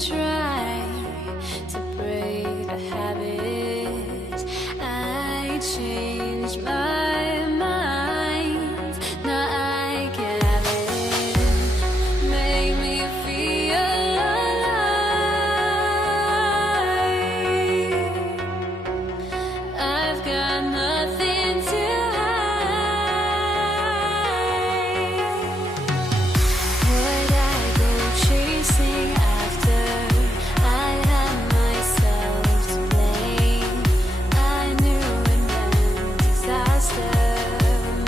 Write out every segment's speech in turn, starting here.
try to break the habit. I changed my mind. Now I can have it. Make me feel alive. I've got nothing to would I go chasing after? I had myself to blame. I knew it meant disaster.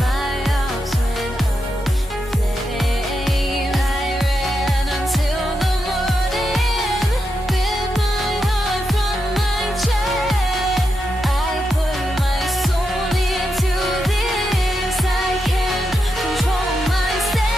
My arms went up in flames. I ran until the morning, bit my heart from my chest. I put my soul into this. I can't control myself.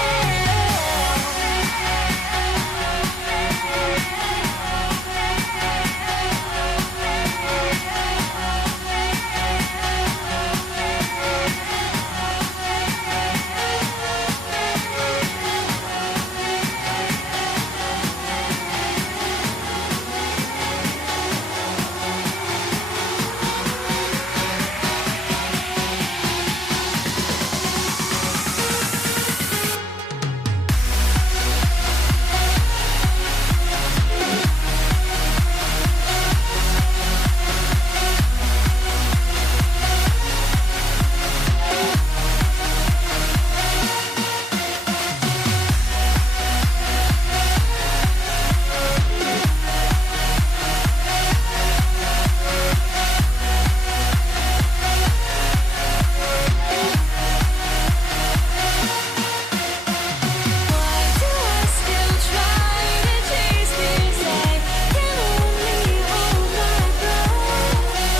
Why do I still try to chase this? I can only hold my breath.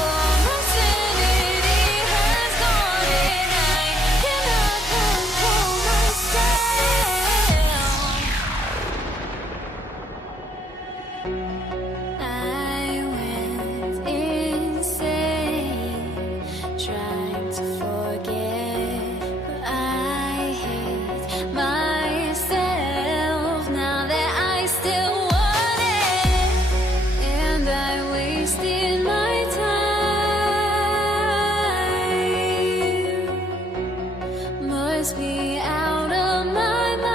All my sanity has gone and I cannot control myself. I went insane trying to forget, but I hate myself now that I still want it, and I wasted my time. Must be out of my mind.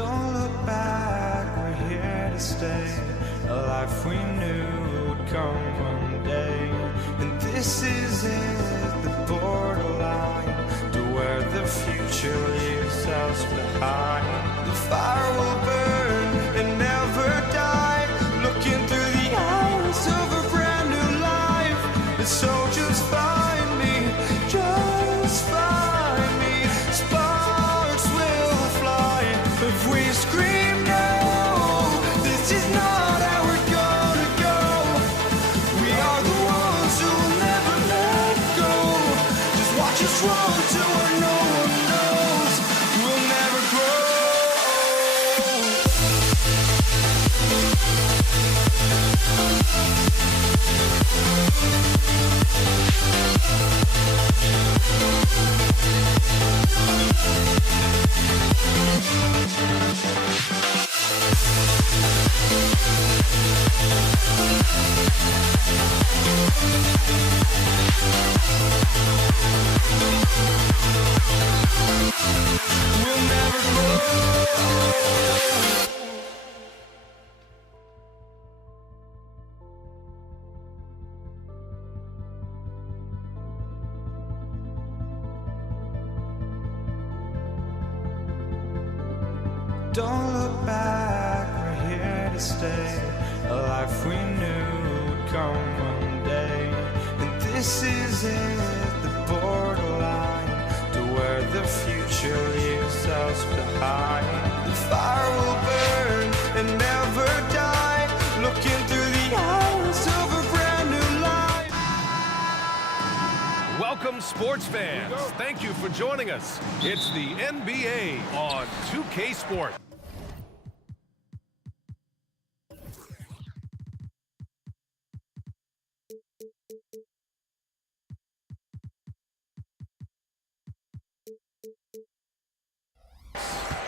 Don't look back, we're here to stay. A life we knew would come one day. And this is it, the borderline to where the future leaves us behind. The fire will burn and never die, looking through the eyes of a brand new life. And so just find me, just find me. Sparks will fly if we scream no. This is not how we're gonna go. We are the ones who will never let go. Just watch us run to where no one knows. We'll never grow. We'll never grow. Don't look back, we're here to stay. A life we knew would come one day. And this is it, the borderline to where the future leaves us behind. The fire will burn and never die, looking through the eyes of a brand new life. Welcome, sports fans. Thank you for joining us. It's the NBA on 2K Sport.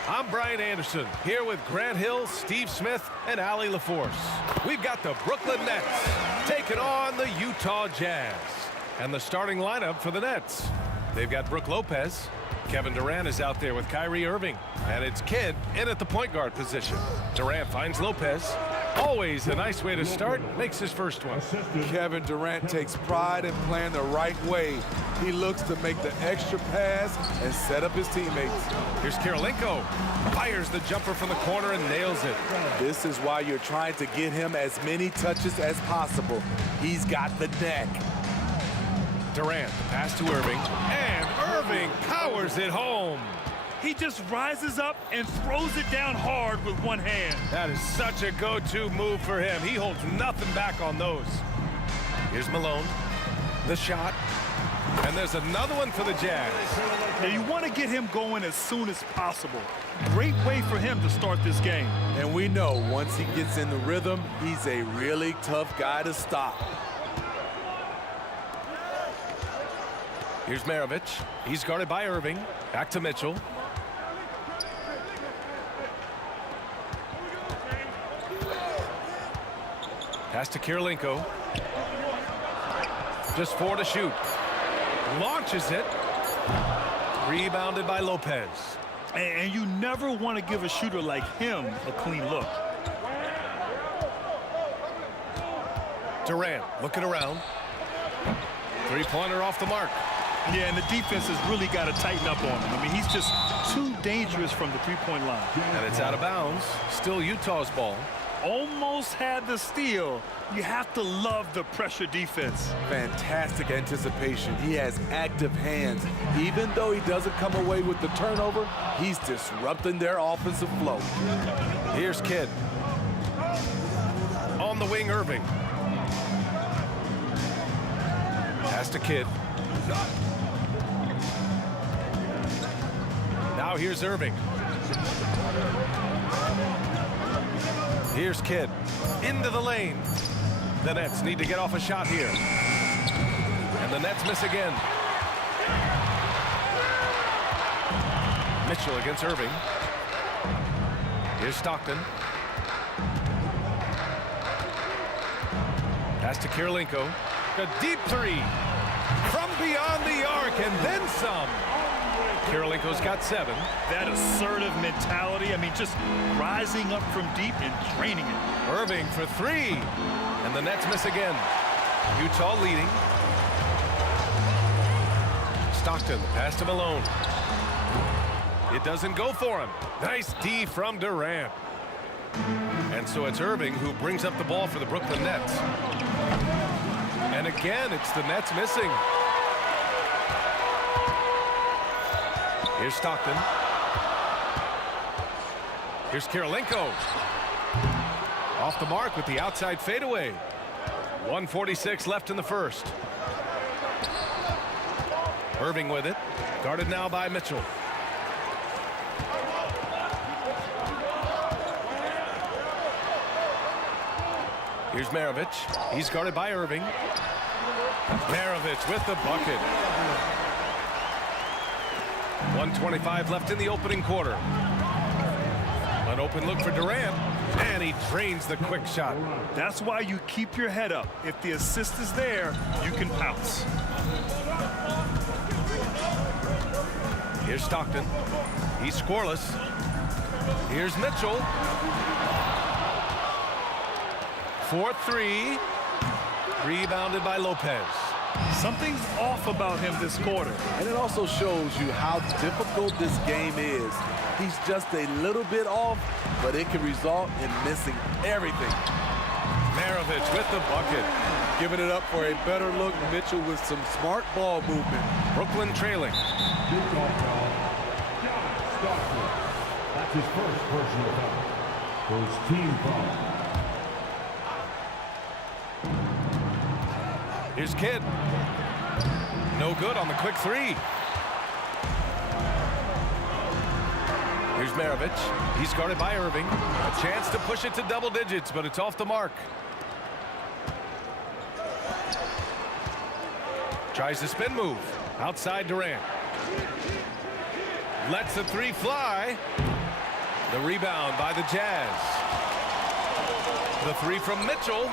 I'm Brian Anderson, here with Grant Hill, Steve Smith, and Allie LaForce. We've got the Brooklyn Nets taking on the Utah Jazz. And the starting lineup for the Nets. They've got Brook Lopez. Kevin Durant is out there with Kyrie Irving. And it's Kidd in at the point guard position. Durant finds Lopez. Always a nice way to start. Makes his first one. Kevin Durant takes pride in playing the right way. He looks to make the extra pass and set up his teammates. Here's Karolinko. Fires the jumper from the corner and nails it. This is why you're trying to get him as many touches as possible. He's got the neck. Durant, the pass to Irving. And Irving powers it home. He just rises up and throws it down hard with one hand. That is such a go-to move for him. He holds nothing back on those. Here's Malone. The shot. And there's another one for the Jazz. Now you want to get him going as soon as possible. Great way for him to start this game. And we know once he gets in the rhythm, he's a really tough guy to stop. Here's Maravich. He's guarded by Irving. Back to Mitchell. Pass to Karolinko. Just 4 to shoot. Launches it. Rebounded by Lopez. And you never want to give a shooter like him a clean look. Durant looking around. Three-pointer off the mark. Yeah, and the defense has really got to tighten up on him. I mean, he's just too dangerous from the three-point line. And it's out of bounds. Still Utah's ball. Almost had the steal. You have to love the pressure defense. Fantastic anticipation. He has active hands. Even though he doesn't come away with the turnover, he's disrupting their offensive flow. Here's Kidd. On the wing, Irving. Pass to Kidd. Now here's Irving. Here's Kidd. Into the lane. The Nets need to get off a shot here. And the Nets miss again. Mitchell against Irving. Here's Stockton. Pass to Karolinko. A deep three from beyond the arc and then some. Kirilenko's got 7. That assertive mentality, I mean, just rising up from deep and draining it. Irving for 3. And the Nets miss again. Utah leading. Stockton, the pass to Malone. It doesn't go for him. Nice D from Durant. And so it's Irving who brings up the ball for the Brooklyn Nets. And again, it's the Nets missing. Here's Stockton. Here's Kirilenko. Off the mark with the outside fadeaway. 1:46 left in the first. Irving with it. Guarded now by Mitchell. Here's Maravich. He's guarded by Irving. Maravich with the bucket. 1:25 left in the opening quarter. An open look for Durant, and he drains the quick shot. That's why you keep your head up. If the assist is there, you can pounce. Here's Stockton. He's scoreless. Here's Mitchell. 4-3. Rebounded by Lopez. Something's off about him this quarter. And it also shows you how difficult this game is. He's just a little bit off, but it can result in missing everything. Maravich with the bucket. Giving it up for a better look, Mitchell with some smart ball movement. Brooklyn trailing. That's his first personal foul. First team foul. Here's Kidd. No good on the quick 3. Here's Maravich. He's guarded by Irving. A chance to push it to double digits, but it's off the mark. Tries the spin move. Outside Durant. Lets the 3 fly. The rebound by the Jazz. The 3 from Mitchell.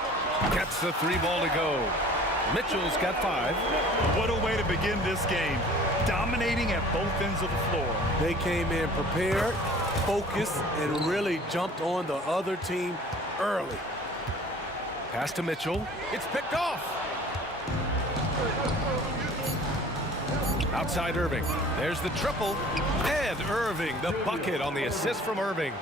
Gets the 3 ball to go. Mitchell's got 5. What a way to begin this game. Dominating at both ends of the floor. They came in prepared, focused, and really jumped on the other team early. Pass to Mitchell. It's picked off. Outside Irving. There's the triple. And Irving, the bucket on the assist from Irving.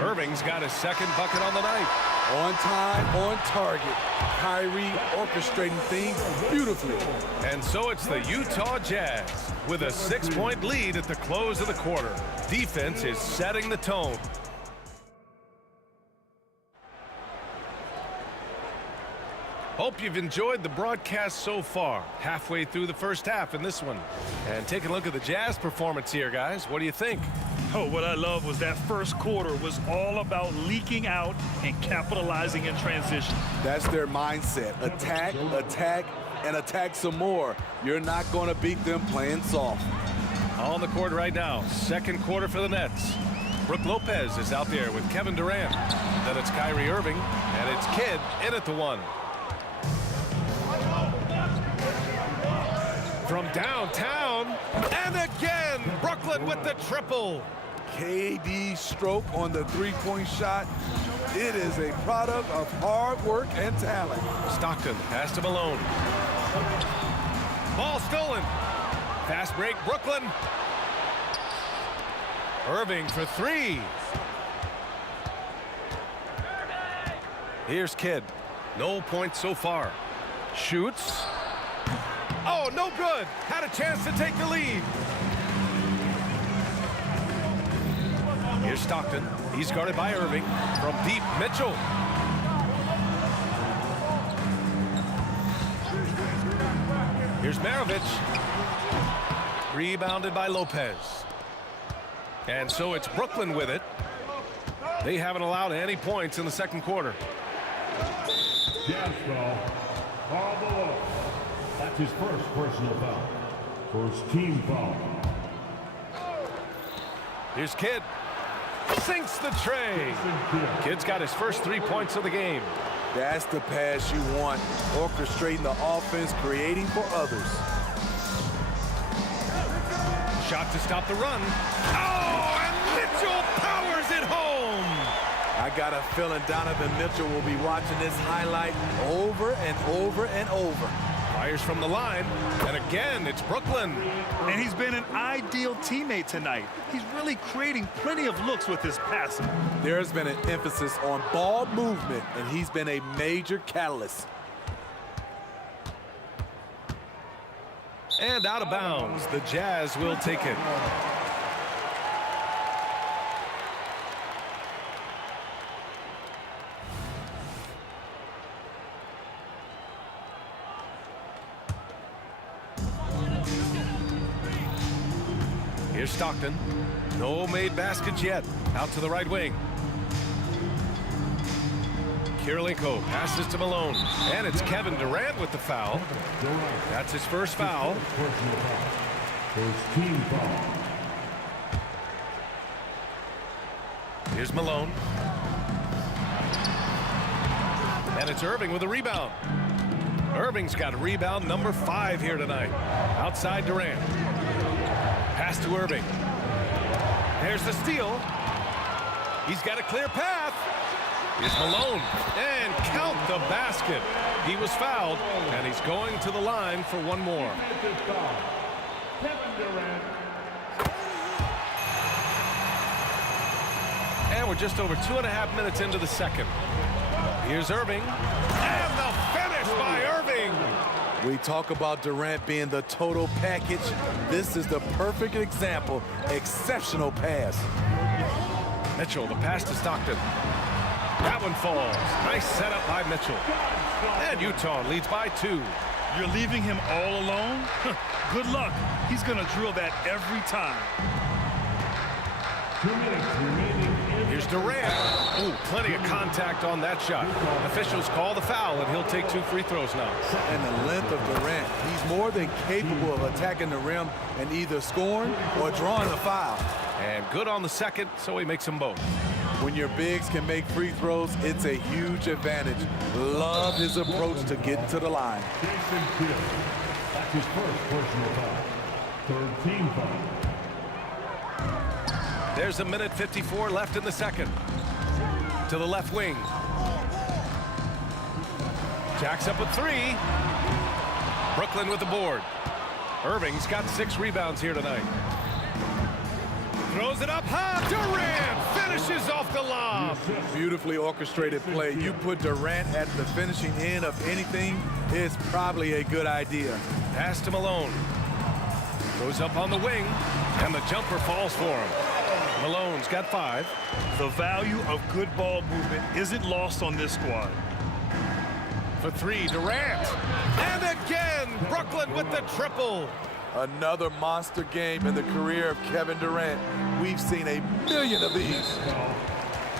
Irving's got his second bucket on the night. On time, on target. Kyrie orchestrating things beautifully. And so it's the Utah Jazz with a 6-point lead at the close of the quarter. Defense is setting the tone. Hope you've enjoyed the broadcast so far. Halfway through the first half in this one. And taking a look at the Jazz performance here, guys. What do you think? Oh, what I love was that first quarter was all about leaking out and capitalizing in transition. That's their mindset. Attack, attack, and attack some more. You're not going to beat them playing soft. On the court right now, second quarter for the Nets. Brook Lopez is out there with Kevin Durant. Then it's Kyrie Irving, and it's Kidd in at the 1. From downtown, and again, Brooklyn with the triple. KD stroke on the three-point shot. It is a product of hard work and talent. Stockton, pass to Malone. Ball stolen. Fast break, Brooklyn. Irving for 3. Here's Kidd. No points so far. Shoots. Oh, no good. Had a chance to take the lead. Here's Stockton. He's guarded by Irving. From deep, Mitchell. Here's Maravich. Rebounded by Lopez. And so it's Brooklyn with it. They haven't allowed any points in the second quarter. Jazz foul. Foul below. That's his first personal foul. First team foul. Here's Kidd. Sinks the tray. Kidd's got his first 3 points of the game. That's the pass you want. Orchestrating the offense, creating for others. Shot to stop the run. Oh, and Mitchell powers it home. I got a feeling Donovan Mitchell will be watching this highlight over and over and over. Fires from the line, and again, it's Brooklyn. And he's been an ideal teammate tonight. He's really creating plenty of looks with his passing. There's been an emphasis on ball movement, and he's been a major catalyst. And out of bounds, the Jazz will take it. Here's Stockton. No made baskets yet. Out to the right wing. Kirilenko passes to Malone. And it's Kevin Durant with the foul. That's his first foul. Personal foul. First team foul. Here's Malone. And it's Irving with a rebound. Irving's got rebound number 5 here tonight. Outside Durant. Pass to Irving. There's the steal. He's got a clear path. Here's Malone. And count the basket. He was fouled, and he's going to the line for one more. Kevin Durant. And we're just over 2.5 minutes into the second. Here's Irving. And the finish by Irving. We talk about Durant being the total package. This is the perfect example. Exceptional pass. Mitchell, the pass to Stockton. That one falls. Nice setup by Mitchell. And Utah leads by 2. You're leaving him all alone? Good luck. He's going to drill that every time. 2 minutes remaining in Here's Durant. Ooh, plenty of contact on that shot. Officials call the foul, and he'll take 2 free throws now. And the length of Durant, he's more than capable of attacking the rim and either scoring or drawing the foul. And good on the second, so he makes them both. When your bigs can make free throws, it's a huge advantage. Love his approach to getting to the line. Jason Kidd. That's his first personal foul. Third team foul. There's 1:54 left in the second. To the left wing. Jacks up with 3. Brooklyn with the board. Irving's got 6 rebounds here tonight. Throws it up high. Durant finishes off the lob. Beautifully orchestrated play. You put Durant at the finishing end of anything, it's probably a good idea. Pass to Malone. Goes up on the wing, and the jumper falls for him. Malone's got 5. The value of good ball movement isn't lost on this squad. For 3, Durant. And again, Brooklyn with the triple. Another monster game in the career of Kevin Durant. We've seen a million of these.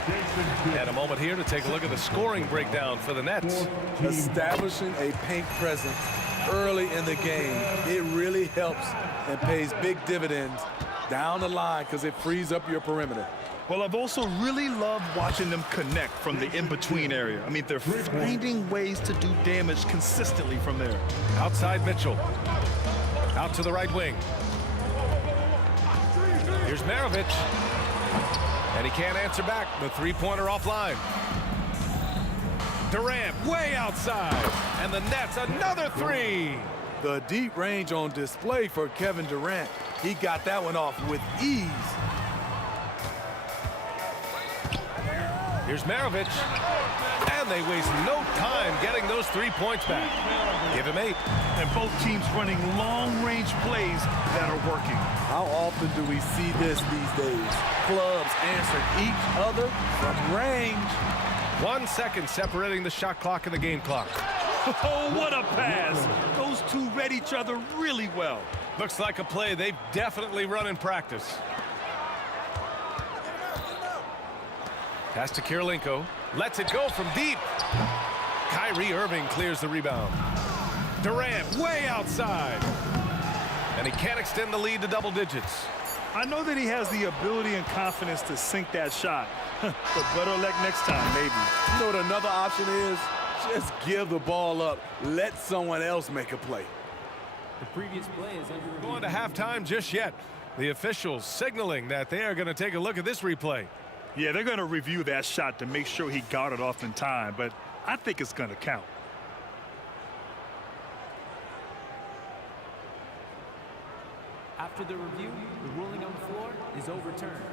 Jason Kidd. And a moment here to take a look at the scoring breakdown for the Nets. Establishing a paint presence early in the game, it really helps and pays big dividends down the line because it frees up your perimeter. Well, I've also really loved watching them connect from the in-between area. I mean, they're finding ways to do damage consistently from there. Outside Mitchell. Out to the right wing. Here's Maravich. And he can't answer back. The 3-pointer offline. Durant way outside. And the Nets another 3. The deep range on display for Kevin Durant. He got that one off with ease. Here's Maravich. And they waste no time getting those 3 points back. Give him 8. And both teams running long-range plays that are working. How often do we see this these days? Clubs answer each other from range. 1 second separating the shot clock and the game clock. Oh, what a pass. Those two read each other really well. Looks like a play they've definitely run in practice. Pass to Kirilenko. Lets it go from deep. Kyrie Irving clears the rebound. Durant way outside. And he can't extend the lead to double digits. I know that he has the ability and confidence to sink that shot. But better luck next time, maybe. You know what another option is? Just give the ball up. Let someone else make a play. The previous play is under review. Going to halftime just yet. The officials signaling that they are going to take a look at this replay. Yeah, they're going to review that shot to make sure he got it off in time, but I think it's going to count. After the review, the ruling on the floor is overturned.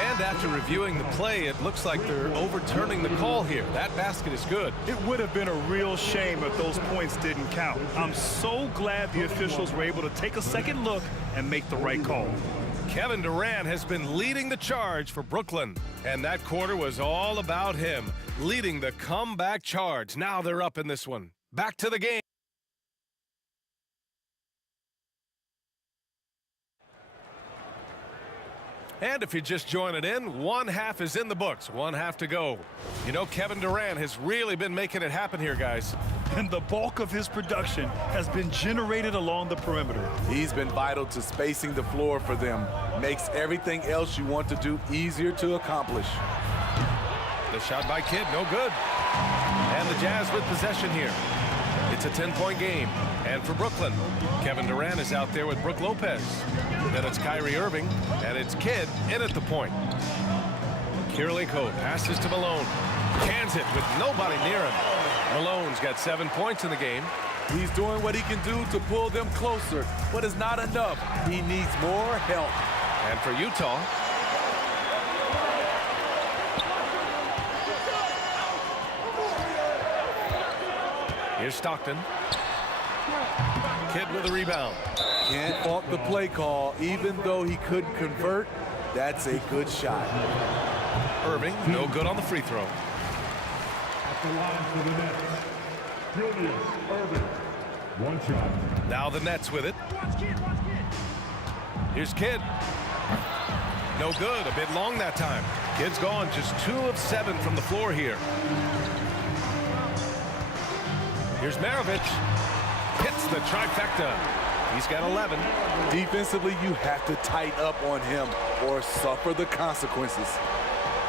And after reviewing the play, it looks like they're overturning the call here. That basket is good. It would have been a real shame if those points didn't count. I'm so glad the officials were able to take a second look and make the right call. Kevin Durant has been leading the charge for Brooklyn, and that quarter was all about him, leading the comeback charge. Now they're up in this one. Back to the game. And if you're just joining in, one half is in the books, one half to go. You know, Kevin Durant has really been making it happen here, guys. And the bulk of his production has been generated along the perimeter. He's been vital to spacing the floor for them. Makes everything else you want to do easier to accomplish. The shot by Kidd, no good. And the Jazz with possession here. It's a 10-point game. And for Brooklyn, Kevin Durant is out there with Brook Lopez. Then it's Kyrie Irving, and it's Kidd in at the point. Kirilenko passes to Malone. Cans it with nobody near him. Malone's got 7 points in the game. He's doing what he can do to pull them closer, but it's not enough. He needs more help. And for Utah, here's Stockton. Kidd with a rebound. Can't fault the play call, even though he couldn't convert. That's a good shot. Irving, no good on the free throw. At the line for the Nets, Julius Irving. One shot. Now the Nets with it. Here's Kidd. No good, a bit long that time. Kidd's gone, just 2 of 7 from the floor here. Here's Maravich. Hits the trifecta. He's got 11. Defensively, you have to tighten up on him or suffer the consequences.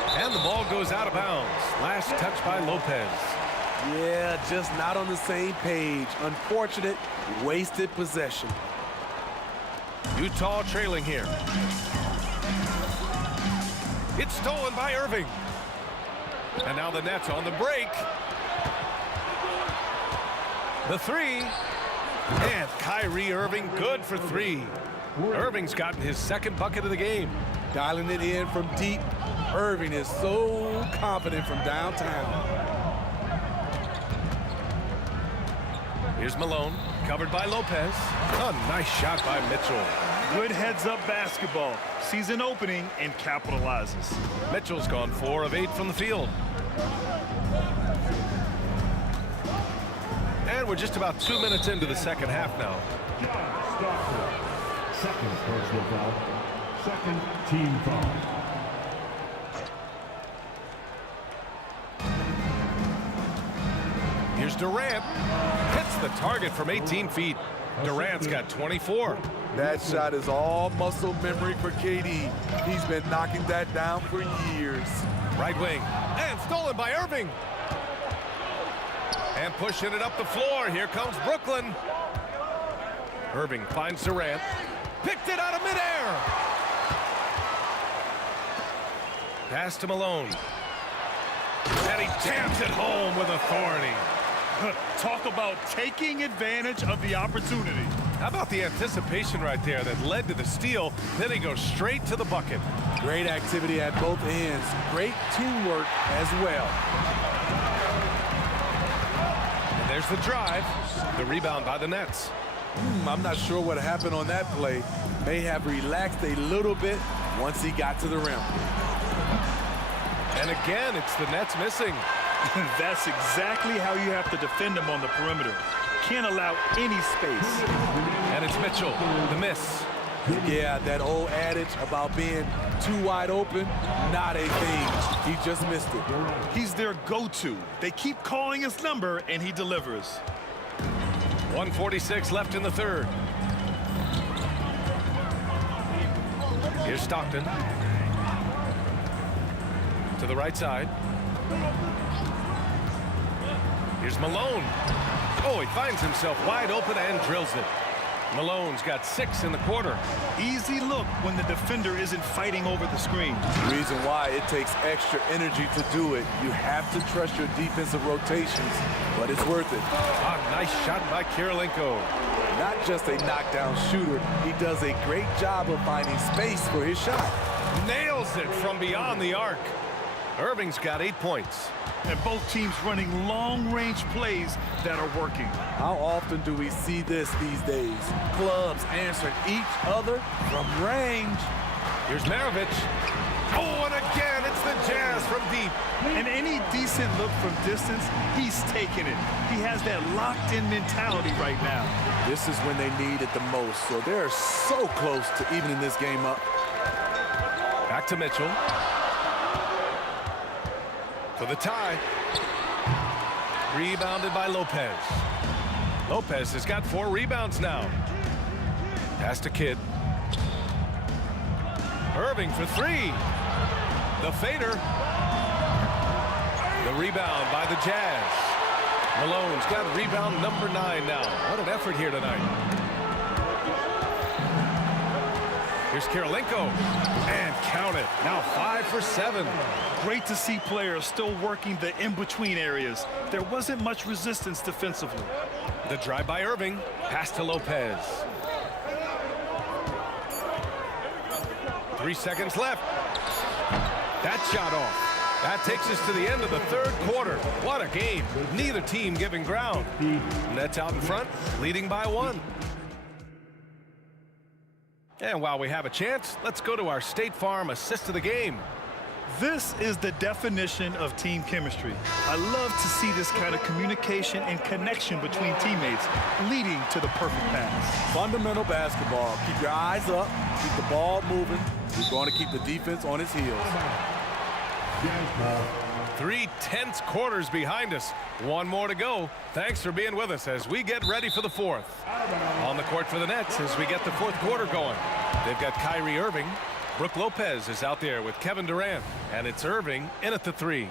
And the ball goes out of bounds. Last touch by Lopez. Yeah, just not on the same page. Unfortunate, wasted possession. Utah trailing here. It's stolen by Irving. And now the Nets on the break. The three. And Kyrie Irving good for 3. Irving's gotten his 2nd bucket of the game. Dialing it in from deep. Irving is so confident from downtown. Here's Malone, covered by Lopez. A nice shot by Mitchell. Good heads-up basketball. Sees an opening and capitalizes. Mitchell's gone 4 of 8 from the field. And we're just about 2 minutes into the second half now. John Stockton. Second personal foul. Second team foul. Here's Durant. Hits the target from 18 feet. Durant's got 24. That shot is all muscle memory for KD. He's been knocking that down for years. Right wing. And stolen by Irving. And pushing it up the floor. Here comes Brooklyn. Irving finds Durant. Picked it out of midair. Pass to Malone. And he jams it home with authority. Talk about taking advantage of the opportunity. How about the anticipation right there that led to the steal? Then he goes straight to the bucket. Great activity at both ends. Great teamwork as well. And there's the drive. The rebound by the Nets. I'm not sure what happened on that play. May have relaxed a little bit once he got to the rim. And again, it's the Nets missing. That's exactly how you have to defend him on the perimeter. Can't allow any space. And it's Mitchell, the miss. Yeah, that old adage about being too wide open, not a thing. He just missed it. He's their go-to. They keep calling his number, and he delivers. 1:46 left in the third. Here's Stockton. To the right side. Here's Malone. Oh, he finds himself wide open and drills it. Malone's got 6 in the quarter. Easy look when the defender isn't fighting over the screen. Reason why it takes extra energy to do it. You have to trust your defensive rotations, but it's worth it. A nice shot by Kirilenko. Not just a knockdown shooter, he does a great job of finding space for his shot. Nails it from beyond the arc. Irving's got 8 points. And both teams running long-range plays that are working. How often do we see this these days? Clubs answering each other from range. Here's Maravich. Oh, and again, it's the Jazz from deep. And any decent look from distance, he's taking it. He has that locked-in mentality right now. This is when they need it the most, so they're so close to evening this game up. Back to Mitchell. For the tie. Rebounded by Lopez. Lopez has got 4 rebounds now. Pass to Kidd. Irving for 3. The fader. The rebound by the Jazz. Malone's got rebound number 9 now. What an effort here tonight. Here's Kirilenko. And count it. Now 5 for 7. Great to see players still working the in-between areas. There wasn't much resistance defensively. The drive by Irving. Pass to Lopez. 3 seconds left. That shot off. That takes us to the end of the 3rd quarter. What a game. Neither team giving ground. Nets out in front, leading by 1. And while we have a chance, let's go to our State Farm assist of the game. This is the definition of team chemistry. I love to see this kind of communication and connection between teammates leading to the perfect pass. Fundamental basketball. Keep your eyes up, keep the ball moving. You're going to keep the defense on its heels. 3 tense quarters behind us. 1 more to go. Thanks for being with us as we get ready for the 4th. On the court for the Nets as we get the 4th quarter going. They've got Kyrie Irving. Brook Lopez is out there with Kevin Durant. And it's Irving in at the 3.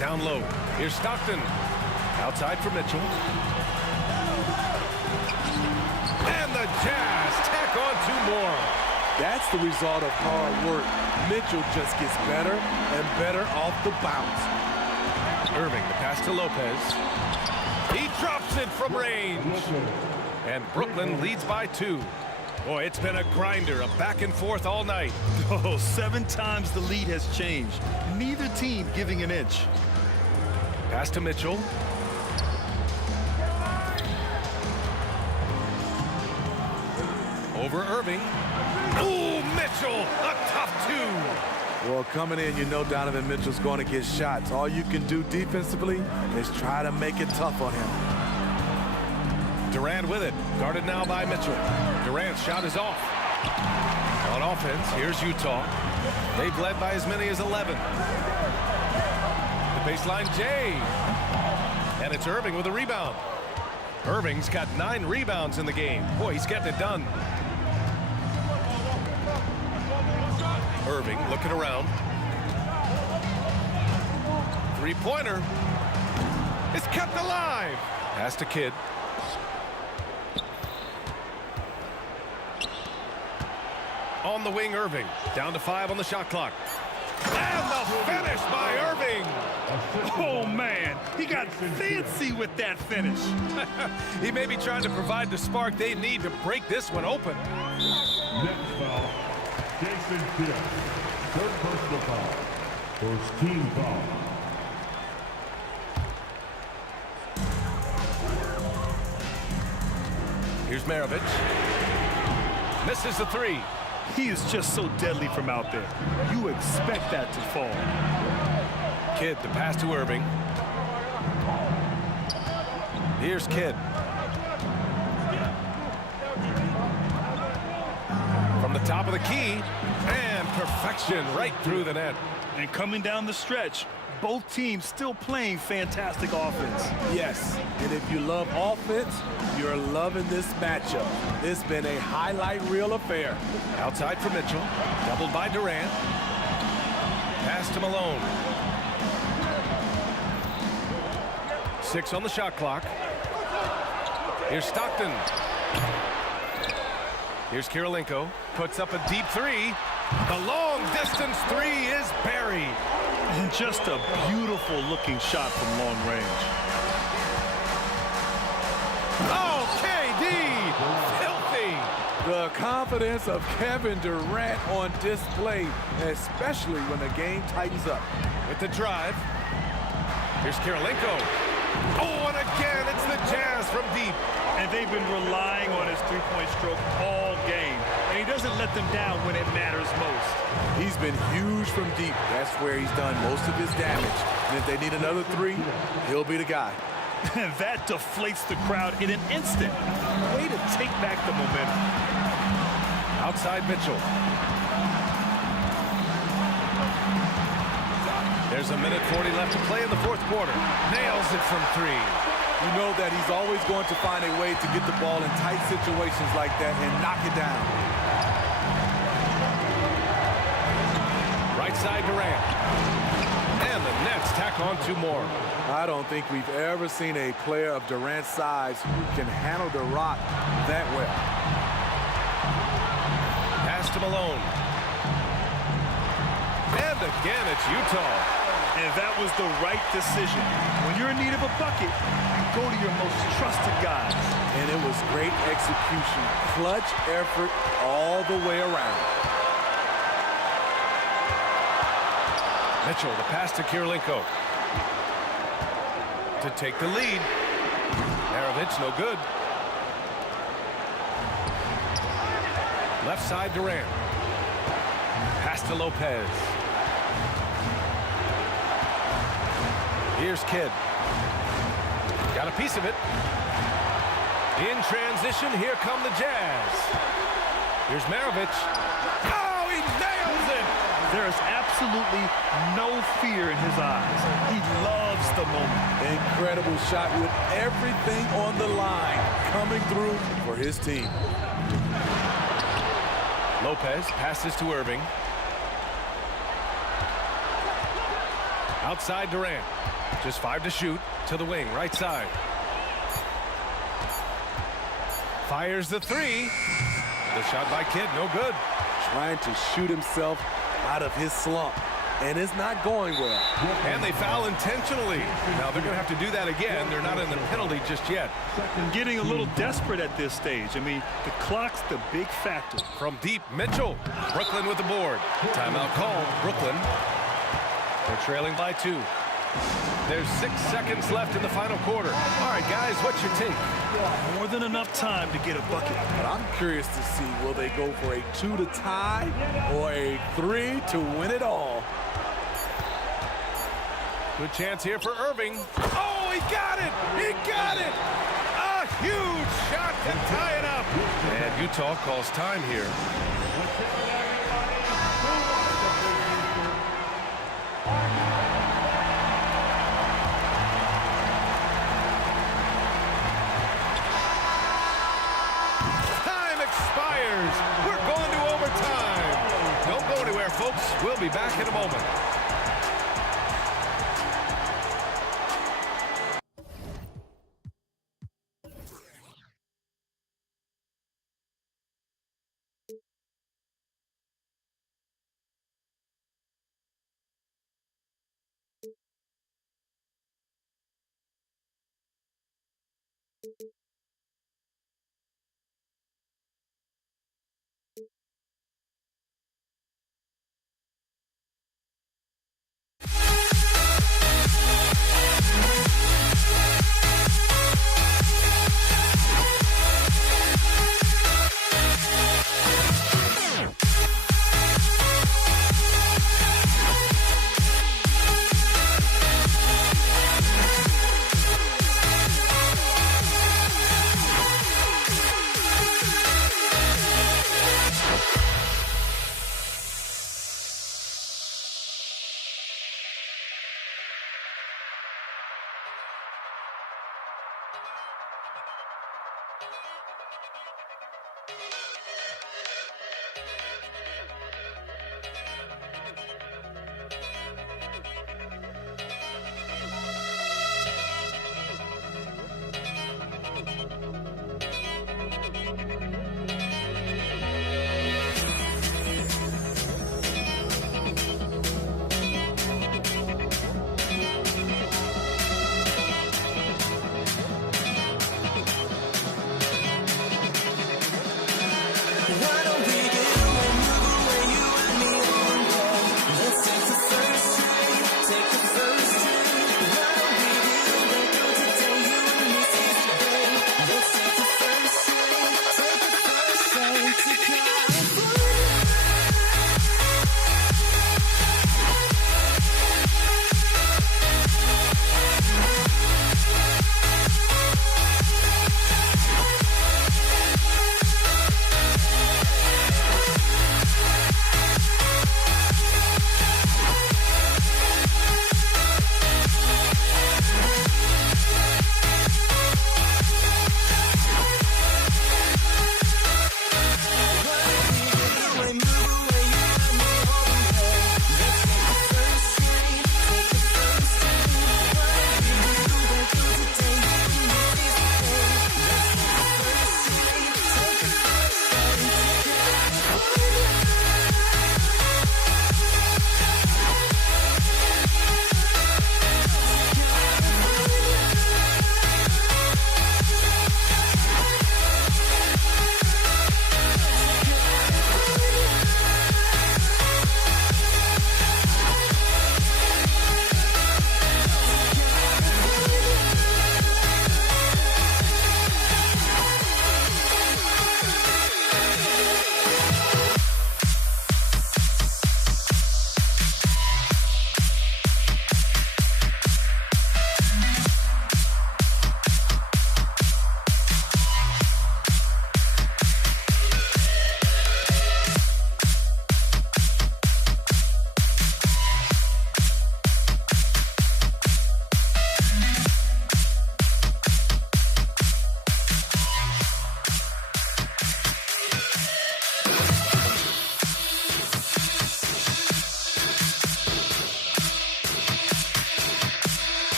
Down low. Here's Stockton. Outside for Mitchell. And the Jazz tack on 2 more. That's the result of hard work. Mitchell just gets better and better off the bounce. Irving, the pass to Lopez. He drops it from range. And Brooklyn leads by 2. Boy, it's been a grinder, a back and forth all night. Oh, 7 times the lead has changed. Neither team giving an inch. Pass to Mitchell. Over Irving. Ooh, Mitchell, a tough 2. Well, coming in, you know Donovan Mitchell's going to get shots. All you can do defensively is try to make it tough on him. Durant with it, guarded now by Mitchell. Durant's shot is off. On offense, here's Utah. They've led by as many as 11. The baseline, Jay. And it's Irving with a rebound. Irving's got 9 rebounds in the game. Boy, he's getting it done. Irving looking around. 3-pointer. It's kept alive. Pass to Kidd. On the wing, Irving. Down to 5 on the shot clock. And the finish by Irving. Oh, man. He got fancy with that finish. He may be trying to provide the spark they need to break this one open. Next foul, Jason Kidd. 3rd personal foul. First team foul. Here's Maravich. Misses the 3. He is just so deadly from out there. You expect that to fall. Kidd, the pass to Irving. Here's Kidd. From the top of the key, and perfection right through the net. And coming down the stretch, both teams still playing fantastic offense. Yes, and if you love offense, you're loving this matchup. It's been a highlight reel affair. Outside for Mitchell, doubled by Durant. Pass to Malone. 6 on the shot clock. Here's Stockton. Here's Kirilenko. Puts up a deep three. The long distance three is buried. And just a beautiful looking shot from long range. Oh, KD! Filthy! The confidence of Kevin Durant on display, especially when the game tightens up. With the drive. Here's Kirilenko. Oh, and again, it's the Jazz from deep. And they've been relying on his three-point stroke all game. And he doesn't let them down when it matters most. He's been huge from deep. That's where he's done most of his damage. And if they need another three, he'll be the guy. And that deflates the crowd in an instant. Way to take back the momentum. Outside Mitchell. There's a minute 40 left to play in the fourth quarter. Nails it from three. You know that he's always going to find a way to get the ball in tight situations like that and knock it down. Right side Durant. And the Nets tack on 2 more. I don't think we've ever seen a player of Durant's size who can handle the rock that well. Pass to Malone. And again, it's Utah. And that was the right decision. When you're in need of a bucket, you go to your most trusted guys. And it was great execution. Clutch effort all the way around. Mitchell, the pass to Kirilenko. To take the lead. Maravich, no good. Left side, Durant. Pass to Lopez. Here's Kidd. Got a piece of it. In transition, here come the Jazz. Here's Maravich. Oh, he nails it! There is absolutely no fear in his eyes. He loves the moment. Incredible shot with everything on the line coming through for his team. Lopez passes to Irving. Outside Durant. Just 5 to shoot. To the wing, right side. Fires the three. The shot by Kidd, no good. Trying to shoot himself out of his slump. And it's not going well. And they foul intentionally. Now they're going to have to do that again. They're not in the penalty just yet. Getting a little desperate at this stage. I mean, the clock's the big factor. From deep, Mitchell. Brooklyn with the board. Timeout called. Brooklyn. They're trailing by 2. There's 6 seconds left in the final quarter. All right, guys, what's your take? More than enough time to get a bucket. But I'm curious to see, will they go for a 2 to tie or a 3 to win it all? Good chance here for Irving. Oh, he got it! He got it! A huge shot to tie it up. And Utah calls time here. Time expires. We're going to overtime. Don't go anywhere, folks. We'll be back in a moment.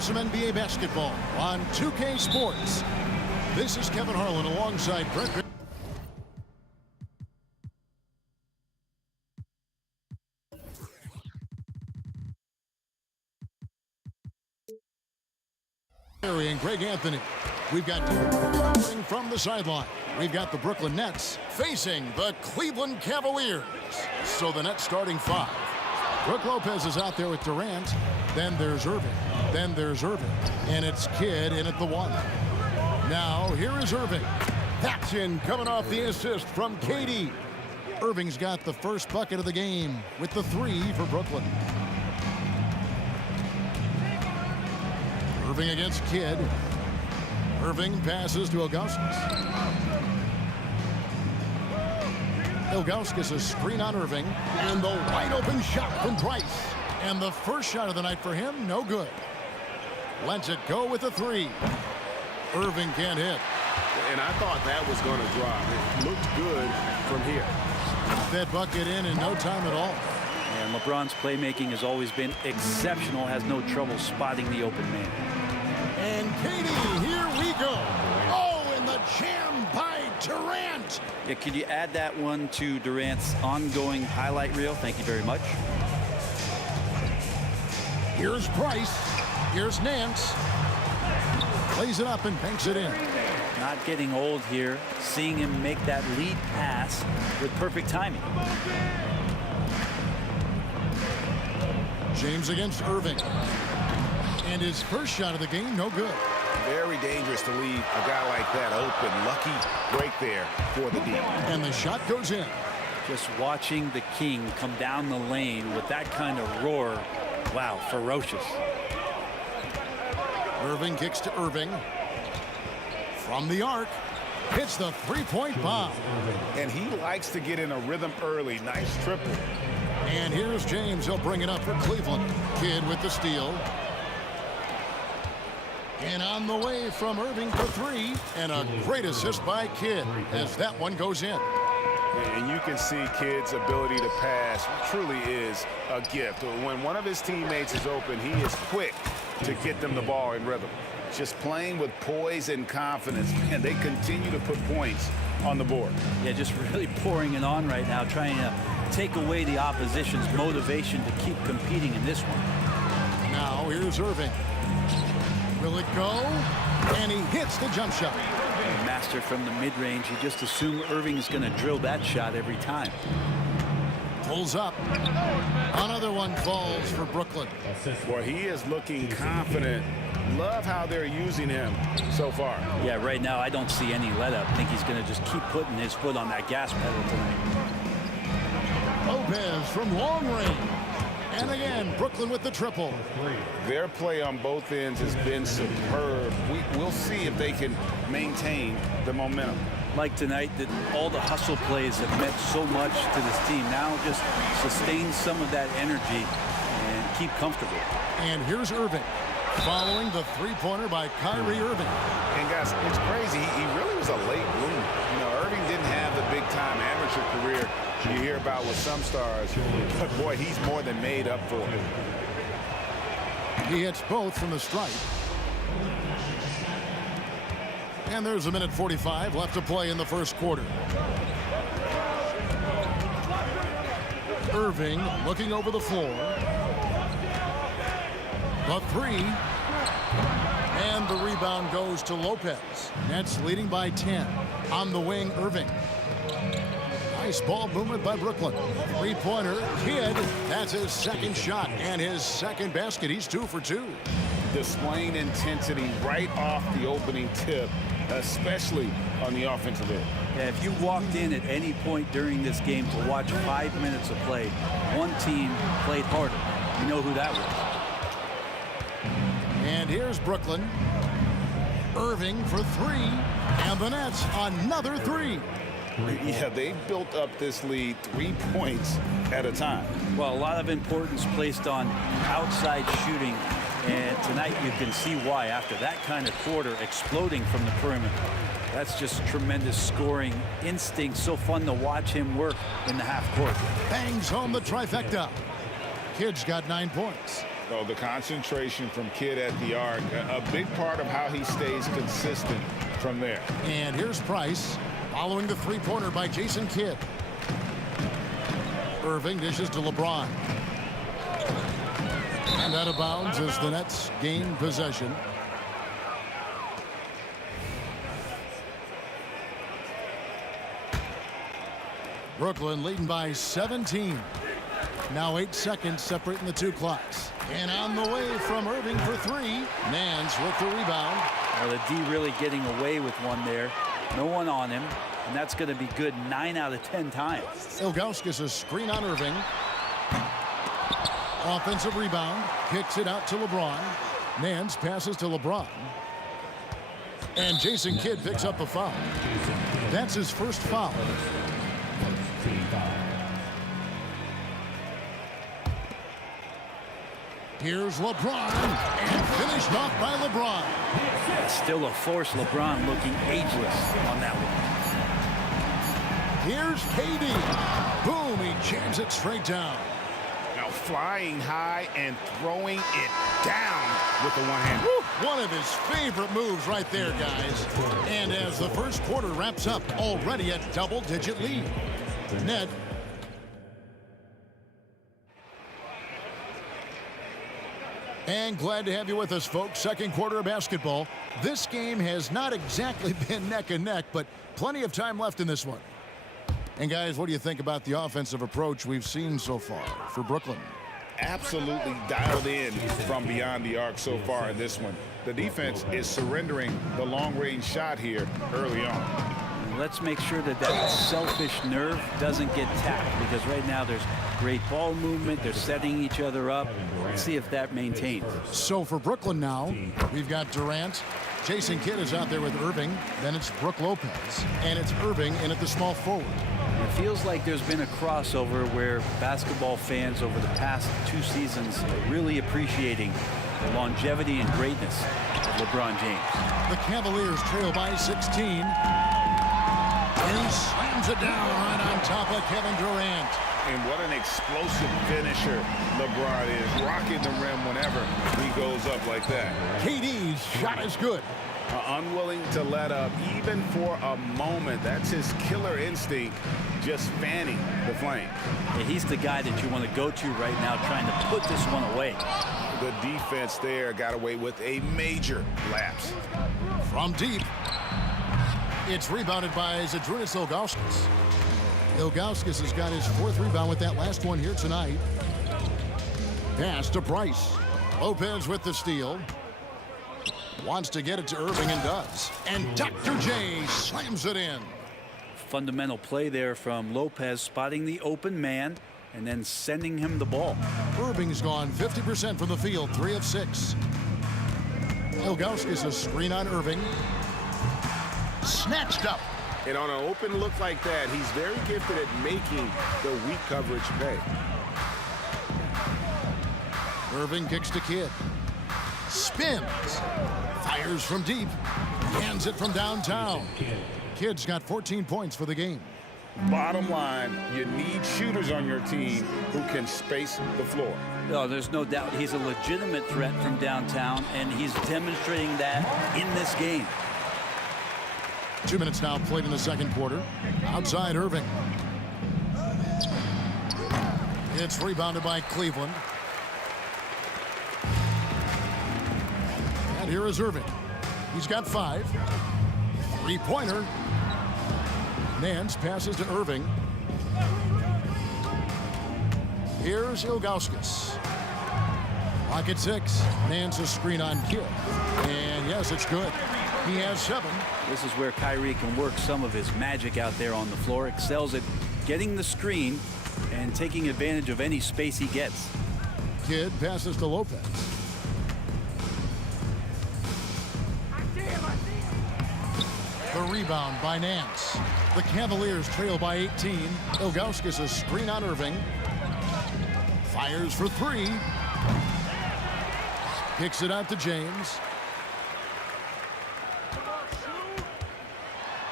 for some NBA basketball on 2K Sports. This is Kevin Harlan alongside Brent. And Greg Anthony. We've got from the sideline. We've got the Brooklyn Nets facing the Cleveland Cavaliers. So the Nets starting 5. Brook Lopez is out there with Durant. Then there's Irving. Then there's Irving. And it's Kidd in at the 1. Now here is Irving. That's in coming off the assist from KD. Irving's got the first bucket of the game with the 3 for Brooklyn. Irving against Kidd. Irving passes to Ilgauskas. Ilgauskas a screen on Irving. And the wide open shot from Price. And the first shot of the night for him, no good. Lets it go with a 3. Irving can't hit. And I thought that was going to drop. It looked good from here. That bucket in no time at all. And LeBron's playmaking has always been exceptional. Has no trouble spotting the open man. And KD, here we go. Oh, and the jam by Durant. Yeah, could you add that one to Durant's ongoing highlight reel? Thank you very much. Here's Price. Here's Nance. Plays it up and banks it in. Not getting old here. Seeing him make that lead pass with perfect timing. James against Irving. And his first shot of the game, no good. Very dangerous to leave a guy like that open. Lucky break there for the D. And the shot goes in. Just watching the King come down the lane with that kind of roar. Wow, ferocious. Irving kicks to Irving. From the arc. Hits the three-point bomb. And he likes to get in a rhythm early. Nice triple. And here's James. He'll bring it up for Cleveland. Kidd with the steal. And on the way from Irving for 3. And a great assist by Kidd as that one goes in. And you can see Kidd's ability to pass truly is a gift. When one of his teammates is open, he is quick to get them the ball in rhythm. Just playing with poise and confidence, and they continue to put points on the board. Yeah, just really pouring it on right now, trying to take away the opposition's motivation to keep competing in this one. Now here's Irving. Will it go? And he hits the jump shot. Master from the mid-range. You just assume Irving is going to drill that shot every time. Pulls up. Another one falls for Brooklyn. Boy, he is looking confident. Love how they're using him so far. Yeah, right now I don't see any let-up. I think he's going to just keep putting his foot on that gas pedal tonight. Lopez from long range. And again, Brooklyn with the triple. Their play on both ends has been superb. We'll see if they can maintain the momentum. Like tonight, that all the hustle plays have meant so much to this team. Now just sustain some of that energy and keep comfortable. And here's Irving, following the three-pointer by Kyrie Irving. And guys, it's crazy. He really was a late bloomer. You know, Irving didn't have the big-time amateur career you hear about with some stars, but boy, he's more than made up for it. He hits both from the stripe. And there's a minute 45 left to play in the first quarter. Irving looking over the floor. The 3. And the rebound goes to Lopez. Nets leading by 10. On the wing, Irving. Nice ball movement by Brooklyn. Three-pointer, Kidd. That's his second shot and his second basket. He's 2 for 2. Displaying intensity right off the opening tip, especially on the offensive end. Yeah, if you walked in at any point during this game to watch 5 minutes of play, one team played harder. You know who that was. And here's Brooklyn. Irving for 3. And the Nets another 3. Yeah, they built up this lead 3 points at a time. Well, a lot of importance placed on outside shooting. And tonight you can see why after that kind of quarter exploding from the perimeter. That's just tremendous scoring instinct. So fun to watch him work in the half court. Bangs home the trifecta. Kidd's got 9 points. Oh, the concentration from Kidd at the arc, a big part of how he stays consistent from there. And here's Price following the three-pointer by Jason Kidd. Irving dishes to LeBron. And out of bounds as the Nets gain possession. Brooklyn leading by 17. Now 8 seconds separating the two clocks. And on the way from Irving for three. Nance with the rebound. Well, the D really getting away with one there. No one on him. And that's going to be good 9 out of 10 times. Ilgauskas a screen on Irving. Offensive rebound. Kicks it out to LeBron. Nance passes to LeBron. And Jason Kidd picks up a foul. That's his first foul. Here's LeBron, and finished off by LeBron. Still a force. LeBron looking ageless on that one. Here's KD. Boom, he jams it straight down. Now flying high and throwing it down with the one hand. One of his favorite moves right there, guys. And as the first quarter wraps up, already a double-digit lead. Ned. And glad to have you with us, folks. Second quarter of basketball. This game has not exactly been neck and neck, but plenty of time left in this one. And guys, what do you think about the offensive approach we've seen so far for Brooklyn? Absolutely dialed in from beyond the arc so far in this one. The defense is surrendering the long-range shot here early on. Let's make sure that that selfish nerve doesn't get tapped, because right now there's great ball movement. They're setting each other up. Let's see if that maintains. So for Brooklyn now, we've got Durant. Jason Kidd is out there with Irving. Then it's Brook Lopez. And it's Irving in at the small forward. It feels like there's been a crossover where basketball fans over the past 2 seasons are really appreciating the longevity and greatness of LeBron James. The Cavaliers trail by 16. And he slams it down right on top of Kevin Durant. And what an explosive finisher LeBron is, rocking the rim whenever he goes up like that. KD's shot is good. Unwilling to let up even for a moment. That's his killer instinct, just fanning the flame. Yeah, he's the guy that you want to go to right now, trying to put this one away. The defense there got away with a major lapse. From deep, it's rebounded by Zydrunas Ilgauskas. Ilgauskas has got his 4th rebound with that last one here tonight. Pass to Price. Lopez with the steal. Wants to get it to Irving and does. And Dr. J slams it in. Fundamental play there from Lopez, spotting the open man and then sending him the ball. Irving's gone 50% from the field, 3 of 6. Ilgauskas a screen on Irving. Snatched up. And on an open look like that, he's very gifted at making the weak coverage pay. Irving kicks to Kidd. Spins. Fires from deep. Hands it from downtown. Kidd's got 14 points for the game. Bottom line, you need shooters on your team who can space the floor. No, there's no doubt he's a legitimate threat from downtown, and he's demonstrating that in this game. 2 minutes now played in the second quarter. Outside Irving. It's rebounded by Cleveland. And here is Irving. He's got 5. 3-pointer. Nance passes to Irving. Here's Ilgauskas. Pocket 6. Nance a screen on Kidd. And yes, it's good. He has 7. This is where Kyrie can work some of his magic out there on the floor. Excels at getting the screen and taking advantage of any space he gets. Kidd passes to Lopez. The rebound by Nance. The Cavaliers trail by 18. Ilgauskas a screen on Irving. Fires for 3. Kicks it out to James.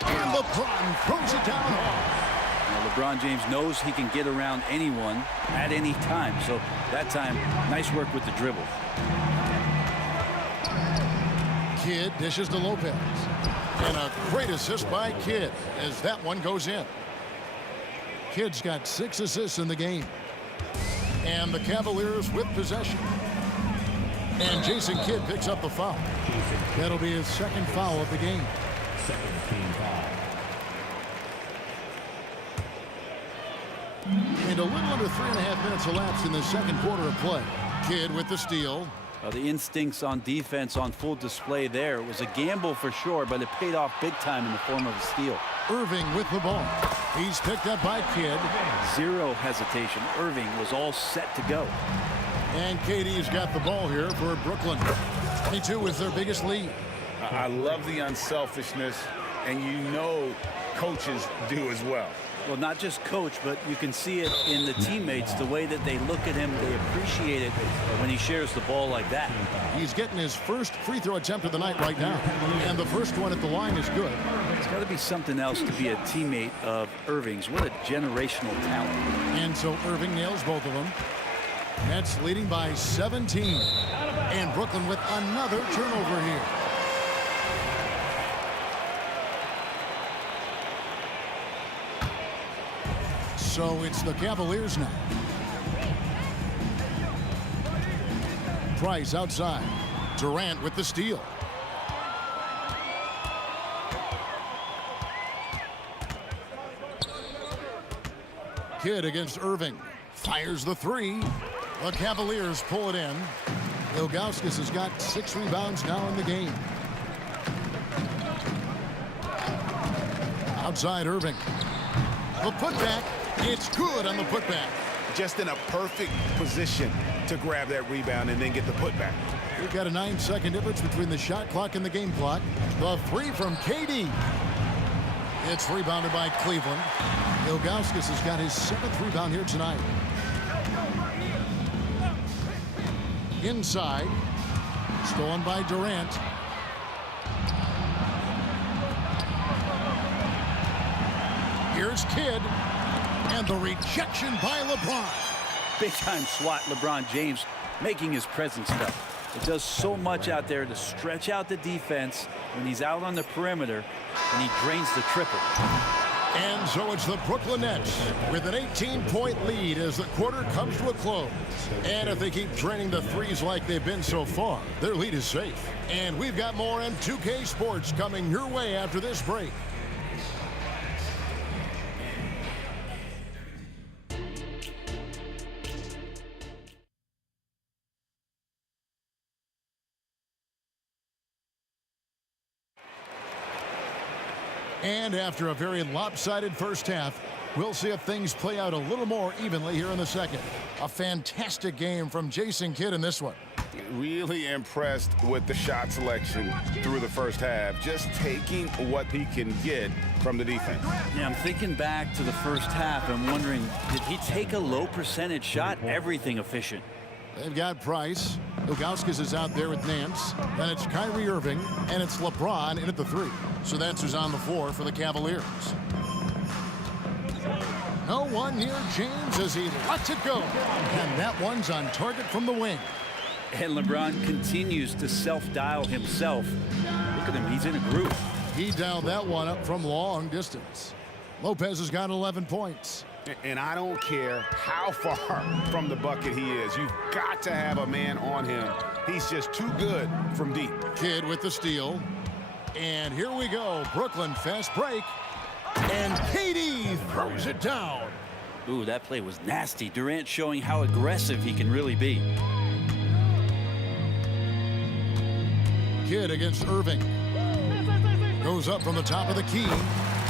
And LeBron throws it down hard. Now, LeBron James knows he can get around anyone at any time. So that time, nice work with the dribble. Kidd dishes to Lopez. And a great assist by Kidd as that one goes in. Kidd's got 6 assists in the game. And the Cavaliers with possession. And Jason Kidd picks up the foul. That'll be his second foul of the game. Second team foul. And a little under 3.5 minutes elapsed in the second quarter of play. Kidd with the steal. The instincts on defense on full display there. It was a gamble for sure, but it paid off big time in the form of a steal. Irving with the ball. He's picked up by Kidd. Zero hesitation. Irving was all set to go. And KD's got the ball here for Brooklyn. 22 is their biggest lead. I love the unselfishness, and you know coaches do as well. Well, not just coach, but you can see it in the teammates, the way that they look at him. They appreciate it when he shares the ball like that. He's getting his first free throw attempt of the night right now. And the first one at the line is good. It's got to be something else to be a teammate of Irving's. What a generational talent. And so Irving nails both of them. Nets leading by 17. And Brooklyn with another turnover here. So it's the Cavaliers now. Price outside. Durant with the steal. Kidd against Irving. Fires the three. The Cavaliers pull it in. Ilgauskas has got 6 rebounds now in the game. Outside Irving. The putback. It's good on the putback. Just in a perfect position to grab that rebound and then get the putback. We've got a 9-second difference between the shot clock and the game clock. The three from KD. It's rebounded by Cleveland. Ilgauskas has got his 7th rebound here tonight. Inside. Stolen by Durant. Here's Kidd. And the rejection by LeBron. Big time swat, LeBron James making his presence felt. It does so much out there to stretch out the defense when he's out on the perimeter, and he drains the triple. And so it's the Brooklyn Nets with an 18-point lead as the quarter comes to a close. And if they keep draining the threes like they've been so far, their lead is safe. And we've got more M2K Sports coming your way after this break. And after a very lopsided first half, we'll see if things play out a little more evenly here in the second. A fantastic game from Jason Kidd in this one. Really impressed with the shot selection through the first half. Just taking what he can get from the defense. Yeah, I'm thinking back to the first half. I'm wondering, did he take a low percentage shot? Everything efficient. They've got Price. Ilgauskas is out there with Nance. Then it's Kyrie Irving, and it's LeBron in at the 3. So that's who's on the floor for the Cavaliers. No one near James as he lets it go. And that one's on target from the wing. And LeBron continues to self-dial himself. Look at him, he's in a groove. He dialed that one up from long distance. Lopez has got 11 points. And I don't care how far from the bucket he is. You've got to have a man on him. He's just too good from deep. Kidd with the steal. And here we go. Brooklyn fast break. And KD throws it down. Ooh, that play was nasty. Durant showing how aggressive he can really be. Kidd against Irving. Goes up from the top of the key.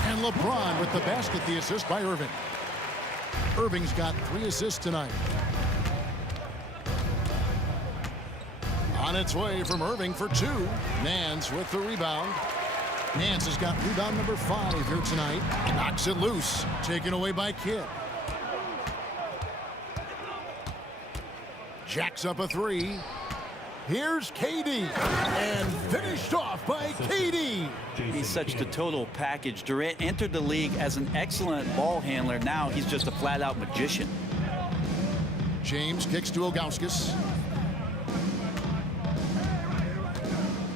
And LeBron with the basket, the assist by Irving. Irving's got 3 assists tonight. On its way from Irving for 2. Nance with the rebound. Nance has got rebound number 5 here tonight. Knocks it loose. Taken away by Kidd. Jacks up a 3. Here's KD. And finished off by KD. He's such the total package. Durant entered the league as an excellent ball handler. Now he's just a flat-out magician. James kicks to Ilgauskas.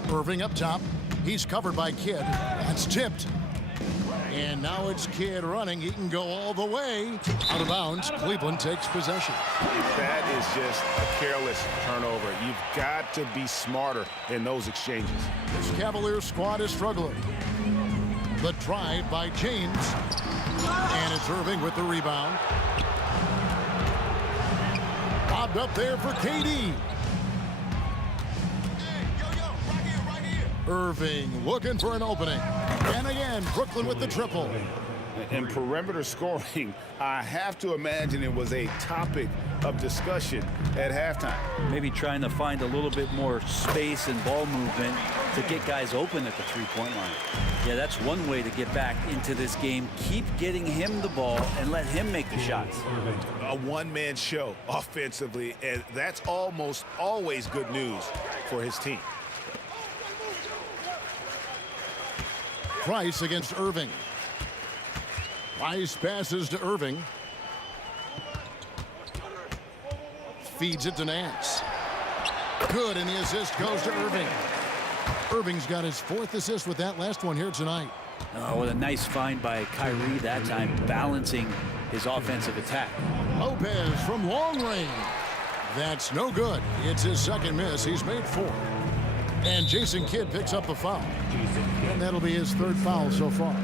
Irving up top. He's covered by Kidd. That's tipped. And now it's Kidd running. He can go all the way. Out of bounds. Cleveland takes possession. That is just a careless turnover. You've got to be smarter in those exchanges. This Cavaliers squad is struggling. The drive by James. And it's Irving with the rebound. Bobbed up there for KD. Irving looking for an opening. And again, Brooklyn with the triple. In perimeter scoring, I have to imagine it was a topic of discussion at halftime. Maybe trying to find a little bit more space and ball movement to get guys open at the three-point line. Yeah, that's one way to get back into this game. Keep getting him the ball and let him make the shots. A one-man show offensively, and that's almost always good news for his team. Price against Irving. Price passes to Irving. Feeds it to Nance. Good, and the assist goes to Irving. Irving's got his 4th assist with that last one here tonight. Oh, what a nice find by Kyrie that time, balancing his offensive attack. Lopez from long range. That's no good. It's his 2nd miss. He's made 4. And Jason Kidd picks up the foul. And that'll be his 3rd foul so far.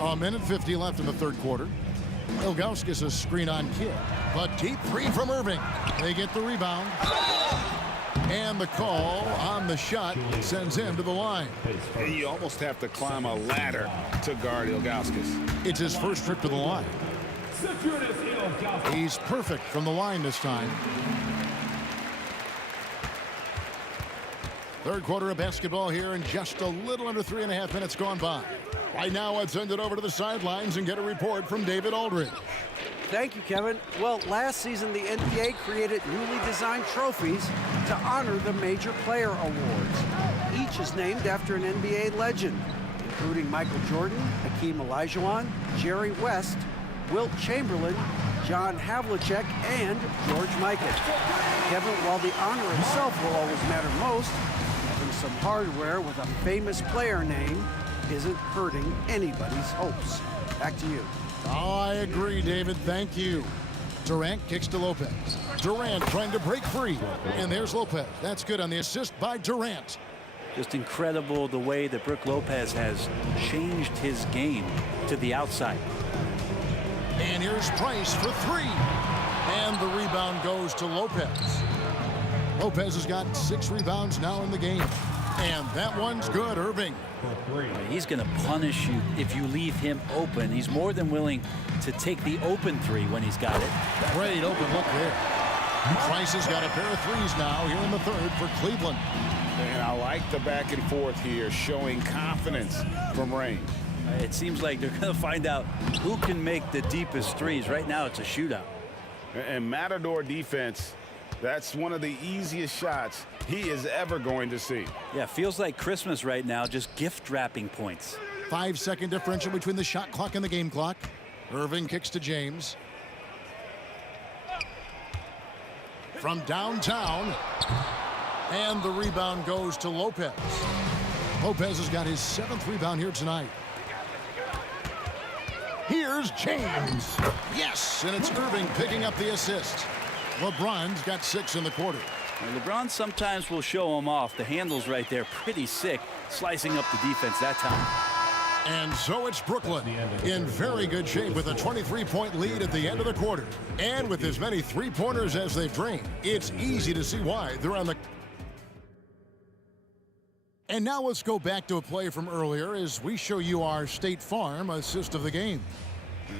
A minute 50 left in the 3rd quarter. Ilgauskas a screen on Kidd. But deep 3 from Irving. They get the rebound. And the call on the shot sends him to the line. And you almost have to climb a ladder to guard Ilgauskas. It's his first trip to the line. He's perfect from the line this time. 3rd quarter of basketball here, and just a little under 3.5 minutes gone by. Right now, let's send it over to the sidelines and get a report from David Aldridge. Thank you, Kevin. Well, last season, the NBA created newly designed trophies to honor the major player awards. Each is named after an NBA legend, including Michael Jordan, Hakeem Olajuwon, Jerry West, Wilt Chamberlain, John Havlicek, and George Michael. Kevin, while the honor itself will always matter most, having some hardware with a famous player name isn't hurting anybody's hopes. Back to you. Oh, I agree, David. Thank you. Durant kicks to Lopez. Durant trying to break free. And there's Lopez. That's good on the assist by Durant. Just incredible the way that Brook Lopez has changed his game to the outside. And here's Price for 3. And the rebound goes to Lopez. Lopez has got 6 rebounds now in the game. And that one's good, Irving. He's going to punish you if you leave him open. He's more than willing to take the open 3 when he's got it. Great open look there. Price has got a pair of 3s now here in the 3rd for Cleveland. And I like the back and forth here, showing confidence from range. It seems like they're going to find out who can make the deepest 3s. Right now, it's a shootout. And Matador defense, that's one of the easiest shots he is ever going to see. Yeah, feels like Christmas right now, just gift wrapping points. 5-second differential between the shot clock and the game clock. Irving kicks to James. From downtown. And the rebound goes to Lopez. Lopez has got his 7th rebound here tonight. Here's James. Yes, and it's Irving picking up the assist. LeBron's got 6 in the quarter. And LeBron sometimes will show him off. The handle's right there, pretty sick, slicing up the defense that time. And so it's Brooklyn in very good shape with a 23-point lead at the end of the quarter. And with as many three-pointers as they've drained, it's easy to see why they're on the... And now let's go back to a play from earlier as we show you our State Farm assist of the game.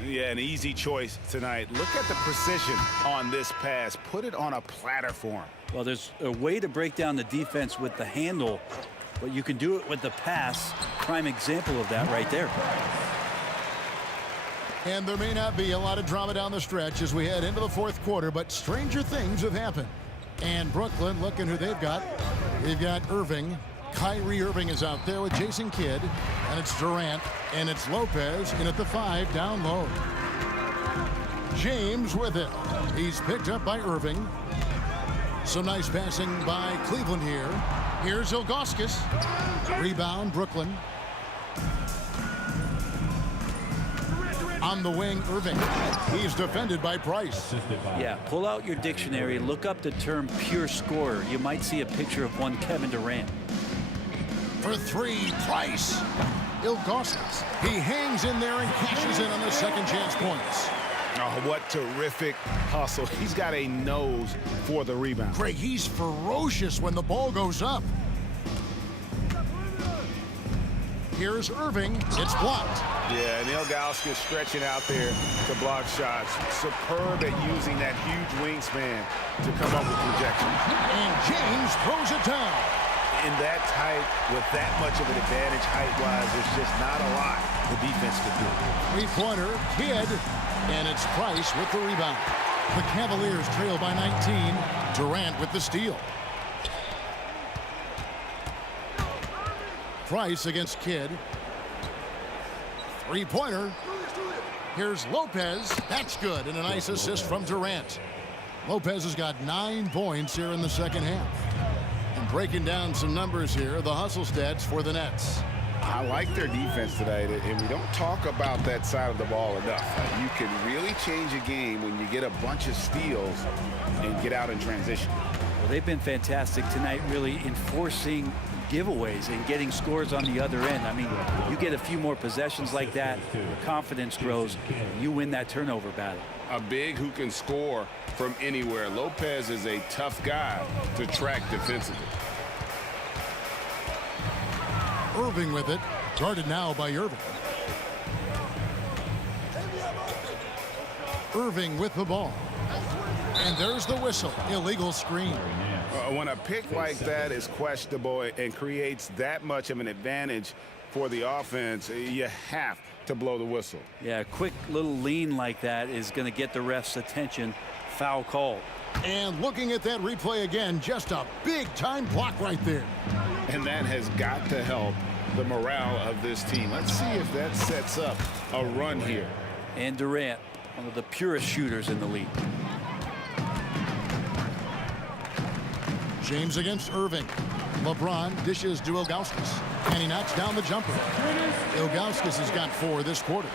Yeah, an easy choice tonight. Look at the precision on this pass. Put it on a platter for him. Well, there's a way to break down the defense with the handle, but you can do it with the pass. Prime example of that right there. And there may not be a lot of drama down the stretch as we head into the 4th quarter, but stranger things have happened. And Brooklyn, looking who they've got. They've got Irving. Kyrie Irving is out there with Jason Kidd. And it's Durant. And it's Lopez in at the 5 down low. James with it. He's picked up by Irving. Some nice passing by Cleveland here. Here's Ilgauskas. Rebound, Brooklyn. On the wing, Irving. He's defended by Price. Yeah, pull out your dictionary, look up the term pure scorer. You might see a picture of one Kevin Durant. For 3, Price. Ilgauskas. He hangs in there and cashes in on the second chance points. Oh, what terrific hustle. He's got a nose for the rebound. Greg, he's ferocious when the ball goes up. Here's Irving. It's blocked. Yeah, and Ilgauskas stretching out there to block shots. Superb at using that huge wingspan to come up with projection. And James throws it down. In that tight, with that much of an advantage height-wise, there's just not a lot the defense could do. Three-pointer, Kidd. And it's Price with the rebound. The Cavaliers trail by 19. Durant with the steal. Price against Kidd. Three-pointer. Here's Lopez. That's good. And a nice assist from Durant. Lopez has got 9 points here in the second half. And breaking down some numbers here, the hustle stats for the Nets. I like their defense tonight, and we don't talk about that side of the ball enough. You can really change a game when you get a bunch of steals and get out in transition. Well, they've been fantastic tonight, really enforcing giveaways and getting scores on the other end. I mean, you get a few more possessions like that, your confidence grows, and you win that turnover battle. A big who can score from anywhere. Lopez is a tough guy to track defensively. Irving with it. Guarded now by Irving. Irving with the ball. And there's the whistle. Illegal screen. When a pick like that is questionable and creates that much of an advantage for the offense, you have to blow the whistle. Yeah, a quick little lean like that is going to get the ref's attention. Foul call. And looking at that replay again, just a big-time block right there. And that has got to help the morale of this team. Let's see if that sets up a run here. And Durant, one of the purest shooters in the league. James against Irving. LeBron dishes to Ilgauskas. And he knocks down the jumper. Ilgauskas has got 4 this quarter.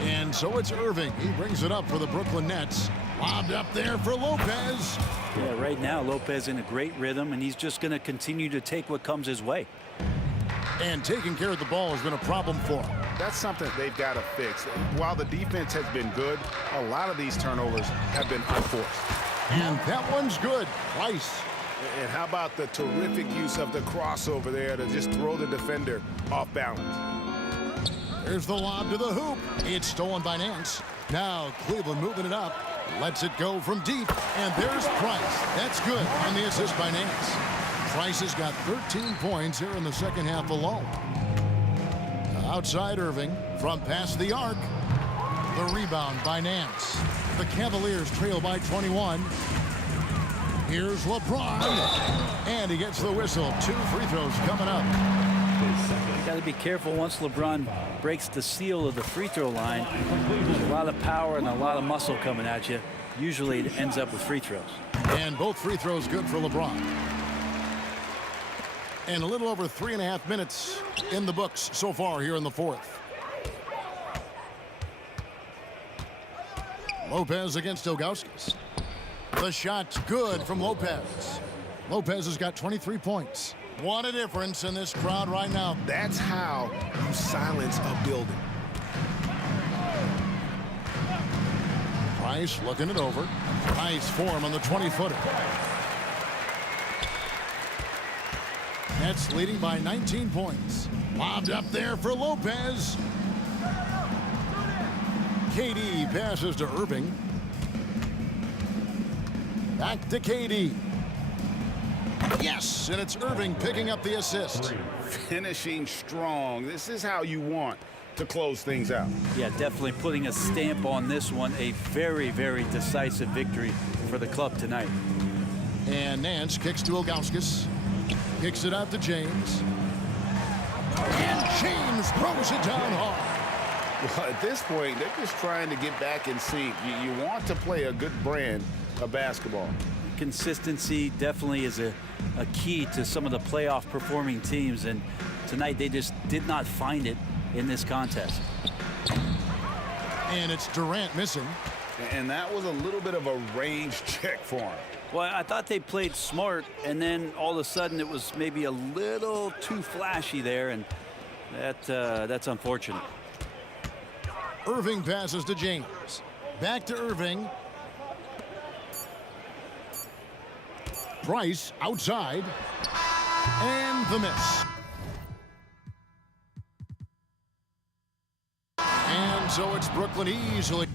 And so it's Irving. He brings it up for the Brooklyn Nets. Lobbed up there for Lopez. Yeah, right now Lopez in a great rhythm, and he's just going to continue to take what comes his way. And taking care of the ball has been a problem for him. That's something they've got to fix. While the defense has been good, a lot of these turnovers have been unforced. And that one's good. Price. And how about the terrific use of the crossover there to just throw the defender off balance. There's the lob to the hoop. It's stolen by Nance. Now Cleveland moving it up. Lets it go from deep. And there's Price. That's good on the assist by Nance. Price has got 13 points here in the second half alone. Outside Irving from past the arc. The rebound by Nance. The Cavaliers trail by 21. Here's LeBron. And he gets the whistle. 2 free throws coming up. You got to be careful once LeBron breaks the seal of the free throw line. There's a lot of power and a lot of muscle coming at you. Usually it ends up with free throws. And both free throws good for LeBron. And a little over 3.5 minutes in the books so far here in the fourth. Lopez against Ilgauskas. The shot's good from Lopez. Lopez has got 23 points. What a difference in this crowd right now. That's how you silence a building. Price looking it over. Nice form on the 20-footer. Nets leading by 19 points. Lobbed up there for Lopez. KD passes to Irving. Back to KD. Yes, and it's Irving picking up the assist. Finishing strong. This is how you want to close things out. Yeah, definitely putting a stamp on this one. A very, very decisive victory for the club tonight. And Nance kicks to Ilgauskas. Kicks it out to James. And James throws it down hard. Well, at this point, they're just trying to get back in sync. You want to play a good brand of basketball. Consistency definitely is a key to some of the playoff performing teams, and tonight they just did not find it in this contest. And it's Durant missing. And that was a little bit of a range check for him. Well, I thought they played smart, and then all of a sudden it was maybe a little too flashy there, and that's unfortunate. Irving passes to James. Back to Irving. Price outside. And the miss. And so it's Brooklyn easily.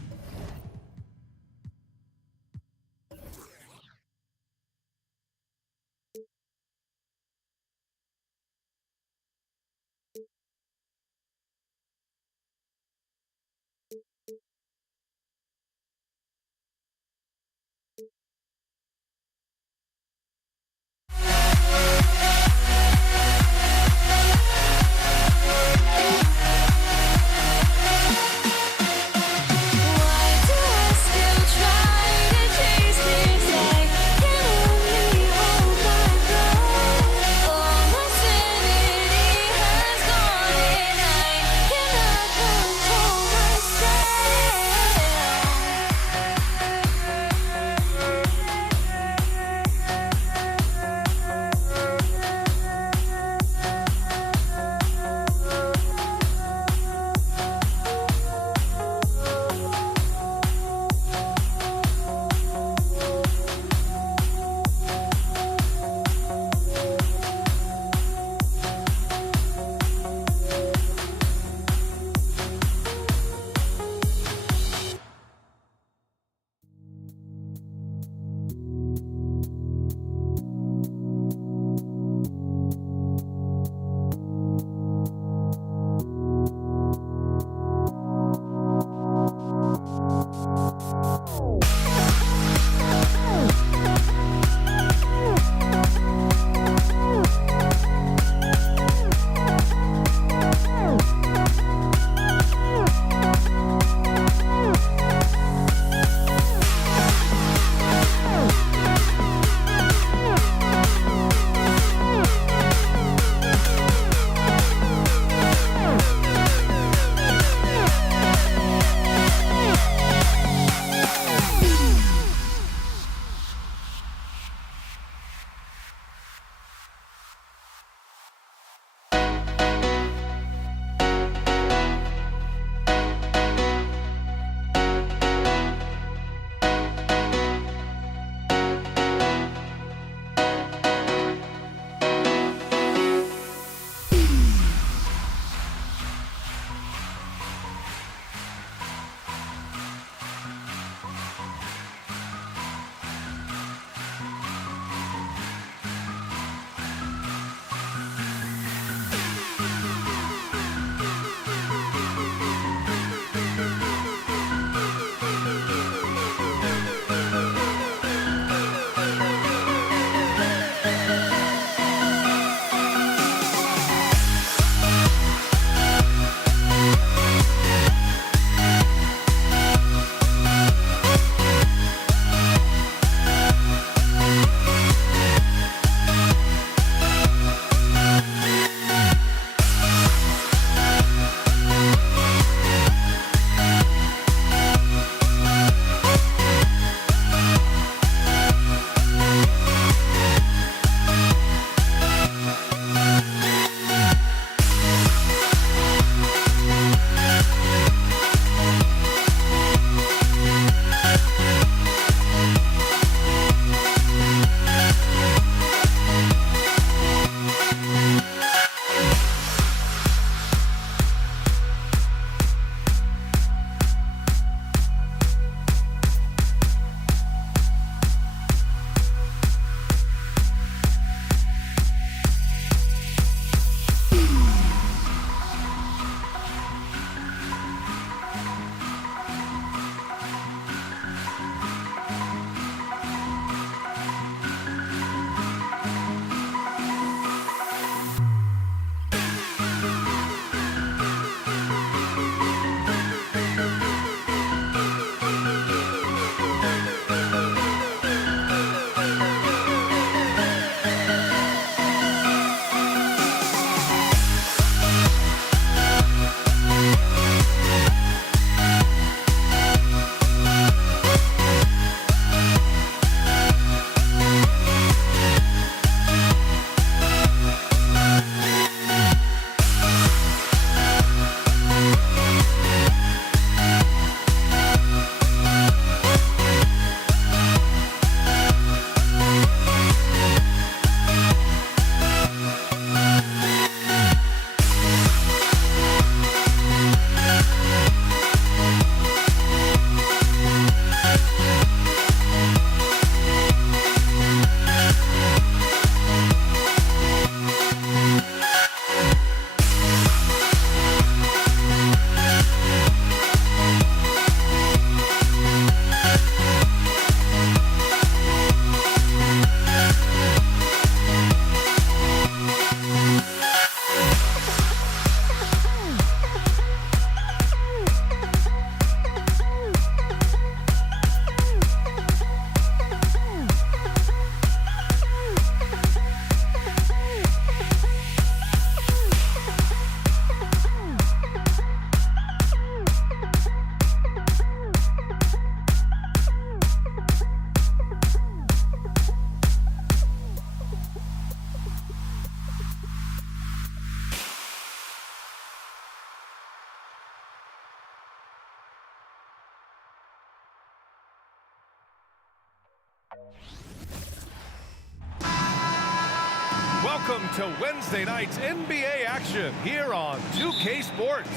Welcome to Wednesday night's NBA action here on 2K Sports.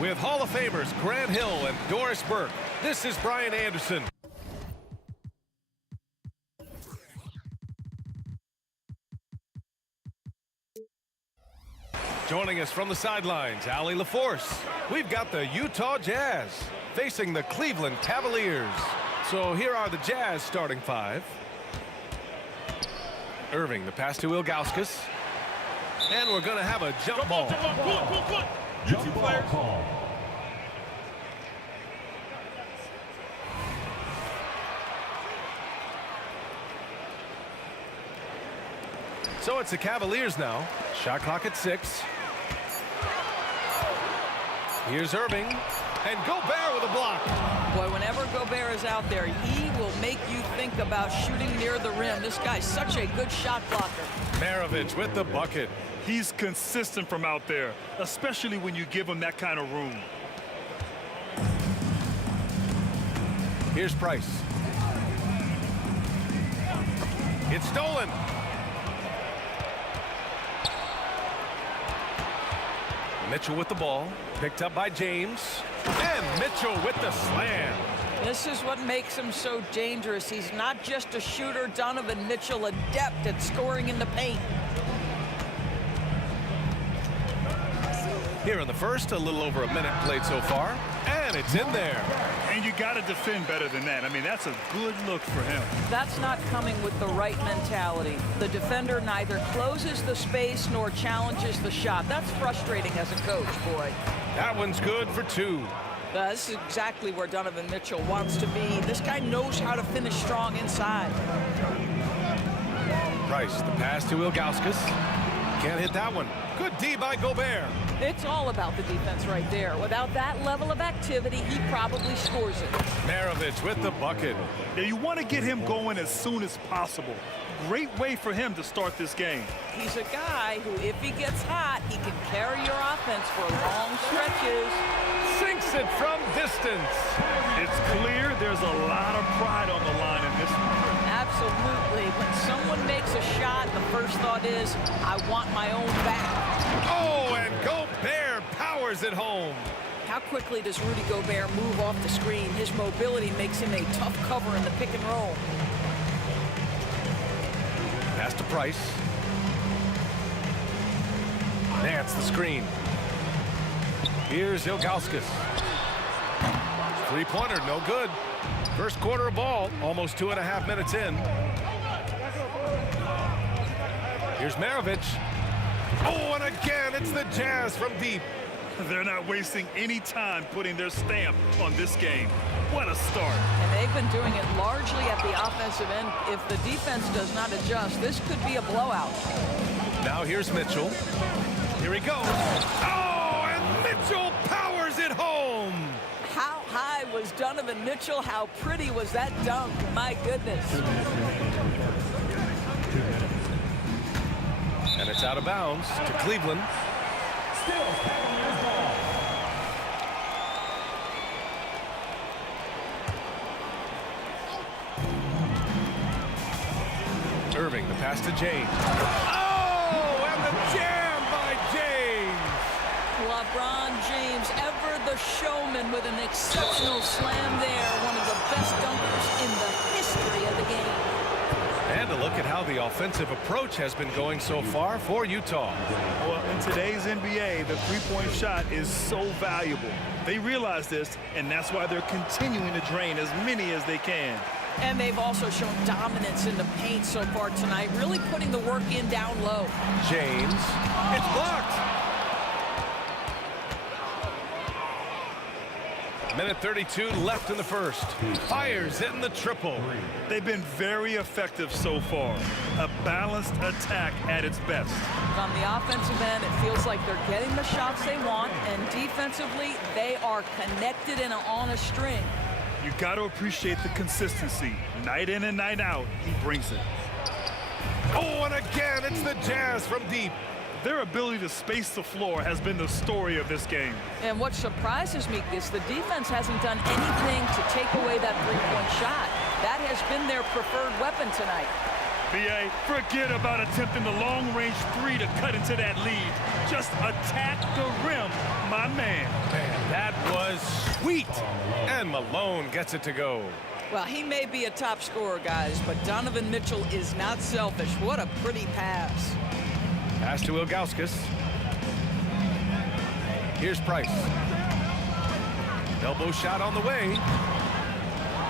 With Hall of Famers Grant Hill and Doris Burke, this is Brian Anderson. Joining us from the sidelines, Allie LaForce. We've got the Utah Jazz facing the Cleveland Cavaliers. So here are the Jazz starting five. Irving, the pass to Ilgauskas. And we're going to have a jump ball. Jump ball call. So it's the Cavaliers now. Shot clock at 6. Here's Irving. And Gobert with a block. Boy, whenever Gobert is out there, he will make you think about shooting near the rim. This guy's such a good shot blocker. Maravich with the bucket. He's consistent from out there, especially when you give him that kind of room. Here's Price. It's stolen. Mitchell with the ball. Picked up by James. And Mitchell with the slam. This is what makes him so dangerous. He's not just a shooter. Donovan Mitchell, adept at scoring in the paint. Here in the first, a little over a minute played so far. And it's in there. And you got to defend better than that. I mean, that's a good look for him. That's not coming with the right mentality. The defender neither closes the space nor challenges the shot. That's frustrating as a coach, boy. That one's good for 2. This is exactly where Donovan Mitchell wants to be. This guy knows how to finish strong inside. Price, the pass to Ilgauskas. Can't hit that one. Good D by Gobert. It's all about the defense right there. Without that level of activity, he probably scores it. Maravich with the bucket. Now, you want to get him going as soon as possible. Great way for him to start this game. He's a guy who, if he gets hot, he can carry your offense for long stretches. Sinks it from distance. It's clear there's a lot of pride on the line in this one. Absolutely. When someone makes a shot, the first thought is, I want my own back. Oh, and Gobert powers it home. How quickly does Rudy Gobert move off the screen? His mobility makes him a tough cover in the pick and roll. Pass to Price. Nance the screen. Here's Ilgauskas. Three-pointer, no good. First quarter of ball, almost 2.5 minutes in. Here's Maravich. Oh, and again, it's the Jazz from deep. They're not wasting any time putting their stamp on this game. What a start. And they've been doing it largely at the offensive end. If the defense does not adjust, this could be a blowout. Now here's Mitchell. Here he goes. Oh, and Mitchell powers it home. How high was Donovan Mitchell? How pretty was that dunk? My goodness. And it's out of bounds to Cleveland. Still Cavaliers ball. Irving, the pass to James. Oh, and the jam by James. LeBron James, ever the showman, with an exceptional slam there. One of the best dunkers in the history of the game. And a look at how the offensive approach has been going so far for Utah. Well, in today's NBA, the three-point shot is so valuable. They realize this, and that's why they're continuing to drain as many as they can. And they've also shown dominance in the paint so far tonight, really putting the work in down low. James, it's blocked. Minute 32 left in the first. Fires in the triple. They've been very effective so far. A balanced attack at its best. On the offensive end, it feels like they're getting the shots they want, and defensively, they are connected and on a string. You got to appreciate the consistency. Night in and night out, he brings it. Oh, and again, it's the Jazz from deep. Their ability to space the floor has been the story of this game. And what surprises me is the defense hasn't done anything to take away that three-point shot. That has been their preferred weapon tonight. B.A., forget about attempting the long-range three to cut into that lead. Just attack the rim, my man. Man, that was sweet. And Malone gets it to go. Well, he may be a top scorer, guys, but Donovan Mitchell is not selfish. What a pretty pass. Pass to Ilgauskas. Here's Price. Elbow shot on the way.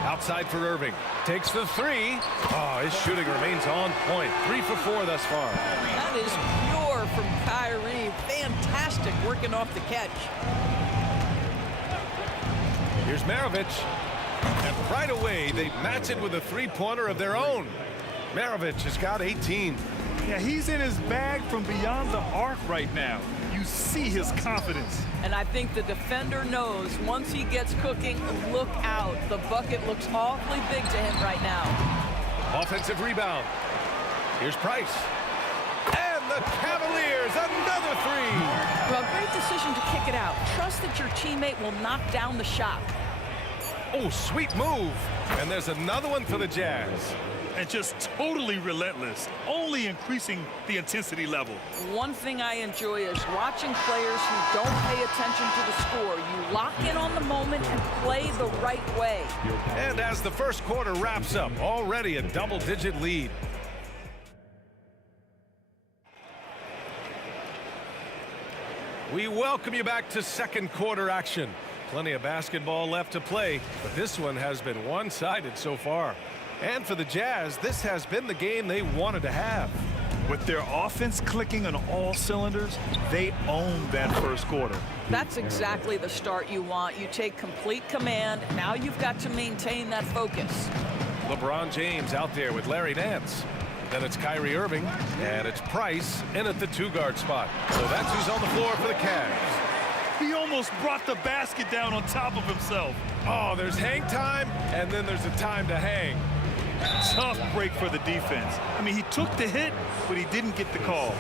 Outside for Irving. Takes the three. Oh, his shooting remains on point. 3 for 4 thus far. That is pure from Kyrie. Fantastic working off the catch. Here's Maravich. And right away, they match it with a three-pointer of their own. Maravich has got 18. Yeah, he's in his bag from beyond the arc right now. You see his confidence. And I think the defender knows once he gets cooking, look out. The bucket looks awfully big to him right now. Offensive rebound. Here's Price. And the Cavaliers, another three. Well, great decision to kick it out. Trust that your teammate will knock down the shot. Oh, sweet move. And there's another one for the Jazz. And just totally relentless, only increasing the intensity level. One thing I enjoy is watching players who don't pay attention to the score. You lock in on the moment and play the right way. And as the first quarter wraps up, already a double-digit lead. We welcome you back to second quarter action. Plenty of basketball left to play, but this one has been one-sided so far. And for the Jazz, this has been the game they wanted to have. With their offense clicking on all cylinders, they own that first quarter. That's exactly the start you want. You take complete command. Now you've got to maintain that focus. LeBron James out there with Larry Nance. Then it's Kyrie Irving, and it's Price in at the two-guard spot. So that's who's on the floor for the Cavs. He almost brought the basket down on top of himself. Oh, there's hang time, and then there's a time to hang. Tough break for the defense. I mean, he took the hit, but he didn't get the call.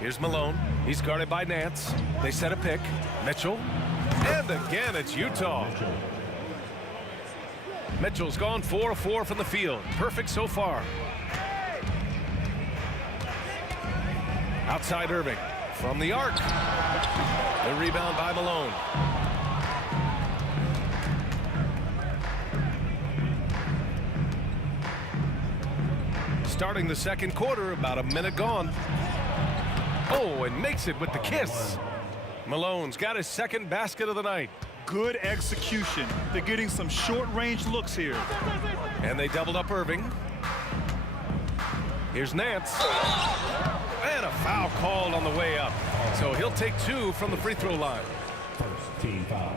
Here's Malone. He's guarded by Nance. They set a pick. Mitchell. And again, it's Utah. Mitchell's gone 4 of 4 from the field. Perfect so far. Outside Irving. From the arc. The rebound by Malone. Starting the second quarter, about a minute gone. Oh, and makes it with the kiss. Malone's got his second basket of the night. Good execution. They're getting some short-range looks here. And they doubled up Irving. Here's Nance. And a foul called on the way up. So he'll take 2 from the free throw line. First team foul.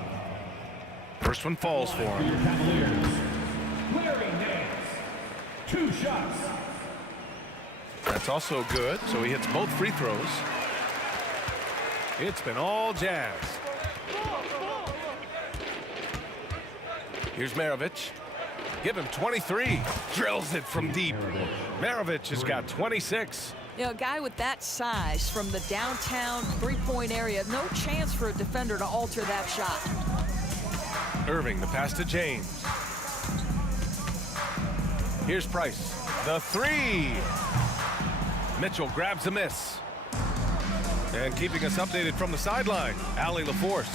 First one falls for him. Your Cavaliers. Larry Nance. 2 shots. That's also good. So he hits both free throws. It's been all Jazz. Here's Maravich. Give him 23. Drills it from deep. Maravich has got 26. You know, a guy with that size from the downtown three-point area, no chance for a defender to alter that shot. Irving, the pass to James. Here's Price. The three. Mitchell grabs a miss. And keeping us updated from the sideline, Allie LaForce.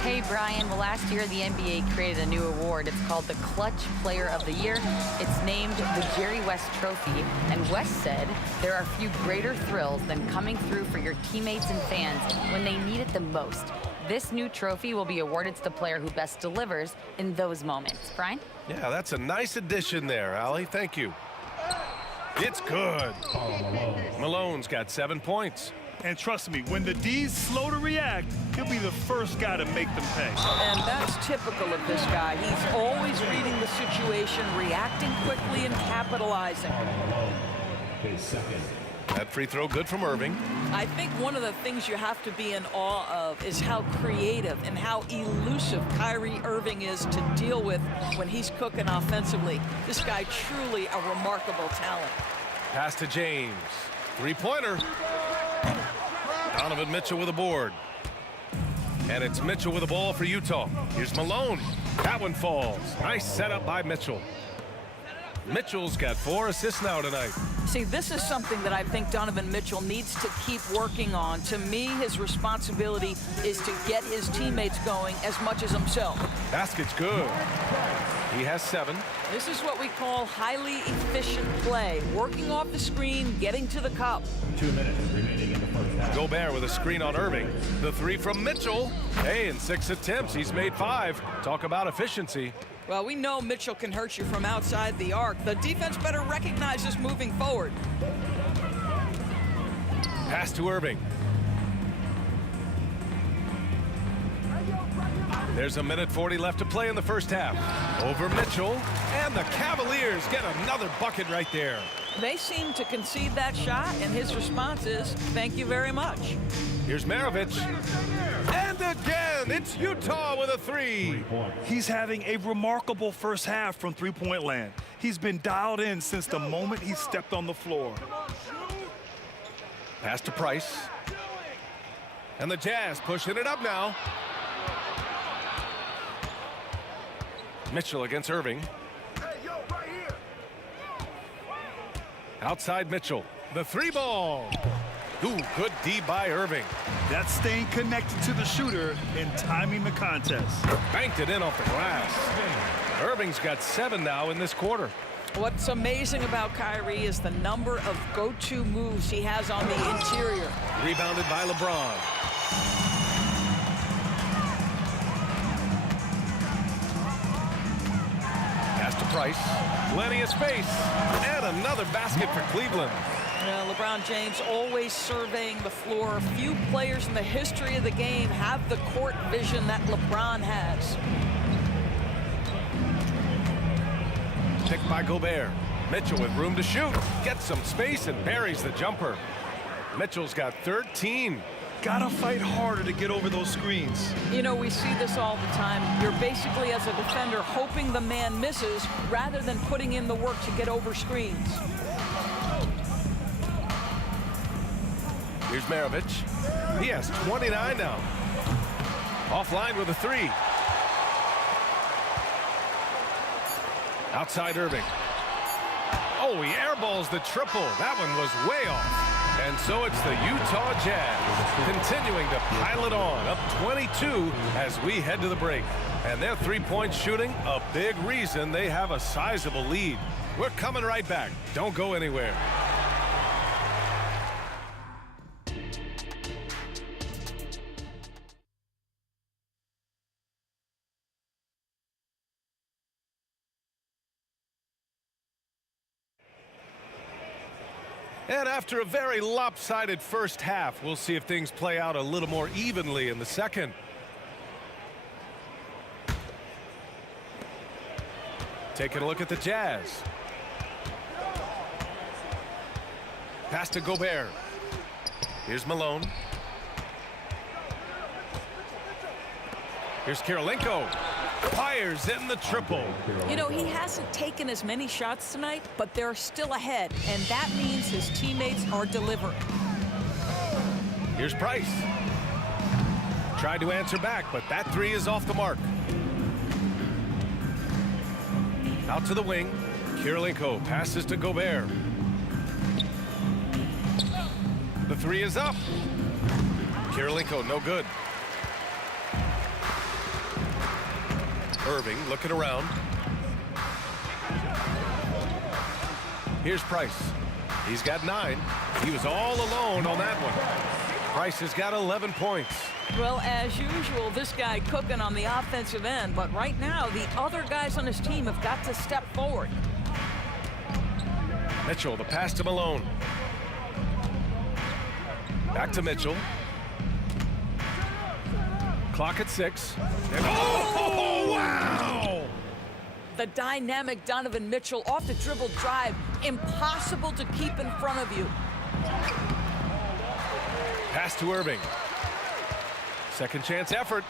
Hey, Brian. Well, last year the NBA created a new award. It's called the Clutch Player of the Year. It's named the Jerry West Trophy. And West said there are few greater thrills than coming through for your teammates and fans when they need it the most. This new trophy will be awarded to the player who best delivers in those moments. Brian? Yeah, that's a nice addition there, Allie. Thank you. It's good. Malone's got 7 points. And trust me, when the D's slow to react, he'll be the first guy to make them pay. And that's typical of this guy. He's always reading the situation, reacting quickly and capitalizing. His second. That free throw good from Irving. I think one of the things you have to be in awe of is how creative and how elusive Kyrie Irving is to deal with when he's cooking offensively. This guy truly a remarkable talent. Pass to James. Three-pointer. Donovan Mitchell with a board. And it's Mitchell with the ball for Utah. Here's Malone. That one falls. Nice setup by Mitchell. Mitchell's got 4 assists now tonight. See, this is something that I think Donovan Mitchell needs to keep working on. To me, his responsibility is to get his teammates going as much as himself. Basket's good. He has 7. This is what we call highly efficient play. Working off the screen, getting to the cup. 2 minutes remaining in the first half. Gobert with a screen on Irving. The 3 from Mitchell. Hey, in 6 attempts, he's made 5. Talk about efficiency. Well, we know Mitchell can hurt you from outside the arc. The defense better recognize this moving forward. Pass to Irving. There's 1:40 left to play in the first half. Over Mitchell, and the Cavaliers get another bucket right there. They seem to concede that shot, and his response is, thank you very much. Here's Maravich. And again, it's Utah with a 3. He's having a remarkable first half from three-point land. He's been dialed in since the moment he stepped on the floor. Pass to Price. And the Jazz pushing it up now. Mitchell against Irving. Outside Mitchell. The 3 ball. Ooh, good D by Irving. That's staying connected to the shooter and timing the contest. Banked it in off the glass. Irving's got 7 now in this quarter. What's amazing about Kyrie is the number of go-to moves he has on the interior. Rebounded by LeBron. Pass to Price. Plenty of space. And another basket for Cleveland. LeBron James always surveying the floor. Few players in the history of the game have the court vision that LeBron has. Picked by Gobert. Mitchell with room to shoot. Gets some space and buries the jumper. Mitchell's got 13. Gotta fight harder to get over those screens. You know, we see this all the time. You're basically, as a defender, hoping the man misses rather than putting in the work to get over screens. Here's Maravich. He has 29 now. Offline with a 3. Outside Irving. Oh, he airballs the triple. That one was way off. And so it's the Utah Jazz continuing to pile it on, up 22 as we head to the break. And their 3-point shooting, a big reason they have a sizable lead. We're coming right back. Don't go anywhere. And after a very lopsided first half, we'll see if things play out a little more evenly in the second. Taking a look at the Jazz. Pass to Gobert. Here's Malone. Here's Kirilenko. Fires in the triple. You know, he hasn't taken as many shots tonight, but they're still ahead, and that means his teammates are delivering. Here's Price. Tried to answer back, but that 3 is off the mark. Out to the wing. Kirilenko passes to Gobert. The 3 is up. Kirilenko, no good. Irving looking around. Here's Price. He's got 9. He was all alone on that one. Price has got 11 points. Well, as usual, this guy cooking on the offensive end, but right now the other guys on his team have got to step forward. Mitchell, the pass to Malone. Back to Mitchell. Clock at 6. And oh, wow! The dynamic Donovan Mitchell off the dribble drive. Impossible to keep in front of you. Pass to Irving. Second chance effort.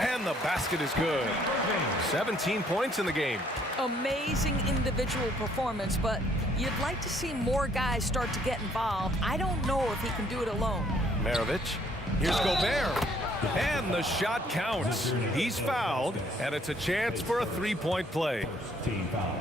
And the basket is good. 17 points in the game. Amazing individual performance, but you'd like to see more guys start to get involved. I don't know if he can do it alone. Maravich. Here's Gobert. And the shot counts. He's fouled, and it's a chance for a three-point play. Team foul.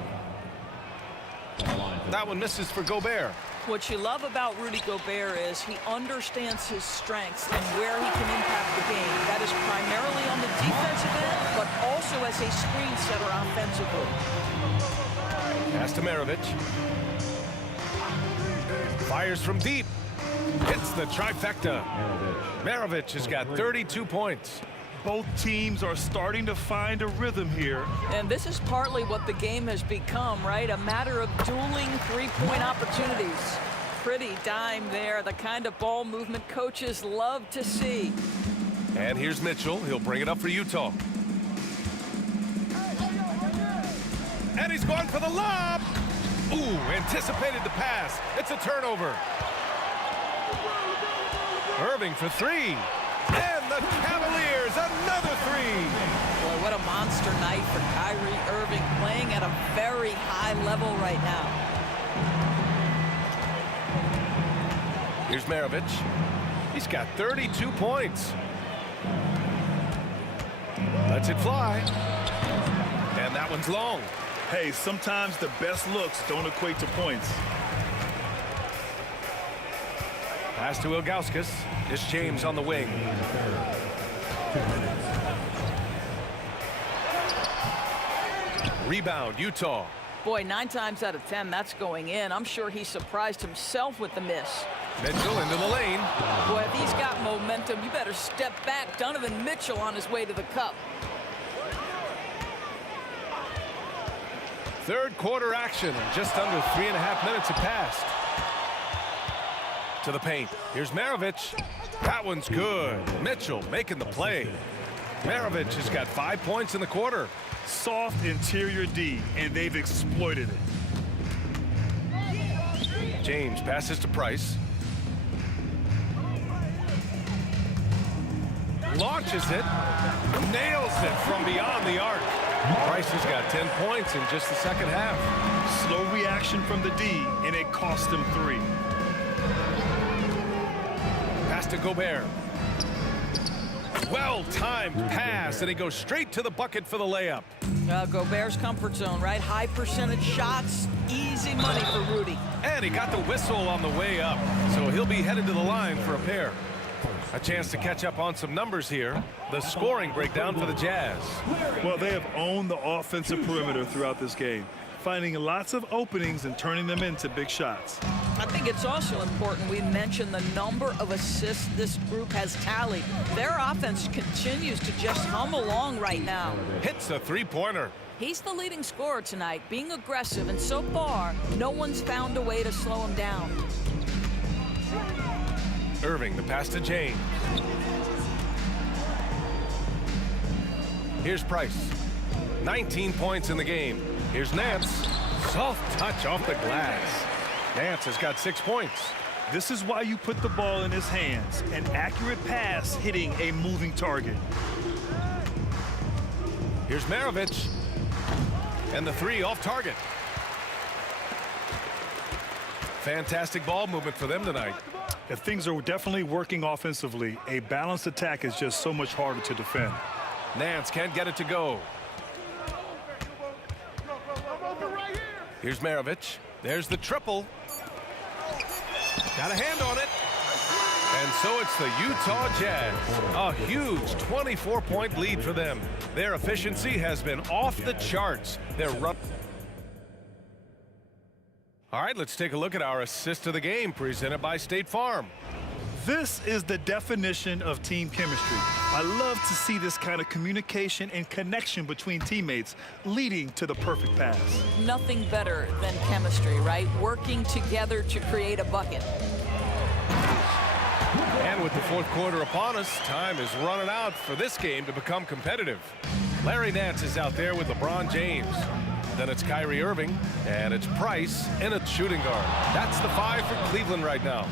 That one misses for Gobert. What you love about Rudy Gobert is he understands his strengths and where he can impact the game. That is primarily on the defensive end, but also as a screen setter offensively. Pass to Maravich. Fires from deep. Hits the trifecta. Maravich has got 32 points. Both teams are starting to find a rhythm here. And this is partly what the game has become, right? A matter of dueling three-point opportunities. Pretty dime there, the kind of ball movement coaches love to see. And here's Mitchell. He'll bring it up for Utah. And he's going for the lob. Ooh, anticipated the pass. It's a turnover. Irving for three. And the Cavaliers, another three. Boy, what a monster night for Kyrie Irving, playing at a very high level right now. Here's Maravich. He's got 32 points. Lets it fly. And that one's long. Hey, sometimes the best looks don't equate to points. Pass to Ilgauskas. It's James on the wing. Rebound, Utah. Boy, 9 times out of 10, that's going in. I'm sure he surprised himself with the miss. Mitchell into the lane. Boy, if he's got momentum, you better step back. Donovan Mitchell on his way to the cup. Third quarter action. Just under 3.5 minutes have passed. To the paint. Here's Maravich. That one's good. Mitchell making the play. Maravich has got 5 points in the quarter. Soft interior D, and they've exploited it. James passes to Price. Launches it. Nails it from beyond the arc. Price has got 10 points in just the second half. Slow reaction from the D, and it cost him 3. Pass to Gobert. Well-timed pass, and he goes straight to the bucket for the layup. Gobert's comfort zone, right? High percentage shots, easy money for Rudy. And he got the whistle on the way up, so he'll be headed to the line for a pair. A chance to catch up on some numbers here. The scoring breakdown for the Jazz. Well, they have owned the offensive perimeter throughout this game, finding lots of openings and turning them into big shots. I think it's also important we mention the number of assists this group has tallied. Their offense continues to just hum along right now. Hits a three-pointer. He's the leading scorer tonight, being aggressive, and so far, no one's found a way to slow him down. Irving, the pass to James. Here's Price. 19 points in the game. Here's Nance. Soft touch off the glass. Nance has got 6 points. This is why you put the ball in his hands. An accurate pass hitting a moving target. Here's Maravich. And the three off target. Fantastic ball movement for them tonight. If things are definitely working offensively, a balanced attack is just so much harder to defend. Nance can't get it to go. Here's Maravich. There's the triple. Got a hand on it. And so it's the Utah Jazz. A huge 24-point lead for them. Their efficiency has been off the charts. They're All right, let's take a look at our assist of the game presented by State Farm. This is the definition of team chemistry. I love to see this kind of communication and connection between teammates leading to the perfect pass. Nothing better than chemistry, right? Working together to create a bucket. And with the fourth quarter upon us, time is running out for this game to become competitive. Larry Nance is out there with LeBron James. Then it's Kyrie Irving, and it's Price in a shooting guard. That's the 5 for Cleveland right now.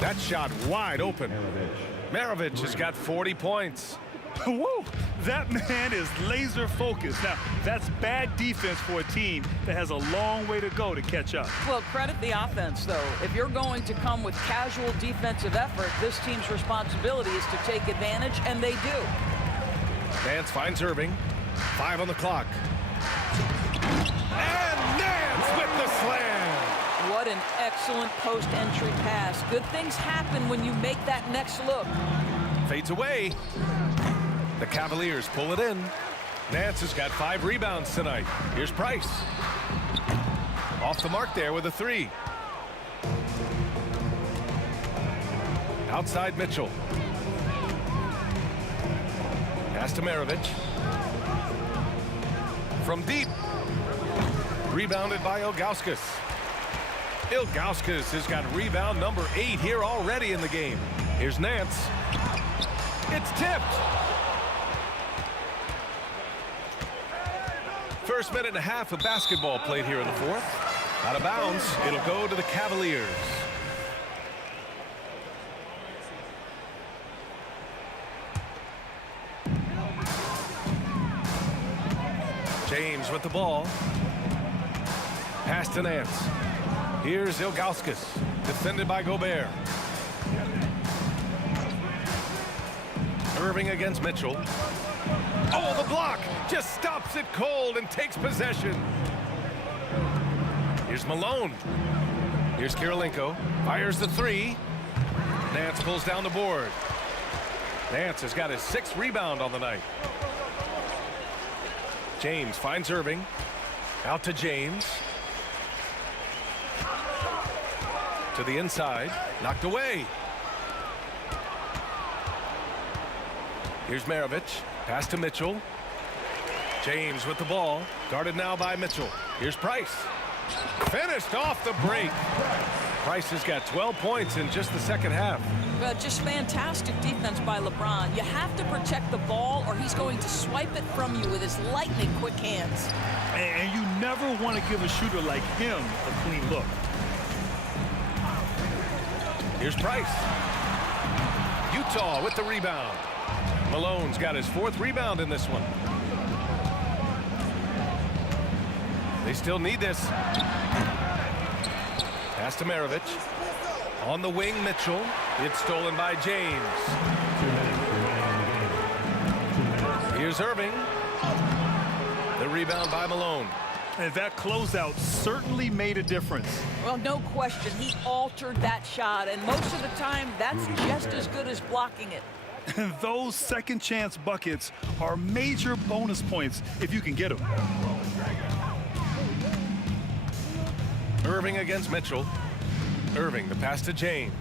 That shot wide open. Maravich has got 40 points. Woo! That man is laser focused. Now, that's bad defense for a team that has a long way to go to catch up. Well, credit the offense, though. If you're going to come with casual defensive effort, this team's responsibility is to take advantage, and they do. Nance finds Irving. 5 on the clock. And Nance with the slam. What an excellent post-entry pass. Good things happen when you make that next look. Fades away. The Cavaliers pull it in. Nance has got 5 rebounds tonight. Here's Price. Off the mark there with a 3. Outside Mitchell. Pass to Maravich. From deep. Rebounded by Ilgauskas. Ilgauskas has got rebound number 8 here already in the game. Here's Nance. It's tipped. First minute and a half of basketball played here in the fourth. Out of bounds, it'll go to the Cavaliers. James with the ball. Pass to Nance. Here's Ilgauskas, defended by Gobert. Irving against Mitchell. Oh, the block just stops it cold and takes possession. Here's Malone. Here's Kirilenko. Fires the 3. Nance pulls down the board. Nance has got his 6th rebound on the night. James finds Irving. Out to James. To the inside. Knocked away. Here's Maravich. Pass to Mitchell. James with the ball. Guarded now by Mitchell. Here's Price. Finished off the break. Price has got 12 points in just the second half. Just fantastic defense by LeBron. You have to protect the ball or he's going to swipe it from you with his lightning quick hands. And you never want to give a shooter like him a clean look. Here's Price. Utah with the rebound. Malone's got his 4th rebound in this one. They still need this. Pass to Maravich. On the wing, Mitchell. It's stolen by James. Here's Irving. The rebound by Malone. And that closeout certainly made a difference. Well, no question. He altered that shot, and most of the time, that's just as good as blocking it. And those second chance buckets are major bonus points if you can get them. Irving against Mitchell. Irving, the pass to James.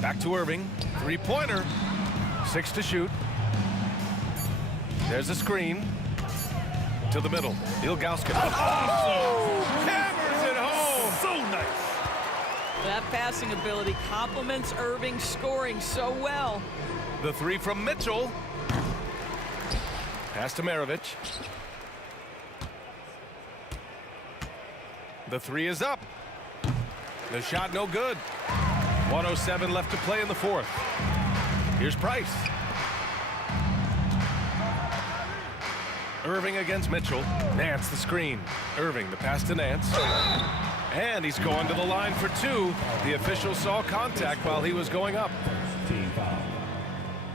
Back to Irving. 3-pointer. 6 to shoot. There's a screen. To the middle. Ilgauskas. Oh! Hammers it home! So nice. That passing ability complements Irving scoring so well. The 3 from Mitchell. Pass to Maravich. The 3 is up. The shot no good. 1:07 left to play in the fourth. Here's Price. Irving against Mitchell. Nance the screen. Irving the pass to Nance. And he's going to the line for 2. The official saw contact while he was going up.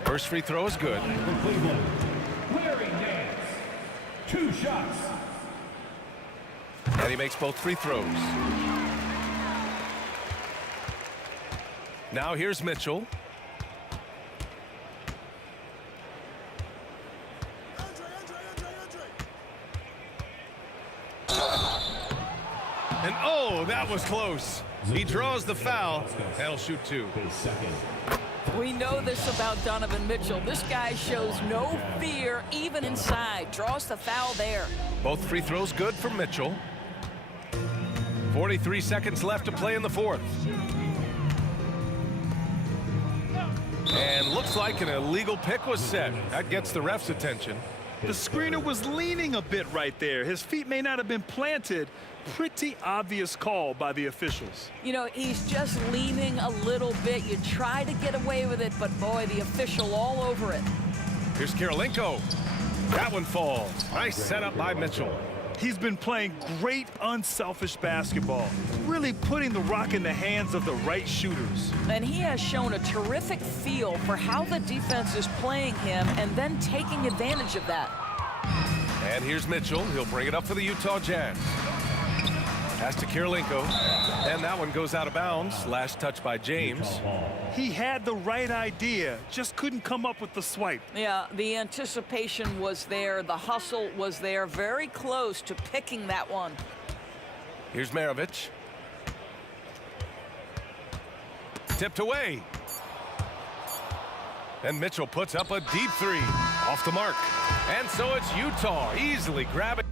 First free throw is good. Larry Nance. 2 shots. And he makes both free throws. Now here's Mitchell. And oh, that was close. He draws the foul, and he'll shoot 2. We know this about Donovan Mitchell. This guy shows no fear, even inside. Draws the foul there. Both free throws good for Mitchell. 43 seconds left to play in the fourth. And looks like an illegal pick was set. That gets the ref's attention. The screener was leaning a bit right there. His feet may not have been planted. Pretty obvious call by the officials. You know, he's just leaning a little bit. You try to get away with it, but boy, the official all over it. Here's Kirilenko. That one falls. Nice setup by Mitchell. He's been playing great unselfish basketball, really putting the rock in the hands of the right shooters. And he has shown a terrific feel for how the defense is playing him and then taking advantage of that. And here's Mitchell. He'll bring it up for the Utah Jazz. Pass to Kirilenko. And that one goes out of bounds. Last touch by James. He had the right idea, just couldn't come up with the swipe. Yeah, the anticipation was there. The hustle was there. Very close to picking that one. Here's Maravich. Tipped away. And Mitchell puts up a deep three. Off the mark. And so it's Utah easily grabbing.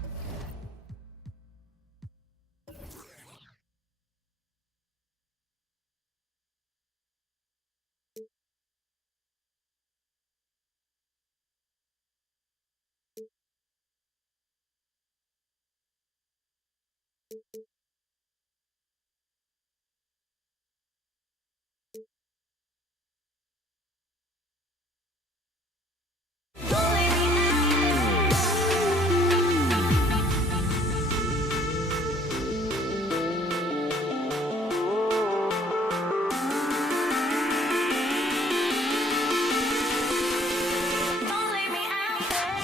Don't leave me out there.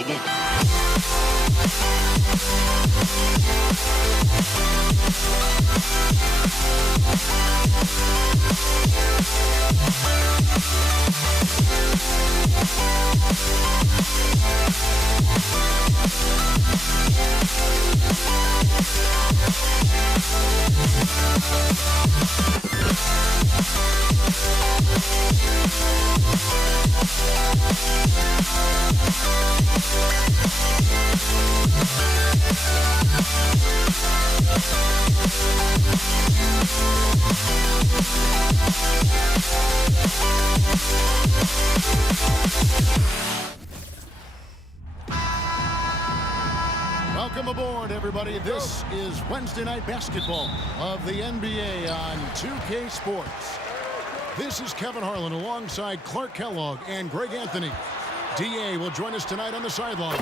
Dig it. Welcome aboard, everybody. This is Wednesday Night Basketball of the NBA on 2K Sports. This is Kevin Harlan alongside Clark Kellogg and Greg Anthony. DA will join us tonight on the sideline.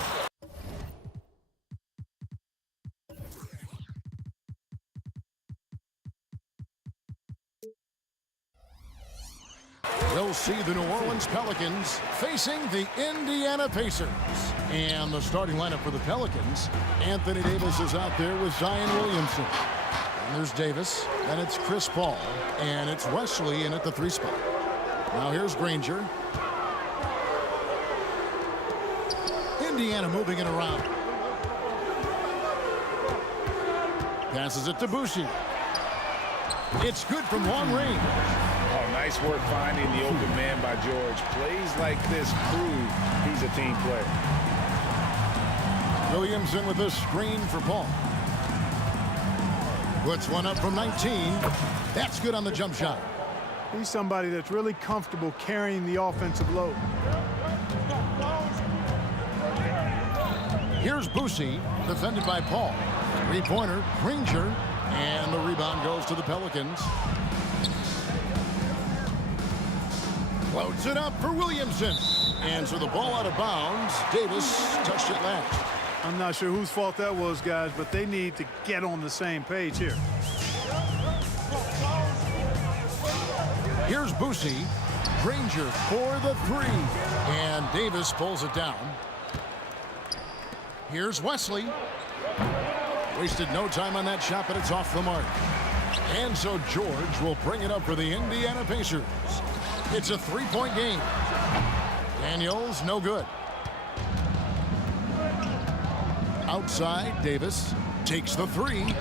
We'll see the New Orleans Pelicans facing the Indiana Pacers. And the starting lineup for the Pelicans, Anthony Davis is out there with Zion Williamson. And there's Davis, then it's Chris Paul, and it's Wesley in at the 3 spot. Now here's Granger. Indiana moving it around. Passes it to Boucher. It's good from long range. Oh, nice work finding the open man by George. Plays like this prove he's a team player. Williamson with a screen for Paul. Puts one up from 19. That's good on the jump shot. He's somebody that's really comfortable carrying the offensive load. Here's Boucher, defended by Paul. 3-pointer, Granger, and the rebound goes to the Pelicans. Floats it up for Williamson. And so the ball out of bounds. Davis touched it last. I'm not sure whose fault that was, guys, but they need to get on the same page here. Here's Boucher. Granger for the 3. And Davis pulls it down. Here's Wesley. Wasted no time on that shot, but it's off the mark. And so George will bring it up for the Indiana Pacers. It's a 3-point game. Daniels, no good. Outside, Davis takes the 3.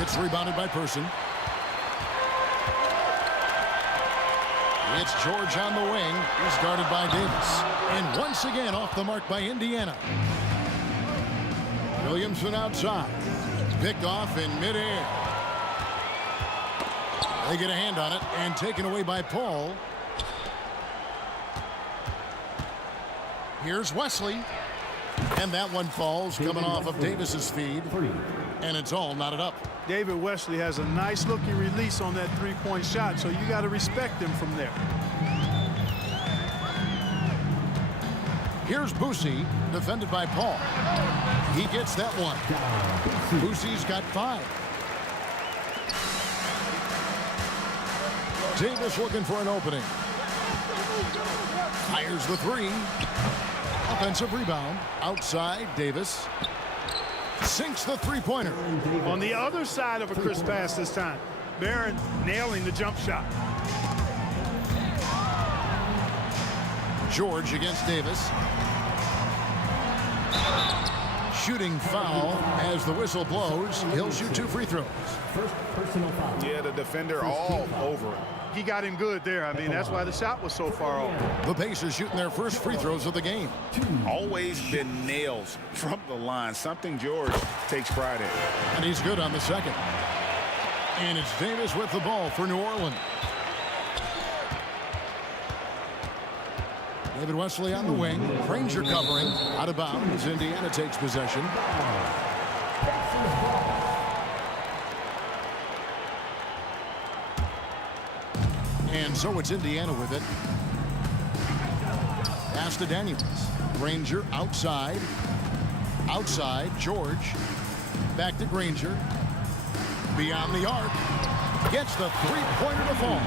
It's rebounded by Person. It's George on the wing. He's guarded by Davis. And once again off the mark by Indiana. Williamson outside. Picked off in midair. They get a hand on it and taken away by Paul. Here's Wesley. And that one falls coming off of Davis's feed. And it's all knotted up. David Wesley has a nice looking release on that 3-point shot, so you got to respect him from there. Here's Boucher, defended by Paul. He gets that one. Bousier's got 5. Davis looking for an opening. Fires the 3. Offensive rebound. Outside, Davis. Sinks the 3-pointer. On the other side of a crisp pass this time. Barron nailing the jump shot. George against Davis. Shooting foul as the whistle blows. He'll shoot 2 free throws. First personal foul. Yeah, the defender all over him. He got him good there. I mean, that's why the shot was so far off. The Pacers shooting their first free throws of the game. Always been nails from the line. Something George takes pride in. And he's good on the second. And it's Davis with the ball for New Orleans. David Wesley on the wing. Granger covering. Out of bounds. Indiana takes possession. And so it's Indiana with it. Pass to Daniels. Granger outside. Outside. George. Back to Granger. Beyond the arc. Gets the 3-pointer to fall.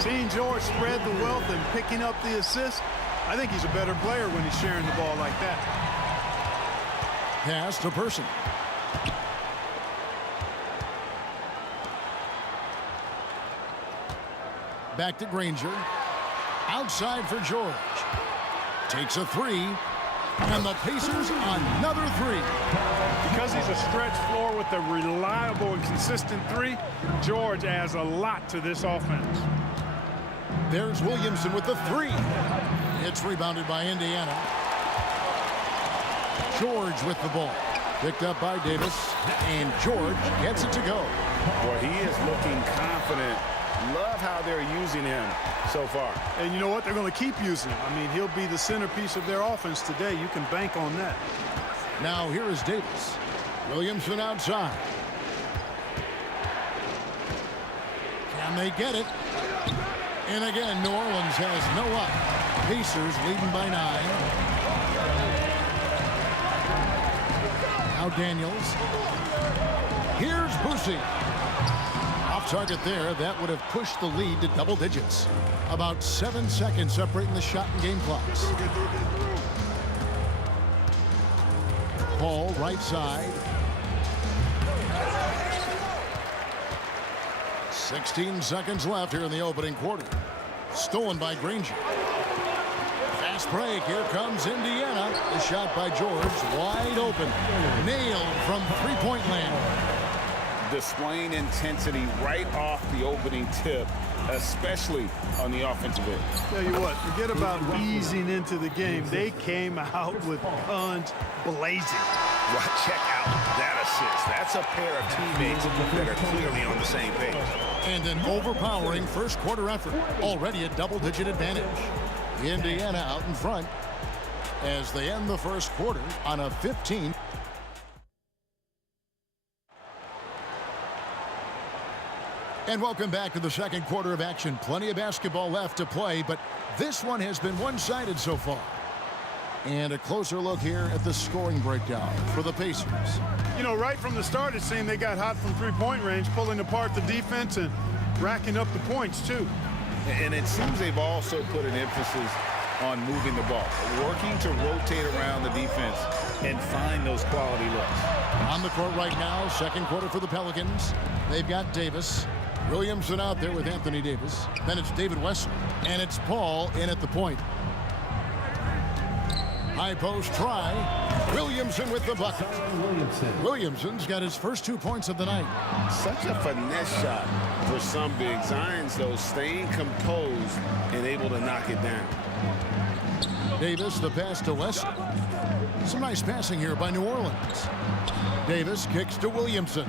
Seeing George spread the wealth and picking up the assist, I think he's a better player when he's sharing the ball like that. Pass to Person. Back to Granger. Outside for George. Takes a three. And the Pacers another three. Because he's a stretch floor with a reliable and consistent three, George adds a lot to this offense. There's Williamson with the three. It's rebounded by Indiana. George with the ball. Picked up by Davis. And George gets it to go. Boy, he is looking confident. Love how they're using him so far. And you know what? They're going to keep using him. I mean, he'll be the centerpiece of their offense today. You can bank on that. Now here is Davis. Williamson outside. Can they get it? And again, New Orleans has no up. Pacers leading by 9. Now Daniels. Here's Boucy. Off target there. That would have pushed the lead to double digits. About 7 seconds separating the shot and game clocks. Paul right side. 16 seconds left here in the opening quarter. Stolen by Granger. Fast break. Here comes Indiana. The shot by George. Wide open. Nailed from three-point land. Displaying intensity right off the opening tip, especially on the offensive end. Tell you what, forget about easing into the game. They came out with guns blazing. Well, check out that assist. That's a pair of teammates that are clearly on the same page. And an overpowering first quarter effort. Already a double-digit advantage. Indiana out in front as they end the first quarter on a 15. And welcome back to the second quarter of action. Plenty of basketball left to play, but this one has been one-sided so far. And a closer look here at the scoring breakdown for the Pacers. You know, right from the start, it seemed they got hot from three-point range, pulling apart the defense and racking up the points, too. And it seems they've also put an emphasis on moving the ball, working to rotate around the defense and find those quality looks. On the court right now, second quarter for the Pelicans. They've got Davis. Williamson out there with Anthony Davis. Then it's David Wesley. And it's Paul in at the point. High post try. Williamson with the bucket. Williamson's got his first 2 points of the night. Such a finesse shot for some big Zions, though, staying composed and able to knock it down. Davis, the pass to Wesley. Some nice passing here by New Orleans. Davis kicks to Williamson.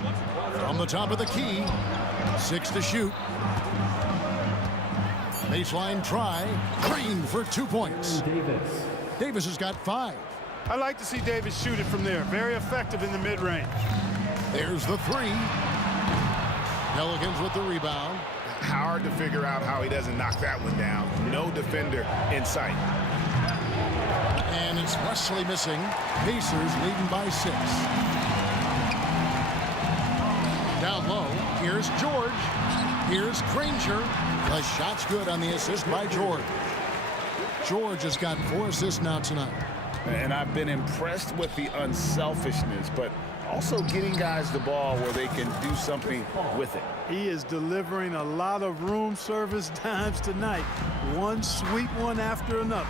From the top of the key. 6 to shoot. Baseline try. Green for 2 points. Davis has got 5. I like to see Davis shoot it from there. Very effective in the mid-range. There's the 3. Pelicans with the rebound. Hard to figure out how he doesn't knock that one down. No defender in sight. And it's Wesley missing. Pacers leading by 6. Down low, here's George. Here's Granger. The shot's good on the assist by George. George has got 4 assists now tonight. And I've been impressed with the unselfishness, but also getting guys the ball where they can do something with it. He is delivering a lot of room service dimes tonight. One sweet one after another.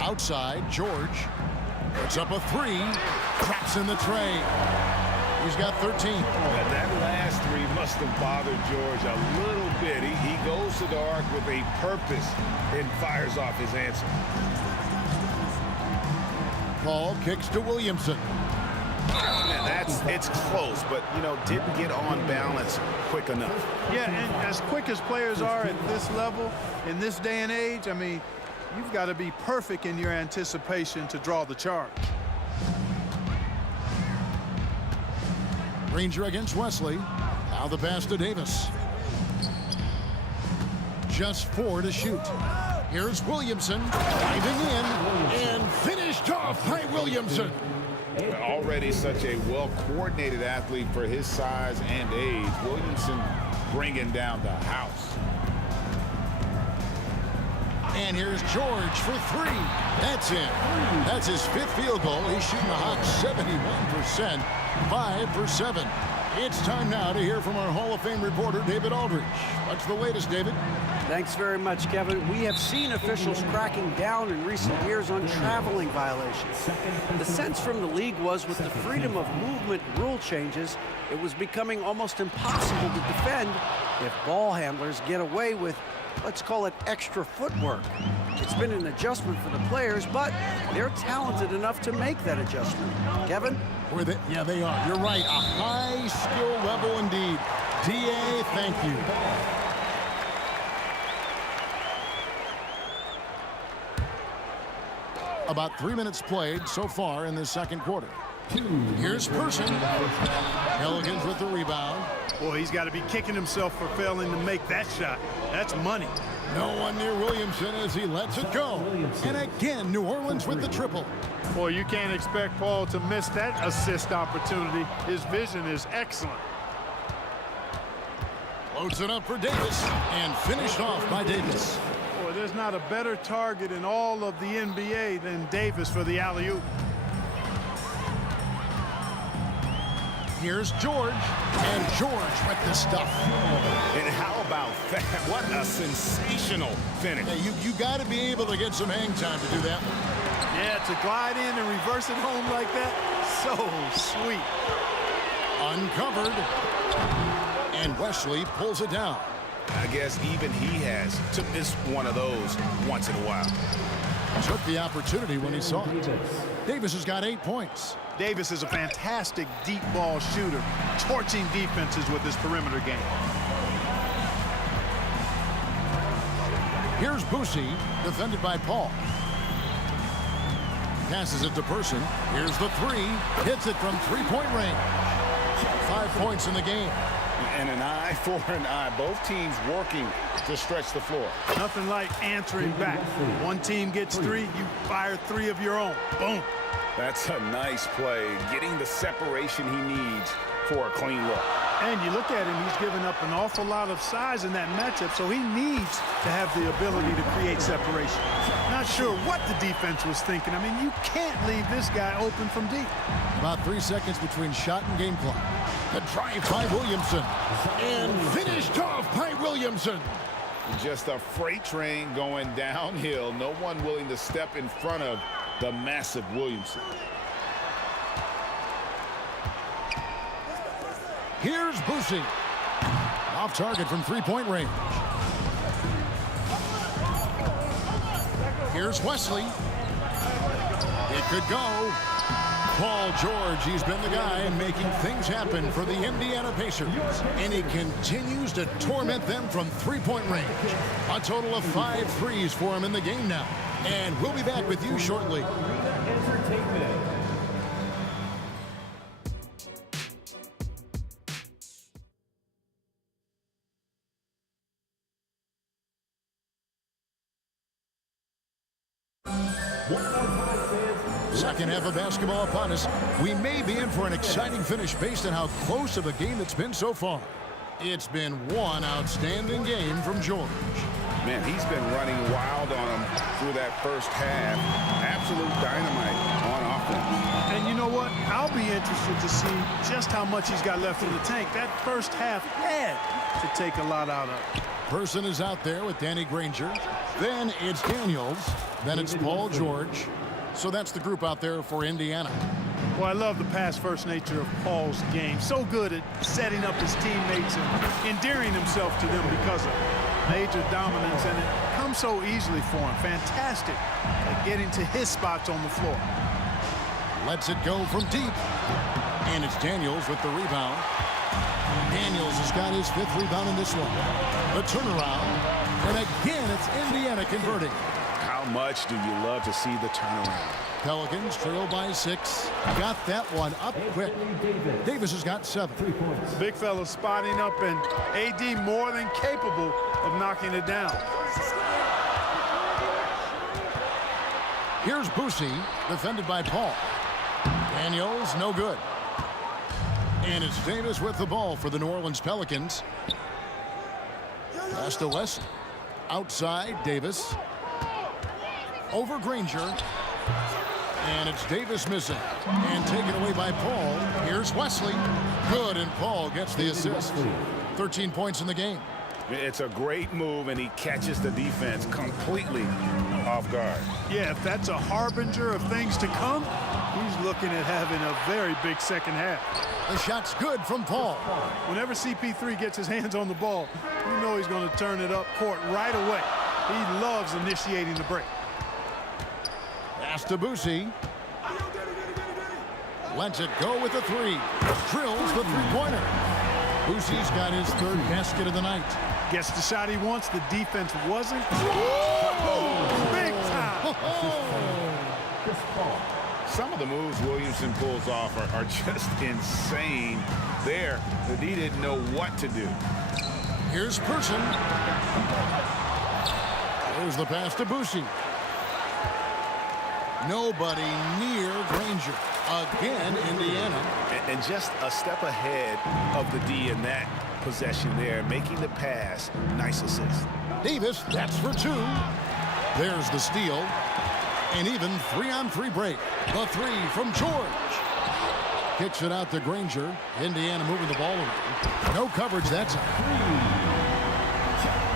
Outside, George puts up a 3. Traps in the tray. He's got 13. That last 3 must have bothered George a little bit. He goes to the arc with a purpose and fires off his answer. Paul kicks to Williamson. Man, it's close, but, you know, didn't get on balance quick enough. Yeah, and as quick as players are at this level, in this day and age, I mean, you've got to be perfect in your anticipation to draw the charge. Granger against Wesley. Now the pass to Davis. Just 4 to shoot. Here's Williamson diving in and finished off by Williamson. Already such a well-coordinated athlete for his size and age. Williamson bringing down the house. And here's George for three. That's in. That's his 5th field goal. He's shooting a hot 71%, 5 for 7. It's time now to hear from our Hall of Fame reporter, David Aldridge. What's the latest, David? Thanks very much, Kevin. We have seen officials cracking down in recent years on traveling violations. The sense from the league was with the freedom of movement rule changes, it was becoming almost impossible to defend if ball handlers get away with, let's call it, extra footwork. It's been an adjustment for the players, but they're talented enough to make that adjustment. Kevin? Yeah, they are. You're right. A high skill level indeed. DA, thank you. About 3 minutes played so far in this second quarter. Here's Person. Pelicans with the rebound. Boy, he's got to be kicking himself for failing to make that shot. That's money. No one near Williamson as he lets it go. And again, New Orleans with the triple. Boy, you can't expect Paul to miss that assist opportunity. His vision is excellent. Loads it up for Davis and finished off by Davis. Boy, there's not a better target in all of the NBA than Davis for the alley-oop. Here's George, and George with the stuff. And how about that? What a sensational finish. Hey, you got to be able to get some hang time to do that. Yeah, to glide in and reverse it home like that, so sweet. Uncovered, and Wesley pulls it down. I guess even he has to miss one of those once in a while. Took the opportunity when he saw it. Davis has got 8 points. Davis is a fantastic deep ball shooter, torching defenses with his perimeter game. Here's Boosie, defended by Paul. Passes it to Person. Here's the three. Hits it from three-point range. 5 points in the game. And an eye for an eye. Both teams working to stretch the floor. Nothing like answering back. One team gets 3, you fire 3 of your own. Boom. That's a nice play. Getting the separation he needs for a clean look. And you look at him, he's given up an awful lot of size in that matchup, so he needs to have the ability to create separation. Not sure what the defense was thinking. I mean, you can't leave this guy open from deep. About 3 seconds between shot and game clock. The drive by Williamson. And finished off by Williamson. Just a freight train going downhill. No one willing to step in front of the massive Williamson. Here's Boosie. Off target from three-point range. Here's Wesley. It could go. Paul George, he's been the guy making things happen for the Indiana Pacers. And he continues to torment them from three-point range. A total of 5 threes for him in the game now. And we'll be back with you shortly. Second half of basketball upon us. We may be in for an exciting finish based on how close of a game it's been so far. It's been one outstanding game from George. Man, he's been running wild on him through that first half. Absolute dynamite on offense. And you know what? I'll be interested to see just how much he's got left in the tank. That first half had to take a lot out of. Person is out there with Danny Granger. Then it's Daniels. Then it's Paul George. So that's the group out there for Indiana. Well, I love the pass-first nature of Paul's game. So good at setting up his teammates and endearing himself to them because of major dominance, and it comes so easily for him. Fantastic at getting to his spots on the floor. Lets it go from deep. And it's Daniels with the rebound. Daniels has got his 5th rebound in this one. The turnaround. And again, it's Indiana converting. How much do you love to see the turnaround? Pelicans trail by 6. Got that one up quick. Davis has got 7. Big fella spotting up, and AD more than capable of knocking it down. Here's Boosie, defended by Paul. Daniels, no good. And it's Davis with the ball for the New Orleans Pelicans. Pass to Wesley. Outside, Davis. over Granger. And it's Davis missing. And taken away by Paul. Here's Wesley. Good, and Paul gets the assist. 13 points in the game. It's a great move, and he catches the defense completely off guard. Yeah, if that's a harbinger of things to come, he's looking at having a very big second half. The shot's good from Paul. Whenever CP3 gets his hands on the ball, you know he's going to turn it up court right away. He loves initiating the break. Pass to Boosie. Lets it go with the three. Drills the three-pointer. Boosie's got his third basket of the night. Gets the shot he wants. The defense wasn't. Big time. Some of the moves Williamson pulls off are just insane. There, that he didn't know what to do. Here's Person. There's the pass to Boosie. Nobody near Granger. Again, Indiana. And just a step ahead of the D in that possession there, making the pass. Nice assist. Davis, that's for two. There's the steal. An even 3-on-3 break. The three from George. Kicks it out to Granger. Indiana moving the ball around. No coverage, that's a three.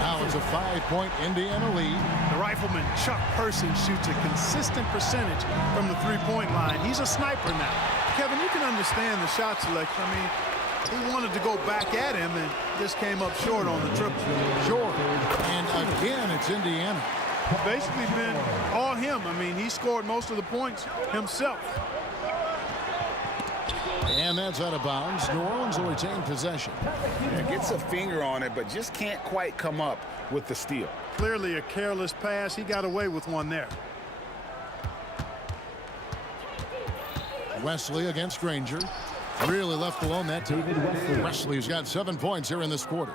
Now it's a 5-point Indiana lead. The rifleman Chuck Person shoots a consistent percentage from the three-point line. He's a sniper now. Kevin, you can understand the shot selection. I mean, he wanted to go back at him and just came up short on the triple. Short. And again, it's Indiana. Basically been all him. I mean, he scored most of the points himself. And that's out of bounds. New Orleans will retain possession. Yeah, gets a finger on it, but just can't quite come up with the steal. Clearly a careless pass. He got away with one there. Wesley against Granger. Really left alone that time. Wesley's got 7 points here in this quarter.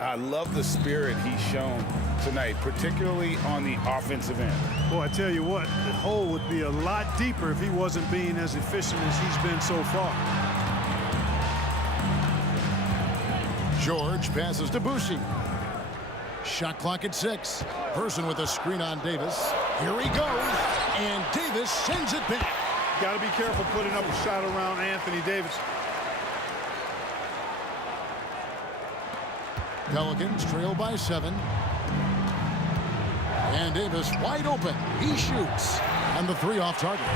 I love the spirit he's shown tonight, particularly on the offensive end. Boy, I tell you what, the hole would be a lot deeper if he wasn't being as efficient as he's been so far. George passes to Boosie. Shot clock at 6. Person with a screen on Davis. Here he goes. And Davis sends it back. Got to be careful putting up a shot around Anthony Davis. Pelicans trail by 7. And Davis wide open. He shoots. And the three off target.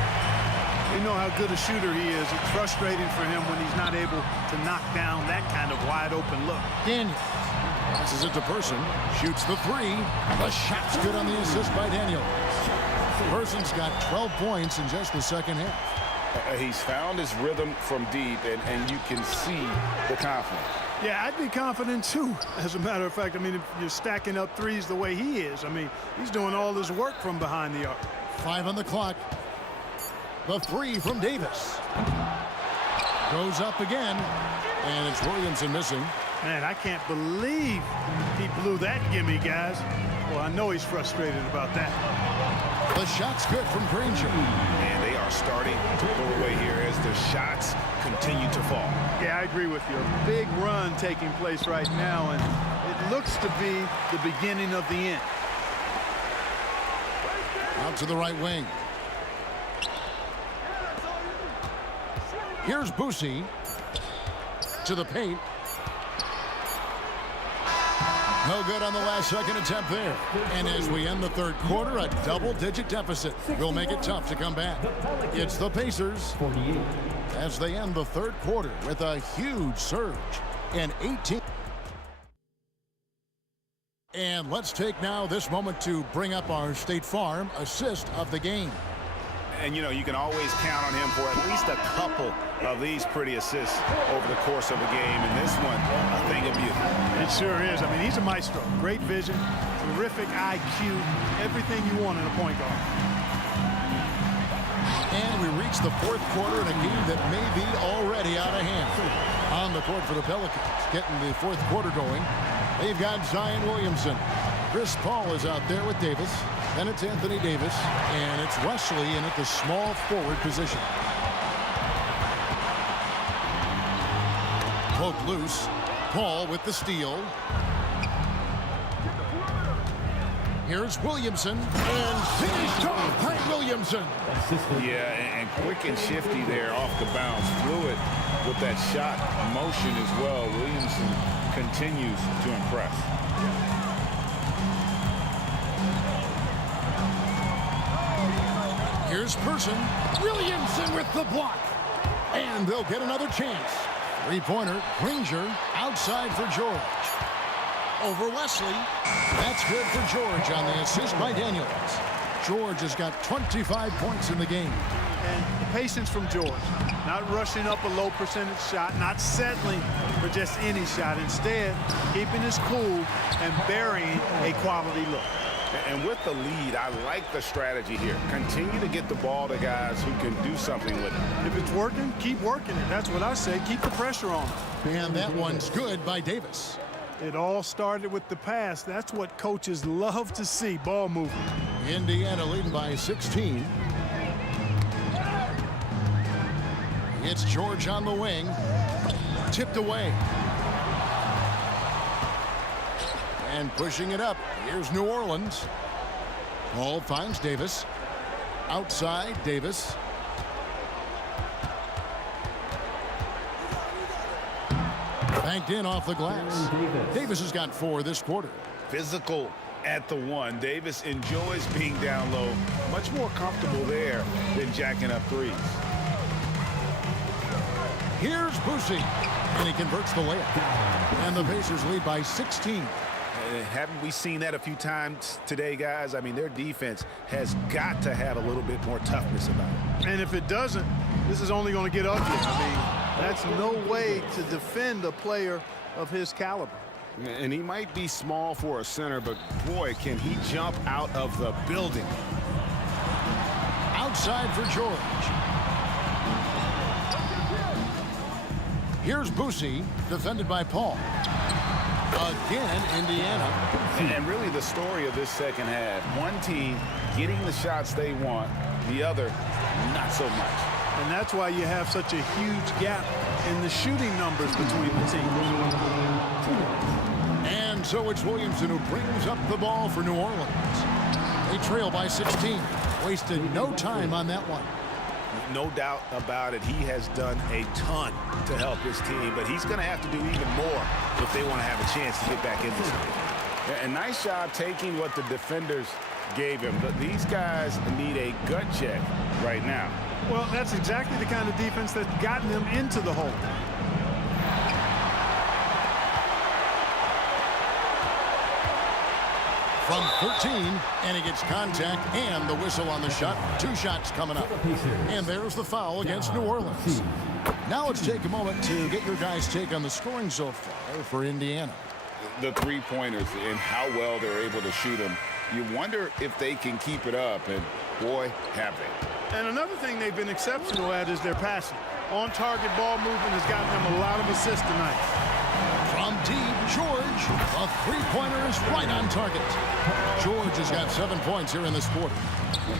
You know how good a shooter he is. It's frustrating for him when he's not able to knock down that kind of wide open look. Daniels passes it to Person. Shoots the three. The shot's good on the assist by Daniels. Person's got 12 points in just the second half. He's found his rhythm from deep, and you can see the confidence. Yeah, I'd be confident too. As a matter of fact, I mean, if you're stacking up threes the way he is, I mean, he's doing all his work from behind the arc. 5 on the clock. The three from Davis. Goes up again, and it's Williamson missing. Man, I can't believe he blew that gimme, guys. Well, I know he's frustrated about that. The shot's good from Granger. And they are starting to pull away here as the shots continue to fall. Yeah, I agree with you. A big run taking place right now, and it looks to be the beginning of the end. Out to the right wing. Here's Boosie to the paint. No good on the last second attempt there. And as we end the third quarter, a double-digit deficit will make it tough to come back. It's the Pacers as they end the third quarter with a huge surge in 18. And let's take now this moment to bring up our State Farm assist of the game. And, you know, you can always count on him for at least a couple of these pretty assists over the course of a game. And this one, a thing of beauty. It sure is. I mean, he's a maestro. Great vision, terrific IQ, everything you want in a point guard. And we reach the fourth quarter in a game that may be already out of hand. On the court for the Pelicans, getting the fourth quarter going. They've got Zion Williamson. Chris Paul is out there with Davis. Then it's Anthony Davis, and it's Wesley in at the small forward position. Poke loose. Paul with the steal. Here's Williamson, and finished off by Williamson. Yeah, and quick and shifty there off the bounce. Fluid with that shot motion as well. Williamson continues to impress. Here's Person. Williamson with the block. And they'll get another chance. Three-pointer, Granger, outside for George. Over Wesley. That's good for George on the assist by Daniels. George has got 25 points in the game. And the patience from George. Not rushing up a low percentage shot, not settling for just any shot. Instead, keeping his cool and burying a quality look. And with the lead, I like the strategy here. Continue to get the ball to guys who can do something with it. If it's working, keep working it. That's what I say. Keep the pressure on him. And that one's good by Davis. It all started with the pass. That's what coaches love to see, ball movement. Indiana leading by 16. It's George on the wing. Tipped away. And pushing it up. Here's New Orleans. Ball finds Davis. Outside, Davis. Banked in off the glass. Davis has got 4 this quarter. Physical at the one. Davis enjoys being down low. Much more comfortable there than jacking up threes. Here's Boosie. And he converts the layup. And the Pacers lead by 16. Haven't we seen that a few times today, guys? I mean, their defense has got to have a little bit more toughness about it. And if it doesn't, this is only going to get ugly. I mean, that's no way to defend a player of his caliber. And he might be small for a center, but boy, can he jump out of the building. Outside for George. Here's Boosie, defended by Paul. Again, Indiana. And really the story of this second half. One team getting the shots they want, the other not so much. And that's why you have such a huge gap in the shooting numbers between the teams. And so it's Williamson who brings up the ball for New Orleans. They trail by 16. Wasted no time on that one. No doubt about it. He has done a ton to help his team, but he's going to have to do even more if they want to have a chance to get back in this game. A nice job taking what the defenders gave him, but these guys need a gut check right now. Well, that's exactly the kind of defense that's gotten them into the hole. From 13, and he gets contact and the whistle on the shot. 2 shots coming up. And there's the foul against New Orleans. Now let's take a moment to get your guys' take on the scoring so far for Indiana. The three-pointers and how well they're able to shoot them. You wonder if they can keep it up, and boy, have they. And another thing they've been exceptional at is their passing. On-target ball movement has gotten them a lot of assists tonight. From deep, George, a three-pointer is right on target. George has got 7 points here in this quarter.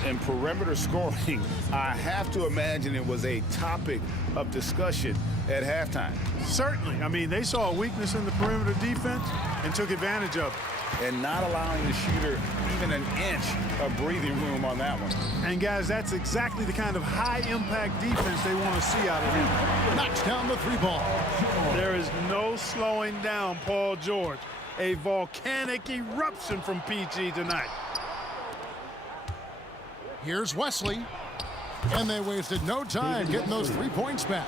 And perimeter scoring, I have to imagine it was a topic of discussion at halftime. Certainly. I mean, they saw a weakness in the perimeter defense and took advantage of it. And not allowing the shooter even an inch of breathing room on that one. And, guys, that's exactly the kind of high-impact defense they want to see out of him. Knocks down the 3-ball. There is no slowing down Paul George. A volcanic eruption from PG tonight. Here's Wesley. And they wasted no time getting those 3 points back.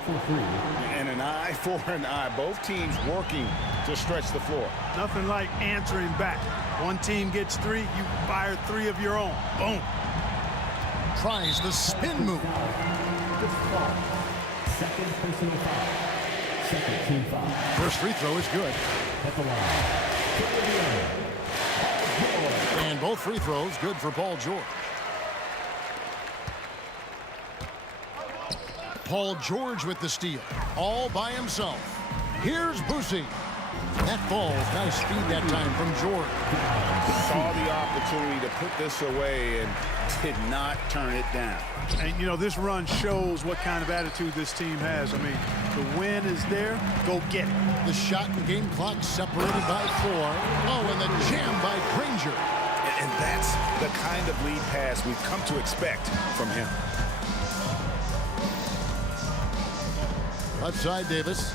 And an eye for an eye. Both teams working to stretch the floor. Nothing like answering back. One team gets 3, you fire 3 of your own. Boom. Tries the spin move. Second personal foul. Second team foul. First free throw is good. At the line. And both free throws good for Paul George. Paul George with the steal, all by himself. Here's Boosie. That falls. Nice speed that time from George. Saw the opportunity to put this away and did not turn it down. And, you know, this run shows what kind of attitude this team has. I mean, the win is there. Go get it. The shot and game clock separated by 4. Oh, and the jam by Granger. And that's the kind of lead pass we've come to expect from him. Left side, Davis.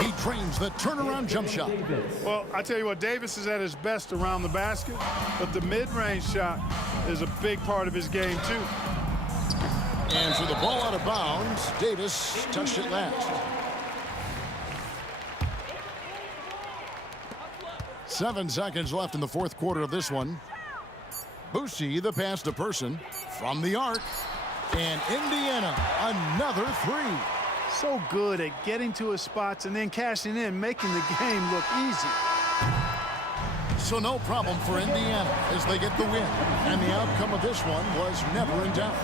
He trains the turnaround jump shot. Well, I tell you what, Davis is at his best around the basket, but the mid-range shot is a big part of his game, too. And for the ball out of bounds, Davis touched it last. 7 seconds left in the fourth quarter of this one. Boosie, the pass to Person from the arc. And Indiana, another three. So good at getting to his spots and then cashing in, making the game look easy. So no problem for Indiana as they get the win. And the outcome of this one was never in doubt.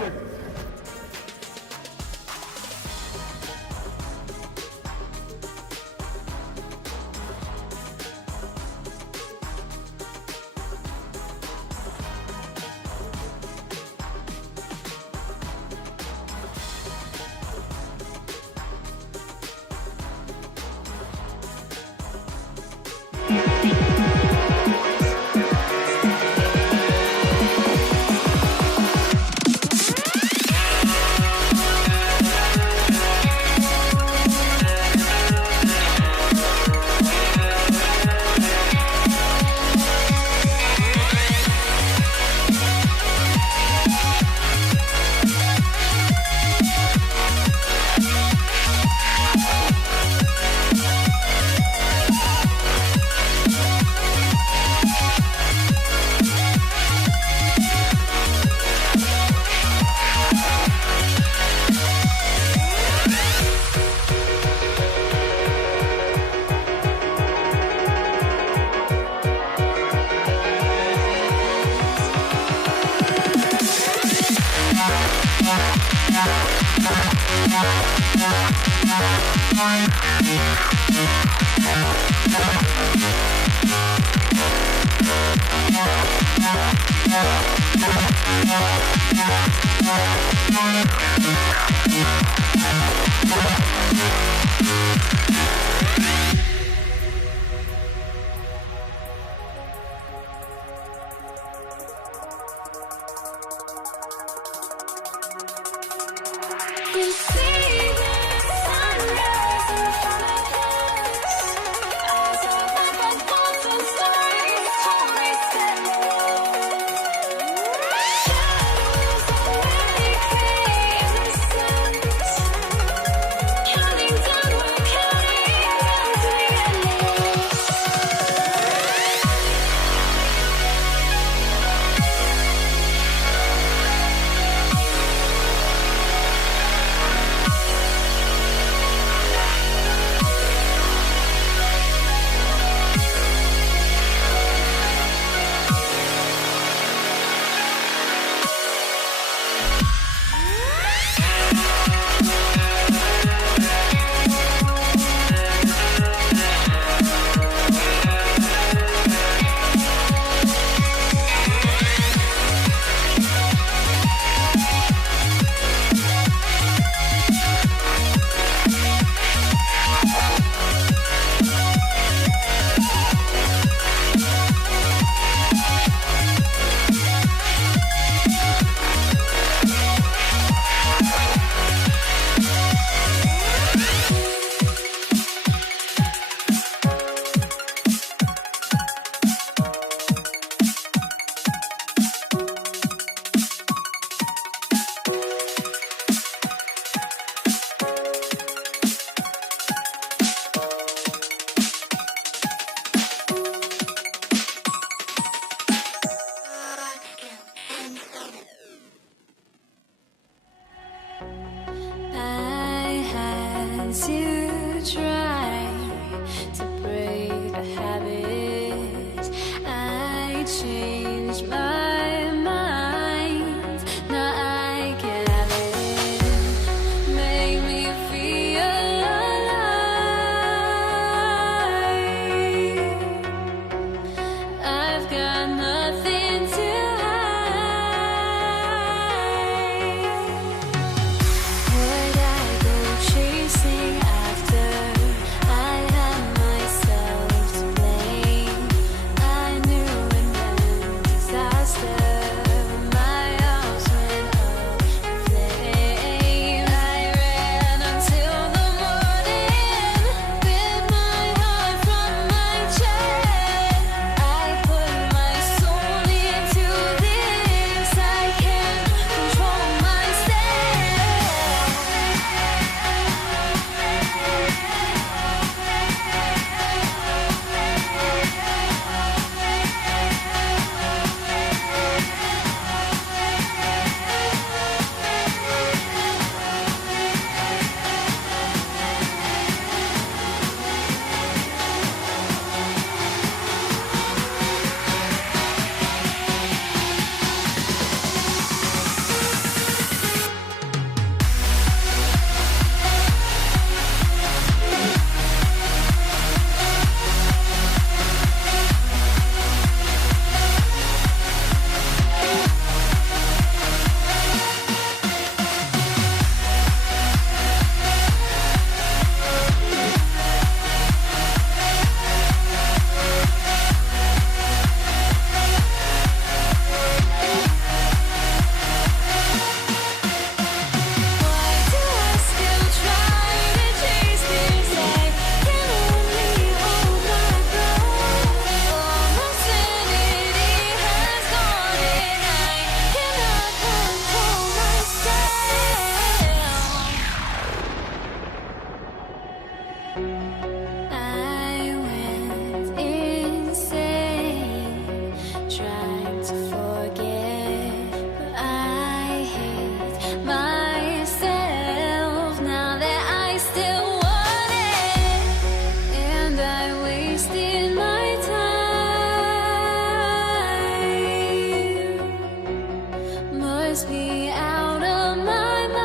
drives me out of my mind.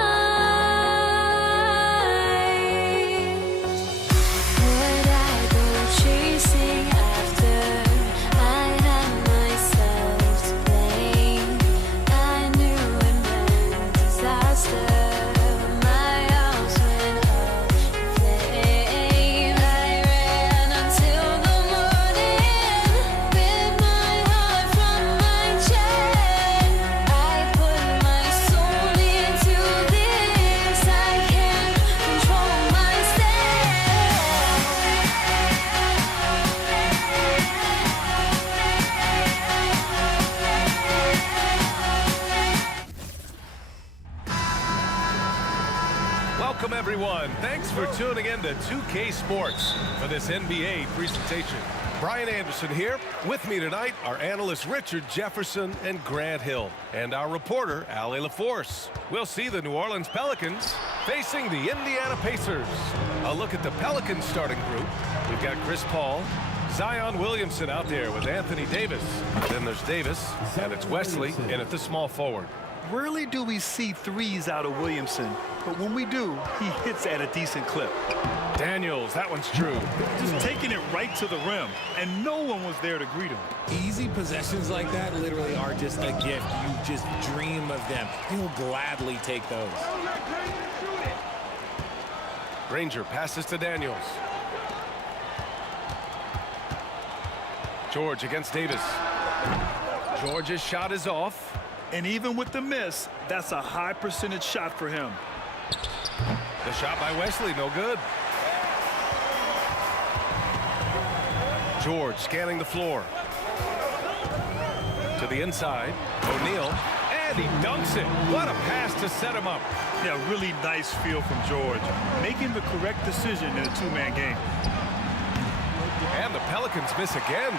Would I go chasing after? I had myself to blame. I knew it meant disaster. My house went up in flames. I ran until the morning with my heart from my chest. I put my soul into this. I can't control Welcome, everyone. Thanks for tuning in to 2K Sports for this NBA presentation. Brian Anderson here. With me tonight are analysts Richard Jefferson and Grant Hill, and our reporter, Allie LaForce. We'll see the New Orleans Pelicans facing the Indiana Pacers. A look at the Pelicans starting group. We've got Chris Paul, Zion Williamson out there with Anthony Davis. Then there's Davis, and it's Wesley in at the small forward. Rarely do we see threes out of Williamson, but when we do, he hits at a decent clip. Daniels, that one's true. Just taking it right to the rim, and no one was there to greet him. Easy possessions like that literally are just a gift. You just dream of them. You'll gladly take those. Granger passes to Daniels. George against Davis. George's shot is off. And even with the miss, that's a high percentage shot for him. The shot by Wesley, no good. George scanning the floor. To the inside, O'Neal, and he dunks it. What a pass to set him up. Yeah, really nice feel from George, making the correct decision in a two-man game. And the Pelicans miss again.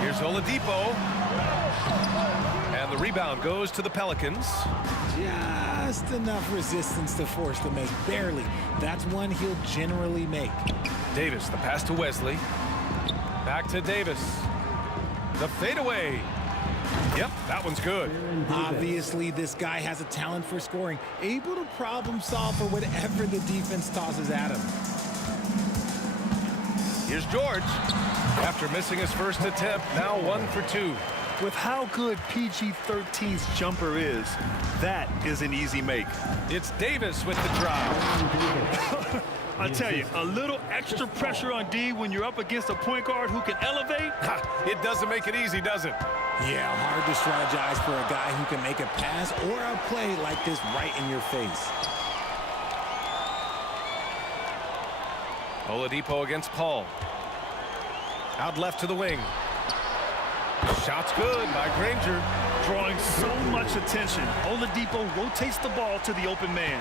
Here's Oladipo. And the rebound goes to the Pelicans. Just enough resistance to force the miss. Barely. That's one he'll generally make. Davis, the pass to Wesley. Back to Davis. The fadeaway. Yep, that one's good. Obviously, this guy has a talent for scoring. Able to problem solve for whatever the defense tosses at him. Here's George. After missing his first attempt, now 1 for 2. With how good PG-13's jumper is, that is an easy make. It's Davis with the drive. I tell you, a little extra pressure on D when you're up against a point guard who can elevate. It doesn't make it easy, does it? Yeah, hard to strategize for a guy who can make a pass or a play like this right in your face. Oladipo against Paul. Out left to the wing. Shot's good by Granger. Drawing so much attention, Oladipo rotates the ball to the open man.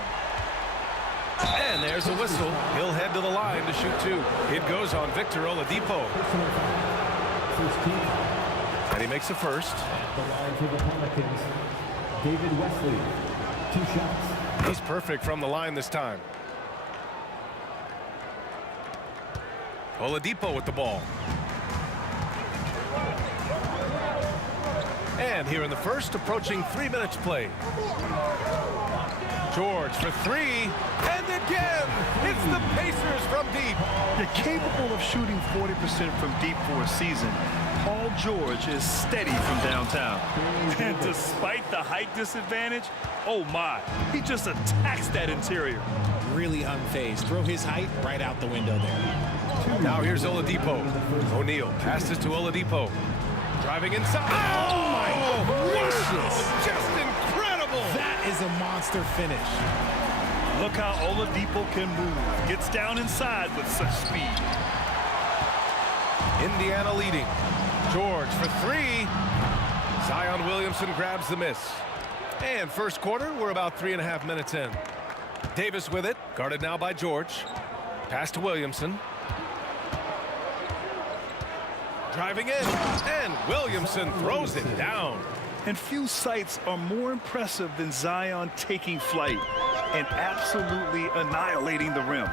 And there's a whistle. He'll head to the line to shoot 2. It goes on Victor Oladipo. And he makes the first. The line for the Pelicans, David Wesley, 2 shots. He's perfect from the line this time. Oladipo with the ball. And here in the first, approaching 3 minutes played. George for 3, and again, it's the Pacers from deep. You're capable of shooting 40% from deep for a season. Paul George is steady from downtown. And despite the height disadvantage, oh my, he just attacks that interior. Really unfazed. Throw his height right out the window there. Now here's Oladipo. O'Neal passes to Oladipo. Driving inside. Oh my gracious. Just incredible. That is a monster finish. Look how Oladipo can move. Gets down inside with such speed. Indiana leading. George for 3. Zion Williamson grabs the miss. And first quarter, we're about 3.5 minutes in. Davis with it, guarded now by George. Pass to Williamson. Driving in, and Williamson throws it down. And few sights are more impressive than Zion taking flight and absolutely annihilating the rim.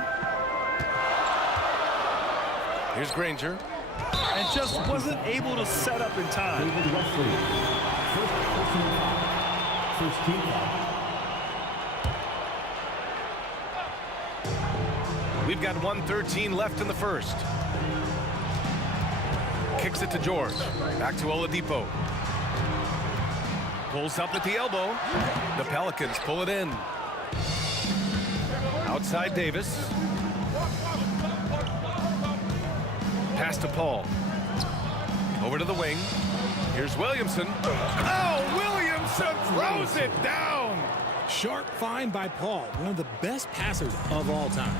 Here's Granger. and just wasn't able to set up in time. David Wesley, first personal foul. First team foul. We've got 1:13 left in the first. Kicks it to George. Back to Oladipo. Pulls up at the elbow. The Pelicans pull it in. Outside Davis. Pass to Paul. Over to the wing. Here's Williamson. Oh, Williamson throws it down. Sharp find by Paul, one of the best passers of all time.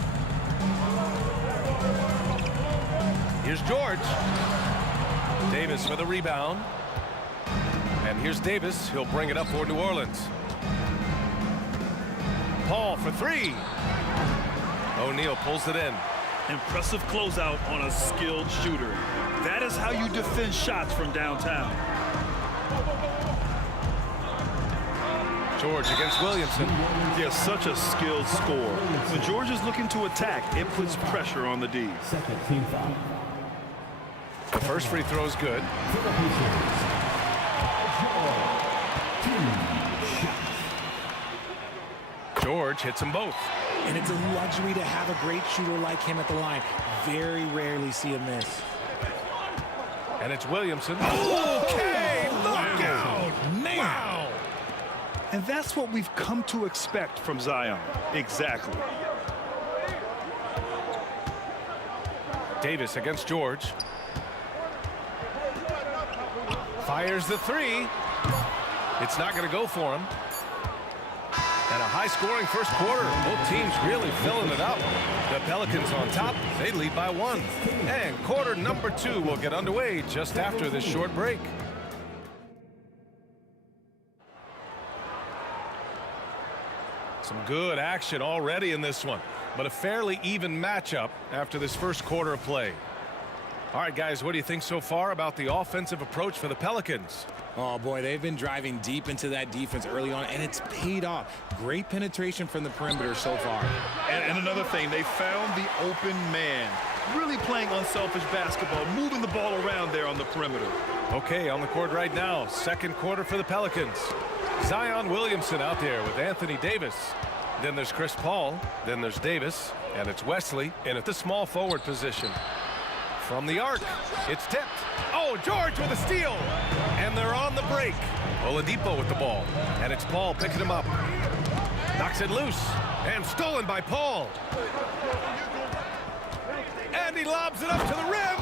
Here's George. Davis for the rebound. And here's Davis. He'll bring it up for New Orleans. Paul for three. O'Neal pulls it in. Impressive closeout on a skilled shooter. That is how you defend shots from downtown. George against Williamson. Yeah, such a skilled scorer. When George is looking to attack, it puts pressure on the D. Second team foul. The first free throw is good. George hits them both. And it's a luxury to have a great shooter like him at the line. Very rarely see him miss. And it's Williamson. Okay, look out! Man! Wow! And that's what we've come to expect from Zion. Exactly. Davis against George. Fires the three. It's not going to go for him. And a high-scoring first quarter. Both teams really filling it up. The Pelicans on top. They lead by one. And quarter number 2 will get underway just after this short break. Some good action already in this one, but a fairly even matchup after this first quarter of play. All right, guys, what do you think so far about the offensive approach for the Pelicans? Oh, boy, they've been driving deep into that defense early on, and it's paid off. Great penetration from the perimeter so far. And another thing, they found the open man. Really playing unselfish basketball, moving the ball around there on the perimeter. Okay, on the court right now, second quarter for the Pelicans. Zion Williamson out there with Anthony Davis. Then there's Chris Paul. Then there's Davis. And it's Wesley in at the small forward position. From the arc, it's tipped. Oh, George with a steal. And they're on the break. Oladipo with the ball. And it's Paul picking him up. Knocks it loose. And stolen by Paul. And he lobs it up to the rim.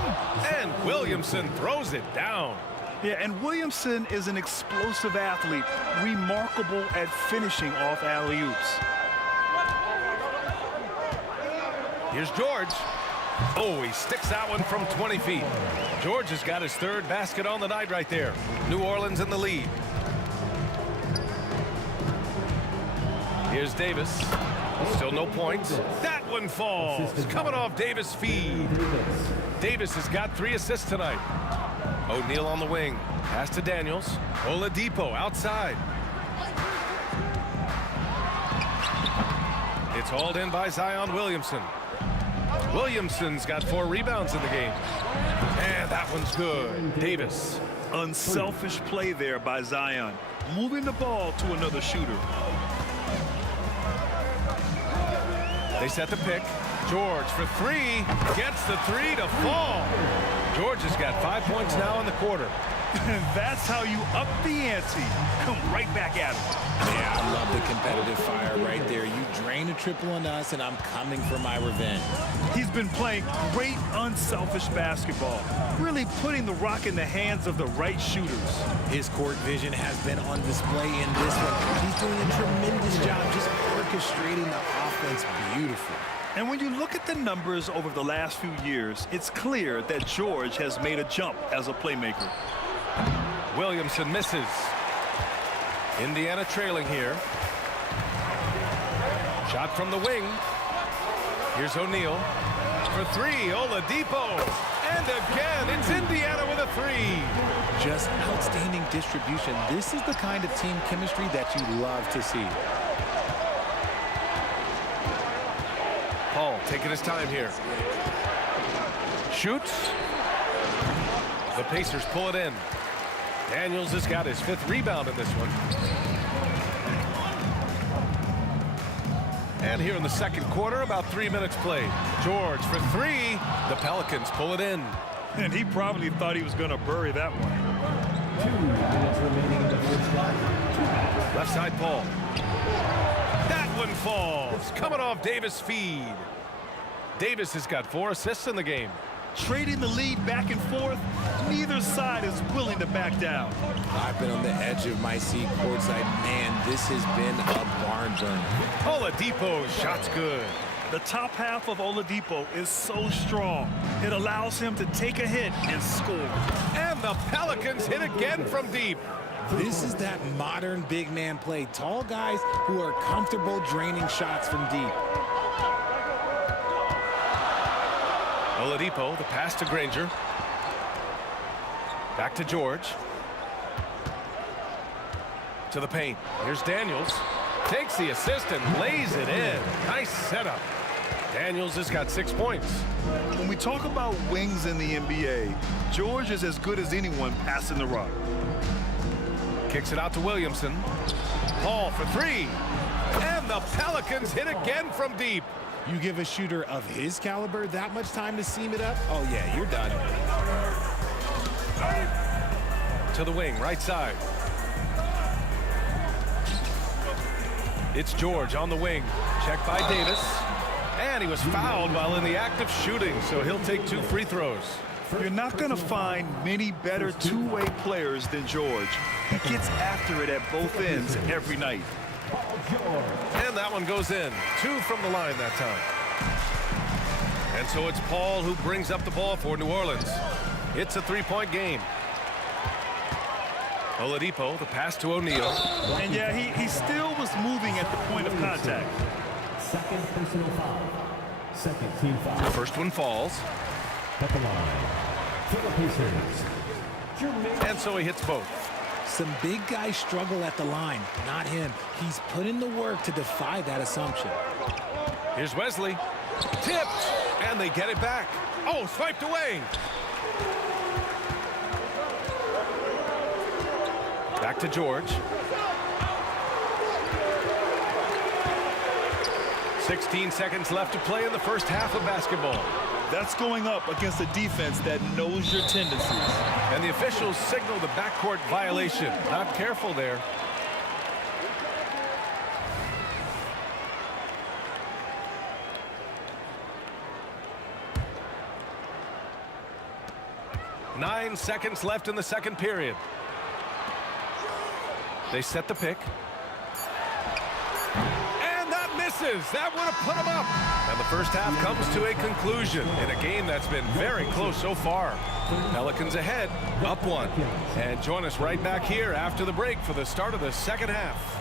And Williamson throws it down. Yeah, and Williamson is an explosive athlete, remarkable at finishing off alley-oops. Here's George. Oh, he sticks that one from 20 feet. George has got his third basket on the night right there. New Orleans in the lead. Here's Davis. Still no points. That one falls. Coming off Davis' feed. Davis has got 3 assists tonight. O'Neal on the wing. Pass to Daniels. Oladipo outside. It's hauled in by Zion Williamson. Williamson's got 4 rebounds in the game. And that one's good. Davis. Unselfish play there by Zion. Moving the ball to another shooter. They set the pick. George for 3. Gets the 3 to fall. George has got 5 points now in the quarter. And that's how you up the ante. Come right back at him. Yeah, I love the competitive fire right there. You drain a triple on us, and I'm coming for my revenge. He's been playing great unselfish basketball, really putting the rock in the hands of the right shooters. His court vision has been on display in this one. He's doing a tremendous job just orchestrating the offense beautifully. And when you look at the numbers over the last few years, it's clear that George has made a jump as a playmaker. Williamson misses. Indiana trailing here. Shot from the wing. Here's O'Neal for 3. Oladipo. And again, it's Indiana with a 3. Just outstanding distribution. This is the kind of team chemistry that you love to see. Paul taking his time here. Shoots. The Pacers pull it in. Daniels has got his 5th rebound in this one. And here in the second quarter, about 3 minutes played. George for 3. The Pelicans pull it in. And he probably thought he was going to bury that one. 2 minutes remaining in the first half. Left side, Paul. That one falls. Coming off Davis' feed. Davis has got 4 assists in the game. Trading the lead back and forth, neither side is willing to back down. I've been on the edge of my seat courtside. Man, this has been a barn burner. Oladipo's shot's good. The top half of Oladipo is so strong. It allows him to take a hit and score. And the Pelicans hit again from deep. This is that modern big man play. Tall guys who are comfortable draining shots from deep. Oladipo, the pass to Granger. Back to George. To the paint. Here's Daniels. Takes the assist and lays it in. Nice setup. Daniels has got 6 points. When we talk about wings in the NBA, George is as good as anyone passing the rock. Kicks it out to Williamson. Paul for 3. And the Pelicans hit again from deep. You give a shooter of his caliber that much time to seam it up? Oh, yeah, you're done. To the wing, right side. It's George on the wing. Checked by Davis. And he was fouled while in the act of shooting, so he'll take 2 free throws. You're not going to find many better two-way players than George. He gets after it at both ends every night. And that one goes in. 2 from the line that time. And so it's Paul who brings up the ball for New Orleans. It's a 3-point game. Oladipo, the pass to O'Neal. And yeah, he still was moving at the point of contact. Second personal foul. Second team foul. First one falls. At the line for the Pacers. And so he hits both. Some big guys struggle at the line, not him. He's put in the work to defy that assumption. Here's Wesley. Tipped. And they get it back. Oh, swiped away. Back to George. 16 seconds left to play in the first half of basketball. That's going up against a defense that knows your tendencies. And the officials signal the backcourt violation. Not careful there. Nine seconds left in the second period. They set the pick. And that misses. That would have put them up. And the first half comes to a conclusion in a game that's been very close so far. Pelicans ahead, up 1. And join us right back here after the break for the start of the second half.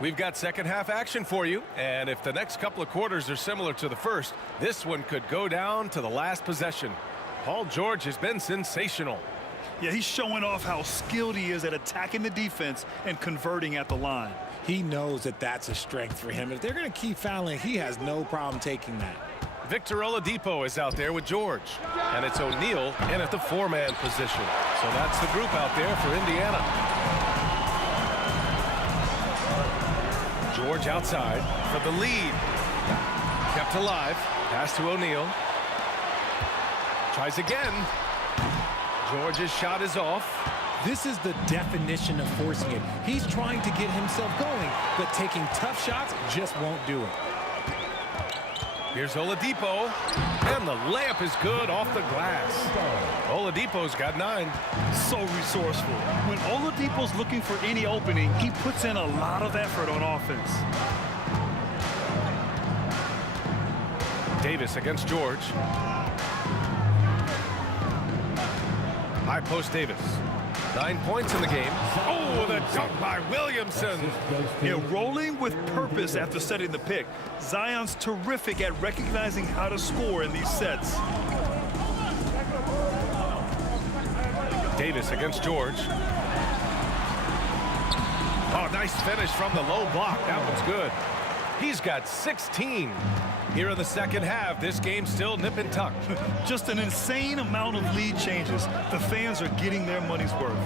We've got second half action for you, and if the next couple of quarters are similar to the first, this one could go down to the last possession. Paul George has been sensational. Yeah, he's showing off how skilled he is at attacking the defense and converting at the line. He knows that that's a strength for him. If they're going to keep fouling, he has no problem taking that. Victor Oladipo is out there with George, and it's O'Neal in at the 4-man position. So that's the group out there for Indiana. George outside for the lead. Kept alive. Pass to O'Neal. Tries again. George's shot is off. This is the definition of forcing it. He's trying to get himself going, but taking tough shots just won't do it. Here's Oladipo. And the layup is good off the glass. Oladipo's got 9. So resourceful. When Oladipo's looking for any opening, he puts in a lot of effort on offense. Davis against George. High post Davis. 9 points in the game. Oh, the dunk by Williamson. Yeah, rolling with purpose after setting the pick. Zion's terrific at recognizing how to score in these sets. Davis against George. Oh, nice finish from the low block. That one's good. He's got 16. Here in the second half, this game's still nip and tuck. Just an insane amount of lead changes. The fans are getting their money's worth.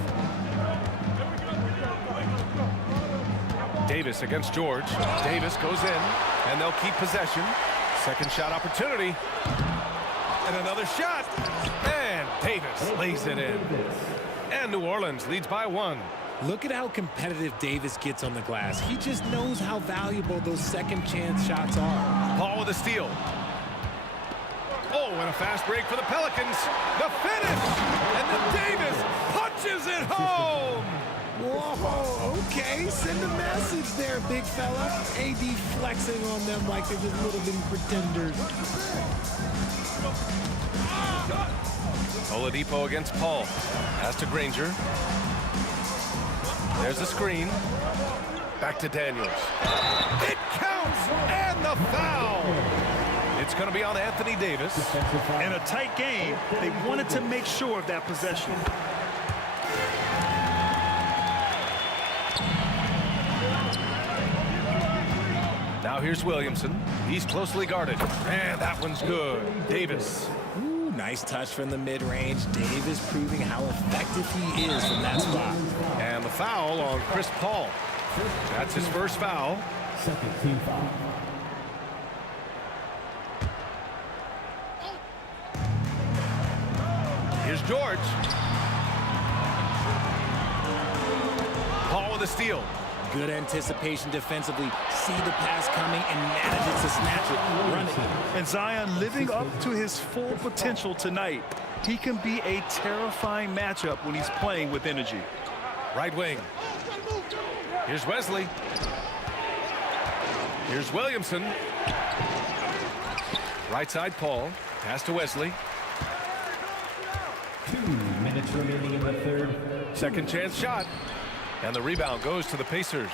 Davis against George. Davis goes in, and they'll keep possession. Second shot opportunity. And another shot. And Davis lays it in. And New Orleans leads by 1. Look at how competitive Davis gets on the glass. He just knows how valuable those second chance shots are. Paul with a steal. Oh, and a fast break for the Pelicans. The finish! And then Davis punches it home! Whoa, okay, send a message there, big fella. AD flexing on them like they're just little bitty pretenders. Oladipo against Paul. Pass to Granger. There's the screen. Back to Daniels. It counts! And the foul! It's going to be on Anthony Davis. In a tight game, they wanted to make sure of that possession. Now here's Williamson. He's closely guarded. And that one's good. Davis. Ooh, nice touch from the mid-range. Davis proving how effective he is from that spot. And the foul on Chris Paul. That's his first foul. Second team foul. Here's George. Paul with a steal. Good anticipation defensively. See the pass coming and manages to snatch it. Run it. And Zion living up to his full potential tonight. He can be a terrifying matchup when he's playing with energy. Right wing. Here's Wesley. Here's Williamson. Right side, Paul. Pass to Wesley. 2 minutes remaining in the third. Second chance shot. And the rebound goes to the Pacers.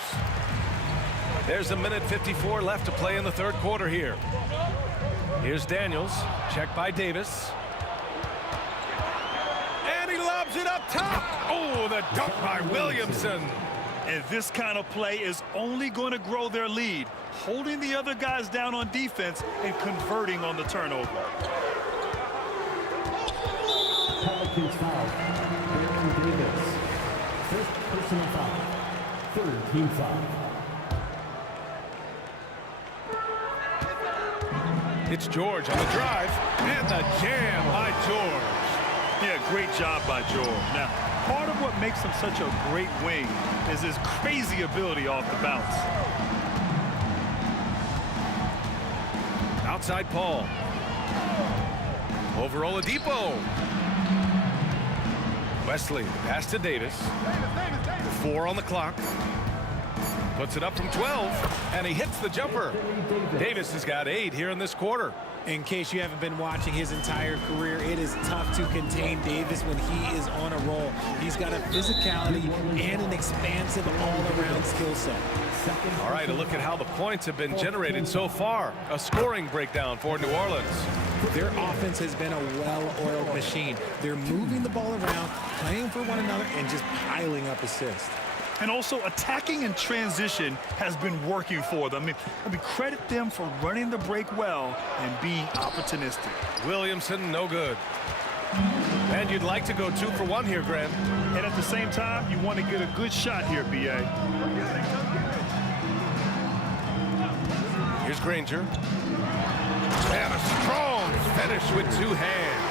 There's a minute 54 left to play in the third quarter here. Here's Daniels. Checked by Davis. And he lobs it up top. Oh, the dunk by Williamson. And this kind of play is only going to grow their lead, holding the other guys down on defense and converting on the turnover. Pelicans foul. Baron Davis. First personal foul. Third team foul. It's George on the drive. And the jam by George. Yeah, great job by George. Now, part of what makes him such a great wing is his crazy ability off the bounce. Outside Paul. Over Oladipo. Wesley, pass to Davis. 4 on the clock. Puts it up from 12, and he hits the jumper. Davis has got 8 here in this quarter. In case you haven't been watching his entire career, it is tough to contain Davis when he is on a roll. He's got a physicality and an expansive all-around skill set. All right, a look at how the points have been generated so far. A scoring breakdown for New Orleans. Their offense has been a well-oiled machine. They're moving the ball around, playing for one another, and just piling up assists. And also attacking in transition has been working for them. I mean, credit them for running the break well and being opportunistic. Williamson, no good. And you'd like to go 2 for 1 here, Grant. And at the same time, you want to get a good shot here, B.A. Here's Granger. And a strong finish with 2 hands.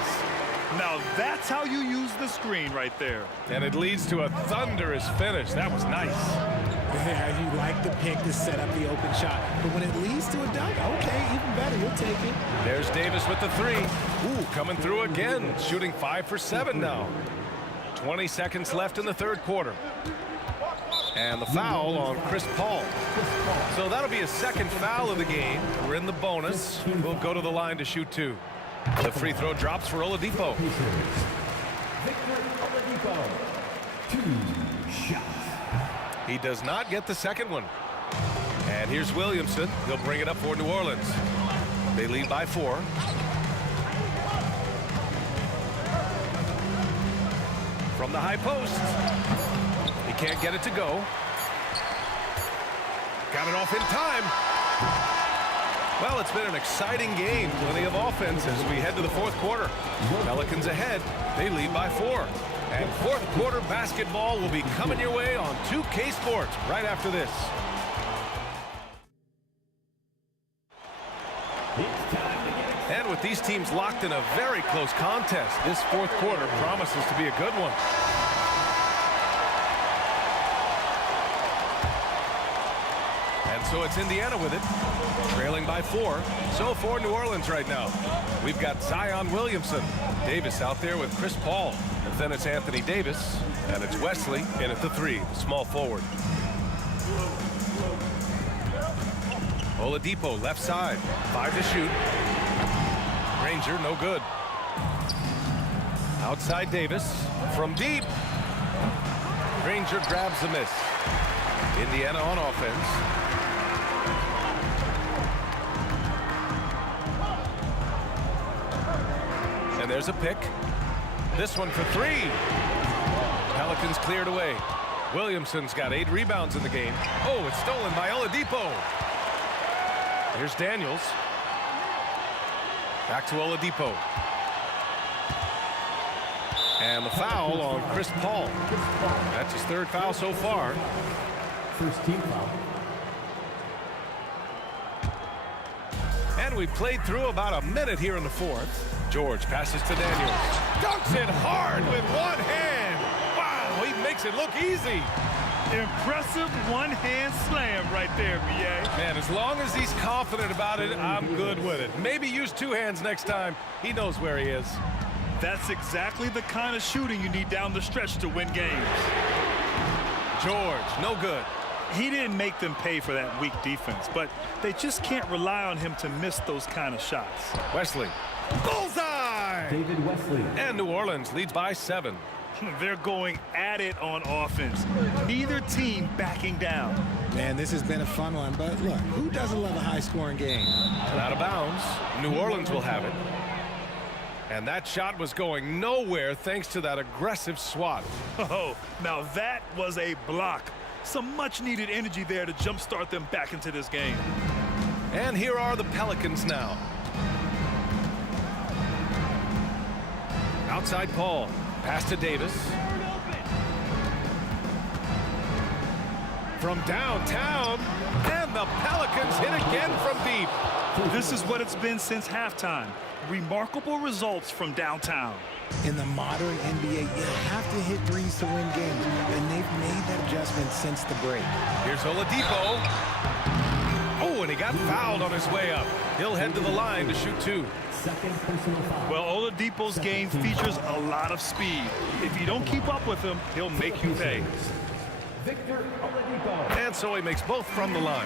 Now that's how you use the screen right there. And it leads to a thunderous finish. That was nice. Yeah, you like the pick to set up the open shot. But when it leads to a dunk, okay, even better. You'll take it. There's Davis with the 3. Ooh, coming through again. Shooting 5 for 7 now. 20 seconds left in the third quarter. And the foul on Chris Paul. So that'll be a second foul of the game. We're in the bonus. We'll go to the line to shoot 2. The free throw drops for Oladipo. He does not get the second one. And here's Williamson. He'll bring it up for New Orleans. They lead by 4. From the high post. He can't get it to go. Got it off in time. Well, it's been an exciting game. Plenty of offense as we head to the 4th quarter. Pelicans ahead. They lead by 4. And 4th quarter basketball will be coming your way on 2K Sports right after this. And with these teams locked in a very close contest, this 4th quarter promises to be a good one. And so it's Indiana with it, trailing by 4. So for New Orleans right now, we've got Zion Williamson. Davis out there with Chris Paul. And then it's Anthony Davis, and it's Wesley in at the 3, the small forward. Oladipo left side, 5 to shoot. Ranger no good. Outside Davis from deep. Ranger grabs the miss. Indiana on offense. And there's a pick. This one for 3. Pelicans cleared away. Williamson's got 8 rebounds in the game. Oh, it's stolen by Oladipo. Here's Daniels. Back to Oladipo. And the foul on Chris Paul. That's his 3rd foul so far. First team foul. And we've played through about a minute here in the 4th. George passes to Daniels. Dunks it hard with one hand. Wow, he makes it look easy. Impressive one-hand slam right there, B.A. Man, as long as he's confident about it, I'm good with it. Maybe use 2 hands next time. He knows where he is. That's exactly the kind of shooting you need down the stretch to win games. George, no good. He didn't make them pay for that weak defense, but they just can't rely on him to miss those kind of shots. Wesley. Bullseye! David Wesley. And New Orleans leads by 7. They're going at it on offense. Neither team backing down. Man, this has been a fun one, but look, who doesn't love a high-scoring game? And out of bounds, New Orleans will have it. And that shot was going nowhere thanks to that aggressive swat. Oh, now that was a block. Some much-needed energy there to jumpstart them back into this game. And here are the Pelicans now. Outside Paul. Pass to Davis. From downtown, and the Pelicans hit again from deep. This is what it's been since halftime. Remarkable results from downtown. In the modern NBA, you have to hit threes to win games, and they've made that adjustment since the break. Here's Oladipo. Oh, and he got fouled on his way up. He'll head to the line to shoot 2. Well, Oladipo's game features a lot of speed. If you don't keep up with him, he'll make you pay. Victor Oladipo. And so he makes both from the line.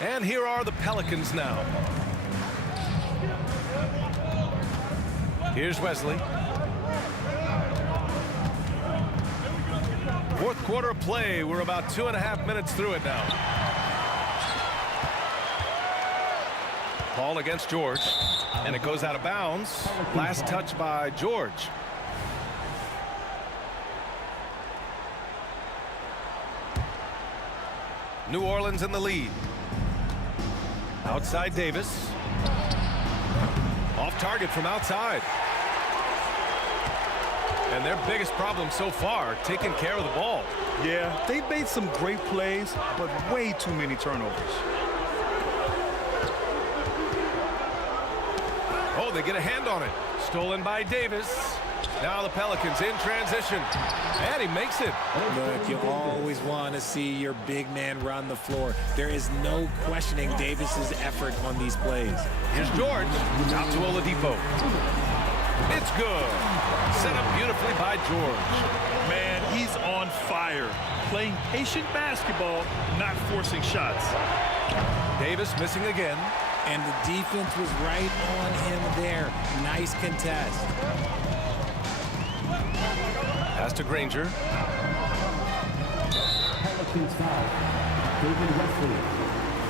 And here are the Pelicans now. Here's Wesley. 4th quarter of play. We're about 2.5 minutes through it now. Paul against George, and it goes out of bounds. Last touch by George. New Orleans in the lead. Outside Davis. Off target from outside. And their biggest problem so far, taking care of the ball. Yeah, they've made some great plays, but way too many turnovers. Oh, they get a hand on it. Stolen by Davis. Now the Pelicans in transition. And he makes it. Look, you always want to see your big man run the floor. There is no questioning Davis's effort on these plays. Here's George. Out to Oladipo. It's good. Set up beautifully by George. Man, he's on fire. Playing patient basketball, not forcing shots. Davis missing again. And the defense was right on him there. Nice contest. Pass to Granger. Pelicans foul. David Wesley.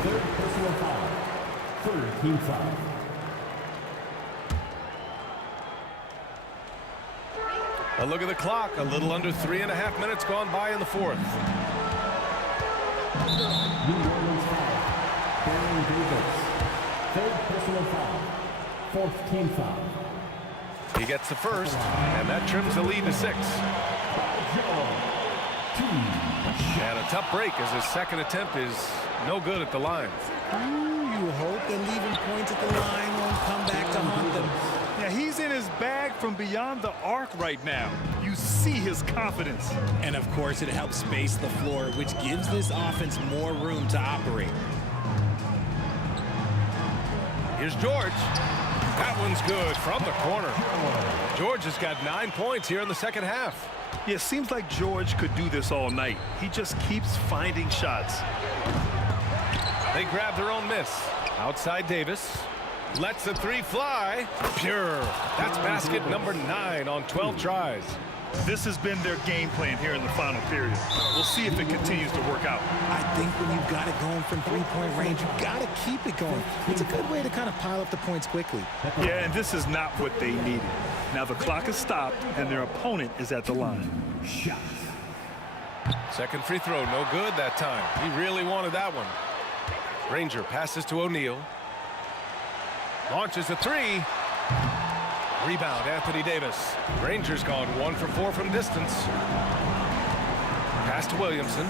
Third personal foul. Third team foul. A look at the clock. A little under 3.5 minutes gone by in the fourth. New Orleans foul. Baron Davis. Third personal foul. Fourth team foul. He gets the first, and that trims the lead to 6. And a tough break as his second attempt is no good at the line. You hope that leaving points at the line won't come back to haunt them. Yeah, he's in his bag from beyond the arc right now. You see his confidence. And of course, it helps space the floor, which gives this offense more room to operate. Here's George. That one's good from the corner. George has got 9 points here in the second half. Yeah, it seems like George could do this all night. He just keeps finding shots. They grab their own miss. Outside Davis. Lets the three fly. Pure. That's basket number 9 on 12 tries. This has been their game plan here in the final period. We'll see if it continues to work out. I think when you've got it going from three-point range, you've got to keep it going. It's a good way to kind of pile up the points quickly. Yeah, and this is not what they needed. Now the clock is stopped, and their opponent is at the line. Second free throw, no good that time. He really wanted that one. Granger passes to O'Neal. Launches a three. Rebound, Anthony Davis. Granger's gone 1 for 4 from distance. Pass to Williamson.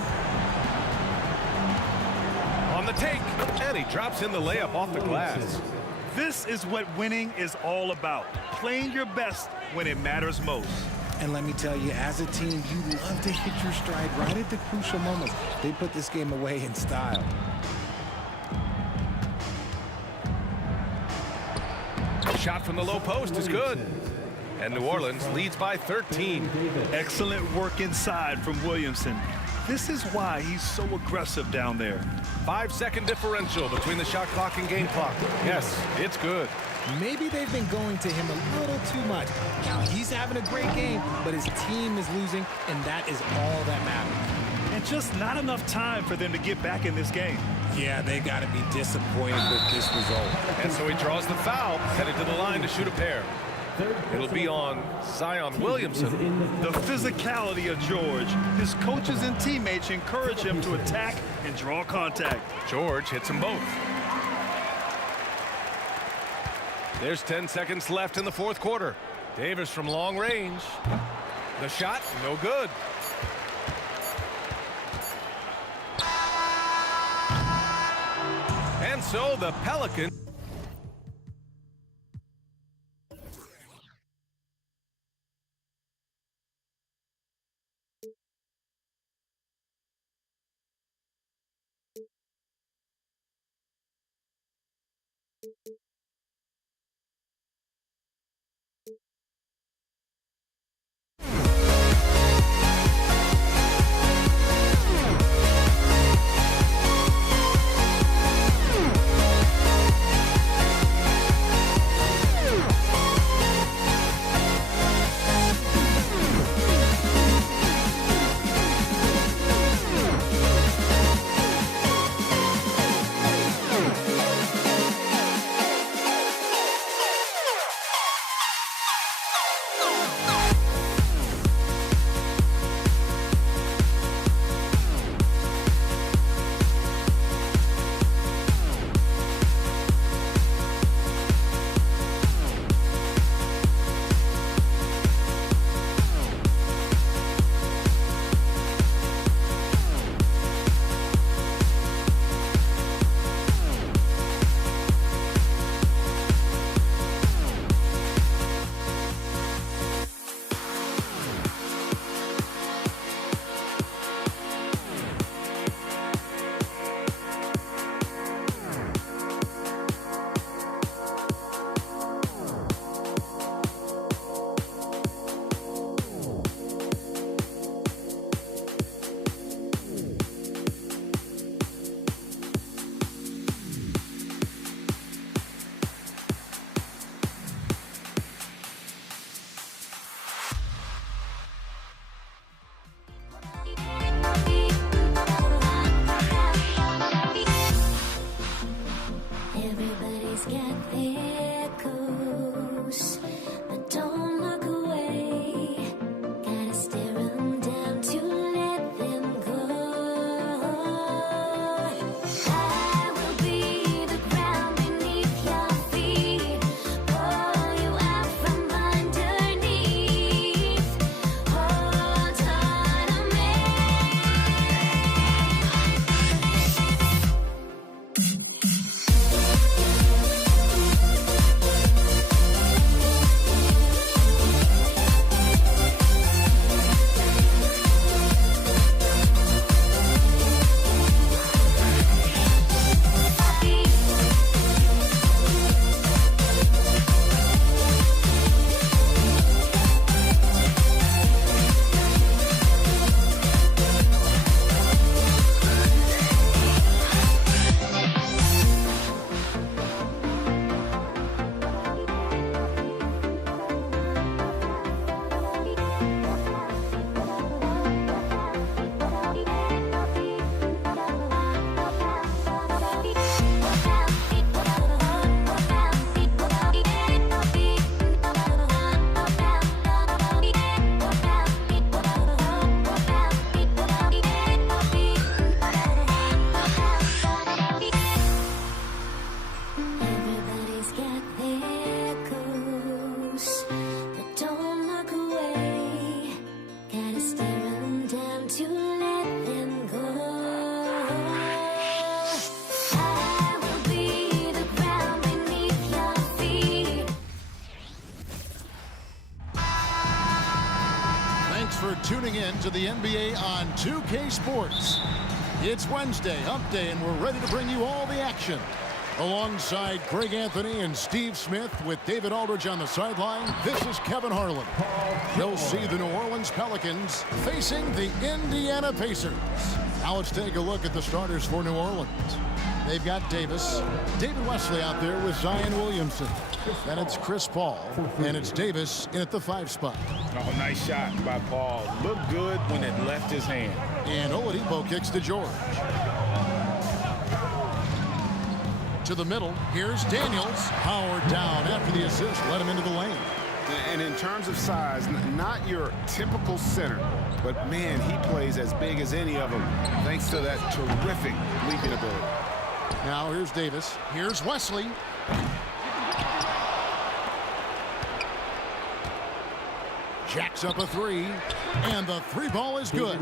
On the take, and he drops in the layup off the glass. This is what winning is all about. Playing your best when it matters most. And let me tell you, as a team, you love to hit your stride right at the crucial moments. They put this game away in style. Shot from the low post is good. And New Orleans leads by 13. Excellent work inside from Williamson. This is why he's so aggressive down there. 5-second differential between the shot clock and game clock. Yes, it's good. Maybe they've been going to him a little too much. Now, he's having a great game, but his team is losing, and that is all that matters. And just not enough time for them to get back in this game. Yeah, they got to be disappointed with this result. And so he draws the foul, headed to the line to shoot a pair. It'll be on Zion Williamson. The physicality of George. His coaches and teammates encourage him to attack and draw contact. George hits them both. There's 10 seconds left in the fourth quarter. Davis from long range. The shot, no good. And so the Pelicans. tuning in to the NBA on 2K Sports. It's Wednesday, Hump Day, and we're ready to bring you all the action. Alongside Greg Anthony and Steve Smith with David Aldridge on the sideline, this is Kevin Harlan. You'll see the New Orleans Pelicans facing the Indiana Pacers. Now let's take a look at the starters for New Orleans. They've got Davis, David Wesley out there with Zion Williamson. Then it's Chris Paul, and it's Davis in at the 5 spot. Oh, nice shot by Paul. Looked good when it left his hand. And Oladipo kicks to George. To the middle, here's Daniels. Howard down after the assist, let him into the lane. And in terms of size, not your typical center, but man, he plays as big as any of them thanks to that terrific leaping ability. Now here's Davis. Here's Wesley. Jacks up a 3, and the 3 ball is good.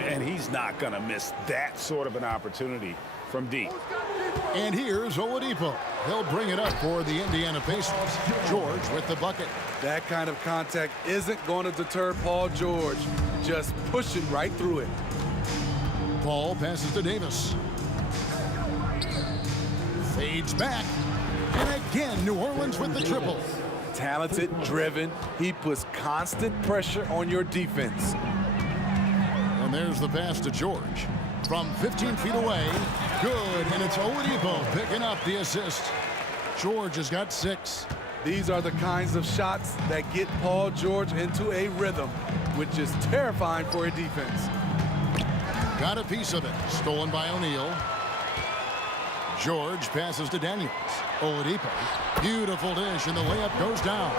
And he's not going to miss that sort of an opportunity from deep. And here's Oladipo. He'll bring it up for the Indiana Pacers. George with the bucket. That kind of contact isn't going to deter Paul George. Just pushing right through it. Paul passes to Davis. Fades back. And again, New Orleans with the triple. Talented, driven. He puts constant pressure on your defense. And there's the pass to George. From 15 feet away. Good, and it's Oladipo picking up the assist. George has got 6. These are the kinds of shots that get Paul George into a rhythm, which is terrifying for a defense. Got a piece of it. Stolen by O'Neal. George passes to Daniels. Oladipo. Beautiful dish, and the layup goes down.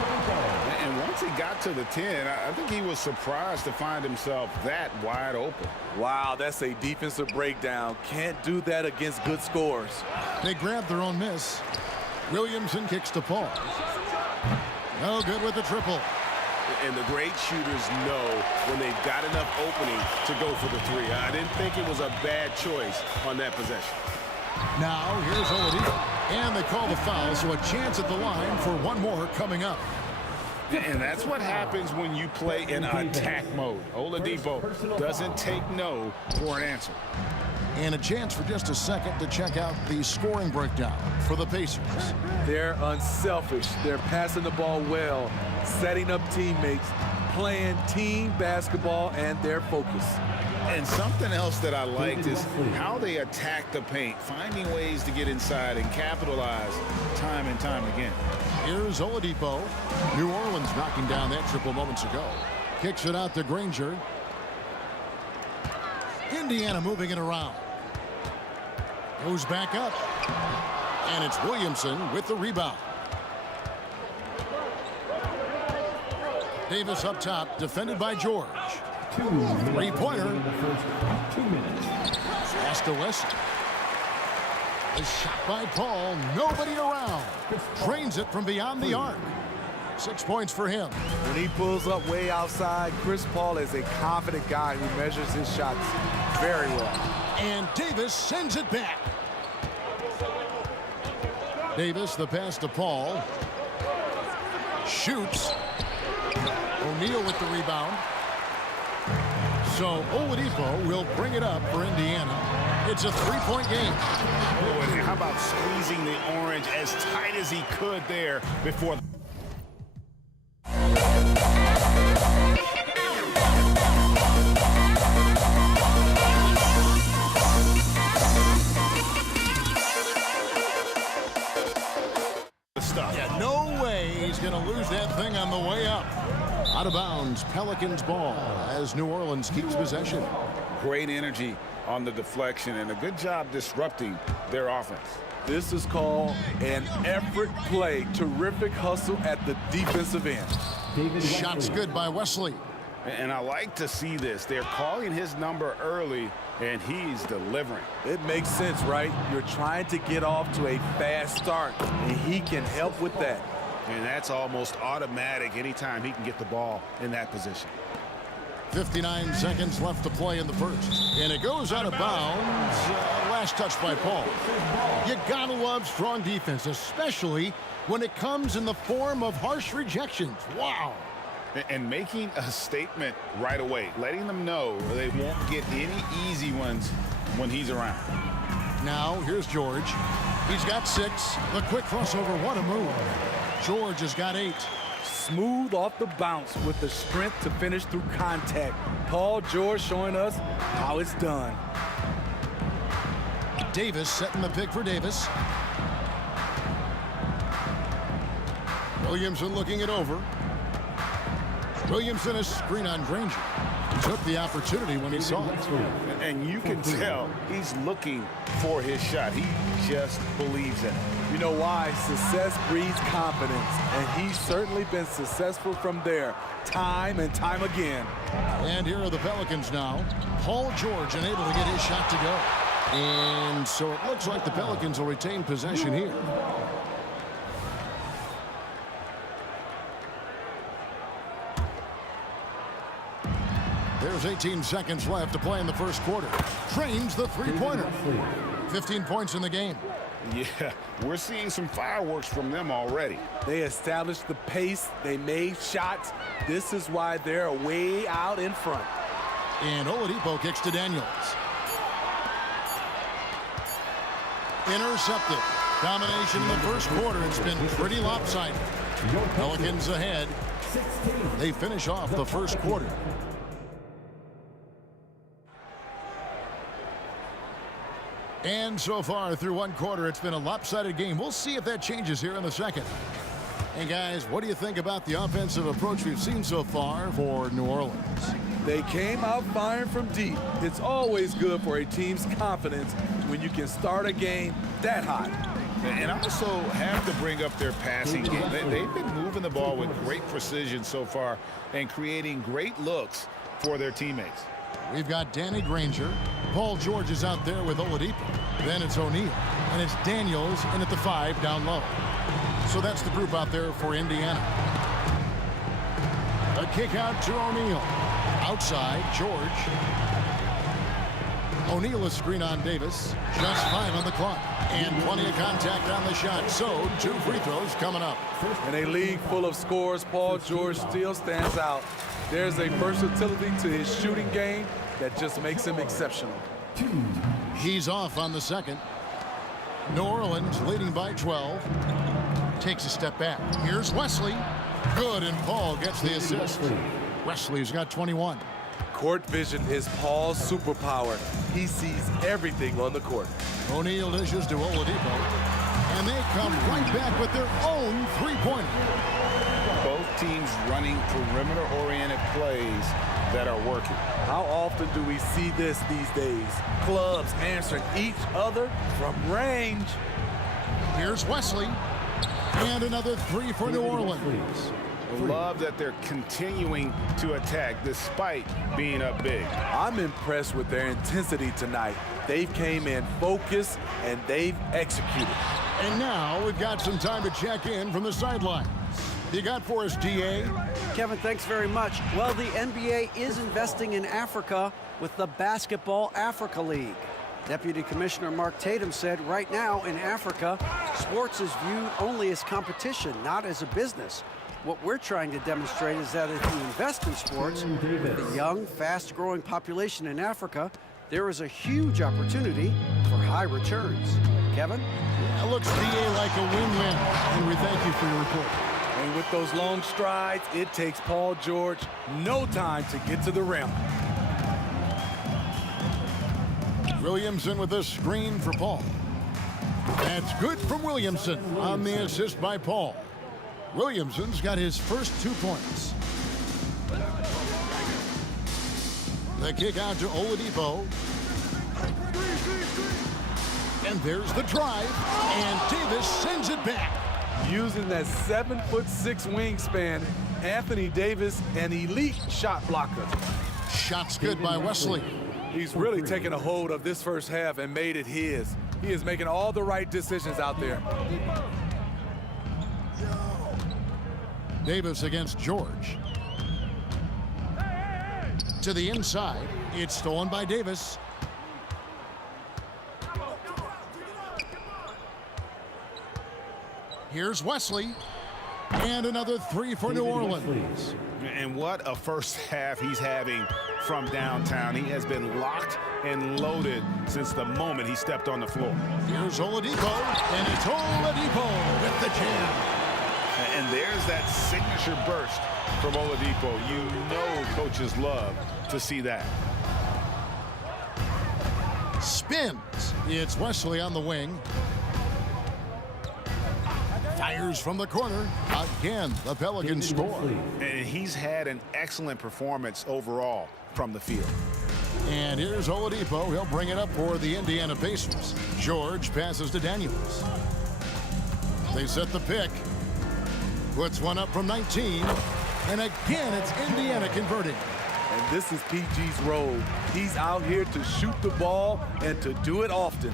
And once he got to the 10, I think he was surprised to find himself that wide open. Wow, that's a defensive breakdown. Can't do that against good scores. They grab their own miss. Williamson kicks to Paul. No good with the triple. And the great shooters know when they've got enough opening to go for the 3. I didn't think it was a bad choice on that possession. Now here's Oladipo. And they call the foul, so a chance at the line for one more coming up. And that's what happens when you play in attack mode. Oladipo doesn't take no for an answer. And a chance for just a second to check out the scoring breakdown for the Pacers. They're unselfish. They're passing the ball well, setting up teammates, playing team basketball, and their focus. And something else that I liked is how they attack the paint, finding ways to get inside and capitalize time and time again. Here's Oladipo. New Orleans knocking down that triple moments ago. Kicks it out to Granger. Indiana moving it around. Goes back up. And it's Williamson with the rebound. Davis up top, defended by George. 3-pointer. Pass to Wesley. A shot by Paul. Nobody around. Drains it from beyond the arc. 6 points for him. When he pulls up way outside, Chris Paul is a confident guy who measures his shots very well. And Davis sends it back. Davis, the pass to Paul. Shoots. O'Neal with the rebound. So Oladipo will bring it up for Indiana. It's a 3-point game. Oh, and how about squeezing the orange as tight as he could there before. Yeah, no way he's going to lose that thing on the way up. Out of bounds, Pelicans ball as New Orleans keeps possession. Great energy on the deflection and a good job disrupting their offense. This is called an effort play. Terrific hustle at the defensive end. Shots good by Wesley. And I like to see this. They're calling his number early, and he's delivering. It makes sense, right? You're trying to get off to a fast start, and he can help with that. And that's almost automatic anytime he can get the ball in that position. 59 seconds left to play in the first. And it goes out of bounds. Last touch by Paul. You gotta love strong defense, especially when it comes in the form of harsh rejections. Wow. And making a statement right away, letting them know they won't get any easy ones when he's around. Now, here's George. He's got 6. The quick crossover, what a move. George has got 8. Smooth off the bounce with the strength to finish through contact. Paul George showing us how it's done. Davis setting the pick for Davis. Williamson looking it over. Williamson is screen on Granger. Took the opportunity when he saw it. And you can tell he's looking for his shot. He just believes in it. You know why? Success breeds confidence, and he's certainly been successful from there, time and time again. And here are the Pelicans now. Paul George unable to get his shot to go. And so it looks like the Pelicans will retain possession here. There's 18 seconds left to play in the first quarter. Trains the three-pointer. 15 points in the game. Yeah, we're seeing some fireworks from them already. They established the pace. They made shots. This is why they're way out in front. And Oladipo kicks to Daniels. Intercepted. Domination in the first quarter. It's been pretty lopsided. Pelicans ahead. They finish off the first quarter. And so far through one quarter, it's been a lopsided game. We'll see if that changes here in the second. And guys, what do you think about the offensive approach we've seen so far for New Orleans? They came out firing from deep. It's always good for a team's confidence when you can start a game that hot. And I also have to bring up their passing game. They've been moving the ball with great precision so far and creating great looks for their teammates. We've got Danny Granger. Paul George is out there with Oladipo. Then it's O'Neal. And it's Daniels in at the 5 down low. So that's the group out there for Indiana. A kick out to O'Neal. Outside, George. O'Neal is screen on Davis. Just 5 on the clock. And plenty of contact on the shot. So 2 free throws coming up. In a league full of scores, Paul George still stands out. There's a versatility to his shooting game that just makes him exceptional. He's off on the second. New Orleans leading by 12. Takes a step back. Here's Wesley. Good, and Paul gets the assist. Wesley's got 21. Court vision is Paul's superpower. He sees everything on the court. O'Neal dishes to Oladipo. And they come right back with their own three-pointer. Both teams running perimeter-oriented plays that are working. How often do we see this these days? Clubs answering each other from range. Here's Wesley. And another 3 for New Orleans. Love that they're continuing to attack despite being up big. I'm impressed with their intensity tonight. They've came in focused and they've executed. And now we've got some time to check in from the sidelines. You got for us, DA? Kevin, thanks very much. Well, the NBA is investing in Africa with the Basketball Africa League. Deputy Commissioner Mark Tatum said right now in Africa, sports is viewed only as competition, not as a business. What we're trying to demonstrate is that if you invest in sports, with the young, fast-growing population in Africa, there is a huge opportunity for high returns. Kevin? That looks, DA, like a win-win. And we thank you for your report. And with those long strides, it takes Paul George no time to get to the rim. Williamson with a screen for Paul. That's good from Williamson on the assist by Paul. Williamson's got his first 2 points. The kick out to Oladipo. And there's the drive. And Davis sends it back. Using that 7'6" wingspan, Anthony Davis, an elite shot blocker. Shots good by Wesley. He's really taken a hold of this first half and made it his. He is making all the right decisions out there. Davis against George. To the inside. It's stolen by Davis. Here's Wesley. And another three for New Orleans. And what a first half he's having from downtown. He has been locked and loaded since the moment he stepped on the floor. Here's Oladipo, and it's Oladipo with the jam. And there's that signature burst from Oladipo. You know coaches love to see that. Spins. It's Wesley on the wing. Fires from the corner. Again, the Pelicans score. And he's had an excellent performance overall from the field. And here's Oladipo. He'll bring it up for the Indiana Pacers. George passes to Daniels. They set the pick. Puts one up from 19. And again, it's Indiana converting. And this is PG's role. He's out here to shoot the ball and to do it often.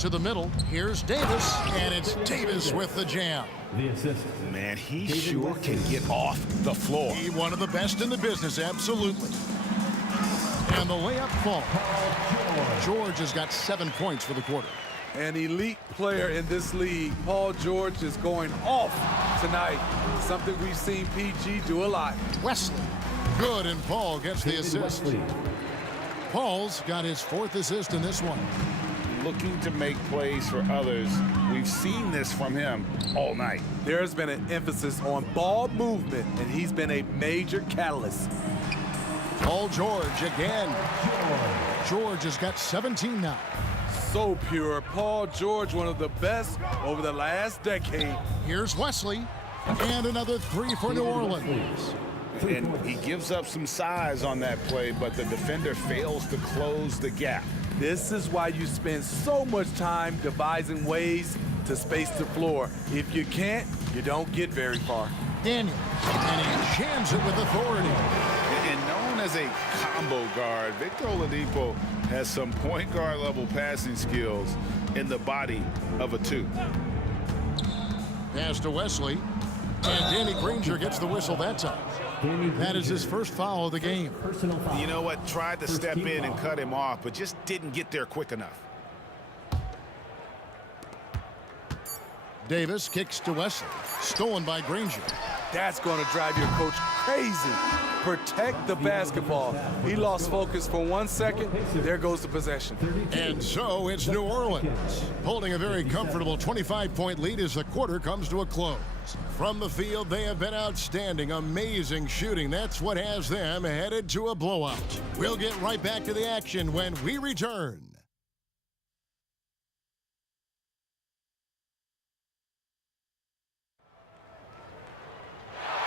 To the middle, here's Davis, and it's Davis with the jam. The assist. Man, he sure can get off the floor. He one of the best in the business, absolutely. And the layup falls. George has got 7 points for the quarter. An elite player in this league. Paul George is going off tonight. Something we've seen PG do a lot. Wesley. Good, and Paul gets the assist. Paul's got his 4th assist in this one. Looking to make plays for others. We've seen this from him all night. There's been an emphasis on ball movement, and he's been a major catalyst. Paul George again. George has got 17 now. So pure. Paul George, one of the best over the last decade. Here's Wesley. And another 3 for New Orleans. And he gives up some size on that play, but the defender fails to close the gap. This is why you spend so much time devising ways to space the floor. If you can't, you don't get very far. Daniels, and he jams it with authority. And known as a combo guard, Victor Oladipo has some point guard level passing skills in the body of a 2. Pass to Wesley, and Danny Granger gets the whistle that time. That is his first foul of the game. You know what? Tried to step in and cut him off, but just didn't get there quick enough. Davis kicks to Wesley. Stolen by Granger. That's going to drive your coach crazy. Protect the basketball. He lost focus for 1 second. There goes the possession. And so it's New Orleans, holding a very comfortable 25-point lead as the quarter comes to a close. From the field, they have been outstanding, amazing shooting. That's what has them headed to a blowout. We'll get right back to the action when we return.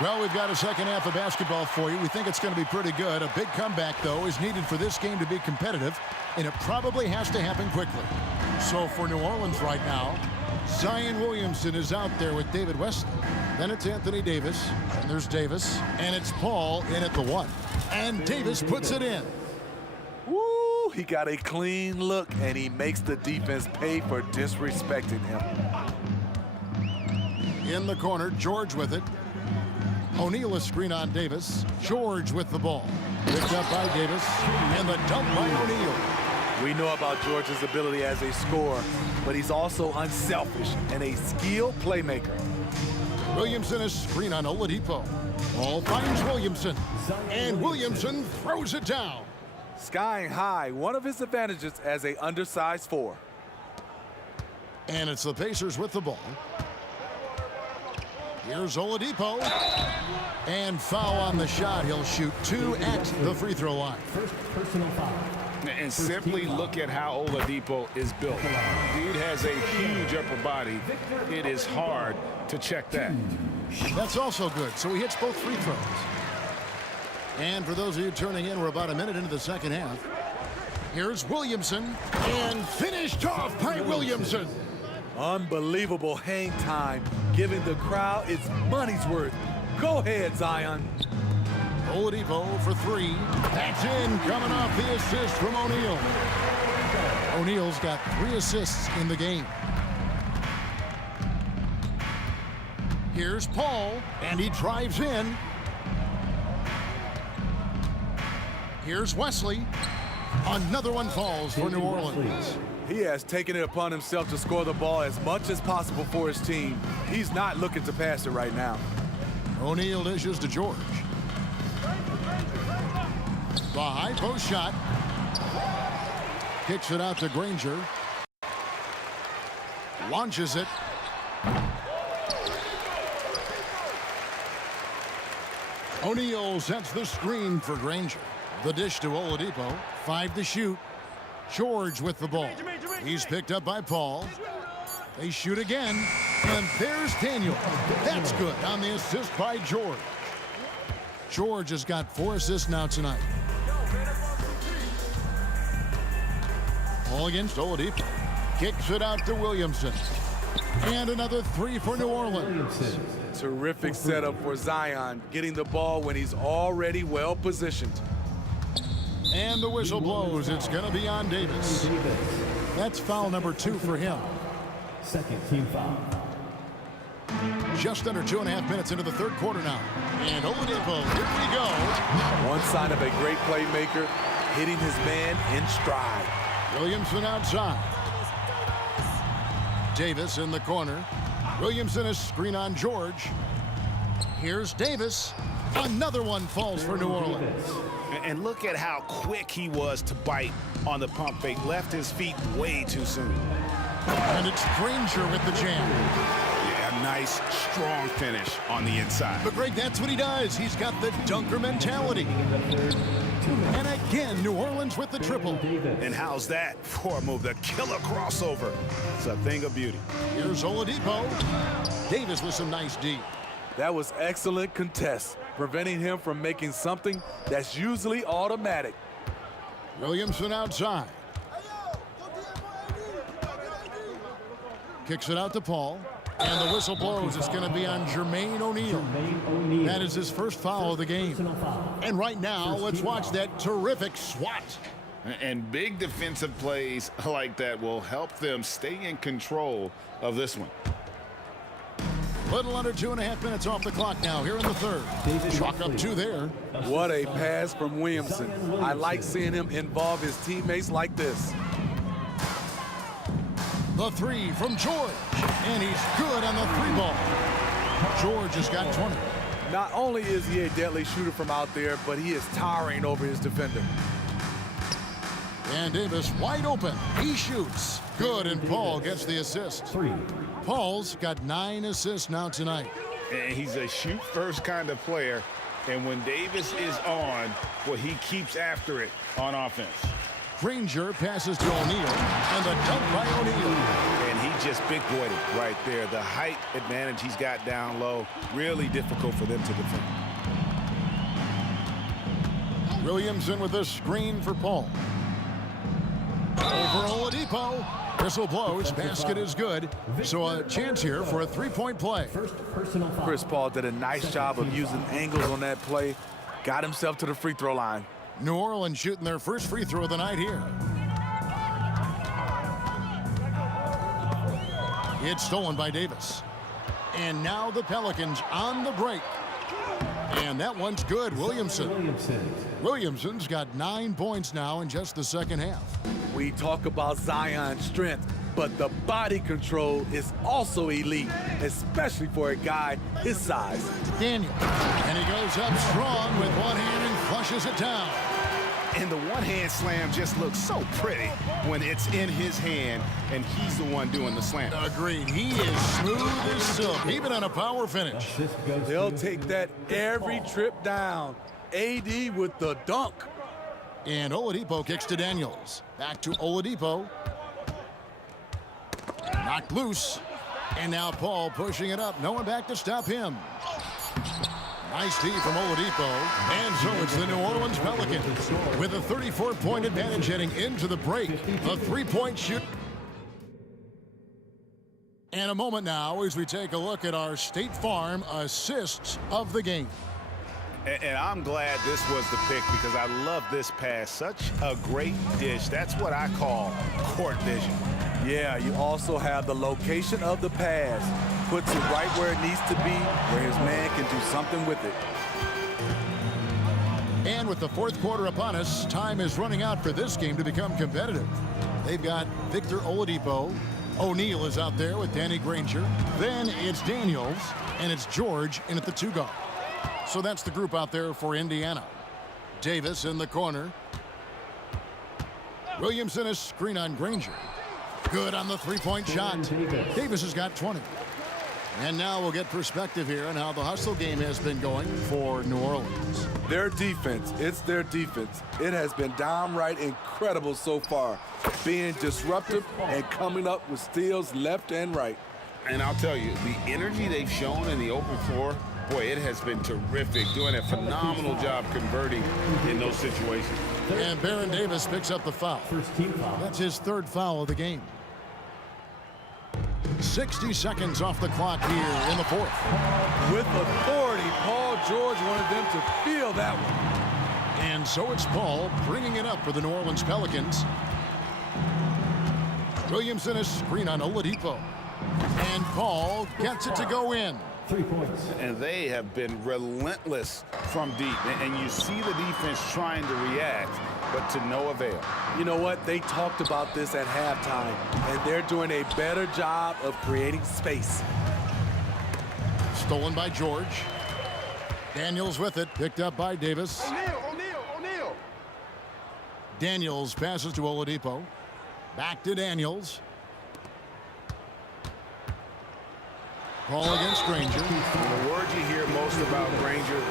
Well, we've got a second half of basketball for you. We think it's going to be pretty good. A big comeback, though, is needed for this game to be competitive, and it probably has to happen quickly. So for New Orleans right now, Zion Williamson is out there with David Wesley. Then it's Anthony Davis, and there's Davis, and it's Paul in at the 1. And Davis puts it in. Woo! He got a clean look, and he makes the defense pay for disrespecting him. In the corner, George with it. O'Neal a screen on Davis. George with the ball. Picked up by Davis, and the dunk by O'Neal. We know about George's ability as a scorer, but he's also unselfish and a skilled playmaker. Williamson a screen on Oladipo. Ball finds Williamson, and Williamson throws it down. Skying high, one of his advantages as a undersized 4. And it's the Pacers with the ball. Here's Oladipo. And foul on the shot. He'll shoot 2 at the free throw line. First personal foul. And simply look at how Oladipo is built. Dude has a huge upper body. It is hard to check that. That's also good. So he hits both free throws. And for those of you turning in, we're about a minute into the second half. Here's Williamson. And finished off by Williamson. Unbelievable hang time, giving the crowd its money's worth. Go ahead, Zion. Oladipo for 3. That's in, coming off the assist from O'Neal. O'Neal's got 3 assists in the game. Here's Paul, and he drives in. Here's Wesley. Another one falls for New Orleans. He has taken it upon himself to score the ball as much as possible for his team. He's not looking to pass it right now. O'Neal dishes to George. The high post shot. Kicks it out to Granger. Launches it. O'Neal sets the screen for Granger. The dish to Oladipo. 5 to shoot. George with the ball. He's picked up by Paul. They shoot again. And there's Daniel. That's good on the assist by George. George has got 4 assists now tonight. Ball against Oladipo. Kicks it out to Williamson. And another 3 for New Orleans. Terrific setup for Zion, getting the ball when he's already well positioned. And the whistle blows. It's going to be on Davis. That's foul number 2 for him. Second team foul. Just under 2.5 minutes into the third quarter now. And Oladipo, here we go. One sign of a great playmaker, hitting his man in stride. Williamson outside. Davis in the corner. Williamson is screen on George. Here's Davis. Another one falls for New Orleans. And look at how quick he was to bite on the pump fake. Left his feet way too soon. And it's Granger with the jam. Yeah, nice, strong finish on the inside. But Greg, that's what he does. He's got the dunker mentality. And again, New Orleans with the triple. And how's that for a move? The killer crossover. It's a thing of beauty. Here's Oladipo. Davis with some nice D. That was excellent contest, preventing him from making something that's usually automatic. Williamson outside. Kicks it out to Paul. And the whistle blows. It's going to be on Jermaine O'Neal. That is his first foul of the game. And right now, let's watch that terrific swat. And big defensive plays like that will help them stay in control of this one. Little under 2.5 minutes off the clock now here in the third. Chalk up 2 there. What a pass from Williamson. I like seeing him involve his teammates like this. The 3 from George. And he's good on the 3 ball. George has got 20. Not only is he a deadly shooter from out there, but he is towering over his defender. And Davis wide open. He shoots. Good, and Paul gets the assist. 3. Paul's got 9 assists now tonight. And he's a shoot-first kind of player. And when Davis is on, well, he keeps after it on offense. Granger passes to O'Neal, and the dunk by O'Neal. And he just big-boyed it right there. The height advantage he's got down low, really difficult for them to defend. Williamson with the screen for Paul. Over Oladipo. Whistle blows. Basket is good. So a chance here for a 3-point play. Chris Paul did a nice job of using angles on that play. Got himself to the free throw line. New Orleans shooting their first free throw of the night here. It's stolen by Davis. And now the Pelicans on the break. And that one's good. Williamson's got 9 points now in just the second half. We talk about Zion's strength, but the body control is also elite, especially for a guy his size. Daniel, and he goes up strong with one hand and flushes it down. And the one-hand slam just looks so pretty when it's in his hand and he's the one doing the slam. Agreed. He is smooth as silk, even on a power finish. They'll take that every trip down. AD with the dunk. And Oladipo kicks to Daniels. Back to Oladipo. Knocked loose. And now Paul pushing it up. No one back to stop him. Nice tee from Oladipo. And so it's the New Orleans Pelicans with a 34-point advantage heading into the break. A 3-point shoot. And a moment now as we take a look at our State Farm assists of the game. And I'm glad this was the pick because I love this pass. Such a great dish. That's what I call court vision. Yeah, you also have the location of the pass. Puts it right where it needs to be, where his man can do something with it. And with the fourth quarter upon us, time is running out for this game to become competitive. They've got Victor Oladipo. O'Neal is out there with Danny Granger. Then it's Daniels, and it's George in at the 2 guard. So that's the group out there for Indiana. Davis in the corner. Williamson is screen on Granger. Good on the three-point shot. Davis has got 20. And now we'll get perspective here on how the hustle game has been going for New Orleans. Their defense, it's their defense. It has been downright incredible so far, being disruptive and coming up with steals left and right. And I'll tell you, the energy they've shown in the open floor, boy, it has been terrific, doing a phenomenal job converting in those situations. And Baron Davis picks up the foul. That's his 3rd foul of the game. 60 seconds off the clock here in the 4th. With authority, Paul George wanted them to feel that one. And so it's Paul bringing it up for the New Orleans Pelicans. Williamson is screen on Oladipo. And Paul gets it to go in. 3 points. And they have been relentless from deep. And you see the defense trying to react, but to no avail. You know what? They talked about this at halftime, and they're doing a better job of creating space. Stolen by George. Daniels with it, picked up by Davis. O'Neal. Daniels passes to Oladipo. Back to Daniels. Paul against Granger. The word you hear most about Granger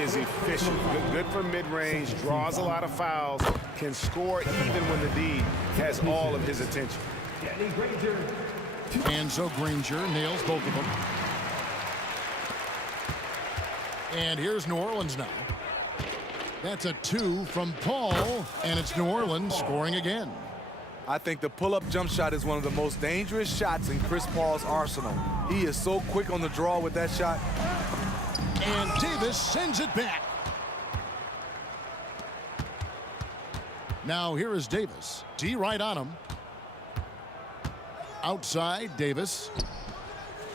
is efficient. Good from mid-range, draws a lot of fouls, can score even when the D has all of his attention. And so Granger nails both of them. And here's New Orleans now. That's a 2 from Paul, and it's New Orleans scoring again. I think the pull-up jump shot is one of the most dangerous shots in Chris Paul's arsenal. He is so quick on the draw with that shot. And Davis sends it back. Now here is Davis. D right on him. Outside, Davis.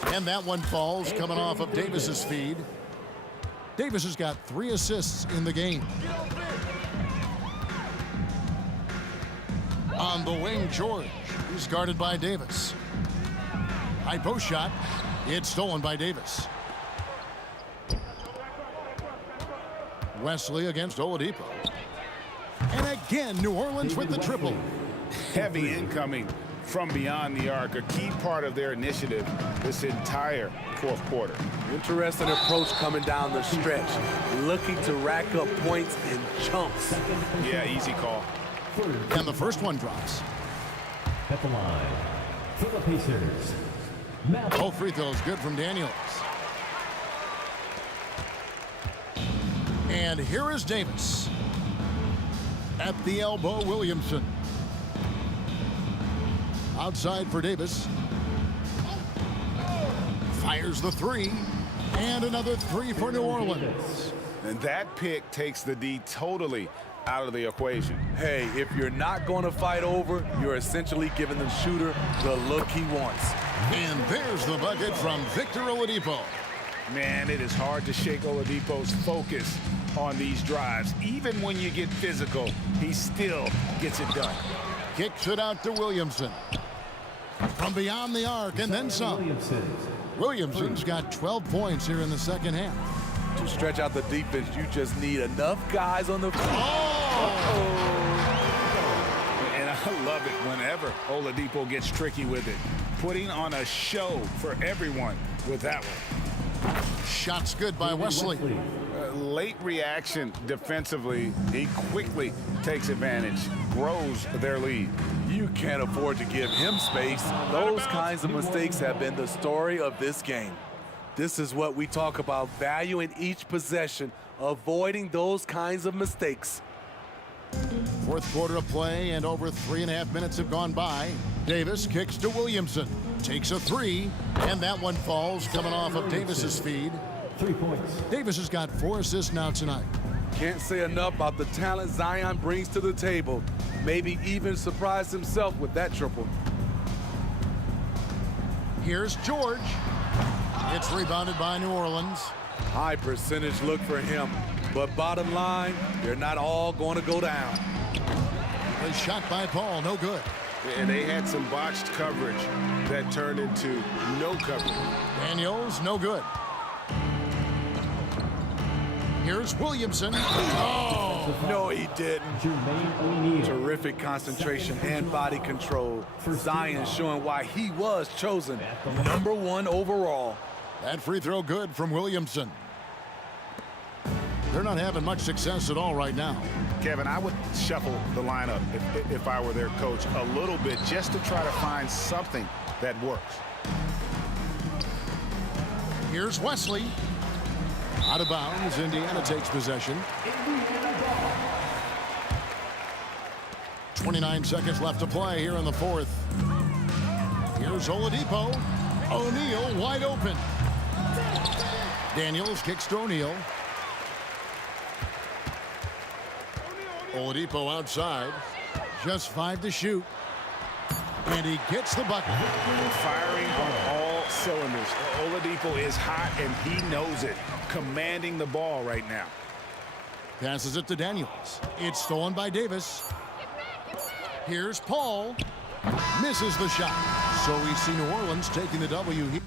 And that one falls coming off of Davis's feed. Davis has got 3 assists in the game. On the wing, George. He's guarded by Davis. High post shot. It's stolen by Davis. Wesley against Oladipo. And again, New Orleans with the triple. Heavy incoming from beyond the arc, a key part of their initiative this entire 4th quarter. Interesting approach coming down the stretch, looking to rack up points in chunks. Yeah, easy call. And the first one drops. At the line, for the Pacers. Both free throws good from Daniels. And here is Davis. At the elbow, Williamson. Outside for Davis. Fires the 3. And another 3 for New Orleans. And that pick takes the D totally out of the equation. Hey, if you're not going to fight over, you're essentially giving the shooter the look he wants. And there's the bucket from Victor Oladipo. Man, it is hard to shake Oladipo's focus on these drives. Even when you get physical, he still gets it done. Kicks it out to Williamson. From beyond the arc and then some. Williamson's got 12 points here in the second half. To stretch out the defense, you just need enough guys on the floor. And I love it whenever Oladipo gets tricky with it. Putting on a show for everyone with that one. Shots good by Wesley. Late reaction defensively. He quickly takes advantage, grows their lead. You can't afford to give him space. Those kinds of mistakes have been the story of this game. This is what we talk about, value in each possession, avoiding those kinds of mistakes. 4th quarter of play and over 3.5 minutes have gone by. Davis kicks to Williamson, takes a 3, and that one falls coming off of Davis's feed. 3 points. Davis has got 4 assists now tonight. Can't say enough about the talent Zion brings to the table. Maybe even surprise himself with that triple. Here's George. It's rebounded by New Orleans. High percentage look for him. But bottom line, they're not all going to go down. A shot by Paul, no good. And they had some botched coverage that turned into no coverage. Daniels, no good. Here's Williamson. Oh! No, he didn't. Terrific concentration and body control. Zion showing why he was chosen #1 overall. That free throw good from Williamson. They're not having much success at all right now. Kevin, I would shuffle the lineup if I were their coach a little bit just to try to find something that works. Here's Wesley. Out of bounds, Indiana takes possession. 29 seconds left to play here in the fourth. Here's Oladipo. O'Neal wide open. Daniels kicks to O'Neal. Oladipo outside. Just 5 to shoot. And he gets the bucket. Firing on all cylinders. Oladipo is hot, and he knows it. Commanding the ball right now. Passes it to Daniels. It's stolen by Davis. Here's Paul. Misses the shot. So we see New Orleans taking the W here.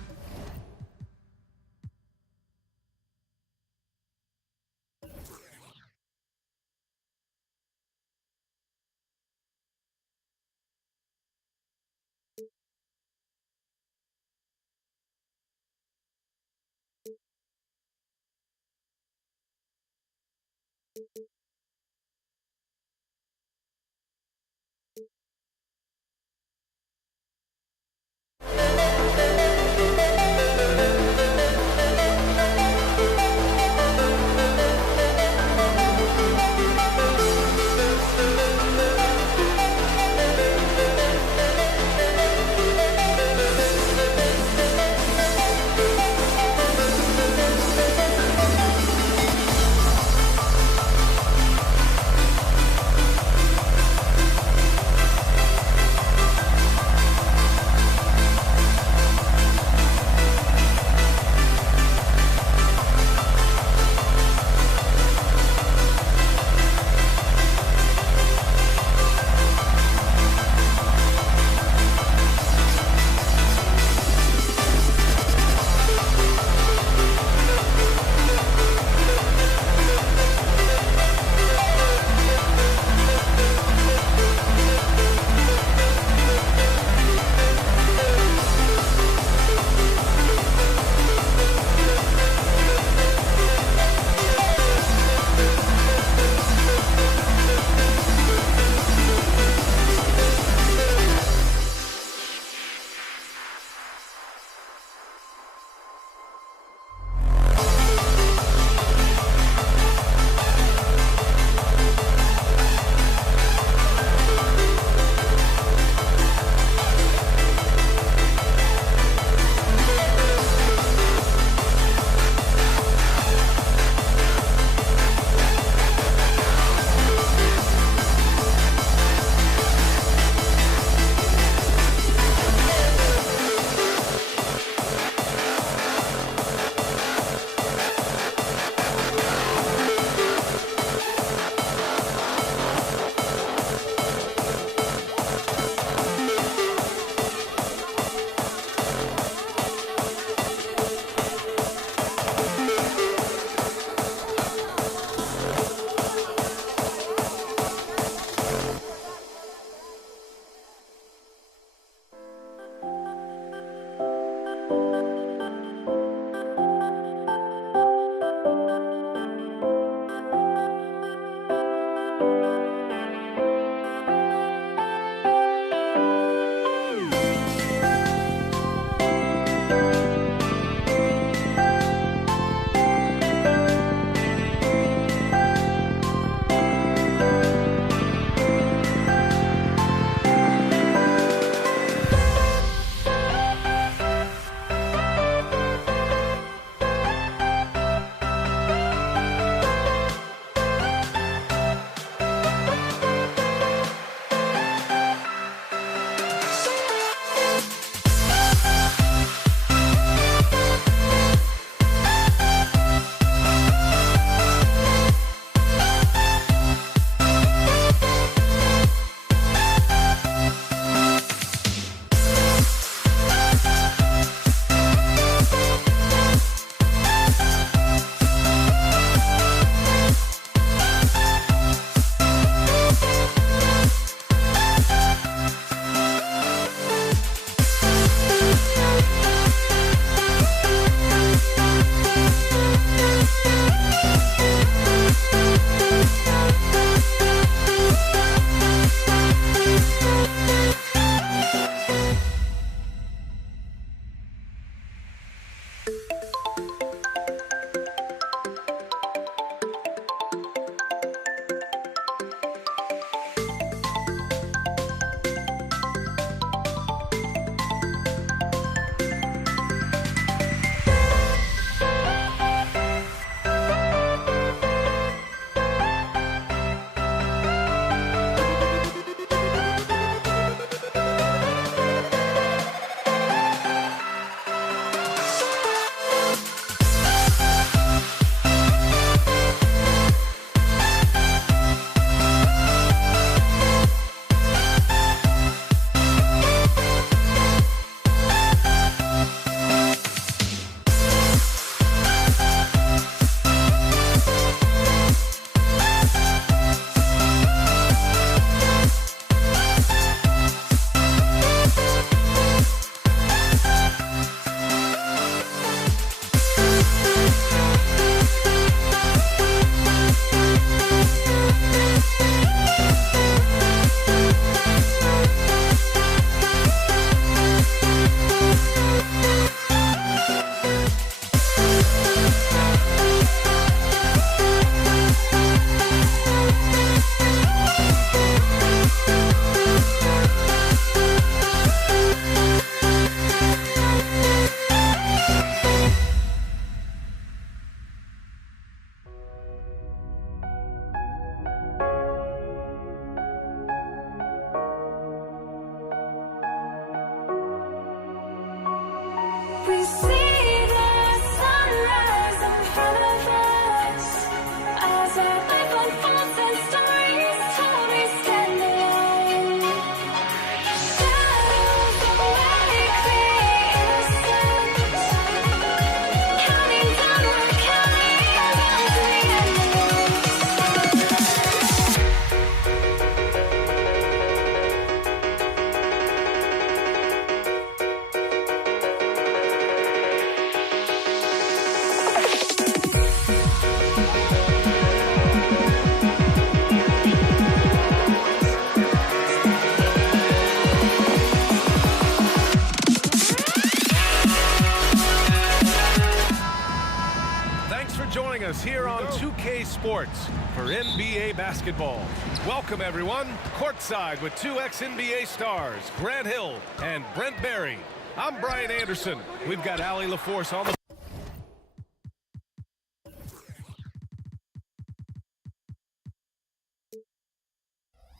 joining us here on 2K Sports for NBA basketball. Welcome, everyone. Courtside with two ex-NBA stars, Grant Hill and Brent Barry. I'm Brian Anderson. We've got Allie LaForce on the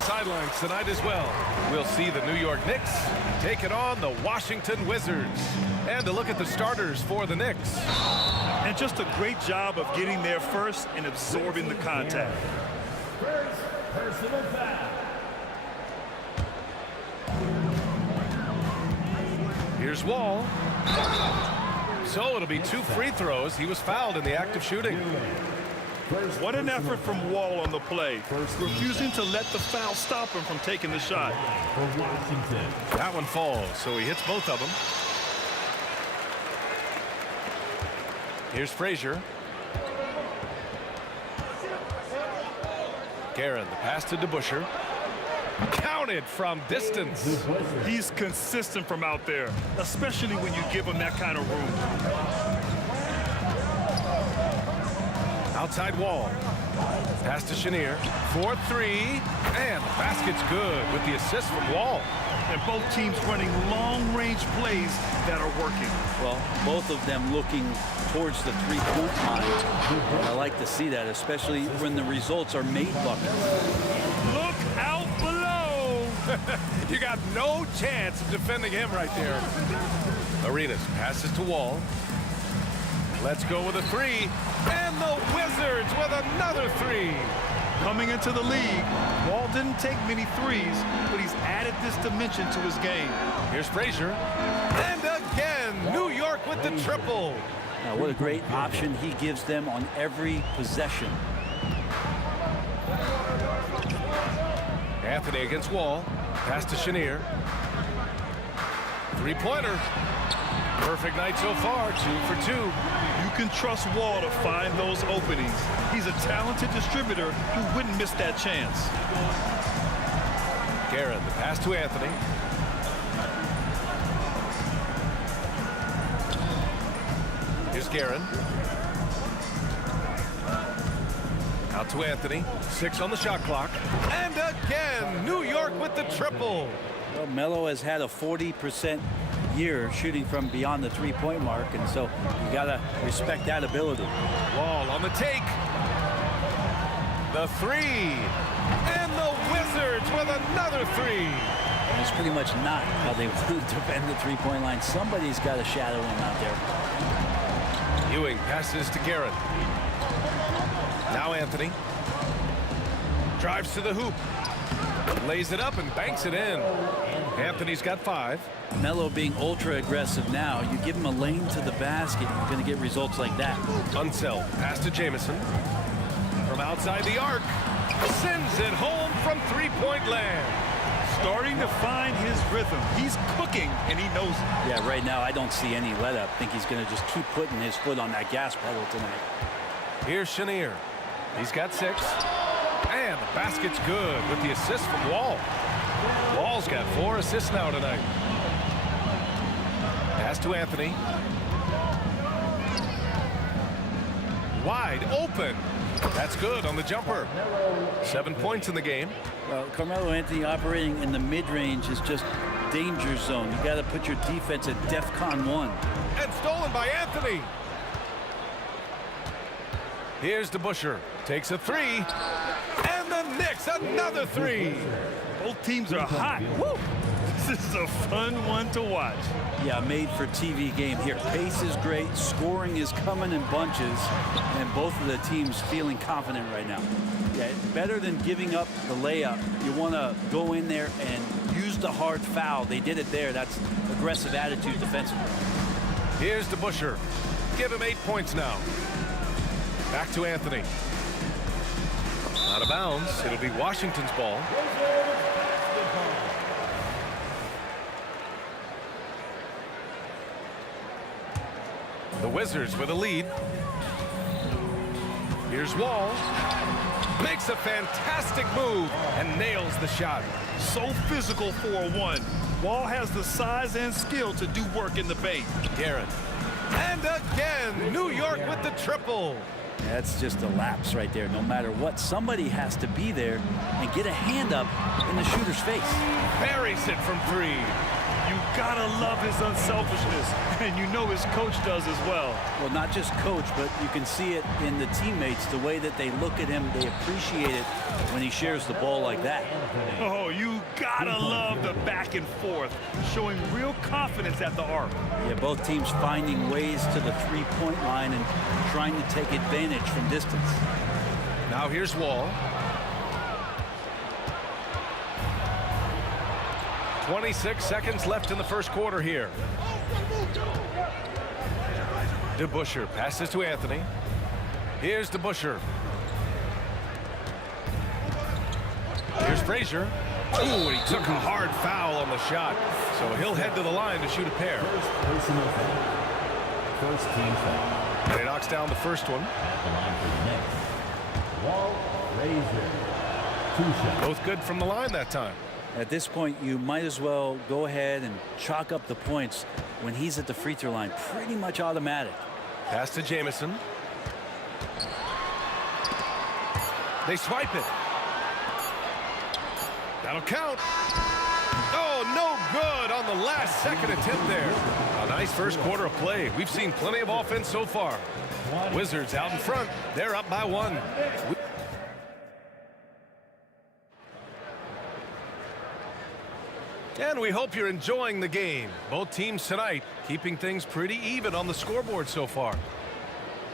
sidelines tonight as well. We'll see the New York Knicks taking on the Washington Wizards. And a look at the starters for the Knicks. And just a great job of getting there first and absorbing the contact. First personal foul. Here's Wall. So it'll be 2 free throws. He was fouled in the act of shooting. What an effort from Wall on the play, refusing to let the foul stop him from taking the shot. That one falls, so he hits both of them. Here's Frazier. Guerin, the pass to DeBusschere. Counted from distance. He's consistent from out there, especially when you give him that kind of room. Outside Wall. Pass to Chenier. 4-3. And the basket's good with the assist from Wall. And both teams running long-range plays that are working. Well, both of them looking towards the three-point line. And I like to see that, especially when the results are made buckets. Look out below! You got no chance of defending him right there. Arenas passes to Wall. Let's go with a 3. And the Wizards with another 3. Coming into the league, Wall didn't take many threes, but he's added this dimension to his game. Here's Frazier. And again, New York with the triple. Now, what a great option he gives them on every possession. Anthony against Wall. Pass to Chenier. 3-pointer. Perfect night so far, 2 for 2. You can trust Wall to find those openings. He's a talented distributor who wouldn't miss that chance. Guerin, the pass to Anthony. Here's Guerin. Out to Anthony. 6 on the shot clock. And again, New York with the triple. Well, Melo has had a 40% year shooting from beyond the three-point mark, and so you got to respect that ability. Wall on the take. The 3. And the Wizards with another 3. It's pretty much not how they want to defend the three-point line. Somebody's got to shadow him out there. Ewing passes to Guerin. Now Anthony. Drives to the hoop. Lays it up and banks it in. Anthony's got 5. Melo being ultra aggressive now, you give him a lane to the basket, you're going to get results like that. Unseld. Pass to Jamison. From outside the arc. Sends it home from three-point land. Starting to find his rhythm. He's cooking, and he knows it. Yeah, right now I don't see any let up. I think he's going to just keep putting his foot on that gas pedal tonight. Here's Chenier. He's got 6. And the basket's good with the assist from Wall. Wall's got 4 assists now tonight. Pass to Anthony. Wide open. That's good on the jumper. 7 points in the game. Well, Carmelo Anthony operating in the mid-range is just danger zone. You got to put your defense at DEFCON 1. And stolen by Anthony. Here's DeBusschere. Takes a 3. And the Knicks another 3. Both teams are hot. Woo! This is a fun one to watch. Yeah, made for TV game here. Pace is great. Scoring is coming in bunches. And both of the teams feeling confident right now. Yeah, better than giving up the layup. You want to go in there and use the hard foul. They did it there. That's aggressive attitude defensively. Here's DeBusschere. Give him 8 points now. Back to Anthony. Out of bounds. It'll be Washington's ball. The Wizards with a lead. Here's Wall. Makes a fantastic move and nails the shot. So physical for a 1. Wall has the size and skill to do work in the paint. Guerin. And again, New York with the triple. That's just a lapse right there. No matter what, somebody has to be there and get a hand up in the shooter's face. Buries it from 3. You gotta love his unselfishness, and you know his coach does as well. Well, not just coach, but you can see it in the teammates, the way that they look at him. They appreciate it when he shares the ball like that. Oh, you gotta love the back and forth, showing real confidence at the arc. Yeah, both teams finding ways to the three-point line and trying to take advantage from distance. Now here's Wall. 26 seconds left in the first quarter here. DeBusschere passes to Anthony. Here's DeBusschere. Here's Frazier. Ooh, he took a hard foul on the shot. So he'll head to the line to shoot a pair. First team foul. And he knocks down the first one. At the line for the next. Wall, Frazier. 2 shots. Both good from the line that time. At this point, you might as well go ahead and chalk up the points when he's at the free throw line. Pretty much automatic. Pass to Jamison. They swipe it. That'll count. Oh, no good on the last second attempt there. A nice first quarter of play. We've seen plenty of offense so far. Wizards out in front. They're up by 1. And we hope you're enjoying the game. Both teams tonight keeping things pretty even on the scoreboard so far.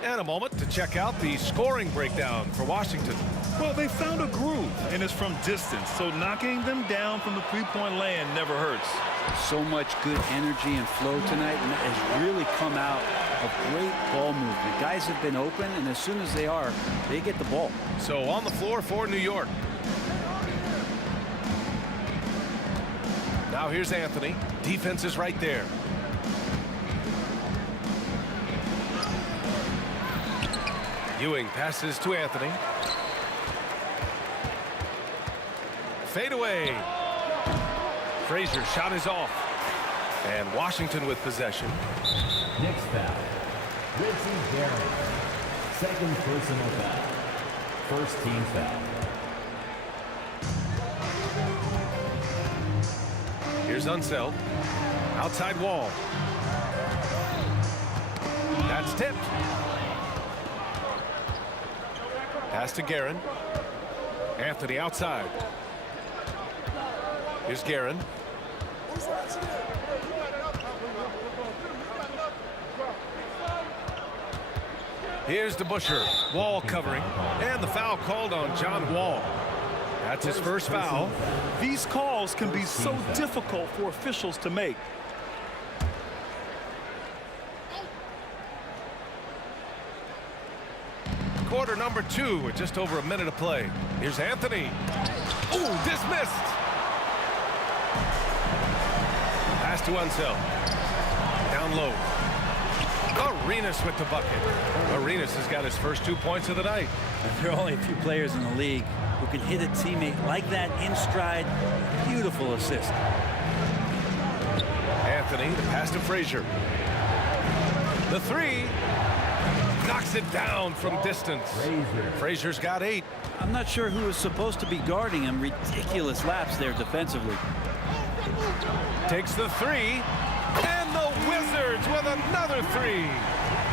And a moment to check out the scoring breakdown for Washington. Well, they found a groove, and it's from distance, so knocking them down from the three-point land never hurts. So much good energy and flow tonight, and that has really come out of great ball movement. Guys have been open, and as soon as they are, they get the ball. So on the floor for New York. Now here's Anthony. Defense is right there. Ewing passes to Anthony. Fade away. Frazier shot is off. And Washington with possession. Next foul. Richie Barry. Second personal foul. First team foul. Here's Unseld. Outside Wall. That's tipped. Pass to Guerin. Anthony outside. Here's Guerin. Here's DeBusschere. Wall covering. And the foul called on John Wall. That's his first foul. These calls can be so difficult for officials to make. Quarter number 2 with just over a minute to play. Here's Anthony. Ooh, dismissed. Pass to Unseld. Down low. Arenas with the bucket. Arenas has got his first 2 points of the night. There are only a few players in the league who can hit a teammate like that in stride. Beautiful assist. Anthony, the pass to Frazier. The 3. Knocks it down from distance. Frazier's got 8. I'm not sure who is supposed to be guarding him. Ridiculous lapse there defensively. Takes the 3. And the Wizards with another 3.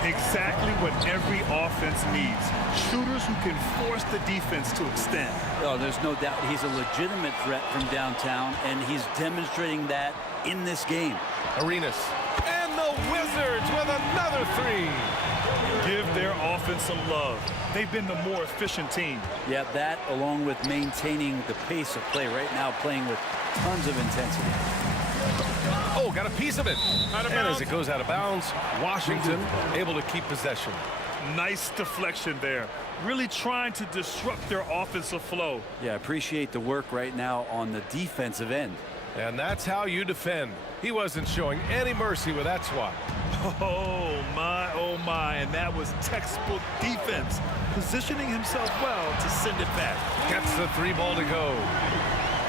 Exactly what every offense needs. Shooters who can force the defense to extend. Oh, there's no doubt he's a legitimate threat from downtown, and he's demonstrating that in this game. Arenas. And the Wizards with another 3. Give their offense some love. They've been the more efficient team. Yeah, that along with maintaining the pace of play right now, playing with tons of intensity. Oh, got a piece of it. And as it goes out of bounds, Washington able to keep possession. Nice deflection there. Really trying to disrupt their offensive flow. Yeah, appreciate the work right now on the defensive end. And that's how you defend. He wasn't showing any mercy with that swat. Oh my, and that was textbook defense. Positioning himself well to send it back. Gets the 3 ball to go.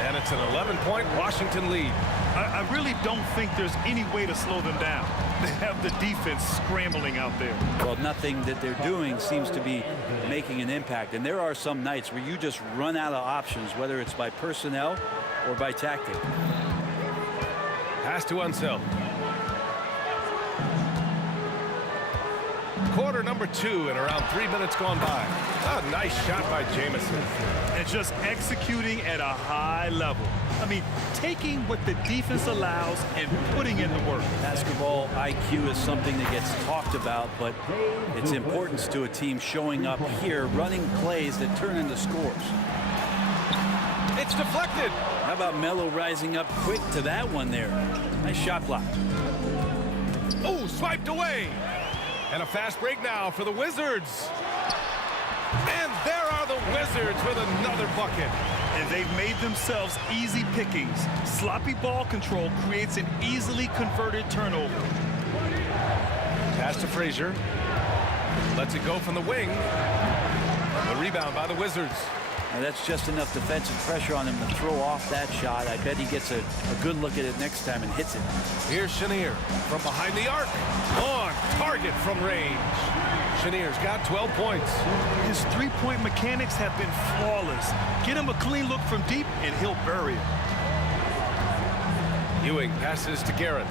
And it's an 11-point Washington lead. I really don't think there's any way to slow them down. They have the defense scrambling out there. Well, nothing that they're doing seems to be making an impact. And there are some nights where you just run out of options, whether it's by personnel or by tactic. Pass to Unseld. Quarter number 2 and around 3 minutes gone by. A nice shot by Jamison. And just executing at a high level. I mean, taking what the defense allows and putting in the work. Basketball IQ is something that gets talked about, but its importance to a team showing up here, running plays that turn into scores. It's deflected. How about Melo rising up quick to that one there? Nice shot block. Oh, swiped away. And a fast break now for the Wizards. And there are the Wizards with another bucket. And they've made themselves easy pickings. Sloppy ball control creates an easily converted turnover. Pass to Frazier. Lets it go from the wing. The rebound by the Wizards. Now that's just enough defensive pressure on him to throw off that shot. I bet he gets a good look at it next time and hits it. Here's Chenier from behind the arc. On target from range. Chenier's got 12 points. His three-point mechanics have been flawless. Get him a clean look from deep, and he'll bury it. Ewing passes to Garrett.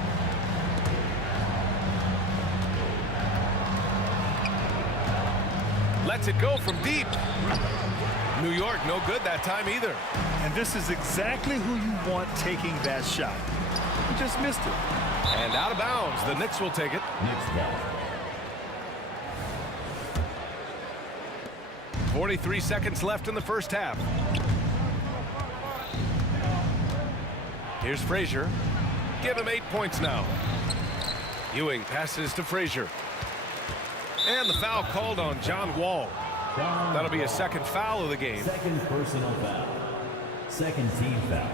Lets it go from deep. New York, no good that time either. And this is exactly who you want taking that shot. He just missed it. And out of bounds. The Knicks will take it. Knicks ball. 43 seconds left in the first half. Here's Frazier. Give him 8 points now. Ewing passes to Frazier. And the foul called on John Wall. That'll be a second foul of the game. Second personal foul. Second team foul.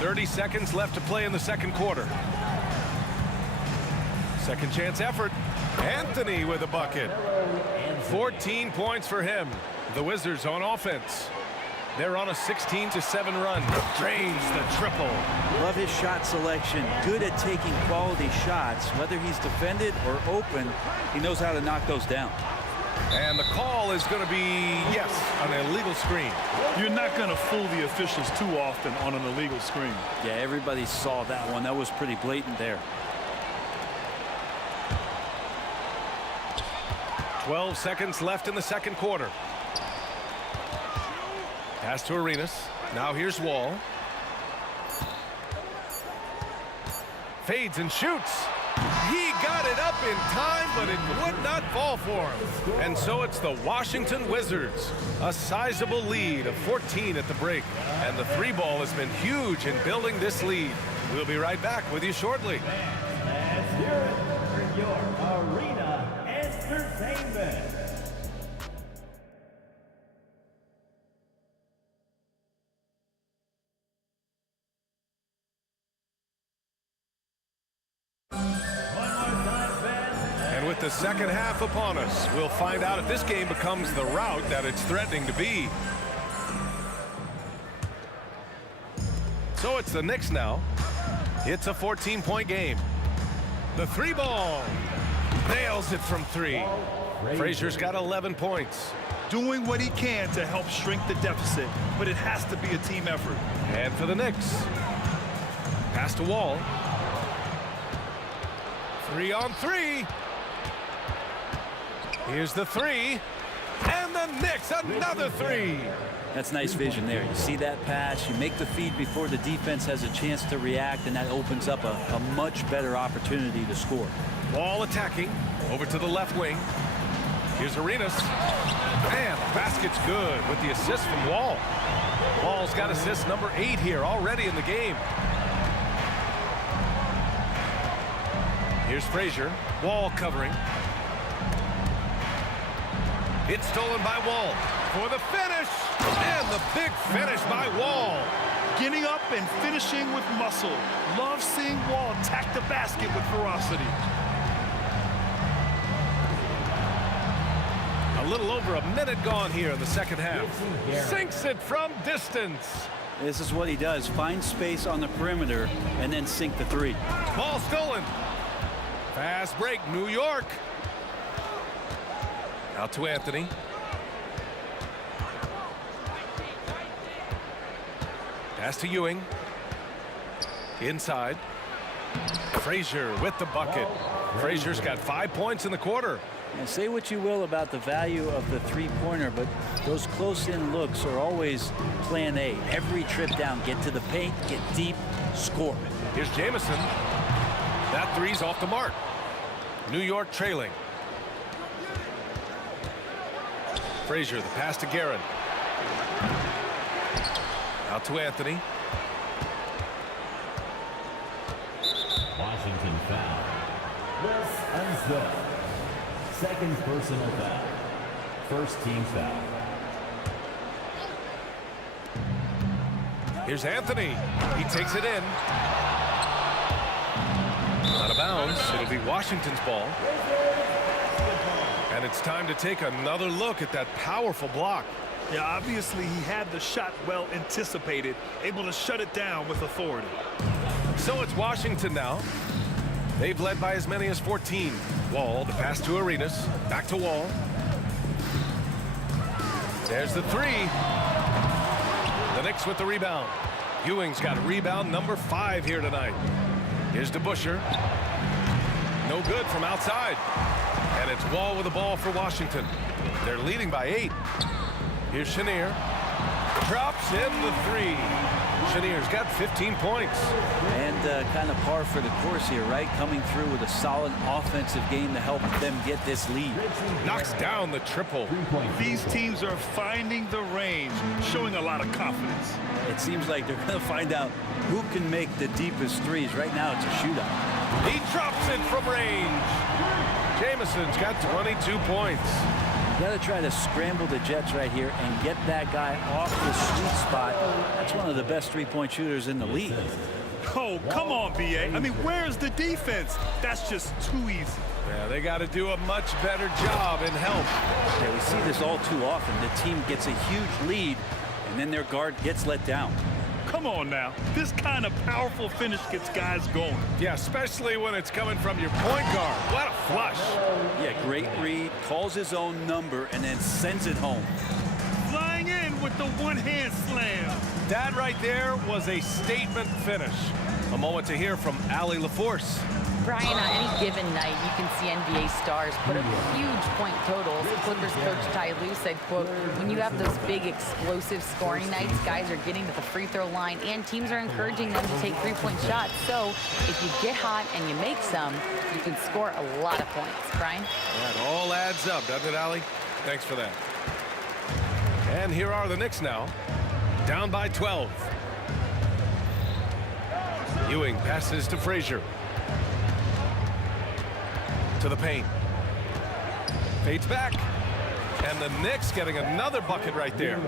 30 seconds left to play in the second quarter. Second chance effort. Anthony with a bucket. 14 points for him. The Wizards on offense. They're on a 16-7 run. Drains the triple. Love his shot selection. Good at taking quality shots. Whether he's defended or open, he knows how to knock those down. And the call is going to be, yes, an illegal screen. You're not going to fool the officials too often on an illegal screen. Yeah, everybody saw that one. That was pretty blatant there. 12 seconds left in the second quarter. Pass to Arenas. Now here's Wall. Fades and shoots. He got it up in time, but it would not fall for him. And so it's the Washington Wizards. A sizable lead of 14 at the break. And the three ball has been huge in building this lead. We'll be right back with you shortly. Let's hear it for your Arena Entertainment. With the second half upon us, we'll find out if this game becomes the rout that it's threatening to be. So it's the Knicks now. It's a 14-point game. The three ball. Nails it from three. Frazier's got 11 points. Doing what he can to help shrink the deficit, but it has to be a team effort. And for the Knicks. Pass to Wall. 3-on-3. Here's the three, and the Knicks, another three. That's nice vision there. You see that pass, you make the feed before the defense has a chance to react, and that opens up a much better opportunity to score. Wall attacking, over to the left wing. Here's Arenas, and the basket's good with the assist from Wall. Wall's got assist number 8 here already in the game. Here's Frazier, Wall covering. It's stolen by Wall for the finish, and the big finish by Wall. Getting up and finishing with muscle. Love seeing Wall attack the basket with ferocity. A little over a minute gone here in the second half. Sinks it from distance. This is what he does. Find space on the perimeter and then sink the three. Ball stolen. Fast break, New York. Out to Anthony. Pass to Ewing. Inside. Frazier with the bucket. Frazier's got 5 points in the quarter. And say what you will about the value of the three-pointer, but those close-in looks are always plan A. Every trip down, get to the paint, get deep, score. Here's Jamison. That three's off the mark. New York trailing. Frazier, the pass to Guerin. Out to Anthony. Washington foul. Wes Unseld. Second personal foul. First team foul. Here's Anthony. He takes it in. Out of bounds. It'll be Washington's ball. And it's time to take another look at that powerful block. Yeah, obviously he had the shot well anticipated, able to shut it down with authority. So it's Washington now. They've led by as many as 14. Wall, the pass to Arenas. Back to Wall. There's the three. The Knicks with the rebound. Ewing's got rebound number 5 here tonight. Here's DeBusschere. No good from outside. And it's Wall with the ball for Washington. They're leading by 8. Here's Chenier. Drops in the three. Chenier's got 15 points. And kind of par for the course here, right? Coming through with a solid offensive game to help them get this lead. Knocks down the triple. These teams are finding the range, showing a lot of confidence. It seems like they're going to find out who can make the deepest threes. Right now, it's a shootout. He drops it from range. Jamison's got 22 points. You got to try to scramble the Jets right here and get that guy off the sweet spot. That's one of the best three-point shooters in the league. Oh, come on, B.A. I mean, where's the defense? That's just too easy. Yeah, they got to do a much better job in help. Yeah, we see this all too often. The team gets a huge lead, and then their guard gets let down. Come on now. This kind of powerful finish gets guys going. Yeah, especially when it's coming from your point guard. What a flush. Yeah, great read, calls his own number, and then sends it home. Flying in with the one-hand slam. That right there was a statement finish. A moment to hear from Allie LaForce. Brian, on any given night, you can see NBA stars put up huge point totals. Clippers coach Ty Lue said, quote, when you have those big explosive scoring nights, guys are getting to the free throw line and teams are encouraging them to take three-point shots. So if you get hot and you make some, you can score a lot of points. Brian? That all adds up, doesn't it, Allie? Thanks for that. And here are the Knicks now, down by 12. Ewing passes to Frazier. To the paint. Fades back. And the Knicks getting another bucket right there.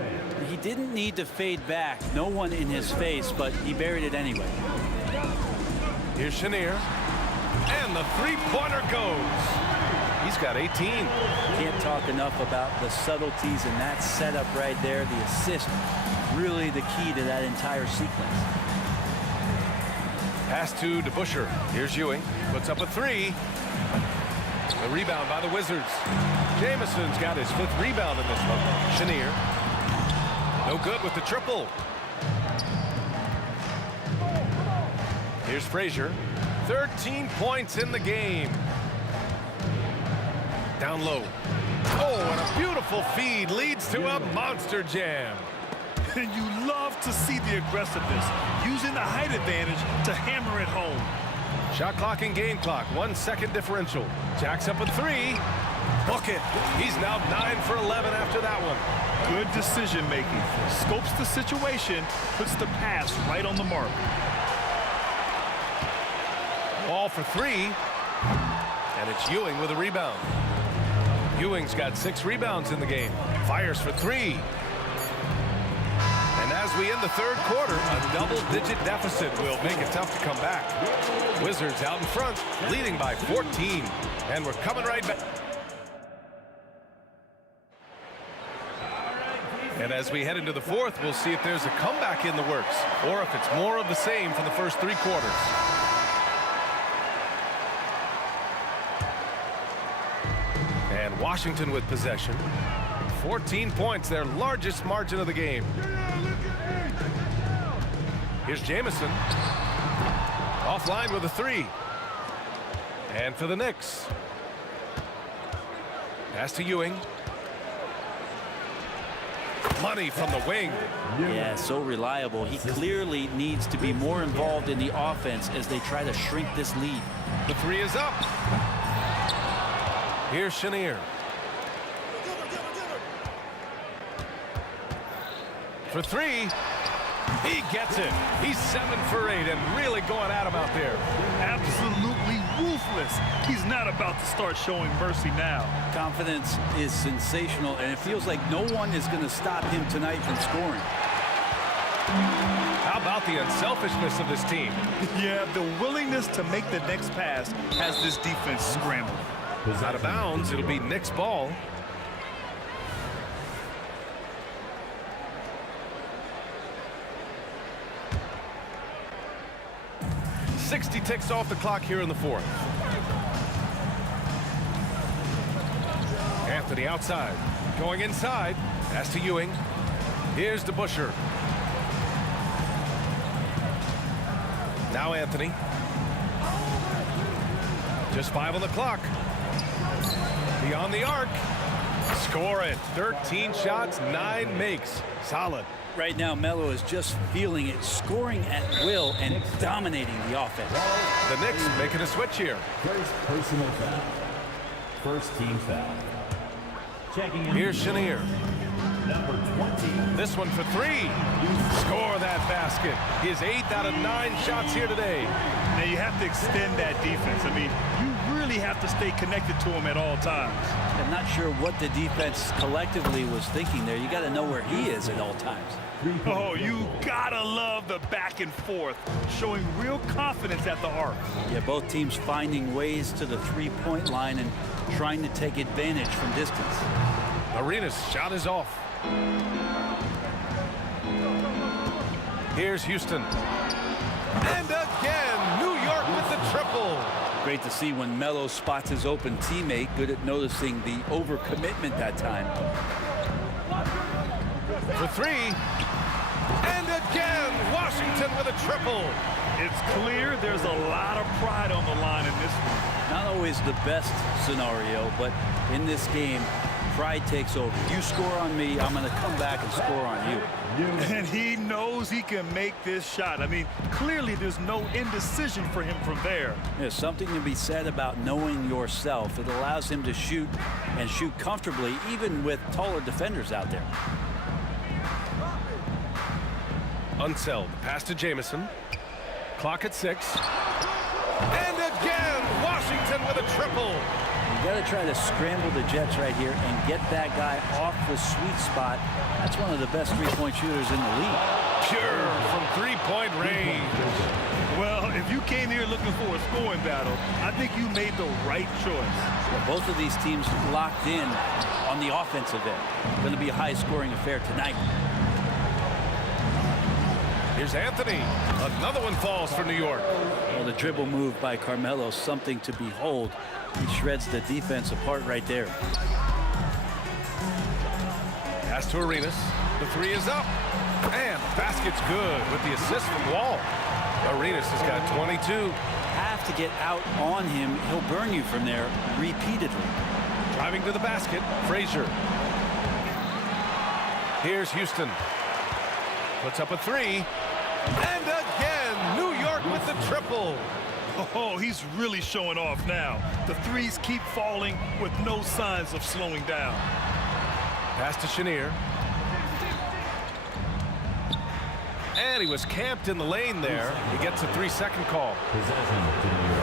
He didn't need to fade back. No one in his face, but he buried it anyway. Here's Chenier. And the three-pointer goes. He's got 18. Can't talk enough about the subtleties in that setup right there. The assist, really the key to that entire sequence. Pass to DeBusschere. Here's Ewing. Puts up a three. The rebound by the Wizards. Jamison's got his 5th rebound in this one. Chenier. No good with the triple. Here's Frazier. 13 points in the game. Down low. Oh, and a beautiful feed leads to a monster jam. And you love to see the aggressiveness, using the height advantage to hammer it home. Shot clock and game clock, 1 second differential. Jacks up a three. Bucket. He's now 9 for 11 after that one. Good decision making. Scopes the situation, puts the pass right on the mark. Ball for 3. And it's Ewing with a rebound. Ewing's got 6 rebounds in the game. Fires for 3. And as we end the 3rd quarter, a double-digit deficit will make it tough to come back. Wizards out in front, leading by 14. And we're coming right back. And as we head into the fourth, we'll see if there's a comeback in the works or if it's more of the same from the first 3 quarters. And Washington with possession. 14 points, their largest margin of the game. Here's Jamison. Offline with a 3. And for the Knicks. Pass to Ewing. Money from the wing. Yeah, so reliable. He clearly needs to be more involved in the offense as they try to shrink this lead. The 3 is up. Here's Chenier. For 3. He gets it. He's 7 for 8 and really going at him out there. Absolutely ruthless. He's not about to start showing mercy now. Confidence is sensational, and it feels like no one is going to stop him tonight from scoring. How about the unselfishness of this team? Yeah, the willingness to make the next pass has this defense scrambling. Out of bounds, it'll be Knicks ball. .60 ticks off the clock here in the fourth. Anthony outside. Going inside. Pass to Ewing. Here's DeBusschere. Now Anthony. Just 5 on the clock. Beyond the arc. Score it. 13 shots, 9 makes. Solid. Right now, Melo is just feeling it, scoring at will and dominating the offense. The Knicks making a switch here. First personal foul. First team foul. Checking in. Here's Chenier. Number 20. This one for 3. Score that basket. His 8th out of 9 shots here today. Now you have to extend that defense. I mean, you really have to stay connected to him at all times. I'm not sure what the defense collectively was thinking there. You got to know where he is at all times. Oh, you gotta love the back and forth, showing real confidence at the arc. Yeah, both teams finding ways to the three-point line and trying to take advantage from distance. Arenas' shot is off. Here's Houston. And again, New York with the triple. Great to see when Melo spots his open teammate, good at noticing the overcommitment that time. For 3. And again, Washington with a triple. It's clear there's a lot of pride on the line in this one. Not always the best scenario, but in this game, pride takes over. You score on me, I'm going to come back and score on you. And he knows he can make this shot. I mean, clearly there's no indecision for him from there. There's something to be said about knowing yourself. It allows him to shoot and shoot comfortably, even with taller defenders out there. Unseld. Pass to Jamison. Clock at 6. And again, Washington with a triple. You got to try to scramble the Jets right here and get that guy off the sweet spot. That's one of the best three-point shooters in the league. Pure from three-point range. Well, if you came here looking for a scoring battle, I think you made the right choice. Well, both of these teams locked in on the offensive end. Going to be a high-scoring affair tonight. Here's Anthony. Another one falls for New York. Well, the dribble move by Carmelo, something to behold. He shreds the defense apart right there. Pass to Arenas. The 3 is up. And the basket's good with the assist from Wall. Arenas has got 22. Have to get out on him. He'll burn you from there repeatedly. Driving to the basket, Frazier. Here's Houston. Puts up a 3. And again, New York with the triple. Oh, he's really showing off now. The threes keep falling with no signs of slowing down. Pass to Chenier. And he was camped in the lane there. He gets a 3-second call. Possession to New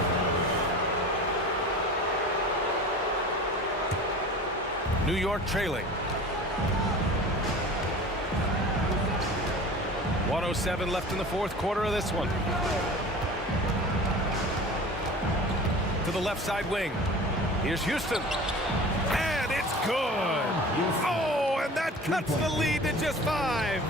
York. New York trailing. 1:07 left in the fourth quarter of this one. To the left side wing. Here's Houston. And it's good. Oh, and that cuts the lead to just 5.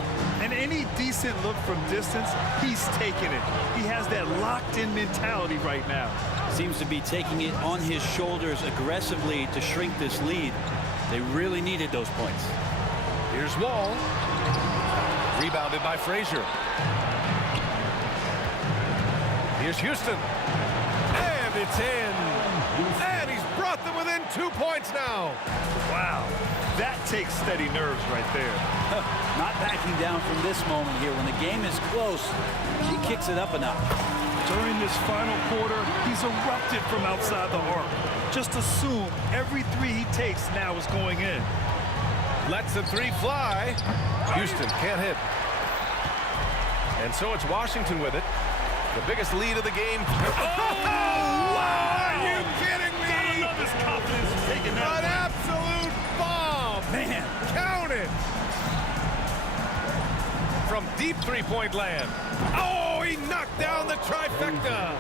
And any decent look from distance, he's taking it. He has that locked-in mentality right now. Seems to be taking it on his shoulders aggressively to shrink this lead. They really needed those points. Here's Wall. Rebounded by Frazier. Here's Houston. And it's in. And he's brought them within 2 points now. Wow. That takes steady nerves right there. Not backing down from this moment here. When the game is close, he kicks it up a notch. During this final quarter, he's erupted from outside the arc. Just assume every three he takes now is going in. Lets the three fly. Houston can't hit. And so it's Washington with it. The biggest lead of the game. Oh, wow! Are you kidding me? Gotta love his confidence taking that. An absolute bomb. Man. Count it. From deep three-point land. Oh, he knocked down the trifecta.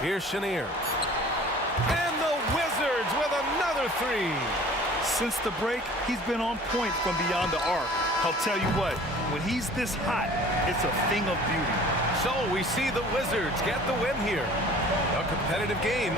Here's Chenier. And the Wizards with another three. Since the break, he's been on point from beyond the arc. I'll tell you what, when he's this hot, it's a thing of beauty. So we see the Wizards get the win here. A competitive game.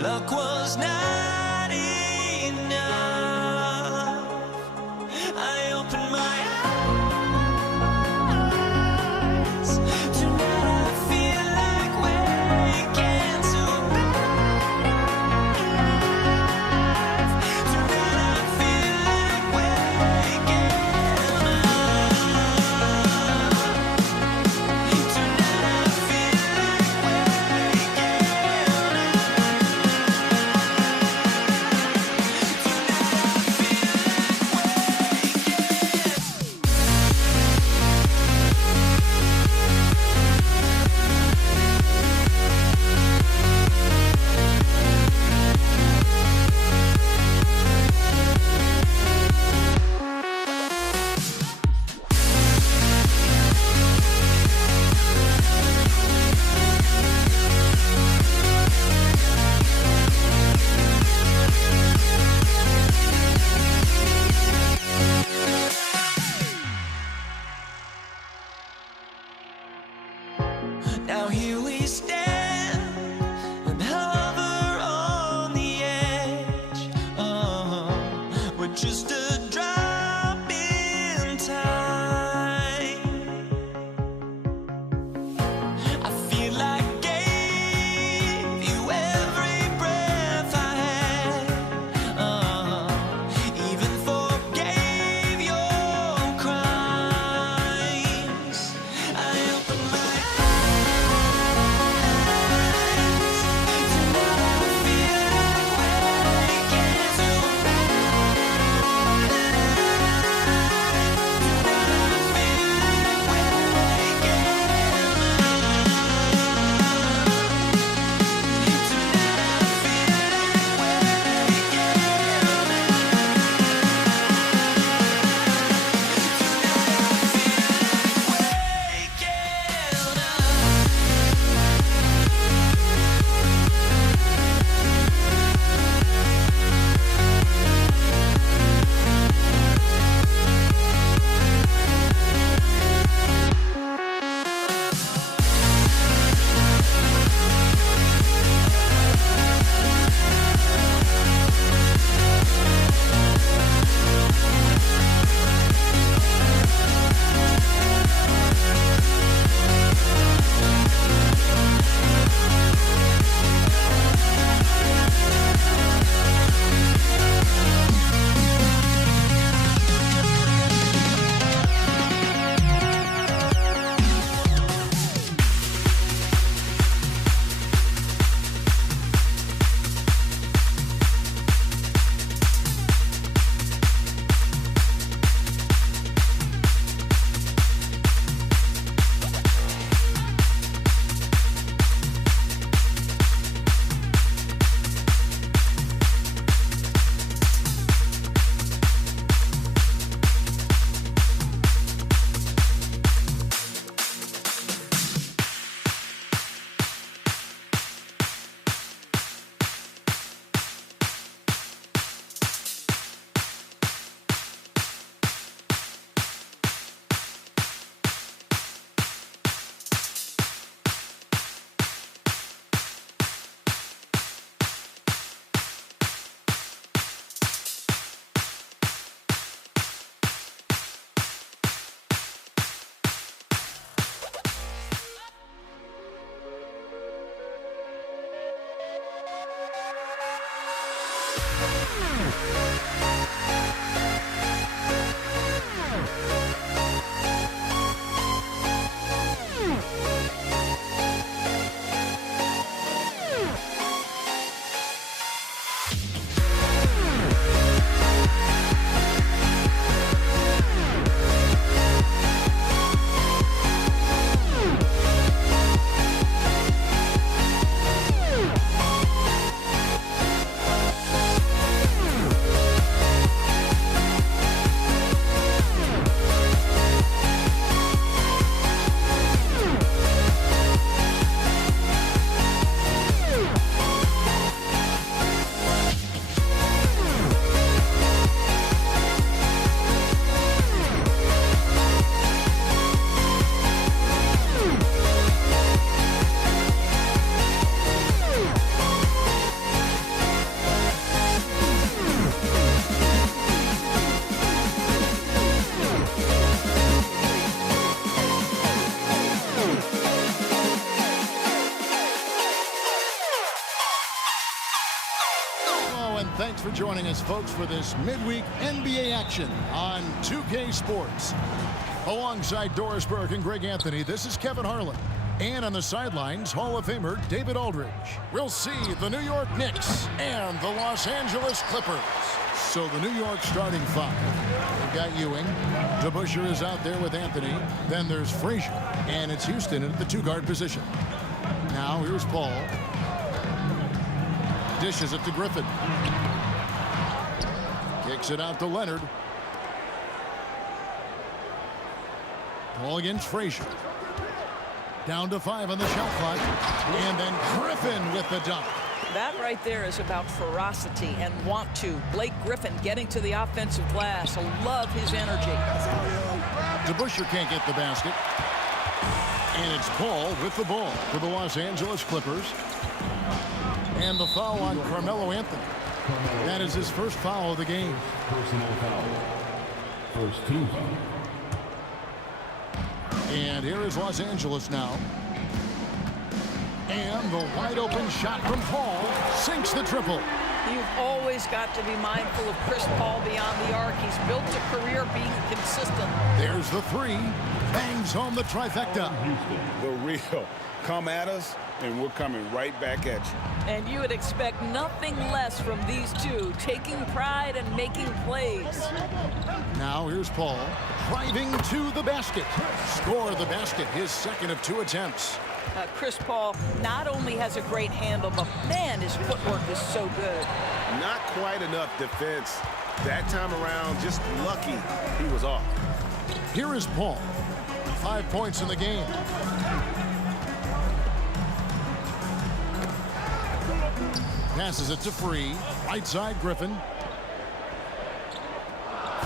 Luck was not enough. I opened my eyes. Tonight I feel like waking to life. Tonight I feel like waking up. Tonight I feel like waking Now here we stand and hover on the edge. We're just a drop in time. I feel like I gave you every breath I had. Even forgave your crimes. I opened my eyes. joining us, folks, for this midweek NBA action on 2K Sports. Alongside Doris Burke and Greg Anthony, this is Kevin Harlan. And on the sidelines, Hall of Famer David Aldridge. We'll see the New York Knicks and the Los Angeles Clippers. So the New York starting five. They've got Ewing. DeBusschere is out there with Anthony. Then there's Frazier. And it's Houston at the two-guard position. Now here's Paul. Dishes it to Griffin. Kicks it out to Leonard. Paul against Frazier. Down to 5 on the shot clock. And then Griffin with the dunk. That right there is about ferocity and want to. Blake Griffin getting to the offensive glass. I love his energy. DeBusschere can't get the basket. And it's Paul with the ball for the Los Angeles Clippers. And the foul on Carmelo Anthony. That is his first foul of the game. Personal foul. First team foul. And here is Los Angeles now. And the wide open shot from Paul sinks the triple. You've always got to be mindful of Chris Paul beyond the arc. He's built a career being consistent. There's the three. Bangs home the trifecta. The real. Come at us, and we're coming right back at you. And you would expect nothing less from these two, taking pride and making plays. Now here's Paul driving to the basket. Score the basket, his second of 2 attempts. Chris Paul not only has a great handle, but man, his footwork is so good. Not quite enough defense. That time around, just lucky he was off. Here is Paul. 5 points in the game. Passes it to Free. Right side, Griffin.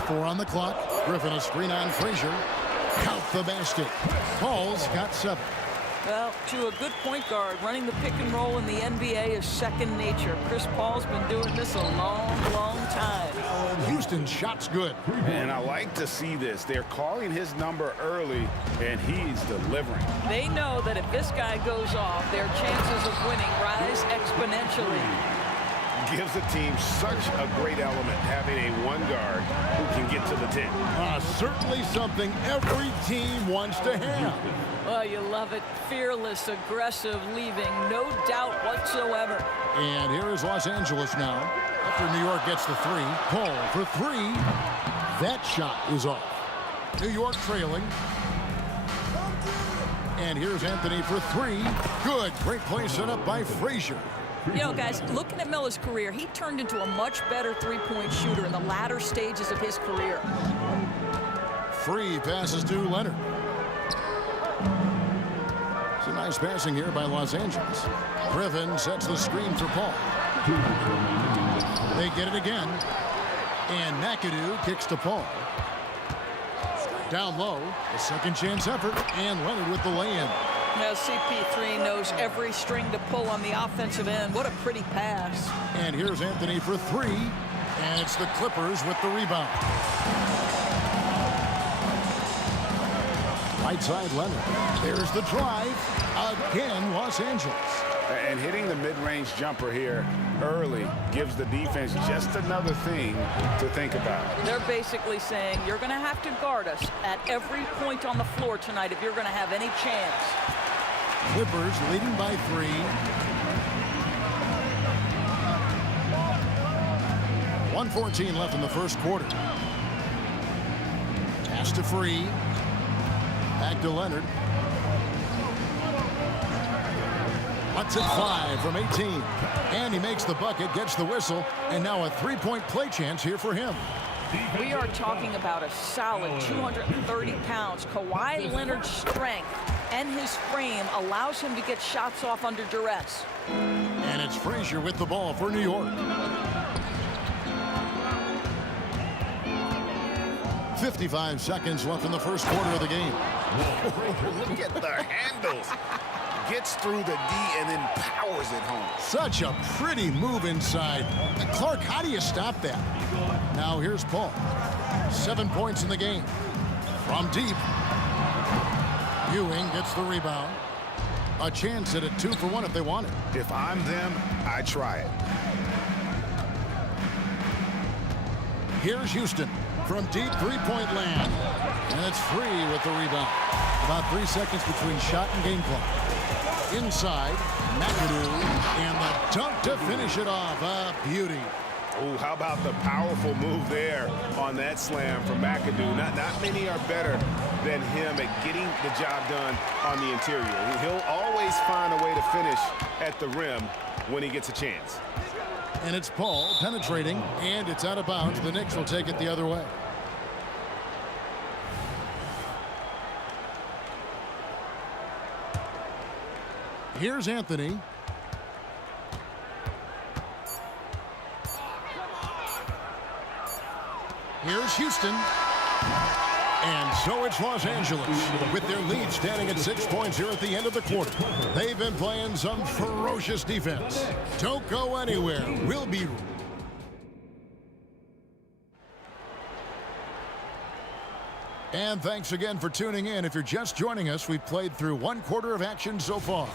4 on the clock. Griffin a screen on Frazier. Count the basket. Paul's got 7. Well, to a good point guard, running the pick and roll in the NBA is second nature. Chris Paul's been doing this a long, long time. Houston's shot's good. And I like to see this. They're calling his number early, and he's delivering. They know that if this guy goes off, their chances of winning rise exponentially. Gives the team such a great element having a one guard who can get to the 10. Certainly something every team wants to have. Well, you love it. Fearless, aggressive, leaving no doubt whatsoever. And here is Los Angeles now. After New York gets the 3. Paul for 3. That shot is off. New York trailing. And here's Anthony for 3. Good. Great play set up by Frazier. You know, guys, looking at Melo's career, he turned into a much better three-point shooter in the latter stages of his career. Free passes to Leonard. It's a nice passing here by Los Angeles. Griffin sets the screen for Paul. They get it again. And McAdoo kicks to Paul. Down low, a second chance effort, and Leonard with the lay-in. Now CP3 knows every string to pull on the offensive end. What a pretty pass. And here's Anthony for 3. And it's the Clippers with the rebound. Right side Leonard. There's the drive. Again, Los Angeles. And hitting the mid-range jumper here early gives the defense just another thing to think about. They're basically saying you're going to have to guard us at every point on the floor tonight if you're going to have any chance. Clippers leading by 3. .114 left in the first quarter. Pass to Free. Back to Leonard. Lets it fly from 18. And he makes the bucket, gets the whistle, and now a three-point play chance here for him. We are talking about a solid 230 pounds. Kawhi Leonard's strength and his frame allows him to get shots off under duress. And it's Frazier with the ball for New York. 55 seconds left in the first quarter of the game. Look at the handles. Gets through the D and then powers it home. Such a pretty move inside. Clark, how do you stop that? Now here's Paul. 7 points in the game. From deep. Ewing gets the rebound. A chance at a 2-for-1 if they want it. If I'm them, I try it. Here's Houston from deep three-point land. And it's Free with the rebound. About 3 seconds between shot and game clock. Inside, McAdoo, and the dunk to finish it off. A beauty. Oh, how about the powerful move there on that slam from McAdoo. Not many are better than him at getting the job done on the interior. He'll always find a way to finish at the rim when he gets a chance. And it's Paul penetrating, and it's out of bounds. The Knicks will take it the other way. Here's Anthony. Here's Houston. And so it's Los Angeles with their lead standing at 6 points here at the end of the quarter. They've been playing some ferocious defense. Don't go anywhere. We'll be... And thanks again for tuning in. If you're just joining us, we've played through 1 quarter of action so far.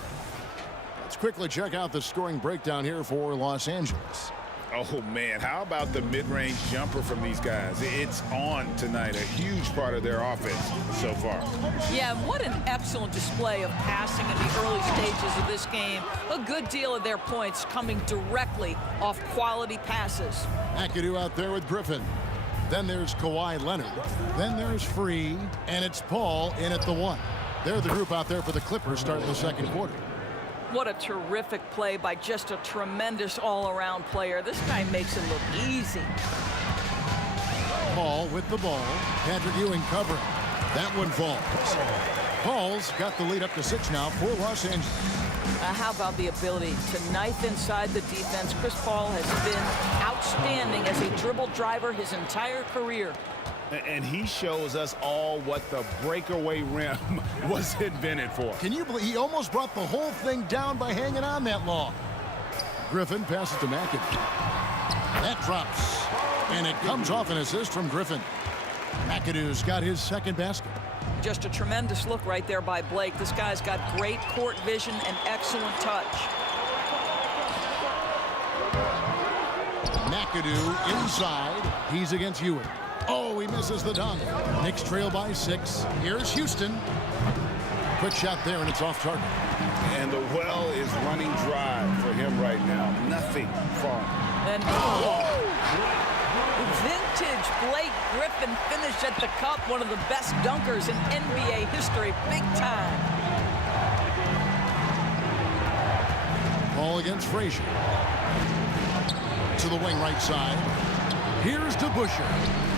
Let's quickly check out the scoring breakdown here for Los Angeles. Oh, man, how about the mid-range jumper from these guys? It's on tonight, a huge part of their offense so far. Yeah, what an excellent display of passing in the early stages of this game. A good deal of their points coming directly off quality passes. McAdoo out there with Griffin. Then there's Kawhi Leonard. Then there's Free, and it's Paul in at the 1. They're the group out there for the Clippers starting the second quarter. What a terrific play by just a tremendous all-around player. This guy makes it look easy. Paul with the ball. Patrick Ewing covering. That one falls. Paul's got the lead up to 6 now for Los Angeles. How about the ability to knife inside the defense? Chris Paul has been outstanding as a dribble driver his entire career. And he shows us all what the breakaway rim was invented for. Can you believe he almost brought the whole thing down by hanging on that long? Griffin passes to McAdoo. That drops. And it comes off an assist from Griffin. McAdoo's got his second basket. Just a tremendous look right there by Blake. This guy's got great court vision and excellent touch. McAdoo inside. He's against Ewing. Oh, he misses the dunk. Knicks trail by 6. Here's Houston. Quick shot there, and it's off target. And the well is running dry for him right now. Nothing falling. And vintage Blake Griffin finish at the cup. One of the best dunkers in NBA history. Big time. Ball against Frazier. To the wing right side. Here's DeBusschere.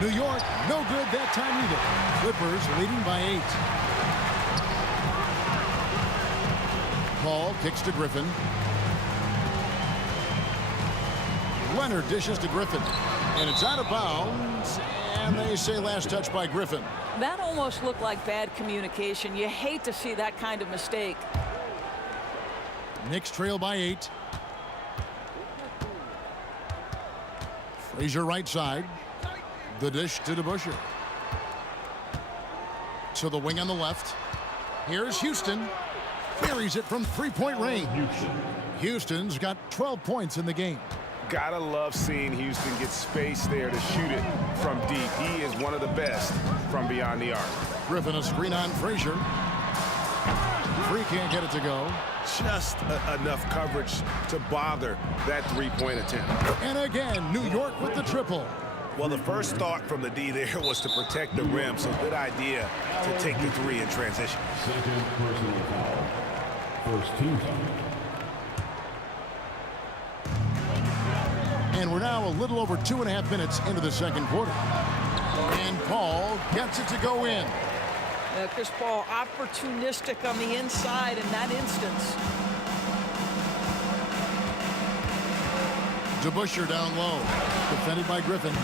New York, no good that time either. Clippers leading by 8. Paul kicks to Griffin. Leonard dishes to Griffin. And it's out of bounds. And they say last touch by Griffin. That almost looked like bad communication. You hate to see that kind of mistake. Knicks trail by 8. Frazier right side. The dish to DeBusschere. To the wing on the left. Here's Houston. Carries it from 3-point range. Houston's got 12 points in the game. Gotta love seeing Houston get space there to shoot it from deep. He is one of the best from beyond the arc. Griffin a screen on Frazier. Free can't get it to go. Just enough coverage to bother that 3-point attempt. And again, New York with the triple. Well, the first thought from the D there was to protect the rim, so good idea to take the 3 in transition. Second personal foul. First team foul. And we're now a little over 2.5 minutes into the second quarter. And Paul gets it to go in. Chris Paul opportunistic on the inside in that instance. DeBusschere down low. Defended by Griffin.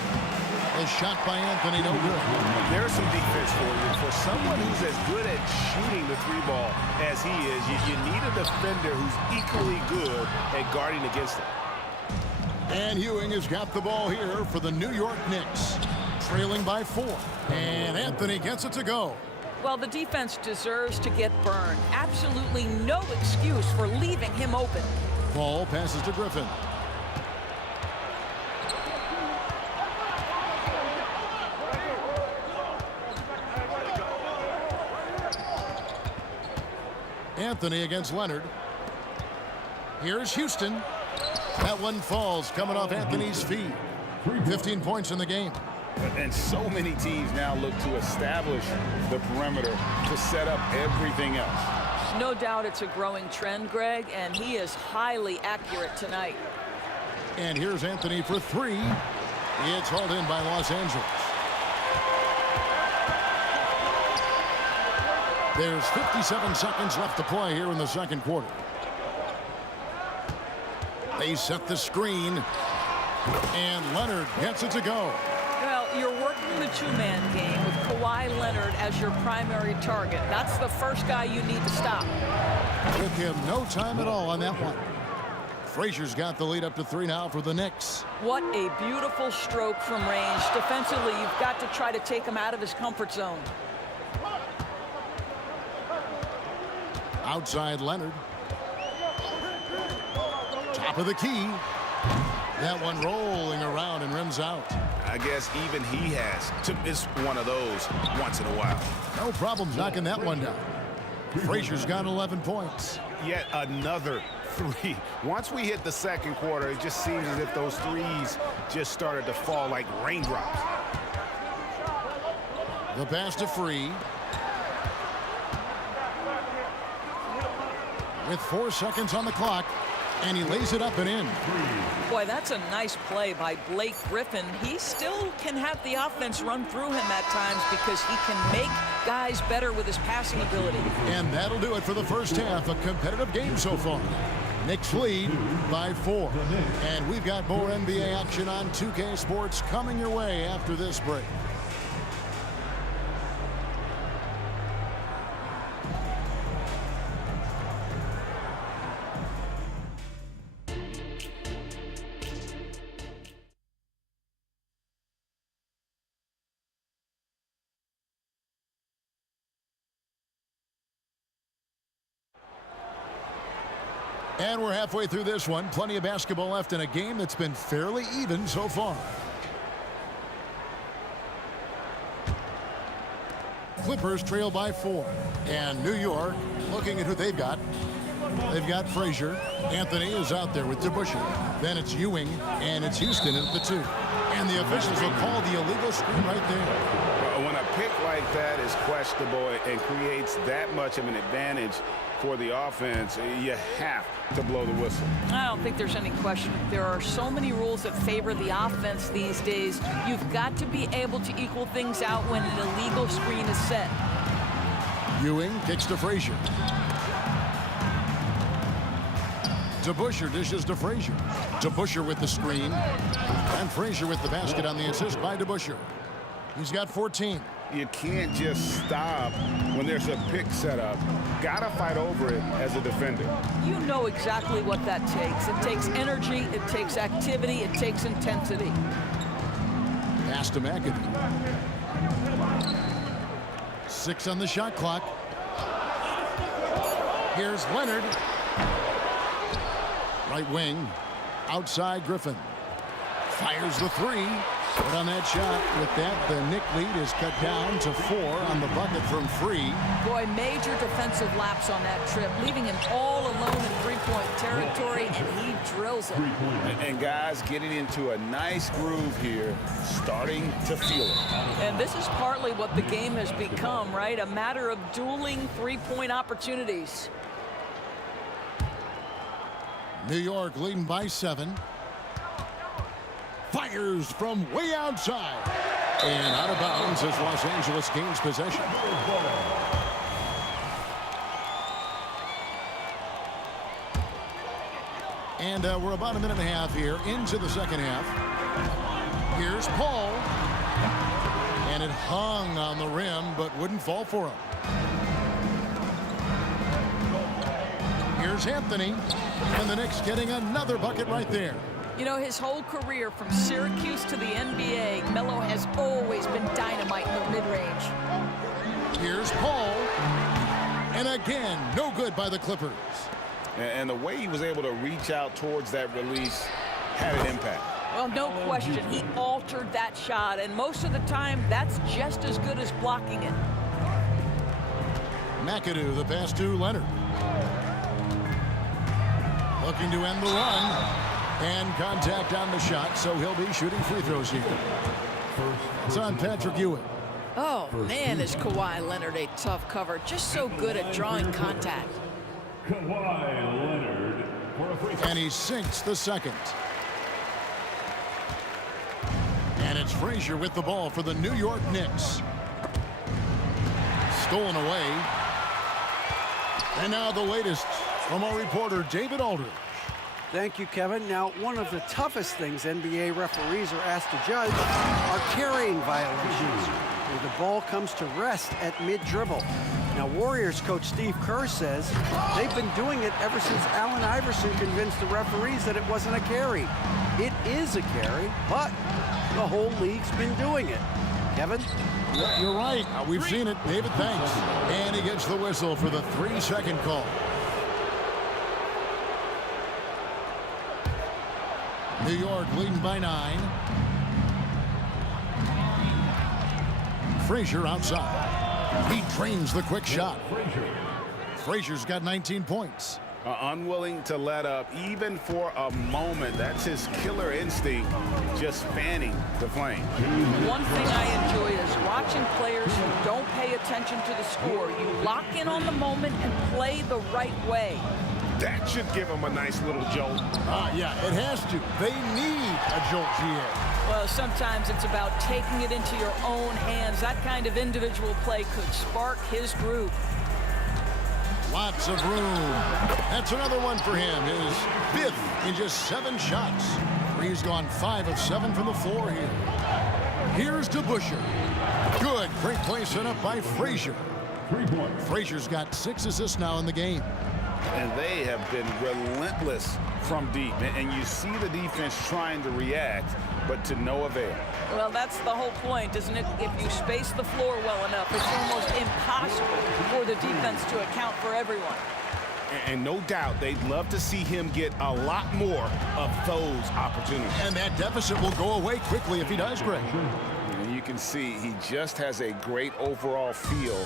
A shot by Anthony, no good. There's some defense for you. For someone who's as good at shooting the 3-ball as he is, you need a defender who's equally good at guarding against him. And Ewing has got the ball here for the New York Knicks. Trailing by 4. And Anthony gets it to go. Well, the defense deserves to get burned. Absolutely no excuse for leaving him open. Ball passes to Griffin. Anthony against Leonard. Here's Houston. That one falls, coming off Anthony's feet. 15 points in the game. And so many teams now look to establish the perimeter to set up everything else. No doubt it's a growing trend, Greg, and he is highly accurate tonight. And here's Anthony for three. It's hauled in by Los Angeles. There's 57 seconds left to play here in the second quarter. They set the screen, and Leonard gets it to go. Well, you're working the two-man game with Kawhi Leonard as your primary target. That's the first guy you need to stop. Took him no time at all on that one. Frazier's got the lead up to 3 now for the Knicks. What a beautiful stroke from range. Defensively, you've got to try to take him out of his comfort zone. Outside Leonard. Top of the key. That one rolling around and rims out. I guess even he has to miss one of those once in a while. No problems knocking that one down. Frazier's got 11 points. Yet another three. Once we hit the second quarter, it just seems as if those threes just started to fall like raindrops. The pass to Free. With 4 seconds on the clock, and he lays it up and in. Boy, that's a nice play by Blake Griffin. He still can have the offense run through him at times because he can make guys better with his passing ability. And that'll do it for the first half. A competitive game so far. Knicks lead by 4. And we've got more NBA action on 2K Sports coming your way after this break. And we're halfway through this one. Plenty of basketball left in a game that's been fairly even so far. Clippers trail by 4. And New York, looking at who they've got. They've got Frazier. Anthony is out there with DeBusschere. Then it's Ewing, and it's Houston at the 2. And the officials will call the illegal screen right there. When a pick like that is questionable and creates that much of an advantage for the offense, you have to blow the whistle. I don't think there's any question. There are so many rules that favor the offense these days. You've got to be able to equal things out when an illegal screen is set. Ewing kicks to Frazier. DeBusschere dishes to Frazier. DeBusschere with the screen. And Frazier with the basket on the assist by DeBusschere. He's got 14. You can't just stop when there's a pick set up. Gotta fight over it as a defender. You know exactly what that takes. It takes energy, it takes activity, it takes intensity. Pass to McAdoo. 6 on the shot clock. Here's Leonard. Right wing. Outside Griffin. Fires the 3. But on that shot, with that, the Knick lead is cut down to 4 on the bucket from Free. Boy, major defensive lapse on that trip, leaving him all alone in three-point territory, and he drills it. And guys getting into a nice groove here, starting to feel it. And this is partly what the game has become, right? A matter of dueling three-point opportunities. New York leading by 7. Fires from way outside. And out of bounds as Los Angeles gains possession. And we're about a minute and a half here into the second half. Here's Paul. And it hung on the rim, but wouldn't fall for him. Here's Anthony. And the Knicks getting another bucket right there. You know, his whole career from Syracuse to the NBA, Melo has always been dynamite in the mid-range. Here's Paul. And again, no good by the Clippers. And the way he was able to reach out towards that release had an impact. Well, no question. He altered that shot, and most of the time, that's just as good as blocking it. McAdoo, the pass to Leonard. Looking to end the run. And contact on the shot, so he'll be shooting free throws here. It's on Patrick Ewing. Oh, man, is Kawhi Leonard a tough cover. Just so good at drawing contact. Kawhi Leonard for a free throw. And he sinks the second. And it's Frazier with the ball for the New York Knicks. Stolen away. And now the latest from our reporter, David Aldridge. Thank you, Kevin. Now, one of the toughest things NBA referees are asked to judge are carrying violations, where the ball comes to rest at mid-dribble. Now, Warriors coach Steve Kerr says they've been doing it ever since Allen Iverson convinced the referees that it wasn't a carry. It is a carry, but the whole league's been doing it. Kevin? You're right. We've seen it. David Banks. And he gets the whistle for the 3-second call. New York leading by 9. Frazier outside. He drains the quick shot. Frazier's got 19 points. Unwilling to let up even for a moment. That's his killer instinct, just fanning the flame. One thing I enjoy is watching players who don't pay attention to the score. You lock in on the moment and play the right way. That should give him a nice little jolt. Yeah, it has to. They need a jolt here. Well, sometimes it's about taking it into your own hands. That kind of individual play could spark his groove. Lots of room. That's another one for him. His 5th in just 7 shots. He's gone 5 of 7 from the floor here. Here's to Busher. Good. Great play set up by Frazier. 3 points. Frazier's got 6 assists now in the game. And they have been relentless from deep. And you see the defense trying to react, but to no avail. Well, that's the whole point, isn't it? If you space the floor well enough, it's almost impossible for the defense to account for everyone. And no doubt they'd love to see him get a lot more of those opportunities. And that deficit will go away quickly if he does, Greg. And you can see he just has a great overall feel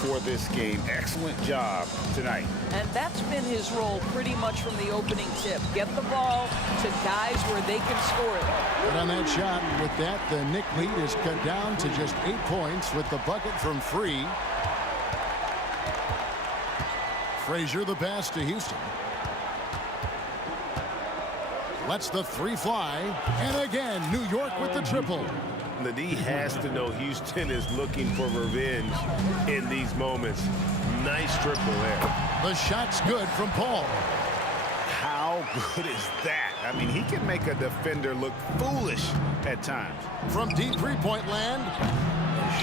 for this game. Excellent job tonight. And that's been his role pretty much from the opening tip. Get the ball to guys where they can score it. And on that shot, with that, the Knick lead is cut down to just 8 points with the bucket from Free. Frazier the pass to Houston. Lets the 3 fly. And again, New York with the triple. The D has to know Houston is looking for revenge in these moments. Nice triple there. The shot's good from Paul. How good is that? I mean, he can make a defender look foolish at times. From deep 3-point land.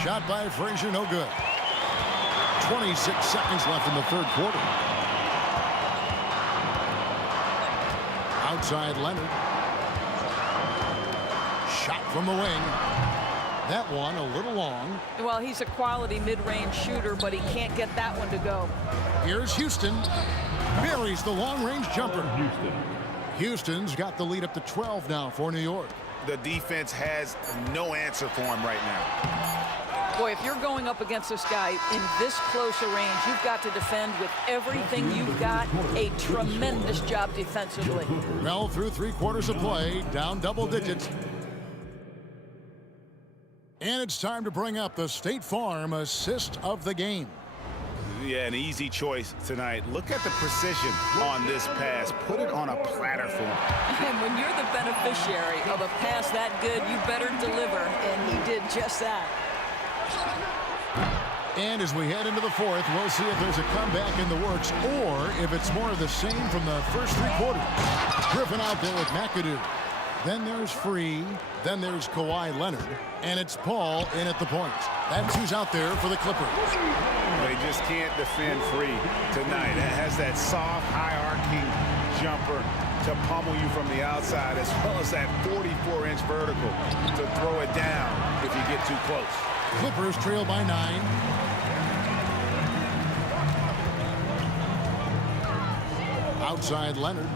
Shot by Frazier, no good. 26 seconds left in the 3rd quarter. Outside Leonard. Shot from the wing. That one a little long. Well, he's a quality mid-range shooter, but he can't get that one to go. Here's Houston. Buries the long-range jumper. Houston's got the lead up to 12 now for New York. The defense has no answer for him right now. Boy, if you're going up against this guy in this close a range, you've got to defend with everything you've got. A tremendous job defensively. Well, through 3 quarters of play, down double digits. And it's time to bring up the State Farm assist of the game. Yeah, an easy choice tonight. Look at the precision on this pass. Put it on a platter for him. And when you're the beneficiary of a pass that good, you better deliver. And he did just that. And as we head into the 4th, we'll see if there's a comeback in the works or if it's more of the same from the first 3 quarters. Griffin out there with McAdoo. Then there's Free. Then there's Kawhi Leonard. And it's Paul in at the point. That's who's out there for the Clippers. They just can't defend Free tonight. It has that soft, high-arcing jumper to pummel you from the outside, as well as that 44-inch vertical to throw it down if you get too close. Clippers trail by 9. Outside Leonard.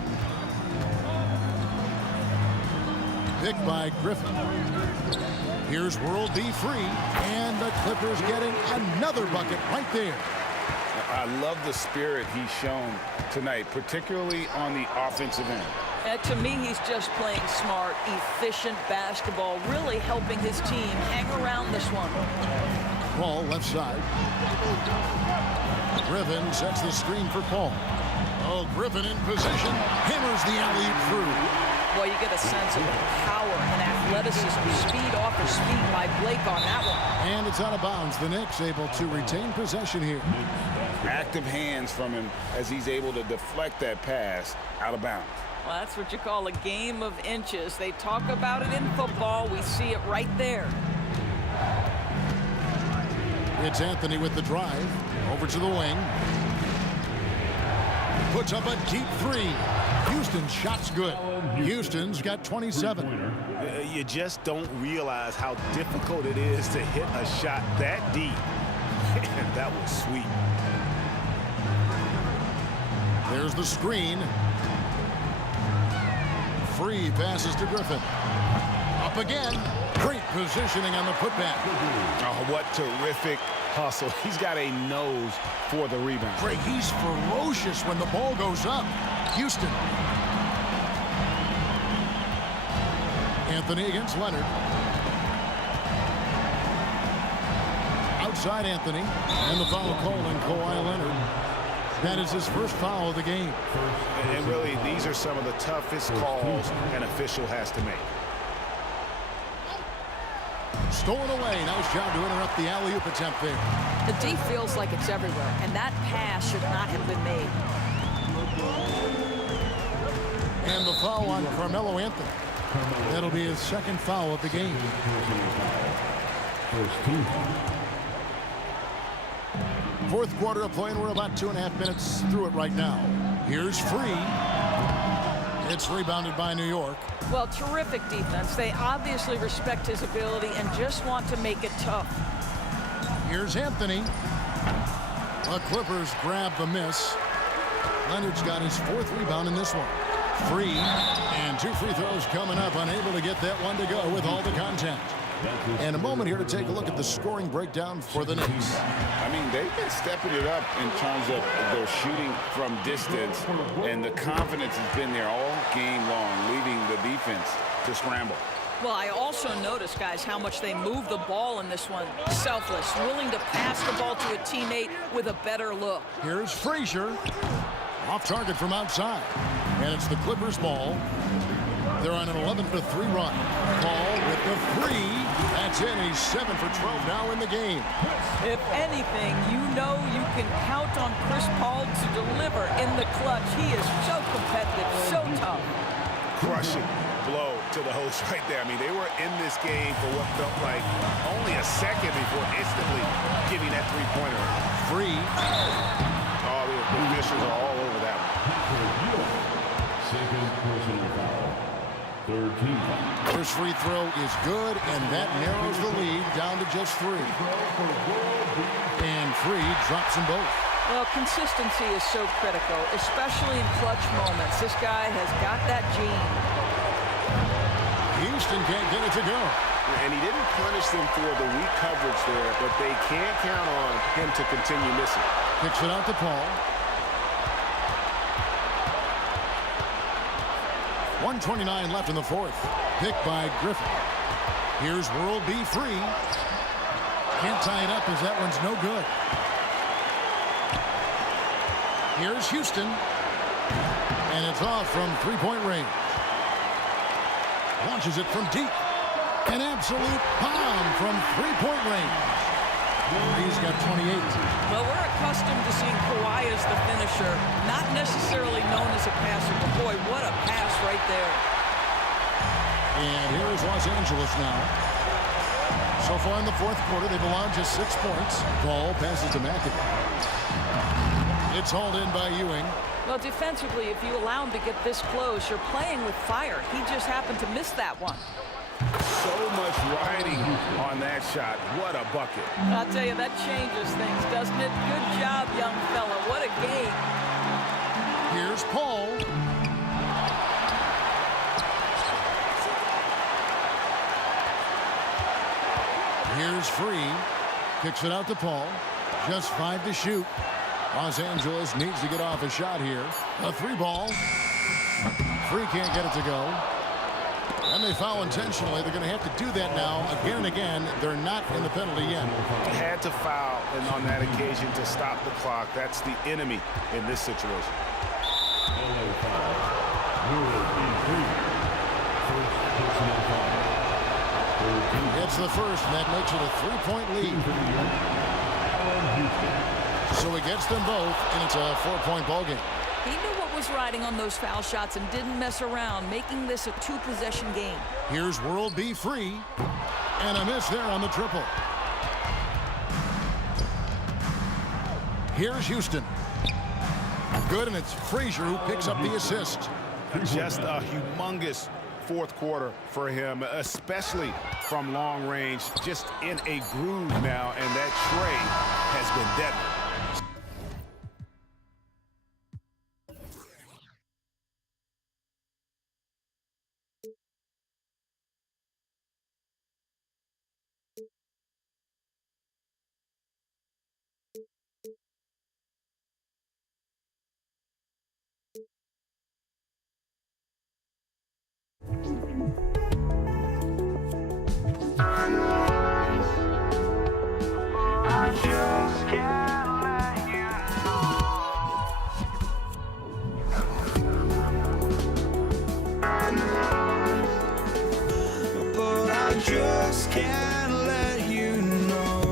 Picked by Griffin. Here's World B Free, and the Clippers getting another bucket right there. I love the spirit he's shown tonight, particularly on the offensive end. To me, he's just playing smart, efficient basketball, really helping his team hang around this one. Paul left side. Griffin sets the screen for Paul. Oh, Griffin in position. Hammers the alley-oop through. Well, you get a sense of the power and athleticism, speed off his feet by Blake on that one. And it's out of bounds. The Knicks able to retain possession here. Active hands from him as he's able to deflect that pass out of bounds. Well, that's what you call a game of inches. They talk about it in football. We see it right there. It's Anthony with the drive. Over to the wing. Puts up a deep three. Houston's shot's good. Houston's got 27. You just don't realize how difficult it is to hit a shot that deep. And that was sweet. There's the screen. Free passes to Griffin. Up again. Great positioning on the putback. Oh, what terrific hustle. He's got a nose for the rebound. Greg, he's ferocious when the ball goes up. Houston. Anthony against Leonard. Outside Anthony. And the foul called on Kawhi Leonard. That is his first foul of the game. And really, these are some of the toughest calls an official has to make. Stolen away. Nice job to interrupt the alley-oop attempt there. The D feels like it's everywhere, and that pass should not have been made. And the foul on Carmelo Anthony. That'll be his second foul of the game. Fourth quarter of play, and we're about 2.5 minutes through it right now. Here's Free. It's rebounded by New York. Well, terrific defense. They obviously respect his ability and just want to make it tough. Here's Anthony. The Clippers grab the miss. Leonard's got his fourth rebound in this one. Free, and 2 free throws coming up. Unable to get that one to go with all the contact. And a moment here to take a look at the scoring breakdown for the Knicks. I mean, they've been stepping it up in terms of their shooting from distance, and the confidence has been there all game long, leaving the defense to scramble. Well, I also noticed, guys, how much they move the ball in this one. Selfless, willing to pass the ball to a teammate with a better look. Here's Frazier. Off target from outside. And it's the Clippers' ball. They're on an 11-3 run. Paul with the three. That's in. He's 7 for 12 now in the game. If anything, you know you can count on Chris Paul to deliver in the clutch. He is so competitive, so tough. Crushing blow to the host right there. I mean, they were in this game for what felt like only a second before instantly giving that three-pointer. Free. Oh, the officials are all over that one. Second personal foul. Third team foul. First free throw is good, and that narrows the lead down to just 3. And Free drops them both. Well, consistency is so critical, especially in clutch moments. This guy has got that gene. Houston can't get it to go. And he didn't punish them for the weak coverage there, but they can't count on him to continue missing. Kicks it out to Paul. 1:29 left in the fourth. Picked by Griffin. Here's World B. Free. Can't tie it up as that one's no good. Here's Houston. And it's off from three-point range. Launches it from deep. An absolute bomb from three-point range. He's got 28. Well, we're accustomed to seeing Kawhi as the finisher, not necessarily known as a passer, but boy, what a pass right there. And here is Los Angeles now. So far in the fourth quarter, they've allowed just 6 points. Ball passes to McAdoo. It's hauled in by Ewing. Well, defensively, if you allow him to get this close, you're playing with fire. He just happened to miss that one. So much riding on that shot. What a bucket. I'll tell you, that changes things, doesn't it? Good job, young fella. What a game. Here's Paul. Here's Free. Kicks it out to Paul. Just 5 to shoot. Los Angeles needs to get off a shot here. A 3-ball. Free can't get it to go. And they foul intentionally. They're going to have to do that now again and again. They're not in the penalty yet. Had to foul, and on that occasion to stop the clock. That's the enemy in this situation. It's the first, and that makes it a 3-point lead. So he gets them both, and it's a 4-point ball game. He knew what was riding on those foul shots and didn't mess around, making this a 2-possession game. Here's World B. Free, and a miss there on the triple. Here's Houston. Good, and it's Frazier who picks up the assist. Just a humongous fourth quarter for him, especially from long range. Just in a groove now, and that tray has been deadly. Just can't let you know.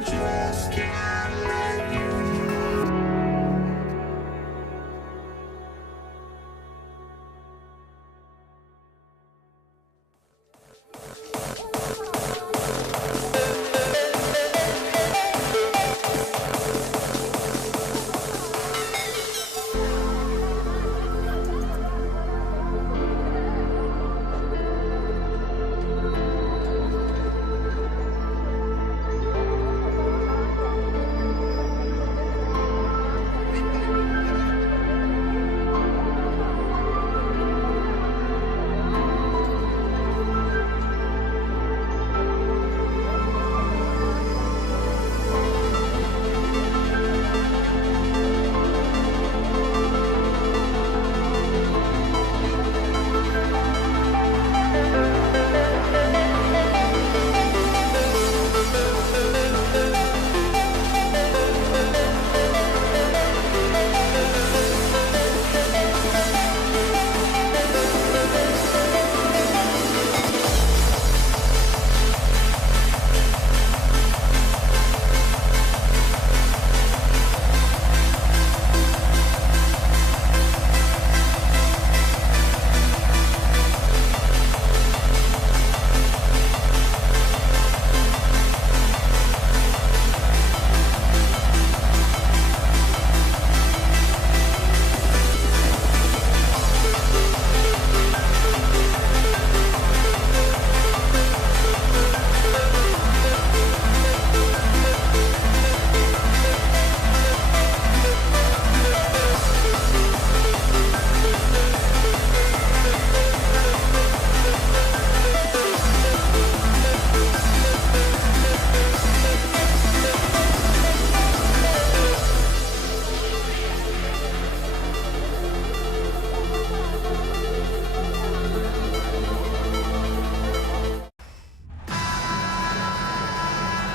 just can't let you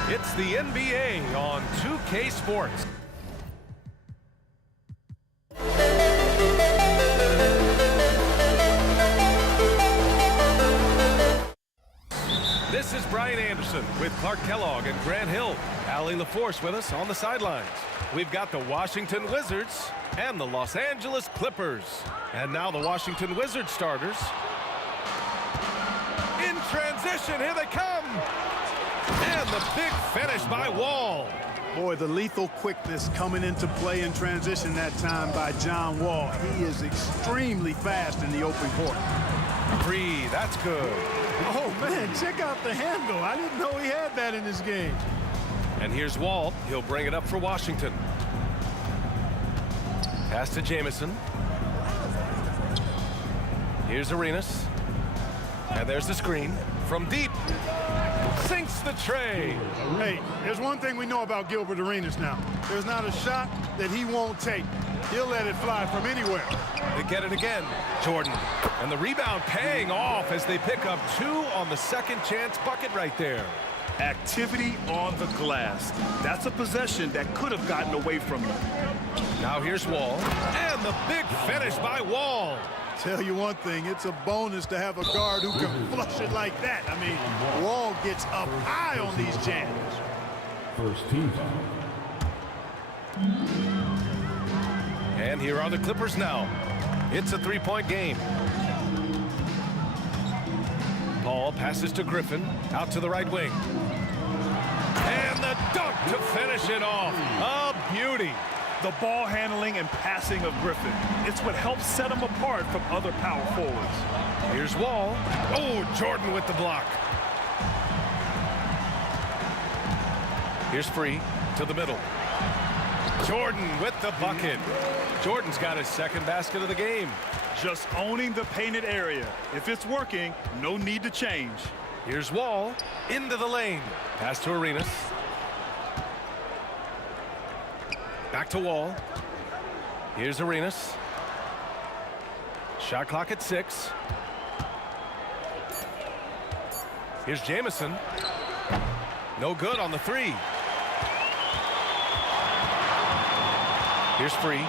It's the NBA on 2K Sports. This is Brian Anderson with Clark Kellogg and Grant Hill. Allie LaForce with us on the sidelines. We've got the Washington Wizards and the Los Angeles Clippers. And now the Washington Wizards starters. In transition, here they come. And the big finish by Wall. Boy, the lethal quickness coming into play in transition that time by John Wall. He is extremely fast in the open court. Free, that's good. Oh, man, check out the handle. I didn't know he had that in his game. And here's Wall. He'll bring it up for Washington. Pass to Jamison. Here's Arenas. And there's the screen from deep. Sinks the tray. Hey, there's one thing we know about Gilbert Arenas now. There's not a shot that he won't take. He'll let it fly from anywhere. They get it again. Jordan. And the rebound paying off as they pick up 2 on the second chance bucket right there. Activity on the glass. That's a possession that could have gotten away from you. Now here's Wall. And the big finish by Wall. Tell you one thing, it's a bonus to have a guard who can flush it like that. I mean, Wall gets up high on these jams. First team foul. And here are the Clippers now. It's a 3-point game. Paul passes to Griffin, out to the right wing. And the dunk to finish it off. A beauty. The ball handling and passing of Griffin. It's what helps set him apart from other power forwards. Here's Wall. Oh, Jordan with the block. Here's Free to the middle. Jordan with the bucket. Jordan's got his second basket of the game. Just owning the painted area. If it's working, no need to change. Here's Wall into the lane. Pass to Arenas. Back to Wall. Here's Arenas. Shot clock at 6. Here's Jamison. No good on the 3. Here's Free.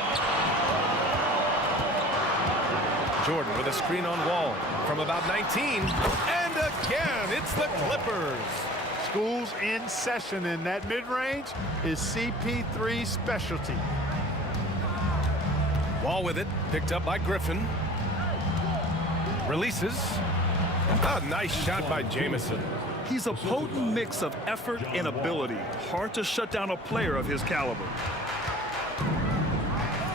Jordan with a screen on Wall from about 19. And again, it's the Clippers. School's in session, and that mid-range is CP3's specialty. Wall with it, picked up by Griffin. Releases. A nice shot by Jamison. He's a potent mix of effort and ability. Hard to shut down a player of his caliber.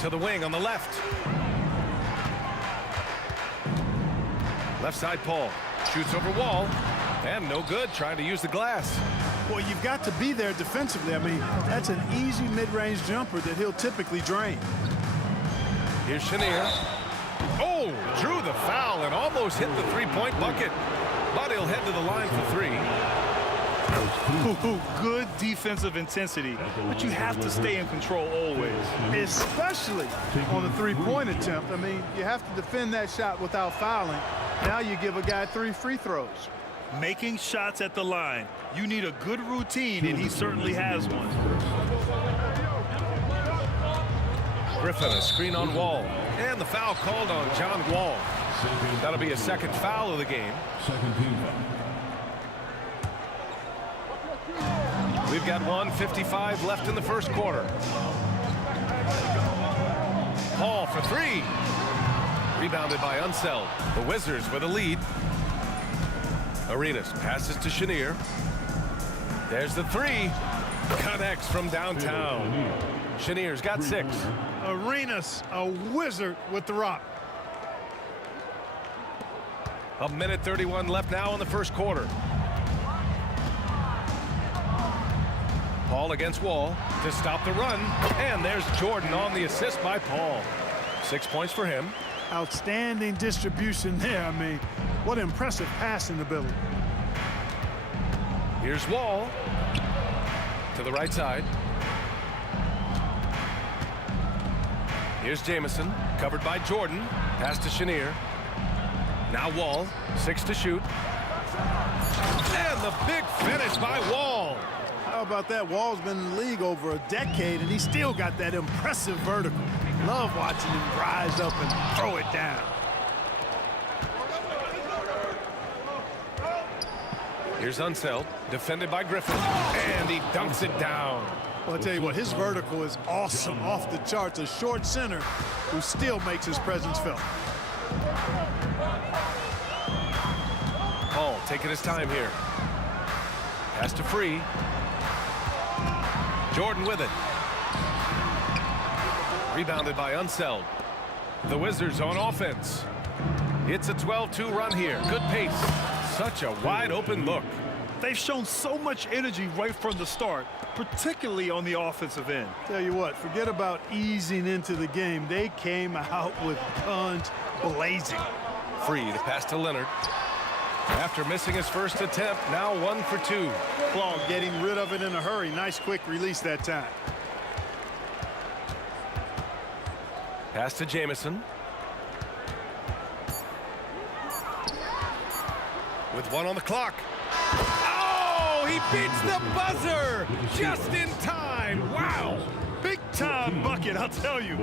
To the wing on the left. Left side, Paul. Shoots over Wall. And no good, trying to use the glass. Well, you've got to be there defensively. I mean, that's an easy mid-range jumper that he'll typically drain. Here's Chenier. Oh, drew the foul and almost hit the 3-point bucket. But he'll head to the line for 3. Good defensive intensity, but you have to stay in control always. Especially on the 3-point attempt. I mean, you have to defend that shot without fouling. Now you give a guy 3 free throws. Making shots at the line. You need a good routine, and he certainly has one. Griffin, a screen on Wall. And the foul called on John Wall. That'll be a second foul of the game. Second team foul. We've got 1:55 left in the first quarter. Paul for 3. Rebounded by Unseld. The Wizards with a lead. Arenas passes to Chenier. There's the 3. Connects from downtown. Chenier's got 6. Arenas, a wizard with the rock. 1:31 left now in the first quarter. Paul against Wall to stop the run. And there's Jordan on the assist by Paul. 6 points for him. Outstanding distribution there. I mean, what impressive passing ability. Here's Wall to the right side. Here's Jamison, covered by Jordan. Pass to Chenier. Now Wall, 6 to shoot. And the big finish by Wall. How about that? Wall's been in the league over a decade, and he still got that impressive vertical. Love watching him rise up and throw it down. Here's Unseld, defended by Griffin, and he dunks it down. Well, I'll tell you what, his vertical is awesome, off the charts. A short center who still makes his presence felt. Paul taking his time here. Pass to Free. Jordan with it. Rebounded by Unseld. The Wizards on offense. It's a 12-2 run here. Good pace. Such a wide open look. They've shown so much energy right from the start, particularly on the offensive end. Tell you what, forget about easing into the game. They came out with guns blazing. Free to pass to Leonard. After missing his first attempt, now 1 for 2. Claw getting rid of it in a hurry. Nice quick release that time. Pass to Jamison. With 1 on the clock. Oh, he beats the buzzer just in time. Wow. Big time bucket, I'll tell you.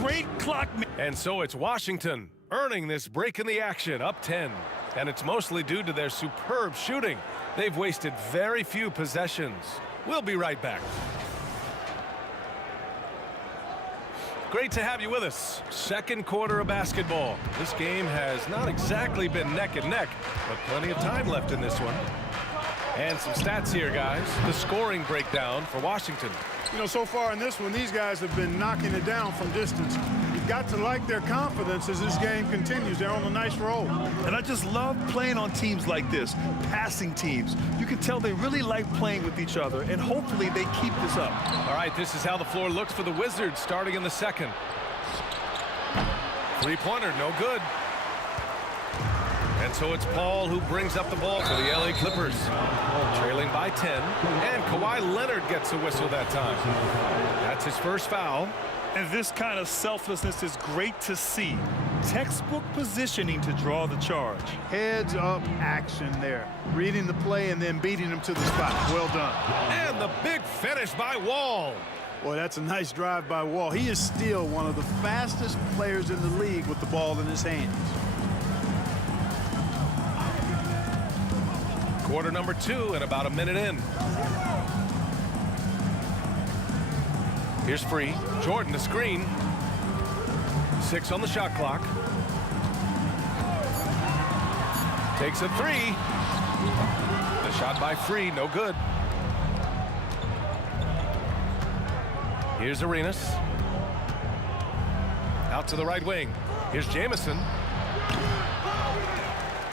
Great clock. And so it's Washington earning this break in the action, up 10. And it's mostly due to their superb shooting. They've wasted very few possessions. We'll be right back. Great to have you with us. Second quarter of basketball. This game has not exactly been neck and neck, but plenty of time left in this one. And some stats here, guys. The scoring breakdown for Washington. You know, so far in this one, these guys have been knocking it down from distance. You've got to like their confidence as this game continues. They're on a nice roll. And I just love playing on teams like this, passing teams. You can tell they really like playing with each other, and hopefully they keep this up. All right, this is how the floor looks for the Wizards starting in the second. Three-pointer, no good. And so it's Paul who brings up the ball for the LA Clippers. Trailing by 10, and Kawhi Leonard gets a whistle that time. That's his first foul. And this kind of selflessness is great to see. Textbook positioning to draw the charge. Heads up action there. Reading the play and then beating him to the spot. Well done. And the big finish by Wall. Boy, that's a nice drive by Wall. He is still one of the fastest players in the league with the ball in his hands. Quarter number 2 and about a minute in. Here's Free. Jordan the screen. 6 on the shot clock. Takes a 3. The shot by Free, no good. Here's Arenas. Out to the right wing. Here's Jamison.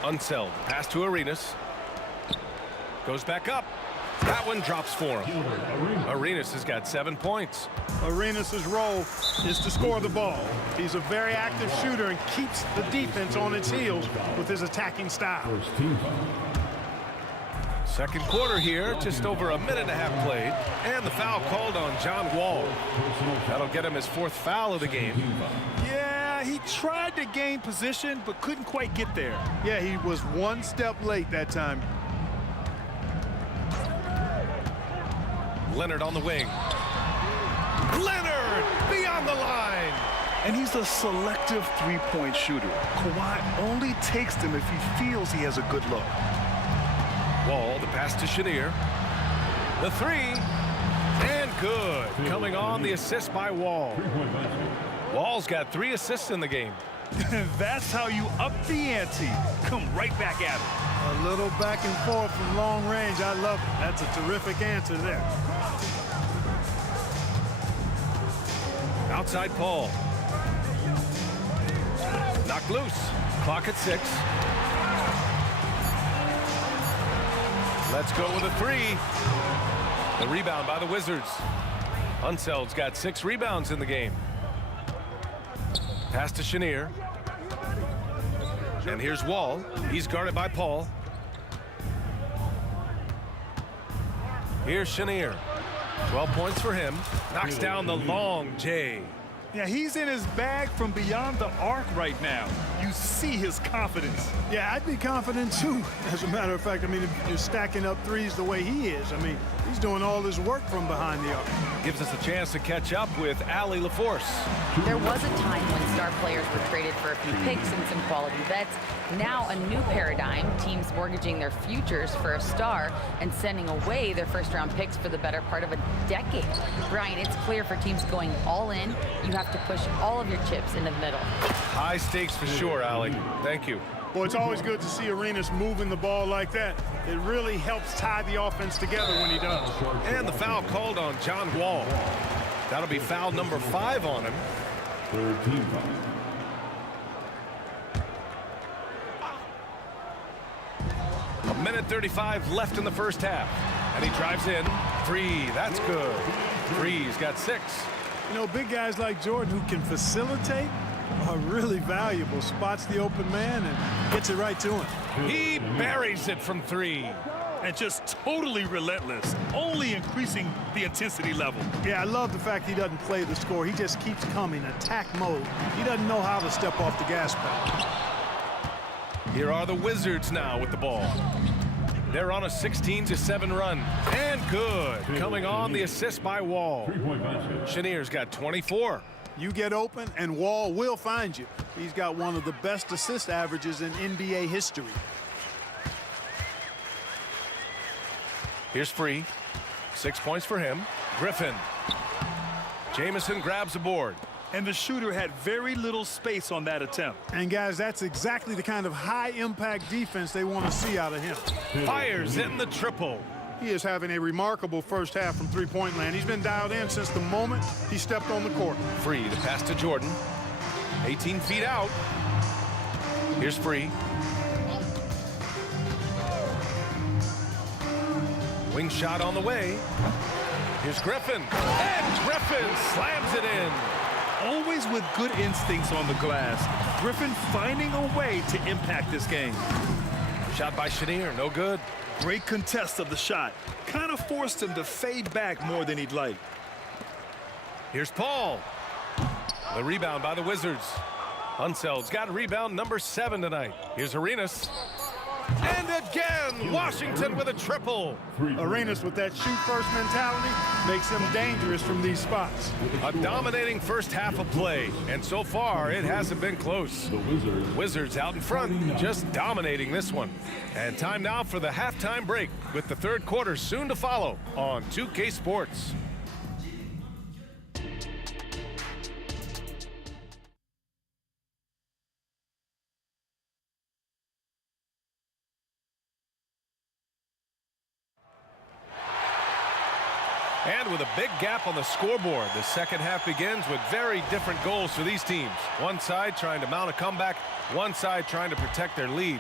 Unseld. Pass to Arenas. Goes back up. That one drops for him. Arenas has got 7 points. Arenas' role is to score the ball. He's a very active shooter and keeps the defense on its heels with his attacking style. Second quarter here, just over a minute and a half played. And the foul called on John Wall. That'll get him his 4th foul of the game. Yeah, he tried to gain position, but couldn't quite get there. Yeah, he was 1 step late that time. Leonard on the wing. Leonard beyond the line. And he's a selective three-point shooter. Kawhi only takes them if he feels he has a good look. Wall, the pass to Chenier. The 3. And good. Coming on the assist by Wall. Wall's got 3 assists in the game. That's how you up the ante. Come right back at it. A little back and forth from long range. I love it. That's a terrific answer there. Outside Paul. Knocked loose. Clock at 6. Let's go with a 3. The rebound by the Wizards. Unseld's got 6 rebounds in the game. Pass to Chenier. And here's Wall. He's guarded by Paul. Here's Chenier. 12 points for him. Knocks down the long J. Yeah, he's in his bag from beyond the arc right now. You see his confidence. Yeah, I'd be confident too. As a matter of fact, I mean, if you're stacking up threes the way he is, I mean, he's doing all his work from behind the arc. Gives us a chance to catch up with Allie LaForce. There was a time when star players were traded for a few picks and some quality vets. Now a new paradigm, teams mortgaging their futures for a star and sending away their first-round picks for the better part of a decade. Brian, it's clear for teams going all in, you have to push all of your chips into the middle. High stakes for sure, Allie. Thank you. Well, it's always good to see Arenas moving the ball like that. It really helps tie the offense together when he does. And the foul called on John Wall. That'll be foul number 5 on him. Third team foul. A minute 35 left in the first half. And he drives in. 3, that's good. 3's got 6. You know, big guys like Jordan who can facilitate are really valuable. Spots the open man and gets it right to him. He buries it from 3. And just totally relentless, only increasing the intensity level. Yeah, I love the fact he doesn't play the score. He just keeps coming, attack mode. He doesn't know how to step off the gas pedal. Here are the Wizards now with the ball. They're on a 16-7 run. And good. Coming on the assist by Wall. Chenier's got 24. You get open, and Wall will find you. He's got one of the best assist averages in NBA history. Here's Free. 6 points for him. Griffin. Jamison grabs a board. And the shooter had very little space on that attempt. And guys, that's exactly the kind of high-impact defense they want to see out of him. Fires in the triple. He is having a remarkable first half from three-point land. He's been dialed in since the moment he stepped on the court. Free to pass to Jordan. 18 feet out. Here's Free. Wing shot on the way. Here's Griffin. And Griffin slams it in. Always with good instincts on the glass. Griffin finding a way to impact this game. Shot by Chenier, no good. Great contest of the shot. Kind of forced him to fade back more than he'd like. Here's Paul. The rebound by the Wizards. Unseld's got rebound number 7 tonight. Here's Arenas. And again, Washington with a triple. Arenas with that shoot-first mentality makes him dangerous from these spots. A dominating first half of play, and so far it hasn't been close. The Wizards out in front, just dominating this one. And time now for the halftime break, with the third quarter soon to follow on 2K Sports. And with a big gap on the scoreboard, the second half begins with very different goals for these teams. One side trying to mount a comeback, one side trying to protect their lead.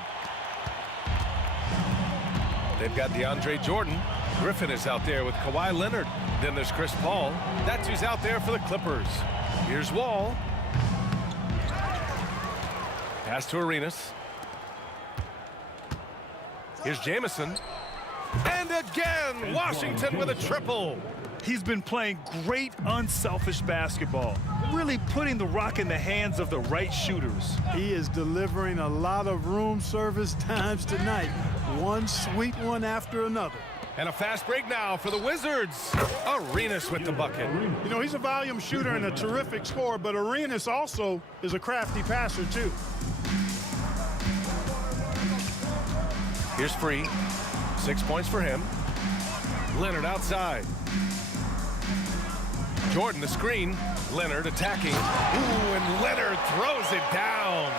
They've got DeAndre Jordan. Griffin is out there with Kawhi Leonard. Then there's Chris Paul. That's who's out there for the Clippers. Here's Wall. Pass to Arenas. Here's Jamison. And again, Washington with a triple. He's been playing great, unselfish basketball, really putting the rock in the hands of the right shooters. He is delivering a lot of room service times tonight. One sweet one after another. And a fast break now for the Wizards. Arenas with the bucket. You know, he's a volume shooter and a terrific scorer, but Arenas also is a crafty passer, too. Here's Free. 6 points for him. Leonard outside. Jordan the screen. Leonard attacking. Ooh, and Leonard throws it down.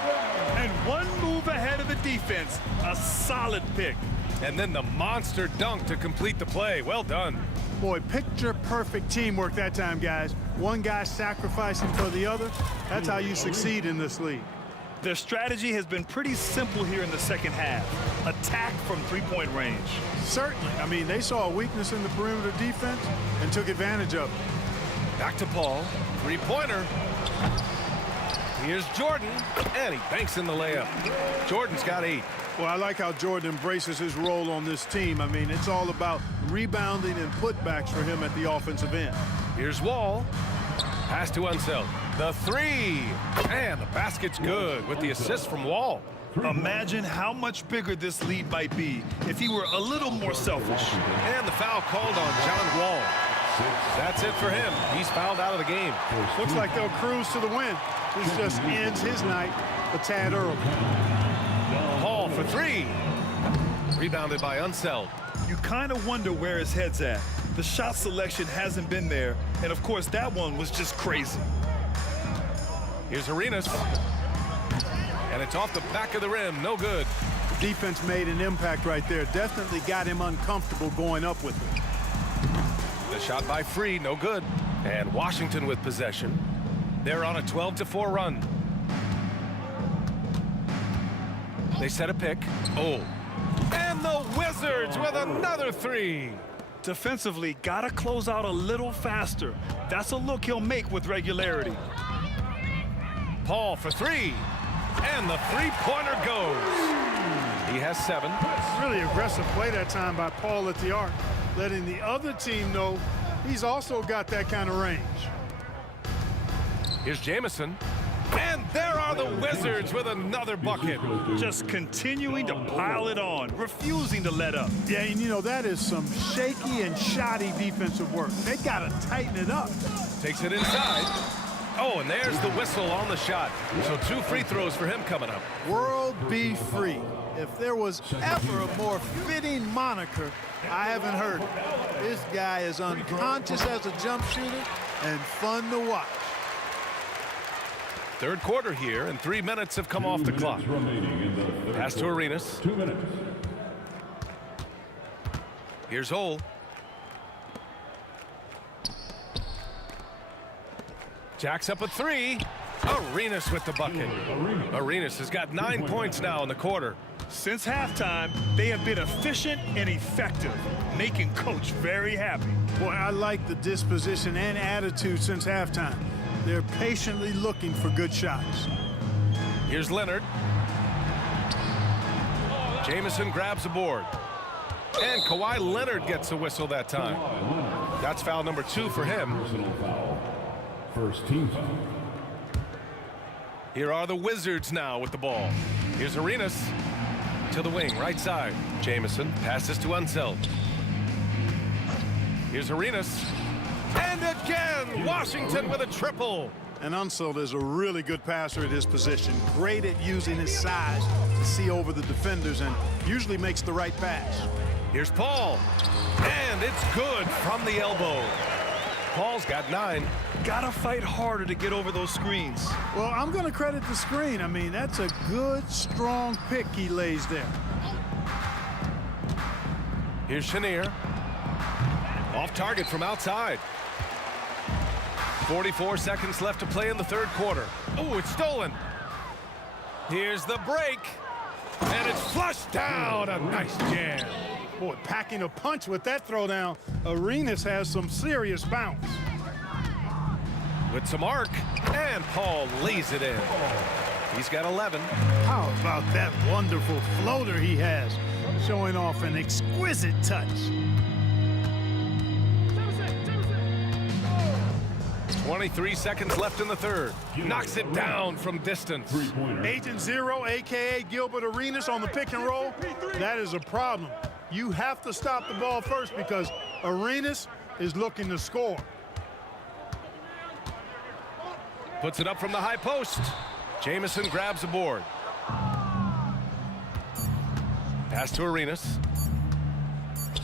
And one move ahead of the defense. A solid pick. And then the monster dunk to complete the play. Well done. Boy, picture-perfect teamwork that time, guys. One guy sacrificing for the other. That's how you succeed in this league. Their strategy has been pretty simple here in the second half. Attack from three-point range. Certainly. I mean, they saw a weakness in the perimeter defense and took advantage of it. Back to Paul. Three-pointer. Here's Jordan, and he banks in the layup. Jordan's got 8. Well, I like how Jordan embraces his role on this team. I mean, it's all about rebounding and putbacks for him at the offensive end. Here's Wall. Pass to Unseld. The three. And the basket's good with the assist from Wall. Imagine how much bigger this lead might be if he were a little more selfish. And the foul called on John Wall. That's it for him. He's fouled out of the game. Looks like they'll cruise to the win. This just ends his night a tad early. Paul for three. Rebounded by Unseld. You kind of wonder where his head's at. The shot selection hasn't been there, and of course that one was just crazy. Here's Arenas. And it's off the back of the rim. No good. Defense made an impact right there. Definitely got him uncomfortable going up with it. The shot by Free, no good. And Washington with possession. They're on a 12-4 run. They set a pick. Oh. And the Wizards with another three. Defensively, gotta close out a little faster. That's a look he'll make with regularity. Paul for three. And the three-pointer goes. He has 7. Really aggressive play that time by Paul at the arc, letting the other team know he's also got that kind of range. Here's Jamison. And there are the Wizards with another bucket. Just continuing to pile it on, refusing to let up. Yeah, and you know, that is some shaky and shoddy defensive work. They got to tighten it up. Takes it inside. Oh, and there's the whistle on the shot. So 2 free throws for him coming up. World be free. If there was ever a more fitting moniker, I haven't heard it. This guy is unconscious as a jump shooter and fun to watch. Third quarter here, and 3 minutes have come off the clock. Pass to Arenas. 2 minutes. Here's Hole. Jacks up a 3. Arenas with the bucket. Arenas has got 9 points now in the quarter. Since halftime, they have been efficient and effective, making Coach very happy. Boy, I like the disposition and attitude since halftime. They're patiently looking for good shots. Here's Leonard. Jamison grabs a board. And Kawhi Leonard gets a whistle that time. That's foul number 2 for him. Personal foul. First team foul. Here are the Wizards now with the ball. Here's Arenas to the wing, right side. Jamison passes to Unseld. Here's Arenas. And again, Washington with a triple. And Unseld is a really good passer at his position. Great at using his size to see over the defenders and usually makes the right pass. Here's Paul. And it's good from the elbow. Paul's got 9. Gotta fight harder to get over those screens. Well, I'm going to credit the screen. I mean, that's a good, strong pick he lays there. Here's Chenier. Off target from outside. 44 seconds left to play in the third quarter. Oh, it's stolen. Here's the break. And it's flushed down. A nice jam. Boy, packing a punch with that throwdown. Arenas has some serious bounce. With some arc, and Paul lays it in. He's got 11. How about that wonderful floater he has, showing off an exquisite touch. 23 seconds left in the third. Knocks it down from distance. Agent Zero, a.k.a. Gilbert Arenas on the pick and roll. That is a problem. You have to stop the ball first because Arenas is looking to score. Puts it up from the high post. Jamison grabs the board. Pass to Arenas.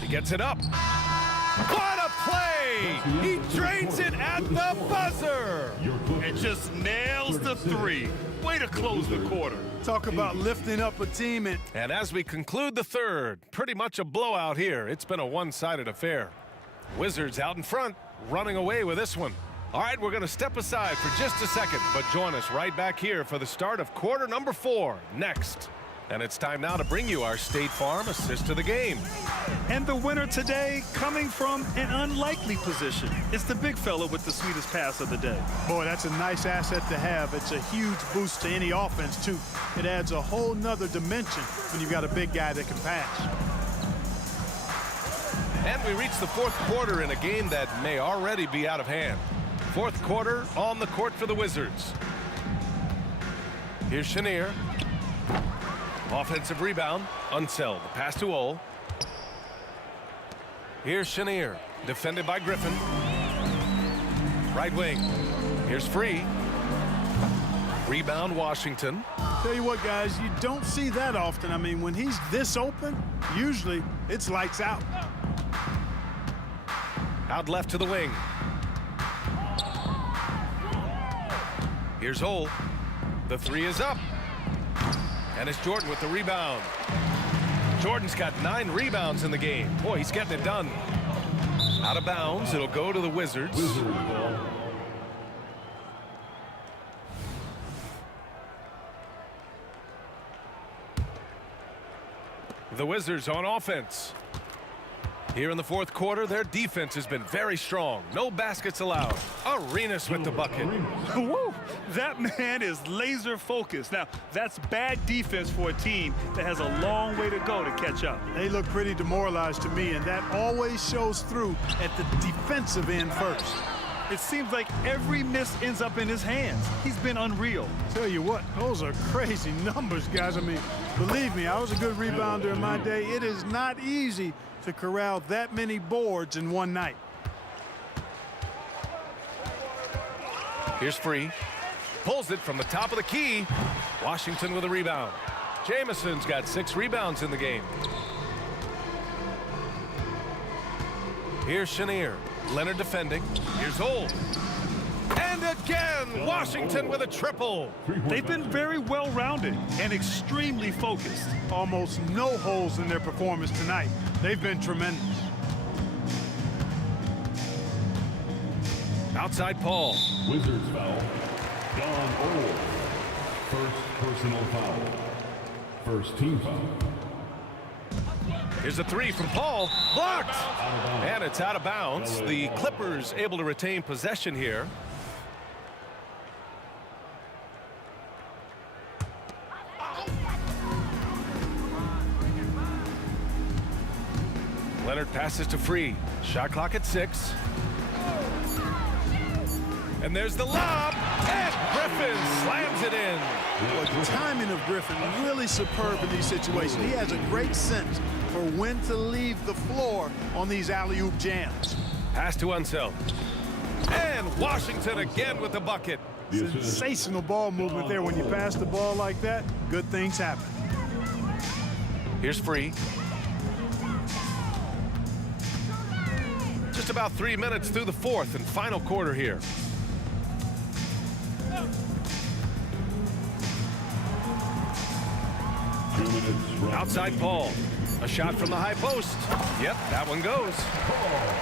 He gets it up. What a play! He drains it at the buzzer! And just nails the 3. Way to close the quarter. Talk about lifting up a team. And as we conclude the third, pretty much a blowout here. It's been a one-sided affair. Wizards out in front, running away with this one. All right, we're going to step aside for just a second, but join us right back here for the start of quarter number 4 next. And it's time now to bring you our State Farm assist of the game. And the winner today coming from an unlikely position. It's the big fella with the sweetest pass of the day. Boy, that's a nice asset to have. It's a huge boost to any offense, too. It adds a whole nother dimension when you've got a big guy that can pass. And we reach the fourth quarter in a game that may already be out of hand. Fourth quarter on the court for the Wizards. Here's Chenier. Offensive rebound. Unseld. The pass to Ole. Here's Chenier. Defended by Griffin. Right wing. Here's Free. Rebound Washington. Tell you what, guys, you don't see that often. I mean, when he's this open, usually it's lights out. Out left to the wing. Here's Ole. The three is up. And it's Jordan with the rebound. Jordan's got 9 rebounds in the game. Boy, he's getting it done. Out of bounds. It'll go to the Wizards. The Wizards on offense. Here in the fourth quarter, their defense has been very strong. No baskets allowed. Arenas with the bucket. Woo! That man is laser focused. Now, that's bad defense for a team that has a long way to go to catch up. They look pretty demoralized to me, and that always shows through at the defensive end first. It seems like every miss ends up in his hands. He's been unreal. Tell you what, those are crazy numbers, guys. I mean, believe me, I was a good rebounder in my day. It is not easy to corral that many boards in one night. Here's Free. Pulls it from the top of the key. Washington with a rebound. Jamison's got 6 rebounds in the game. Here's Chenier. Leonard defending. Here's Ole. And again, Washington with a triple. They've been very well-rounded and extremely focused. Almost no holes in their performance tonight. They've been tremendous. Outside Paul. Wizards foul. John Ole. First personal foul. First team foul. Here's a 3 from Paul. Blocked. And it's out of bounds. The Clippers able to retain possession here. Leonard passes to Free. Shot clock at 6. And there's the lob. And Griffin slams it in. Well, the timing of Griffin really superb in these situations. He has a great sense for when to leave the floor on these alley-oop jams. Pass to Unseld. And Washington again with the bucket. Sensational ball movement there. When you pass the ball like that, good things happen. Here's Free. Just about 3 minutes through the fourth and final quarter here. Outside Paul. A shot from the high post. Yep, that one goes.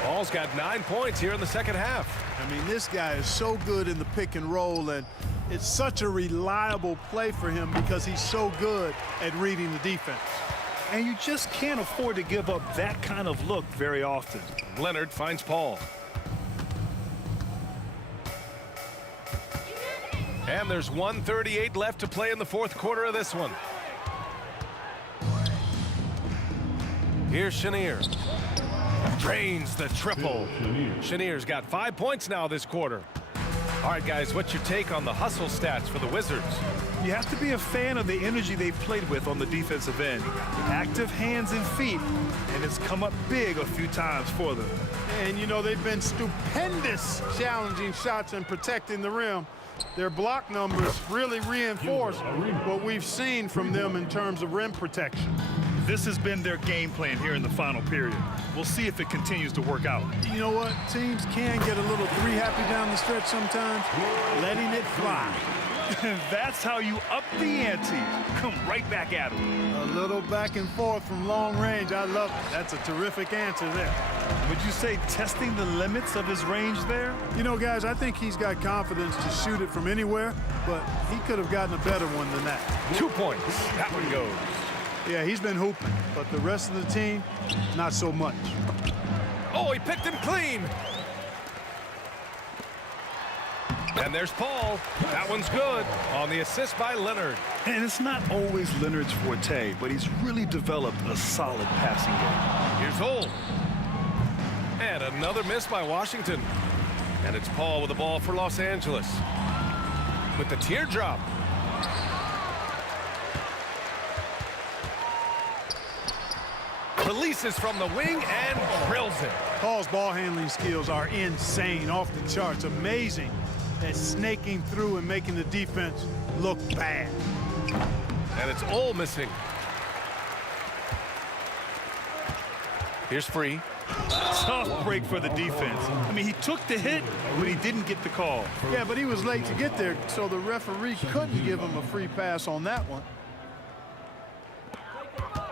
Paul's got 9 points here in the second half. I mean, this guy is so good in the pick and roll, and it's such a reliable play for him because he's so good at reading the defense. And you just can't afford to give up that kind of look very often. Leonard finds Paul. And there's 1:38 left to play in the fourth quarter of this one. Here's Chenier. Drains the triple. Chenier's got 5 points now this quarter. All right, guys, what's your take on the hustle stats for the Wizards? You have to be a fan of the energy they've played with on the defensive end. Active hands and feet, and it's come up big a few times for them. And, you know, they've been stupendous challenging shots and protecting the rim. Their block numbers really reinforce what we've seen from them in terms of rim protection. This has been their game plan here in the final period. We'll see if it continues to work out. You know what? Teams can get a little three happy down the stretch sometimes, letting it fly. That's how you up the ante. Come right back at him. A little back and forth from long range. I love it. That's a terrific answer there. Would you say testing the limits of his range there? You know, guys, I think he's got confidence to shoot it from anywhere, but he could have gotten a better one than that. 2 points. That one goes. Yeah, he's been hooping, but the rest of the team, not so much. Oh, he picked him clean. And there's Paul. That one's good on the assist by Leonard. And it's not always Leonard's forte, but he's really developed a solid passing game. Here's Ole. And another miss by Washington. And it's Paul with the ball for Los Angeles. With the teardrop. Releases from the wing and drills it. Paul's ball handling skills are insane, off the charts, amazing at snaking through and making the defense look bad. And it's all missing. Here's Free. Tough break for the defense. I mean, he took the hit, but he didn't get the call. Yeah, but he was late to get there, so the referee couldn't give him a free pass on that one.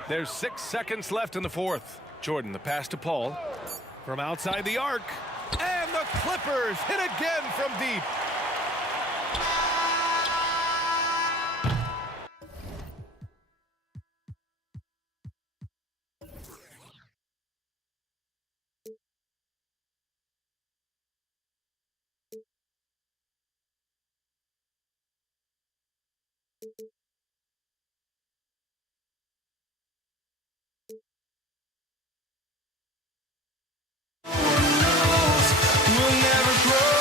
There's 6 seconds left in the fourth. Jordan, the pass to Paul. From outside the arc. And the Clippers hit again from deep. We'll never grow.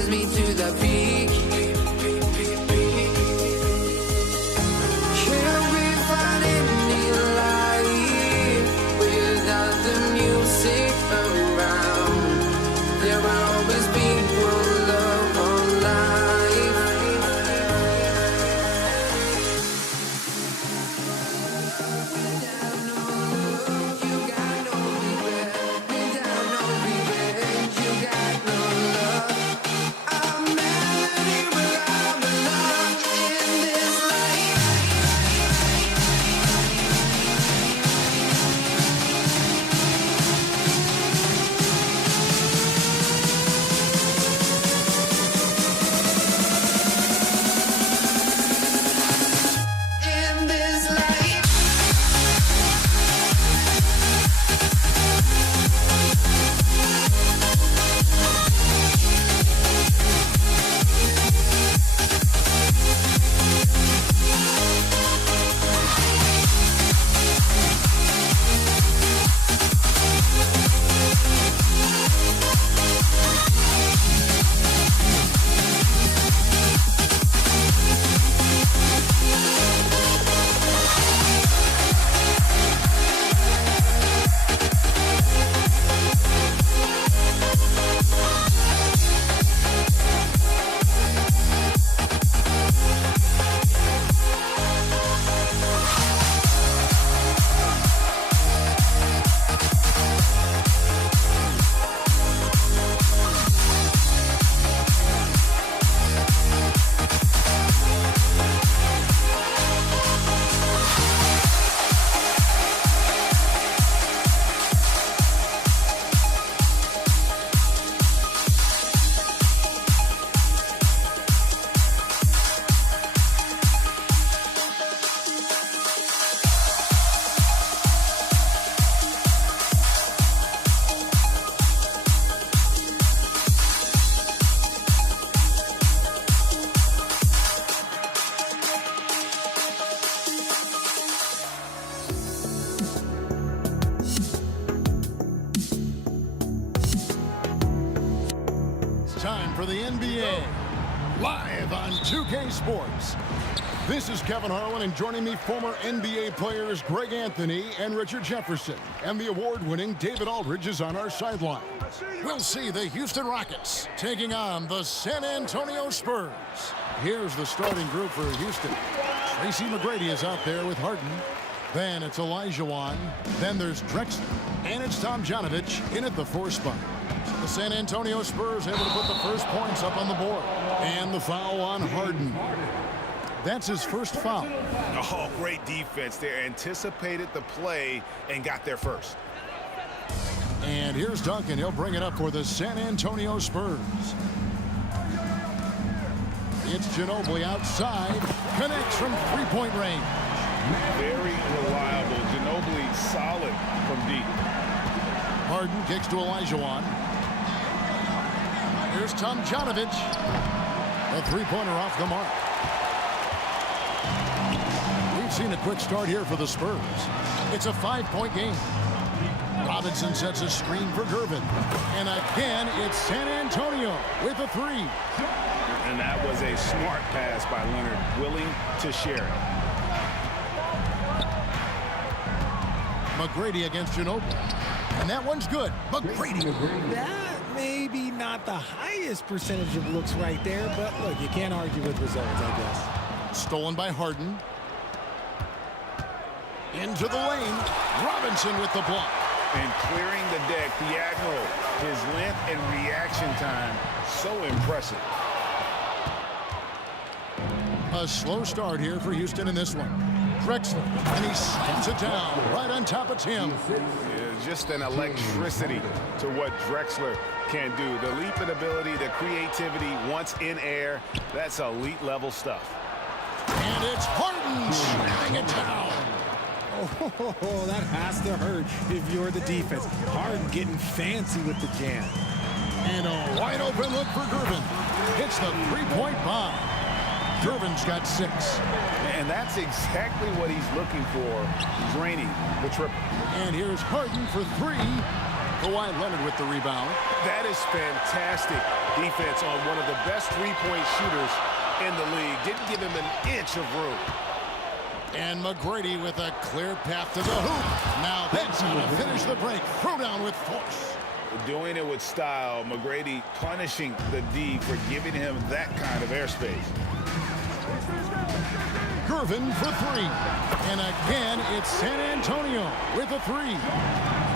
rises me to the peak. Can't we find any light without the music around? There will always be one love on life. You got no regret, without no revenge. You got no love. I'm melody where I belong in this life. In this life. Time for the NBA, live on 2K Sports. This is Kevin Harlan, and joining me, former NBA players Greg Anthony and Richard Jefferson. And the award-winning David Aldridge is on our sideline. We'll see the Houston Rockets taking on the San Antonio Spurs. Here's the starting group for Houston. Tracy McGrady is out there with Harden. Then it's Olajuwon. Then there's Drexler. And it's Tomjanovich in at the 4 spot. The San Antonio Spurs able to put the first points up on the board. And the foul on Harden. That's his first foul. Oh, great defense. They anticipated the play and got there first. And here's Duncan. He'll bring it up for the San Antonio Spurs. It's Ginobili outside. Connects from three-point range. Very reliable. Ginobili solid from deep. Harden kicks to Olajuwon. Here's Tomjanovich. A three-pointer off the mark. We've seen a quick start here for the Spurs. It's a 5-point game. Robinson sets a screen for Gervin. And again, it's San Antonio with a 3. And that was a smart pass by Leonard, willing to share it. McGrady against Ginobili. And that one's good. McGrady. That maybe not the highest percentage of looks right there, but look, you can't argue with results, I guess. Stolen by Harden. Into the lane. Robinson with the block. And clearing the deck, the Admiral. His length and reaction time, so impressive. A slow start here for Houston in this one. Drexler, and he slams it down right on top of Tim. Yeah, just an electricity to what Drexler can do. The leap in ability, the creativity once in air, that's elite level stuff. And it's Harden slamming it down. Oh, that has to hurt if you're the defense. Harden getting fancy with the jam. And a wide open look for Gervin. Hits the three-point bomb. Gervin's got 6. And that's exactly what he's looking for, draining the triple. And here's Harden for 3. Kawhi Leonard with the rebound. That is fantastic defense on one of the best three-point shooters in the league. Didn't give him an inch of room. And McGrady with a clear path to the hoop. Now that's how to finish the break. Throw down with force. Doing it with style. McGrady punishing the D for giving him that kind of airspace. Gervin for three. And again, it's San Antonio with a three.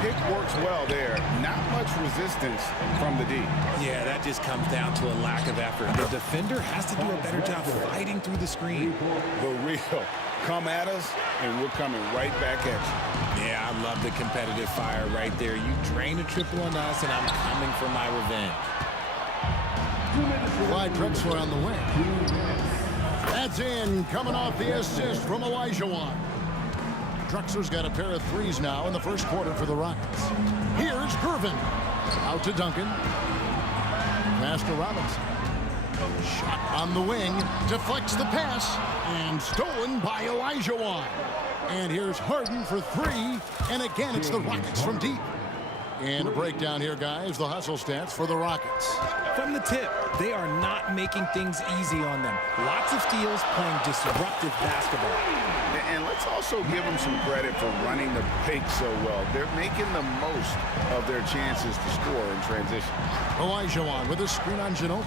Pick works well there. Not much resistance from the D. Yeah, that just comes down to a lack of effort. The defender has to do a better job fighting through the screen. The real. Come at us, and we're coming right back at you. Yeah, I love the competitive fire right there. You drain a triple on us, and I'm coming for my revenge. Clyde Drexler on the wing. That's in, coming off the assist from Olajuwon. Drexler's got a pair of threes now in the first quarter for the Rockets. Here's Gervin. Out to Duncan. Pass to Robinson. Shot on the wing. Deflects the pass. And stolen by Olajuwon. And here's Harden for three. And again, it's the Rockets from deep. And a breakdown here, guys. The hustle stats for the Rockets. From the tip, they are not making things easy on them. Lots of steals, playing disruptive basketball. And let's also give them some credit for running the paint so well. They're making the most of their chances to score in transition. Olajuwon with a screen on Ginobili.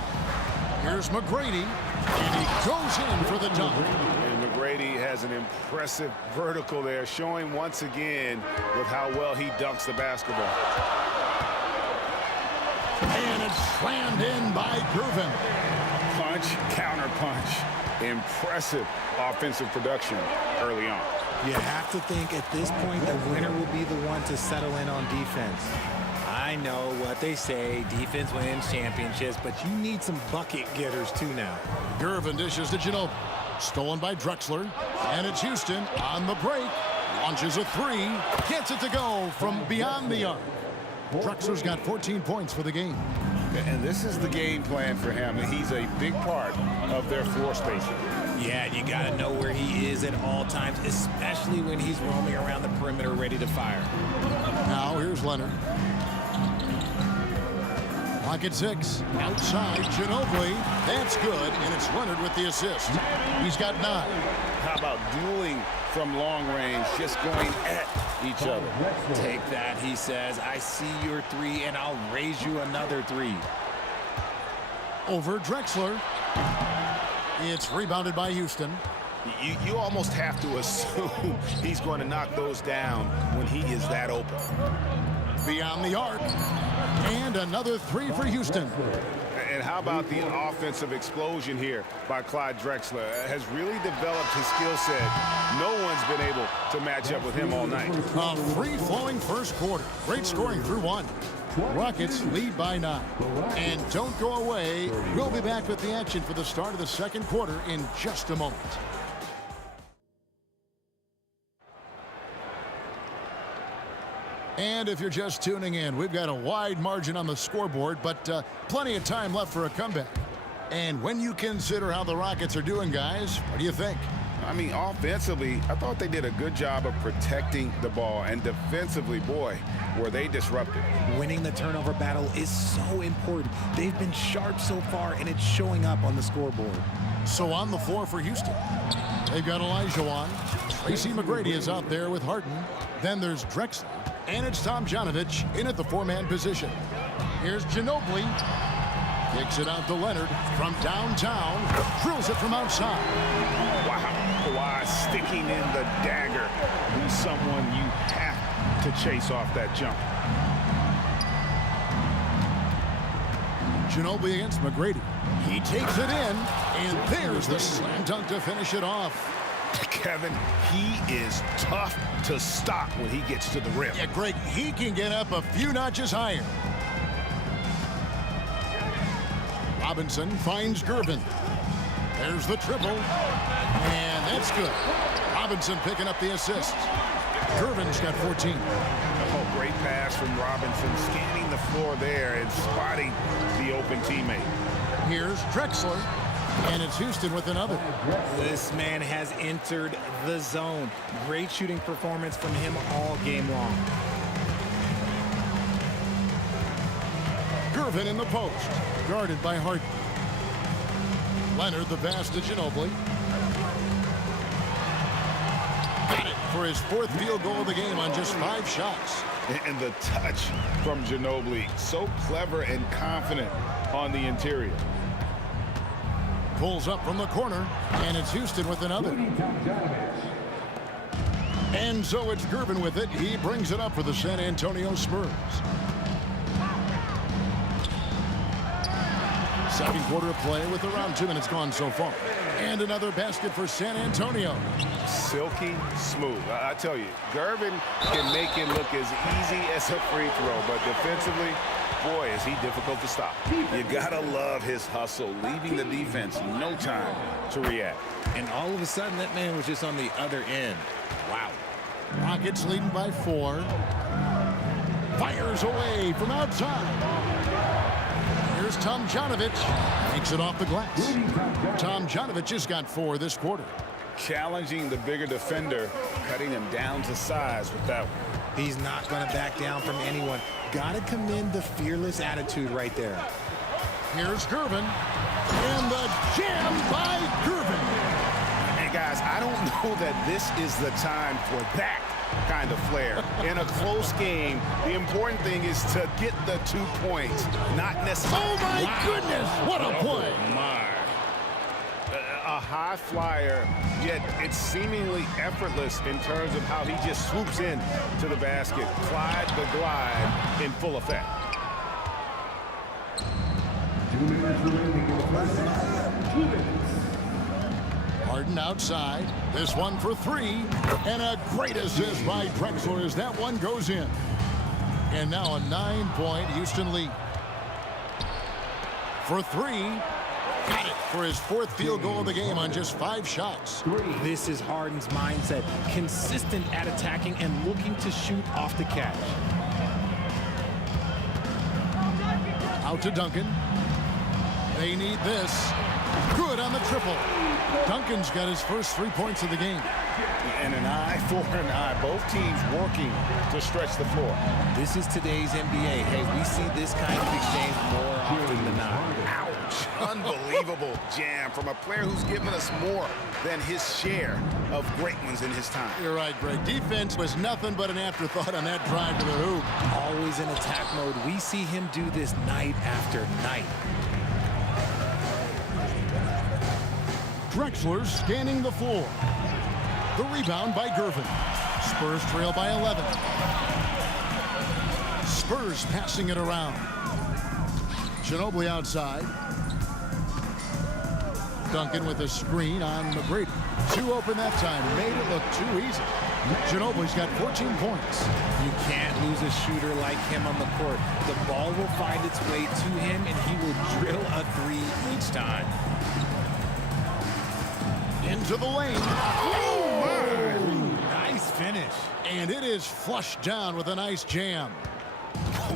Here's McGrady, and he goes in for the dunk. And McGrady has an impressive vertical there, showing once again with how well he dunks the basketball. And it's slammed in by Gervin. Punch, counter punch. Impressive offensive production early on. You have to think at this point the winner will be the one to settle in on defense. I know what they say, defense wins championships, but you need some bucket getters too now. Gervin dishes to Ginobili. Stolen by Drexler. And it's Houston on the break. Launches a three. Gets it to go from beyond the arc. Drexler's got 14 points for the game. And this is the game plan for him. He's a big part of their floor spacing. Yeah, you got to know where he is at all times, especially when he's roaming around the perimeter ready to fire. Now here's Leonard. Pocket six. Outside, Ginobili. That's good, and it's Leonard with the assist. He's got 9. How about dueling from long range, just going at each other? Take that, he says. I see your three, and I'll raise you another 3. Over Drexler. It's rebounded by Houston. You almost have to assume he's going to knock those down when he is that open. Beyond the arc. And another 3 for Houston. And how about the offensive explosion here by Clyde Drexler? Has really developed his skill set. No one's been able to match up with him all night. A free-flowing first quarter. Great scoring through 1. Rockets lead by 9. And don't go away. We'll be back with the action for the start of the second quarter in just a moment. And if you're just tuning in, we've got a wide margin on the scoreboard, but plenty of time left for a comeback. And when you consider how the Rockets are doing, guys, what do you think? I mean, offensively, I thought they did a good job of protecting the ball. And defensively, boy, were they disruptive. Winning the turnover battle is so important. They've been sharp so far, and it's showing up on the scoreboard. So on the floor for Houston, they've got Olajuwon. Tracy McGrady is out there with Harden. Then there's Drexler. And it's Tomjanovich in at the 4-man position. Here's Ginobili. Kicks it out to Leonard from downtown. Drills it from outside. Wow. Kawhi sticking in the dagger. He's someone you have to chase off that jump. Ginobili against McGrady. He takes it in. And there's the slam dunk to finish it off. Kevin, he is tough to stop when he gets to the rim. Yeah, Greg, he can get up a few notches higher. Robinson finds Gervin. There's the triple. And that's good. Robinson picking up the assist. Gervin's got 14. Oh, great pass from Robinson, scanning the floor there and spotting the open teammate. Here's Drexler. And it's Houston with another. This man has entered the zone. Great shooting performance from him all game long. Gervin in the post. guarded by Harden. Leonard, the pass to Ginobili. Got it for his 4th field goal of the game on just 5 shots. And the touch from Ginobili, so clever and confident on the interior. Pulls up from the corner, and it's Houston with another. And so it's Gervin with it. He brings it up for the San Antonio Spurs. Second quarter of play with around 2 minutes gone so far. And another basket for San Antonio. Silky smooth. I tell you, Gervin can make it look as easy as a free throw, but defensively, boy, is he difficult to stop. You gotta love his hustle, leaving the defense no time to react. And all of a sudden, that man was just on the other end. Wow. Rockets leading by 4. Fires away from outside. Here's Tomjanovich. Makes it off the glass. Tomjanovich has got 4 this quarter. Challenging the bigger defender, cutting him down to size with that one. He's not going to back down from anyone. Got to commend the fearless attitude right there. Here's Gervin. And the jam by Gervin. Hey, guys, I don't know that this is the time for that kind of flair. In a close game, the important thing is to get the 2 points, not necessarily. Oh, my goodness. What a play. Oh, my. A high flyer, yet it's seemingly effortless in terms of how he just swoops in to the basket. Clyde the Glide in full effect. 2 minutes remaining in the first half. 2 minutes. Harden outside. This one for 3. And a great assist by Drexler as that one goes in. And now a 9-point Houston lead. For 3. Got it for his 4th field goal of the game on just 5 shots. This is Harden's mindset. Consistent at attacking and looking to shoot off the catch. Out to Duncan. They need this. Good on the triple. Duncan's got his first 3 points of the game. And an eye for an eye. Both teams working to stretch the floor. This is today's NBA. Hey, we see this kind of exchange more often than not. Ouch. Unbelievable jam from a player who's given us more than his share of great ones in his time. You're right, Greg. Defense was nothing but an afterthought on that drive to the hoop. Always in attack mode. We see him do this night after night. Drexler scanning the floor. The rebound by Gervin. Spurs trail by 11. Spurs passing it around. Ginobili outside. Duncan with a screen on McGrady. 2 open that time. Made it look too easy. Ginobili's got 14 points. You can't lose a shooter like him on the court. The ball will find its way to him, and he will drill a 3 each time. Into the lane. Oh, my. Nice finish. And it is flushed down with a nice jam.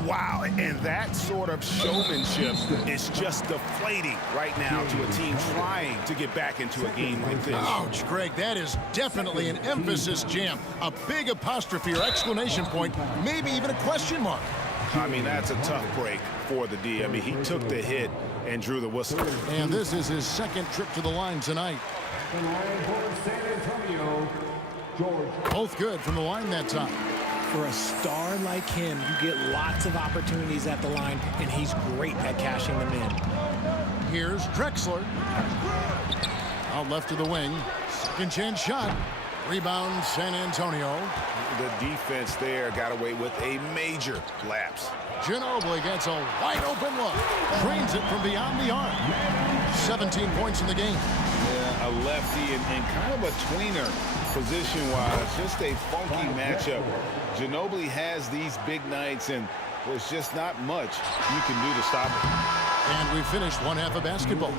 Wow, and that sort of showmanship is just deflating right now to a team trying to get back into a game like this. Ouch, Greg, that is definitely an emphasis jam. A big apostrophe or exclamation point, maybe even a question mark. I mean, that's a tough break for the D. I mean, he took the hit and drew the whistle. And this is his 2nd trip to the line tonight. The line for San Antonio, George. Both good from the line that time. For a star like him, you get lots of opportunities at the line, and he's great at cashing them in. Here's Drexler. Out left of the wing. Second chance shot. Rebound San Antonio. The defense there got away with a major lapse. Ginobili gets a wide open look. Drains it from beyond the arc. 17 points in the game. Yeah, a lefty and kind of a tweener position-wise. Just a funky matchup. Ginobili has these big nights, and there's just not much you can do to stop it. And we finished 1 half of basketball.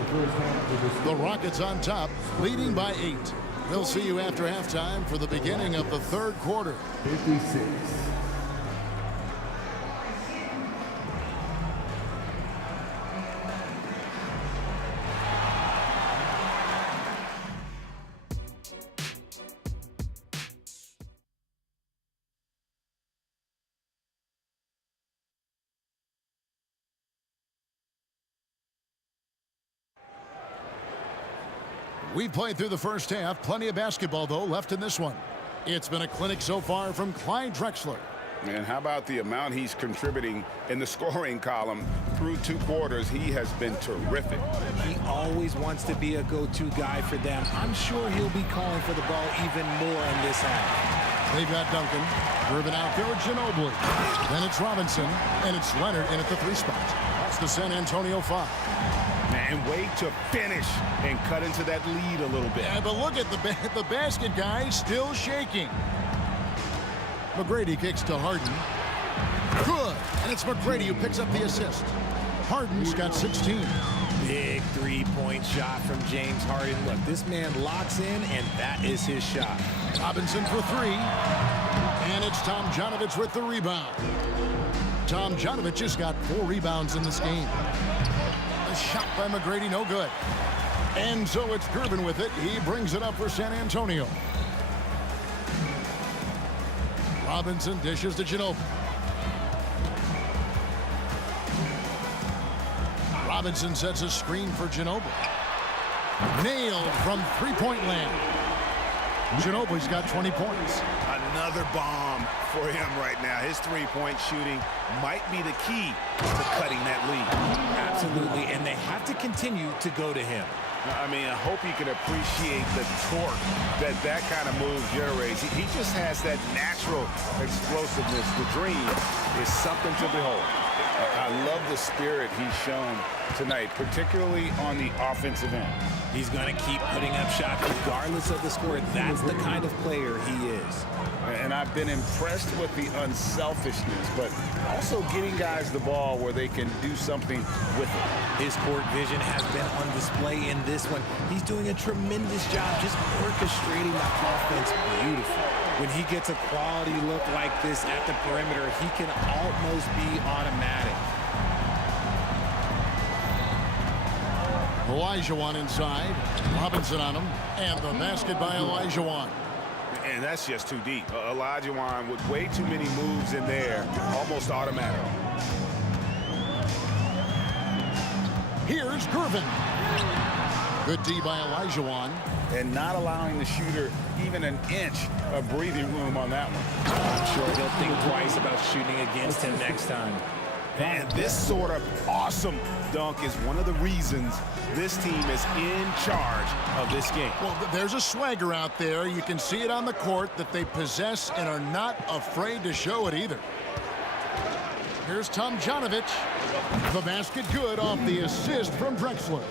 The Rockets on top, leading by 8. We'll see you after halftime for the beginning of the 3rd quarter. 56. We've played through the first half. Plenty of basketball, though, left in this one. It's been a clinic so far from Clyde Drexler. And how about the amount he's contributing in the scoring column through 2 quarters? He has been terrific. He always wants to be a go-to guy for them. I'm sure he'll be calling for the ball even more in this half. They've got Duncan. Irvin out there with Ginobili. Then it's Robinson, and it's Leonard in at the 3 spot. That's the San Antonio 5. And wait to finish and cut into that lead a little bit. Yeah, but look at the basket guy still shaking. McGrady kicks to Harden. Good. And it's McGrady who picks up the assist. Harden's got 16. Big three-point shot from James Harden. Look, this man locks in, and that is his shot. Robinson for 3. And it's Tomjanovich with the rebound. Tomjanovich has got 4 rebounds in this game. The shot by McGrady, no good. And so it's Gervin with it. He brings it up for San Antonio. Robinson dishes to Ginobili. Robinson sets a screen for Ginobili. Nailed from 3-point land. Ginobili's got 20 points. Another bomb for him right now. His 3-point shooting might be the key to cutting that lead. Absolutely, and they have to continue to go to him. I mean, I hope you can appreciate the torque that kind of move generates. He just has that natural explosiveness. The dream is something to behold. I love the spirit he's shown tonight, particularly on the offensive end. He's going to keep putting up shots regardless of the score. That's the kind of player he is. And I've been impressed with the unselfishness, but also getting guys the ball where they can do something with it. His court vision has been on display in this one. He's doing a tremendous job just orchestrating the offense beautifully. When he gets a quality look like this at the perimeter, he can almost be automatic. Olajuwon inside. Robinson on him. And the basket by Olajuwon. And that's just too deep. Olajuwon with way too many moves in there, almost automatic. Here's Gervin. Good D by Olajuwon. And not allowing the shooter even an inch of breathing room on that one. I'm sure they'll think twice about shooting against him next time. And this sort of awesome dunk is one of the reasons this team is in charge of this game. Well, there's a swagger out there. You can see it on the court that they possess and are not afraid to show it either. Here's Tomjanovich. The basket good off the assist from Drexler.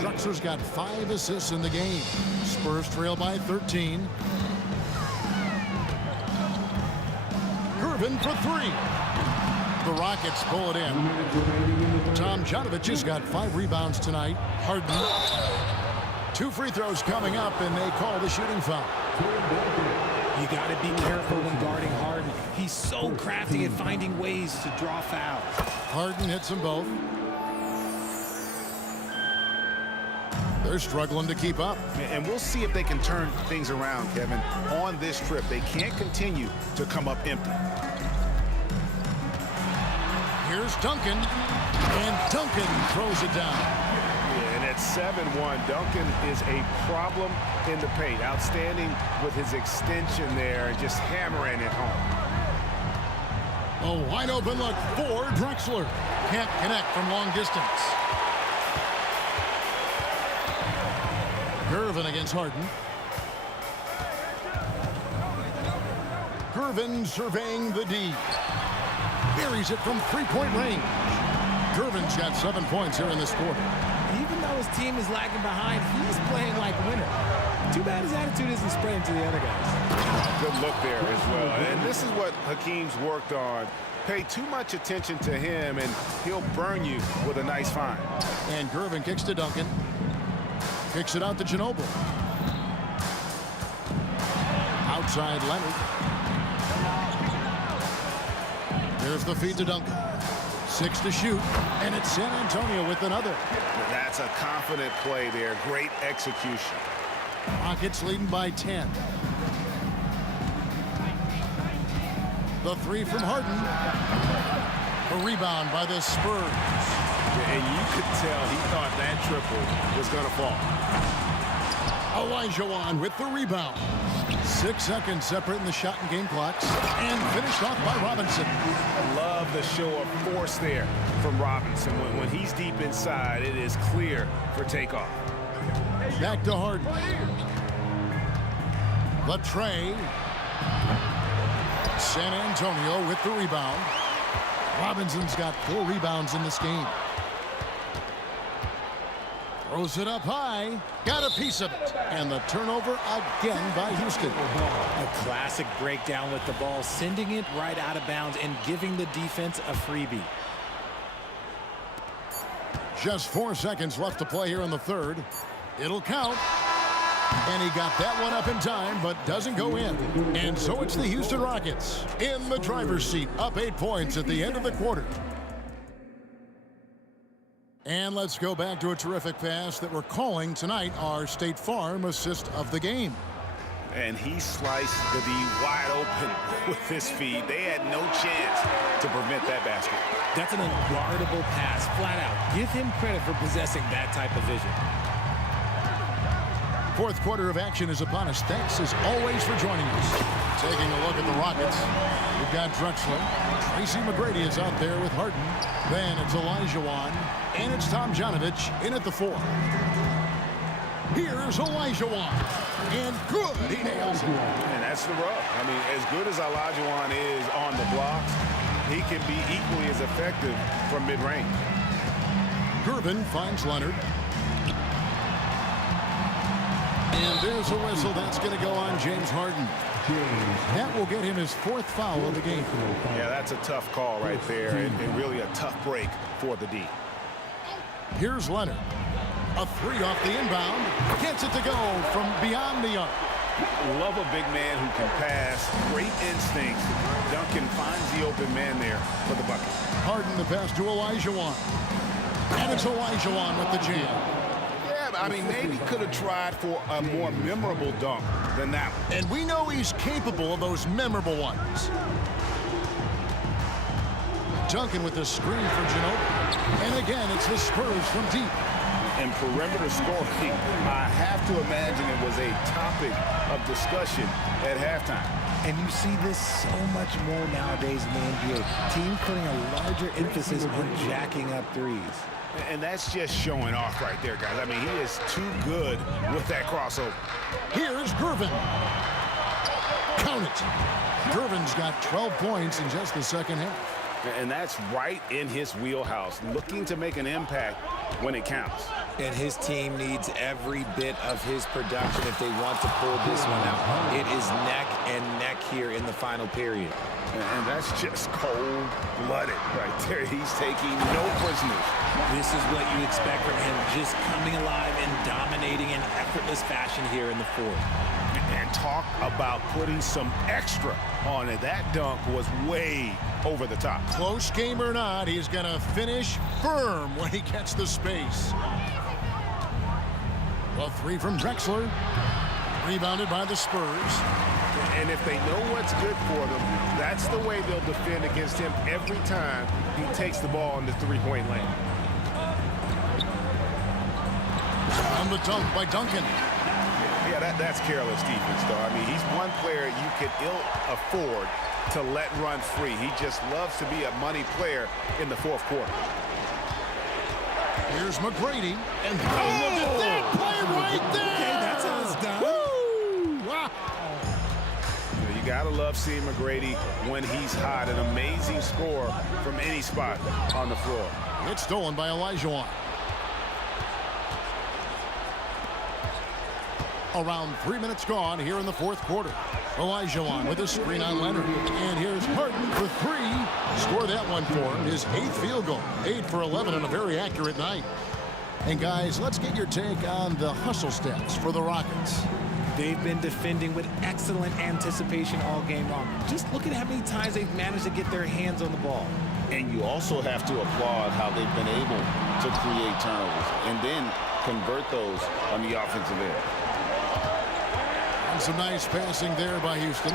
Drexler's got 5 assists in the game. Spurs trail by 13. Gervin for 3. The Rockets pull it in. Tomjanovich has got 5 rebounds tonight. Harden. 2 free throws coming up, and they call the shooting foul. You got to be careful when guarding Harden. He's so crafty at finding ways to draw fouls. Harden hits them both. They're struggling to keep up. And we'll see if they can turn things around, Kevin, on this trip. They can't continue to come up empty. Here's Duncan, and Duncan throws it down. Yeah, and at 7-1, Duncan is a problem in the paint. Outstanding with his extension there and just hammering it home. A wide open look for Drexler. Can't connect from long distance. Gervin against Harden. Gervin surveying the D. Buries it from 3-point range. Gervin's got 7 points here in this quarter. Even though his team is lagging behind, he's playing like a winner. Too bad his attitude isn't spreading to the other guys. Good look there as well. And this is what Hakeem's worked on. Pay too much attention to him, and he'll burn you with a nice find. And Gervin kicks to Duncan. Kicks it out to Ginobili. Outside Leonard. There's the feed to Duncan. 6 to shoot, and it's San Antonio with another. That's a confident play there. Great execution. Rockets leading by 10. The 3 from Harden. A rebound by the Spurs. And you could tell he thought that triple was going to fall. Olajuwon with the rebound. 6 seconds separating the shot and game clocks. And finished off by Robinson. I love the show of force there from Robinson. When he's deep inside, it is clear for takeoff. Back to Harden. Latrey. San Antonio with the rebound. Robinson's got 4 rebounds in this game. Throws it up high. Got a piece of it. And the turnover again by Houston. A classic breakdown with the ball, sending it right out of bounds and giving the defense a freebie. Just 4 seconds left to play here in the third. It'll count. And he got that one up in time, but doesn't go in. And so it's the Houston Rockets in the driver's seat, up 8 points at the end of the quarter. And let's go back to a terrific pass that we're calling tonight our State Farm assist of the game. And he sliced the D wide open with his feed. They had no chance to prevent that basket. That's an unguardable pass, flat out. Give him credit for possessing that type of vision. Fourth quarter of action is upon us. Thanks, as always, for joining us. Taking a look at the Rockets, we've got Drexler. Tracy McGrady is out there with Harden. Then it's Olajuwon. And it's Tomjanovich in at the 4. Here's Olajuwon. And good. He nails it. And that's the rub. I mean, as good as Olajuwon is on the blocks, he can be equally as effective from mid-range. Gervin finds Leonard. And there's a whistle. That's going to go on James Harden. That will get him his 4th foul of the game. Yeah, that's a tough call right there, and really a tough break for the D. Here's Leonard. A 3 off the inbound. Gets it to go from beyond the arc. Love a big man who can pass. Great instincts. Duncan finds the open man there for the bucket. Harden the pass to Olajuwon. And it's Olajuwon with the jam. I mean, maybe could have tried for a more memorable dunk than that one. And we know he's capable of those memorable ones. Duncan with the screen for Ginobili. And again, it's the Spurs from deep. And perimeter scoring, I have to imagine it was a topic of discussion at halftime. And you see this so much more nowadays in the NBA. Team putting a larger emphasis on jacking up threes. And that's just showing off right there, guys. I mean, he is too good with that crossover. Here's Gervin. Count it. Gervin's got 12 points in just the second half. And that's right in his wheelhouse, looking to make an impact when it counts. And his team needs every bit of his production if they want to pull this one out. It is neck and neck here in the final period. And that's just cold-blooded right there. He's taking no prisoners. This is what you expect from him, just coming alive and dominating in effortless fashion here in the fourth. And talk about putting some extra on it. That dunk was way over the top. Close game or not, he's going to finish firm when he gets the space. A 3 from Drexler. Rebounded by the Spurs. And if they know what's good for them, that's the way they'll defend against him every time he takes the ball in the three-point lane. On the dunk by Duncan. Yeah, that's careless defense, though. I mean, he's one player you could ill afford to let run free. He just loves to be a money player in the fourth quarter. Here's McGrady. And look at that play right there! Okay, that's how it's done. Woo! Wow. You gotta love seeing McGrady when he's hot. An amazing score from any spot on the floor. It's stolen by Olajuwon. Around 3 minutes gone here in the fourth quarter. Olajuwon with a screen on Leonard. And here's Harden for 3. Score that one for him. His 8th field goal. 8 for 11 on a very accurate night. And guys, let's get your take on the hustle stats for the Rockets. They've been defending with excellent anticipation all game long. Just look at how many times they've managed to get their hands on the ball. And you also have to applaud how they've been able to create turnovers and then convert those on the offensive end. And some nice passing there by Houston.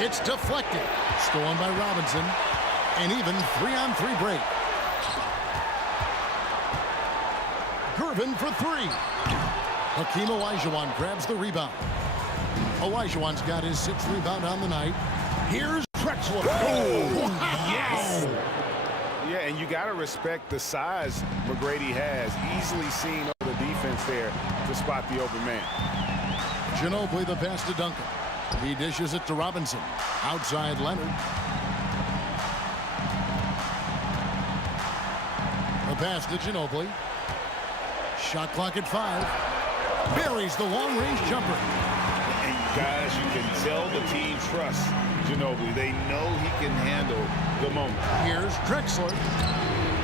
It's deflected. Stolen by Robinson. And even 3-on-3 break. Gervin for 3. Hakeem Olajuwon grabs the rebound. Olajuwon's got his 6th rebound on the night. Here's Drexler. Oh, yes! Yeah, and you got to respect the size McGrady has. Easily seen over the defense there to spot the open man. Ginobili the pass to Duncan. He dishes it to Robinson. Outside Leonard. The pass to Ginobili. Shot clock at 5. Buries the long-range jumper. And guys, you can tell the team trusts Ginobili. They know he can handle the moment. Here's Drexler.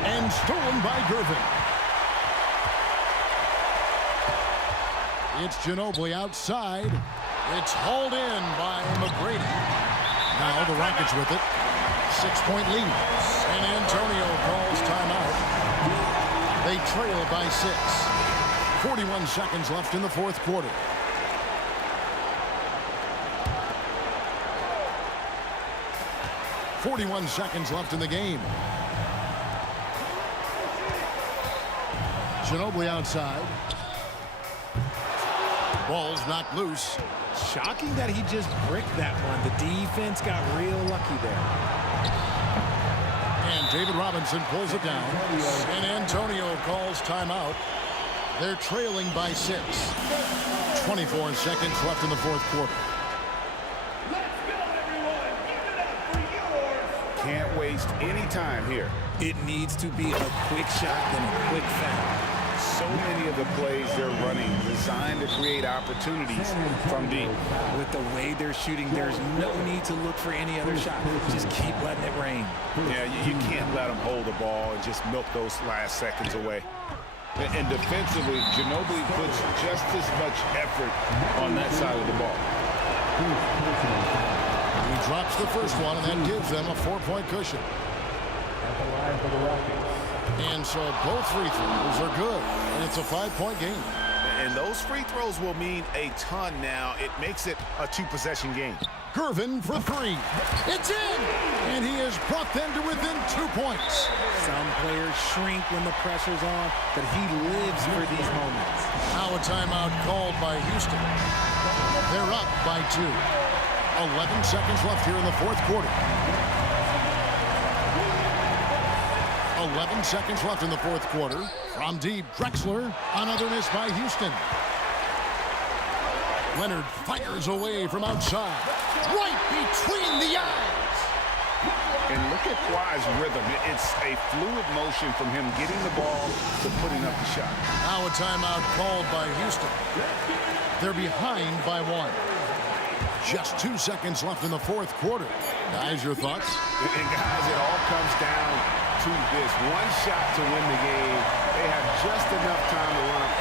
And stolen by Gervin. It's Ginobili outside. It's hauled in by McGrady. Now the Rockets with it. 6-point lead. San Antonio calls timeout. They trail by 6. 41 seconds left in the 4th quarter. .41 seconds left in the game. Ginobili outside. Ball's knocked loose. Shocking that he just bricked that one. The defense got real lucky there. And David Robinson pulls it down. San Antonio calls timeout. They're trailing by 6. 24 seconds left in the 4th quarter. Can't waste any time here. It needs to be a quick shot, then a quick foul. So many of the plays they're running designed to create opportunities from deep. With the way they're shooting, there's no need to look for any other shot. Just keep letting it rain. Yeah, you can't let them hold the ball and just milk those last seconds away. And defensively, Ginobili puts just as much effort on that side of the ball. He drops the first one, and that gives them a 4-point cushion. At the line for the Rockets. And so both free throws are good, and it's a 5-point game. And those free throws will mean a ton now. It makes it a 2-possession game. Gervin for 3. It's in! And he has brought them to within 2 points. Some players shrink when the pressure's on, but he lives for these moments. Now a timeout called by Houston. They're up by 2. 11 seconds left here in the 4th quarter. 11 seconds left in the 4th quarter. From deep, Drexler. Another miss by Houston. Leonard fires away from outside. Right between the eyes. And look at Kawhi's rhythm. It's a fluid motion from him getting the ball to putting up the shot. Now a timeout called by Houston. They're behind by 1. Just 2 seconds left in the 4th quarter. Guys, your thoughts? And guys, it all comes down to this. One shot to win the game. They have just enough time to run up.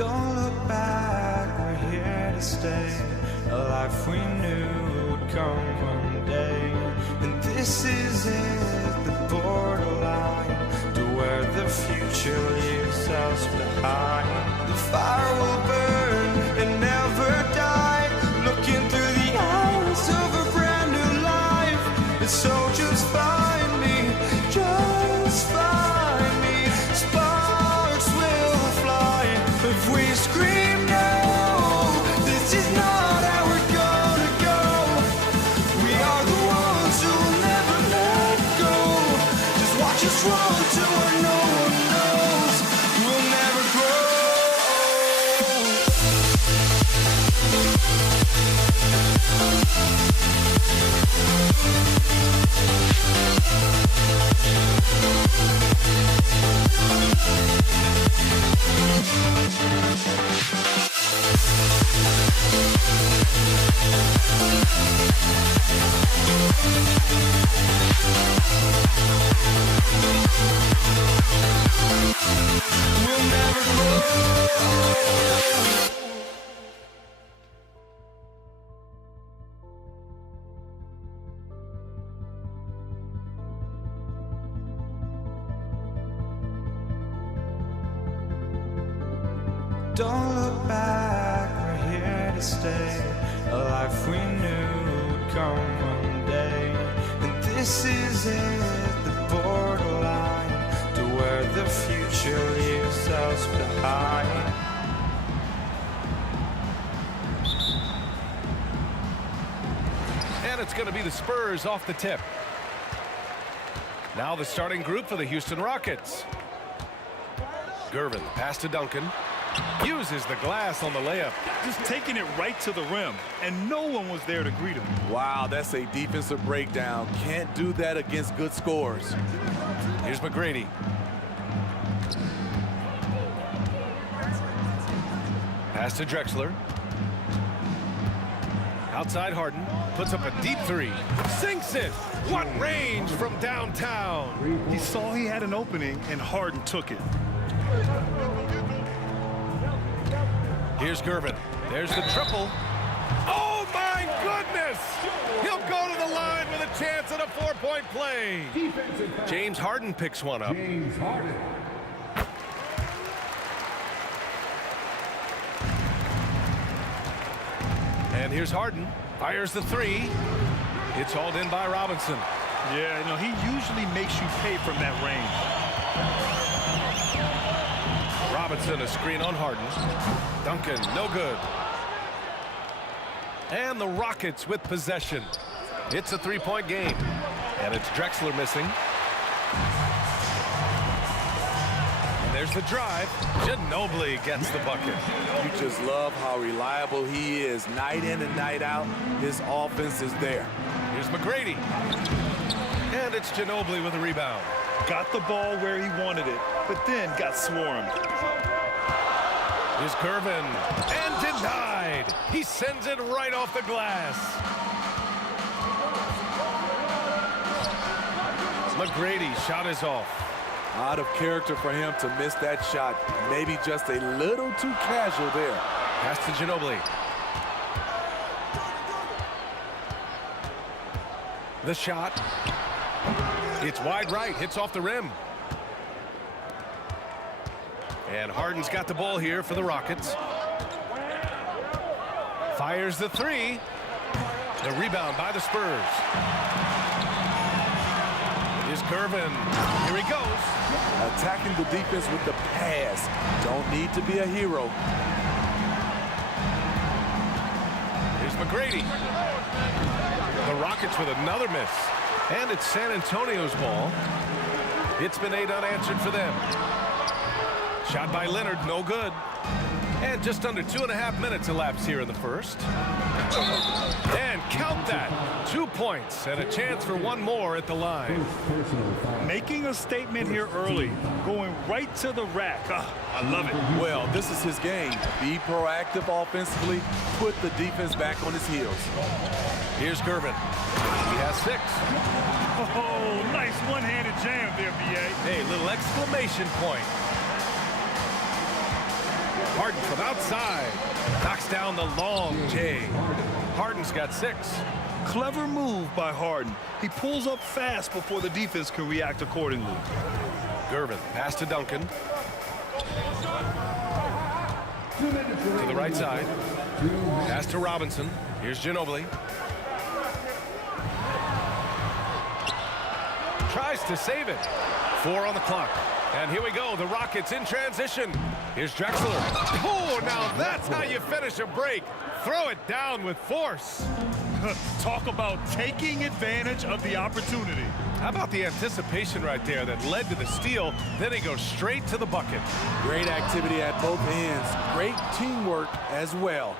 Don't look back, we're here to stay. A life we knew would come one day. And this is it, the borderline to where the future leaves us behind. The fire will burn and never die, looking through the eyes of a brand new life. And so just find me, just find me. Sparks will fly if we scream no. This is not how we're gonna go. We are the ones who will never let go. Just watch us run to where no one knows. We'll never grow. We'll never grow. Don't look back, we're here to stay. A life we knew would come one day. And this is it, the borderline to where the future leaves us behind. And it's going to be the Spurs off the tip. Now the starting group for the Houston Rockets. Gervin, pass to Duncan. Uses the glass on the layup. Just taking it right to the rim, and no one was there to greet him. Wow, that's a defensive breakdown. Can't do that against good scores. Here's McGrady. Pass to Drexler. Outside Harden. Puts up a deep three. Sinks it. What range from downtown. He saw he had an opening, and Harden took it. Here's Gervin. There's the triple. Oh, my goodness! He'll go to the line with a chance at a 4-point play. James Harden picks one up. James Harden. And here's Harden. Fires the three. It's hauled in by Robinson. Yeah, you know, he usually makes you pay from that range. Robinson, a screen on Harden. Duncan, no good. And the Rockets with possession. It's a 3-point game. And it's Drexler missing. And there's the drive. Ginobili gets the bucket. You just love how reliable he is. Night in and night out, his offense is there. Here's McGrady. And it's Ginobili with a rebound. Got the ball where he wanted it, but then got swarmed. Here's Gervin. And denied. He sends it right off the glass. McGrady shot is off. Out of character for him to miss that shot. Maybe just a little too casual there. Pass to Ginobili. The shot. It's wide right. Hits off the rim. And Harden's got the ball here for the Rockets. Fires the three. The rebound by the Spurs. Here's Gervin. Here he goes. Attacking the defense with the pass. Don't need to be a hero. Here's McGrady. The Rockets with another miss. And it's San Antonio's ball. It's been 8 unanswered for them. Shot by Leonard, no good. And just under 2.5 minutes elapsed here in the first. And count that. 2 points and a chance for one more at the line. Making a statement here early. Going right to the rack. I love it. Well, this is his game. Be proactive offensively. Put the defense back on his heels. Here's Gervin. He has 6. Oh, nice one-handed jam there, B.A. Hey, little exclamation point. Harden from outside. Knocks down the long J. Harden's got 6. Clever move by Harden. He pulls up fast before the defense can react accordingly. Gervin, pass to Duncan. To the right side. Pass to Robinson. Here's Ginobili. Tries to save it. 4 on the clock. And here we go. The Rockets in transition. Here's Drexler. Oh, now that's how you finish a break. Throw it down with force. Talk about taking advantage of the opportunity. How about the anticipation right there that led to the steal? Then he goes straight to the bucket. Great activity at both ends. Great teamwork as well.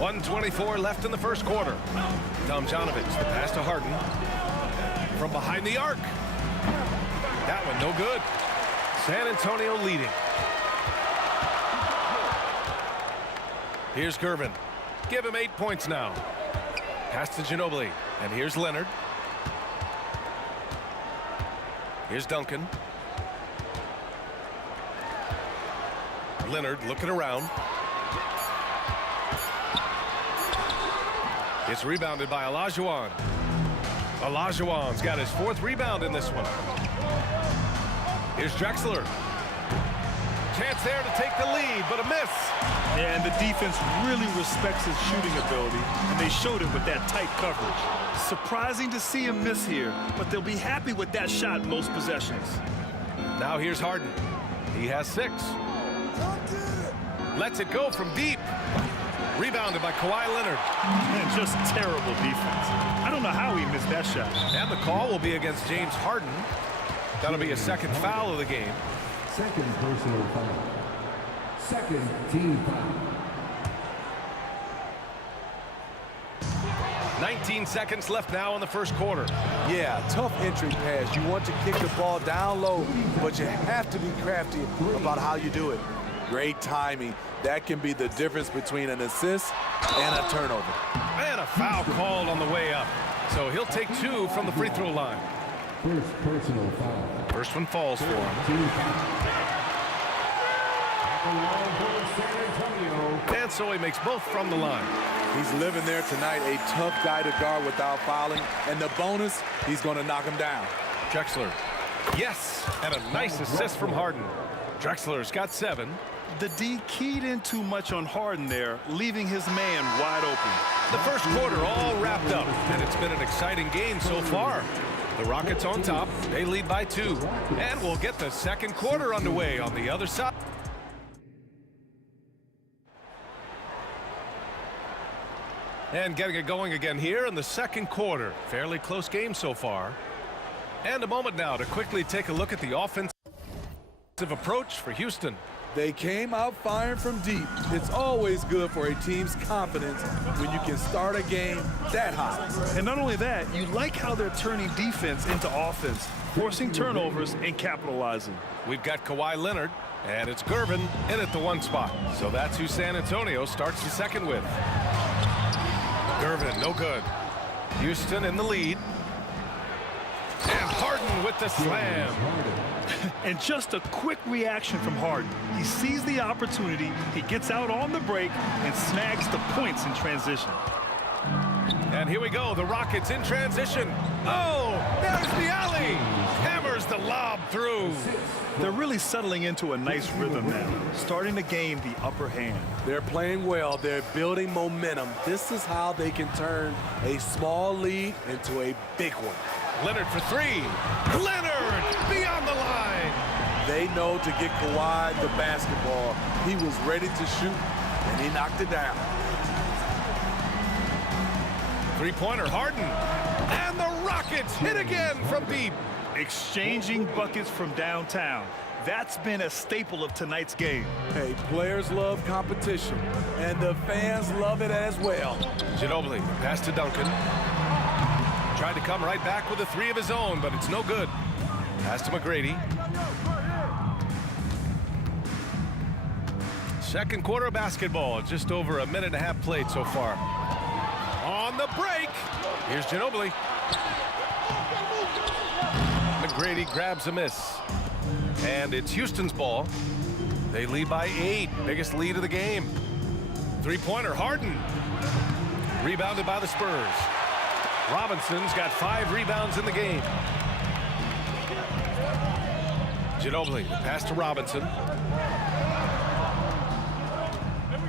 1:24 left in the first quarter. Tomjanovich, the pass to Harden. From behind the arc. That one no good. San Antonio leading. Here's Gervin. Give him 8 points now. Pass to Ginobili. And here's Leonard. Here's Duncan. Leonard looking around. It's rebounded by Olajuwon. Olajuwon's got his 4th rebound in this one. Here's Drexler. Chance there to take the lead, but a miss. Yeah, and the defense really respects his shooting ability, and they showed it with that tight coverage. Surprising to see him miss here, but they'll be happy with that shot most possessions. Now here's Harden. He has 6. Lets it go from deep. Rebounded by Kawhi Leonard. And just terrible defense. I don't know how he missed that shot. And the call will be against James Harden. That'll be a 2nd foul of the game. 2nd personal foul. 2nd team foul. 19 seconds left now in the first quarter. Yeah, tough entry pass. You want to kick the ball down low, but you have to be crafty about how you do it. Great timing. That can be the difference between an assist and a turnover. And a foul called on the way up. So he'll take 2 from the free throw line. First personal foul. First one falls for him. Team foul. And so he makes both from the line. He's living there tonight, a tough guy to guard without fouling. And the bonus, he's going to knock him down. Drexler. Yes, and a nice assist from Harden. Drexler's got 7. The D keyed in too much on Harden there, leaving his man wide open. The first quarter all wrapped up, and it's been an exciting game so far. The Rockets on top. They lead by 2. And we'll get the second quarter underway on the other side. And getting it going again here in the second quarter. Fairly close game so far. And a moment now to quickly take a look at the offensive approach for Houston. They came out firing from deep. It's always good for a team's confidence when you can start a game that hot. And not only that, you like how they're turning defense into offense, forcing turnovers and capitalizing. We've got Kawhi Leonard, and it's Gervin in at the 1 spot. So that's who San Antonio starts the second with. Gervin, no good. Houston in the lead. And Harden with the slam. And just a quick reaction from Harden. He sees the opportunity, he gets out on the break, and snags the points in transition. And here we go, the Rockets in transition. Oh, there's the alley. Hammers the lob through. They're really settling into a nice rhythm now, starting to gain the upper hand. They're playing well. They're building momentum. This is how they can turn a small lead into a big one. Leonard for 3. Leonard beyond the line. They know to get Kawhi the basketball. He was ready to shoot, and he knocked it down. 3-pointer Harden. And the Rockets hit again from deep. Exchanging buckets from downtown. That's been a staple of tonight's game. Hey, players love competition, and the fans love it as well. Ginobili, pass to Duncan. Tried to come right back with a 3 of his own, but it's no good. Pass to McGrady. Second quarter of basketball, just over a minute and a half played so far. On the break, here's Ginobili. McGrady grabs a miss. And it's Houston's ball. They lead by 8. Biggest lead of the game. Three-pointer, Harden. Rebounded by the Spurs. Robinson's got 5 rebounds in the game. Ginobili, pass to Robinson.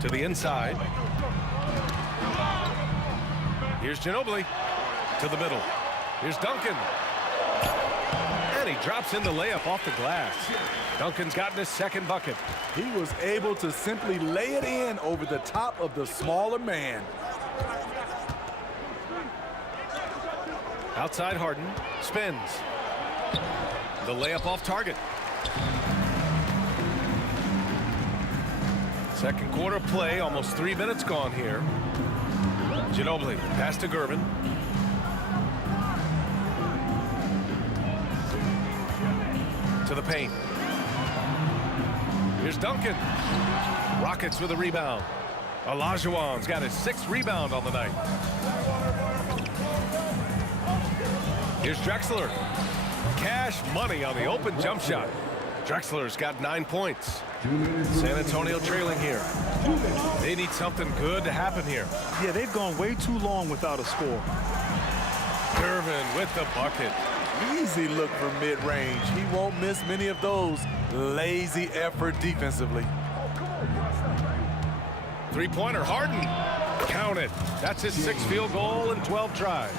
To the inside. Here's Ginobili. To the middle. Here's Duncan. And he drops in the layup off the glass. Duncan's gotten his second bucket. He was able to simply lay it in over the top of the smaller man. Outside Harden. Spins. The layup off target. Second quarter play, almost 3 minutes gone here. Ginobili, pass to Gervin. To the paint. Here's Duncan. Rockets with a rebound. Olajuwon's got his 6th rebound on the night. Here's Drexler. Cash money on the open jump shot. Drexler's got 9 points. San Antonio trailing here. They need something good to happen here. Yeah, they've gone way too long without a score. Gervin with the bucket. Easy look from mid-range. He won't miss many of those. Lazy effort defensively. Three-pointer, Harden. Count it. That's his 6th field goal in 12 tries.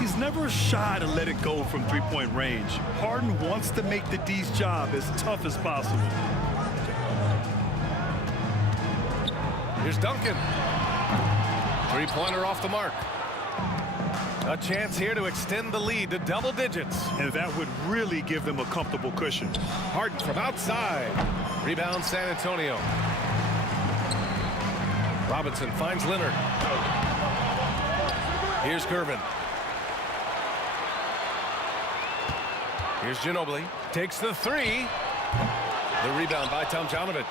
He's never shy to let it go from three-point range. Harden wants to make the D's job as tough as possible. Here's Duncan. Three-pointer off the mark. A chance here to extend the lead to double digits. And that would really give them a comfortable cushion. Harden from outside. Rebound San Antonio. Robinson finds Leonard. Here's Gervin. Here's Ginobili. Takes the 3. The rebound by Tomjanovich.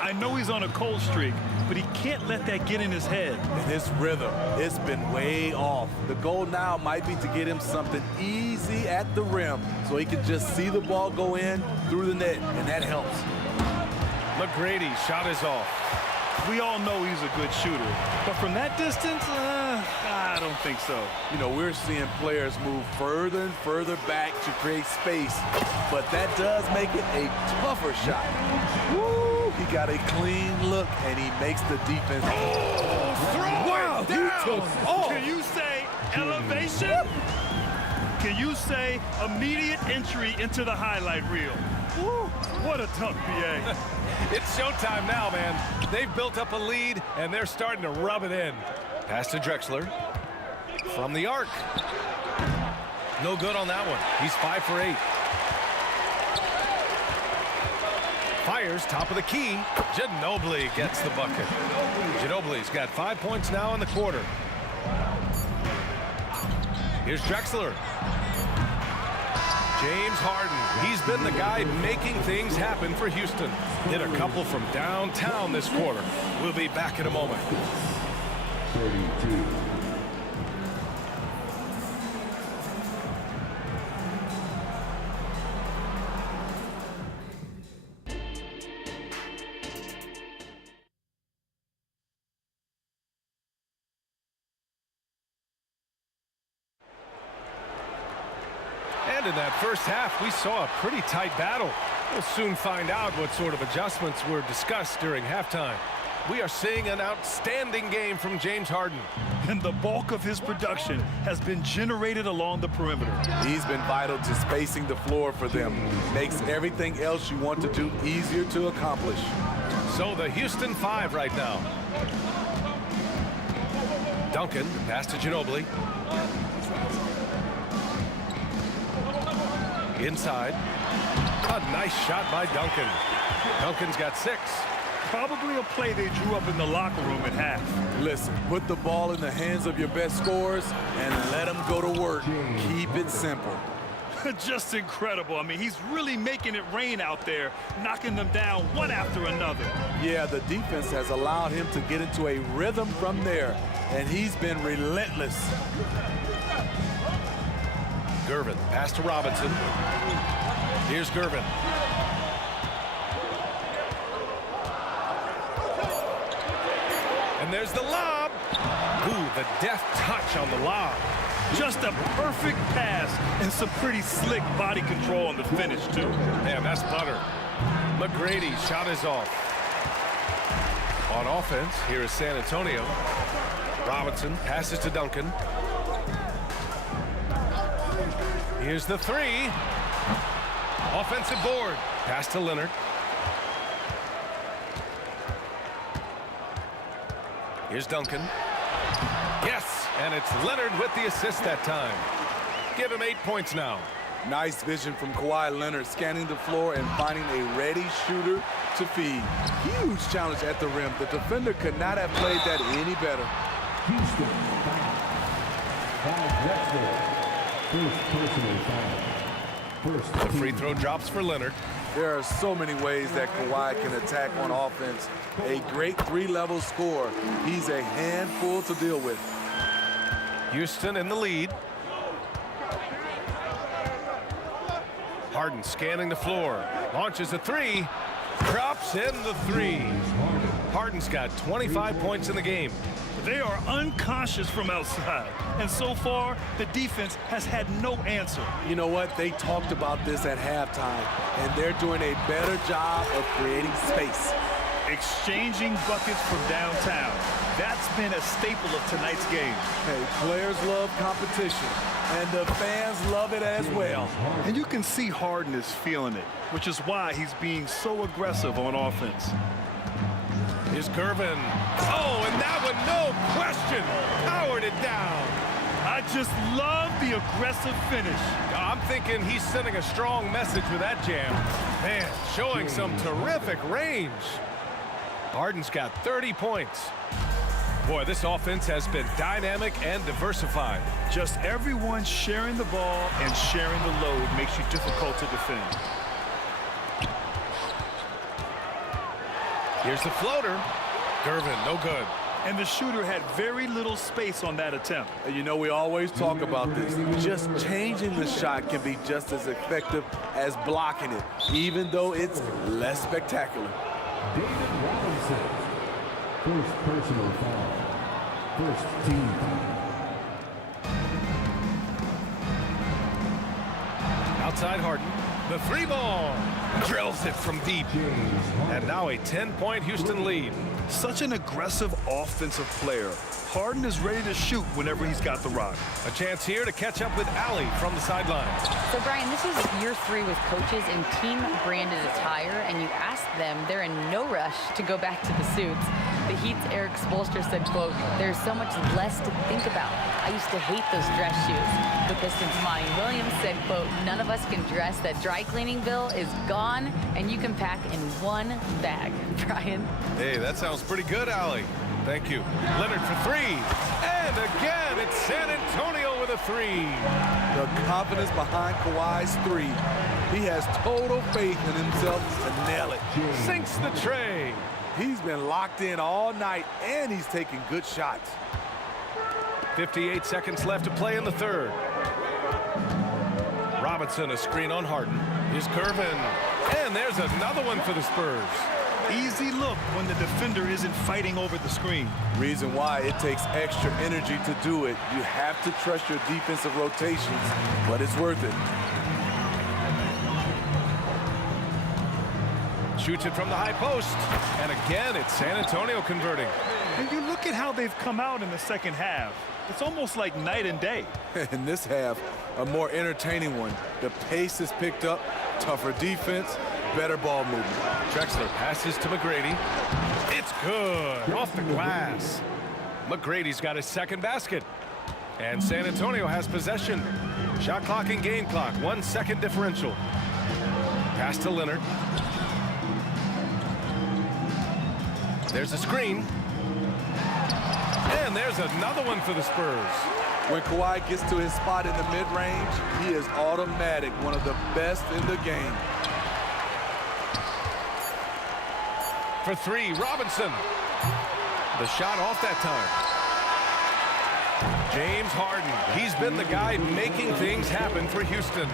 I know he's on a cold streak, but he can't let that get in his head. And his rhythm, it's been way off. The goal now might be to get him something easy at the rim so he can just see the ball go in through the net, and that helps. McGrady shot is off. We all know he's a good shooter, but from that distance, I don't think so. You know, we're seeing players move further and further back to create space, but that does make it a tougher shot. Woo! He got a clean look, and he makes the defense. Wow! Down. Can you say elevation? Can you say immediate entry into the highlight reel? Woo! What a dunk, BA. It's showtime now, man. They've built up a lead, and they're starting to rub it in. Pass to Drexler. From the arc. No good on that one. He's 5 for 8. Fires top of the key. Ginobili gets the bucket. Ginobili's got 5 points now in the quarter. Here's Drexler. James Harden. He's been the guy making things happen for Houston. Hit a couple from downtown this quarter. We'll be back in a moment. 32. And in that first half, we saw a pretty tight battle. We'll soon find out what sort of adjustments were discussed during halftime. We are seeing an outstanding game from James Harden. And the bulk of his production has been generated along the perimeter. He's been vital to spacing the floor for them. Makes everything else you want to do easier to accomplish. So the Houston 5 right now. Duncan, pass to Ginobili. Inside. A nice shot by Duncan. Duncan's got 6. Probably a play they drew up in the locker room at half. Listen, put the ball in the hands of your best scorers and let them go to work. Keep it simple. Just incredible. I mean, he's really making it rain out there, knocking them down one after another. Yeah, the defense has allowed him to get into a rhythm from there, and he's been relentless. Gervin, pass to Robinson. Here's Gervin. And there's the lob. Ooh, the deft touch on the lob. Just a perfect pass and some pretty slick body control on the finish, too. Man, that's butter. McGrady's shot is off. On offense, here is San Antonio. Robinson passes to Duncan. Here's the three. Offensive board. Pass to Leonard. Here's Duncan. Yes, and it's Leonard with the assist that time. Give him 8 points now. Nice vision from Kawhi Leonard, scanning the floor and finding a ready shooter to feed. Huge challenge at the rim. The defender could not have played that any better. Houston, foul. First personal foul. The free throw drops for Leonard. There are so many ways that Kawhi can attack on offense. A great three-level scorer. He's a handful to deal with. Houston in the lead. Harden scanning the floor. Launches a three. Drops in the three. Harden's got 25 points in the game. They are unconscious from outside, and so far, the defense has had no answer. You know what? They talked about this at halftime, and they're doing a better job of creating space. Exchanging buckets from downtown. That's been a staple of tonight's game. Hey, players love competition, and the fans love it as well. And you can see Harden is feeling it, which is why he's being so aggressive on offense. Here's Gervin. Oh, and that one, no question, powered it down. I just love the aggressive finish. I'm thinking he's sending a strong message with that jam. Man, showing some terrific range. Harden's got 30 points. Boy, this offense has been dynamic and diversified. Just everyone sharing the ball and sharing the load makes you difficult to defend. Here's the floater. Gervin, no good. And the shooter had very little space on that attempt. You know, we always talk about this. Just changing the shot can be just as effective as blocking it, even though it's less spectacular. David Robinson. First personal foul. First team foul. Outside Harden. The three ball. Drills it from deep. And now a 10-point Houston lead. Such an aggressive offensive player. Harden is ready to shoot whenever he's got the rock. A chance here to catch up with Allie from the sideline. So, Brian, this is year 3 with coaches in team-branded attire, and you ask them, they're in no rush to go back to the suits. The Heat's Eric Spoelstra said, quote, "There's so much less to think about. I used to hate those dress shoes." The Pistons' Monty Williams said, quote, "None of us can dress. That dry cleaning bill is gone, and you can pack in one bag." Brian? Hey, that sounds pretty good, Allie. Thank you. Leonard for three. And again, it's San Antonio with a three. The confidence behind Kawhi's three. He has total faith in himself to nail it. Sinks the tray. He's been locked in all night, and he's taking good shots. 58 seconds left to play in the third. Robinson, a screen on Harden. Here's Gervin. And there's another one for the Spurs. Easy look when the defender isn't fighting over the screen. Reason why it takes extra energy to do it. You have to trust your defensive rotations, but it's worth it. Shoots it from the high post. And again, it's San Antonio converting. And you look at how they've come out in the second half. It's almost like night and day. In this half, a more entertaining one. The pace is picked up, tougher defense, better ball movement. Drexler passes to McGrady. It's good. Off the glass. McGrady's got his second basket. And San Antonio has possession. Shot clock and game clock. 1 second differential. Pass to Leonard. There's a screen. And there's another one for the Spurs. When Kawhi gets to his spot in the mid-range, he is automatic, one of the best in the game. For three, Robinson. The shot off that time. James Harden. He's been the guy making things happen for Houston.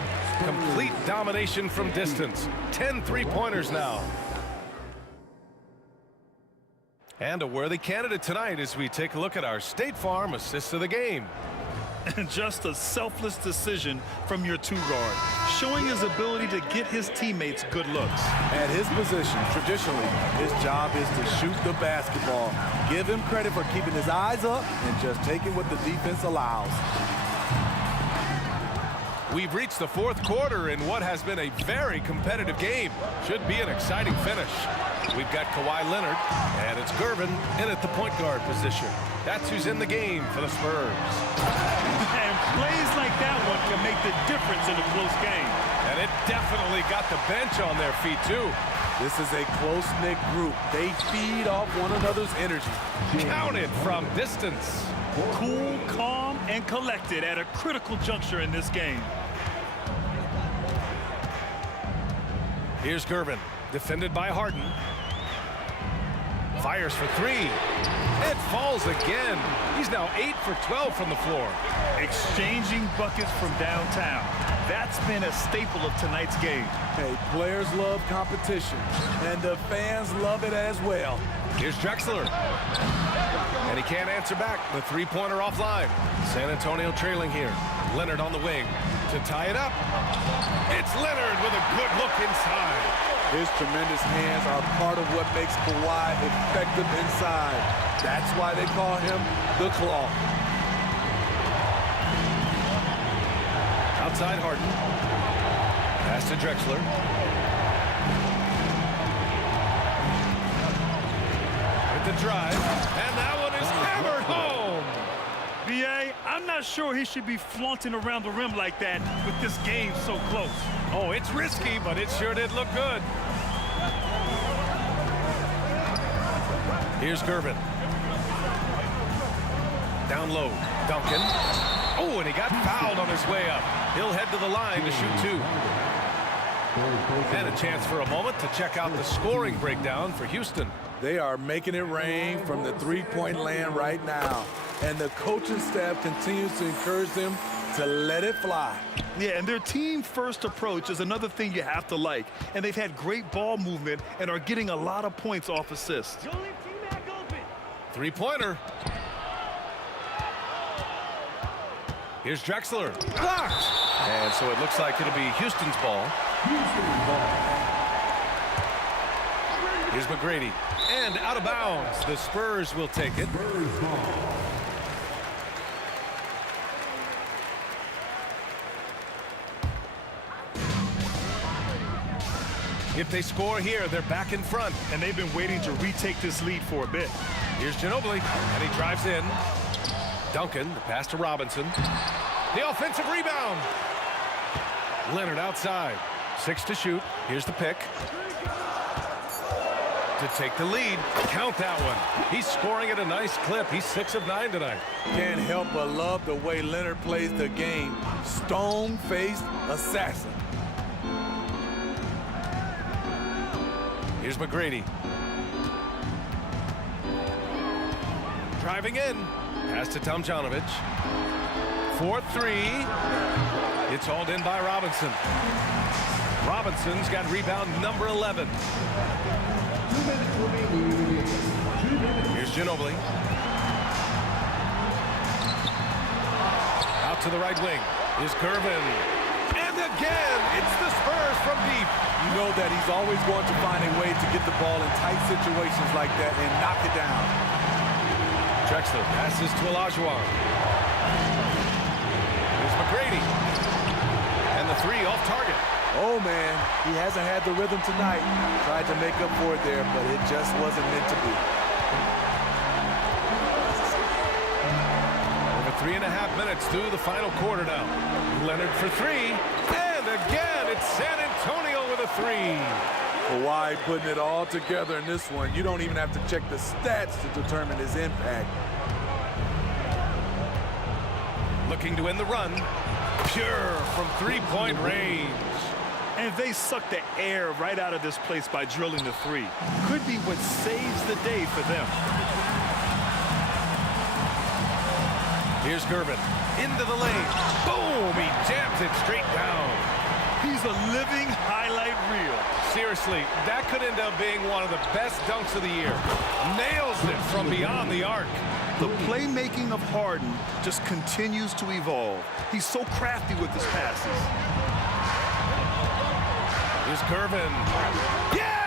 Complete domination from distance. 10 three-pointers now. And a worthy candidate tonight as we take a look at our State Farm assist of the game. And just a selfless decision from your two-guard, showing his ability to get his teammates good looks. At his position, traditionally, his job is to shoot the basketball. Give him credit for keeping his eyes up and just taking what the defense allows. We've reached the fourth quarter in what has been a very competitive game. Should be an exciting finish. We've got Kawhi Leonard, and it's Gervin in at the point guard position. That's who's in the game for the Spurs. And plays like that one can make the difference in a close game. And it definitely got the bench on their feet, too. This is a close-knit group. They feed off one another's energy. Counted from distance. Cool, calm, and collected at a critical juncture in this game. Here's Gervin, defended by Harden. Fires for three. It falls again. He's now 8 for 12 from the floor. Exchanging buckets from downtown. That's been a staple of tonight's game. Hey, players love competition, and the fans love it as well. Here's Drexler. And he can't answer back. The three-pointer offline. San Antonio trailing here. Leonard on the wing to tie it up. It's Leonard with a good look inside. His tremendous hands are part of what makes Kawhi effective inside. That's why they call him the Claw. Outside Harden. Pass to Drexler. With the drive. And that one is hammered home. B.A., I'm not sure he should be flaunting around the rim like that with this game so close. Oh, it's risky, but it sure did look good. Here's Gervin. Down low. Duncan. Oh, and he got fouled on his way up. He'll head to the line to shoot two. And a chance for a moment to check out the scoring breakdown for Houston. They are making it rain from the three-point land right now. And the coaching staff continues to encourage them to let it fly. Yeah, and their team-first approach is another thing you have to like. And they've had great ball movement and are getting a lot of points off assists. Three-pointer. Here's Drexler. Blocked. And so it looks like it'll be Houston's ball. Here's McGrady. And out of bounds. The Spurs will take it. If they score here, they're back in front. And they've been waiting to retake this lead for a bit. Here's Ginobili, and he drives in. Duncan, the pass to Robinson. The offensive rebound. Leonard outside. 6 to shoot. Here's the pick. To take the lead. Count that one. He's scoring at a nice clip. He's 6 of 9 tonight. Can't help but love the way Leonard plays the game. Stone-faced assassin. Here's McGrady. Driving in. Pass to Tomjanovich. 4-3. It's hauled in by Robinson. Robinson's got rebound number 11. Here's Ginobili. Out to the right wing. Here's Gervin. And again, it's the Spurs from deep. You know that he's always going to find a way to get the ball in tight situations like that and knock it down. Drexler passes to Olajuwon. Here's McGrady. And the three off target. Oh, man, he hasn't had the rhythm tonight. Tried to make up for it there, but it just wasn't meant to be. Over 3.5 minutes through the final quarter now. Leonard for three. And again, it's San Antonio with a three. Kawhi putting it all together in this one. You don't even have to check the stats to determine his impact. Looking to end the run. Pure from three-point range. And they suck the air right out of this place by drilling the three. Could be what saves the day for them. Here's Gervin. Into the lane. Boom! He jams it straight down. He's a living highlight reel. Seriously, that could end up being one of the best dunks of the year. Nails it from beyond the arc. The playmaking of Harden just continues to evolve. He's so crafty with his passes. Here's Gervin. Yes!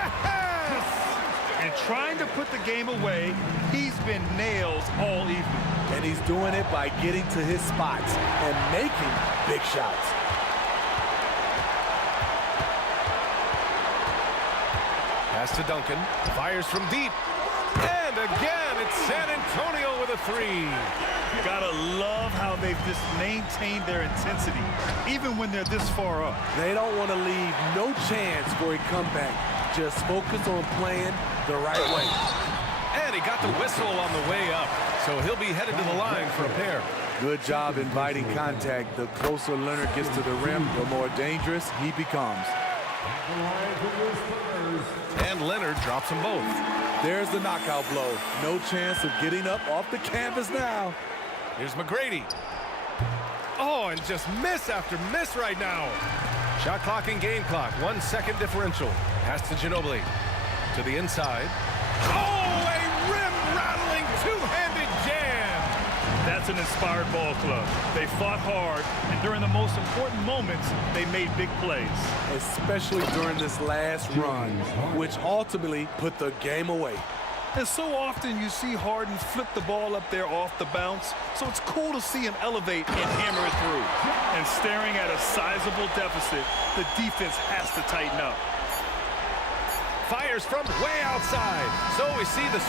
And trying to put the game away, he's been nails all evening. And he's doing it by getting to his spots and making big shots. Pass to Duncan. Fires from deep. And again, it's San Antonio with a three. Gotta love how they've just maintained their intensity, even when they're this far up. They don't want to leave no chance for a comeback. Just focus on playing the right way. And he got the whistle on the way up, so he'll be headed to the line for a pair. Good job inviting contact. The closer Leonard gets to the rim, the more dangerous he becomes. And Leonard drops them both. There's the knockout blow. No chance of getting up off the canvas now. Here's McGrady. Oh, and just miss after miss right now. Shot clock and game clock. 1 second differential. Pass to Ginobili. To the inside. Oh, a rim-rattling two-handed jam. That's an inspired ball club. They fought hard, and during the most important moments, they made big plays. Especially during this last run, which ultimately put the game away. And so often you see Harden flip the ball up there off the bounce, so it's cool to see him elevate and hammer it through. And staring at a sizable deficit, the defense has to tighten up. Fires from way outside. So we see the...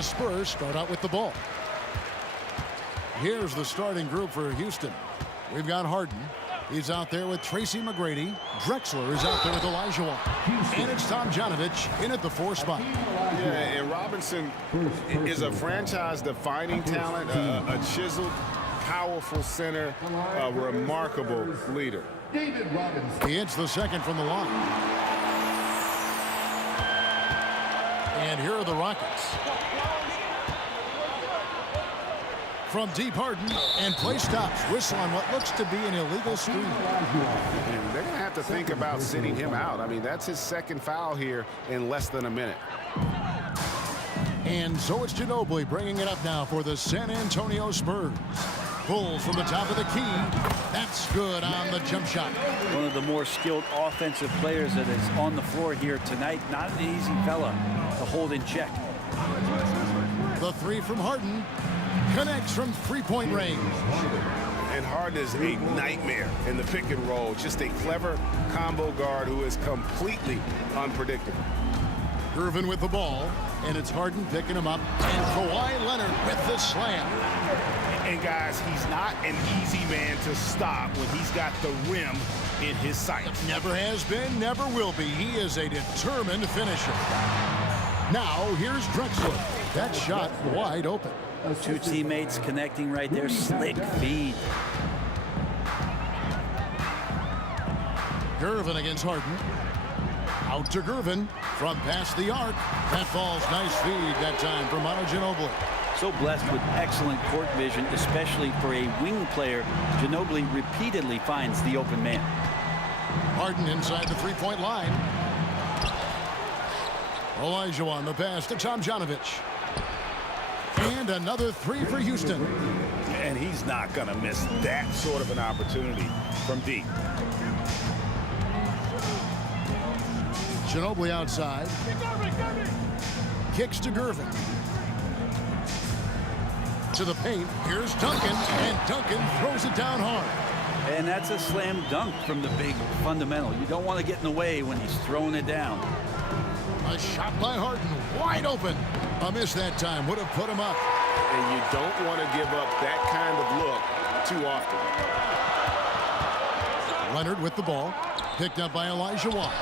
the Spurs start out with the ball. Here's the starting group for Houston. We've got Harden. He's out there with Tracy McGrady. Drexler is out there with Olajuwon. And it's Tomjanovich in at the 4 spot. Yeah, and Robinson is a franchise-defining talent, a chiseled, powerful center, a remarkable leader. David Robinson. He hits the second from the line. And here are the Rockets. From deep, Harden, and play stops. Whistle on what looks to be an illegal screen. And they're going to have to think about sitting him out. I mean, that's his second foul here in less than a minute. And so it's Ginobili bringing it up now for the San Antonio Spurs. Pulls from the top of the key. That's good on the jump shot. One of the more skilled offensive players that is on the floor here tonight. Not an easy fella to hold in check. The 3 from Harden. Connects from 3-point range. And Harden is a nightmare in the pick and roll. Just a clever combo guard who is completely unpredictable. Irvin with the ball, and it's Harden picking him up. And Kawhi Leonard with the slam. And guys, he's not an easy man to stop when he's got the rim in his sights. Never has been, never will be. He is a determined finisher. Now, here's Drexler. That shot wide open. 2 teammates connecting right there. Slick feed. Gervin against Harden. Out to Gervin from past the arc. That falls. Nice feed that time from Manu Ginobili. So blessed with excellent court vision, especially for a wing player. Ginobili repeatedly finds the open man. Harden inside the 3-point line. Olajuwon the pass to Tomjanovich. And another 3 for Houston. And he's not going to miss that sort of an opportunity from deep. Ginobili outside. Kicks to Gervin. To the paint. Here's Duncan. And Duncan throws it down hard. And that's a slam dunk from the big fundamental. You don't want to get in the way when he's throwing it down. A shot by Harden. Wide open. A miss that time. Would have put him up. And you don't want to give up that kind of look too often. Leonard with the ball. Picked up by Olajuwon.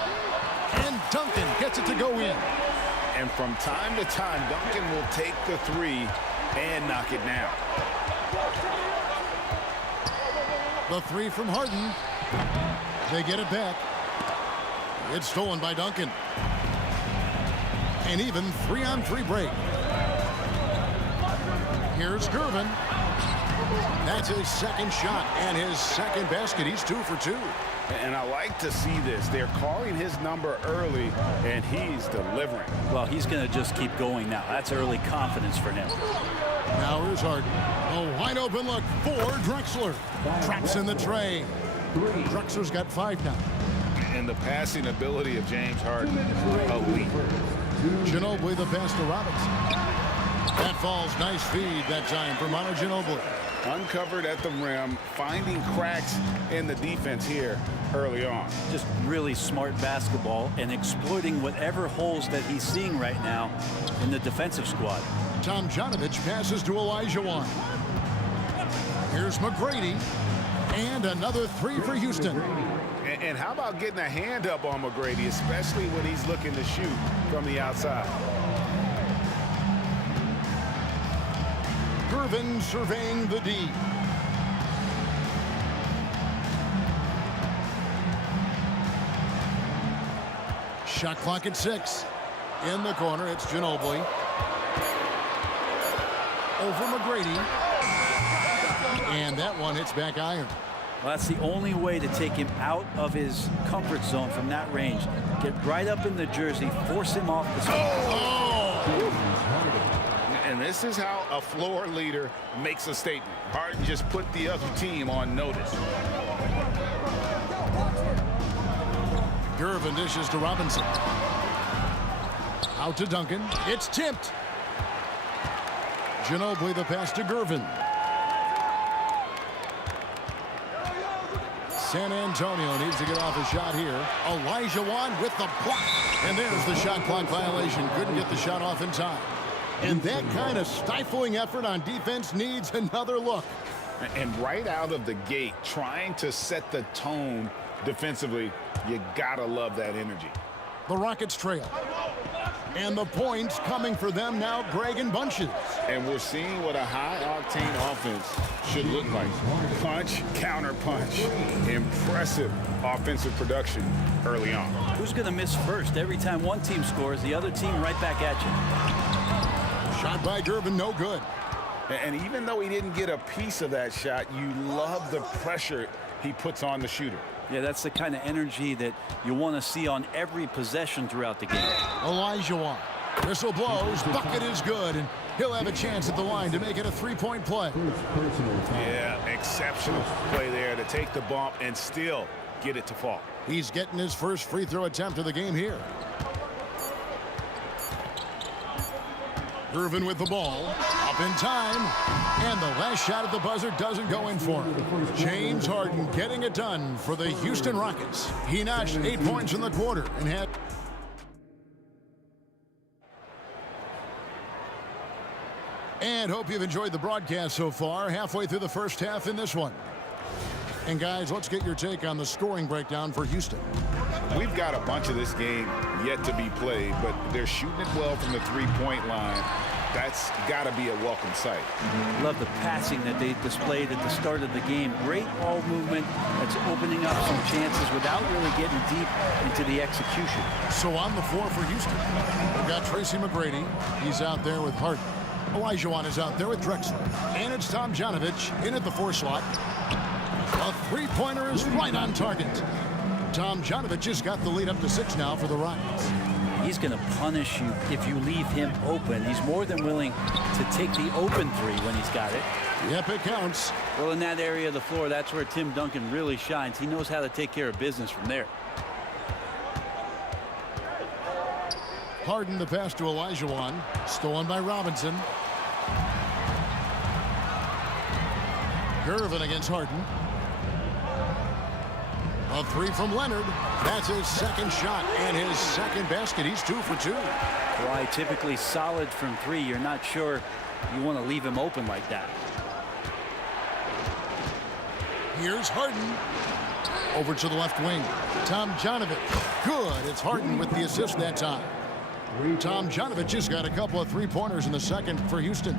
And Duncan gets it to go in. And from time to time, Duncan will take the 3 and knock it down. The 3 from Harden. They get it back. It's stolen by Duncan. An even 3-on-3 break. Here's Gervin. That's his second shot and his second basket. He's 2 for 2. And I like to see this. They're calling his number early, and he's delivering. Well, he's going to just keep going now. That's early confidence for him. Now here's Harden. A wide open look for Drexler. Traps in the tray. Drexler's got 5 now. And the passing ability of James Harden, elite. Ginobili the pass to Robinson. That falls. Nice feed that time for Manu Ginobili. Uncovered at the rim, finding cracks in the defense here early on. Just really smart basketball and exploiting whatever holes that he's seeing right now in the defensive squad. Tomjanovich passes to Olajuwon. Here's McGrady. And another 3 for Houston. And how about getting a hand up on McGrady, especially when he's looking to shoot from the outside. Gervin surveying the D. Shot clock at 6. In the corner, it's Ginobili. Over McGrady. And that one hits back iron. Well, that's the only way to take him out of his comfort zone from that range. Get right up in the jersey, force him off the spot. And this is how a floor leader makes a statement. Harden just put the other team on notice. Gervin dishes to Robinson. Out to Duncan. It's tipped. Ginobili the pass to Gervin. San Antonio needs to get off a shot here. Olajuwon with the block. And there's the shot clock violation. Couldn't get the shot off in time. And that kind of stifling effort on defense needs another look. And right out of the gate, trying to set the tone defensively, you gotta love that energy. The Rockets trail. And the points coming for them now, Greg, in bunches. And we're seeing what a high-octane offense should look like. Punch, counter punch. Impressive offensive production early on. Who's going to miss first? Every time one team scores, the other team right back at you. Shot by Gervin, no good. And even though he didn't get a piece of that shot, you love the pressure he puts on the shooter. Yeah, that's the kind of energy that you want to see on every possession throughout the game. Olajuwon. Whistle blows. Bucket is good. And he'll have a chance at the line to make it a three-point play. Yeah, exceptional play there to take the bump and still get it to fall. He's getting his first free throw attempt of the game here. Irvin with the ball, up in time, and the last shot at the buzzer doesn't go in for him. James Harden getting it done for the Houston Rockets. He notched 8 points in the quarter and had... And hope you've enjoyed the broadcast so far, halfway through the first half in this one. And guys, let's get your take on the scoring breakdown for Houston. We've got a bunch of this game yet to be played, but they're shooting it well from the three-point line. That's got to be a welcome sight. Love the passing that they displayed at the start of the game. Great ball movement that's opening up some chances without really getting deep into the execution. So on the floor for Houston, we've got Tracy McGrady. He's out there with Harden. Olajuwon is out there with Drexler. And it's Tomjanovich in at the 4 slot. A three-pointer is right on target. Tomjanovich has got the lead up to 6 now for the Rockets. He's going to punish you if you leave him open. He's more than willing to take the open three when he's got it. Yep, it counts. Well, in that area of the floor, that's where Tim Duncan really shines. He knows how to take care of business from there. Harden the pass to Olajuwon. Stolen by Robinson. Gervin against Harden. A three from Leonard. That's his second shot and his second basket. He's 2 for 2. Why, typically solid from 3. You're not sure you want to leave him open like that. Here's Harden. Over to the left wing. Tomjanovich. Good. It's Harden with the assist that time. Tomjanovich has got a couple of three-pointers in the second for Houston.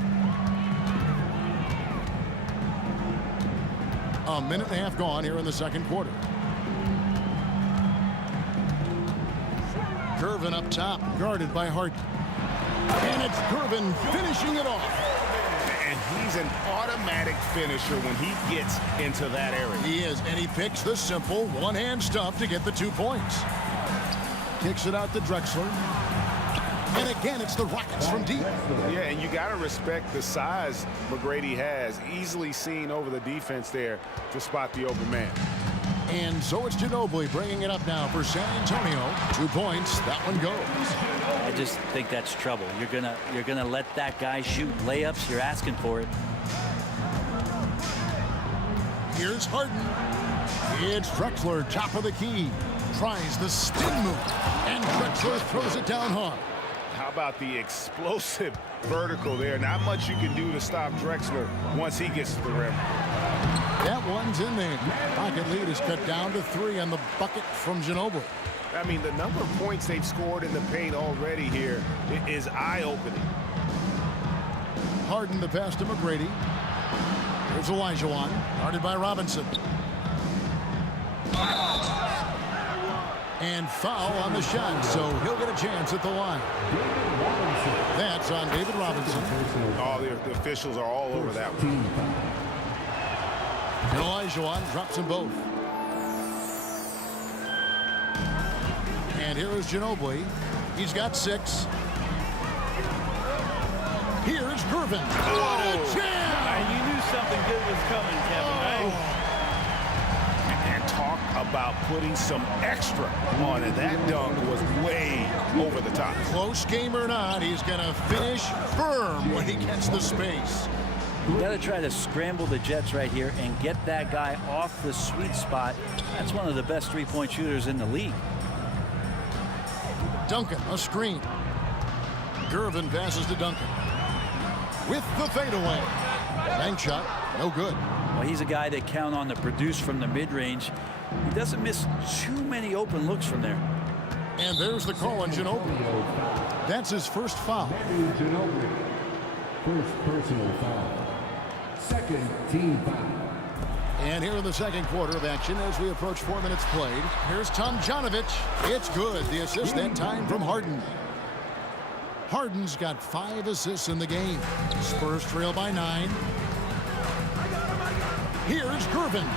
A minute and a half gone here in the second quarter. Gervin up top, guarded by Harden. And it's Gervin finishing it off. And he's an automatic finisher when he gets into that area. He is, and he picks the simple one-hand stuff to get the 2 points. Kicks it out to Drexler. And again, it's the Rockets from deep. Yeah, and you got to respect the size McGrady has. Easily seen over the defense there to spot the open man. And so it's Ginobili bringing it up now for San Antonio. 2 points. That one goes. I just think that's trouble. You're gonna let that guy shoot layups. You're asking for it. Here's Harden. It's Drexler, top of the key. Tries the spin move. And Drexler throws it down hard. How about the explosive vertical there? Not much you can do to stop Drexler once he gets to the rim. That one's in there. Pocket lead is cut down to 3 on the bucket from Ginobili. I mean, the number of points they've scored in the paint already here is eye-opening. Harden the pass to McGrady. Here's Olajuwon, guarded by Robinson. And foul on the shot, so he'll get a chance at the line. That's on David Robinson. Oh, the officials are all over that one. And Olajuwon drops them both. And here is Ginobili. He's got 6. Here's Gervin. What a jam! And you knew something good was coming, Kevin, right? And talk about putting some extra on it. That dunk was way over the top. Close game or not, he's going to finish firm when he gets the space. You got to try to scramble the Jets right here and get that guy off the sweet spot. That's one of the best three-point shooters in the league. Duncan, a screen. Gervin passes to Duncan. with the fadeaway. Bank shot, no good. Well, he's a guy they count on to produce from the mid-range. He doesn't miss too many open looks from there. And there's the call on Ginobili. That's his first foul. Ginobili. First personal foul. Second team foul. And here in the second quarter of action as we approach 4 minutes played, here's Tomjanovich. It's good. The assist that time from Harden. Harden's got 5 assists in the game. Spurs trail by 9. Here's Gervin.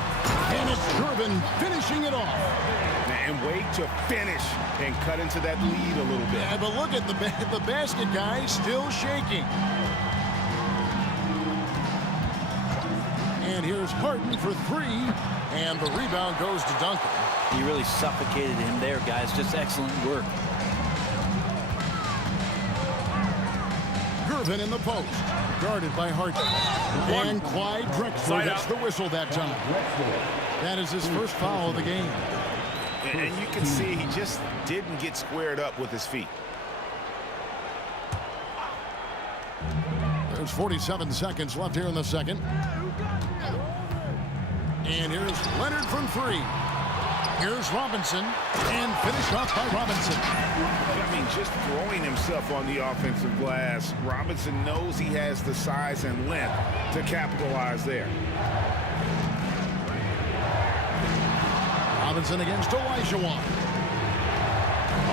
And it's Gervin finishing it off. And wait to finish and cut into that lead a little bit. Yeah, but look at the basket guy still shaking. And here's Harden for 3. And the rebound goes to Duncan. He really suffocated him there, guys. Just excellent work. Gervin in the post. Guarded by Harden. And Clyde Drexler gets the whistle that time. That is his first foul of the game. And you can see he just didn't get squared up with his feet. There's 47 seconds left here in the second. And here's Leonard from 3. Here's Robinson. And finished off by Robinson. I mean, just throwing himself on the offensive glass. Robinson knows he has the size and length to capitalize there. Robinson against Olajuwon.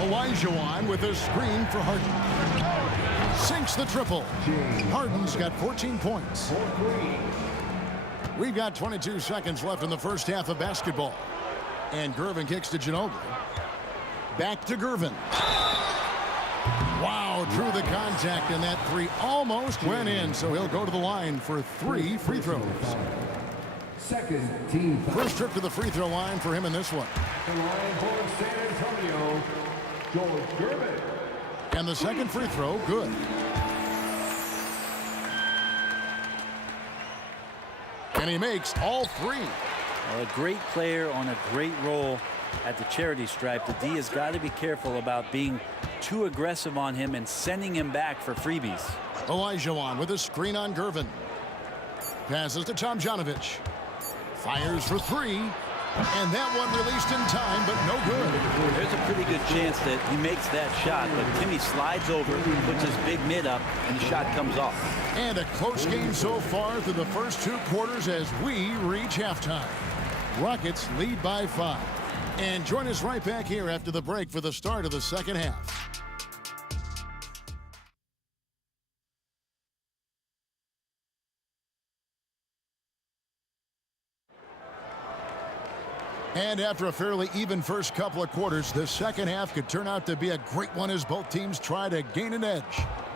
Olajuwon with a screen for Harden. Sinks the triple. Harden's got 14 points. We've got 22 seconds left in the first half of basketball. And Gervin kicks to Ginobili. Back to Gervin. Wow, drew the contact, and that 3 almost went in, so he'll go to the line for 3 free throws. Second team foul. First trip to the free throw line for him in this one. The line for San Antonio, George Gervin. And the second free throw, good. And he makes all 3. Well, a great player on a great role at the charity stripe. The D has got to be careful about being too aggressive on him and sending him back for freebies. Olajuwon with a screen on Gervin. Passes to Tomjanovich. Fires for 3. And that one released in time, but no good. There's a pretty good chance that he makes that shot, but Timmy slides over, puts his big mid up, and the shot comes off. And a close game so far through the first 2 quarters as we reach halftime. Rockets lead by 5. And join us right back here after the break for the start of the second half. And after a fairly even first couple of quarters, the second half could turn out to be a great one as both teams try to gain an edge.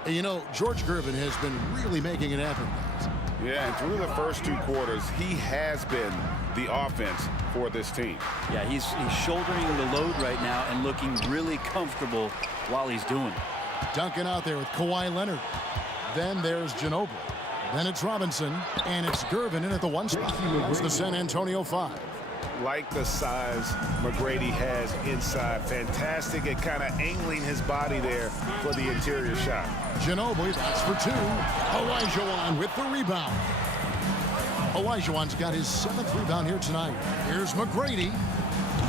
And you know, George Gervin has been really making it happen. Yeah, and through the first 2 quarters, he has been the offense for this team. Yeah, he's shouldering the load right now and looking really comfortable while he's doing it. Duncan out there with Kawhi Leonard. Then there's Ginobili. Then it's Robinson, and it's Gervin in at the 1 spot. It's the San Antonio 5. Like the size McGrady has inside. Fantastic at kind of angling his body there for the interior shot. Ginobili, that's for 2. Olajuwon with the rebound. Olajuwon's got his 7th rebound here tonight. Here's McGrady,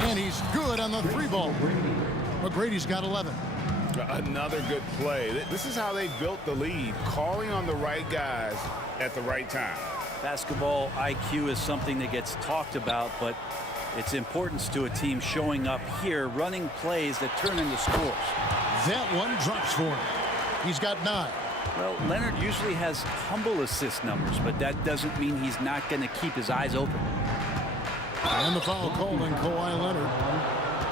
and he's good on the 3-ball. McGrady's got 11. Another good play. This is how they built the lead, calling on the right guys at the right time. Basketball IQ is something that gets talked about, but its importance to a team showing up here, running plays that turn into scores. That one drops for him. He's got 9. Well, Leonard usually has humble assist numbers, but that doesn't mean he's not going to keep his eyes open. And the foul called on Kawhi Leonard.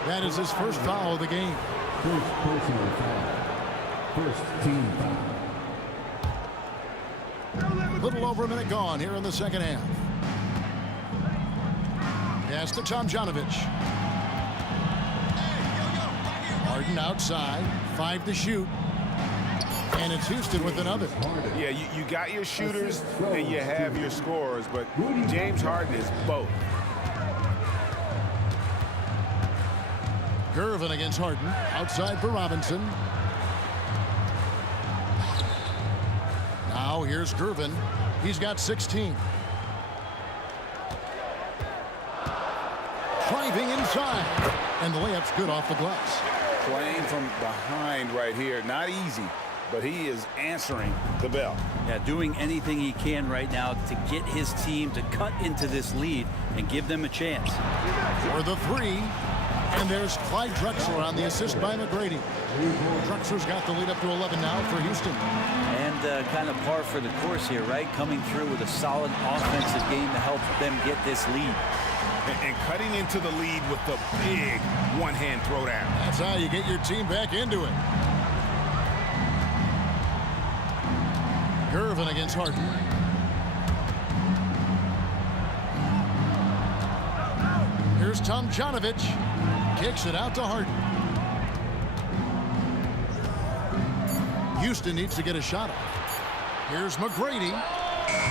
That is his first foul of the game. First personal foul. First team foul. Little over a minute gone here in the second half. Pass to Tomjanovich. Harden outside. 5 to shoot. And it's Houston with another. Yeah, you got your shooters and you have your scorers, but James Harden is both. Gervin against Harden. Outside for Robinson. Now Now here's Gervin. He's got 16. Driving inside. And the layup's good off the glass. Playing from behind right here. Not easy, but he is answering the bell. Yeah, doing anything he can right now to get his team to cut into this lead and give them a chance. For the three. And there's Clyde Drexler on the assist by McGrady. Drexler's got the lead up to 11 now for Houston. And kind of par for the course here, right? Coming through with a solid offensive game to help them get this lead. And cutting into the lead with the big one-hand throwdown. That's how you get your team back into it. Gervin against Harden. Here's Tomjanovich. Kicks it out to Harden. Houston needs to get a shot off. Here's McGrady.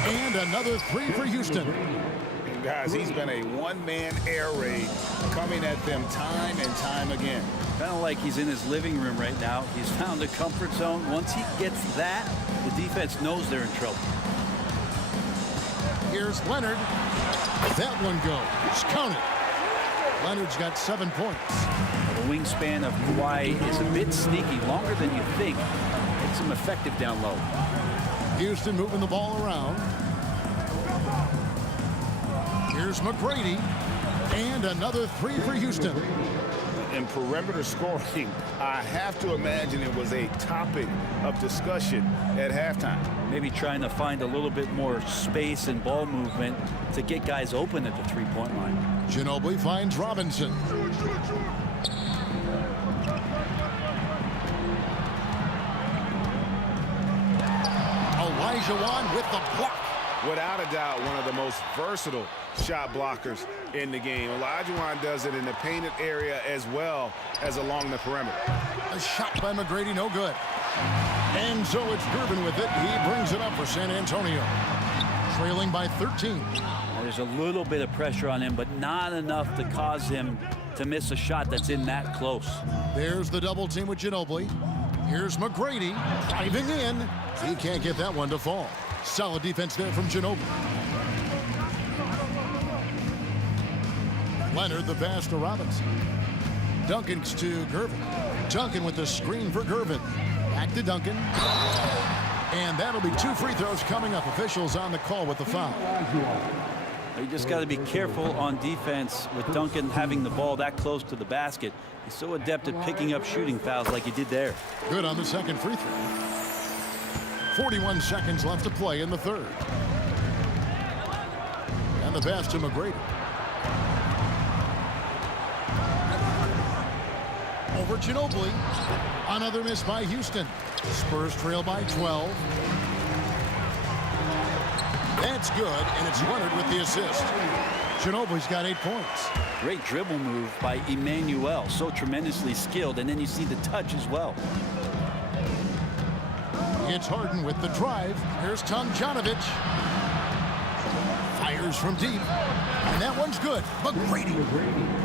And another three for Houston. And guys, he's been a one-man air raid coming at them time and time again. Kind of like he's in his living room right now. He's found a comfort zone. Once he gets that, the defense knows they're in trouble. Here's Leonard. That one goes. Count it. Leonard's got 7 points. The wingspan of Kawhi is a bit sneaky, longer than you think. Makes him effective down low. Houston moving the ball around. Here's McGrady. And another three for Houston. In perimeter scoring, I have to imagine it was a topic of discussion at halftime. Maybe trying to find a little bit more space and ball movement to get guys open at the three-point line. Ginobili finds Robinson. Olajuwon with the block. Without a doubt, one of the most versatile shot blockers in the game. Olajuwon does it in the painted area as well as along the perimeter. A shot by McGrady, no good. And so it's Gervin with it. He brings it up for San Antonio. Trailing by 13. There's a little bit of pressure on him, but not enough to cause him to miss a shot that's in that close. There's the double team with Ginobili. Here's McGrady driving in. He can't get that one to fall. Solid defense there from Ginobili. Leonard the pass to Robinson. Duncan's to Gervin. Duncan with the screen for Gervin. Back to Duncan. And that'll be 2 free throws coming up. Officials on the call with the foul. You just got to be careful on defense with Duncan having the ball that close to the basket. He's so adept at picking up shooting fouls like he did there. Good on the second free throw. 41 seconds left to play in the third. And the pass to McGrady. Over Ginobili. Another miss by Houston. Spurs trail by 12. That's good, and it's Leonard with the assist. Ginobili's got 8 points. Great dribble move by Emmanuel. So tremendously skilled, and then you see the touch as well. It's Harden with the drive. Here's Tomjanovich. Fires from deep. And that one's good.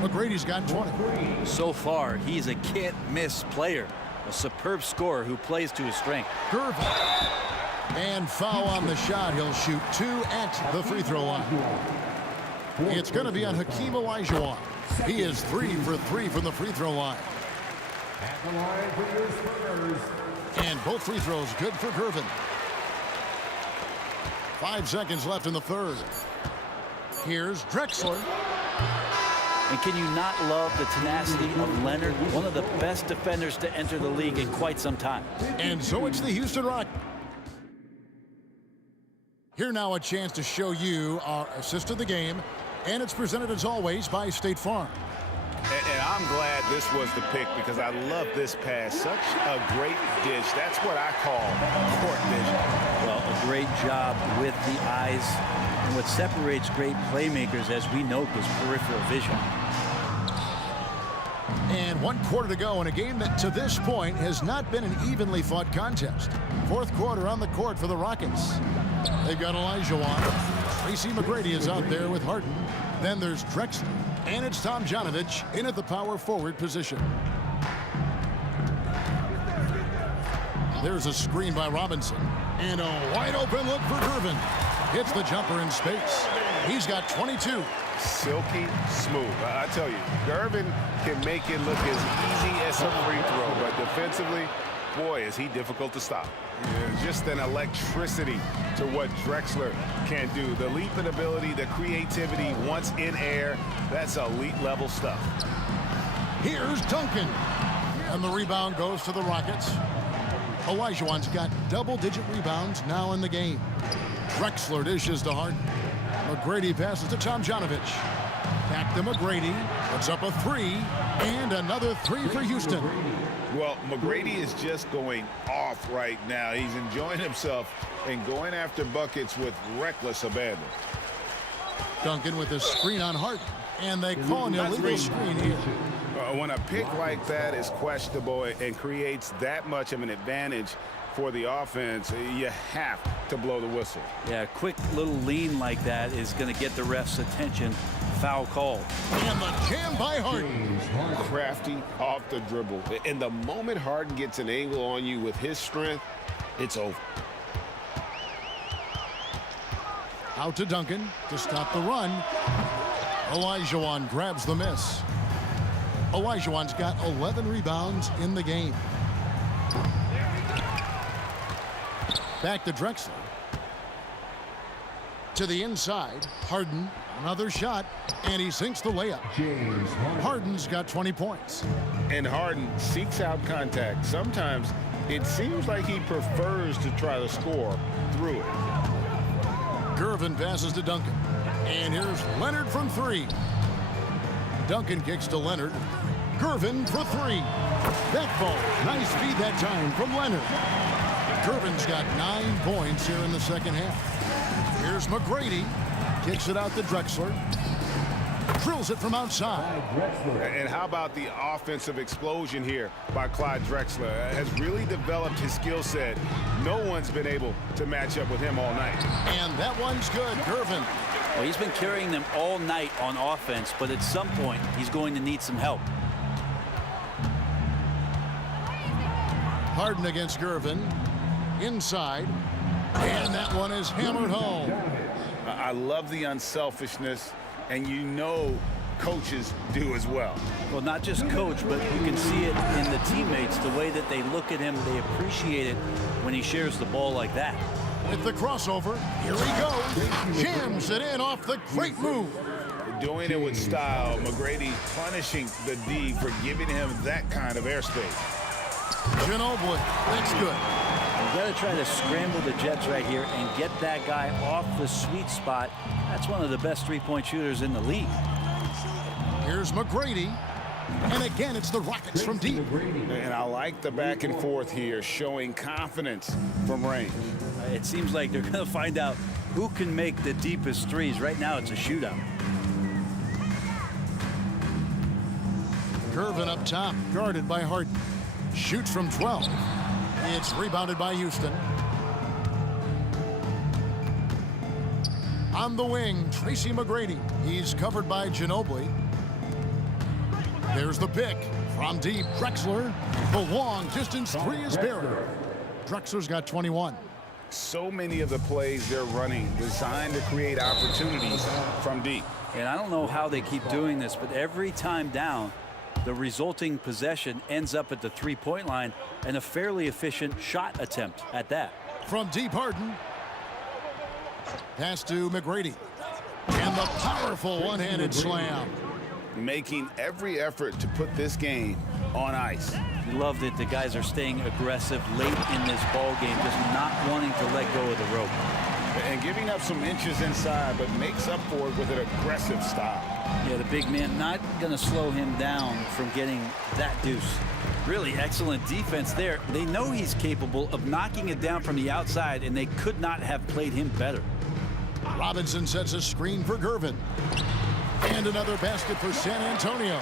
McGrady's got 20. So far, he's a can't-miss player. A superb scorer who plays to his strength. Gervin. And foul on the shot. He'll shoot 2 at the free throw line. It's going to be on Hakeem Olajuwon. He is 3 for 3 from the free throw line. At the line for your Spurs. And both free throws good for Gervin. 5 seconds left in the third. Here's Drexler. And can you not love the tenacity of Leonard? One of the best defenders to enter the league in quite some time. And so it's the Houston Rockets. Here now a chance to show you our assist of the game. And it's presented as always by State Farm. And I'm glad this was the pick because I love this pass. Such a great dish. That's what I call court vision. Well, a great job with the eyes. And what separates great playmakers, as we note, is peripheral vision. And 1 quarter to go in a game that to this point has not been an evenly fought contest. 4th quarter on the court for the Rockets. They've got Olajuwon. Tracy McGrady is out there with Harden. Then there's Drexler. And it's Tomjanovich in at the power forward position. There's a screen by Robinson. And a wide open look for Gervin. Hits the jumper in space. He's got 22. Silky smooth. I tell you, Gervin can make it look as easy as a free throw, but defensively, boy, is he difficult to stop. Yeah, just an electricity to what Drexler can do. The leaping ability, the creativity once in air, that's elite level stuff. Here's Duncan. And the rebound goes to the Rockets. Olajuwon's got double-digit rebounds now in the game. Drexler dishes to Harden. McGrady passes to Tomjanovich. Back to McGrady. Puts up a three. And another three for Houston. Well, McGrady is just going off right now. He's enjoying himself and going after buckets with reckless abandon. Duncan with a screen on Harden. And they call an illegal screen here. When a pick like that is questionable and creates that much of an advantage for the offense, you have to blow the whistle. Yeah, a quick little lean like that is going to get the ref's attention. Foul call. And the jam by Harden. Crafty off the dribble. And the moment Harden gets an angle on you with his strength, it's over. Out to Duncan to stop the run. Olajuwon grabs the miss. Olajuwon's got 11 rebounds in the game. Back to Drexler. To the inside. Harden. Another shot. And he sinks the layup. Harden's got 20 points. And Harden seeks out contact. Sometimes it seems like he prefers to try to score through it. Gervin passes to Duncan. And here's Leonard from three. Duncan kicks to Leonard. Gervin for three. That ball. Nice feed that time from Leonard. Gervin's got 9 points here in the second half. Here's McGrady. Kicks it out to Drexler. Drills it from outside. And how about the offensive explosion here by Clyde Drexler? Has really developed his skill set. No one's been able to match up with him all night. And that one's good. Gervin. Well, he's been carrying them all night on offense, but at some point, he's going to need some help. Harden against Gervin. Inside. And that one is hammered home. I love the unselfishness, and you know coaches do as well. Well, not just coach, but you can see it in the teammates, the way that they look at him. They appreciate it when he shares the ball like that. With the crossover, here he goes. Jams it in off the great move. Doing it with style. McGrady punishing the D for giving him that kind of airspace. Ginobili, that's good. You got to try to scramble the Jets right here and get that guy off the sweet spot. That's one of the best three-point shooters in the league. Here's McGrady. And again, it's the Rockets from deep. And I like the back and forth here, showing confidence from range. It seems like they're going to find out who can make the deepest threes. Right now, it's a shootout. Gervin up top, guarded by Harden. Shoots from 12. It's rebounded by Houston. On the wing, Tracy McGrady. He's covered by Ginobili. There's the pick from deep. Drexler. The long distance three is buried. Drexler's got 21. So many of the plays they're running designed to create opportunities from deep. And I don't know how they keep doing this, but every time down, the resulting possession ends up at the three-point line and a fairly efficient shot attempt at that. From deep, Harden. Pass to McGrady. And the powerful one-handed slam. Making every effort to put this game on ice. Loved it. The guys are staying aggressive late in this ball game, just not wanting to let go of the rope. And giving up some inches inside, but makes up for it with an aggressive style. Yeah, the big man not going to slow him down from getting that deuce. Really excellent defense there. They know he's capable of knocking it down from the outside, and they could not have played him better. Robinson sets a screen for Gervin. And another basket for San Antonio.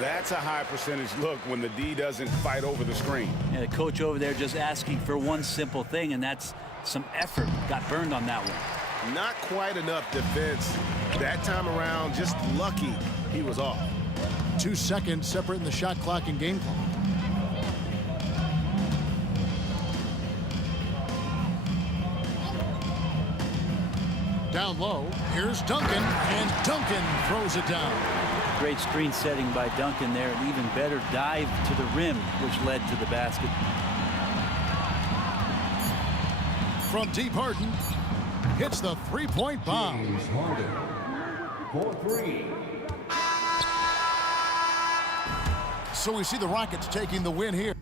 That's a high percentage look when the D doesn't fight over the screen. And the coach over there just asking for one simple thing, and that's some effort. Got burned on that one. Not quite enough defense. That time around, just lucky he was off. 2 seconds separating the shot clock and game clock. Down low, here's Duncan, and Duncan throws it down. Great screen setting by Duncan there, and even better dive to the rim, which led to the basket. From deep, Harden hits the three-point bomb. James Harden for three. So we see the Rockets taking the win here.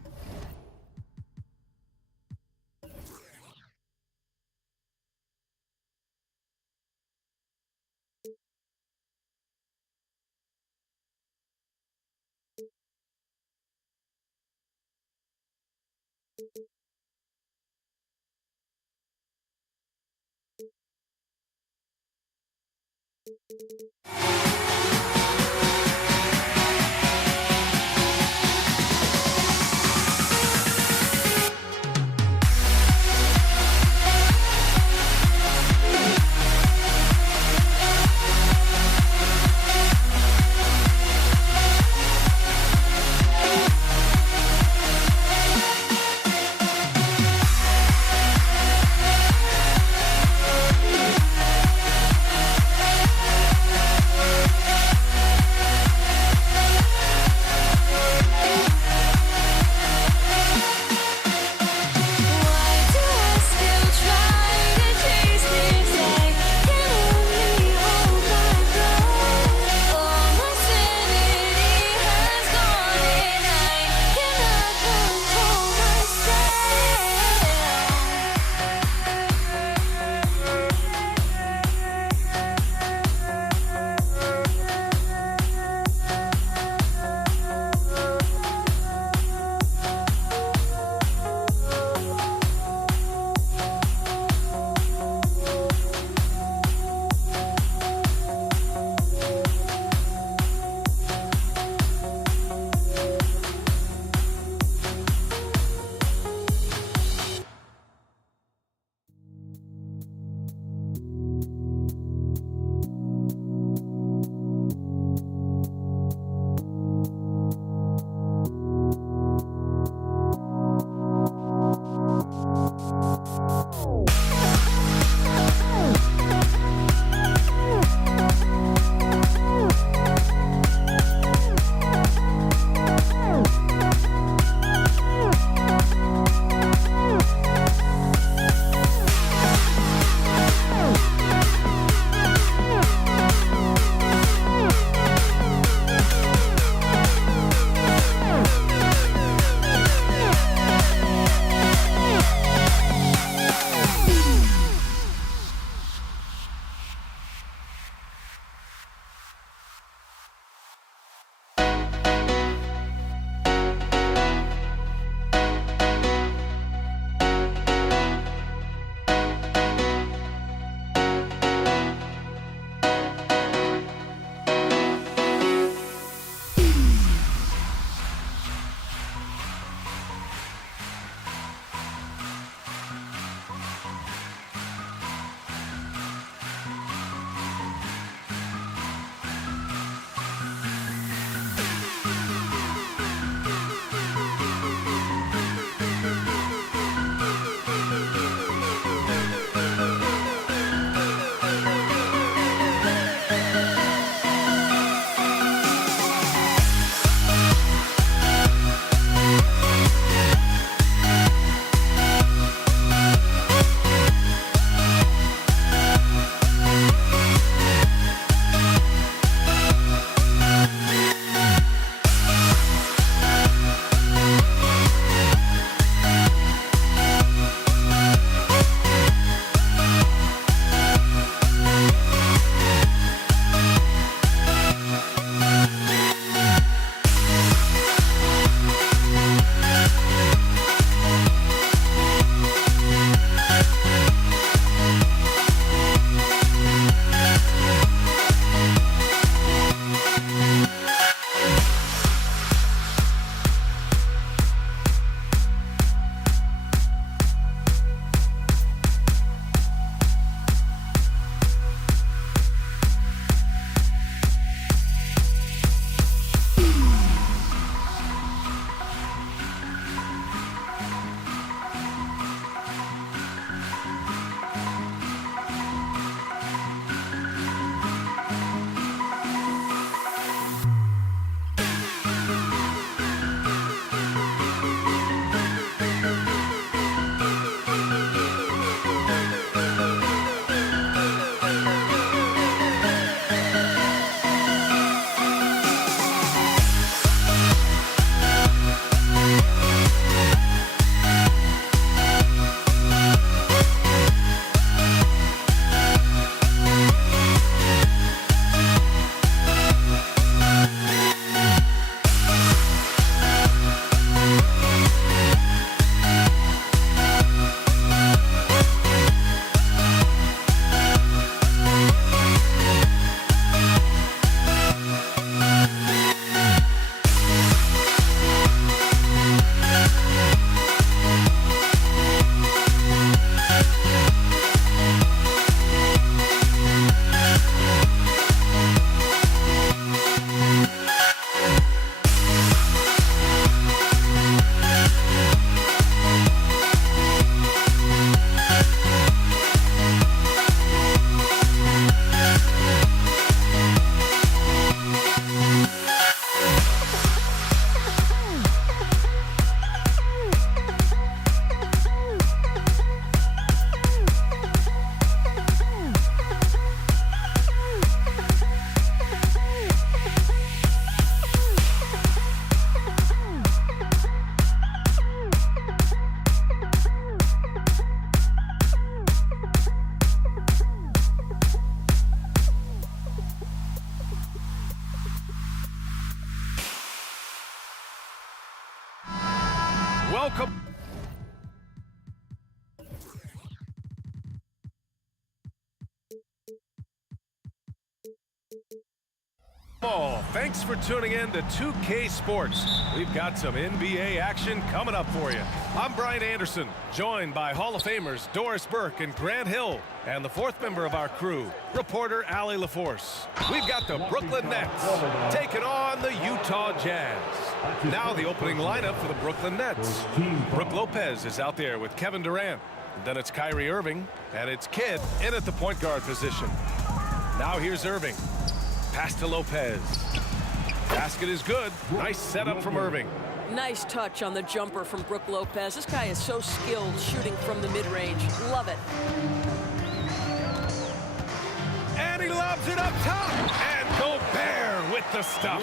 Welcome. Thanks for tuning in to 2K Sports. We've got some NBA action coming up for you. I'm Brian Anderson, joined by Hall of Famers Doris Burke and Grant Hill, and the fourth member of our crew, reporter Allie LaForce. We've got the Brooklyn Nets taking on the Utah Jazz. Now the opening lineup for the Brooklyn Nets. Brook Lopez is out there with Kevin Durant. Then it's Kyrie Irving, and it's Kidd in at the point guard position. Now here's Irving. Pass to Lopez. Basket is good. Nice setup from Irving. Nice touch on the jumper from Brook Lopez. This guy is so skilled shooting from the mid-range. Love it. And he lobs it up top. And Gobert with the stuff.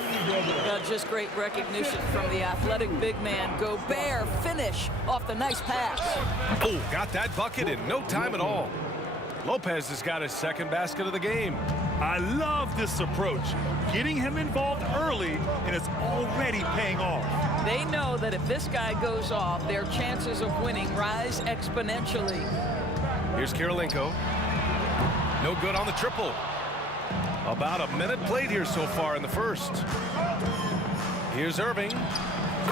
Just great recognition from the athletic big man. Gobert finish off the nice pass. Oh, got that bucket in no time at all. Lopez has got his second basket of the game. I love this approach. Getting him involved early, and it's already paying off. They know that if this guy goes off, their chances of winning rise exponentially. Here's Kirilenko. No good on the triple. About a minute played here so far in the first. Here's Irving.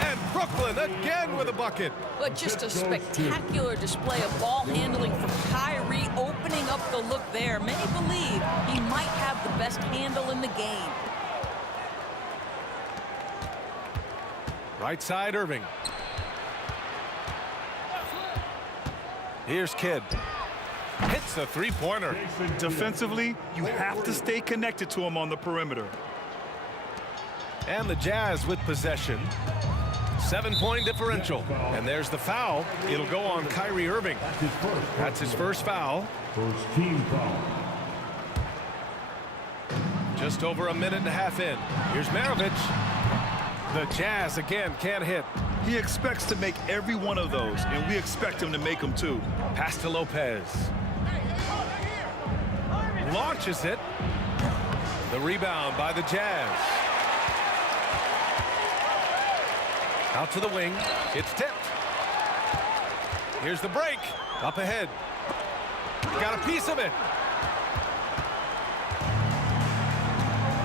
And Brooklyn again with a bucket. But just a spectacular display of ball handling from Kyrie, opening up the look there. Many believe he might have the best handle in the game. Right side, Irving. Here's Kidd. Hits the three-pointer. Defensively, you have to stay connected to him on the perimeter. And the Jazz with possession. 7-point differential. And there's the foul. It'll go on Kyrie Irving. That's his first foul. First team foul. Just over a minute and a half in. Here's Maravich. The Jazz again can't hit. He expects to make every one of those, and we expect him to make them too. Pass to Lopez. Launches it. The rebound by the Jazz. Out to the wing. It's tipped. Here's the break. Up ahead. Got a piece of it.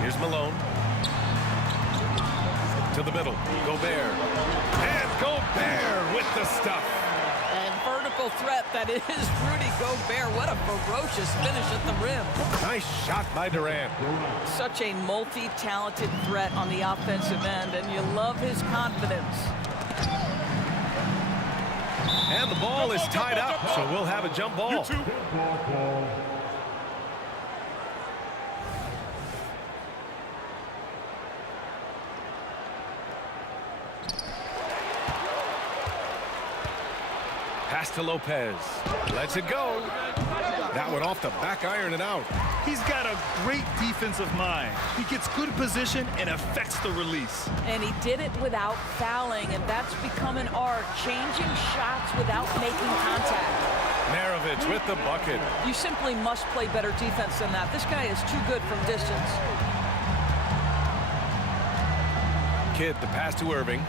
Here's Malone. To the middle. Gobert. And Gobert with the stuff. And vertical threat that is Rudy Gobert. What a ferocious finish at the rim. Nice shot by Durant. Such a multi-talented threat on the offensive end, and you love his confidence. And the ball is tied up, so we'll have a jump ball. Pass to Lopez. Lets it go. That one off the back iron and out. He's got a great defensive mind. He gets good position and affects the release. And he did it without fouling, and that's become an art, changing shots without making contact. Maravich with the bucket. You simply must play better defense than that. This guy is too good from distance. Kidd, the pass to Irving.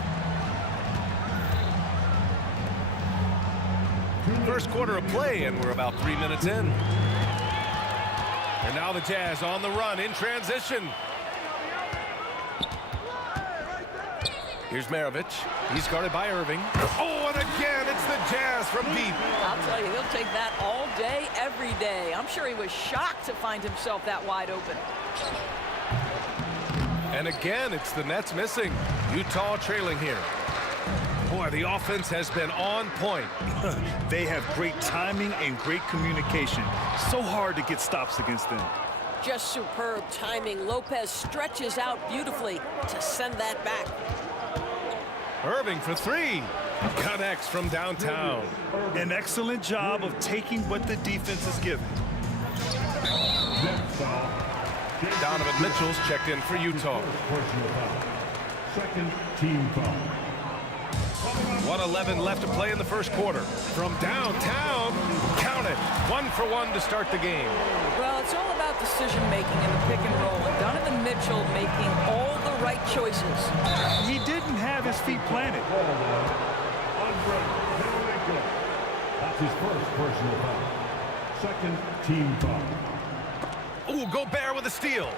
First quarter of play, and we're about 3 minutes in. And now the Jazz on the run in transition. Here's Maravich. He's guarded by Irving. Oh, and again, it's the Jazz from deep. I'll tell you, he'll take that all day, every day. I'm sure he was shocked to find himself that wide open. And again, it's the Nets missing. Utah trailing here. Boy, the offense has been on point. They have great timing and great communication. So hard to get stops against them. Just superb timing. Lopez stretches out beautifully to send that back. Irving for three. Connects from downtown. An excellent job of taking what the defense is given. Donovan Mitchell's checked in for Utah. Second team foul. 1:11 left to play in the first quarter. From downtown, count it. 1 for 1 to start the game. Well, it's all about decision-making in the pick and roll, and Donovan Mitchell making all the right choices. He didn't have his feet planted. his first personal foul. Second team foul. Ooh, Gobert with a steal.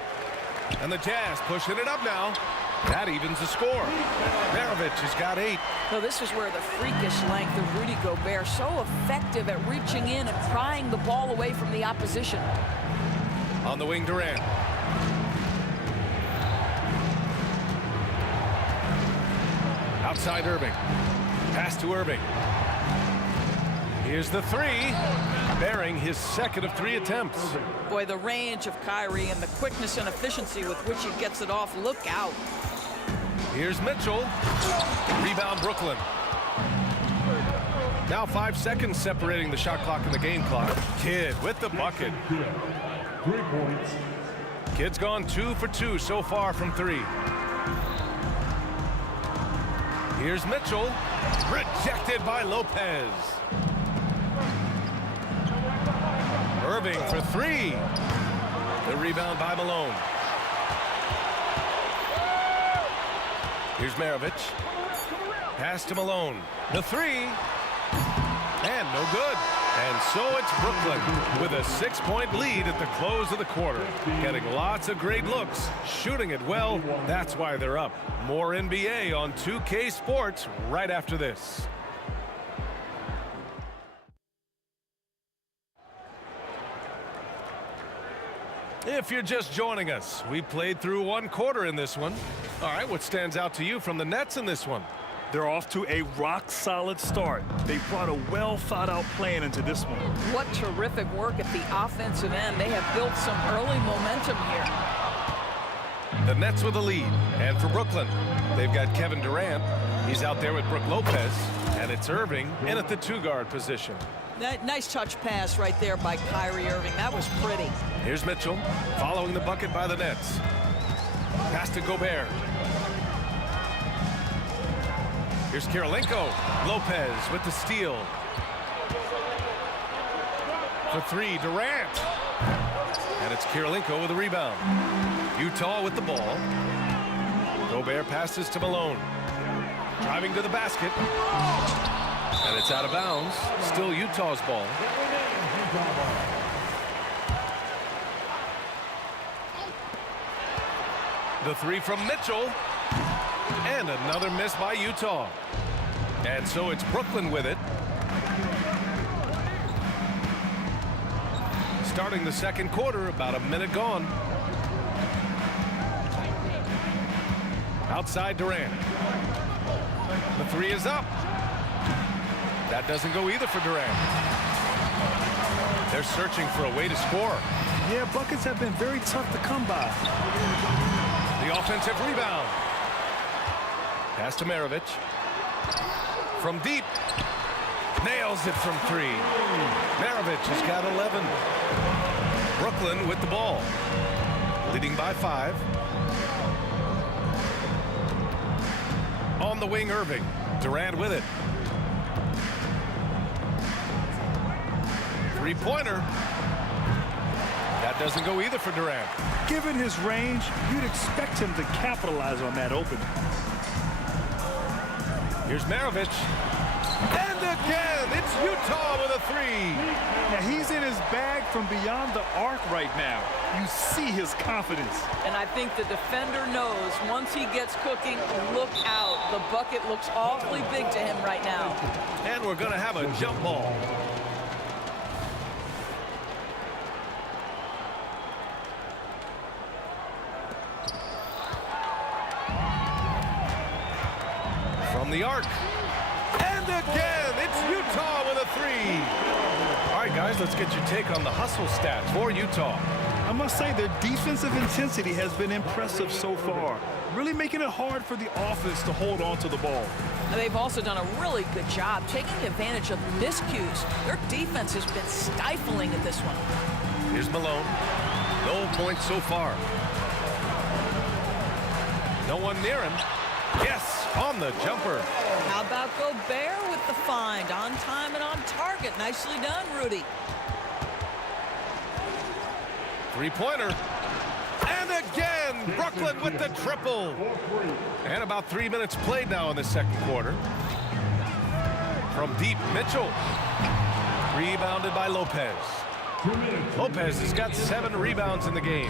And the Jazz pushing it up now. That evens the score. Maravich has got 8. So this is where the freakish length of Rudy Gobert, so effective at reaching in and prying the ball away from the opposition. On the wing, Durant. Outside Irving. Pass to Irving. Here's the 3. Bearing his second of 3 attempts. Boy, the range of Kyrie and the quickness and efficiency with which he gets it off. Look out. Here's Mitchell. Rebound, Brooklyn. Now 5 seconds separating the shot clock and the game clock. Kidd with the bucket. 3 points. Kidd's gone 2 for 2 so far from 3. Here's Mitchell. Rejected by Lopez. Irving for 3. The rebound by Malone. Here's Maravich. Pass to Malone. The 3. And no good. And so it's Brooklyn with a 6-point lead at the close of the quarter. Getting lots of great looks. Shooting it well. That's why they're up. More NBA on 2K Sports right after this. If you're just joining us, we played through 1 quarter in this one. All right, what stands out to you from the Nets in this one? They're off to a rock-solid start. They brought a well-thought-out plan into this one. What terrific work at the offensive end. They have built some early momentum here. The Nets with a lead. And for Brooklyn, they've got Kevin Durant. He's out there with Brook Lopez. And it's Irving in at the 2-guard position. That nice touch pass right there by Kyrie Irving. That was pretty. Here's Mitchell following the bucket by the Nets. Pass to Gobert. Here's Kirilenko. Lopez with the steal. For 3, Durant. And it's Kirilenko with a rebound. Utah with the ball. Gobert passes to Malone. Driving to the basket. And it's out of bounds. Still Utah's ball. The 3 from Mitchell. And another miss by Utah. And so it's Brooklyn with it. Starting the second quarter, about a minute gone. Outside Durant. The 3 is up. That doesn't go either for Durant. They're searching for a way to score. Yeah, buckets have been very tough to come by. The offensive rebound. Pass to Maravich. From deep. Nails it from 3. Maravich has got 11. Brooklyn with the ball. Leading by 5. On the wing, Irving. Durant with it. 3-pointer. That doesn't go either for Durant. Given his range, you'd expect him to capitalize on that opening. Here's Maravich. And again, it's Utah with a 3. Now he's in his bag from beyond the arc right now. You see his confidence. And I think the defender knows once he gets cooking, look out. The bucket looks awfully big to him right now. And we're going to have a jump ball. From the arc. And again, it's Utah with a 3. All right, guys, let's get your take on the hustle stats for Utah. I must say their defensive intensity has been impressive so far, really making it hard for the offense to hold on to the ball. And they've also done a really good job taking advantage of miscues. Their defense has been stifling at this one. Here's Malone. No points so far. No one near him. Yes, on the jumper. How about Gobert with the find? On time and on target. Nicely done, Rudy. 3-pointer. And again, Brooklyn with the triple. And about 3 minutes played now in the second quarter. From deep, Mitchell. Rebounded by Lopez. Lopez has got 7 rebounds in the game.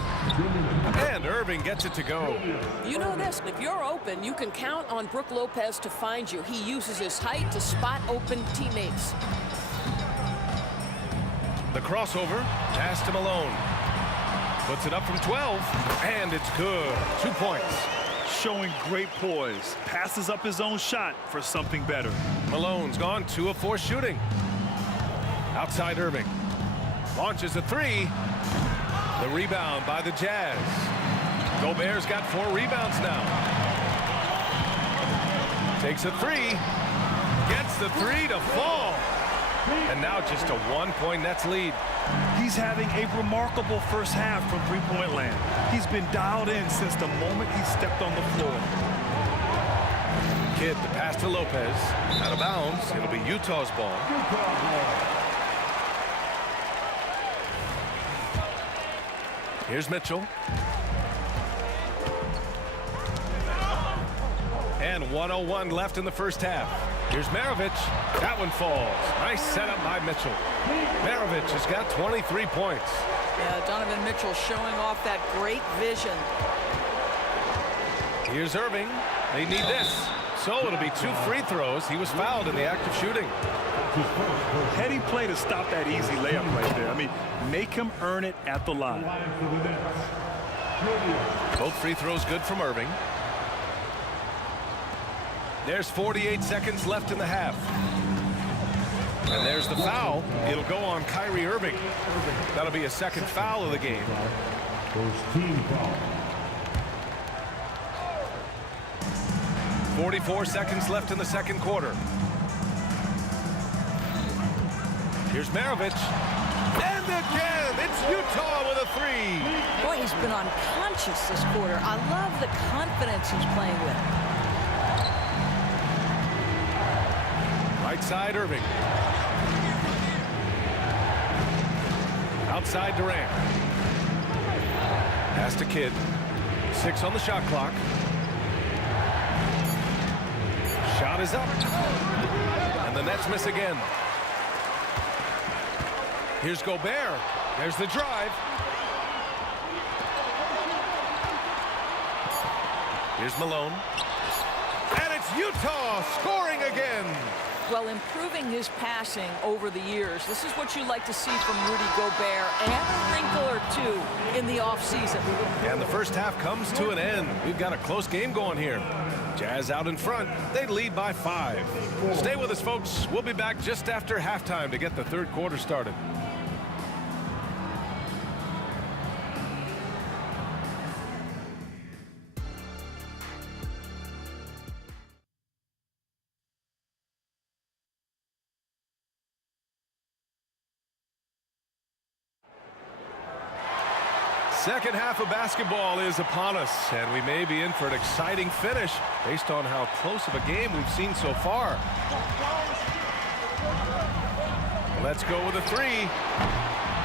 And Irving gets it to go. You know this, if you're open, you can count on Brook Lopez to find you. He uses his height to spot open teammates. The crossover, pass to Malone. Puts it up from 12, and it's good. 2 points. Showing great poise. Passes up his own shot for something better. Malone's gone 2 of 4 shooting. Outside Irving. Launches a 3. The rebound by the Jazz. Gobert's got 4 rebounds now. Takes a 3. Gets the 3 to fall. And now just a 1-point Nets lead. He's having a remarkable first half from three-point land. He's been dialed in since the moment he stepped on the floor. Kidd, the pass to Lopez. Out of bounds. It'll be Utah's ball. Here's Mitchell. And 1:01 left in the first half. Here's Maravich. That one falls. Nice setup by Mitchell. Maravich has got 23 points. Yeah, Donovan Mitchell showing off that great vision. Here's Irving. They need this. So it'll be 2 free throws. He was fouled in the act of shooting. Heady play to stop that easy layup right there. I mean, make him earn it at the line. Both free throws good from Irving. There's 48 seconds left in the half. And there's the foul. It'll go on Kyrie Irving. That'll be a second foul of the game. First team foul. 44 seconds left in the second quarter. Here's Maravich. And again, it's Utah with a 3. Boy, he's been unconscious this quarter. I love the confidence he's playing with. Right side, Irving. Outside, Durant. Pass to Kidd. 6 on the shot clock. Shot is up. And the Nets miss again. Here's Gobert. There's the drive. Here's Malone. And it's Utah scoring again. Well, improving his passing over the years. This is what you like to see from Rudy Gobert, and a wrinkle or 2 in the offseason. And the first half comes to an end. We've got a close game going here. Jazz out in front. They lead by 5. Stay with us, folks. We'll be back just after halftime to get the third quarter started. Second half of basketball is upon us, and we may be in for an exciting finish based on how close of a game we've seen so far. Let's go with a 3.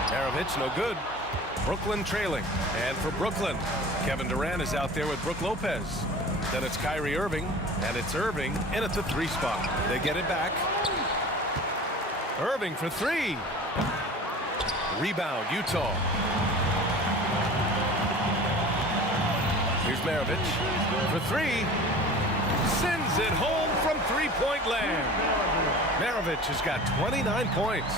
Maravich, no good. Brooklyn trailing. And for Brooklyn, Kevin Durant is out there with Brook Lopez. Then it's Kyrie Irving, and it's Irving in at the 3 spot. They get it back. Irving for 3. Rebound, Utah. Here's Maravich for 3. Sends it home from 3-point land. Maravich has got 29 points.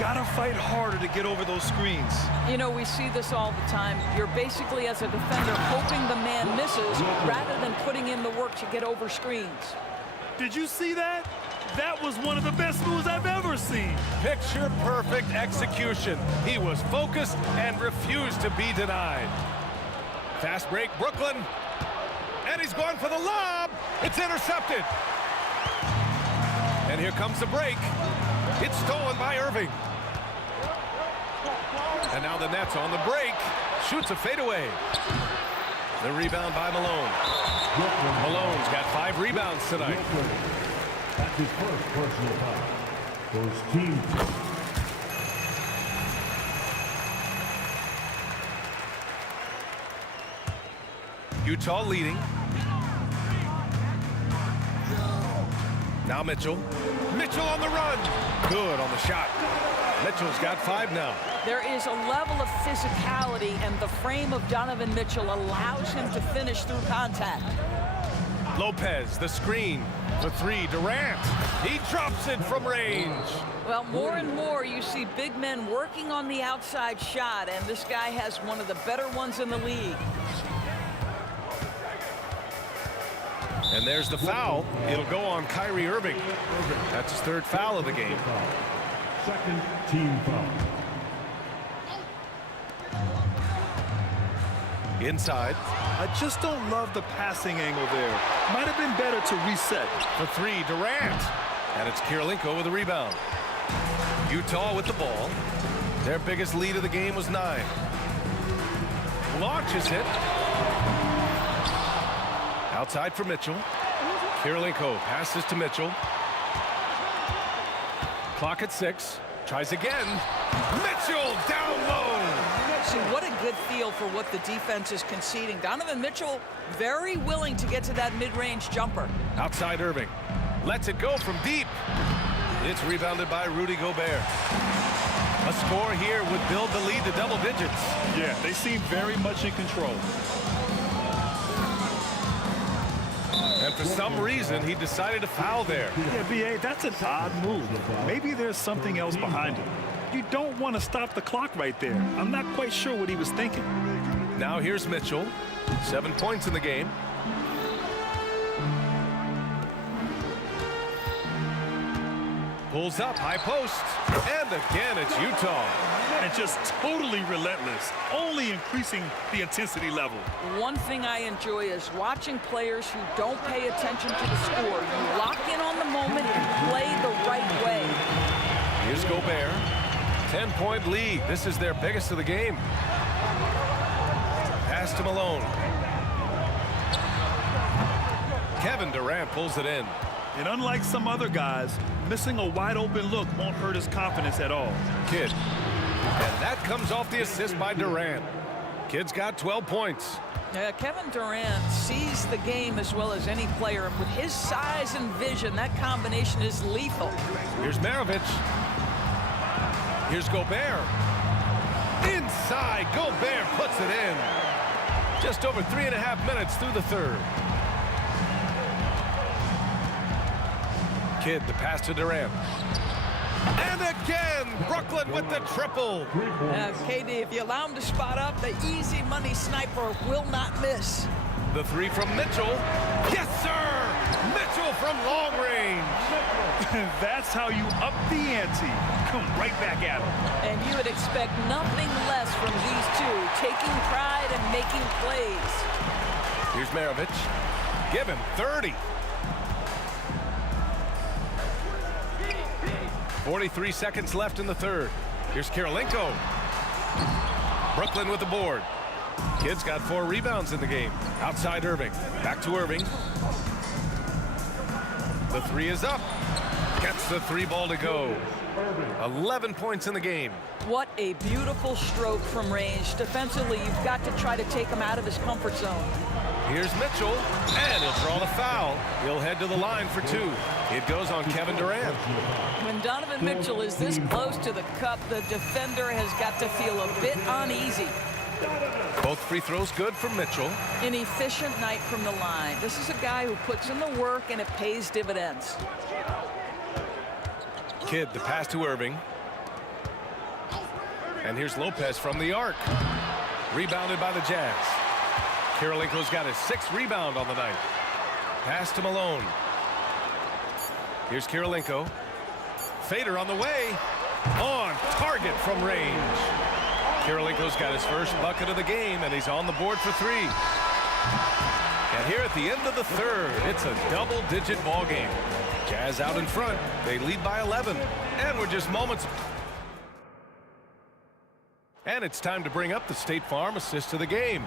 Gotta fight harder to get over those screens. You know, we see this all the time. You're basically, as a defender, hoping the man misses rather than putting in the work to get over screens. Did you see that? That was one of the best moves I've ever seen. Picture perfect execution. He was focused and refused to be denied. Fast break, Brooklyn. And he's going for the lob. It's intercepted. And here comes the break. It's stolen by Irving. And now the Nets on the break. Shoots a fadeaway. The rebound by Malone. Malone's got 5 rebounds tonight. That's his first personal foul. First team. Utah leading. Now Mitchell. Mitchell on the run. Good on the shot. Mitchell's got 5 now. There is a level of physicality, and the frame of Donovan Mitchell allows him to finish through contact. Lopez, the screen. The 3, Durant. He drops it from range. Well, more and more you see big men working on the outside shot, and this guy has one of the better ones in the league. And there's the foul. It'll go on Kyrie Irving. That's his 3rd foul of the game. Second team foul. Inside. I just don't love the passing angle there. Might have been better to reset. The 3, Durant. And it's Kirilenko with the rebound. Utah with the ball. Their biggest lead of the game was 9. Launches it. Outside for Mitchell. Kirilenko passes to Mitchell. Clock at 6. Tries again. Mitchell down low. See, what a good feel for what the defense is conceding. Donovan Mitchell very willing to get to that mid-range jumper. Outside Irving. Lets it go from deep. It's rebounded by Rudy Gobert. A score here would build the lead to double digits. Yeah, they seem very much in control. And for some reason, he decided to foul there. Yeah, B.A., that's an odd move. Maybe there's something else behind it. You don't want to stop the clock right there. I'm not quite sure what he was thinking. Now here's Mitchell. 7 points in the game. Pulls up, high post. And again, it's Utah. And just totally relentless, only increasing the intensity level. One thing I enjoy is watching players who don't pay attention to the score. You lock in on the moment and play the right way. Here's Gobert. 10-point lead. This is their biggest of the game. Pass to Malone. Kevin Durant pulls it in. And unlike some other guys, missing a wide open look won't hurt his confidence at all. Kidd. And that comes off the assist by Durant. Kidd's got 12 points. Kevin Durant sees the game as well as any player. With his size and vision, that combination is lethal. Here's Maravich. Here's Gobert. Inside, Gobert puts it in. Just over 3.5 minutes through the 3rd. Kidd, the pass to Durant. And again, Brooklyn with the triple. KD, if you allow him to spot up, the easy money sniper will not miss. The 3 from Mitchell. Yes, sir! Mitchell from long range. That's how you up the ante. Come right back at him. And you would expect nothing less from these two, taking pride and making plays. Here's Maravich. Give him 30. 43 seconds left in the 3rd. Here's Kirilenko. Brooklyn with the board. Kidd's got 4 rebounds in the game. Outside Irving. Back to Irving. The 3 is up. Gets the 3 ball to go. 11 points in the game. What a beautiful stroke from range. Defensively, you've got to try to take him out of his comfort zone. Here's Mitchell, and he'll draw the foul. He'll head to the line for 2. It goes on Kevin Durant. When Donovan Mitchell is this close to the cup, the defender has got to feel a bit uneasy. Both free throws good from Mitchell. An efficient night from the line. This is a guy who puts in the work, and it pays dividends. Kidd, the pass to Irving. And here's Lopez from the arc. Rebounded by the Jazz. Kirilenko's got his 6th rebound on the night. Pass to Malone. Here's Kirilenko. Fader on the way. On target from range. Kirilenko's got his first bucket of the game, and he's on the board for 3. And here at the end of the 3rd, it's a double-digit ball game. Jazz out in front. They lead by 11. And we're just moments. And it's time to bring up the State Farm assist of the game.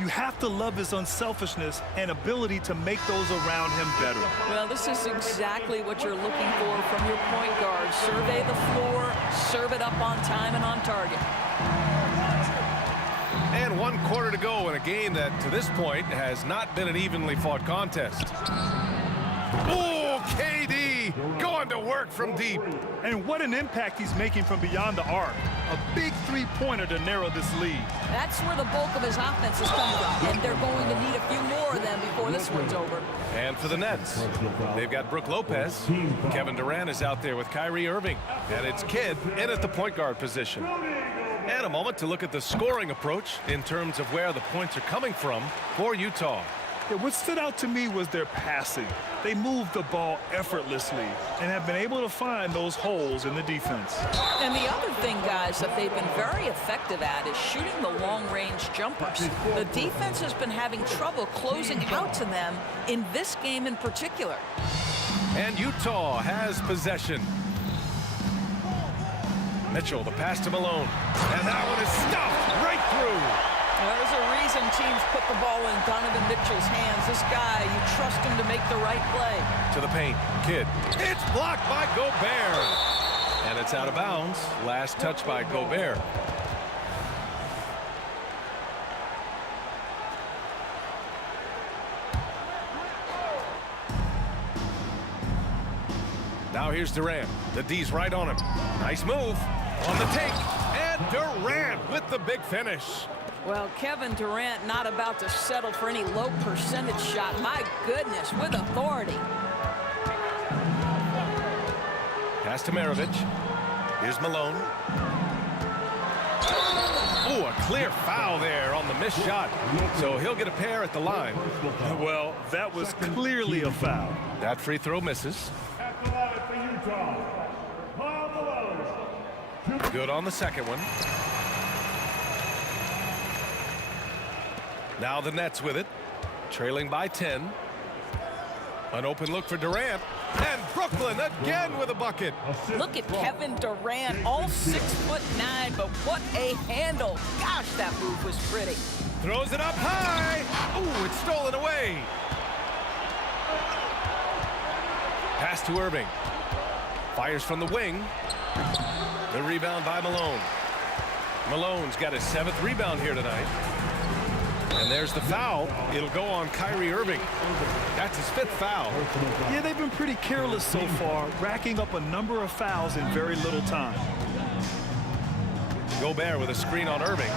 You have to love his unselfishness and ability to make those around him better. Well, this is exactly what you're looking for from your point guard. Survey the floor, serve it up on time and on target. And 1 quarter to go in a game that, to this point, has not been an evenly fought contest. Oh, KD going to work from deep. And what an impact he's making from beyond the arc. A big three-pointer to narrow this lead. That's where the bulk of his offense has come from, and they're going to need a few more of them before this one's over. And for the Nets, they've got Brook Lopez. Kevin Durant is out there with Kyrie Irving. And it's Kidd in at the point guard position. And a moment to look at the scoring approach in terms of where the points are coming from for Utah. Yeah, what stood out to me was their passing. They moved the ball effortlessly and have been able to find those holes in the defense. And the other thing, guys, that they've been very effective at is shooting the long-range jumpers. The defense has been having trouble closing out to them in this game in particular. And Utah has possession. Mitchell, the pass to Malone. And that one is stuffed right through. Well, there's a reason teams put the ball in Donovan Mitchell's hands. This guy, you trust him to make the right play. To the paint, Kidd. It's blocked by Gobert. And it's out of bounds. Last touch by Gobert. Now here's Durant. The D's right on him. Nice move. On the take. And Durant with the big finish. Well, Kevin Durant not about to settle for any low percentage shot. My goodness, with authority. Pass to Maravich. Here's Malone. Oh, a clear foul there on the missed shot. So he'll get a pair at the line. Well, that was clearly a foul. That free throw misses. Good on the second one. Now the Nets with it, trailing by 10. An open look for Durant, and Brooklyn again with a bucket. Look at Kevin Durant, all 6'9", but what a handle. Gosh, that move was pretty. Throws it up high. Ooh, it's stolen away. Pass to Irving. Fires from the wing. The rebound by Malone. Malone's got his 7th rebound here tonight. And there's the foul. It'll go on Kyrie Irving. That's his 5th foul. Yeah, they've been pretty careless so far, racking up a number of fouls in very little time. Gobert with a screen on Irving.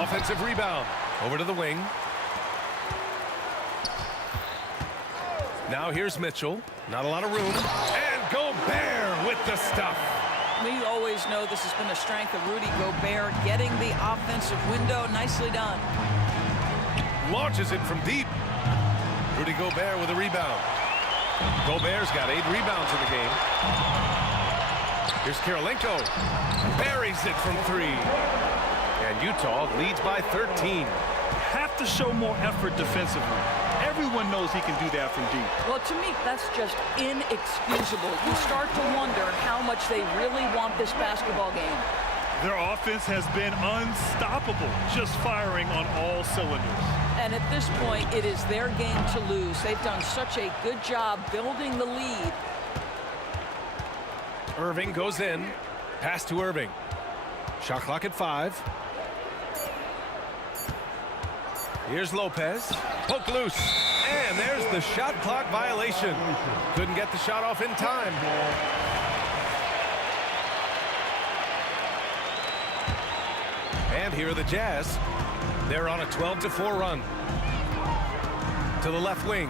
Offensive rebound. Over to the wing. Now here's Mitchell. Not a lot of room. And Gobert with the stuff. We always know this has been a strength of Rudy Gobert, getting the offensive window. Nicely done. Launches it from deep. Rudy Gobert with a rebound. Gobert's got 8 rebounds in the game. Here's Karolinko. Buries it from 3. And Utah leads by 13. Have to show more effort defensively. Everyone knows he can do that from deep. Well, to me, that's just inexcusable. You start to wonder how much they really want this basketball game. Their offense has been unstoppable, just firing on all cylinders. And at this point, it is their game to lose. They've done such a good job building the lead. Irving goes in. Pass to Irving. Shot clock at 5. Here's Lopez. Poke loose. And there's the shot clock violation. Couldn't get the shot off in time. And here are the Jazz. They're on a 12-4 run. To the left wing.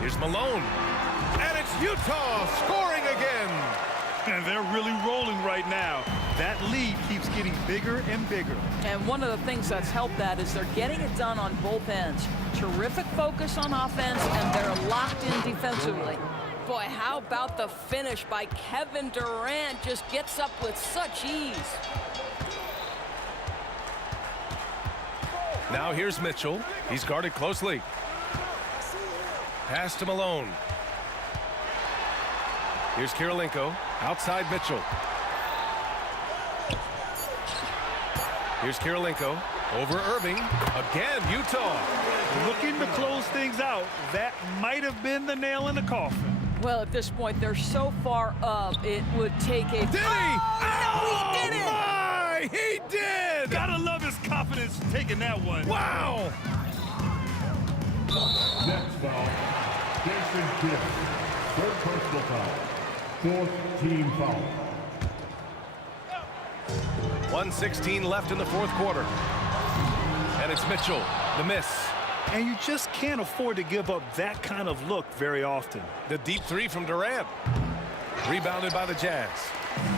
Here's Malone. And it's Utah scoring again. And they're really rolling right now. That lead keeps getting bigger and bigger. And one of the things that's helped that is they're getting it done on both ends. Terrific focus on offense, and they're locked in defensively. Boy, how about the finish by Kevin Durant? Just gets up with such ease. Now here's Mitchell. He's guarded closely. Pass to Malone. Here's Karolinko. Outside Mitchell. Here's Karolinko. Over Irving. Again, Utah. Looking to close things out. That might have been the nail in the coffin. Well, at this point, they're so far up, it would take a... Did he? Oh, no, he didn't! My! He did! Gotta love his confidence taking that one. Wow! Next foul, Jason Kidd. Third personal foul. Fourth team foul. 1:16 left in the fourth quarter. And it's Mitchell, the miss. And you just can't afford to give up that kind of look very often. The deep three from Durant. Rebounded by the Jazz.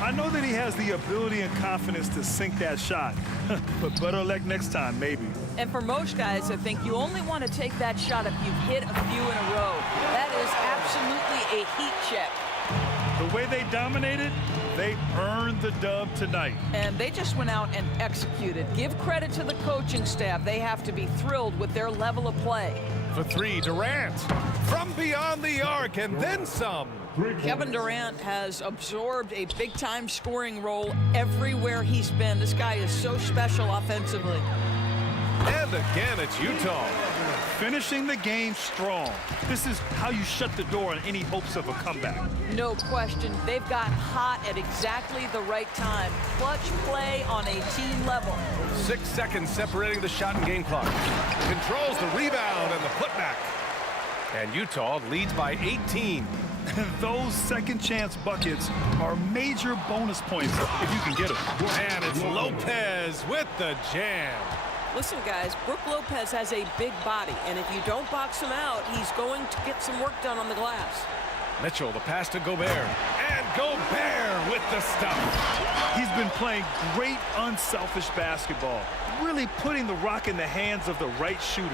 I know that he has the ability and confidence to sink that shot, but better luck next time, maybe. And for most guys, I think you only want to take that shot if you've hit a few in a row. That is absolutely a heat check. The way they dominated, they earned the dub tonight. And they just went out and executed. Give credit to the coaching staff. They have to be thrilled with their level of play. For three, Durant. From beyond the arc and then some. Kevin Durant has absorbed a big-time scoring role everywhere he's been. This guy is so special offensively. And again, it's Utah. Finishing the game strong. This is how you shut the door on any hopes of a comeback. No question. They've got hot at exactly the right time. Clutch play on a team level. 6 seconds separating the shot and game clock. Controls the rebound and the putback. And Utah leads by 18. Those second chance buckets are major bonus points if you can get them. And it's Lopez with the jam. Listen, guys, Brook Lopez has a big body, and if you don't box him out, he's going to get some work done on the glass. Mitchell, the pass to Gobert. And Gobert with the stuff. He's been playing great unselfish basketball, really putting the rock in the hands of the right shooters.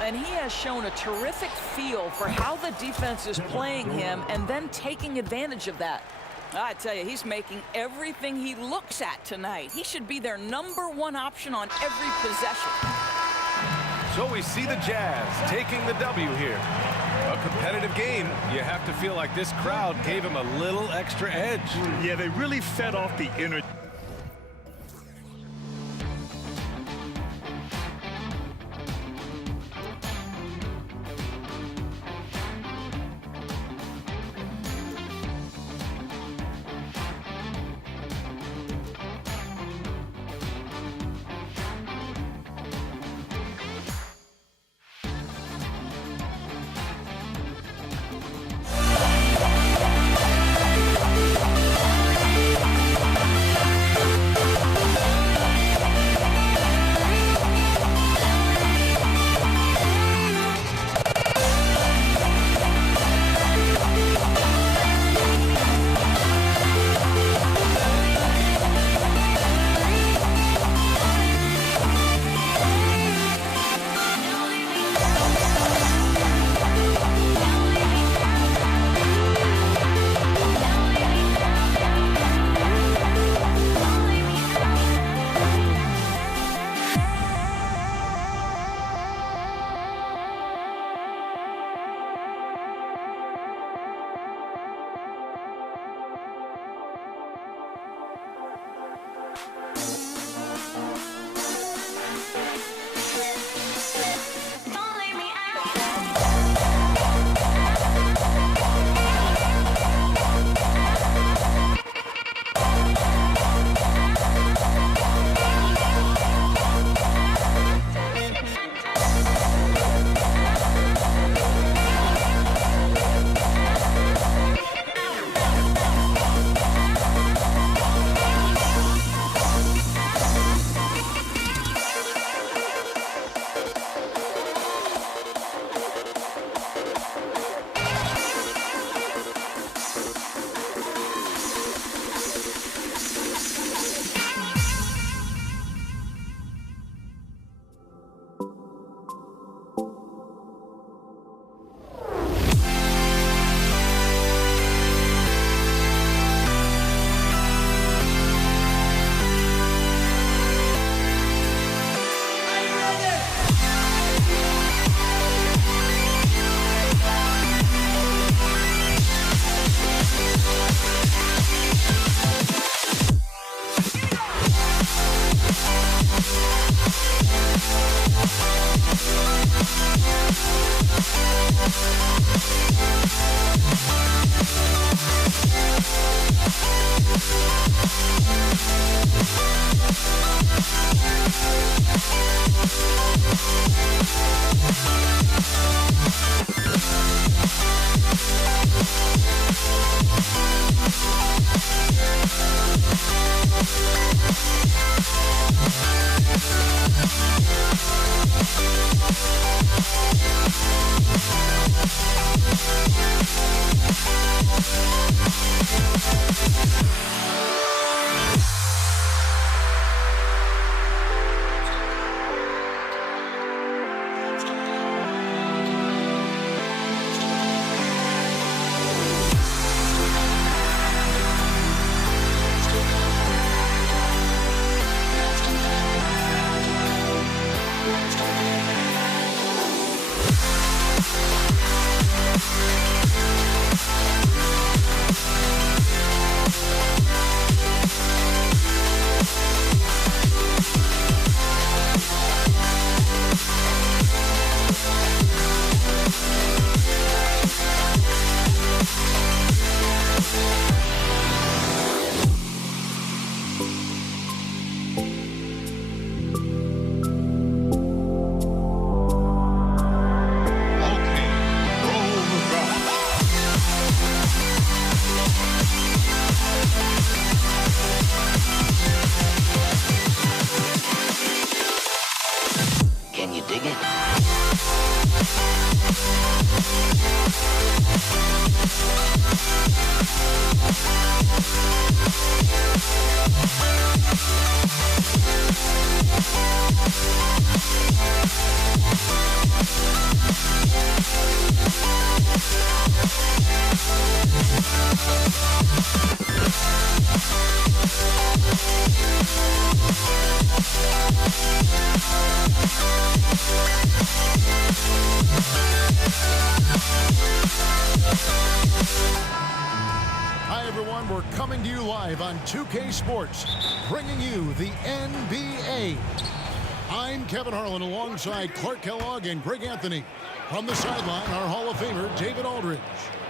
And he has shown a terrific feel for how the defense is playing him and then taking advantage of that. I tell you, he's making everything he looks at tonight. He should be their #1 option on every possession. So we see the Jazz taking the W here. A competitive game. You have to feel like this crowd gave him a little extra edge. Yeah, they really fed off the energy. Hi, everyone. We're coming to you live on 2K Sports, bringing you the NBA. I'm Kevin Harlan alongside Clark Kellogg and Greg Anthony. From the sideline, our Hall of Famer, David Aldridge.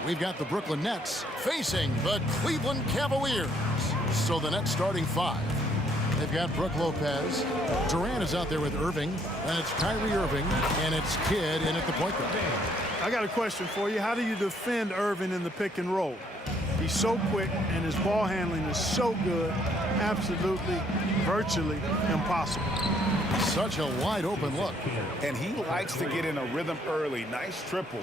We've got the Brooklyn Nets facing the Cleveland Cavaliers. So the Nets starting five. They've got Brook Lopez. Durant is out there with Irving. Then it's Kyrie Irving, and it's Kidd in at the point guard. I got a question for you. How do you defend Irving in the pick and roll? He's so quick, and his ball handling is so good. Absolutely, virtually impossible. Such a wide open look. And he likes to get in a rhythm early. Nice triple.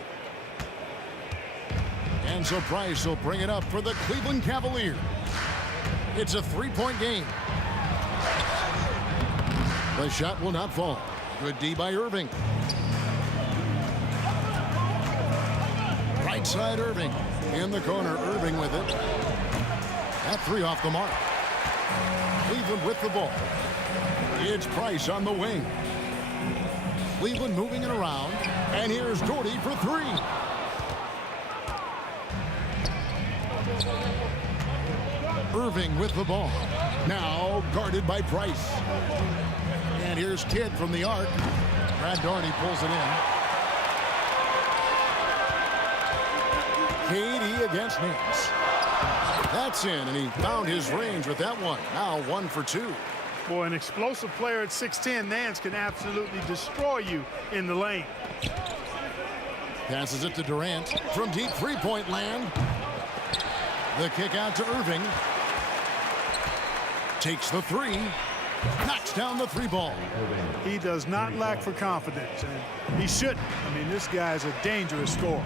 And so Price will bring it up for the Cleveland Cavaliers. It's a three-point game. The shot will not fall. Good D by Irving. Right side Irving. In the corner, Irving with it. That three off the mark. Cleveland with the ball. It's Price on the wing. Cleveland moving it around. And here's Doherty for three. Irving with the ball. Now guarded by Price. And here's Kidd from the arc. Brad Doherty pulls it in. KD against Nance. That's in, and he found his range with that one. Now 1 for 2. Boy, an explosive player at 6'10", Nance can absolutely destroy you in the lane. Passes it to Durant from deep three-point land. The kick out to Irving. Takes the three. Knocks down the three ball. He does not lack for confidence, and he shouldn't. I mean, this guy is a dangerous scorer.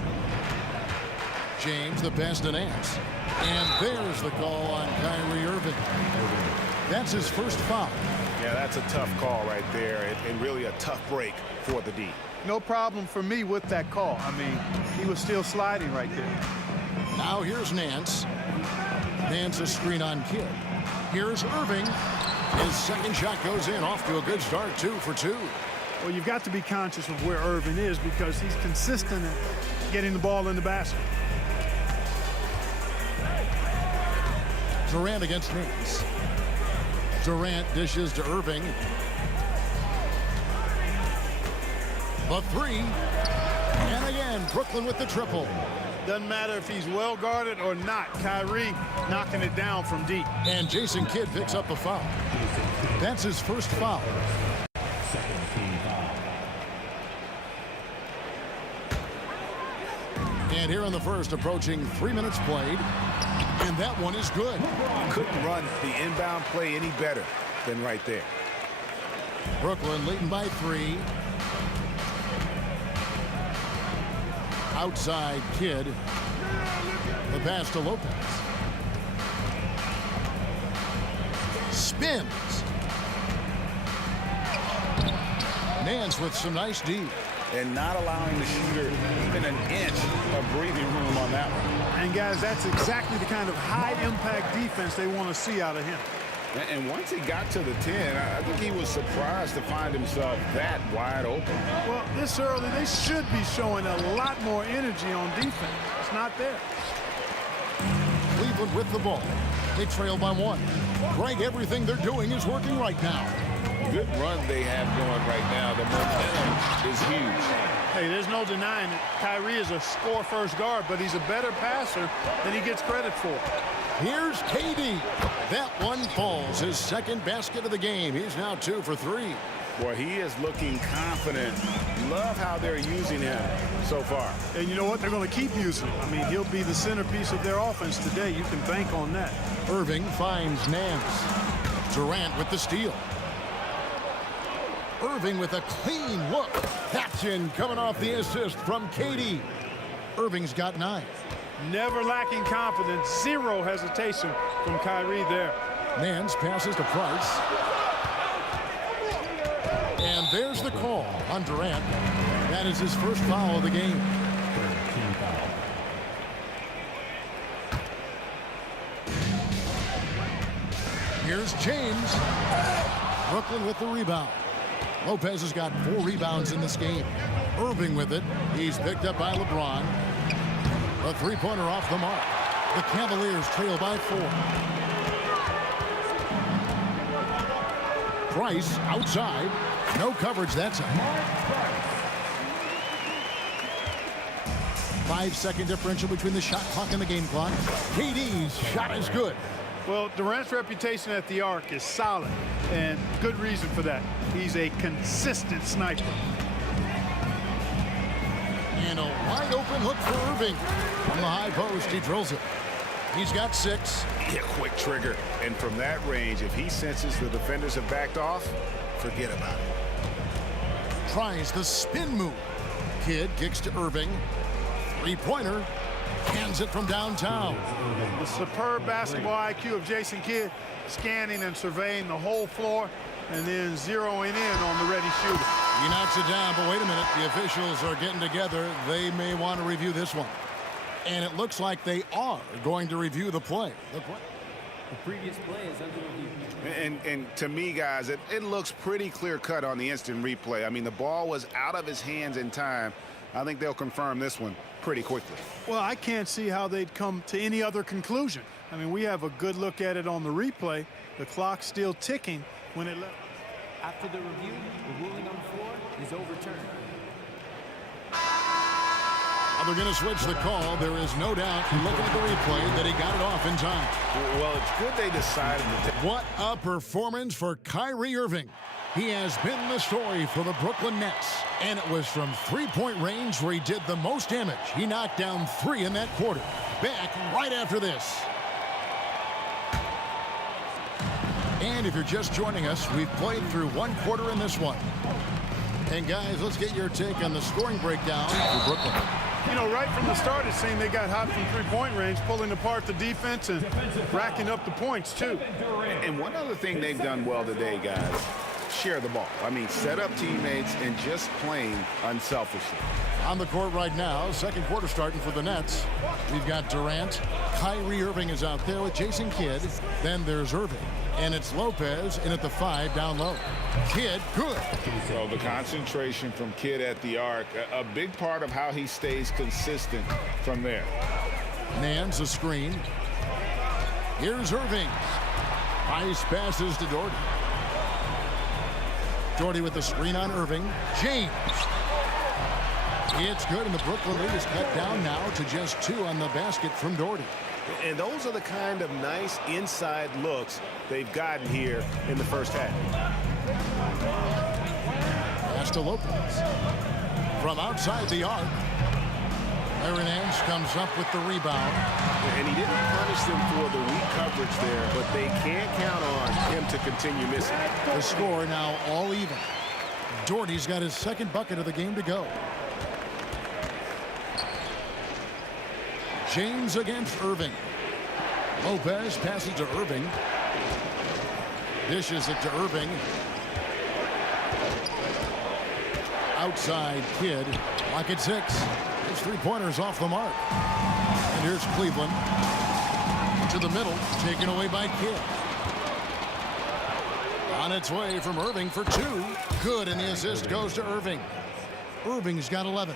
James, the pass to Nance. And there's the call on Kyrie Irving. That's his first foul. Yeah, that's a tough call right there, and really a tough break for the D. No problem for me with that call. I mean, he was still sliding right there. Now here's Nance. Nance a screen on Kidd. Here's Irving. His second shot goes in, off to a good start, 2 for 2. Well, you've got to be conscious of where Irving is because he's consistent at getting the ball in the basket. Durant against Nance. Durant dishes to Irving. The three. And again, Brooklyn with the triple. Doesn't matter if he's well guarded or not. Kyrie knocking it down from deep. And Jason Kidd picks up the foul. That's his first foul. And here in the first, approaching 3 minutes played. And that one is good. Couldn't run the inbound play any better than right there. Brooklyn leading by 3. Outside Kidd. The pass to Lopez. Spins. Nance with some nice D. And not allowing the shooter even an inch of breathing room on that one. And guys, that's exactly the kind of high-impact defense they want to see out of him. And once he got to the 10, I think he was surprised to find himself that wide open. Well, this early, they should be showing a lot more energy on defense. It's not there. Cleveland with the ball. They trail by 1. Greg, everything they're doing is working right now. Good run they have going right now. The momentum is huge. Hey, there's no denying it. Kyrie is a score-first guard, but he's a better passer than he gets credit for. Here's KD. That one falls. His second basket of the game. He's now 2 for 3. Boy, he is looking confident. Love how they're using him so far. And you know what? They're going to keep using him. I mean, he'll be the centerpiece of their offense today. You can bank on that. Irving finds Nance. Durant with the steal. Irving with a clean look. That's in, coming off the assist from KD. Irving's got 9. Never lacking confidence. Zero hesitation from Kyrie there. Nance passes to Price. And there's the call on Durant. That is his first foul of the game. Here's James. Brooklyn with the rebound. Lopez has got 4 rebounds in this game. Irving with it. He's picked up by LeBron. A three-pointer off the mark. The Cavaliers trail by 4. Price outside. No coverage that time. 5-second differential between the shot clock and the game clock. KD's shot is good. Well, Durant's reputation at the arc is solid, and good reason for that. He's a consistent sniper. And a wide open look for Irving. From the high post, he drills it. He's got 6. Yeah, quick trigger. And from that range, if he senses the defenders have backed off, forget about it. Tries the spin move. Kidd kicks to Irving. Three-pointer. Hands it from downtown. The superb basketball IQ of Jason Kidd, scanning and surveying the whole floor and then zeroing in on the ready shooter. He knocks it down, but wait a minute. The officials are getting together. They may want to review this one. And it looks like they are going to review the play. The previous play is under review. And to me, guys, it looks pretty clear-cut on the instant replay. I mean, the ball was out of his hands in time. I think they'll confirm this one pretty quickly. Well, I can't see how they'd come to any other conclusion. I mean, we have a good look at it on the replay. The clock's still ticking when it left. After the review, the ruling on the floor is overturned. They're going to switch the call. There is no doubt, looking at the replay, that he got it off in time. Well, it's good they decided to take. What a performance for Kyrie Irving. He has been the story for the Brooklyn Nets. And it was from three-point range where he did the most damage. He knocked down 3 in that quarter. Back right after this. And if you're just joining us, we've played through 1 quarter in this one. And guys, let's get your take on the scoring breakdown for Brooklyn. You know, right from the start, it seemed they got hot from three-point range, pulling apart the defense and racking up the points, too. And one other thing they've done well today, guys, share the ball. I mean, set up teammates and just playing unselfishly. On the court right now, second quarter starting for the Nets. We've got Durant. Kyrie Irving is out there with Jason Kidd. Then there's Irving. And it's Lopez in at the 5 down low. Kidd, good. So the concentration from Kidd at the arc, a big part of how he stays consistent from there. Nance a screen. Here's Irving. Nice passes to Doherty. Doherty with the screen on Irving. James. It's good, and the Brooklyn lead is cut down now to just 2 on the basket from Doherty. And those are the kind of nice inside looks they've gotten here in the first half. Pass to Lopez. From outside the arc. Aaron Nance comes up with the rebound. And he didn't punish them for the weak coverage there, but they can't count on him to continue missing. The score now all even. Doherty's got his second bucket of the game to go. James against Irving. Lopez passes to Irving. Dishes it to Irving. Outside Kidd. Lock at 6. His three-pointers off the mark. And here's Cleveland. To the middle. Taken away by Kidd. On its way from Irving for 2. Good, and the assist goes to Irving. Irving's got 11.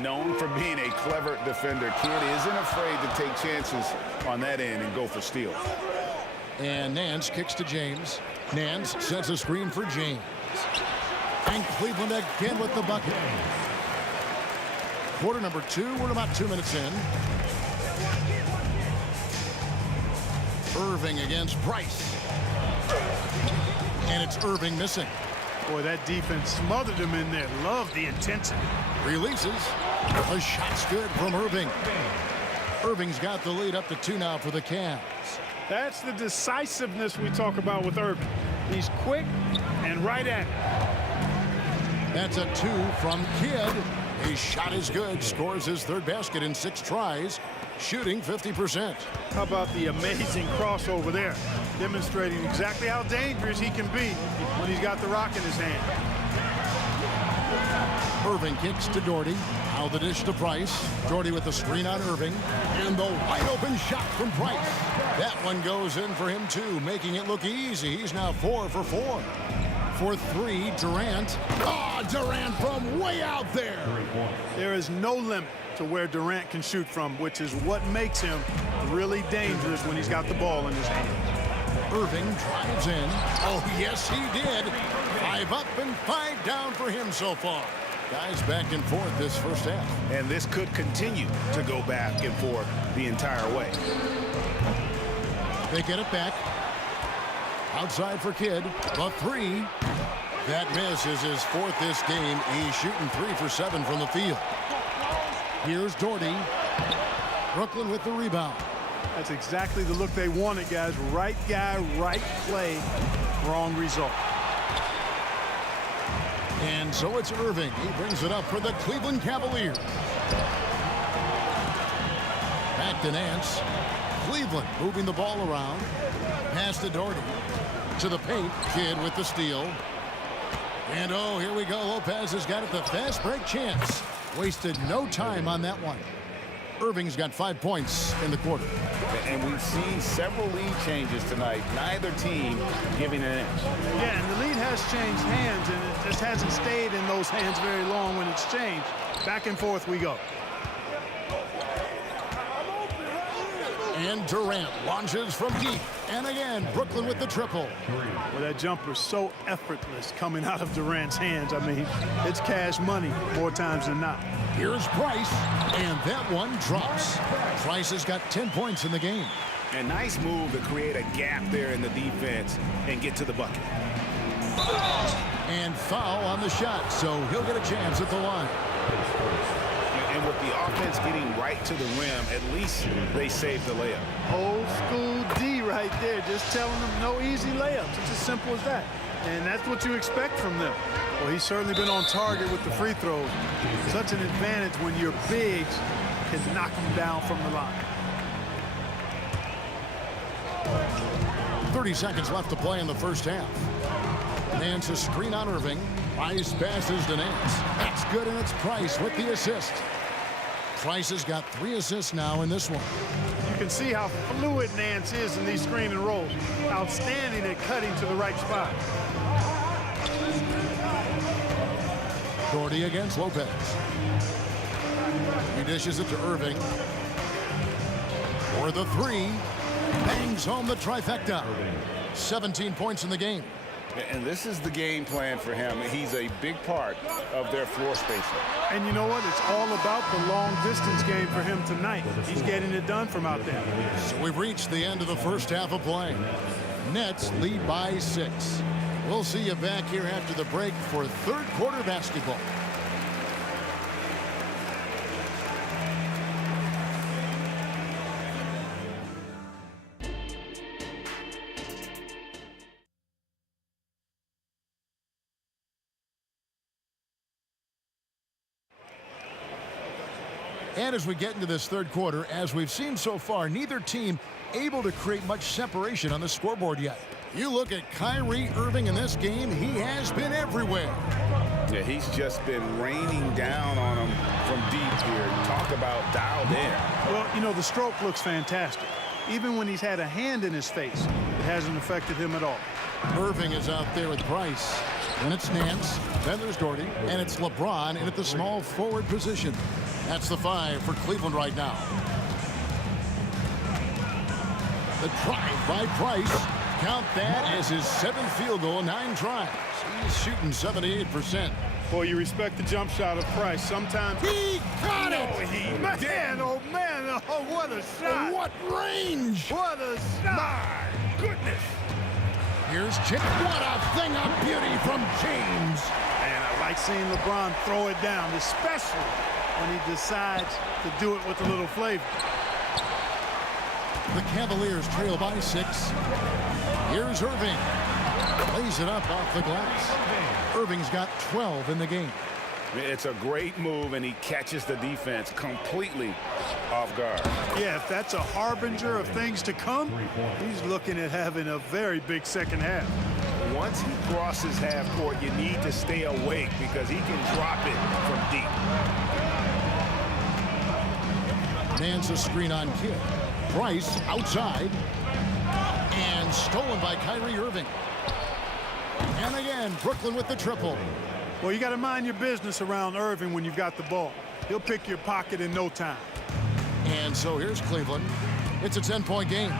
Known for being a clever defender, Kidd isn't afraid to take chances on that end and go for steals. And Nance kicks to James. Nance sets a screen for James. And Cleveland again with the bucket. Quarter number 2. We're about 2 minutes in. Irving against Price. And it's Irving missing. Boy, that defense smothered him in there. Love the intensity. Releases. A shot's good from Irving. Irving's got the lead up to 2 now for the Cavs. That's the decisiveness we talk about with Irving. He's quick and right at it. That's a 2 from Kidd. His shot is good. Scores his 3rd basket in 6 tries. shooting 50%. How about the amazing crossover there, demonstrating exactly how dangerous he can be when he's got the rock in his hand. Irving kicks to Doherty. Now the dish to Price. Doherty with the screen on Irving. And the wide open shot from Price. That one goes in for him too, making it look easy. He's now 4 for 4. For 3, Durant. Durant from way out there. There is no limit to where Durant can shoot from, which is what makes him really dangerous when he's got the ball in his hands. Irving drives in. Oh, yes, he did. 5 up and 5 down for him so far. Guys back and forth this first half. And this could continue to go back and forth the entire way. They get it back. Outside for Kidd. The 3. That miss is his 4th this game. He's shooting 3 for 7 from the field. Here's Doherty. Brooklyn with the rebound. That's exactly the look they wanted, guys. Right guy, right play, wrong result. And so it's Irving. He brings it up for the Cleveland Cavaliers. Back to Nance. Cleveland moving the ball around. Pass to Doherty. To the paint. Kidd with the steal. And oh, here we go. Lopez has got it. The fast break chance. Wasted no time on that one. Irving's got 5 points in the quarter. And we've seen several lead changes tonight. Neither team giving an inch. Yeah, and the lead has changed hands, and it just hasn't stayed in those hands very long when it's changed. Back and forth we go. And Durant launches from deep. And again, Brooklyn with the triple. Well, that jumper's so effortless coming out of Durant's hands. I mean, it's cash money more times than not. Here's Price, and that one drops. Price has got 10 points in the game. A nice move to create a gap there in the defense and get to the bucket. And foul on the shot, so he'll get a chance at the line. And with the offense getting right to the rim, at least they saved the layup. Old school D right there, just telling them no easy layups. It's as simple as that. And that's what you expect from them. Well, he's certainly been on target with the free throws. Such an advantage when your bigs can knock them down from the line. 30 seconds left to play in the first half. Nance a screen on Irving. Price passes to Nance. That's good, and it's Price with the assist. Price has got 3 assists now in this one. You can see how fluid Nance is in these screen and rolls. Outstanding at cutting to the right spot. Doherty against Lopez. He dishes it to Irving. For the 3. Bangs home the trifecta. 17 points in the game. And this is the game plan for him. He's a big part of their floor spacing. And you know what? It's all about the long distance game for him tonight. He's getting it done from out there. So we've reached the end of the first half of play. Nets lead by 6. We'll see you back here after the break for third quarter basketball. And as we get into this third quarter, as we've seen so far, neither team able to create much separation on the scoreboard yet. You look at Kyrie Irving in this game, he has been everywhere. Yeah, he's just been raining down on him from deep here. Talk about dialed in. Well, you know, the stroke looks fantastic. Even when he's had a hand in his face, it hasn't affected him at all. Irving is out there with Price. Then it's Nance, then there's Doherty, and it's LeBron in at the small forward position. That's the 5 for Cleveland right now. The drive by Price. Count that as his 7th field goal in 9 tries. He's shooting 78%. Boy, you respect the jump shot of Price. Sometimes he got it. Oh, man, oh, man. Oh, what a shot. What range. What a shot. My goodness. Here's James. What a thing of beauty from James. And I like seeing LeBron throw it down, especially when he decides to do it with a little flavor. The Cavaliers trail by 6. Here's Irving. Lays it up off the glass. Irving's got 12 in the game. It's a great move, and he catches the defense completely off guard. Yeah, if that's a harbinger of things to come, he's looking at having a very big second half. Once he crosses half court, you need to stay awake because he can drop it from deep. Nance a screen on Kidd. Price outside. And stolen by Kyrie Irving. And again, Brooklyn with the triple. Well, you got to mind your business around Irving when you've got the ball. He'll pick your pocket in no time. And so here's Cleveland. It's a 10-point game.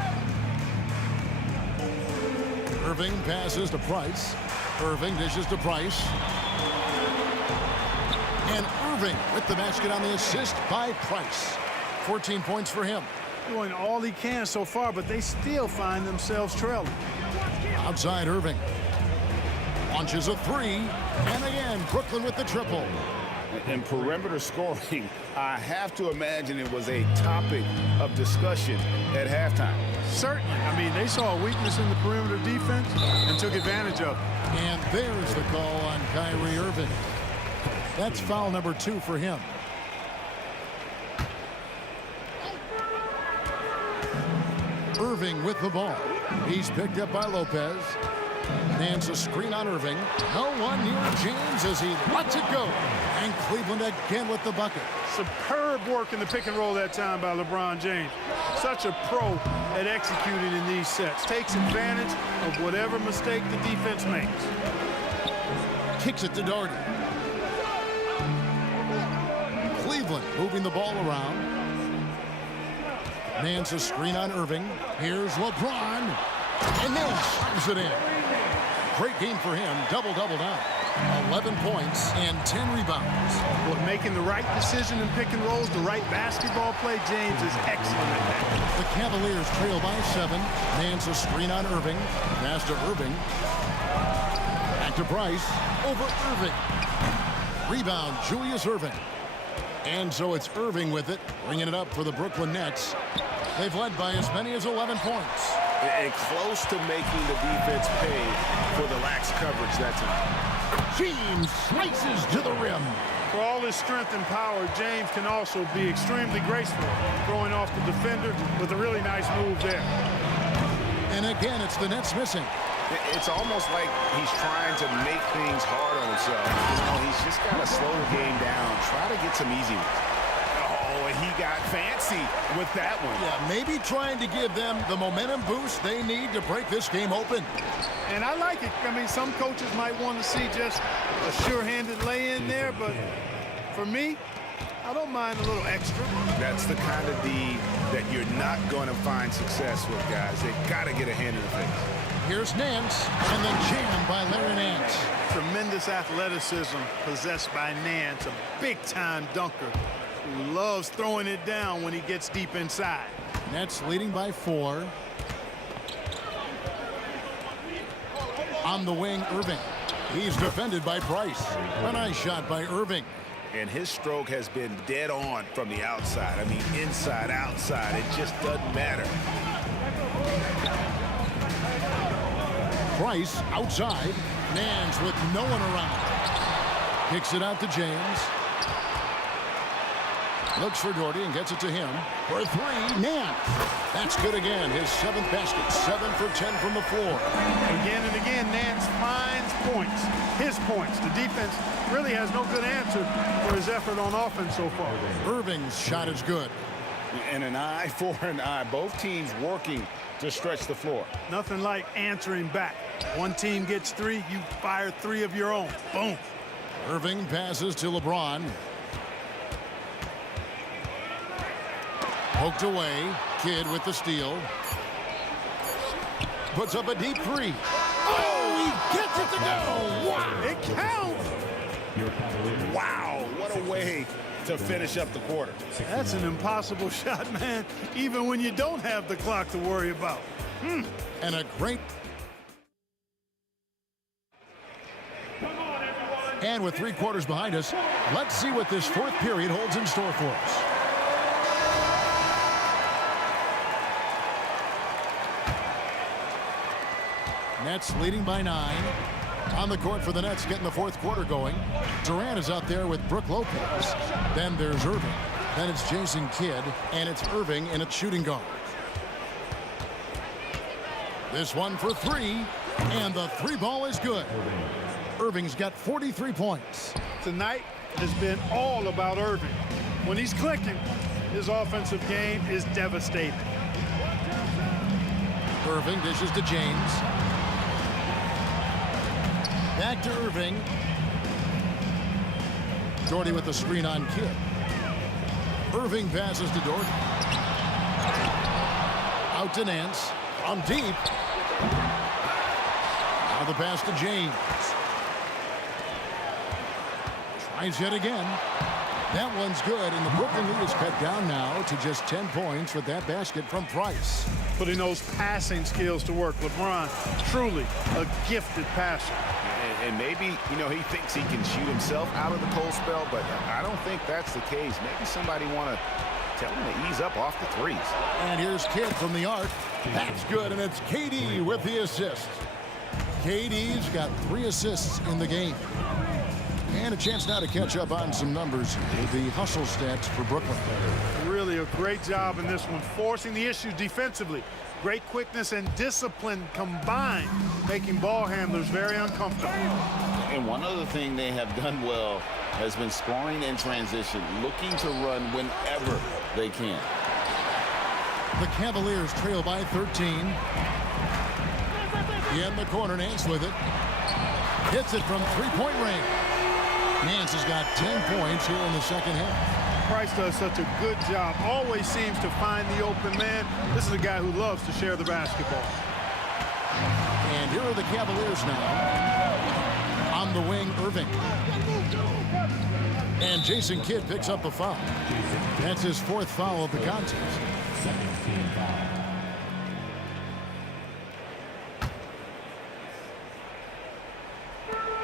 Irving passes to Price. Irving dishes to Price. And Irving with the basket on the assist by Price. 14 points for him. Doing all he can so far, but they still find themselves trailing. Outside Irving. Launches a three. And again, Brooklyn with the triple. In perimeter scoring, I have to imagine it was a topic of discussion at halftime. Certainly. I mean, they saw a weakness in the perimeter defense and took advantage of it. And there's the call on Kyrie Irving. That's foul number 2 for him. Irving with the ball. He's picked up by Lopez. Nance a screen on Irving. No one near James as he lets it go. And Cleveland again with the bucket. Superb work in the pick and roll that time by LeBron James. Such a pro at executing in these sets. Takes advantage of whatever mistake the defense makes. Kicks it to Doherty. Cleveland moving the ball around. Nance a screen on Irving. Here's LeBron. And Nance slams it in. Great game for him. Double-double now. 11 points and 10 rebounds. Well, making the right decision in pick and rolls, the right basketball play, James is excellent at that. The Cavaliers trail by 7. Nance a screen on Irving. Pass to Irving. Back to Price. Over Irving. Rebound, Julius Irving. And so it's Irving with it, bringing it up for the Brooklyn Nets. They've led by as many as 11 points. And close to making the defense pay for the lax coverage that time. James slices to the rim. For all his strength and power, James can also be extremely graceful, throwing off the defender with a really nice move there. And again, it's the Nets missing. It's almost like he's trying to make things hard on himself. You know, he's just got to slow the game down, try to get some easy ones. Oh, and he got fancy with that one. Yeah, maybe trying to give them the momentum boost they need to break this game open. And I like it. I mean, some coaches might want to see just a sure-handed lay-in there, but for me, I don't mind a little extra. That's the kind of D that you're not going to find success with, guys. They've got to get a hand in the face. Here's Nance, and then jammed by Larry Nance. Tremendous athleticism possessed by Nance, a big-time dunker who loves throwing it down when he gets deep inside. Nets leading by 4. On the wing, Irving. He's defended by Price. A nice shot by Irving. And his stroke has been dead on from the outside. I mean, inside, outside, it just doesn't matter. Price outside. Nance with no one around. Kicks it out to James. Looks for Doherty and gets it to him. For a 3, Nance. That's good again. His 7th basket. 7 for 10 from the floor. Again and again, Nance finds points. His points. The defense really has no good answer for his effort on offense so far. Irving's shot is good. And an eye for an eye. Both teams working to stretch the floor. Nothing like answering back. One team gets 3, you fire 3 of your own. Boom. Irving passes to LeBron. Poked away. Kidd with the steal. Puts up a deep 3. Oh, he gets it to go. Wow. It counts. Wow, what a way to finish up the quarter. That's an impossible shot, man, even when you don't have the clock to worry about. And a great... And with 3 quarters behind us, let's see what this 4th period holds in store for us. Nets leading by 9. On the court for the Nets, getting the fourth quarter going. Durant is out there with Brook Lopez. Then there's Irving. Then it's Jason Kidd, and it's Irving in its shooting guard. This one for three, and the three ball is good. Irving's got 43 points. Tonight has been all about Irving. When he's clicking, his offensive game is devastating. Irving dishes to James. Back to Irving. Doherty with the screen on Kidd. Irving passes to Doherty. Out to Nance. From deep. Now the pass to James. Tries yet again. That one's good, and the Brooklyn lead is cut down now to just 10 points with that basket from Price. Putting those passing skills to work. LeBron, truly a gifted passer. And maybe, you know, he thinks he can shoot himself out of the cold spell, but I don't think that's the case. Maybe somebody want to tell him to ease up off the threes. And here's Kidd from the arc. That's good, and it's KD with the assist. KD's got 3 assists in the game. And a chance now to catch up on some numbers with the hustle stats for Brooklyn. Really a great job in this one, forcing the issues defensively. Great quickness and discipline combined, making ball handlers very uncomfortable. And one other thing they have done well has been scoring in transition, looking to run whenever they can. The Cavaliers trail by 13. In the corner, Nance with it. Hits it from three-point range. Nance has got 10 points here in the second half. Price does such a good job. Always seems to find the open man. This is a guy who loves to share the basketball. And here are the Cavaliers now. On the wing, Irving. And Jason Kidd picks up a foul. That's his 4th foul of the contest. Second team foul.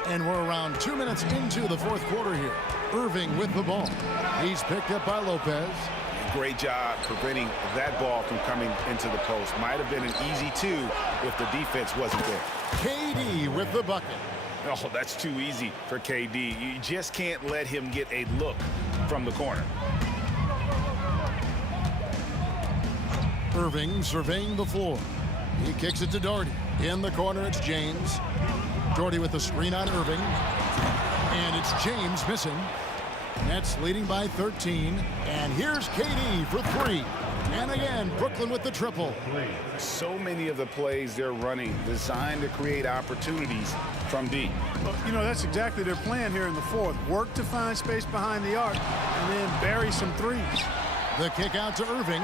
And we're around 2 minutes into the fourth quarter here. Irving with the ball. He's picked up by Lopez. Great job preventing that ball from coming into the post. Might have been an easy 2 if the defense wasn't there. KD with the bucket. Oh, that's too easy for KD. You just can't let him get a look from the corner. Irving surveying the floor. He kicks it to Doherty. In the corner, it's James. Doherty with the screen on Irving. And it's James missing. Nets leading by 13. And here's KD for 3. And again, Brooklyn with the triple. So many of the plays they're running designed to create opportunities from deep. Well, you know, that's exactly their plan here in the fourth. Work to find space behind the arc and then bury some threes. The kick out to Irving.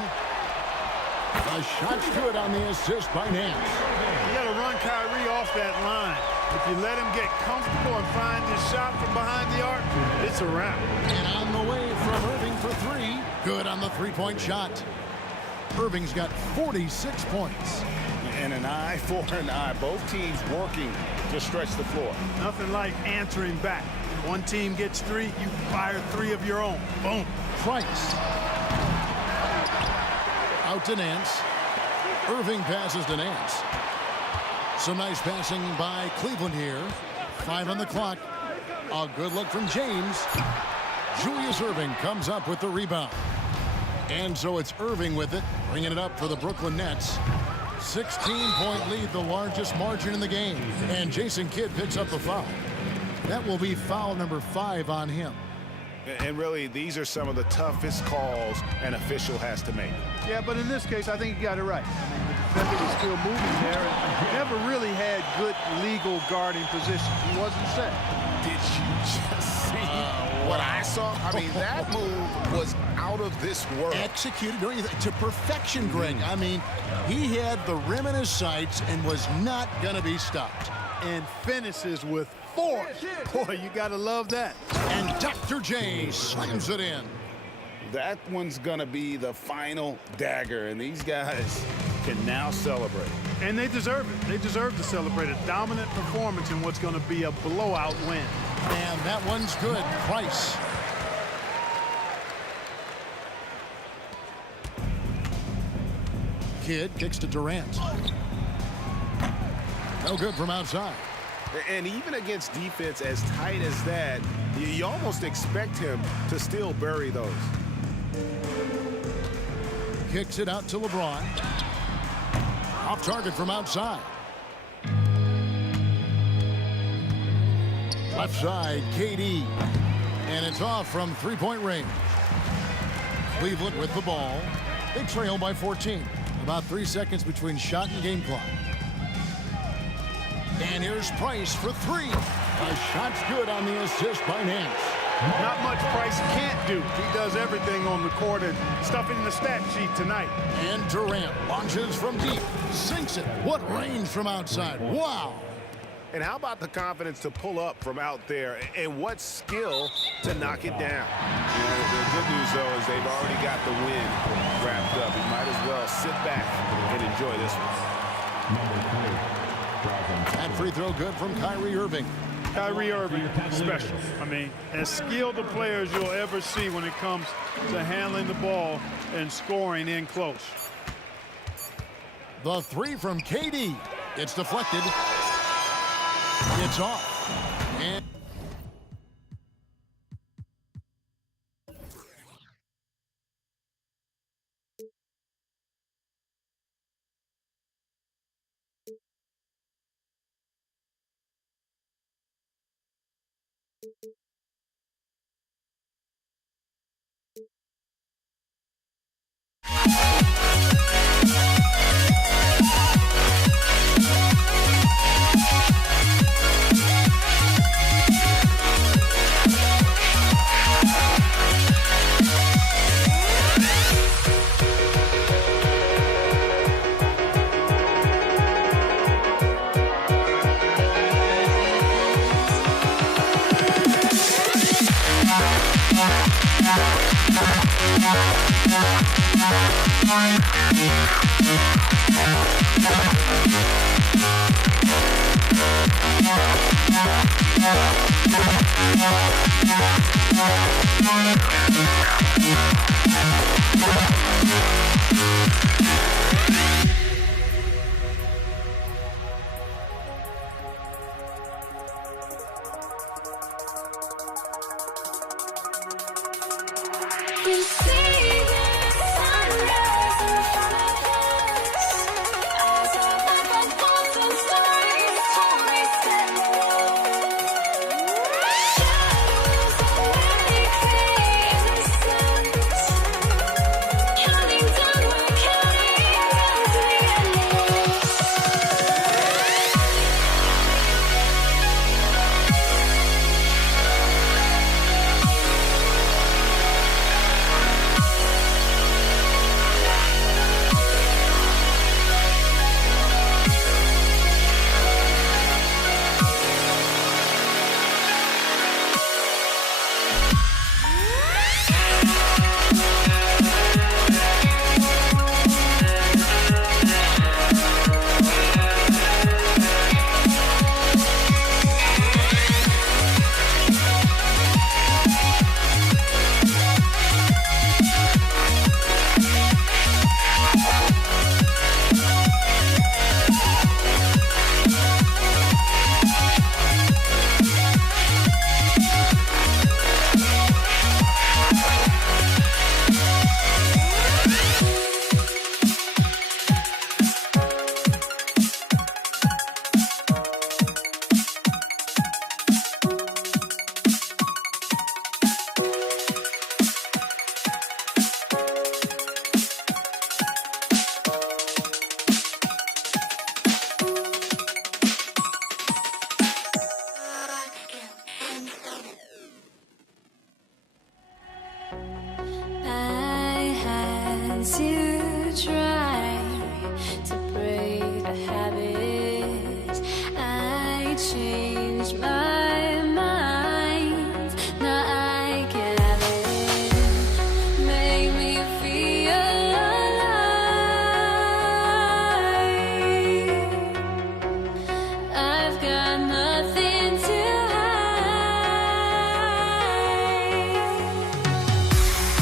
A shot's good on the assist by Nance. You got to run Kyrie off that line. If you let him get comfortable and find his shot from behind the arc, it's a wrap. And on the way from Irving for 3. Good on the three-point shot. Irving's got 46 points. And an eye for an eye. Both teams working to stretch the floor. Nothing like answering back. One team gets 3, you fire 3 of your own. Boom. Price. Out to Nance. Irving passes to Nance. Some nice passing by Cleveland here. 5 on the clock. A good look from James. Julius Irving comes up with the rebound. And so it's Irving with it, bringing it up for the Brooklyn Nets. 16-point lead, the largest margin in the game. And Jason Kidd picks up the foul. That will be foul number 5 on him. And really, these are some of the toughest calls an official has to make. Yeah, but in this case, I think he got it right. I mean, the defender was still moving there and never really had good legal guarding position. He wasn't set. Did you just see what I saw? I mean, that move was out of this world. Executed to perfection, Greg. I mean, he had the rim in his sights and was not going to be stopped. And finishes with force. Boy, you got to love that. And Dr. J slams it in. That one's going to be the final dagger, and these guys can now celebrate. And they deserve it. They deserve to celebrate a dominant performance in what's going to be a blowout win. And that one's good. Price. Kidd kicks to Durant. No good from outside. And even against defense as tight as that, you almost expect him to still bury those. Kicks it out to LeBron. Off target from outside. Left side, KD. And it's off from three-point range. Cleveland with the ball. They trail by 14. About 3 seconds between shot and game clock. And here's Price for three. The shot's good on the assist by Nance. Not much Price can't do. He does everything on the court and stuff in the stat sheet tonight. And Durant launches from deep. Sinks it. What range from outside. Wow. And how about the confidence to pull up from out there, and what skill to knock it down? The good news, though, is they've already got the win wrapped up. You might as well sit back and enjoy this one. And free throw good from Kyrie Irving. Kyrie Irving, special. I mean, as skilled a player as you'll ever see when it comes to handling the ball and scoring in close. The three from KD. It's deflected. It's off. And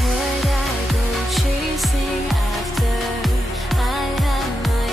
Would I go chasing after I had my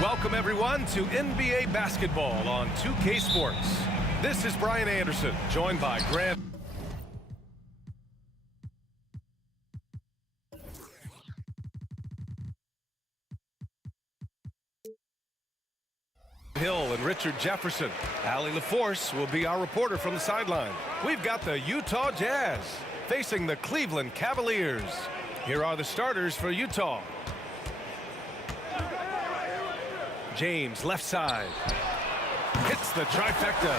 Welcome, everyone, to NBA basketball on 2K Sports. This is Brian Anderson, joined by Grant Hill and Richard Jefferson. Allie LaForce will be our reporter from the sideline. We've got the Utah Jazz facing the Cleveland Cavaliers. Here are the starters for Utah. James, left side. Hits the trifecta.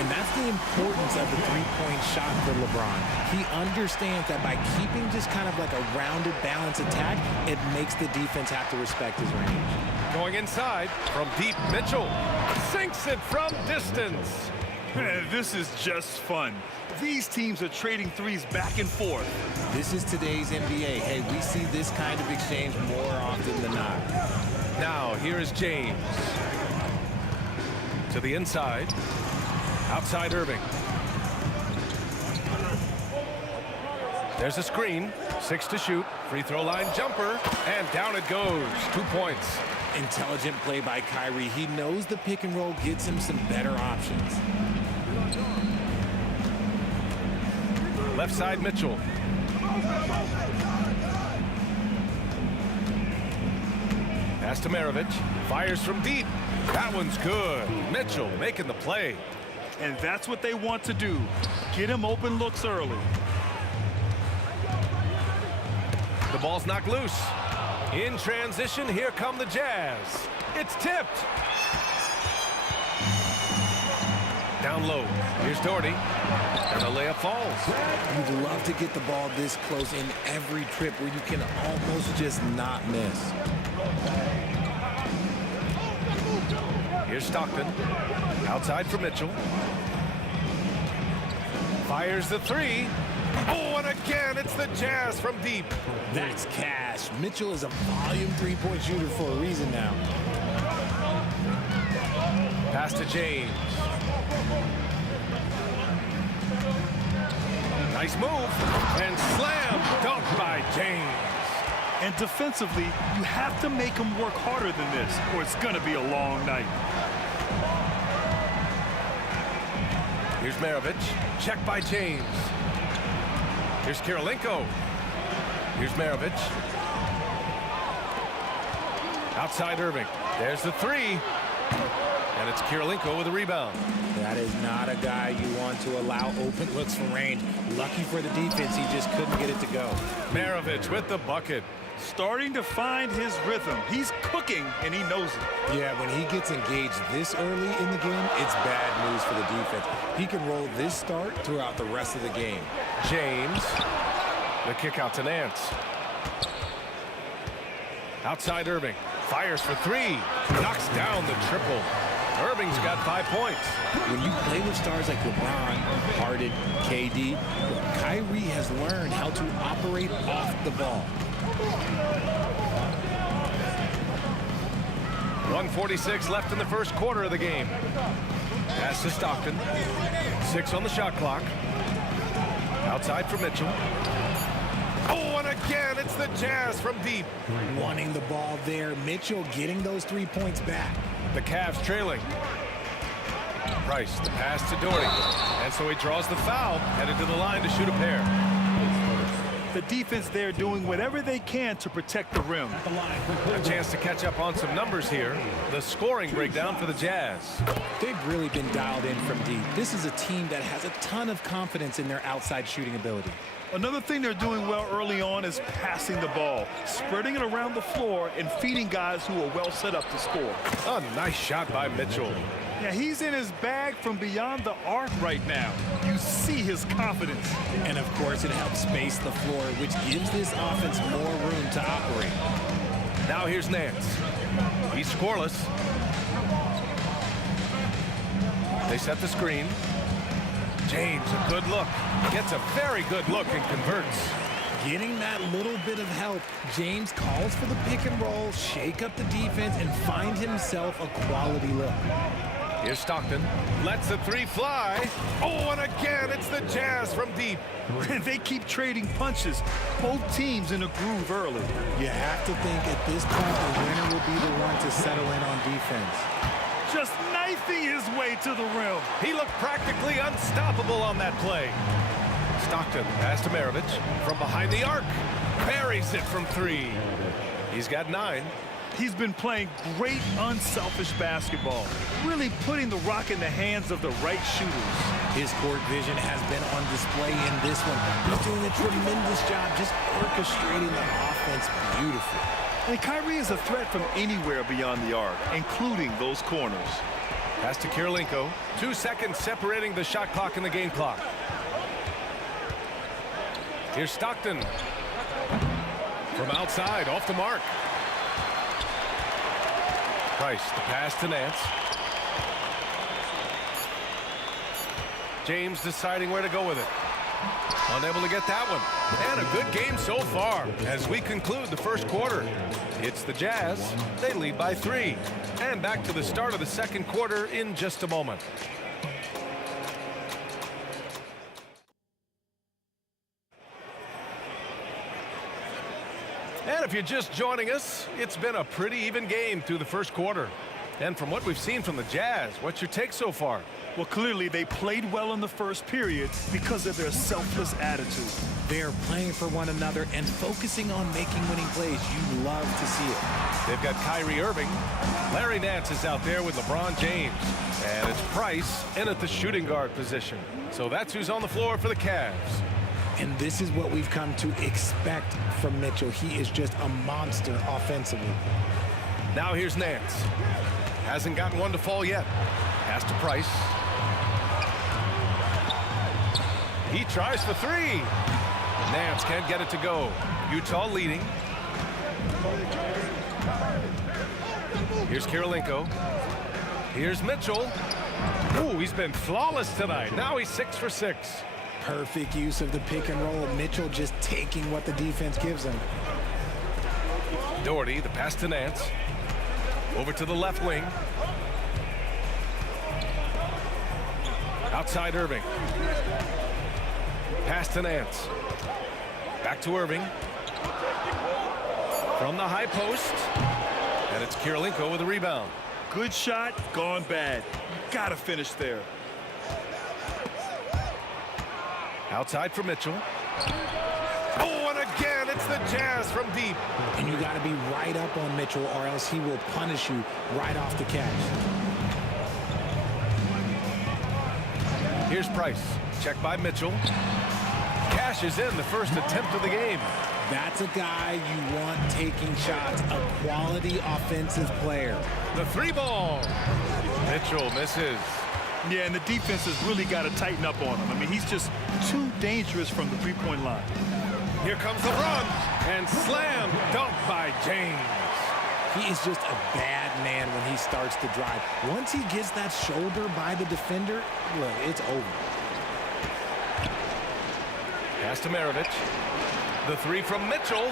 And that's the importance of the three-point shot for LeBron. He understands that by keeping just kind of like a rounded, balanced attack, it makes the defense have to respect his range. Going inside from deep, Mitchell sinks it from distance. Man, this is just fun. These teams are trading threes back and forth. This is today's NBA. Hey, we see this kind of exchange more often than not. Now, here is James. To the inside. Outside Irving. There's a screen. 6 to shoot. Free throw line jumper. And down it goes. 2 points. Intelligent play by Kyrie. He knows the pick and roll gets him some better options. Left side Mitchell. Pass to Maravich. Fires from deep. That one's good. Mitchell making the play. And that's what they want to do. Get him open looks early. The ball's knocked loose. In transition, here come the Jazz. It's tipped. Down low. Here's Doherty. And the layup falls. You'd love to get the ball this close in every trip where you can almost just not miss. Here's Stockton. Outside for Mitchell. Fires the three. Oh, and again, it's the Jazz from deep. That's cash. Mitchell is a volume three-point shooter for a reason now. Pass to James. Nice move. And slam dunk by James. And defensively, you have to make him work harder than this, or it's going to be a long night. Here's Maravich. Check by James. Here's Kirilenko. Here's Maravich. Outside Irving. There's the three. And it's Kirilenko with a rebound. That is not a guy you want to allow open looks from range. Lucky for the defense, he just couldn't get it to go. Maravich with the bucket. Starting to find his rhythm. He's cooking, and he knows it. Yeah, when he gets engaged this early in the game, it's bad news for the defense. He can roll this start throughout the rest of the game. James. The kick out to Nance. Outside Irving. Fires for three. Knocks down the triple. Irving's got 5 points. When you play with stars like LeBron, Harden, KD, Kyrie has learned how to operate off the ball. 1:46 left in the first quarter of the game. Pass to Stockton. 6 on the shot clock. Outside for Mitchell. Oh, and again, it's the Jazz from deep. Wanting the ball there. Mitchell getting those 3 points back. The Cavs trailing. Price, the pass to Doherty. And so he draws the foul, headed to the line to shoot a pair. The defense there doing whatever they can to protect the rim. A chance to catch up on some numbers here. The scoring breakdown for the Jazz. They've really been dialed in from deep. This is a team that has a ton of confidence in their outside shooting ability. Another thing they're doing well early on is passing the ball, spreading it around the floor and feeding guys who are well set up to score. A nice shot by Mitchell. Yeah, he's in his bag from beyond the arc right now. You see his confidence. And, of course, it helps space the floor, which gives this offense more room to operate. Now here's Nance. He's scoreless. They set the screen. James, a good look. Gets a very good look and converts. Getting that little bit of help, James calls for the pick and roll, shake up the defense, and find himself a quality look. Here's Stockton. Lets the three fly. Oh, and again, it's the Jazz from deep. They keep trading punches. Both teams in a groove early. You have to think at this point the winner will be the one to to settle in on defense. Just knifing his way to the rim. He looked practically unstoppable on that play. Stockton pass to Maravich from behind the arc. Buries it from 3. He's got 9. He's been playing great, unselfish basketball, really putting the rock in the hands of the right shooters. His court vision has been on display in this one. He's doing a tremendous job just orchestrating the offense beautifully. And Kyrie is a threat from anywhere beyond the arc, including those corners. Pass to Kirilenko. 2 seconds separating the shot clock and the game clock. Here's Stockton. From outside, off the mark. Price, the pass to Nance. James deciding where to go with it. Unable to get that one. And a good game so far as we conclude the first quarter. It's the Jazz. They lead by 3. And back to the start of the second quarter in just a moment. And if you're just joining us, it's been a pretty even game through the first quarter. And from what we've seen from the Jazz, what's your take so far? Well, clearly they played well in the first period because of their selfless attitude. They're playing for one another and focusing on making winning plays. You love to see it. They've got Kyrie Irving. Larry Nance is out there with LeBron James. And it's Price in at the shooting guard position. So that's who's on the floor for the Cavs. And this is what we've come to expect from Mitchell. He is just a monster offensively. Now here's Nance. Hasn't gotten one to fall yet. Pass to Price. He tries for 3. Nance can't get it to go. Utah leading. Here's Kirilenko. Here's Mitchell. Ooh, he's been flawless tonight. Now he's 6 for 6. Perfect use of the pick and roll. Mitchell just taking what the defense gives him. Doherty, the pass to Nance. Over to the left wing. Outside Irving. Pass to Nance. Back to Irving. From the high post. And it's Kirilenko with a rebound. Good shot, gone bad. Gotta finish there. Outside for Mitchell. Oh, and again, it's the Jazz from deep. And you got to be right up on Mitchell or else he will punish you right off the catch. Here's Price. Check by Mitchell. Cashes in the first attempt of the game. That's a guy you want taking shots, a quality offensive player. The 3 ball. Mitchell misses. Yeah, and the defense has really got to tighten up on him. I mean, he's just too dangerous from the three-point line. Here comes LeBron, and slam dunk by James. He is just a bad man when he starts to drive. Once he gets that shoulder by the defender, look, it's over. Pass to Maravich. The 3 from Mitchell.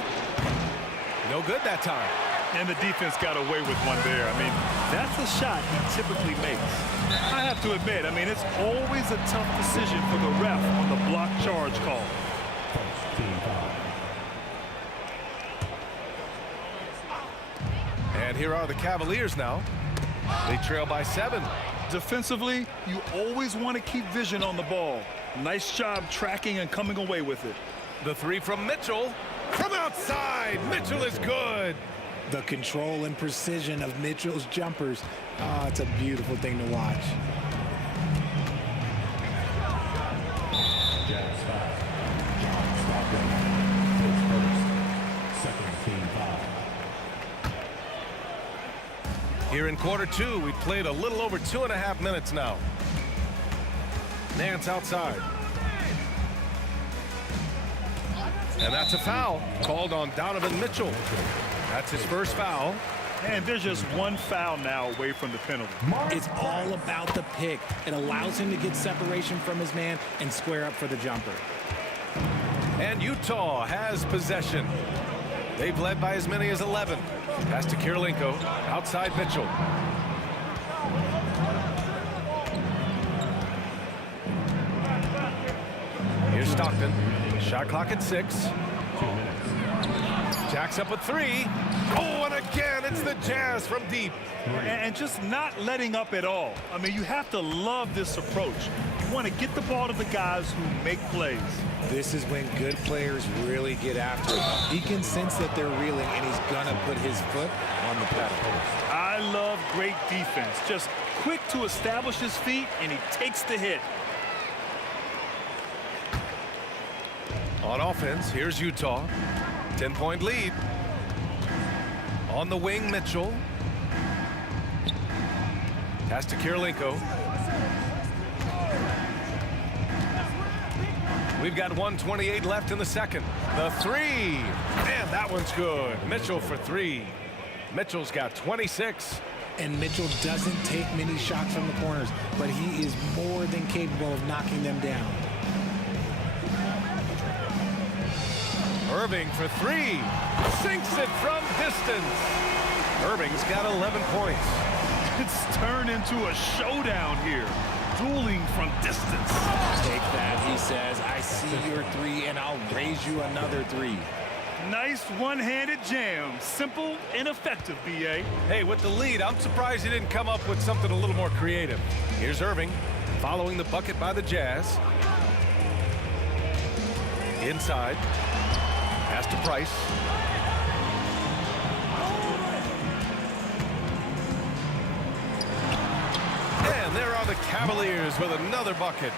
No good that time. And the defense got away with one there. I mean, that's a shot he typically makes. I have to admit, I mean, it's always a tough decision for the ref on the block charge call. And here are the Cavaliers now. They trail by 7. Defensively, you always want to keep vision on the ball. Nice job tracking and coming away with it. The 3 from Mitchell. From outside, Mitchell is good. The control and precision of Mitchell's jumpers. Oh, it's a beautiful thing to watch. Here in quarter 2, we've played a little over 2.5 minutes now. Nance outside. And that's a foul called on Donovan Mitchell. That's his first foul. And there's just one foul now away from the penalty. It's all about the pick. It allows him to get separation from his man and square up for the jumper. And Utah has possession. They've led by as many as 11. Pass to Kirilenko. Outside Mitchell. Here's Stockton. Shot clock at 6. Jacks up a 3. Oh, and again, And it's the Jazz from deep. And just not letting up at all. I mean, you have to love this approach. You want to get the ball to the guys who make plays. This is when good players really get after it. He can sense that they're reeling, and he's going to put his foot on the pedal. I love great defense. Just quick to establish his feet, and he takes the hit. On offense, here's Utah. 10-point lead. On the wing, Mitchell. Pass to Kirilenko. We've got 1:28 left in the second. The three. And that one's good. Mitchell for three. Mitchell's got 26. And Mitchell doesn't take many shots from the corners, but he is more than capable of knocking them down. Irving for three. Sinks it from distance. Irving's got 11 points. It's turned into a showdown here. Dueling from distance. Take that, he says. I see your three, and I'll raise you another three. Nice one-handed jam. Simple and effective, B.A. Hey, with the lead, I'm surprised he didn't come up with something a little more creative. Here's Irving, following the bucket by the Jazz. Inside. Pass to Price. And there are the Cavaliers with another bucket.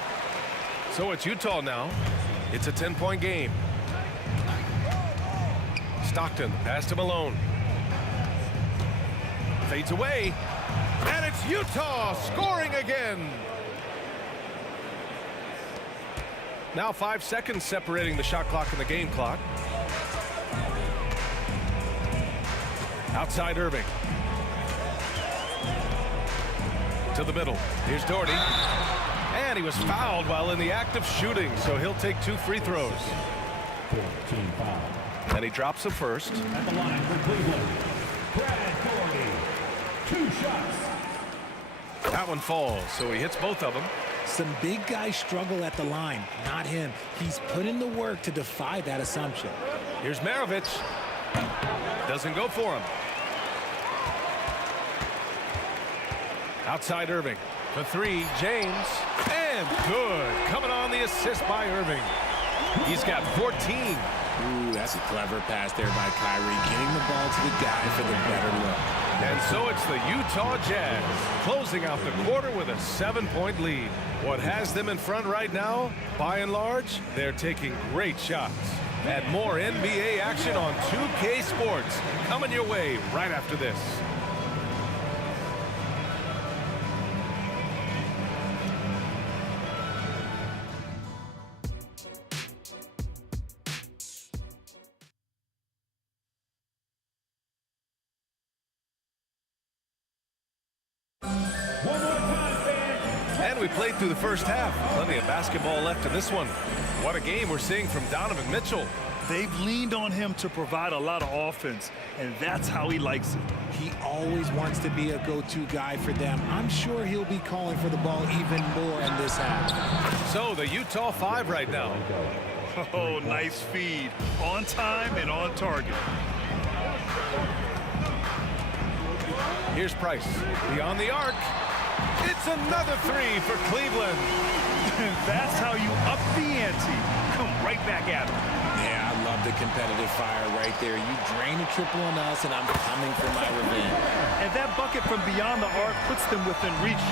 So it's Utah now. It's a 10-point game. Stockton, pass to Malone. Fades away. And it's Utah scoring again. Now 5 seconds separating the shot clock and the game clock. Outside Irving. To the middle. Here's Doherty. And he was fouled while in the act of shooting, so he'll take 2 free throws. 14 foul. And he drops the first. At the line for Cleveland, Brad Doherty. 2 shots. That one falls, so he hits both of them. Some big guys struggle at the line, not him. He's put in the work to defy that assumption. Here's Maravich. Doesn't go for him. Outside Irving. For 3, James. And good. Coming on the assist by Irving. He's got 14. Ooh, that's a clever pass there by Kyrie, getting the ball to the guy for the better look. And so it's the Utah Jazz closing out the quarter with a 7-point lead. What has them in front right now, by and large, they're taking great shots. And more NBA action on 2K Sports coming your way right after this. And we played through the first half. Plenty of basketball left in this one. What a game we're seeing from Donovan Mitchell. They've leaned on him to provide a lot of offense, and that's how he likes it. He always wants to be a go-to guy for them. I'm sure he'll be calling for the ball even more in this half. So the Utah 5 right now. Oh, nice feed. On time and on target. Here's Price. Beyond the arc. It's another 3 for Cleveland. That's how you up the ante. Come right back at him. Yeah, I love the competitive fire right there. You drain a triple on us, and I'm coming for my revenge. And that bucket from beyond the arc puts them within reach.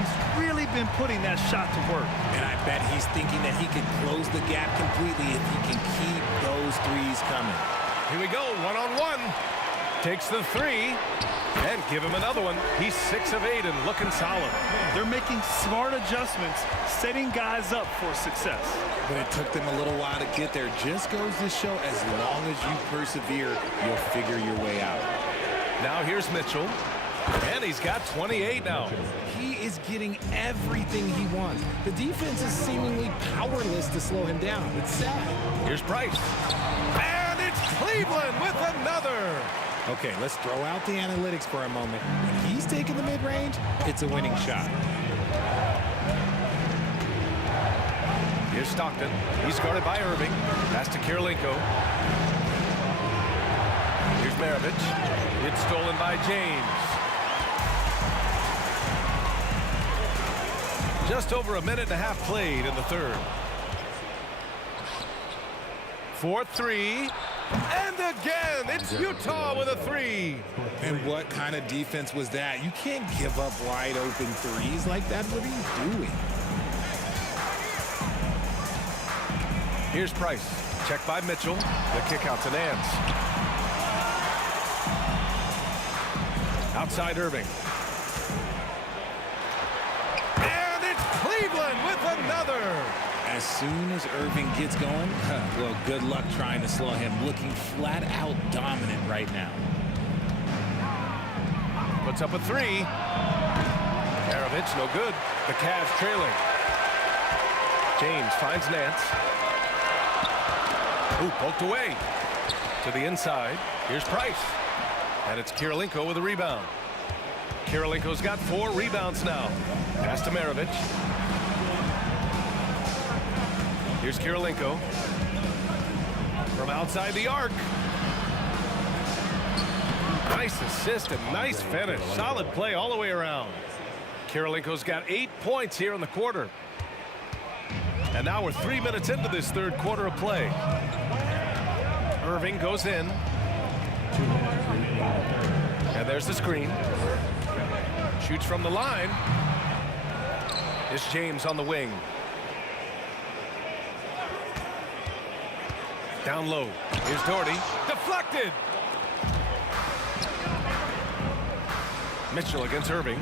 He's really been putting that shot to work. And I bet he's thinking that he can close the gap completely if he can keep those threes coming. Here we go, one-on-one. Takes the 3. And give him another one. He's 6 of 8 and looking solid. They're making smart adjustments, setting guys up for success. But it took them a little while to get there. Just goes to show, as long as you persevere, you'll figure your way out. Now here's Mitchell. And he's got 28 now. He is getting everything he wants. The defense is seemingly powerless to slow him down. It's sad. Here's Price. And it's Cleveland with another. Okay, let's throw out the analytics for a moment. When he's taking the mid-range, it's a winning shot. Here's Stockton. He's guarded by Irving. Pass to Kirilenko. Here's Maravich. It's stolen by James. Just over a minute and a half played in the third. 4-3. And again, it's Utah with a three. And what kind of defense was that? You can't give up wide open threes like that. What are you doing? Here's Price. Check by Mitchell. The kick out to Nance. Outside Irving. And it's Cleveland with another. As soon as Irving gets going, well, good luck trying to slow him. Looking flat out dominant right now. Puts up a three. Maravich, no good. The Cavs trailing. James finds Nance. Ooh, poked away. To the inside. Here's Price. And it's Kirilenko with a rebound. Kirilenko's got 4 rebounds now. Pass to Maravich. Here's Kirilenko. From outside the arc. Nice assist and nice finish. Solid play all the way around. Kirilenko's got 8 points here in the quarter. And now we're 3 minutes into this third quarter of play. Irving goes in. And there's the screen. Shoots from the line. It's James on the wing. Down low. Here's Doherty. Deflected. Mitchell against Irving.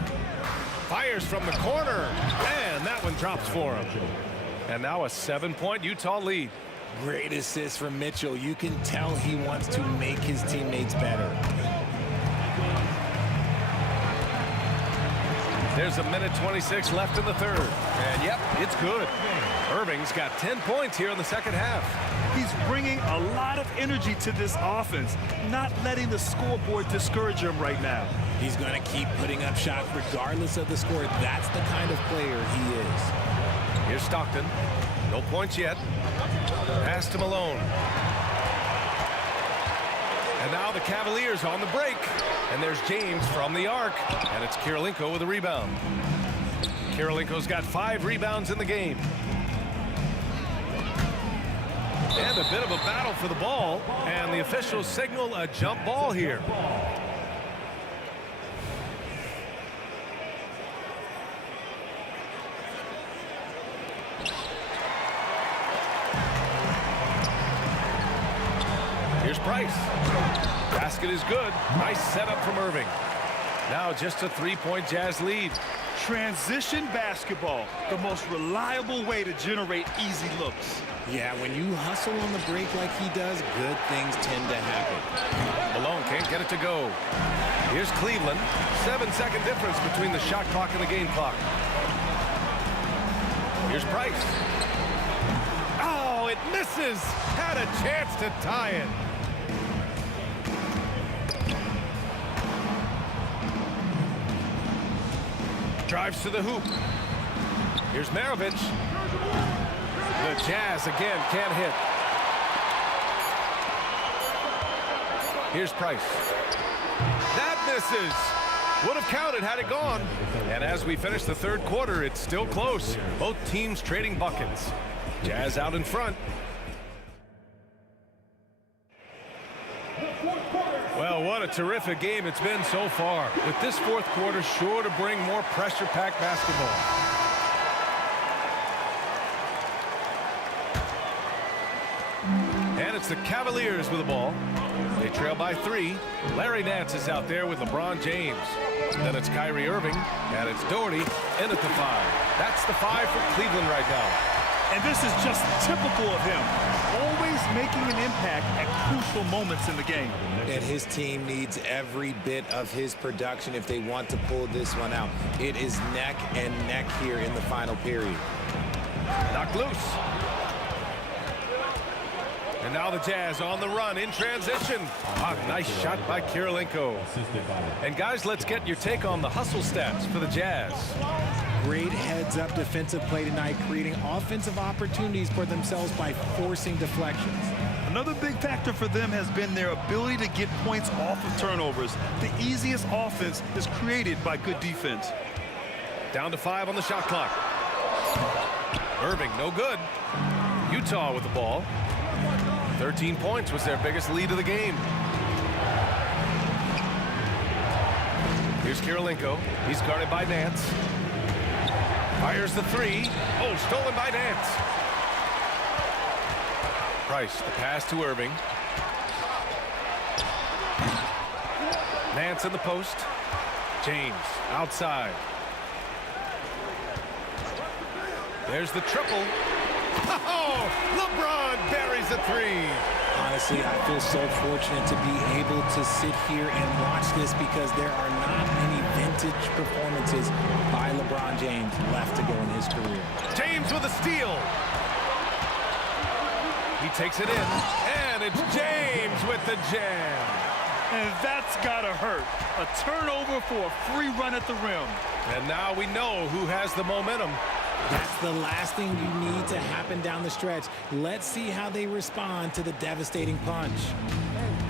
Fires from the corner. And that one drops for him. And now a 7-point Utah lead. Great assist from Mitchell. You can tell he wants to make his teammates better. There's a minute 26 left in the third. And yep, it's good. Irving's got 10 points here in the second half. He's bringing a lot of energy to this offense, not letting the scoreboard discourage him right now. He's going to keep putting up shots regardless of the score. That's the kind of player he is. Here's Stockton. No points yet. Pass to Malone. And now the Cavaliers on the break. And there's James from the arc. And it's Kirilenko with a rebound. Kirilenko's got 5 rebounds in the game. And a bit of a battle for the ball. And the officials signal a jump ball here. Here's Price. Basket is good. Nice setup from Irving. Now just a 3-point Jazz lead. Transition basketball, the most reliable way to generate easy looks. Yeah, when you hustle on the break like he does, good things tend to happen. Malone can't get it to go. Here's Cleveland. 7-second difference between the shot clock and the game clock. Here's Price. Oh, it misses. Had a chance to tie it. Drives to the hoop. Here's Maravich. The Jazz again can't hit. Here's Price. That misses. Would have counted had it gone. And as we finish the third quarter, it's still close. Both teams trading buckets. Jazz out in front. Well, what a terrific game it's been so far. With this fourth quarter sure to bring more pressure-packed basketball. And it's the Cavaliers with the ball. They trail by 3. Larry Nance is out there with LeBron James. Then it's Kyrie Irving, and it's Doherty in at the 5. That's the 5 for Cleveland right now. And this is just typical of him. Always making an impact at crucial moments in the game. And his team needs every bit of his production if they want to pull this one out. It is neck and neck here in the final period. Knocked loose. And now the Jazz on the run in transition. A nice shot by Kirilenko. And guys, let's get your take on the hustle stats for the Jazz. Great heads-up defensive play tonight, creating offensive opportunities for themselves by forcing deflections. Another big factor for them has been their ability to get points off of turnovers. The easiest offense is created by good defense. Down to 5 on the shot clock. Irving, no good. Utah with the ball. 13 points was their biggest lead of the game. Here's Kirilenko. He's guarded by Nance. Fires the 3. Oh, stolen by Nance. Price, the pass to Irving. Nance in the post. James outside. There's the triple. Oh, LeBron buries a 3. Honestly, I feel so fortunate to be able to sit here and watch this because there are not many vintage performances by LeBron James left to go in his career. James with a steal. He takes it in, and it's James with the jam. And that's gotta hurt. A turnover for a free run at the rim. And now we know who has the momentum. That's the last thing you need to happen down the stretch. Let's see how they respond to the devastating punch.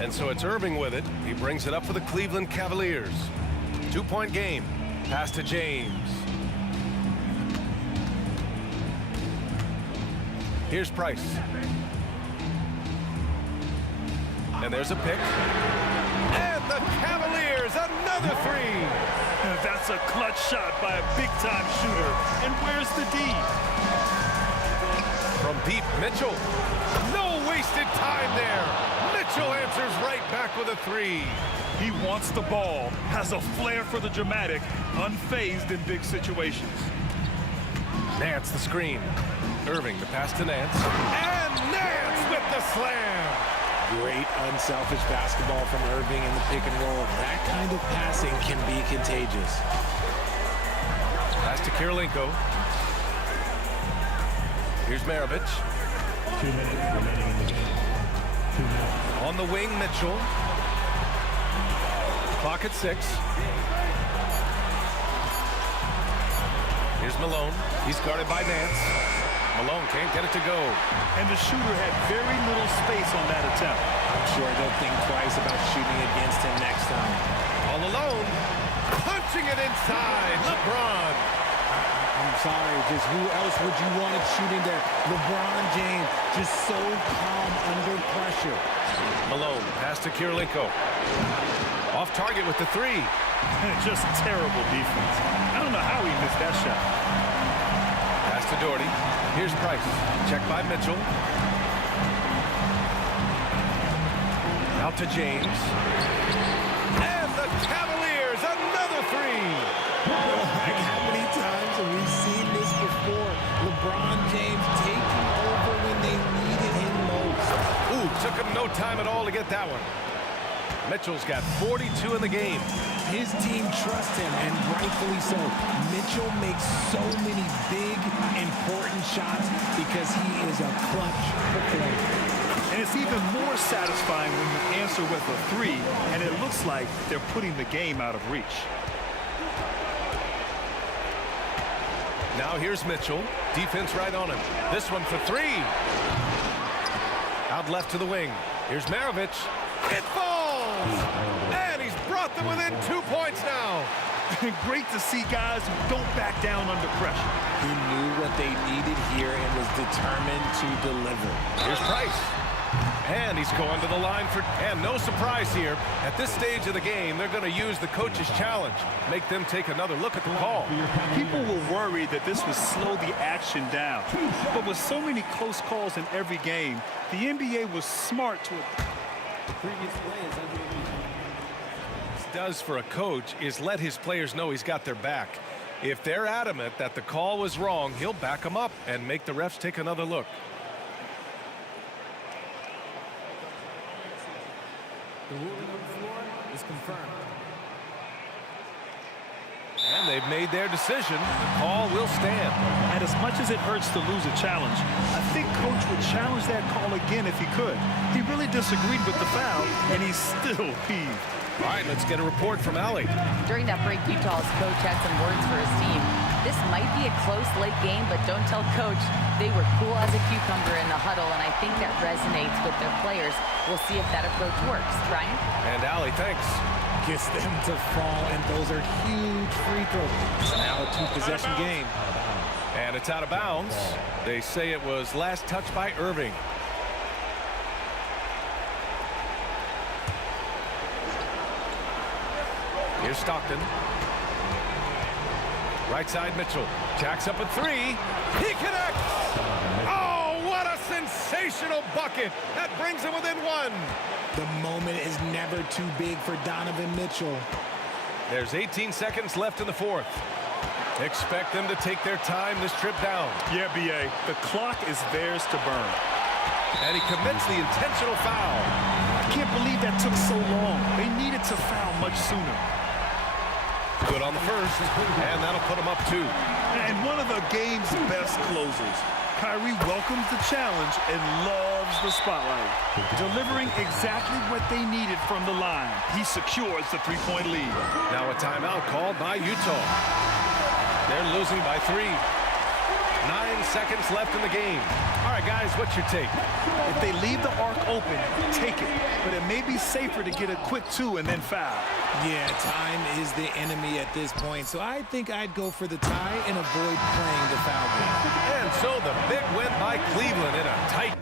And so it's Irving with it. He brings it up for the Cleveland Cavaliers. 2-point game. Pass to James. Here's Price. And there's a pick. And the Cavaliers, another 3. That's a clutch shot by a big-time shooter. And where's the D? From deep, Mitchell. No wasted time there. Mitchell answers right back with a 3. He wants the ball, has a flair for the dramatic, unfazed in big situations. Nance the screen. Irving the pass to Nance. And Nance with the slam. Great unselfish basketball from Irving in the pick and roll. That kind of passing can be contagious. Pass to Kirilenko. Here's Maravich. 2 minutes remaining in the game. 2 minutes. On the wing, Mitchell. Clock at 6. Here's Malone. He's guarded by Nance. Malone can't get it to go. And the shooter had very little space on that attempt. I'm sure they'll think twice about shooting against him next time. All alone. Punching it inside. LeBron. I'm sorry, just who else would you want it shooting there? LeBron James, just so calm under pressure. Malone, pass to Kirilenko. Off target with the 3. Just terrible defense. I don't know how he missed that shot. Pass to Doherty. Here's Price. Check by Mitchell. Out to James. And the Cavaliers, another 3. Like how many times have we seen this before? LeBron James taking over when they needed him most. Ooh, took him no time at all to get that one. Mitchell's got 42 in the game. His team trusts him, and rightfully so. Mitchell makes so many big, important shots because he is a clutch performer. And it's even more satisfying when you answer with a 3, and it looks like they're putting the game out of reach. Now here's Mitchell. Defense right on him. This one for 3. Out left to the wing. Here's Maravich. It falls! And he's brought them within 2 points now. Great to see guys who don't back down under pressure. He knew what they needed here and was determined to deliver. Here's Price. And he's going to the line for, and no surprise here. At this stage of the game, they're going to use the coach's challenge. Make them take another look at the call. People were worried that this would slow the action down. But with so many close calls in every game, the NBA was smart to Previous play is under What does for a coach is let his players know he's got their back. If they're adamant that the call was wrong, he'll back them up and make the refs take another look. The ruling on the floor is confirmed. And they've made their decision. The call will stand. And as much as it hurts to lose a challenge, I think Coach would challenge that call again if he could. He really disagreed with the foul, and he's still peeved. All right, let's get a report from Allie. During that break, Utah's coach had some words for his team. this might be a close late game, but don't tell coach. They were cool as a cucumber in the huddle, and I think that resonates with their players. We'll see if that approach works. Ryan? And Allie, thanks. Gets them to fall, and those are huge free throws. It's now a two-possession game. And it's out of bounds. They say it was last touched by Irving. Here's Stockton. Right side, Mitchell. Jacks up a three. He connects! Oh, what a sensational bucket! That brings him within one. The moment is never too big for Donovan Mitchell. There's 18 seconds left in the fourth. Expect them to take their time this trip down. Yeah, B.A. The clock is theirs to burn. And he commits the intentional foul. I can't believe that took so long. They needed to foul much sooner. Good on the first, and that'll put him up 2. And one of the game's best closers. Kyrie welcomes the challenge and loves the spotlight. Delivering exactly what they needed from the line. He secures the three-point lead. Now a timeout called by Utah. They're losing by 3. 9 seconds left in the game. All right, guys, what's your take? If they leave the arc open, take it. But it may be safer to get a quick 2 and then foul. Yeah, time is the enemy at this point, so I think I'd go for the tie and avoid playing the foul game. And so the big win by Cleveland in a tight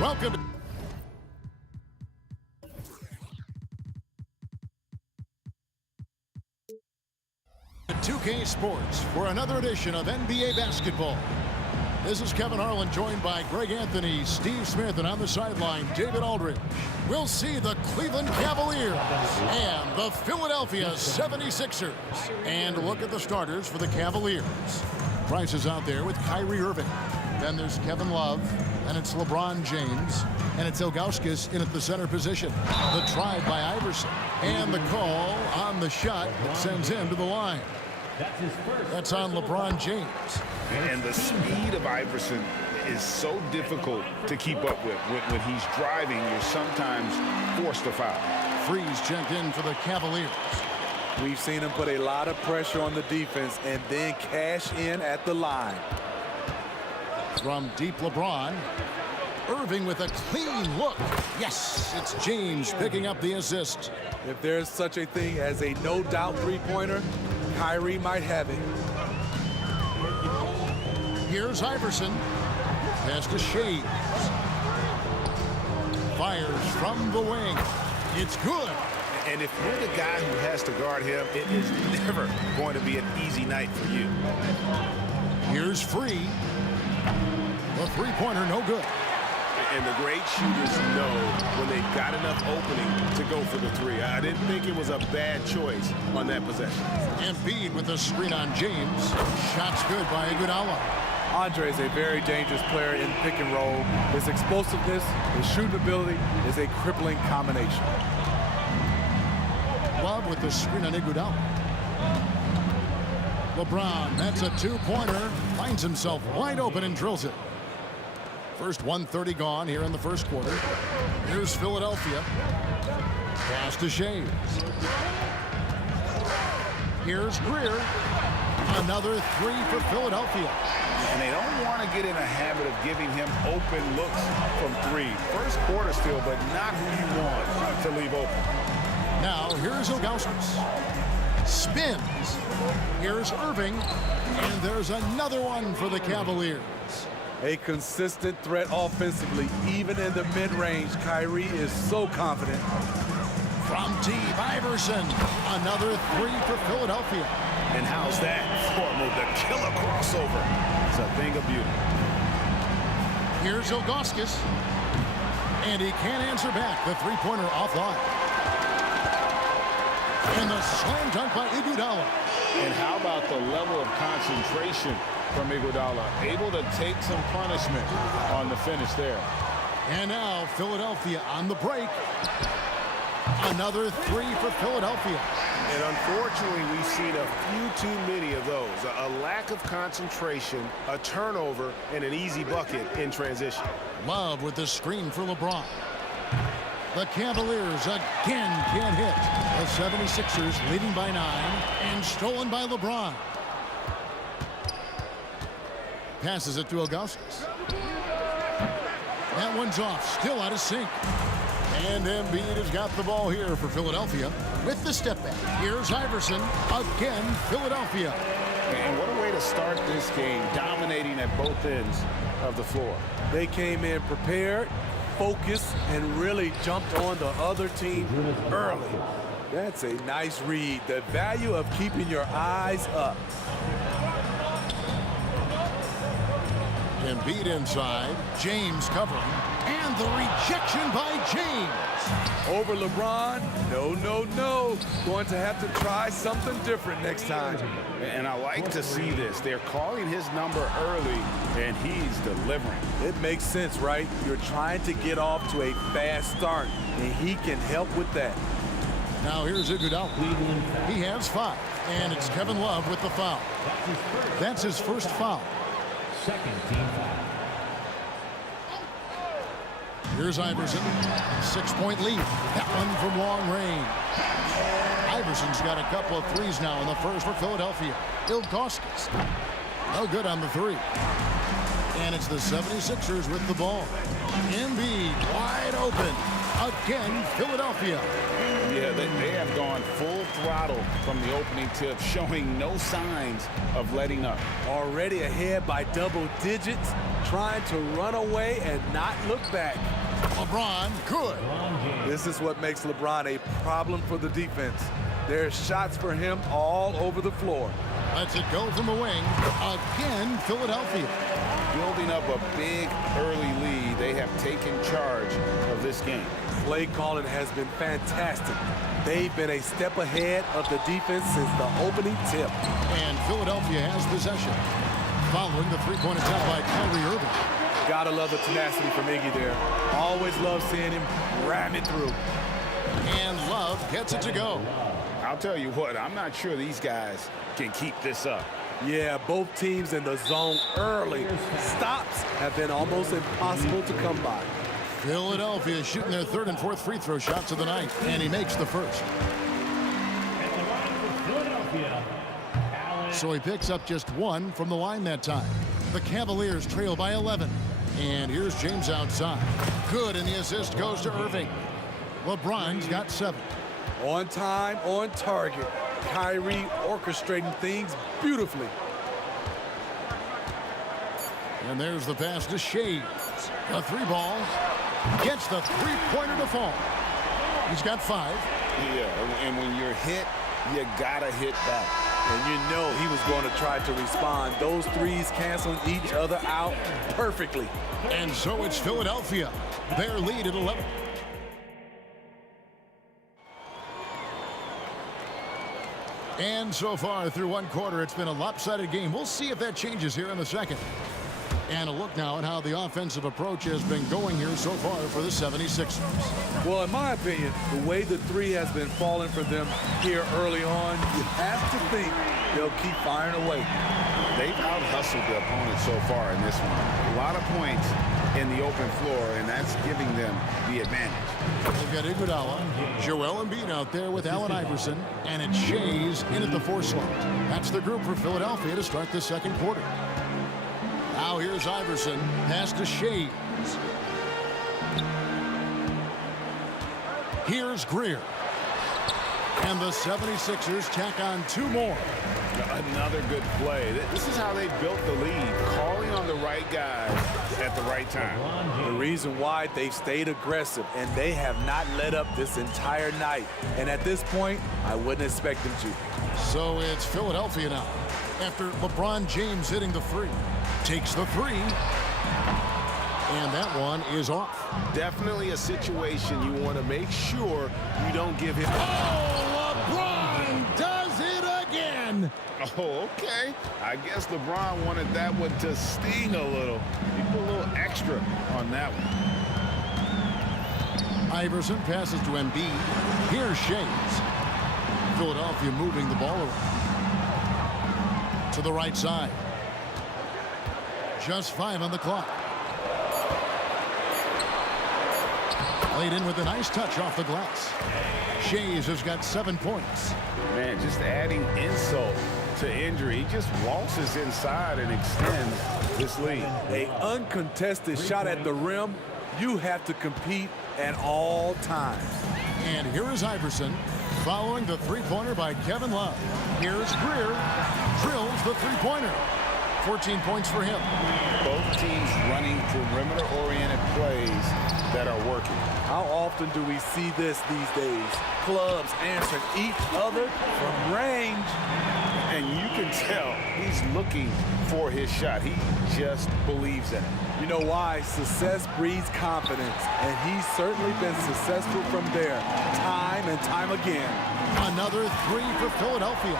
Welcome. 2K Sports for another edition of NBA basketball. This is Kevin Harlan, joined by Greg Anthony, Steve Smith, and on the sideline, David Aldridge. We'll see the Cleveland Cavaliers and the Philadelphia 76ers. And look at the starters for the Cavaliers. Price is out there with Kyrie Irving. Then there's Kevin Love, and it's LeBron James, and it's Ilgauskas in at the center position. The try by Iverson, and the call on the shot that sends him to the line. That's on LeBron James. And the speed of Iverson is so difficult to keep up with. When he's driving, you're sometimes forced to foul. Freeze checked in for the Cavaliers. We've seen him put a lot of pressure on the defense and then cash in at the line. From deep LeBron. Irving with a clean look. Yes, it's James picking up the assist. If there's such a thing as a no-doubt three-pointer, Kyrie might have it. Here's Iverson. Pass to Shades. Fires from the wing. It's good. And if you're the guy who has to guard him, it is never going to be an easy night for you. Here's Free. The three-pointer, no good. And the great shooters know when they've got enough opening to go for the three. I didn't think it was a bad choice on that possession. Embiid with a screen on James. Shots good by Iguodala. Andre is a very dangerous player in pick and roll. His explosiveness, his shooting ability is a crippling combination. Love with the screen on Iguodala. LeBron, that's a two-pointer. Finds himself wide open and drills it. First 1:30 gone here in the first quarter. Here's Philadelphia. Pass to Shades. Here's Greer. Another three for Philadelphia. And they don't want to get in a habit of giving him open looks from three. First quarter still, but not who you want to leave open. Now here's Ilgauskas. Spins. Here's Irving. And there's another one for the Cavaliers. A consistent threat offensively, even in the mid-range. Kyrie is so confident. From deep, Iverson. Another three for Philadelphia. And how's that form of the killer crossover? It's a thing of beauty. Here's Ilgauskas. And he can't answer back. The three-pointer offline. And the slam dunk by Iguodala. And how about the level of concentration from Iguodala? Able to take some punishment on the finish there. And now Philadelphia on the break. Another three for Philadelphia. And unfortunately, we've seen a few too many of those. A lack of concentration, a turnover, and an easy bucket in transition. Love with the screen for LeBron. The Cavaliers again can't hit. The 76ers leading by 9 and stolen by LeBron. Passes it to Ilgauskas. That one's off, still out of sync. And Embiid has got the ball here for Philadelphia with the step back. Here's Iverson. Again, Philadelphia. And what a way to start this game, dominating at both ends of the floor. They came in prepared, focused, and really jumped on the other team early. That's a nice read. The value of keeping your eyes up. Embiid inside. James covering. And the rejection by James. Over LeBron. No, no, no. Going to have to try something different next time. And I like to see this. They're calling his number early, and he's delivering. It makes sense, right? You're trying to get off to a fast start, and he can help with that. Now here's Iguodala. He has 5, and it's Kevin Love with the foul. That's his first foul. Second team foul. Here's Iverson. 6-point lead. That one from long range. Iverson's got a couple of threes now in the first for Philadelphia. Ilgauskas. No good on the three. And it's the 76ers with the ball. Embiid wide open. Again, Philadelphia. Yeah, they have gone full throttle from the opening tip, showing no signs of letting up. Already ahead by double digits, trying to run away and not look back. LeBron, good. This is what makes LeBron a problem for the defense. There's shots for him all over the floor. Lets it go from the wing. Again, Philadelphia. Building up a big early lead, they have taken charge of this game. Play calling has been fantastic. They've been a step ahead of the defense since the opening tip. And Philadelphia has possession. Following the three-point attempt by Kyrie Irving. Gotta love the tenacity from Iggy there. Always love seeing him ram it through. And Love gets it to go. I'll tell you what, I'm not sure these guys can keep this up. Yeah, both teams in the zone early. Stops have been almost impossible to come by. Philadelphia shooting their third and fourth free throw shots of the night, and he makes the first. So he picks up just one from the line that time. The Cavaliers trail by 11. And here's James outside. Good, and the assist goes to Irving. LeBron's got 7. On time, on target. Kyrie orchestrating things beautifully. And there's the pass to Shades. A 3-ball. Gets the three-pointer to fall. He's got 5. Yeah, and when you're hit, you gotta hit back. And you know he was going to try to respond. Those threes canceling each other out perfectly. And so it's Philadelphia. Their lead at 11. And so far through one quarter, it's been a lopsided game. We'll see if that changes here in the second. And a look now at how the offensive approach has been going here so far for the 76ers. Well, in my opinion, the way the three has been falling for them here early on, you have to think they'll keep firing away. They've out-hustled the opponent so far in this one. A lot of points in the open floor, and that's giving them the advantage. They've got Iguodala, Joel Embiid out there with Allen Iverson, and it's Shays in at the 4 slot. That's the group for Philadelphia to start the second quarter. Now here's Iverson, pass to Shays. Here's Greer. And the 76ers tack on 2 more. Another good play. This is how they built the lead, calling on the right guys at the right time. The reason why they've stayed aggressive, and they have not let up this entire night. And at this point, I wouldn't expect them to. So it's Philadelphia now. After LeBron James hitting the 3. Takes the 3. And that one is off. Definitely a situation you want to make sure you don't give him. Oh, LeBron does it again. Oh, okay. I guess LeBron wanted that one to sting a little. He put a little extra on that one. Iverson passes to Embiid. Here's Shays. Philadelphia moving the ball around. To the right side. Just 5 on the clock. Played in with a nice touch off the glass. Shays has got 7 points. Man, just adding insult to injury. He just waltzes inside and extends this lead. An uncontested shot at the rim. You have to compete at all times. And here is Iverson following the 3-pointer by Kevin Love. Here's Greer. Drills the 3-pointer. 14 points for him. Both teams running perimeter-oriented plays that are working. How often do we see this these days? Clubs answering each other from range. And you can tell he's looking for his shot. He just believes in it. You know why? Success breeds confidence. And he's certainly been successful from there, time and time again. Another 3 for Philadelphia.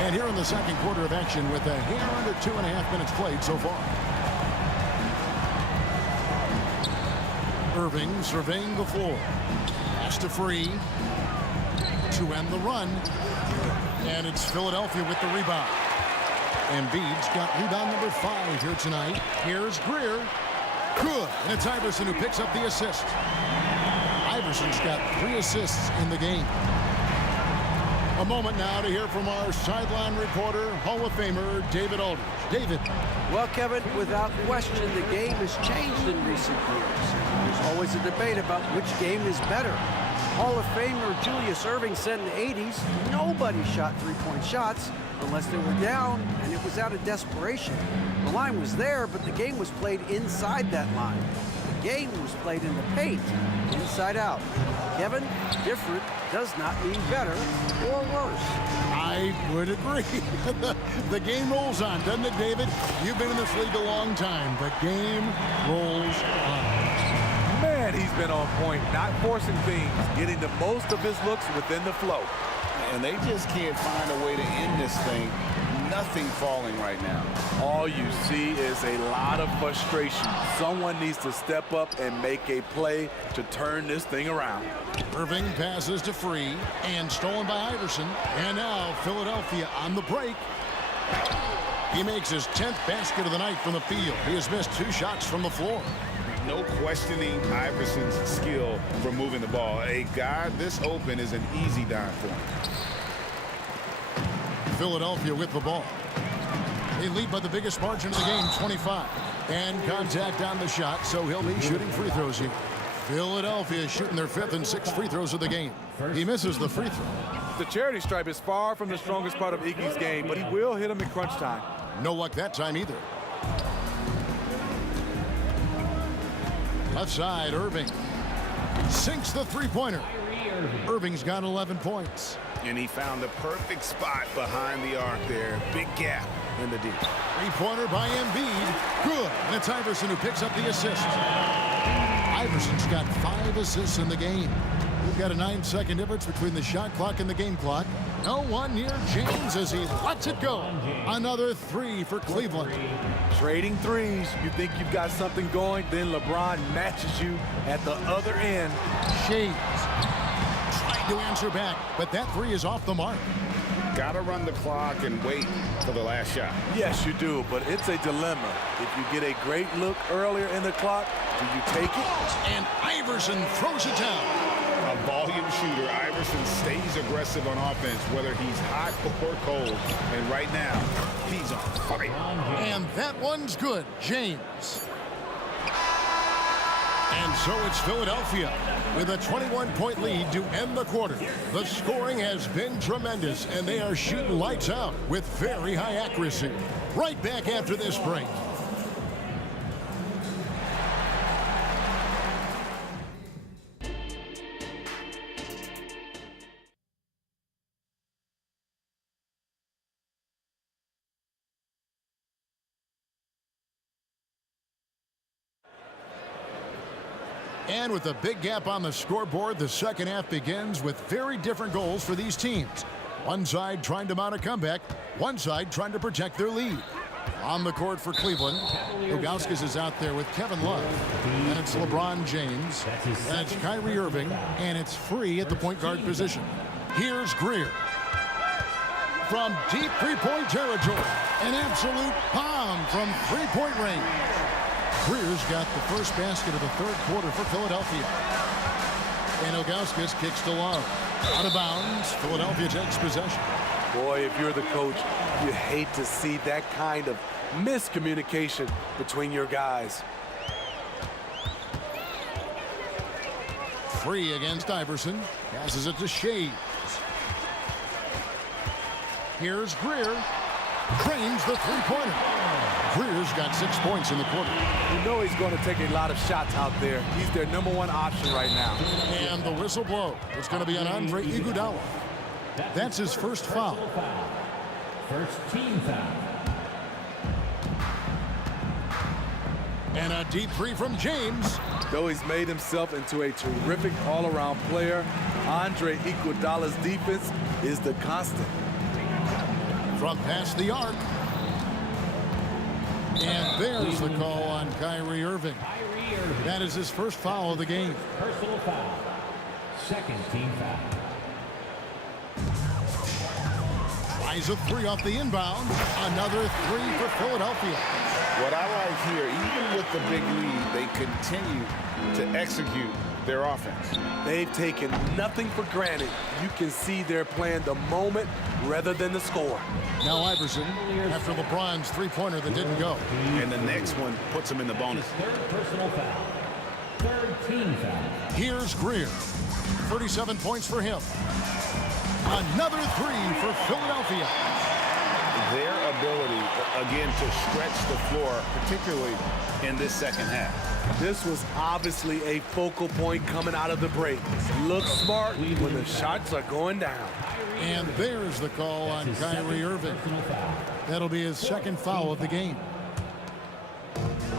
And here in the second quarter of action with a hair under 2.5 minutes played so far. Irving surveying the floor. Pass to Free to end the run. And it's Philadelphia with the rebound. Embiid's got rebound number 5 here tonight. Here's Greer. Good. And it's Iverson who picks up the assist. Iverson's got 3 assists in the game. A moment now to hear from our sideline reporter, Hall of Famer David Aldridge. David. Well, Kevin, without question, the game has changed in recent years. There's always a debate about which game is better. Hall of Famer Julius Erving said in the 80s, nobody shot three-point shots unless they were down, and it was out of desperation. The line was there, but the game was played inside that line. The game was played in the paint, inside out. Kevin, different does not mean better or worse. I would agree. The game rolls on, doesn't it, David? You've been in this league a long time. The game rolls on. Man, he's been on point, not forcing things, getting the most of his looks within the flow. And they just can't find a way to end this thing. Nothing falling right now. All you see is a lot of frustration. Someone needs to step up and make a play to turn this thing around. Erving passes to Free and stolen by Iverson. And now Philadelphia on the break. He makes his 10th basket of the night from the field. He has missed 2 shots from the floor. No questioning Iverson's skill for moving the ball. A guy this open is an easy dime for him. Philadelphia with the ball. They lead by the biggest margin of the game, 25. And contact on the shot, so he'll be shooting free throws here. Philadelphia shooting their 5th and 6th free throws of the game. He misses the free throw. The charity stripe is far from the strongest part of Iggy's game, but he will hit him in crunch time. No luck that time either. Left side, Erving sinks the three-pointer. Irving's got 11 points. And he found the perfect spot behind the arc there. Big gap in the deep. Three-pointer by Embiid. Good. And it's Iverson who picks up the assist. Iverson's got 5 assists in the game. We've got a 9-second difference between the shot clock and the game clock. No one near James as he lets it go. Another 3 for Cleveland. Trading threes. You think you've got something going, then LeBron matches you at the other end. James trying to answer back, but that 3 is off the mark. Got to run the clock and wait for the last shot. Yes, you do, but it's a dilemma. If you get a great look earlier in the clock, do you take it? And Iverson throws it down. A volume shooter, Iverson stays aggressive on offense, whether he's hot or cold. And right now, he's on fire. And that one's good, James. And so it's Philadelphia with a 21-point lead to end the quarter. The scoring has been tremendous, and they are shooting lights out with very high accuracy. Right back after this break. And with a big gap on the scoreboard, the second half begins with very different goals for these teams. One side trying to mount a comeback, one side trying to protect their lead. On the court for Cleveland, Ilgauskas is out there with Kevin Love. And it's LeBron James, and it's Kyrie Irving, and it's Free at the point guard position. Here's Greer. From deep three-point territory, an absolute bomb from three-point range. Greer's got the first basket of the third quarter for Philadelphia. And Ilgauskas kicks to Love. Out of bounds, Philadelphia takes possession. Boy, if you're the coach, you hate to see that kind of miscommunication between your guys. Free against Iverson. Passes it to Shades. Here's Greer. Drains the three-pointer. Greer's got 6 points in the quarter. You know he's going to take a lot of shots out there. He's their #1 option right now. And the whistle blows. It's going to be on Andre Iguodala. That's his first foul. First team foul. And a deep three from James. Though he's made himself into a terrific all-around player, Andre Iguodala's defense is the constant. From past the arc. And there's the call on Kyrie Irving. That is his first foul of the game. Personal foul. Second team foul. Tries a three off the inbound. Another three for Philadelphia. What I like here, even with the big lead, they continue to execute their offense. They've taken nothing for granted. You can see they're playing the moment rather than the score. Now Iverson, after LeBron's three-pointer that didn't go. And the next one puts him in the bonus. Third personal foul. Third team foul. Here's Greer. 37 points for him. Another three for Philadelphia. Their ability, again, to stretch the floor, particularly in this second half. This was obviously a focal point coming out of the break. Look smart when the shots are going down. And there's the call on Kyrie Irving. That'll be his second foul of the game.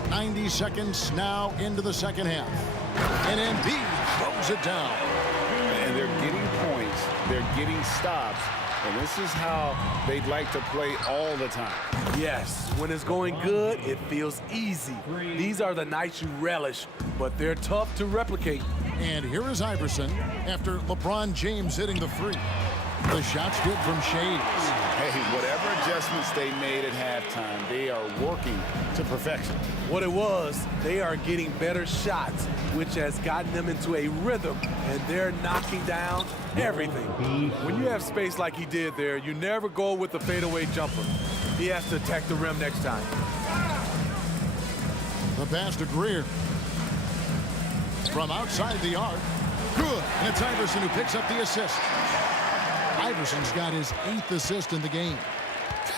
90 seconds now into the second half. And Embiid throws it down. And they're getting points. They're getting stops. And this is how they'd like to play all the time. Yes, when it's going good, it feels easy. These are the nights you relish, but they're tough to replicate. And here is Iverson after LeBron James hitting the three. The shot's good from Shades. Hey, whatever adjustments they made at halftime, they are working to perfection. What it was, they are getting better shots, which has gotten them into a rhythm, and they're knocking down everything. When you have space like he did there, you never go with the fadeaway jumper. He has to attack the rim next time. The pass to Greer. From outside the arc. Good. And it's Iverson who picks up the assist. Iverson's got his 8th assist in the game.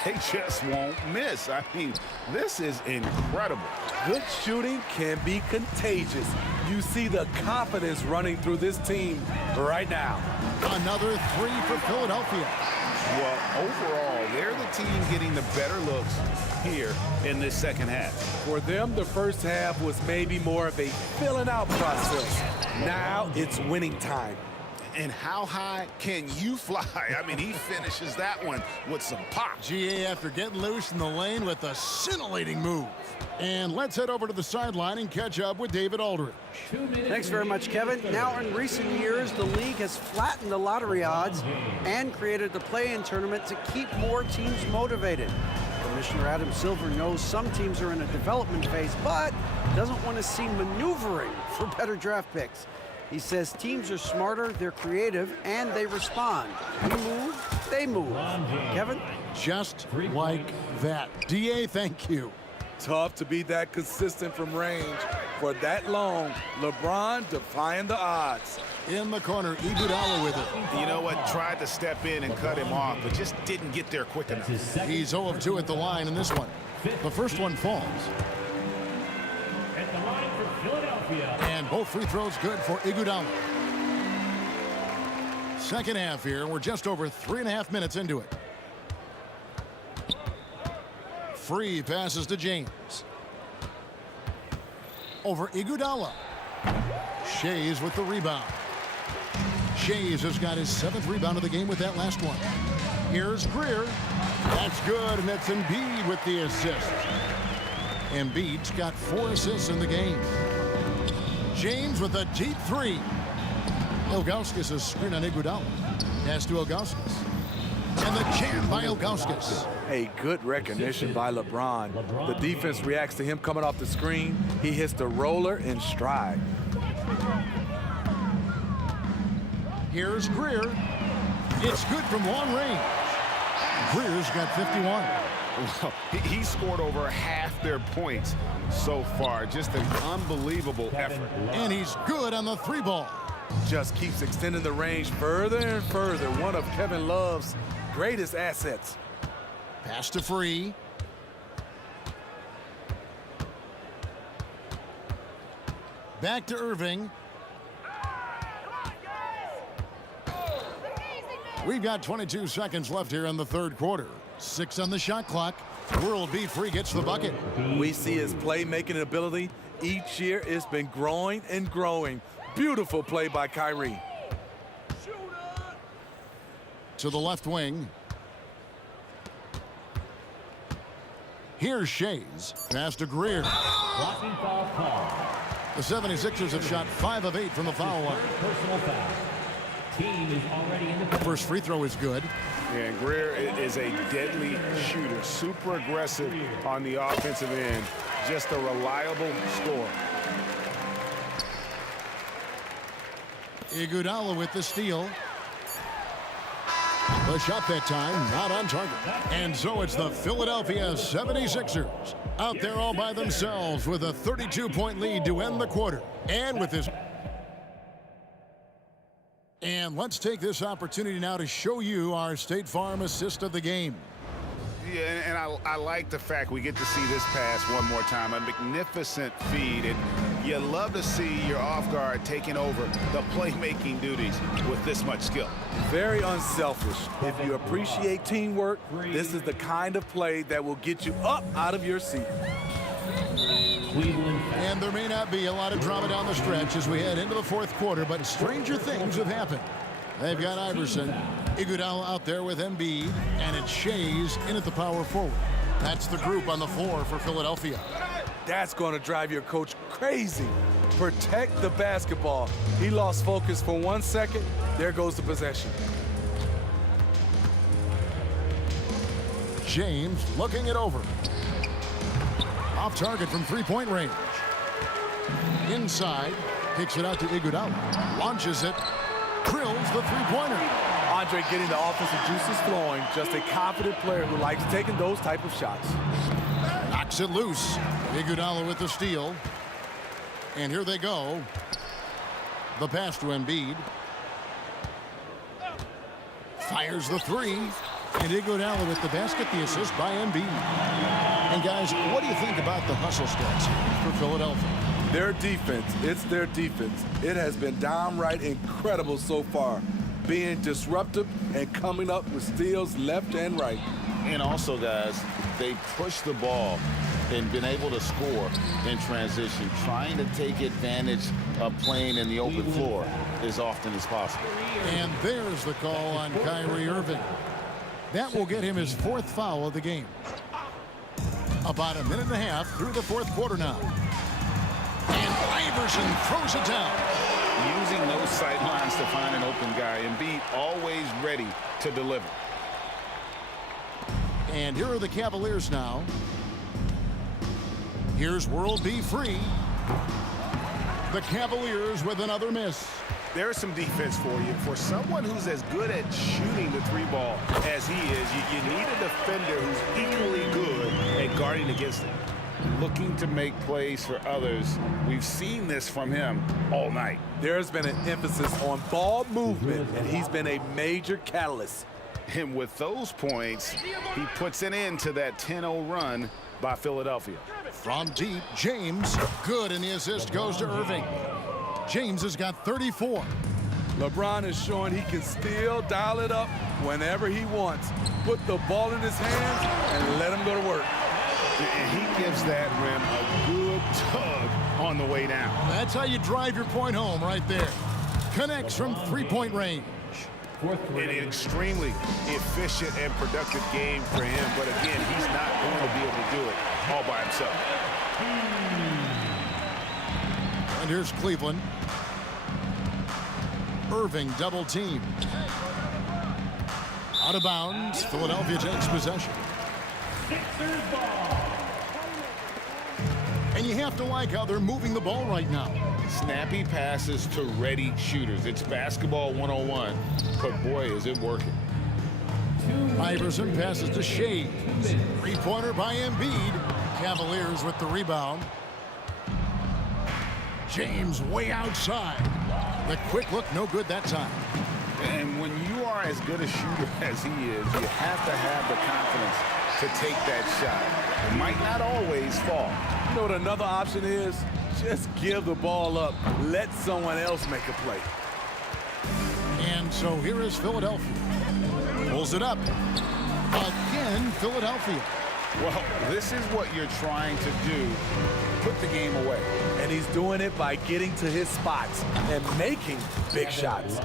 They just won't miss. I mean, this is incredible. Good shooting can be contagious. You see the confidence running through this team right now. Another three for Philadelphia. Well, overall, they're the team getting the better looks here in this second half. For them, the first half was maybe more of a filling out process. Now it's winning time. And how high can you fly? I mean, he finishes that one with some pop. GA after getting loose in the lane with a scintillating move. And let's head over to the sideline and catch up with David Aldridge. Thanks very much, Kevin. Now, in recent years, the league has flattened the lottery odds and created the play-in tournament to keep more teams motivated. Commissioner Adam Silver knows some teams are in a development phase, but doesn't want to see maneuvering for better draft picks. He says teams are smarter, they're creative, and they respond. You move, they move. Kevin? Just like that. DA, thank you. Tough to be that consistent from range for that long. LeBron defying the odds. In the corner, Iguodala with it. You know what? Tried to step in and cut him off, but just didn't get there quick enough. He's 0 of 2 at the line in this one. The first one falls. At the line for Philadelphia. And both free throws good for Iguodala. Second half here. We're just over 3.5 minutes into it. Free passes to James. Over Iguodala. Shays with the rebound. Shays has got his 7th rebound of the game with that last one. Here's Greer. That's good, and that's Embiid with the assist. Embiid's got 4 assists in the game. James with a deep three. Ilgauskas is screen on Iguodala. Pass to Ilgauskas. And the jam by Ilgauskas. A good recognition by LeBron. The defense reacts to him coming off the screen. He hits the roller in stride. Here's Greer. It's good from long range. Greer's got 51. Well, he scored over half their points so far. Just an unbelievable effort. And he's good on the 3 ball. Just keeps extending the range further and further. One of Kevin Love's greatest assets. Pass to Free. Back to Irving. We've got 22 seconds left here in the third quarter. 6 on the shot clock. World beat Free gets the bucket. We see his playmaking ability. Each year it's been growing and growing. Beautiful play by Kyrie. To the left wing. Here's Shays. Pass to Greer. Blocking foul call. The 76ers have shot 5 of 8 from the foul line. Personal foul. Team is already in the First free throw is good. And Greer is a deadly shooter, super aggressive on the offensive end, just a reliable scorer. Iguodala with the steal. The shot that time not on target. And so it's the Philadelphia 76ers out there all by themselves with a 32-point lead to end the quarter. And with this... And let's take this opportunity now to show you our State Farm assist of the game. Yeah, and I like the fact we get to see this pass one more time. A magnificent feed, and you love to see your off guard taking over the playmaking duties with this much skill. Very unselfish. If you appreciate teamwork, this is the kind of play that will get you up out of your seat. And there may not be a lot of drama down the stretch as we head into the fourth quarter, but stranger things have happened. They've got Iverson, Iguodala out there with Embiid, and it's Shays in at the power forward. That's the group on the floor for Philadelphia. That's going to drive your coach crazy. Protect the basketball. He lost focus for 1 second. There goes the possession. James looking it over. Off target from three-point range. Inside, kicks it out to Iguodala. Launches it. Drills the three-pointer. Andre getting the offensive juices flowing. Just a confident player who likes taking those type of shots. Knocks it loose. Iguodala with the steal. And here they go. The pass to Embiid. Fires the three. And Iguodala with the basket, the assist by Embiid. And guys, what do you think about the hustle stats for Philadelphia? Their defense, it's their defense. It has been downright incredible so far, being disruptive and coming up with steals left and right. And also, guys, they push the ball and been able to score in transition, trying to take advantage of playing in the open floor as often as possible. And there's the call on Kyrie Irving. That will get him his fourth foul of the game. About a minute and a half through the fourth quarter now. And Iverson throws it down. Using those sidelines to find an open guy. Embiid always ready to deliver. And here are the Cavaliers now. Here's World B. Free. The Cavaliers with another miss. There's some defense for you. For someone who's as good at shooting the three ball as he is, you need a defender who's equally good at guarding against it. Looking to make plays for others. We've seen this from him all night. There's been an emphasis on ball movement, and he's been a major catalyst. And with those points, he puts an end to that 10-0 run by Philadelphia. From deep, James, good, and the assist goes to Irving. James has got 34. LeBron is showing he can still dial it up whenever he wants. Put the ball in his hands and let him go to work. And he gives that rim a good tug on the way down. That's how you drive your point home right there. Connects from three-point range. An extremely efficient and productive game for him, but again, he's not going to be able to do it all by himself. And here's Cleveland. Irving double team. Out of bounds. Philadelphia takes possession. And you have to like how they're moving the ball right now. Snappy passes to ready shooters. It's basketball 101, but boy, is it working. Iverson passes to Shea. Three-pointer by Embiid. Cavaliers with the rebound. James way outside. The quick look, no good that time. And when you are as good a shooter as he is, you have to have the confidence to take that shot. It might not always fall. You know what another option is? Just give the ball up. Let someone else make a play. And so here is Philadelphia. Pulls it up. Again, Philadelphia. Well, this is what you're trying to do. Put the game away. And he's doing it by getting to his spots and making big shots.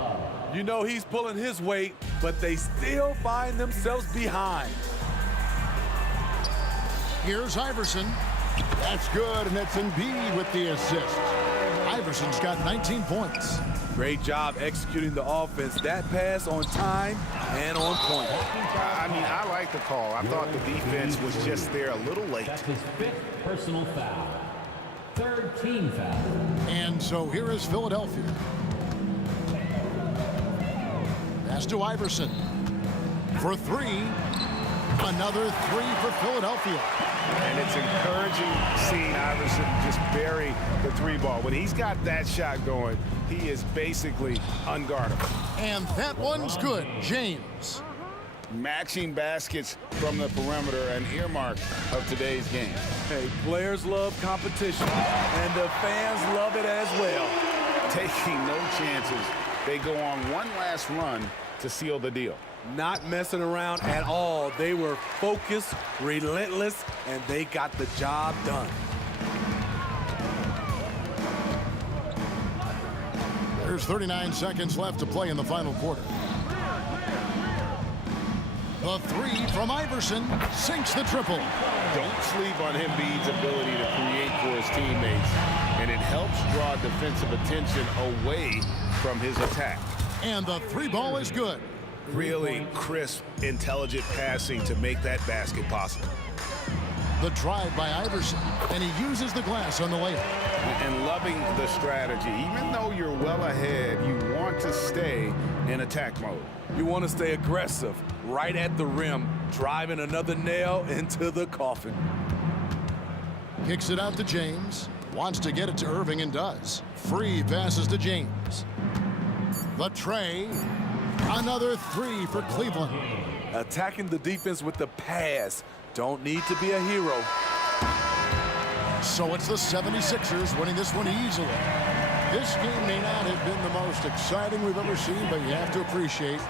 You know he's pulling his weight, but they still find themselves behind. Here's Iverson. That's good, and that's Embiid with the assist. Iverson's got 19 points. Great job executing the offense. That pass on time and on point. I mean, I like the call. I thought the defense was just there a little late. That's his 5th personal foul. 3rd team foul. And so here is Philadelphia. Pass to Iverson. For 3. Another 3 for Philadelphia. And it's encouraging seeing Iverson just bury the 3 ball. When he's got that shot going, he is basically unguardable. And that one's good. James. Matching baskets from the perimeter, an earmark of today's game. Hey, players love competition, and the fans love it as well. Taking no chances. They go on one last run to seal the deal. Not messing around at all. They were focused, relentless, and they got the job done. There's 39 seconds left to play in the final quarter. The 3 from Iverson sinks the triple. Don't sleep on Embiid's ability to create for his teammates, and it helps draw defensive attention away from his attack. And the 3 ball is good. Really crisp, intelligent passing to make that basket possible. The drive by Iverson, and he uses the glass on the layup. And loving the strategy. Even though you're well ahead, you want to stay in attack mode. You want to stay aggressive, right at the rim, driving another nail into the coffin. Kicks it out to James. Wants to get it to Irving and does. Free passes to James. The tray. Another 3 for Cleveland. Attacking the defense with the pass. Don't need to be a hero. So it's the 76ers winning this one easily. This game may not have been the most exciting we've ever seen, but you have to appreciate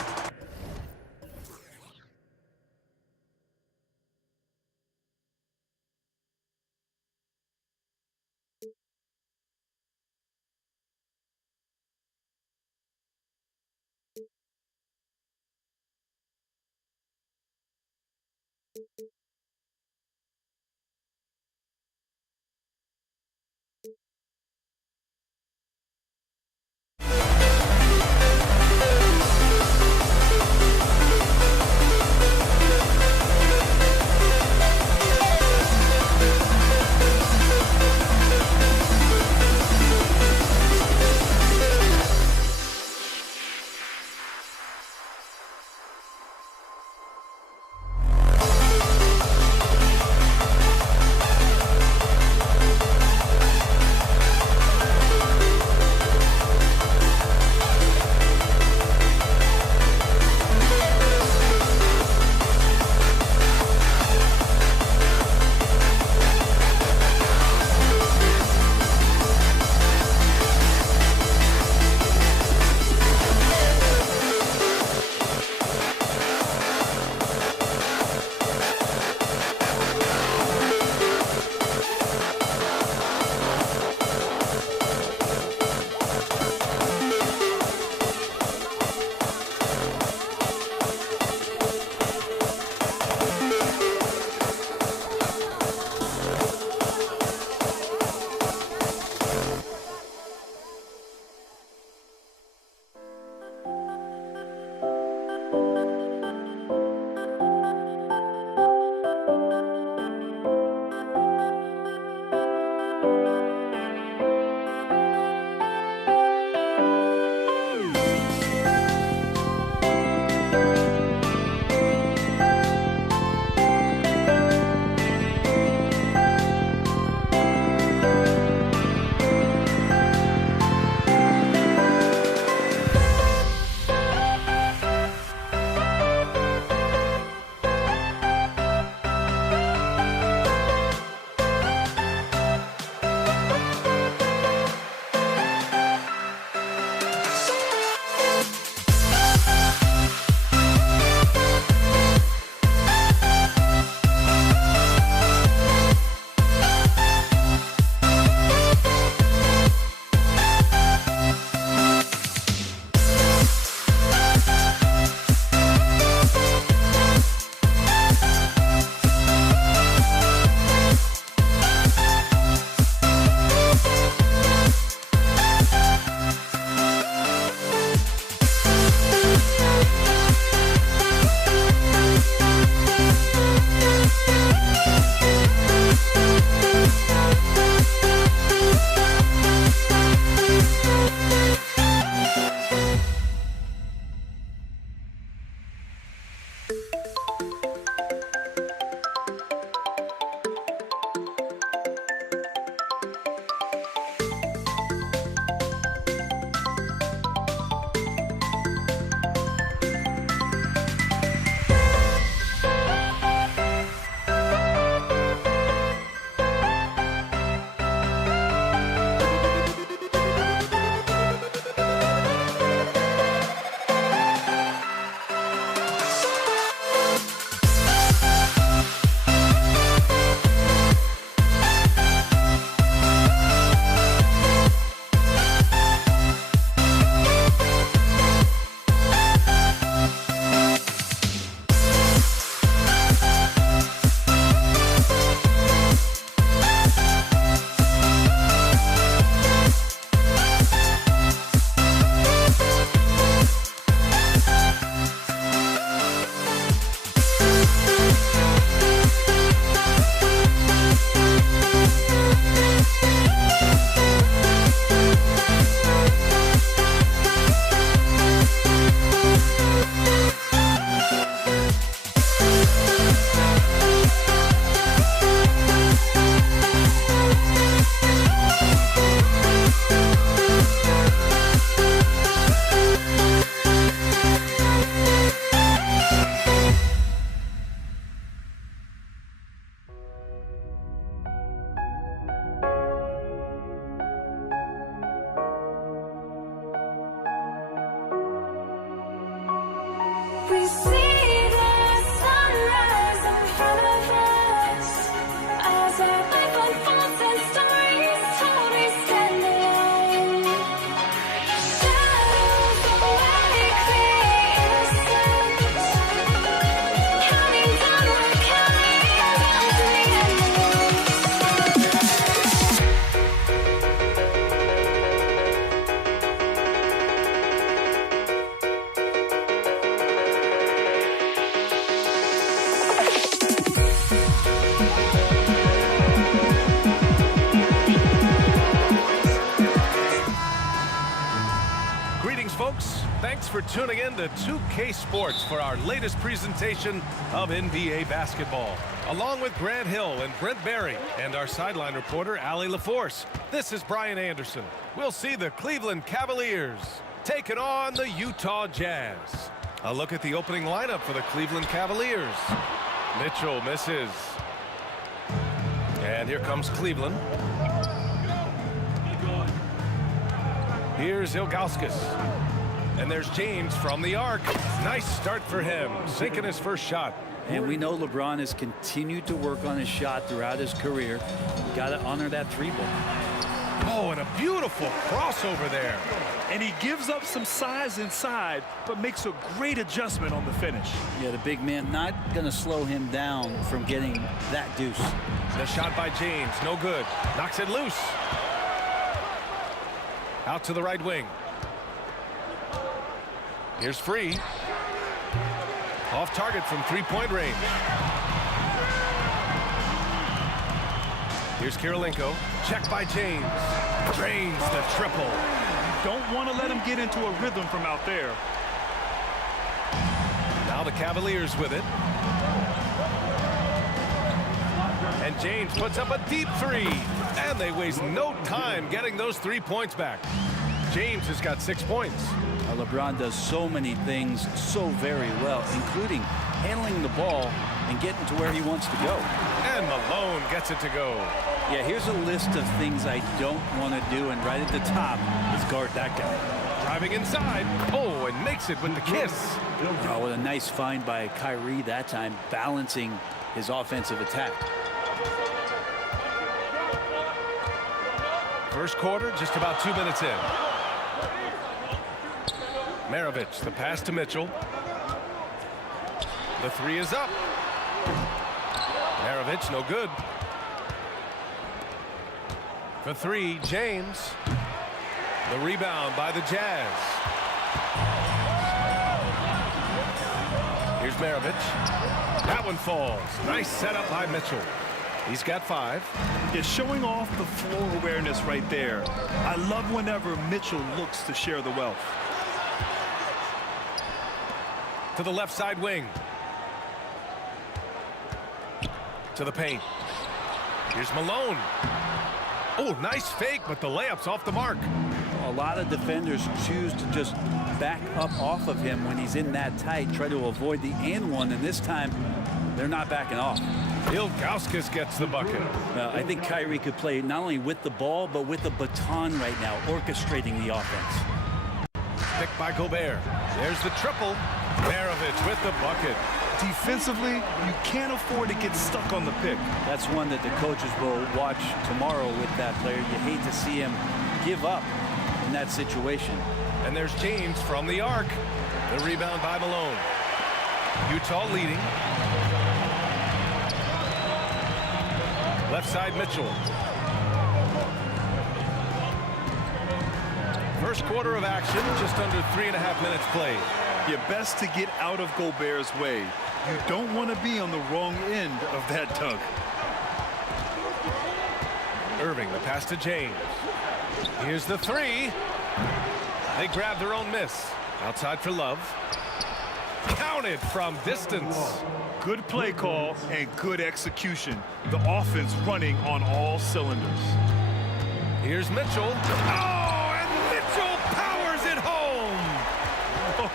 folks. Thanks for tuning in to 2K Sports for our latest presentation of NBA basketball. Along with Grant Hill and Brent Barry and our sideline reporter, Allie LaForce, this is Brian Anderson. We'll see the Cleveland Cavaliers taking on the Utah Jazz. A look at the opening lineup for the Cleveland Cavaliers. Mitchell misses. And here comes Cleveland. Here's Ilgauskas. And there's James from the arc. Nice start for him, sinking his first shot. And we know LeBron has continued to work on his shot throughout his career. Got to honor that three ball. Oh, and a beautiful crossover there. And he gives up some size inside, but makes a great adjustment on the finish. Yeah, the big man not going to slow him down from getting that deuce. The shot by James, no good. Knocks it loose. Out to the right wing. Here's Free. Off target from three-point range. Here's Kirilenko. Check by James. Drains the triple. You don't want to let him get into a rhythm from out there. Now the Cavaliers with it. And James puts up a deep three. And they waste no time getting those 3 points back. James has got 6 points. LeBron does so many things so very well, including handling the ball and getting to where he wants to go. And Malone gets it to go. Yeah, here's a list of things I don't want to do, and right at the top is guard that guy. Driving inside. Oh, and makes it with the kiss. Oh, what a nice find by Kyrie that time, balancing his offensive attack. First quarter, just about 2 minutes in. Maravich, the pass to Mitchell. The three is up. Maravich, no good. For three, James. The rebound by the Jazz. Here's Maravich. That one falls. Nice setup by Mitchell. He's got 5. It's showing off the floor awareness right there. I love whenever Mitchell looks to share the wealth. To the left side wing. To the paint. Here's Malone. Oh, nice fake, but the layup's off the mark. A lot of defenders choose to just back up off of him when he's in that tight, try to avoid the and one, and this time they're not backing off. Ilgauskas gets the bucket. I think Kyrie could play not only with the ball, but with the baton right now, orchestrating the offense. Picked by Gobert. There's the triple. Maravich with the bucket. Defensively, you can't afford to get stuck on the pick. That's one that the coaches will watch tomorrow with that player. You hate to see him give up in that situation. And there's James from the arc. The rebound by Malone. Utah leading. Left side Mitchell. First quarter of action, just under 3.5 minutes played. You're best to get out of Gobert's way. You don't want to be on the wrong end of that dunk. Irving, the pass to James. Here's the three. They grab their own miss. Outside for Love. Counted from distance. Good play call and good execution. The offense running on all cylinders. Here's Mitchell. Oh, and Mitchell powers it home.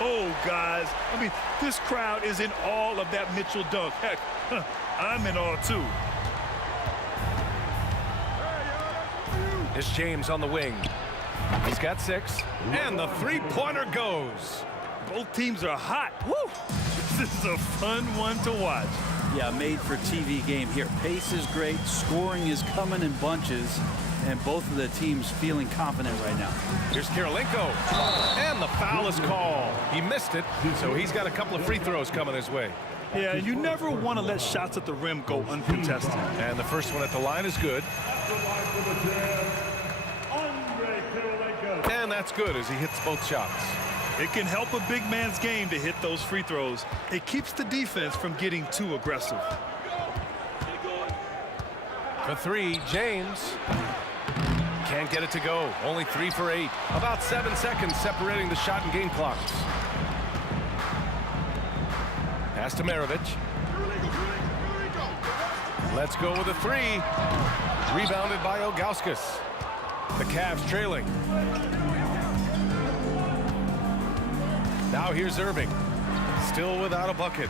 Oh, guys. I mean, this crowd is in awe of that Mitchell dunk. Heck, I'm in awe, too. It's James on the wing. He's got 6. And the three-pointer goes. Both teams are hot. Woo! This is a fun one to watch. Yeah, made for TV game here. Pace is great. Scoring is coming in bunches. And both of the teams feeling confident right now. Here's Kirilenko. And the foul is called. He missed it, so he's got a couple of free throws coming his way. Yeah, you never want to let shots at the rim go uncontested. And the first one at the line is good. And that's good as he hits both shots. It can help a big man's game to hit those free throws. It keeps the defense from getting too aggressive. For three, James. Can't get it to go. Only 3 for 8. About 7 seconds separating the shot and game clocks. Pass to Maravich. Let's go with a 3. Rebounded by Ilgauskas. The Cavs trailing. Now here's Irving. Still without a bucket.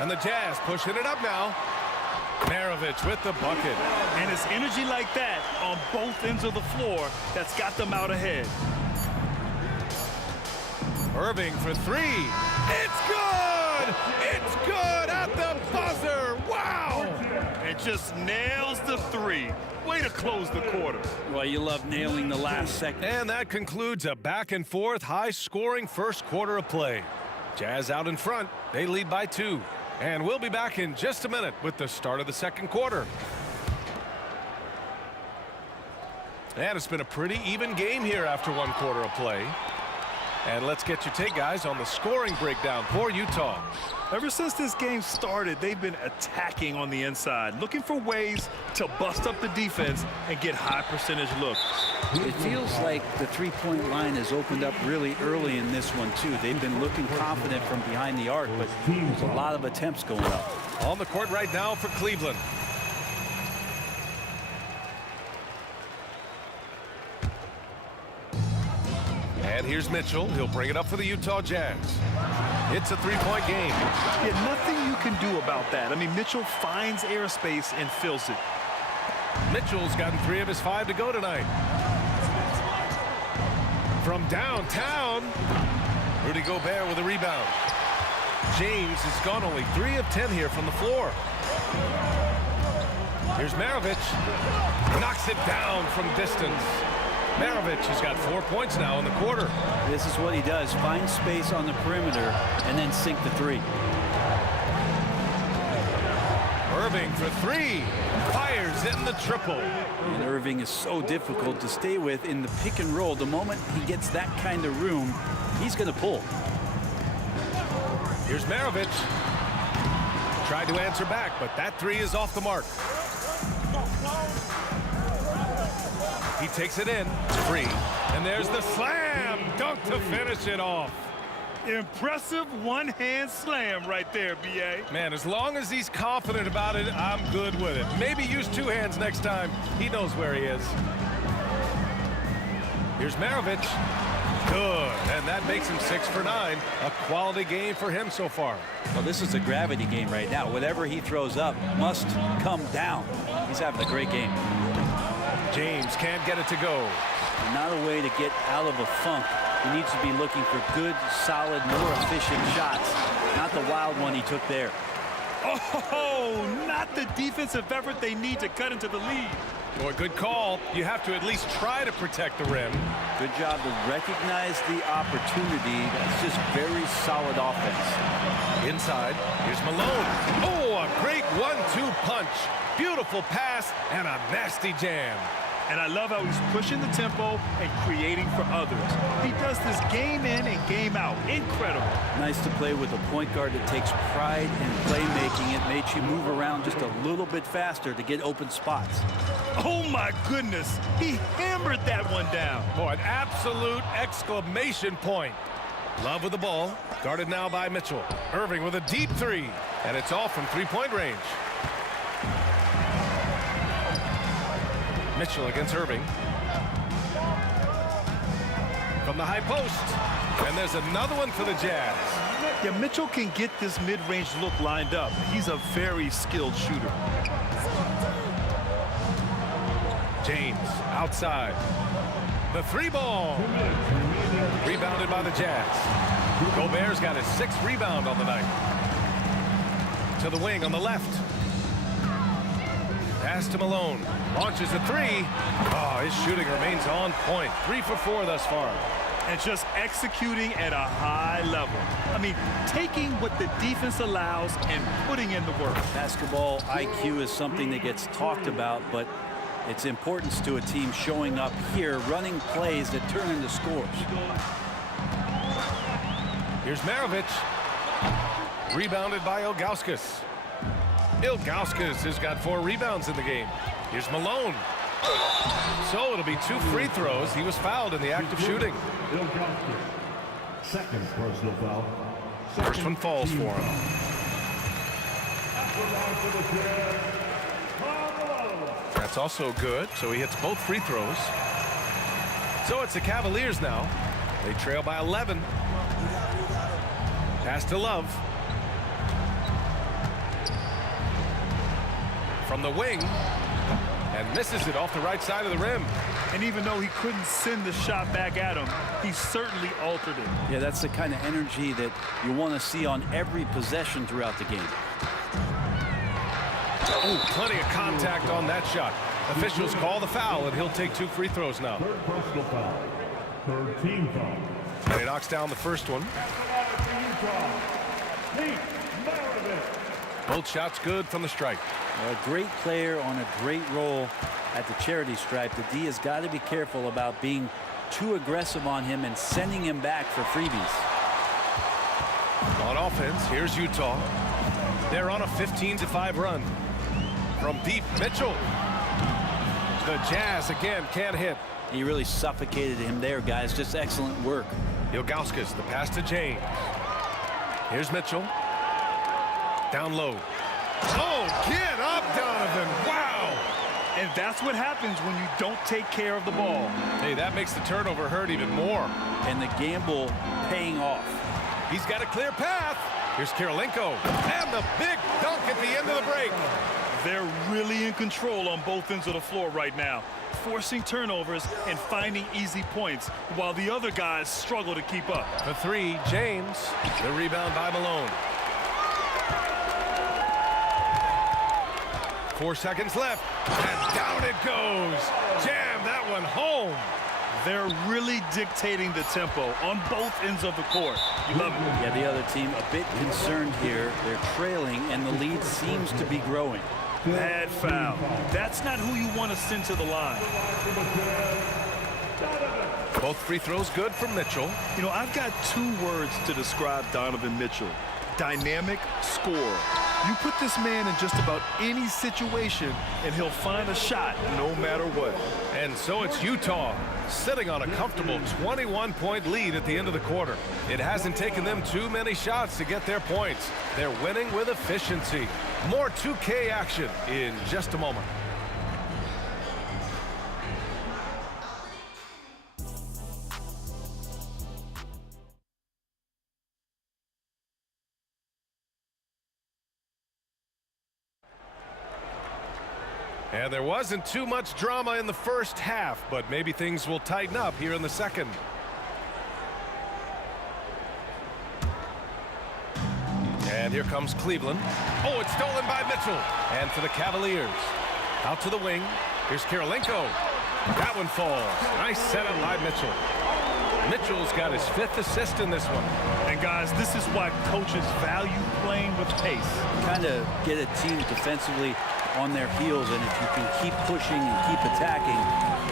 And the Jazz pushing it up now. Maravich with the bucket. And it's energy like that on both ends of the floor that's got them out ahead. Irving for 3. It's good! It's good at the buzzer! Wow! And just nails the 3. Way to close the quarter. Well, you love nailing the last second. And that concludes a back-and-forth, high-scoring first quarter of play. Jazz out in front. They lead by 2. And we'll be back in just a minute with the start of the second quarter. And it's been a pretty even game here after 1 quarter of play. And let's get your take, guys, on the scoring breakdown for Utah. Ever since this game started, they've been attacking on the inside, looking for ways to bust up the defense and get high percentage looks. It feels like the three-point line has opened up really early in this one, too. They've been looking confident from behind the arc, but there's a lot of attempts going up. On the court right now for Cleveland. And here's Mitchell. He'll bring it up for the Utah Jazz. It's a 3-point game. Yeah, nothing you can do about that. I mean, Mitchell finds airspace and fills it. Mitchell's gotten 3 of his 5 to go tonight. From downtown, Rudy Gobert with a rebound. James has gone only 3 of 10 here from the floor. Here's Maravich. Knocks it down from distance. Maravich has got 4 points now in the quarter. This is what he does. Find space on the perimeter and then sink the 3. Irving for 3. Fires in the triple. And Irving is so difficult to stay with in the pick and roll. The moment he gets that kind of room, he's going to pull. Here's Maravich. Tried to answer back, but that 3 is off the mark. He takes it in. It's free. And there's the slam dunk to finish it off. Impressive one-hand slam right there, B.A. Man, as long as he's confident about it, I'm good with it. Maybe use 2 hands next time. He knows where he is. Here's Maravich. Good. And that makes him 6 for 9. A quality game for him so far. Well, this is a gravity game right now. Whatever he throws up must come down. He's having a great game. James can't get it to go. Not a way to get out of a funk. He needs to be looking for good, solid, more efficient shots. Not the wild one he took there. Oh, not the defensive effort they need to cut into the lead. Boy, good call. You have to at least try to protect the rim. Good job to recognize the opportunity. That's just very solid offense. Inside, here's Malone. Oh, a great 1-2 punch. Beautiful pass and a nasty jam. And I love how he's pushing the tempo and creating for others. He does this game in and game out. Incredible. Nice to play with a point guard that takes pride in playmaking. It makes you move around just a little bit faster to get open spots. Oh, my goodness. He hammered that one down. Boy, an absolute exclamation point. Love with the ball. Guarded now by Mitchell. Irving with a deep 3. And it's off from 3-point range. Mitchell against Irving. From the high post. And there's another one for the Jazz. Yeah, Mitchell can get this mid-range look lined up. He's a very skilled shooter. James outside. The 3 ball. Rebounded by the Jazz. Gobert's got his 6th rebound on the night. To the wing on the left. Pass to Malone. Launches a 3. Oh, his shooting remains on point. 3 for 4 thus far. And just executing at a high level. I mean, taking what the defense allows and putting in the work. Basketball IQ is something that gets talked about, but its importance to a team showing up here, running plays that turn into scores. Here's Maravich. Rebounded by Ilgauskas. Ilgauskas has got 4 rebounds in the game. Here's Malone. So it'll be 2 free throws. He was fouled in the act of shooting. Second personal foul. First one falls for him. That's also good, so he hits both free throws. So it's the Cavaliers now. They trail by 11. Pass to Love. From the wing. And misses it off the right side of the rim. And even though he couldn't send the shot back at him, he certainly altered it. Yeah, that's the kind of energy that you want to see on every possession throughout the game. Oh, plenty of contact on that shot. Officials call the foul, and he'll take 2 free throws now. Third personal foul. Third team foul. And he knocks down the first one. Both shots good from the stripe. A great player on a great role at the charity stripe. The D has got to be careful about being too aggressive on him and sending him back for freebies. On offense, here's Utah. They're on a 15-5 run. From deep, Mitchell. The Jazz again can't hit. He really suffocated him there, guys. Just excellent work. Ilgauskas, the pass to James. Here's Mitchell. Down low. Oh, get up, Donovan. Wow. And that's what happens when you don't take care of the ball. Hey, that makes the turnover hurt even more. And the gamble paying off. He's got a clear path. Here's Kirilenko. And the big dunk at the end of the break. They're really in control on both ends of the floor right now, forcing turnovers and finding easy points while the other guys struggle to keep up. For 3, James. The rebound by Malone. 4 seconds left. And down it goes. Jam that one home. They're really dictating the tempo on both ends of the court. You love it. Yeah, the other team a bit concerned here. They're trailing, and the lead seems to be growing. Bad foul. That's not who you want to send to the line. Both free throws good from Mitchell. You know, I've got 2 words to describe Donovan Mitchell. Dynamic scorer. You put this man in just about any situation, and he'll find a shot no matter what. And so it's Utah sitting on a comfortable 21-point lead at the end of the quarter. It hasn't taken them too many shots to get their points. They're winning with efficiency. More 2K action in just a moment. And there wasn't too much drama in the first half, but maybe things will tighten up here in the second. And here comes Cleveland. Oh, it's stolen by Mitchell. And for the Cavaliers. Out to the wing. Here's Kirilenko. That one falls. Nice setup by Mitchell. Mitchell's got his 5th assist in this one. And guys, this is why coaches value playing with pace. Kind of get a team defensively on their heels, and if you can keep pushing and keep attacking,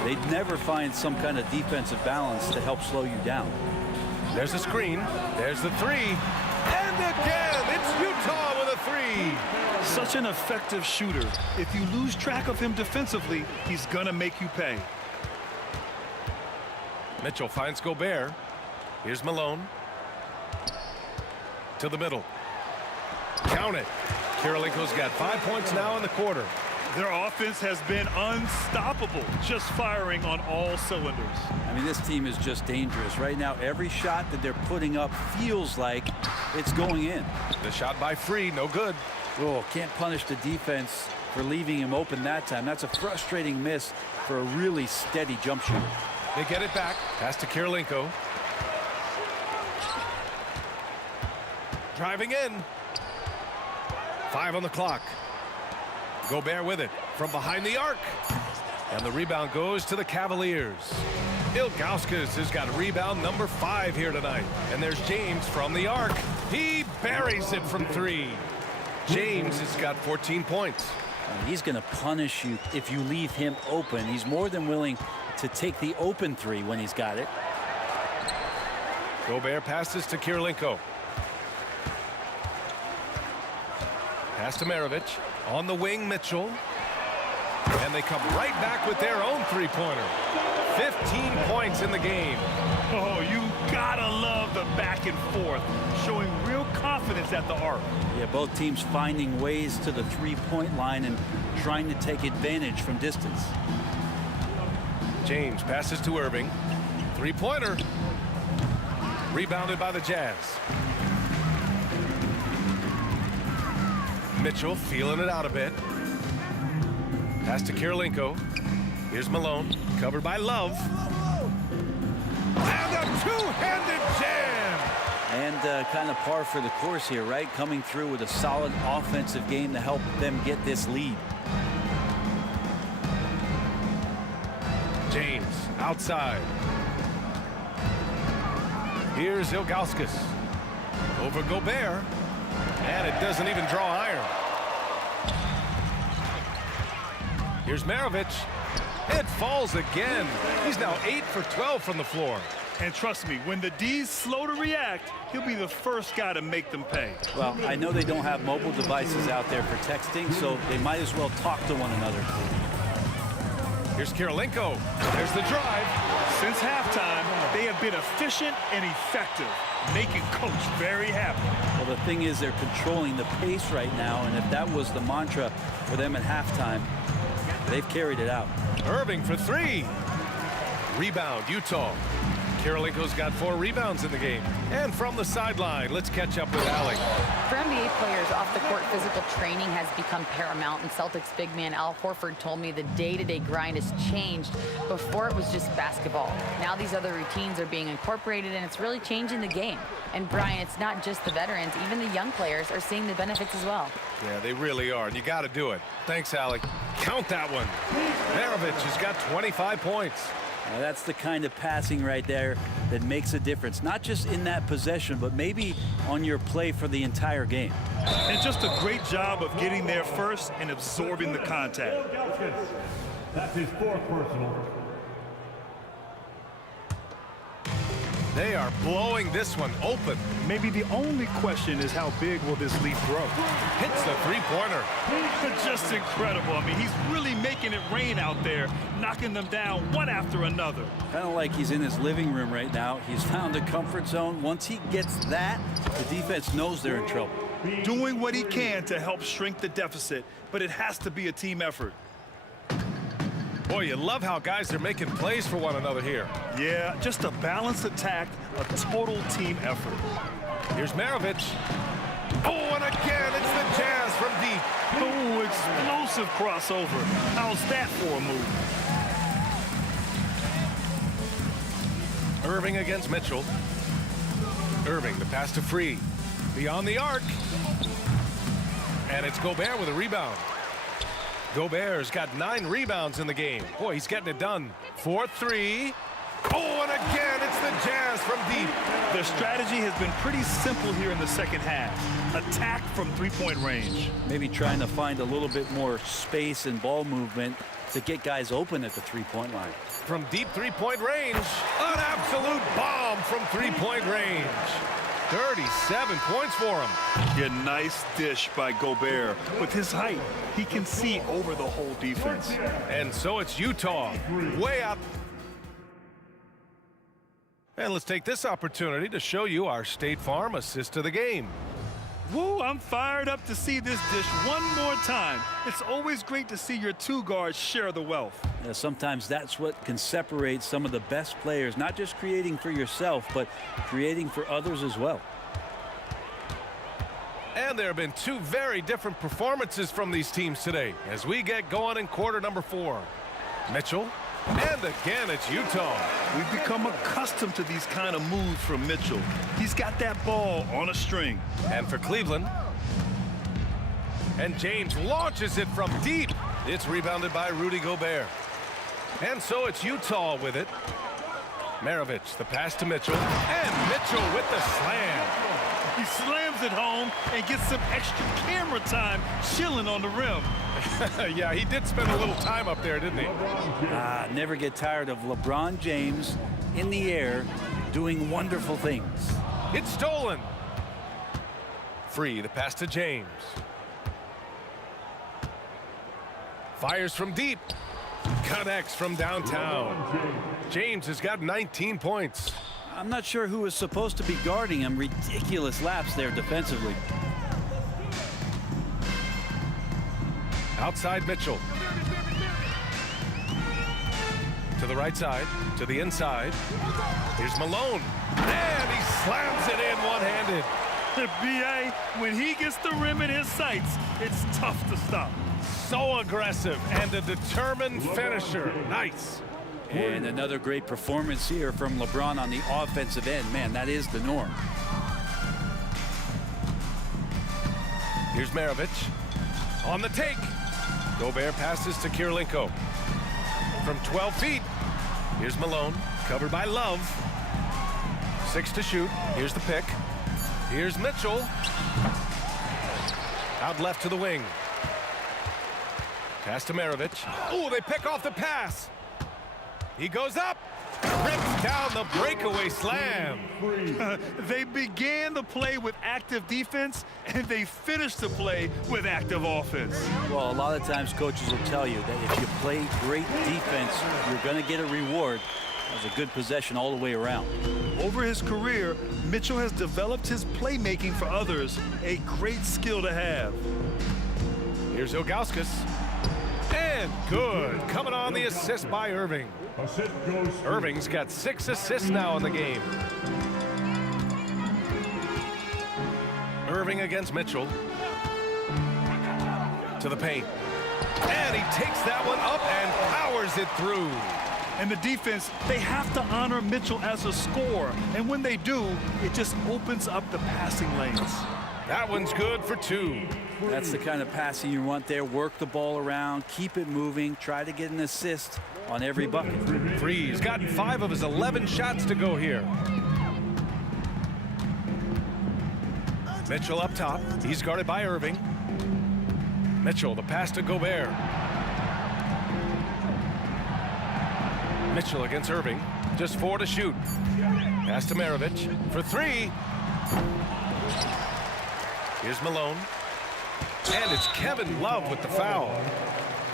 they'd never find some kind of defensive balance to help slow you down. There's a screen. There's the 3. And again, it's Utah with a 3. Such an effective shooter. If you lose track of him defensively, he's gonna make you pay. Mitchell finds Gobert. Here's Malone. To the middle. Count it. Kirilenko's got 5 points now in the quarter. Their offense has been unstoppable, just firing on all cylinders. I mean, this team is just dangerous. Right now, every shot that they're putting up feels like it's going in. The shot by Free, no good. Oh, can't punish the defense for leaving him open that time. That's a frustrating miss for a really steady jump shooter. They get it back. Pass to Kirilenko. Driving in. 5 on the clock. Gobert with it from behind the arc. And the rebound goes to the Cavaliers. Ilgauskas has got rebound number 5 here tonight. And there's James from the arc. He buries it from 3. James has got 14 points. And he's going to punish you if you leave him open. He's more than willing to take the open 3 when he's got it. Gobert passes to Kirilenko. Pass to Maravich. On the wing, Mitchell. And And they come right back with their own three-pointer. 15 points in the game. Oh, you gotta love the back and forth, showing real confidence at the arc. Yeah, both teams finding ways to the three-point line and trying to take advantage from distance. James passes to Irving. Three-pointer. Rebounded by the Jazz. Mitchell feeling it out a bit. Pass to Kirilenko. Here's Malone, covered by Love. And a two-handed jam! And kind of par for the course here, right? Coming through with a solid offensive game to help them get this lead. James outside. Here's Ilgauskas. Over Gobert. And it doesn't even draw iron. Here's Maravich. It falls again. He's now 8 for 12 from the floor. And trust me, when the D's slow to react, he'll be the first guy to make them pay. Well, I know they don't have mobile devices out there for texting, so they might as well talk to one another. Here's Kirilenko. There's the drive. Since halftime, they have been efficient and effective, making Coach very happy. Well, the thing is, they're controlling the pace right now, and if that was the mantra for them at halftime, they've carried it out. Irving for three. Rebound, Utah. Kirilenko's got 4 rebounds in the game. And from the sideline, let's catch up with Allie. For NBA players, off-the-court physical training has become paramount, and Celtics big man Al Horford told me the day-to-day grind has changed. Before, it was just basketball. Now these other routines are being incorporated, and it's really changing the game. And, Brian, it's not just the veterans. Even the young players are seeing the benefits as well. Yeah, they really are, and you got to do it. Thanks, Allie. Count that one. Maravich has got 25 points. Now that's the kind of passing right there that makes a difference, not just in that possession, but maybe on your play for the entire game. And just a great job of getting there first and absorbing the contact. That's his 4th personal. They are blowing this one open. Maybe the only question is how big will this lead grow? Hits the three-pointer. Just incredible. I mean, he's really making it rain out there, knocking them down one after another. Kind of like he's in his living room right now. He's found a comfort zone. Once he gets that, the defense knows they're in trouble. Doing what he can to help shrink the deficit, but it has to be a team effort. Boy, you love how guys are making plays for one another here. Yeah, just a balanced attack, a total team effort. Here's Maravich. Oh, and again, it's the Jazz from deep. Oh, explosive crossover. How's that for a move? Irving against Mitchell. Irving, the pass to Free. Beyond the arc. And it's Gobert with a rebound. Gobert's got 9 rebounds in the game. Boy, he's getting it done. 4-3. Oh, and again, it's the Jazz from deep. Their strategy has been pretty simple here in the second half. Attack from three-point range. Maybe trying to find a little bit more space and ball movement to get guys open at the three-point line. From deep three-point range, an absolute bomb from three-point range. 37 points for him. Yeah, nice dish by Gobert. With his height, he can see over the whole defense. And so it's Utah, way out. And let's take this opportunity to show you our State Farm assist of the game. Woo, I'm fired up to see this dish one more time. It's always great to see your 2 guards share the wealth. Yeah, sometimes that's what can separate some of the best players, not just creating for yourself, but creating for others as well. And there have been 2 very different performances from these teams today as we get going in quarter number 4. Mitchell, and again it's Utah. We've become accustomed to these kind of moves from Mitchell. He's got that ball on a string. And for Cleveland, and James launches it from deep. It's rebounded by Rudy Gobert. And so it's Utah with it. Maravich, the pass to Mitchell, and Mitchell with the slam. He slams it home and gets some extra camera time chilling on the rim. Yeah, he did spend a little time up there, didn't he? Never get tired of LeBron James in the air doing wonderful things. It's stolen. Free, the pass to James. Fires from deep. Connects from downtown. James has got 19 points. I'm not sure who was supposed to be guarding him. Ridiculous laps there defensively. Outside Mitchell. To the right side, to the inside. Here's Malone. And he slams it in one-handed. B.A., when he gets the rim in his sights, it's tough to stop. So aggressive and a determined finisher. Nice. And another great performance here from LeBron on the offensive end. Man, that is the norm. Here's Maravich. On the take. Gobert passes to Kirilenko. From 12 feet. Here's Malone. Covered by Love. 6 to shoot. Here's the pick. Here's Mitchell. Out left to the wing. Pass to Maravich. Oh, they pick off the pass. He goes up. Rips down the breakaway slam. They began the play with active defense, and they finished the play with active offense. Well, a lot of times coaches will tell you that if you play great defense, you're going to get a reward. It was a good possession all the way around. Over his career, Mitchell has developed his playmaking for others, a great skill to have. Here's Ilgauskas. And good. Coming on the assist by Irving. Irving's got 6 assists now in the game. Irving against Mitchell. To the paint. And he takes that one up and powers it through. And the defense, they have to honor Mitchell as a scorer. And when they do, it just opens up the passing lanes. That one's good for 2. That's the kind of passing you want there. Work the ball around, keep it moving, try to get an assist on every bucket. Free's gotten 5 of his 11 shots to go here. Mitchell up top. He's guarded by Irving. Mitchell, the pass to Gobert. Mitchell against Irving. Just 4 to shoot. Pass to Maravich for 3. Here's Malone. And it's Kevin Love with the foul.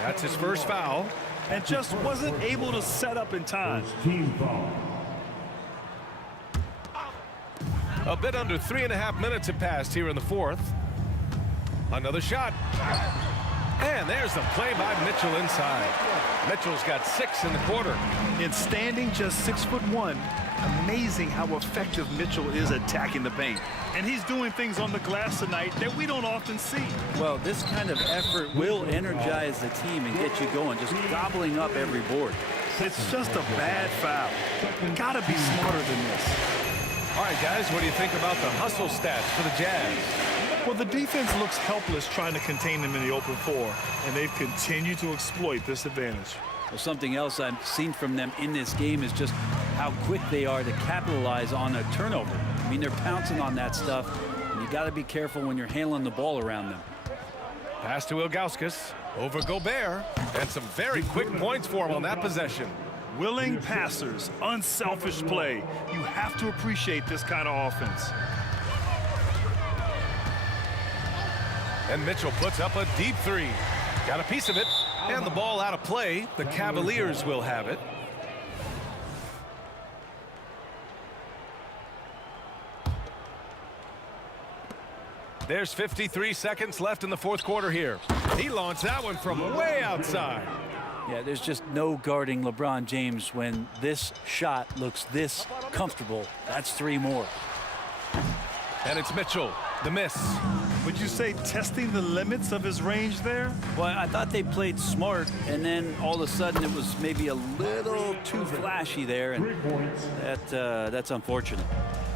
That's his first foul. And just wasn't able to set up in time. Team foul. A bit under 3.5 minutes have passed here in the 4th. Another shot. And there's the play by Mitchell inside. Mitchell's got 6 in the quarter. In standing just 6'1", amazing how effective Mitchell is attacking the paint. And he's doing things on the glass tonight that we don't often see. Well, this kind of effort will energize the team and get you going, just gobbling up every board. It's just a bad foul. Gotta be smarter than this. All right, guys, what do you think about the hustle stats for the Jazz? Well, the defense looks helpless trying to contain them in the open floor, and they've continued to exploit this advantage. Well, something else I've seen from them in this game is just how quick they are to capitalize on a turnover. I mean, they're pouncing on that stuff, and you got to be careful when you're handling the ball around them. Pass to Ilgauskas over Gobert, and some very quick points for him on that possession. Willing passers, unselfish play. You have to appreciate this kind of offense. And Mitchell puts up a deep 3. Got a piece of it, and the ball out of play. The Cavaliers will have it. There's 53 seconds left in the 4th quarter here. He launched that one from way outside. Yeah, there's just no guarding LeBron James when this shot looks this comfortable. That's 3 more. And it's Mitchell, the miss. Would you say testing the limits of his range there? Well, I thought they played smart, and then all of a sudden it was maybe a little too flashy there, and that's unfortunate.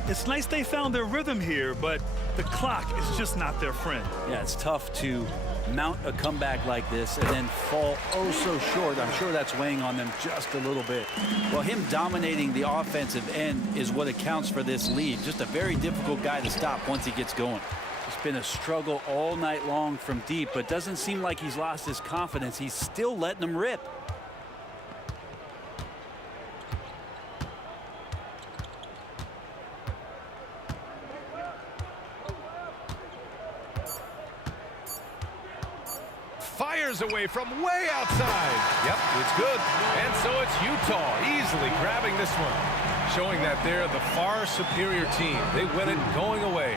It's nice they found their rhythm here, but the clock is just not their friend. Yeah, it's tough to mount a comeback like this and then fall oh so short. I'm sure that's weighing on them just a little bit. Well, him dominating the offensive end is what accounts for this lead. Just a very difficult guy to stop once he gets going. It's been a struggle all night long from deep, but doesn't seem like he's lost his confidence. He's still letting them rip. fires away from way outside. Yep, it's good. And so it's Utah easily grabbing this one, showing that they're the far superior team. They win it going away.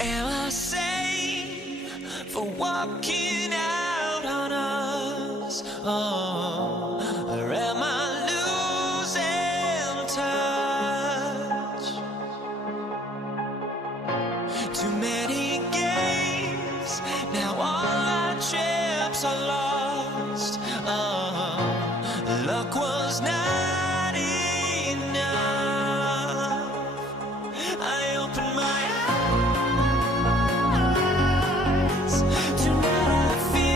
Am I sane for walking out on us? Oh, or am I losing touch? Too many games, now all our chips are lost. Oh, luck was not enough. I opened my eyes. Tonight I feel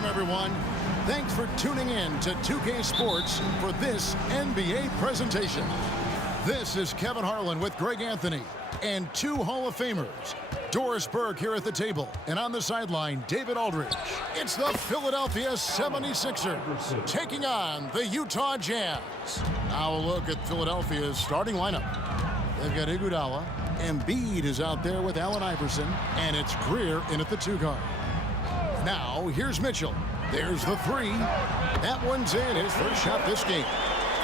Welcome, everyone. Thanks for tuning in to 2K Sports for this NBA presentation. This is Kevin Harlan with Greg Anthony and two Hall of Famers. Doris Burke here at the table, and on the sideline, David Aldridge. It's the Philadelphia 76ers taking on the Utah Jazz. Now a look at Philadelphia's starting lineup. They've got Iguodala. Embiid is out there with Allen Iverson, and it's Greer in at the 2 guard. Now, here's Mitchell. There's the 3. That one's in, his first shot this game.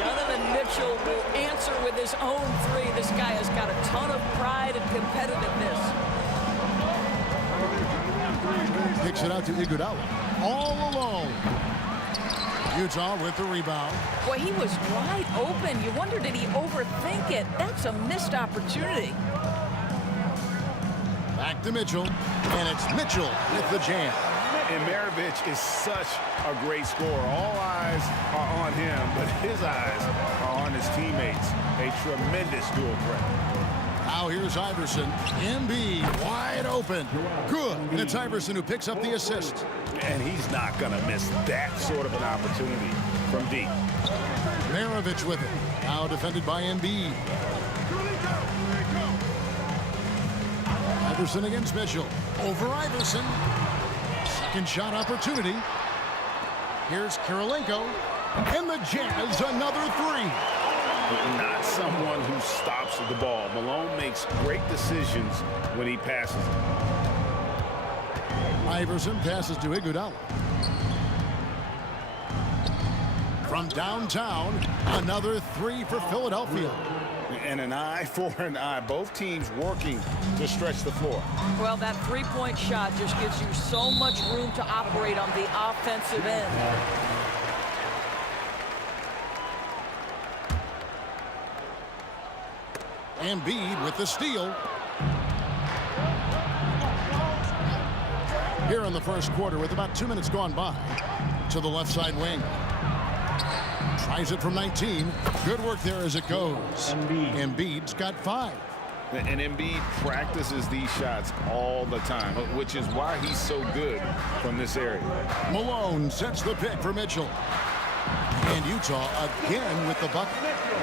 Donovan Mitchell will answer with his own 3. This guy has got a ton of pride and competitiveness. Kicks it out to Iguodala. All alone. Utah with the rebound. Boy, he was wide open. You wonder, did he overthink it? That's a missed opportunity. Back to Mitchell, and it's Mitchell with the jam. And Maravich is such a great scorer. All eyes are on him, but his eyes are on his teammates. A tremendous dual threat. Now here's Iverson. Embiid wide open. Good. And it's Iverson who picks up the assist. And he's not going to miss that sort of an opportunity from deep. Maravich with it. Now defended by Embiid. Iverson against Mitchell. Over Iverson. Second shot opportunity. Here's Kirilenko. And the Jazz another 3. Not someone who stops the ball. Malone makes great decisions when he passes it. Iverson passes to Iguodala. From downtown, another 3 for Philadelphia. And an eye for an eye. Both teams working to stretch the floor. Well, that 3-point shot just gives you so much room to operate on the offensive end. Embiid with the steal. Here in the first quarter with about 2 minutes gone by. To the left side wing. Tries it from 19. Good work there as it goes. Embiid's got 5. And Embiid practices these shots all the time, which is why he's so good from this area. Malone sets the pick for Mitchell. And Utah again with the bucket.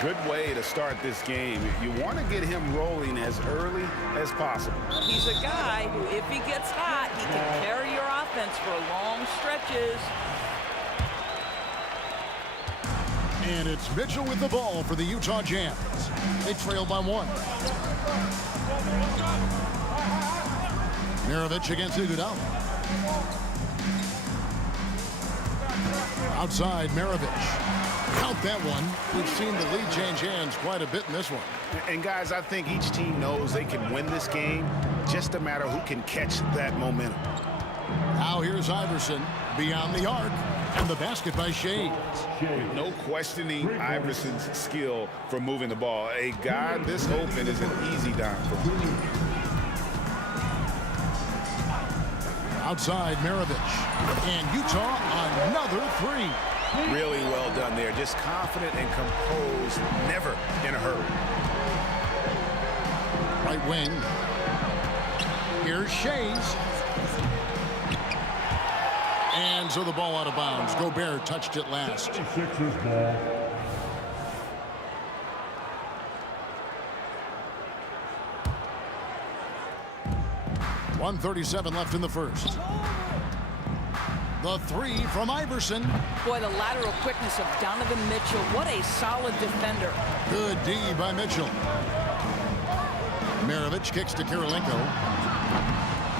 Good way to start this game. You want to get him rolling as early as possible. He's a guy who, if he gets hot, he can carry your offense for long stretches. And it's Mitchell with the ball for the Utah Jazz. They trail by 1. Maravich against Iguodala. Outside, Maravich. Count that one. We've seen the lead change hands quite a bit in this one. And guys, I think each team knows they can win this game. Just a matter who can catch that momentum. Now here's Iverson beyond the arc. And the basket by Shades. No questioning Iverson's skill for moving the ball. A guy this open is an easy dime for him. Outside, Maravich. And Utah another 3. Really well done there. Just confident and composed. Never in a hurry. Right wing. Here's Shades. And so the ball out of bounds. Gobert touched it last. 76ers ball. .137 left in the first. The 3 from Iverson. Boy, the lateral quickness of Donovan Mitchell. What a solid defender. Good D by Mitchell. Maravich kicks to Kirilenko.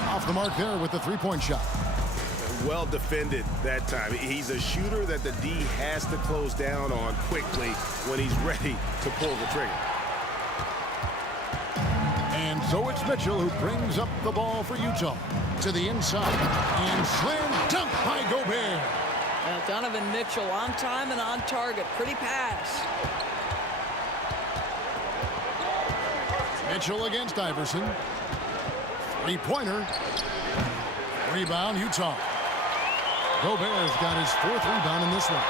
Off the mark there with the 3-point shot. Well defended that time. He's a shooter that the D has to close down on quickly when he's ready to pull the trigger. And so it's Mitchell who brings up the ball for Utah to the inside. And slam dunk by Gobert. Donovan Mitchell on time and on target. Pretty pass. Mitchell against Iverson. 3-pointer. Rebound, Utah. Gobert's got his 4th rebound in this one.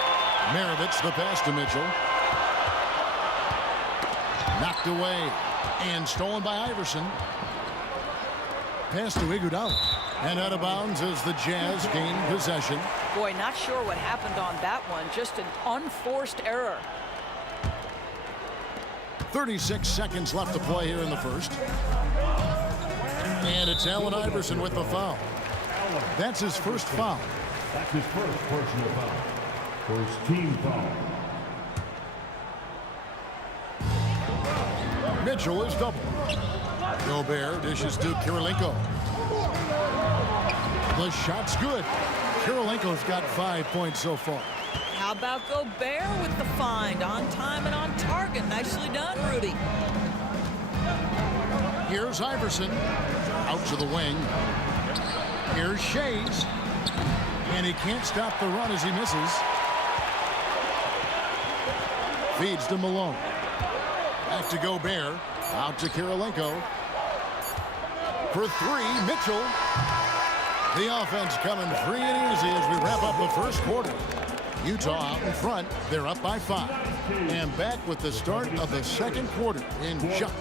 Maravich the pass to Mitchell. Knocked away and stolen by Iverson. Pass to Iguodala. And out of bounds as the Jazz gain possession. Boy, not sure what happened on that one. Just an unforced error. 36 seconds left to play here in the first. And it's Allen Iverson with the foul. That's his first foul. That's his first personal foul. First team foul. Mitchell is double. Gobert dishes to Kirilenko. The shot's good. Kirilenko's got 5 points so far. How about Gobert with the find? On time and on target. Nicely done, Rudy. Here's Iverson. Out to the wing. Here's Shays. And he can't stop the run as he misses. Feeds to Malone. Back to Gobert. Out to Kirilenko. For three, Mitchell. The offense coming free and easy as we wrap up the first quarter. Utah out in front. They're up by 5. And back with the start of the second quarter in just.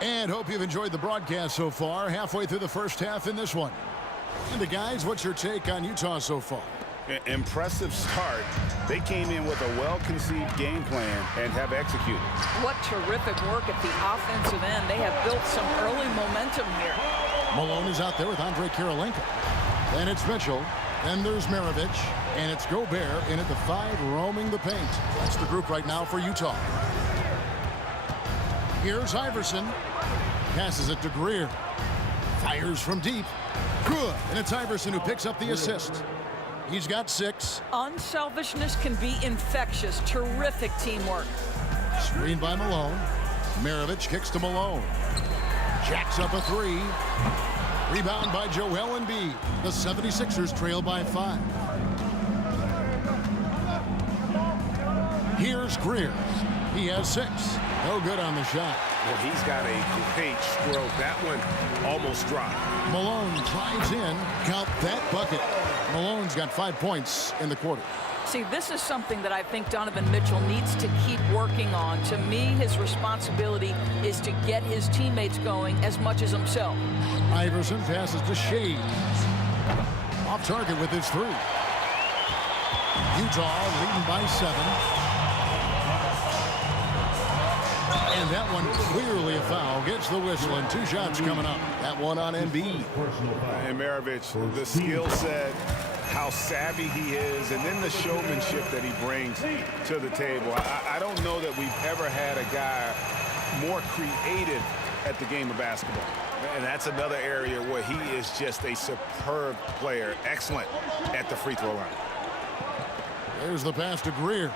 And hope you've enjoyed the broadcast so far. Halfway through the first half in this one. And the guys, what's your take on Utah so far? Impressive start. They came in with a well-conceived game plan and have executed. What terrific work at the offensive end. They have built some early momentum here. Malone is out there with Andre Kirilenko. Then it's Mitchell. Then there's Maravich. And it's Gobert in at the 5 roaming the paint. That's the group right now for Utah. Here's Iverson. Passes it to Greer. Fires from deep. Good. And it's Iverson who picks up the assist. He's got 6. Unselfishness can be infectious. Terrific teamwork. Screen by Malone. Maravich kicks to Malone. Jacks up a 3. Rebound by Joel Embiid. The 76ers trail by 5. Here's Greer. He has 6. No good on the shot. Well, he's got a great stroke. That one almost dropped. Malone drives in. Count that bucket. Malone's got 5 points in the quarter. See, this is something that I think Donovan Mitchell needs to keep working on. To me, his responsibility is to get his teammates going as much as himself. Iverson passes to Shays. Off target with his 3. Utah leading by 7. And that one clearly a foul. Gets the whistle and 2 shots coming up. That one on Embiid. And Maravich, the skill set, how savvy he is, and then the showmanship that he brings to the table. I don't know that we've ever had a guy more creative at the game of basketball. And that's another area where he is just a superb player. Excellent at the free throw line. There's the pass to Greer.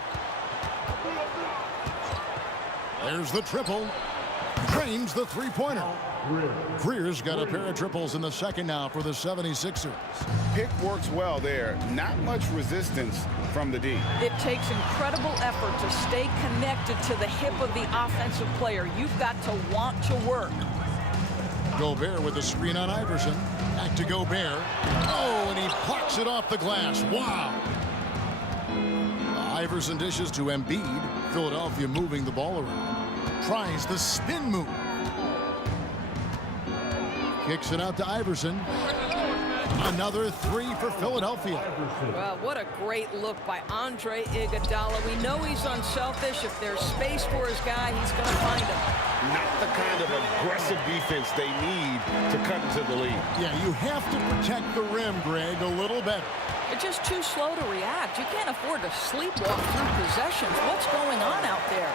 There's the triple. Drains the 3-pointer. Greer's got a pair of triples in the second now for the 76ers. Pick works well there. Not much resistance from the D. It takes incredible effort to stay connected to the hip of the offensive player. You've got to want to work. Gobert with the screen on Iverson. Back to Gobert. Oh, and he plucks it off the glass. Wow. Iverson dishes to Embiid. Philadelphia moving the ball around. Tries the spin move. Kicks it out to Iverson. Another 3 for Philadelphia. Well, what a great look by Andre Iguodala. We know he's unselfish. If there's space for his guy, he's going to find him. Not the kind of aggressive defense they need to cut into the lead. Yeah, you have to protect the rim, Greg, a little better. They're just too slow to react. You can't afford to sleepwalk through possessions. What's going on out there?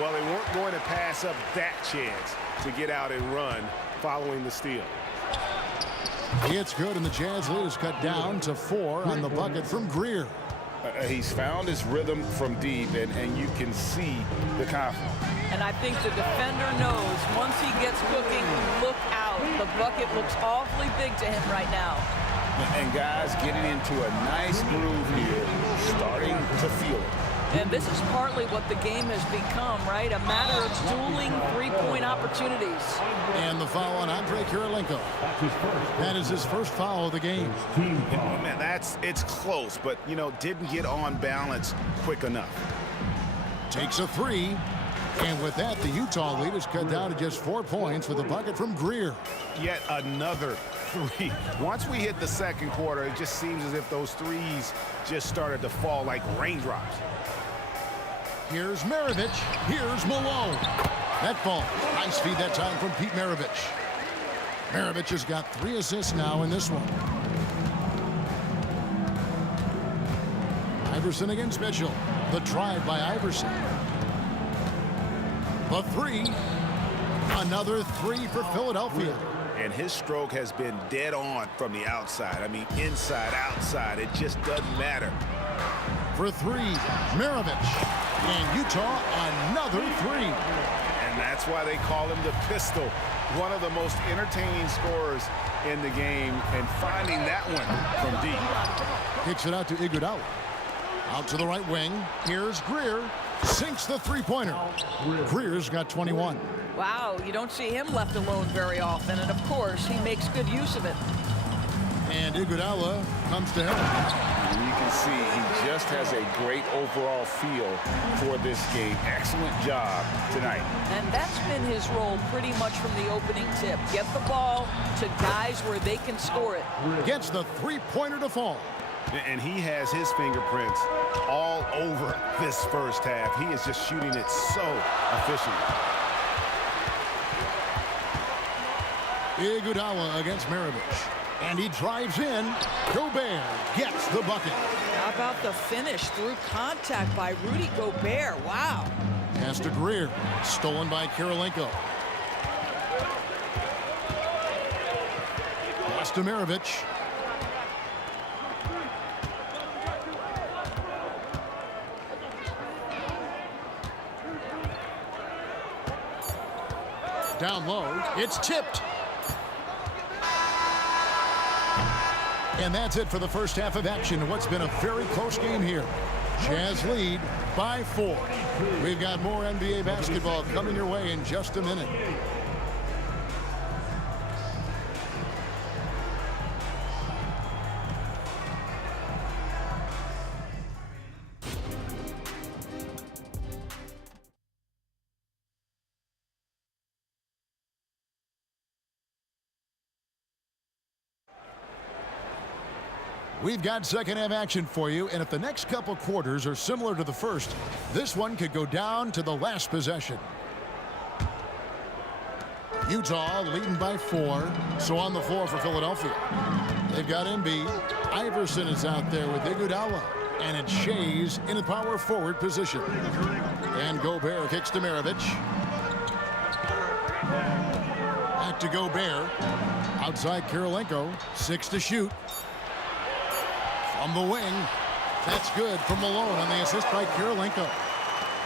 Well, they weren't going to pass up that chance to get out and run following the steal. It's good, and the Jazz lead is cut down to 4 on the bucket from Greer. He's found his rhythm from deep, and you can see the confidence. And I think the defender knows once he gets cooking, look out. The bucket looks awfully big to him right now. And guys getting into a nice groove here, starting to feel it. And this is partly what the game has become, right? A matter of dueling three-point opportunities. And the foul on Andre Kirilenko. That is his first foul of the game. Man, it's close, but, didn't get on balance quick enough. Takes a 3. And with that, the Utah lead is cut down to just 4 points with a bucket from Greer. Yet another three. Once we hit the second quarter, it just seems as if those threes just started to fall like raindrops. Here's Maravich. Here's Malone. That ball. Nice feed that time from Pete Maravich. Maravich has got 3 assists now in this one. Iverson against Mitchell. The drive by Iverson. The three. Another 3 for Philadelphia. And his stroke has been dead on from the outside. I mean, inside, outside. It just doesn't matter. For 3, Maravich. And Utah, another 3. And that's why they call him the Pistol. One of the most entertaining scorers in the game. And finding that one from deep. Kicks it out to Iguodala. Out to the right wing. Here's Greer. Sinks the three-pointer. Greer's got 21. Wow, you don't see him left alone very often, and of course, he makes good use of it. And Iguodala comes to help. And you can see he just has a great overall feel for this game. Excellent job tonight. And that's been his role pretty much from the opening tip. Get the ball to guys where they can score it. Gets the three-pointer to fall. And he has his fingerprints all over this first half. He is just shooting it so efficiently. Iguodala against Maravich. And he drives in. Gobert gets the bucket. How about the finish through contact by Rudy Gobert? Wow. Pass to Greer. Stolen by Kirilenko. Pass to Maravich. Down low. It's tipped. And that's it for the first half of action. What's been a very close game here. Jazz lead by 4. We've got more NBA basketball coming your way in just a minute. We've got second half action for you, and if the next couple quarters are similar to the first, this one could go down to the last possession. Utah leading by 4, so on the floor for Philadelphia. They've got Embiid. Iverson is out there with Iguodala, and it's Shays in a power forward position. And Gobert kicks to Maravich. Back to Gobert. Outside Kirilenko, 6 to shoot. From the wing, that's good for Malone on the assist by Kirilenko.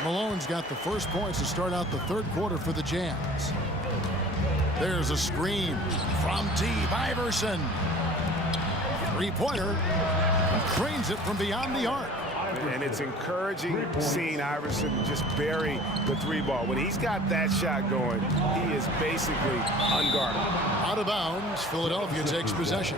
Malone's got the first points to start out the third quarter for the Jazz. There's a screen from deep. Iverson. Three-pointer. Cranes it from beyond the arc. And it's encouraging seeing Iverson just bury the 3-ball. When he's got that shot going, he is basically unguarded. Out of bounds, Philadelphia takes possession.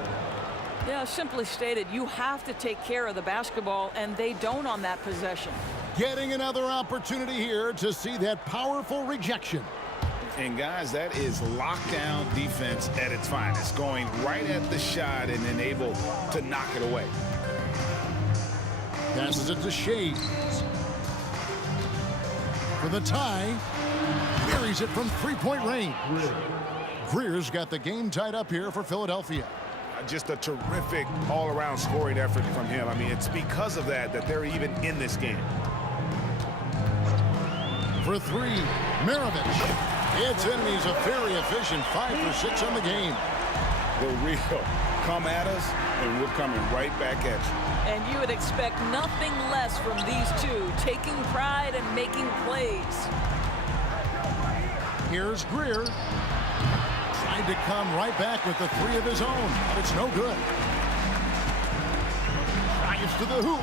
Yeah, simply stated, you have to take care of the basketball, and they don't on that possession. Getting another opportunity here to see that powerful rejection. And guys, that is lockdown defense at its finest, going right at the shot and then able to knock it away. Passes it to Shays. For the tie, buries it from three-point range. Greer's got the game tied up here for Philadelphia. Just a terrific all-around scoring effort from him. I mean, it's because of that they're even in this game. For 3, Maravich. It's in, and he's a very efficient 5 for 6 on the game. The real come at us, and we're coming right back at you. And you would expect nothing less from these two, taking pride and making plays. Here's Greer. Tried to come right back with the 3 of his own, but it's no good. Drives to the hoop.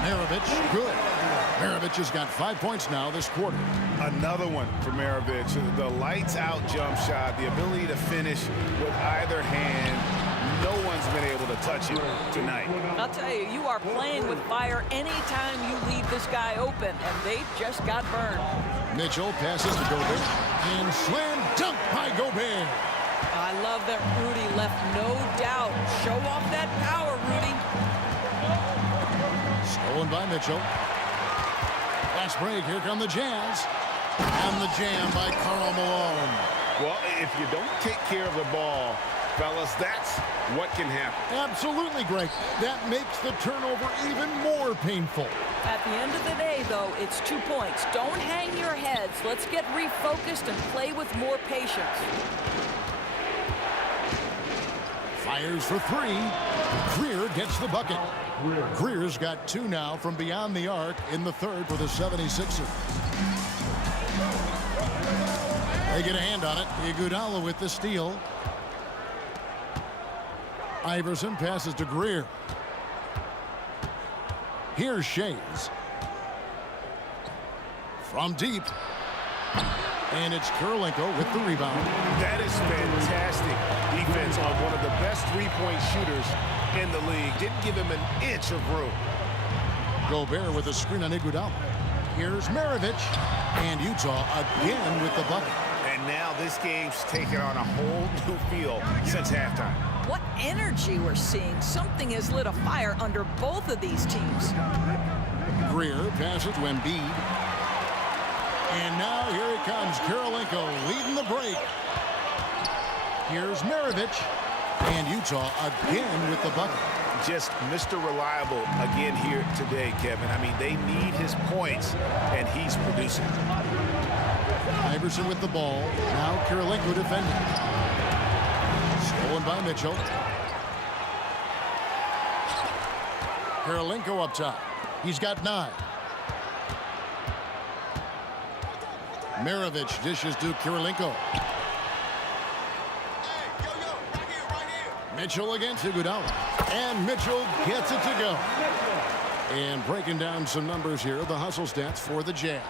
Maravich, good. Maravich has got 5 points now this quarter. Another one for Maravich. The lights-out jump shot, the ability to finish with either hand. No one's been able to touch him tonight. I'll tell you, you are playing with fire anytime you leave this guy open, and they just got burned. Mitchell passes to Gobert. And slam dunk by Gobert. I love that Rudy left no doubt. Show off that power, Rudy. Stolen by Mitchell. Fast break. Here come the Jazz. And the jam by Karl Malone. Well, if you don't take care of the ball, fellas, that's what can happen. Absolutely, Greg. That makes the turnover even more painful. At the end of the day, though, it's 2 points. Don't hang your heads. Let's get refocused and play with more patience. Fires for three. Greer gets the bucket. Greer's got 2 now from beyond the arc in the third for the 76ers. They get a hand on it. Iguodala with the steal. Iverson passes to Greer. Here's Shays. From deep. And it's Kurylenko with the rebound. That is fantastic defense on one of the best three-point shooters in the league. Didn't give him an inch of room. Gobert with a screen on Iguodala. Here's Maravich. And Utah again with the bucket. And now this game's taken on a whole new feel since halftime. What energy we're seeing. Something has lit a fire under both of these teams. Greer passes to Embiid. And now here he comes. Kurylenko leading the break. Here's Maravich. And Utah again with the bucket. Just Mr. Reliable again here today, Kevin. I mean, they need his points, and he's producing. Iverson with the ball. Now Kurylenko defending. Stolen by Mitchell. Kurylenko up top. He's got 9. Maravich dishes to Kurylenko. Mitchell against Iguodala. And Mitchell gets it to go. And breaking down some numbers here, the hustle stats for the Jazz.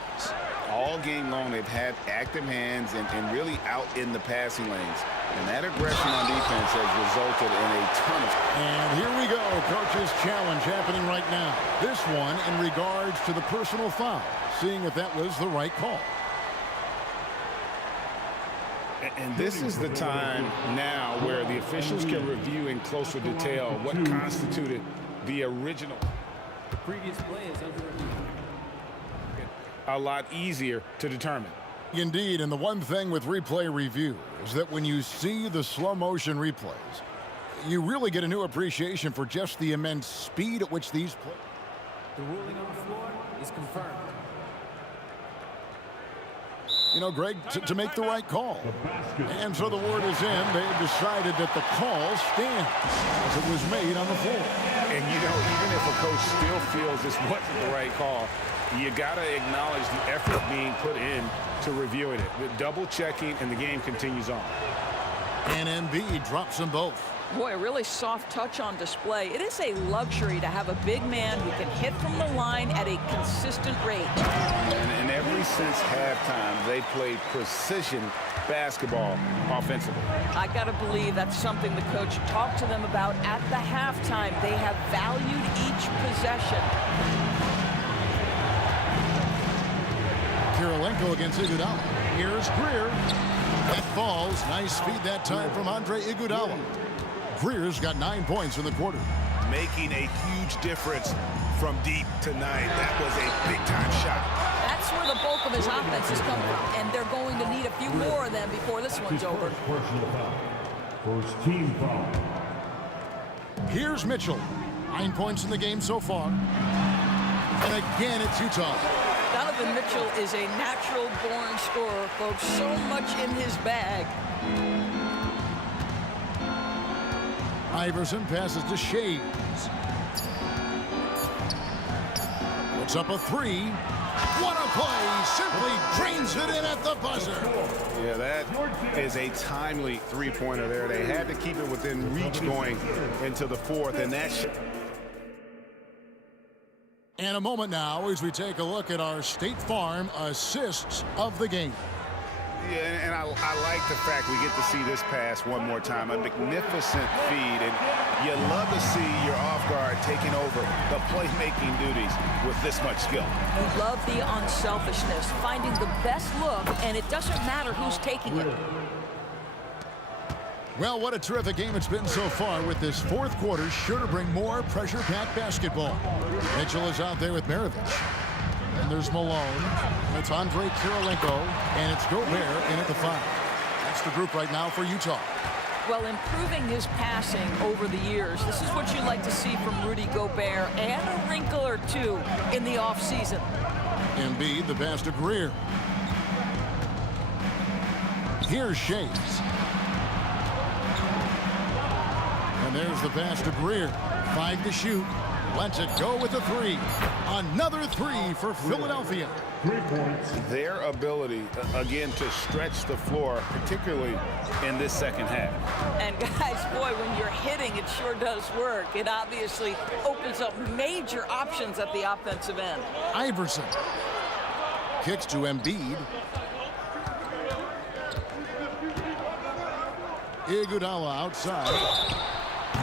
All game long, they've had active hands and really out in the passing lanes. And that aggression on defense has resulted in a ton of... And here we go, coach's challenge happening right now. This one in regards to the personal foul, seeing if that was the right call. And this is the time now where the officials can review in closer detail what constituted the original. The previous play is under review. A lot easier to determine. Indeed, and the one thing with replay review is that when you see the slow motion replays, you really get a new appreciation for just the immense speed at which these plays. The ruling on the floor is confirmed. You know, Greg, to make the right call. And so the word is in. They have decided that the call stands as it was made on the floor. And, you know, even if a coach still feels this wasn't the right call, you got to acknowledge the effort being put in to reviewing it. The double checking, and the game continues on. And Embiid drops them both. Boy, a really soft touch on display. It is a luxury to have a big man who can hit from the line at a consistent rate. And ever since halftime, they played precision basketball offensively. I got to believe that's something the coach talked to them about at the halftime. They have valued each possession. Kurylenko against Iguodala. Here's Greer. That falls. Nice feed that time from Andre Iguodala. Greer's got 9 points in the quarter. Making a huge difference from deep tonight. That was a big-time shot. That's where the bulk of his offense has come from, and they're going to need a few more of them before this one's over. Personal foul. First team foul. Here's Mitchell. 9 points in the game so far. And again, it's Utah. Donovan Mitchell is a natural-born scorer, folks. So much in his bag. Iverson passes to Shays. Puts up a 3. What a play! Simply drains it in at the buzzer. Yeah, that is a timely three-pointer there. They had to keep it within reach going into the fourth, and that's... And a moment now as we take a look at our State Farm assists of the game. Yeah, and I like the fact we get to see this pass one more time. A magnificent feed, and you love to see your off guard taking over the playmaking duties with this much skill. You love the unselfishness, finding the best look, and it doesn't matter who's taking it. Well, what a terrific game it's been so far, with this fourth quarter sure to bring more pressure-packed basketball. Mitchell is out there with Maravich. And there's Malone. It's Andre Kirilenko. And it's Gobert in at the 5. That's the group right now for Utah. Well, improving his passing over the years, this is what you like to see from Rudy Gobert, and a wrinkle or two in the offseason. Embiid, the pass to Greer. Here's Shays. And there's the pass to Greer. 5 to shoot. Lets it go with a 3. Another 3 for Philadelphia. 3 points. Their ability, again, to stretch the floor, particularly in this second half. And guys, boy, when you're hitting, it sure does work. It obviously opens up major options at the offensive end. Iverson kicks to Embiid. Iguodala outside.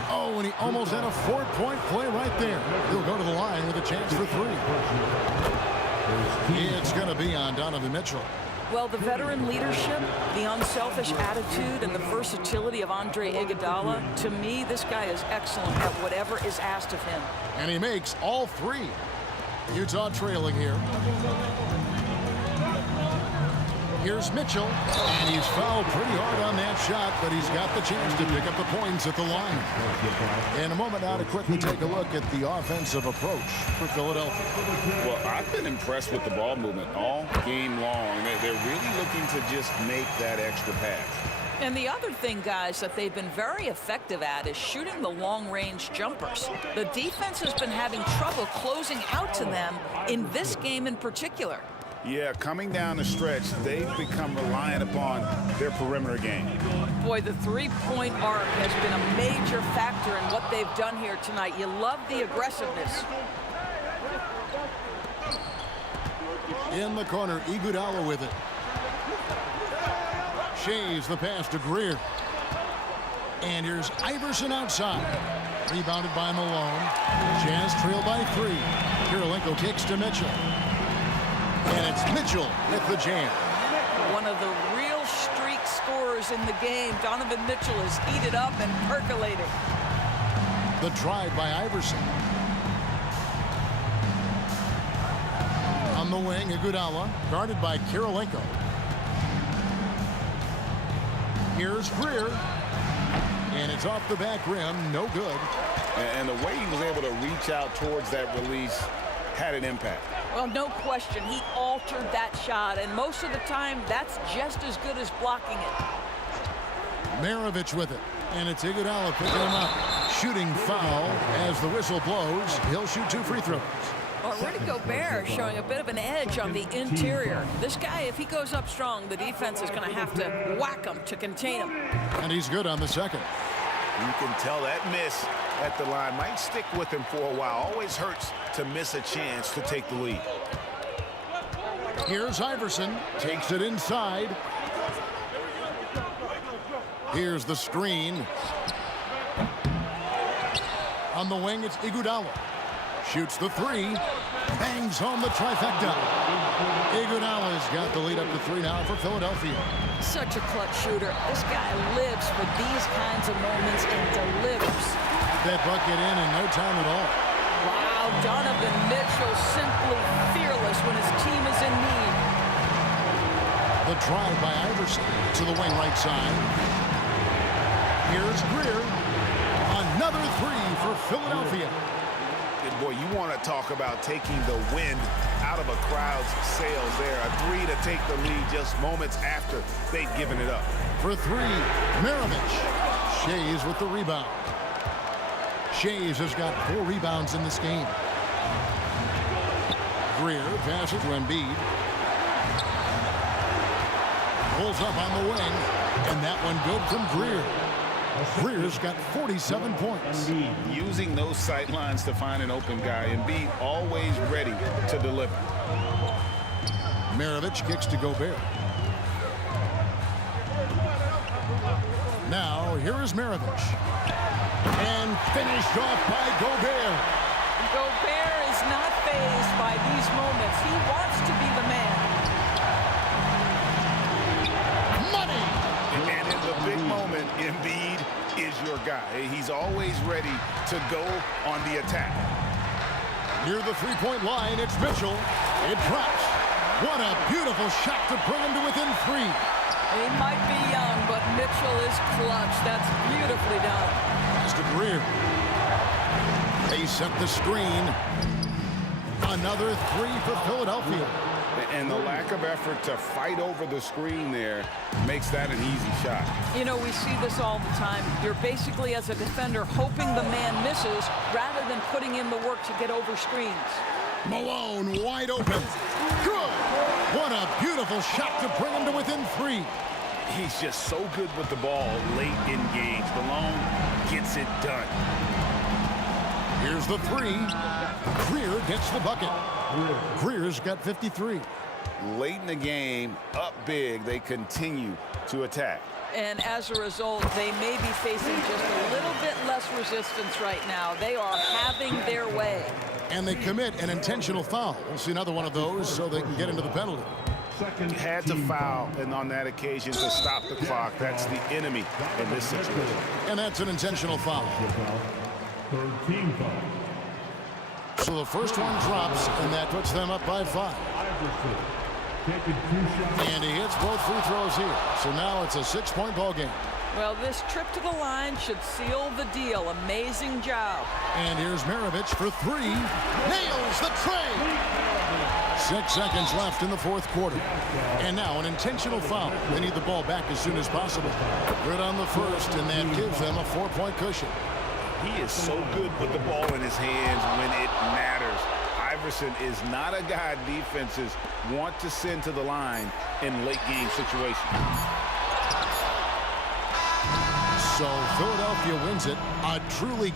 Oh, and he almost had a 4-point play right there. He'll go to the line with a chance for 3. It's going to be on Donovan Mitchell. Well, the veteran leadership, the unselfish attitude, and the versatility of Andre Iguodala, to me, this guy is excellent at whatever is asked of him. And he makes all 3. Utah trailing here. Here's Mitchell, and he's fouled pretty hard on that shot, but he's got the chance to pick up the points at the line. In a moment now to quickly take a look at the offensive approach for Philadelphia. Well, I've been impressed with the ball movement all game long. They're really looking to just make that extra pass. And the other thing, guys, that they've been very effective at is shooting the long-range jumpers. The defense has been having trouble closing out to them in this game in particular. Yeah, coming down the stretch, they've become reliant upon their perimeter game. Boy, the three-point arc has been a major factor in what they've done here tonight. You love the aggressiveness. In the corner, Iguodala with it. Shays the pass to Greer. And here's Iverson outside. Rebounded by Malone. Jazz trail by 3. Kirilenko kicks to Mitchell. And it's Mitchell with the jam. One of the real streak scorers in the game. Donovan Mitchell is heated up and percolating. The drive by Iverson. On the wing, Iguodala, guarded by Kirilenko. Here's Greer. And it's off the back rim, no good. And the way he was able to reach out towards that release had an impact. Well, no question, he altered that shot, and most of the time, that's just as good as blocking it. Maravich with it, and it's Iguodala picking him up. Shooting foul as the whistle blows. He'll shoot 2 free throws. Well, Rudy Gobert showing a bit of an edge on the interior. This guy, if he goes up strong, the defense is going to have to whack him to contain him. And he's good on the second. You can tell that miss at the line might stick with him for a while. Always hurts to miss a chance to take the lead. Here's Iverson, takes it inside. Here's the screen. On the wing, it's Iguodala. Shoots the 3, bangs home the trifecta. Iguodala's got the lead up to 3 now for Philadelphia. Such a clutch shooter. This guy lives for these kinds of moments and delivers. That bucket in no time at all. Wow, Donovan Mitchell simply fearless when his team is in need. The drive by Iverson to the wing right side. Here's Greer. Another 3 for Philadelphia. And boy, you want to talk about taking the wind out of a crowd's sails there. A 3 to take the lead just moments after they've given it up. For 3, Maravich. Shays with the rebound. Shays has got 4 rebounds in this game. Greer passes to Embiid. Pulls up on the wing. And that one good from Greer. Greer's got 47 points. Using those sight lines to find an open guy. Embiid always ready to deliver. Maravich kicks to Gobert. floor. Here is Maravich. And finished off by Gobert. Gobert is not fazed by these moments. He wants to be the man. Money! And in the big moment, Embiid is your guy. He's always ready to go on the attack. Near the three-point line, it's Mitchell. It drops. What a beautiful shot to bring him to within 3. He might be young, but Mitchell is clutch. That's beautifully done. Pass to Greer. They set the screen. Another 3 for Philadelphia. And the lack of effort to fight over the screen there makes that an easy shot. You know, we see this all the time. You're basically, as a defender, hoping the man misses rather than putting in the work to get over screens. Malone wide open. Good. What a beautiful shot to bring him to within 3. He's just so good with the ball late in games. Malone gets it done. Here's the 3. Greer gets the bucket. Greer's got 53. Late in the game, up big, they continue to attack. And as a result, they may be facing just a little bit less resistance right now. They are having their way. And they commit an intentional foul. We'll see another one of those so they can get into the penalty. Had to foul, and on that occasion to stop the clock. That's the enemy in this situation. And that's an intentional foul. Third team foul. So the first one drops, and that puts them up by 5. Iverson taking 2 shots. And he hits both free throws here. So now it's a 6-point ball game. Well, this trip to the line should seal the deal. Amazing job. And here's Maravich for 3. Nails the tray. 6 seconds left in the fourth quarter. And now an intentional foul. They need the ball back as soon as possible. Good on the first, and that gives them a 4-point cushion. He is so good with the ball in his hands when it matters. Iverson is not a guy defenses want to send to the line in late game situations. So Philadelphia wins it. A truly...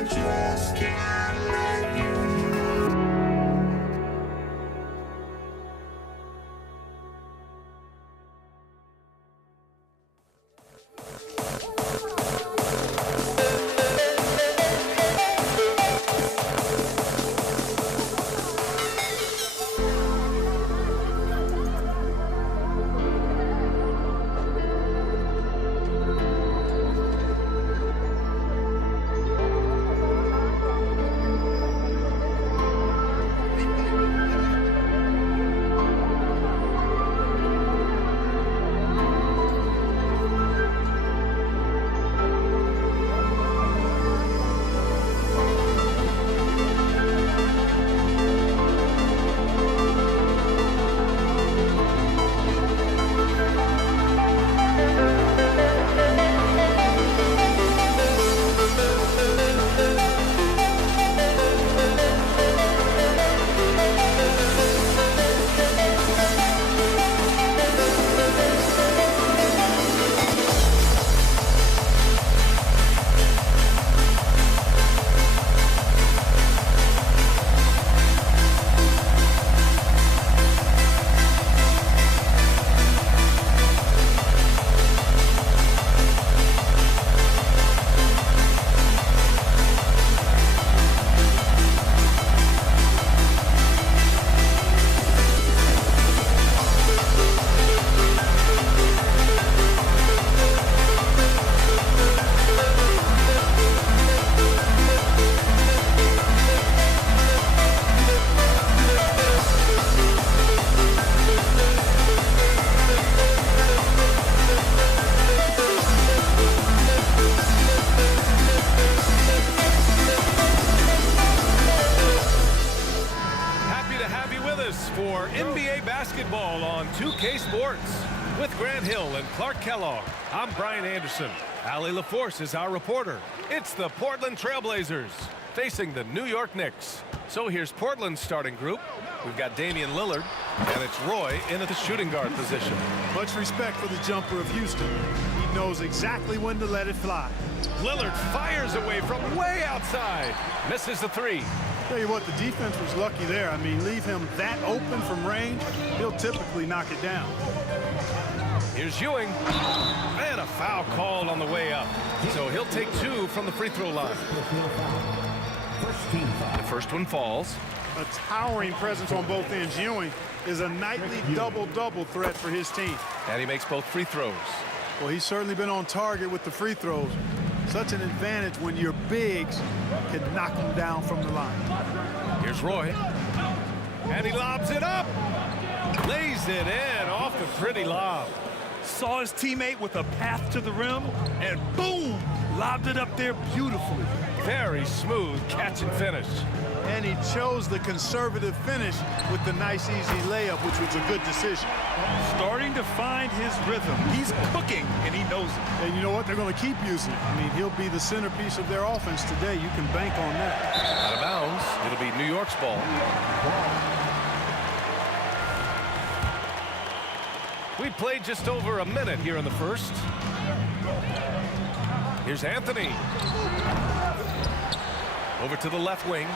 I just can't let you. For NBA basketball on 2K Sports. With Grant Hill and Clark Kellogg, I'm Brian Anderson. Allie LaForce is our reporter. It's the Portland Trailblazers facing the New York Knicks. So here's Portland's starting group. We've got Damian Lillard, and it's Roy in at the shooting guard position. Much respect for the jumper of Houston. He knows exactly when to let it fly. Lillard fires away from way outside. Misses the three. Tell you what, the defense was lucky there. I mean, leave him that open from range, he'll typically knock it down. Here's Ewing. And a foul called on the way up. So he'll take two from the free throw line. The first one falls. A towering presence on both ends. Ewing is a nightly double-double threat for his team. And he makes both free throws. Well, he's certainly been on target with the free throws. Such an advantage when your bigs can knock them down from the line. Here's Roy. And he lobs it up. Lays it in off the pretty lob. Saw his teammate with a path to the rim, and boom, lobbed it up there beautifully. Very smooth catch and finish. And he chose the conservative finish with the nice, easy layup, which was a good decision. Starting to find his rhythm. He's cooking, and he knows it. And you know what? They're going to keep using it. I mean, he'll be the centerpiece of their offense today. You can bank on that. Out of bounds. It'll be New York's ball. We played just over a minute here in the first. Here's Anthony. Over to the left wing.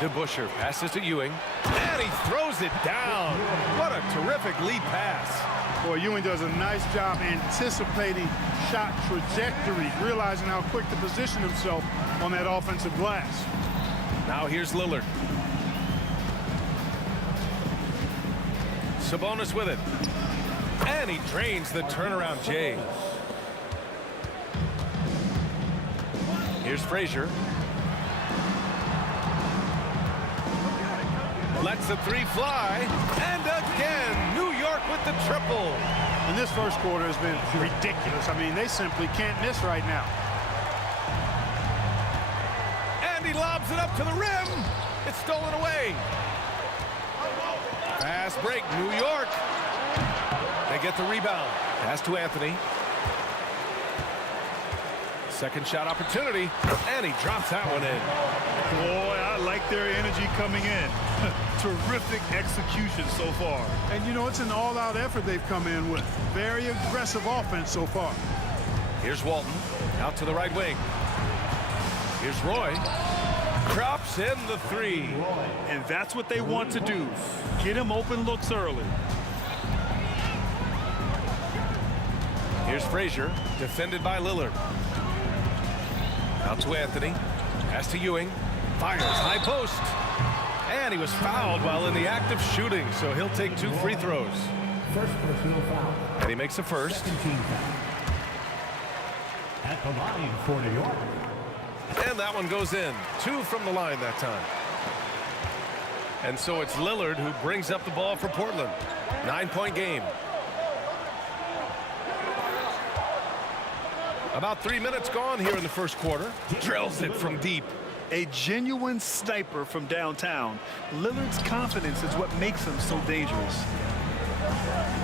DeBusschere passes to Ewing. And he throws it down. What a terrific lead pass. Boy, Ewing does a nice job anticipating shot trajectory, realizing how quick to position himself on that offensive glass. Now here's Lillard. Sabonis with it. And he drains the turnaround J. Here's Frazier. Lets the three fly. And again, New York with the triple. And this first quarter has been ridiculous. I mean, they simply can't miss right now. And he lobs it up to the rim. It's stolen away. Fast break, New York. They get the rebound. Pass to Anthony. Second shot opportunity, and he drops that one in. Boy, I like their energy coming in. Terrific execution so far. And, you know, it's an all-out effort they've come in with. Very aggressive offense so far. Here's Walton out to the right wing. Here's Roy. Drops in the three. And that's what they want to do. Get him open looks early. Here's Frazier, defended by Lillard. Out to Anthony. Pass to Ewing. Fires, high post. And he was fouled while in the act of shooting, so he'll take 2 free throws. First personal foul. And he makes a first. Second team foul. At the line for New York. And that one goes in. 2 from the line that time. And so it's Lillard who brings up the ball for Portland. 9-point game. About 3 minutes gone here in the first quarter. Drills it from deep. A genuine sniper from downtown. Lillard's confidence is what makes him so dangerous.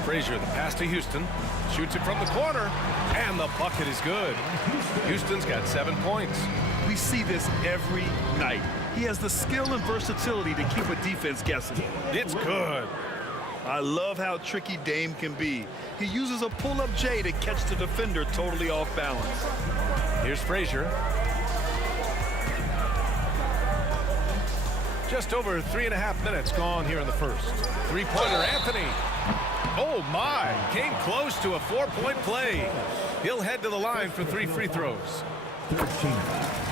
Frazier, the pass to Houston. Shoots it from the corner. And the bucket is good. Houston's got 7 points. We see this every night. He has the skill and versatility to keep a defense guessing. It's good. I love how tricky Dame can be. He uses a pull-up J to catch the defender totally off balance. Here's Frazier. Just over 3.5 minutes gone here in the first. Three-pointer Anthony. Oh my, came close to a 4-point play. He'll head to the line for 3 free throws.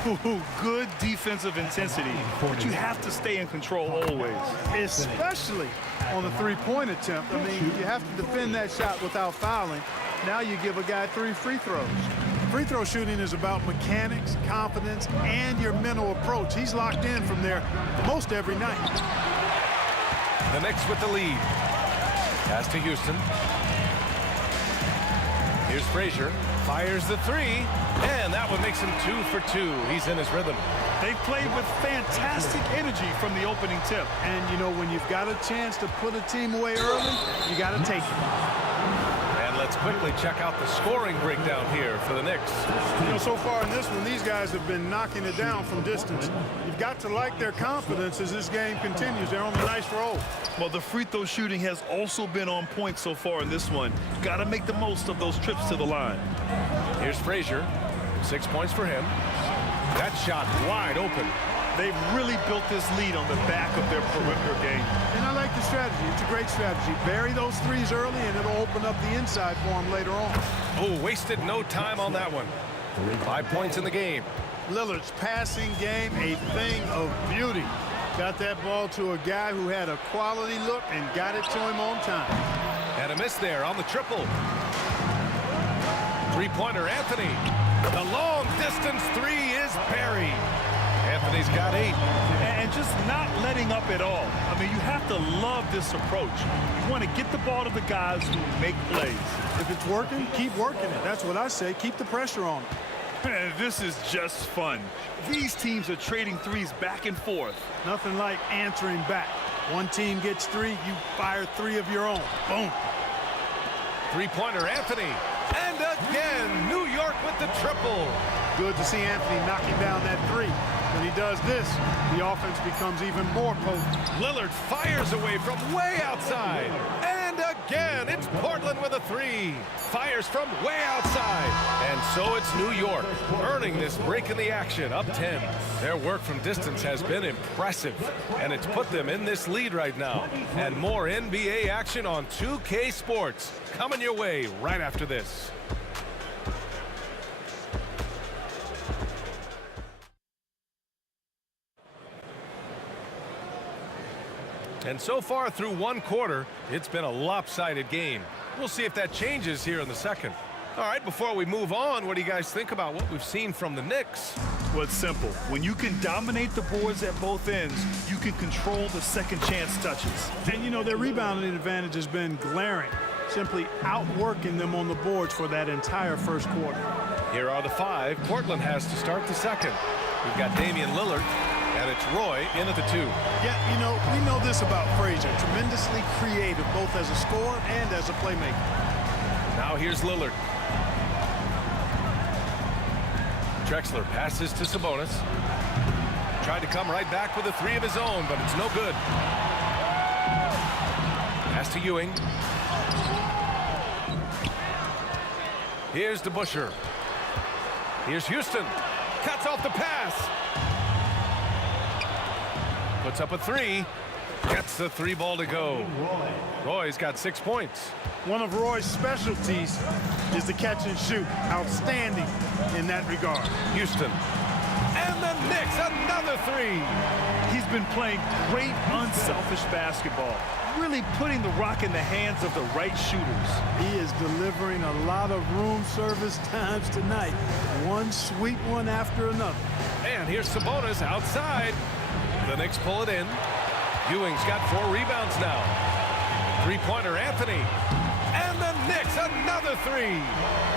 Ooh, good defensive intensity, but you have to stay in control always. Especially on the three-point attempt. I mean, you have to defend that shot without fouling. Now you give a guy 3 free throws. Free throw shooting is about mechanics, confidence, and your mental approach. He's locked in from there most every night. The Knicks with the lead. Pass to Houston. Here's Frazier. Fires the 3. And that one makes him 2 for 2. He's in his rhythm. They played with fantastic energy from the opening tip. And, you know, when you've got a chance to put a team away early, you got to take it. And let's quickly check out the scoring breakdown here for the Knicks. You know, so far in this one, these guys have been knocking it down from distance. You've got to like their confidence as this game continues. They're on a nice roll. Well, the free throw shooting has also been on point so far in this one. Got to make the most of those trips to the line. Here's Frazier. 6 points for him. That shot wide open. They've really built this lead on the back of their perimeter game. And I like the strategy. It's a great strategy. Bury those threes early, and it'll open up the inside for them later on. Oh, wasted no time on that one. 5 points in the game. Lillard's passing game, a thing of beauty. Got that ball to a guy who had a quality look and got it to him on time. And a miss there on the triple. Three-pointer Anthony. The long distance 3 is buried. Anthony's got 8. And just not letting up at all. I mean, you have to love this approach. You want to get the ball to the guys who make plays. If it's working, keep working it. That's what I say. Keep the pressure on it. And this is just fun. These teams are trading threes back and forth. Nothing like answering back. One team gets 3, you fire 3 of your own. Boom. Three-pointer Anthony. And again, New York with the triple. Good to see Anthony knocking down that 3. When he does this, the offense becomes even more potent. Lillard fires away from way outside. And again, it's Portland with a 3. Fires from way outside. And so it's New York earning this break in the action, up 10. Their work from distance has been impressive, and it's put them in this lead right now. And more NBA action on 2K Sports coming your way right after this. And so far through one quarter, it's been a lopsided game. We'll see if that changes here in the second. All right, before we move on, what do you guys think about what we've seen from the Knicks? Well, it's simple. When you can dominate the boards at both ends, you can control the second chance touches. And, you know, their rebounding advantage has been glaring, simply outworking them on the boards for that entire first quarter. Here are the 5 Portland has to start the second. We've got Damian Lillard. And it's Roy in at the 2. Yeah, you know, we know this about Frazier. Tremendously creative, both as a scorer and as a playmaker. Now here's Lillard. Drexler passes to Sabonis. Tried to come right back with a 3 of his own, but it's no good. Pass to Ewing. Here's DeBusschere. Here's Houston. Cuts off the pass. Puts up a three. Gets the three ball to go. Roy's got 6 points. One of Roy's specialties is the catch and shoot. Outstanding in that regard. Houston. And the Knicks, another three. He's been playing great, unselfish basketball. Really putting the rock in the hands of the right shooters. He is delivering a lot of room service times tonight. One sweet one after another. And here's Sabonis outside. The Knicks pull it in. Ewing's got 4 rebounds now. Three-pointer Anthony. And the Knicks, another three.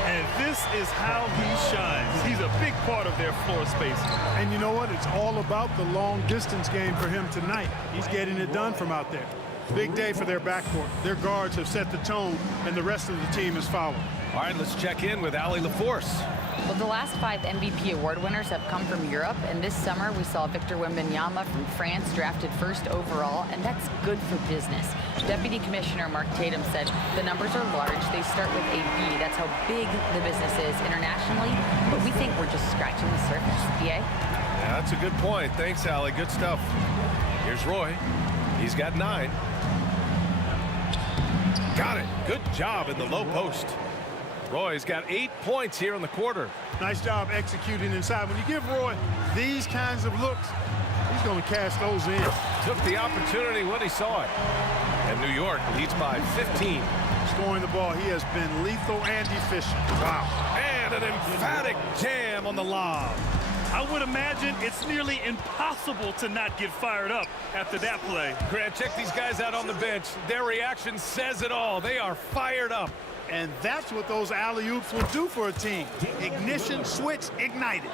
And this is how he shines. He's a big part of their floor space. And you know what? It's all about the long-distance game for him tonight. He's getting it done from out there. Big day for their backcourt. Their guards have set the tone, and the rest of the team is following. All right, let's check in with Allie LaForce. Well, the last 5 MVP award winners have come from Europe, and this summer we saw Victor Wembanyama from France drafted 1st overall, and that's good for business. Deputy Commissioner Mark Tatum said the numbers are large. They start with a B. That's how big the business is internationally, but we think we're just scratching the surface. EA? Yeah, that's a good point. Thanks, Allie. Good stuff. Here's Roy. He's got 9. Got it. Good job in the low post. Roy's got 8 points here in the quarter. Nice job executing inside. When you give Roy these kinds of looks, he's going to cash those in. Took the opportunity when he saw it. And New York leads by 15. Scoring the ball, he has been lethal and efficient. Wow. And an emphatic jam on the lob. I would imagine it's nearly impossible to not get fired up after that play. Grant, check these guys out on the bench. Their reaction says it all. They are fired up. And that's what those alley-oops will do for a team. Ignition, switch, ignited.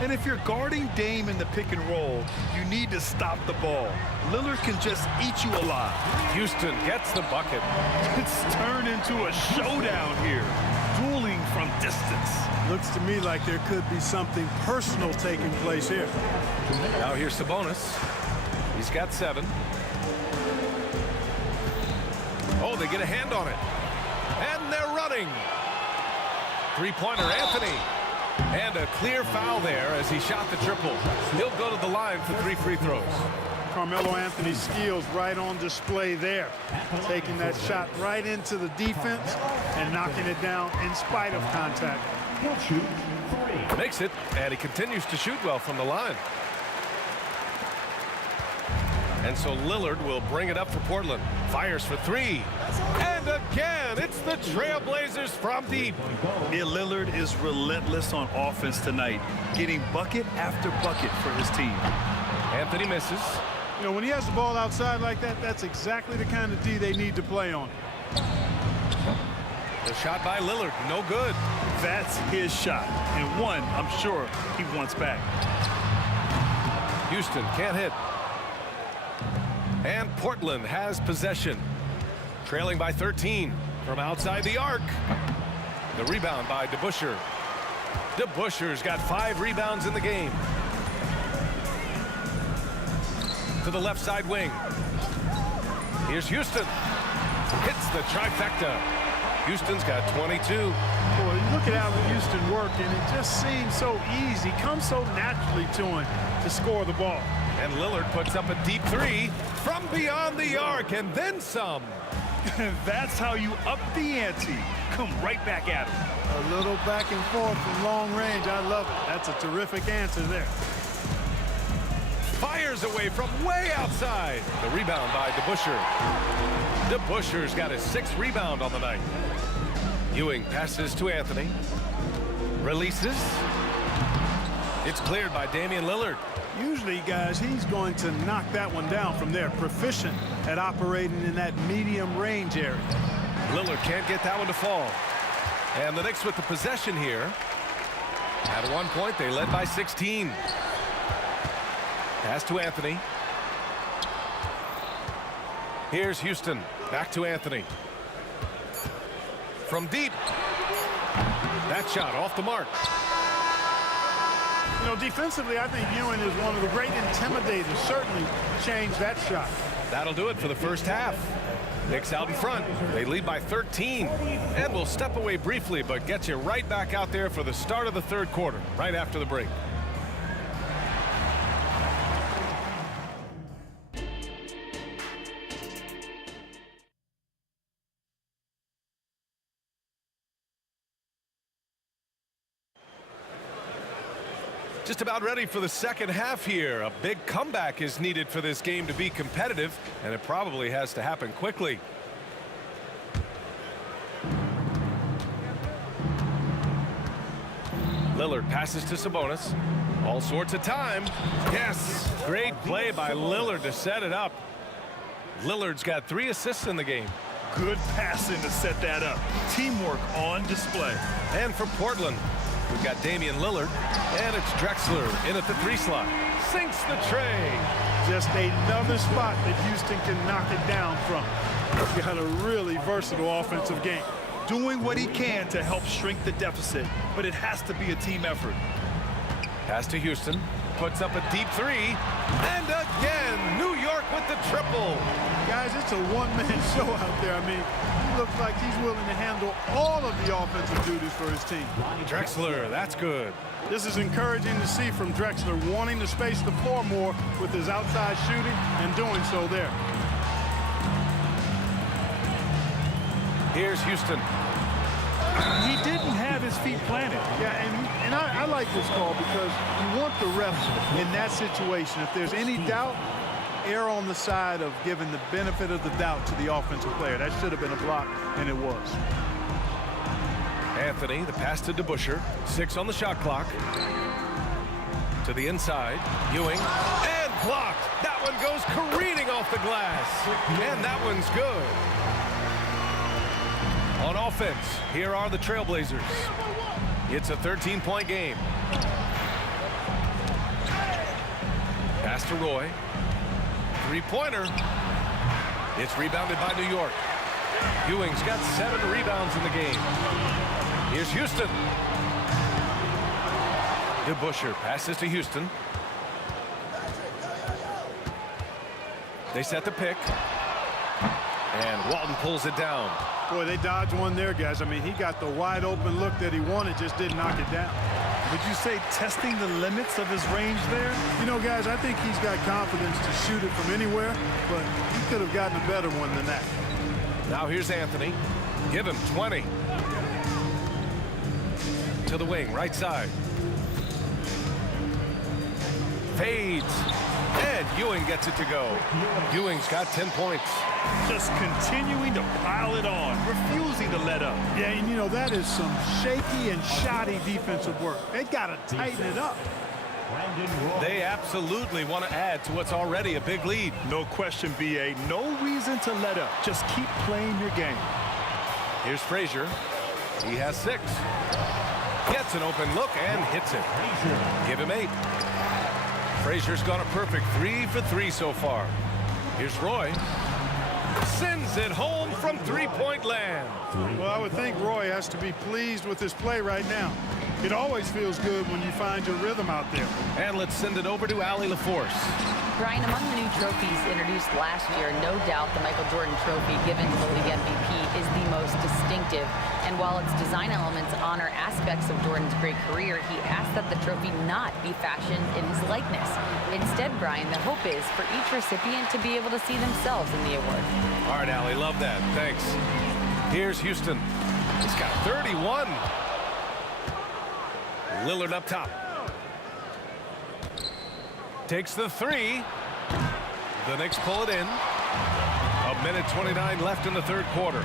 And if you're guarding Dame in the pick and roll, you need to stop the ball. Lillard can just eat you alive. Houston gets the bucket. It's turned into a showdown here. Dueling from distance. Looks to me like there could be something personal taking place here. Now here's Sabonis. He's got 7. Oh, they get a hand on it. And they're running. Three-pointer Anthony. And a clear foul there as he shot the triple. He'll go to the line for 3 free throws. Carmelo Anthony's skills right on display there. Taking that shot right into the defense and knocking it down in spite of contact. Makes it, and he continues to shoot well from the line. And so Lillard will bring it up for Portland. Fires for 3. And again, it's the Trailblazers from deep. Yeah, Lillard is relentless on offense tonight, getting bucket after bucket for his team. Anthony misses. You know, when he has the ball outside like that, that's exactly the kind of D they need to play on. The shot by Lillard, no good. That's his shot, and one I'm sure he wants back. Houston can't hit. And Portland has possession. Trailing by 13 from outside the arc. The rebound by DeBusschere. DeBusschere's got 5 rebounds in the game. To the left side wing. Here's Houston. Hits the trifecta. Houston's got 22. Boy, you look at how Houston worked, and it just seems so easy. Comes so naturally to him to score the ball. And Lillard puts up a deep 3 from beyond the arc, and then some. That's how you up the ante. Come right back at him. A little back and forth from long range. I love it. That's a terrific answer there. Fires away from way outside. The rebound by DeBusschere. DeBusschere's got his 6th rebound on the night. Ewing passes to Anthony. Releases. It's cleared by Damian Lillard. Usually, guys, he's going to knock that one down from there. Proficient at operating in that medium range area. Lillard can't get that one to fall. And the Knicks with the possession here. At one point, they led by 16. Pass to Anthony. Here's Houston. Back to Anthony. From deep. That shot off the mark. You know, defensively, I think Ewing is one of the great intimidators. Certainly changed that shot. That'll do it for the first half. Knicks out in front. They lead by 13. And we'll step away briefly, but get you right back out there for the start of the third quarter, right after the break. Just about ready for the second half here. A big comeback is needed for this game to be competitive, and it probably has to happen quickly. Lillard passes to Sabonis. All sorts of time. Yes, great play by Lillard to set it up. Lillard's got 3 assists in the game. Good passing to set that up. Teamwork on display. And for Portland, we've got Damian Lillard, and it's Drexler in at the 3 slot. Sinks the tray. Just another spot that Houston can knock it down from. He's got a really versatile offensive game. Doing what he can to help shrink the deficit, but it has to be a team effort. Pass to Houston. Puts up a deep 3. And again, New York with the triple. Guys, it's a one-man show out there. I mean, he looks like he's willing to handle all of the offensive duties for his team. Drexler, that's good. This is encouraging to see from Drexler, wanting to space the floor more with his outside shooting and doing so there. Here's Houston. He didn't have his feet planted. Yeah, and I like this call because you want the refs in that situation. If there's any doubt, err on the side of giving the benefit of the doubt to the offensive player. That should have been a block, and it was. Anthony, the pass to DeBusschere. 6 on the shot clock. To the inside. Ewing. And blocked. That one goes careening off the glass. And that one's good. On offense, here are the Trailblazers. It's a 13-point game. Pass to Roy. 3-pointer. It's rebounded by New York. Ewing's got 7 rebounds in the game. Here's Houston. DeBusschere passes to Houston. They set the pick. And Walton pulls it down. Boy, they dodged one there, guys. I mean, he got the wide open look that he wanted, just didn't knock it down. Would you say testing the limits of his range there? You know, guys, I think he's got confidence to shoot it from anywhere, but he could have gotten a better one than that. Now here's Anthony. Give him 20. To the wing, right side. Fades. And Ewing gets it to go. Ewing's got 10 points. Just continuing to pile it on, refusing to let up. Yeah, and you know, that is some shaky and shoddy defensive work. They got to tighten it up. They absolutely want to add to what's already a big lead. No question, B.A. No reason to let up. Just keep playing your game. Here's Frazier. He has 6. Gets an open look and hits it. Give him 8. Frazier's gone a perfect 3 for 3 so far. Here's Roy. Sends it home from 3-point land. Well, I would think Roy has to be pleased with his play right now. It always feels good when you find your rhythm out there. And let's send it over to Allie LaForce. Brian, among the new trophies introduced last year, no doubt the Michael Jordan Trophy, given to the league MVP, is the most distinctive. And while its design elements honor aspects of Jordan's great career, he asked that the trophy not be fashioned in his likeness. Instead, Brian, the hope is for each recipient to be able to see themselves in the award. All right, Allie, love that. Thanks. Here's Houston. He's got 31. Lillard up top. Takes the 3. The Knicks pull it in. 1:29 left in the third quarter.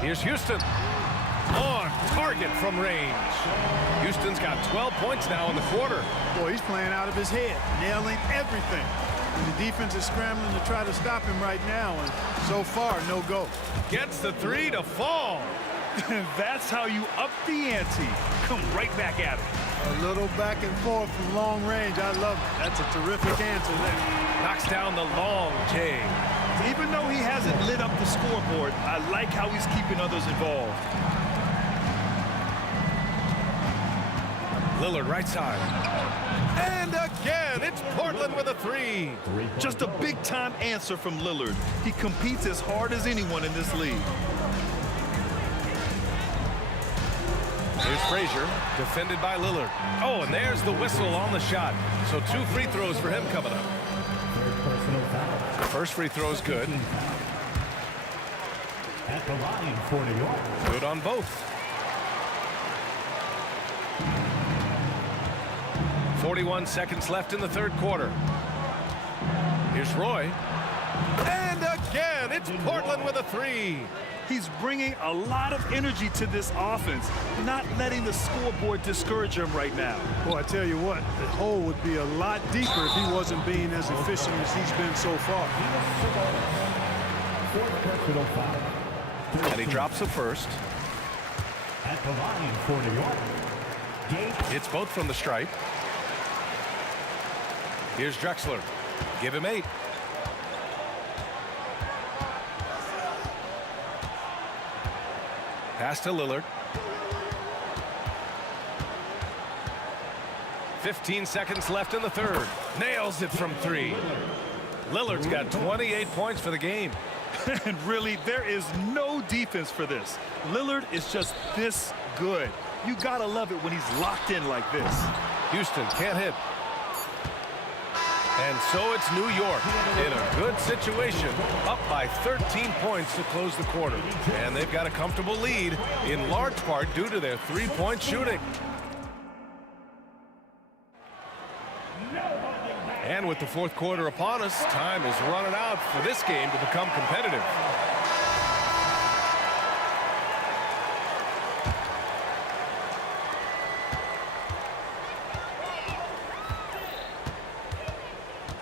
Here's Houston. On target from range. Houston's got 12 points now in the quarter. Boy, he's playing out of his head, nailing everything. And the defense is scrambling to try to stop him right now, and so far, no go. Gets the 3 to fall. That's how you up the ante. Come right back at it. A little back and forth from long range. I love it. That's a terrific answer there. Knocks down the long J. Even though he hasn't lit up the scoreboard, I like how he's keeping others involved. Lillard right side. And again, it's Portland with a three. Just a big-time answer from Lillard. He competes as hard as anyone in this league. Here's Frazier, defended by Lillard. Oh, and there's the whistle on the shot. So 2 free throws for him coming up. First free throw is good. At the line for New York. Good on both. 41 seconds left in the third quarter. Here's Roy. And again, it's Portland with a three. He's bringing a lot of energy to this offense, not letting the scoreboard discourage him right now. Boy, I tell you what, the hole would be a lot deeper if he wasn't being as efficient as he's been so far. And he drops the first. At the line for New York. It's both from the stripe. Here's Drexler. Give him 8. Pass to Lillard. 15 seconds left in the third. Nails it from 3. Lillard's got 28 points for the game. And really, there is no defense for this. Lillard is just this good. You gotta love it when he's locked in like this. Houston can't hit. And so it's New York in a good situation, up by 13 points to close the quarter. And they've got a comfortable lead, in large part due to their 3-point shooting. And with the fourth quarter upon us, time is running out for this game to become competitive.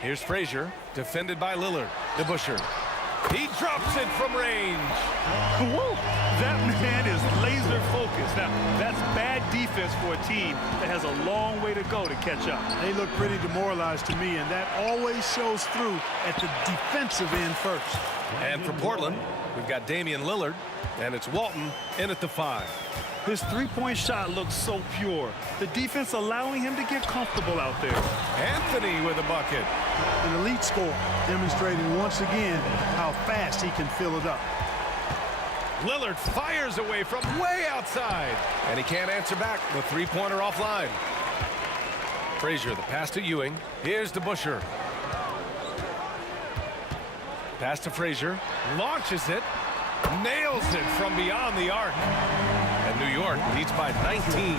Here's Frazier, defended by Lillard. DeBusschere. He drops it from range. Woo! That man is laser focused. Now, that's bad defense for a team that has a long way to go to catch up. They look pretty demoralized to me, and that always shows through at the defensive end first. And for Portland, we've got Damian Lillard, and it's Walton in at the 5. His three-point shot looks so pure. The defense allowing him to get comfortable out there. Anthony with a bucket. An elite score, demonstrating once again how fast he can fill it up. Lillard fires away from way outside. And he can't answer back. The three-pointer offline. Frazier, the pass to Ewing. Here's DeBusschere. Pass to Frazier. Launches it. Nails it from beyond the arc. And New York leads by 19.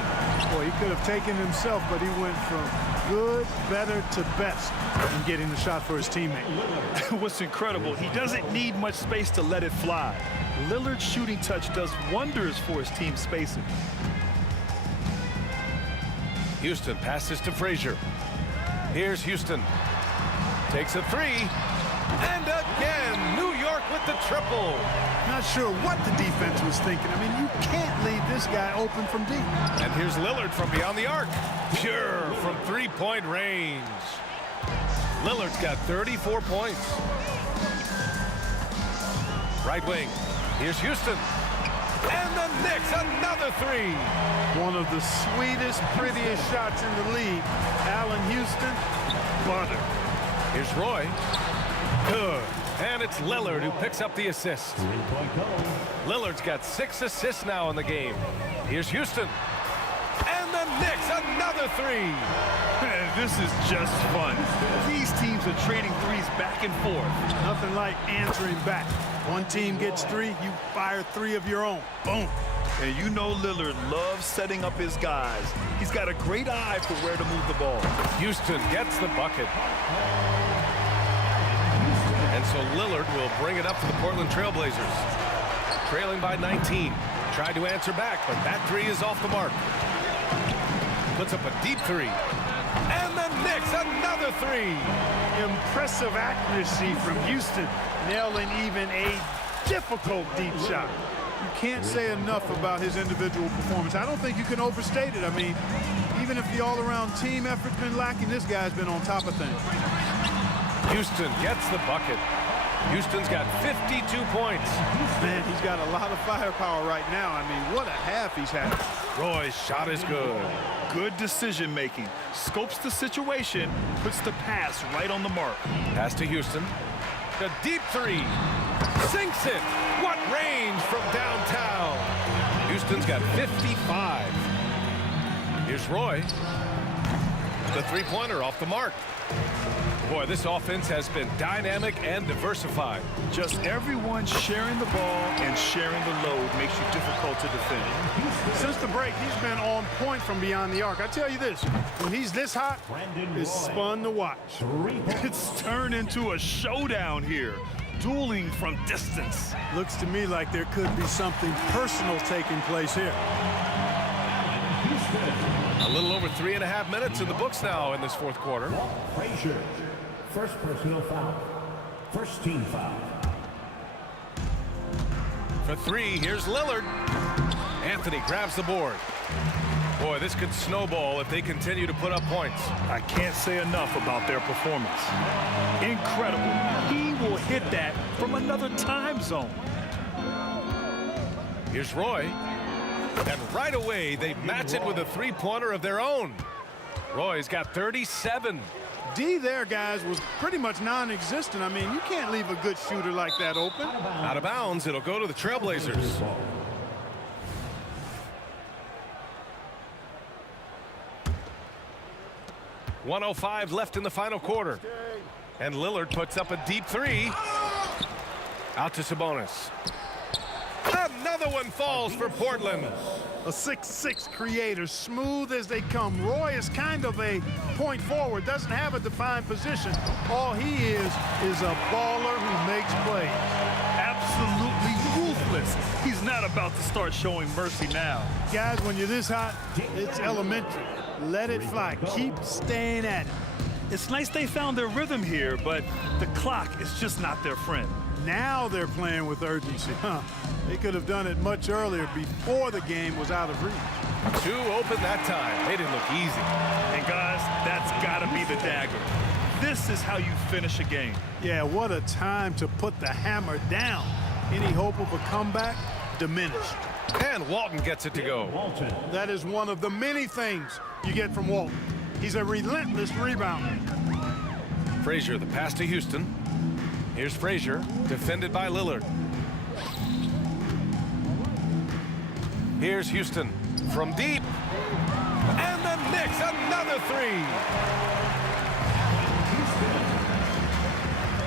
Boy, he could have taken himself, but he went from good, better to best in getting the shot for his teammate. What's incredible, he doesn't need much space to let it fly. Lillard's shooting touch does wonders for his team's spacing. Houston passes to Frazier. Here's Houston. Takes a 3. And again, New York with the triple. Not sure what the defense was thinking. I mean, you can't leave this guy open from deep. And here's Lillard from beyond the arc. Pure from 3-point range. Lillard's got 34 points. Right wing. Here's Houston. And the Knicks, another 3. One of the sweetest, prettiest shots in the league. Allen Houston, butter. Here's Roy. Good. And it's Lillard who picks up the assist. Lillard's got 6 assists now in the game. Here's Houston. And the Knicks, another 3. This is just fun. These teams are trading threes back and forth. Nothing like answering back. One team gets 3, you fire 3 of your own. Boom. And you know Lillard loves setting up his guys. He's got a great eye for where to move the ball. Houston gets the bucket. And so Lillard will bring it up for the Portland Trailblazers. Trailing by 19. Tried to answer back, but that 3 is off the mark. Puts up a deep 3. And the Knicks, another 3. Impressive accuracy from Houston, nailing even a difficult deep shot. You can't say enough about his individual performance. I don't think you can overstate it. I mean, even if the all-around team effort's been lacking, this guy's been on top of things. Houston gets the bucket. Houston's got 52 points. Man, he's got a lot of firepower right now. I mean, what a half he's had. Roy's shot is good. Good decision-making. Scopes the situation, puts the pass right on the mark. Pass to Houston. The deep three. Sinks it. What range from downtown. Houston's got 55. Here's Roy. The three-pointer off the mark. Boy, this offense has been dynamic and diversified. Just everyone sharing the ball and sharing the load makes you difficult to defend. Since the break, he's been on point from beyond the arc. I tell you this, when he's this hot, it's fun to watch. It's turned into a showdown here. Dueling from distance. Looks to me like there could be something personal taking place here. A little over 3.5 minutes in the books now in this fourth quarter. Frazier, first personal foul. First team foul. For three, here's Lillard. Anthony grabs the board. Boy, this could snowball if they continue to put up points. I can't say enough about their performance. Incredible. He will hit that from another time zone. Here's Roy. And right away, they match it with a three-pointer of their own. Roy's got 37. D there, guys, was pretty much non-existent. I mean, you can't leave a good shooter like that open. Out of bounds, it'll go to the Trailblazers. .105 left in the final quarter. And Lillard puts up a deep three. Out to Sabonis. Another one falls for Portland. A 6'6" creator, smooth as they come. Roy is kind of a point forward, doesn't have a defined position. All he is a baller who makes plays. Absolutely ruthless. He's not about to start showing mercy now. Guys, when you're this hot, it's elementary. Let it fly. Keep staying at it. It's nice they found their rhythm here, but the clock is just not their friend. Now they're playing with urgency. They could have done it much earlier before the game was out of reach. Two open that time. They didn't look easy. And guys, that's got to be the dagger. This is how you finish a game. Yeah, what a time to put the hammer down. Any hope of a comeback? Diminished. And Walton gets it to go. That is one of the many things you get from Walton. He's a relentless rebounder. Frazier, the pass to Houston. Here's Frazier, defended by Lillard. Here's Houston from deep. And the Knicks, another three.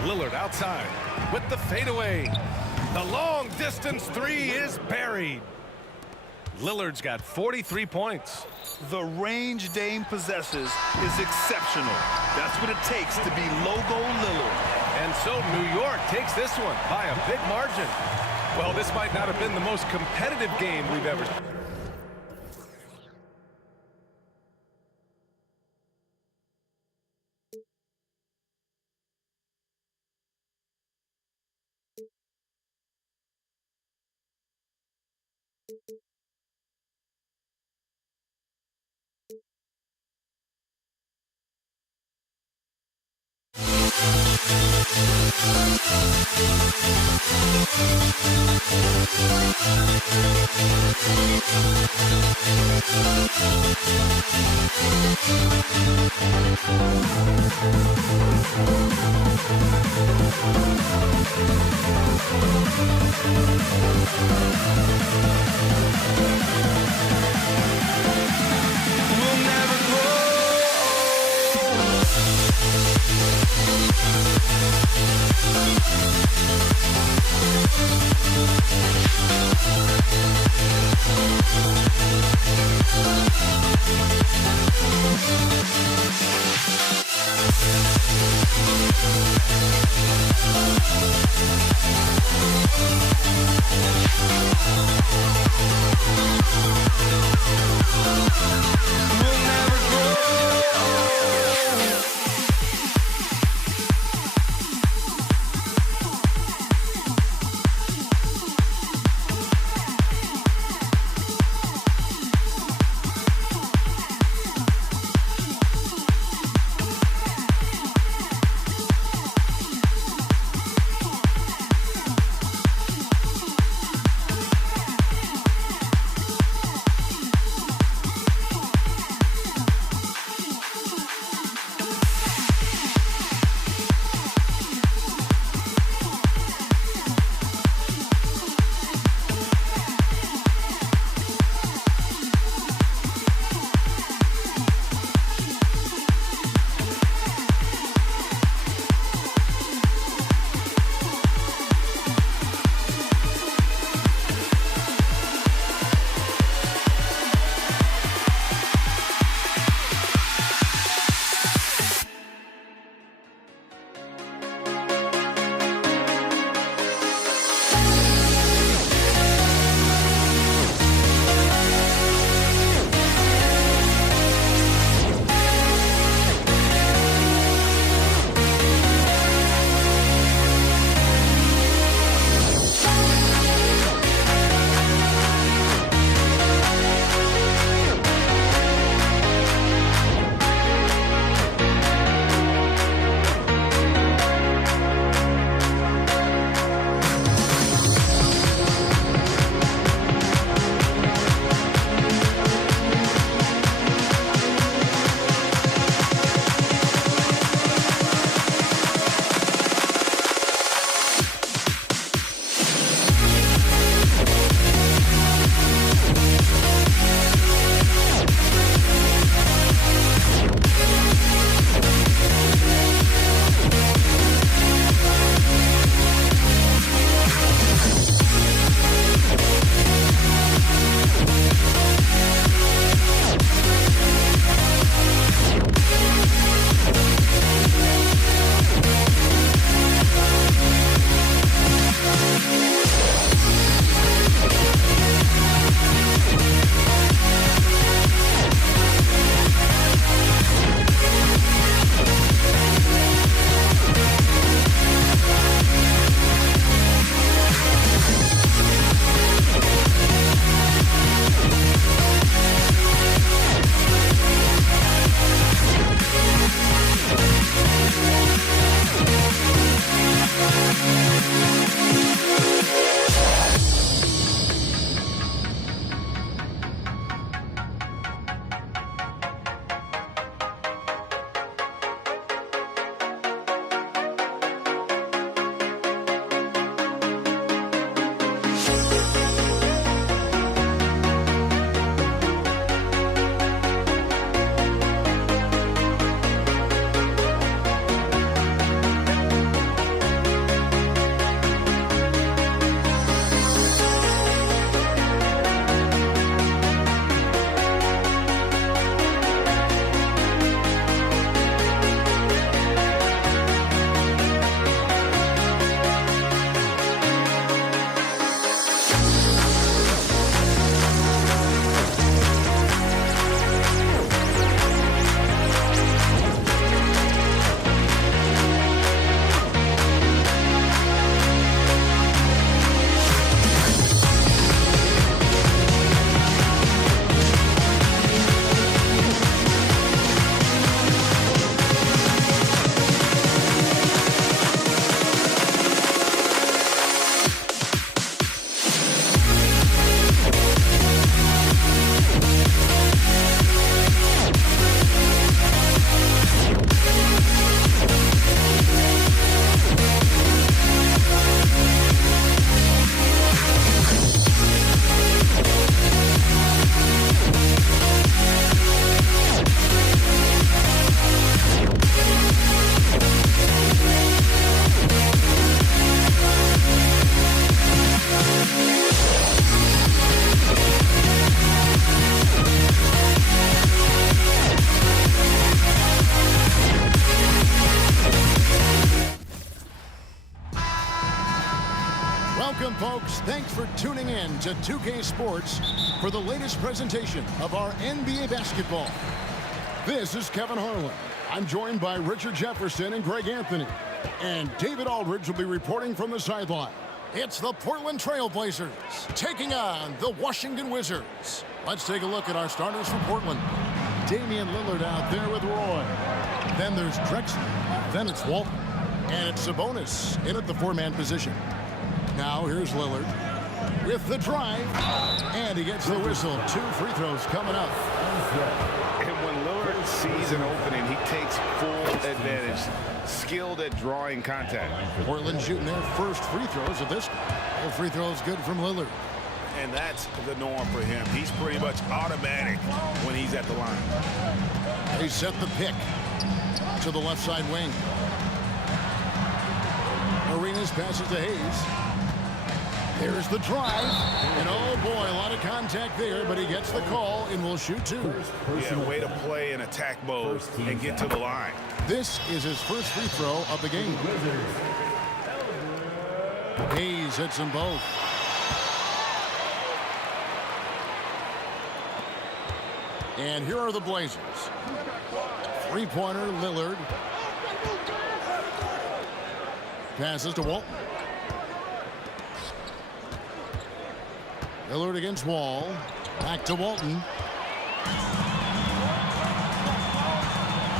Lillard outside with the fadeaway. The long distance three is buried. Lillard's got 43 points. The range Dame possesses is exceptional. That's what it takes to be Logo Lillard. And so New York takes this one by a big margin. Well, this might not have been the most competitive game we've ever seen. Welcome, folks. Thanks for tuning in to 2K Sports for the latest presentation of our NBA basketball. This is Kevin Harlan. I'm joined by Richard Jefferson and Greg Anthony. And David Aldridge will be reporting from the sideline. It's the Portland Trail Blazers taking on the Washington Wizards. Let's take a look at our starters for Portland. Damian Lillard out there with Roy. Then there's Drexler. Then it's Walton. And it's Sabonis in at the four-man position. Now here's Lillard with the drive. And he gets the whistle. 2 free throws coming up. And when Lillard sees an opening, he takes full advantage. Skilled at drawing contact. Portland shooting their first free throws of this. All free throws good from Lillard. And that's the norm for him. He's pretty much automatic when he's at the line. They set the pick to the left side wing. Arenas passes to Hayes. There's the drive. And oh boy, a lot of contact there, but he gets the call and will shoot 2. Yeah, way to play in attack mode and get to the line. This is his first free throw of the game. Hayes hits them both. And here are the Blazers. Three-pointer, Lillard. Passes to Walton. Lillard against Wall. Back to Walton.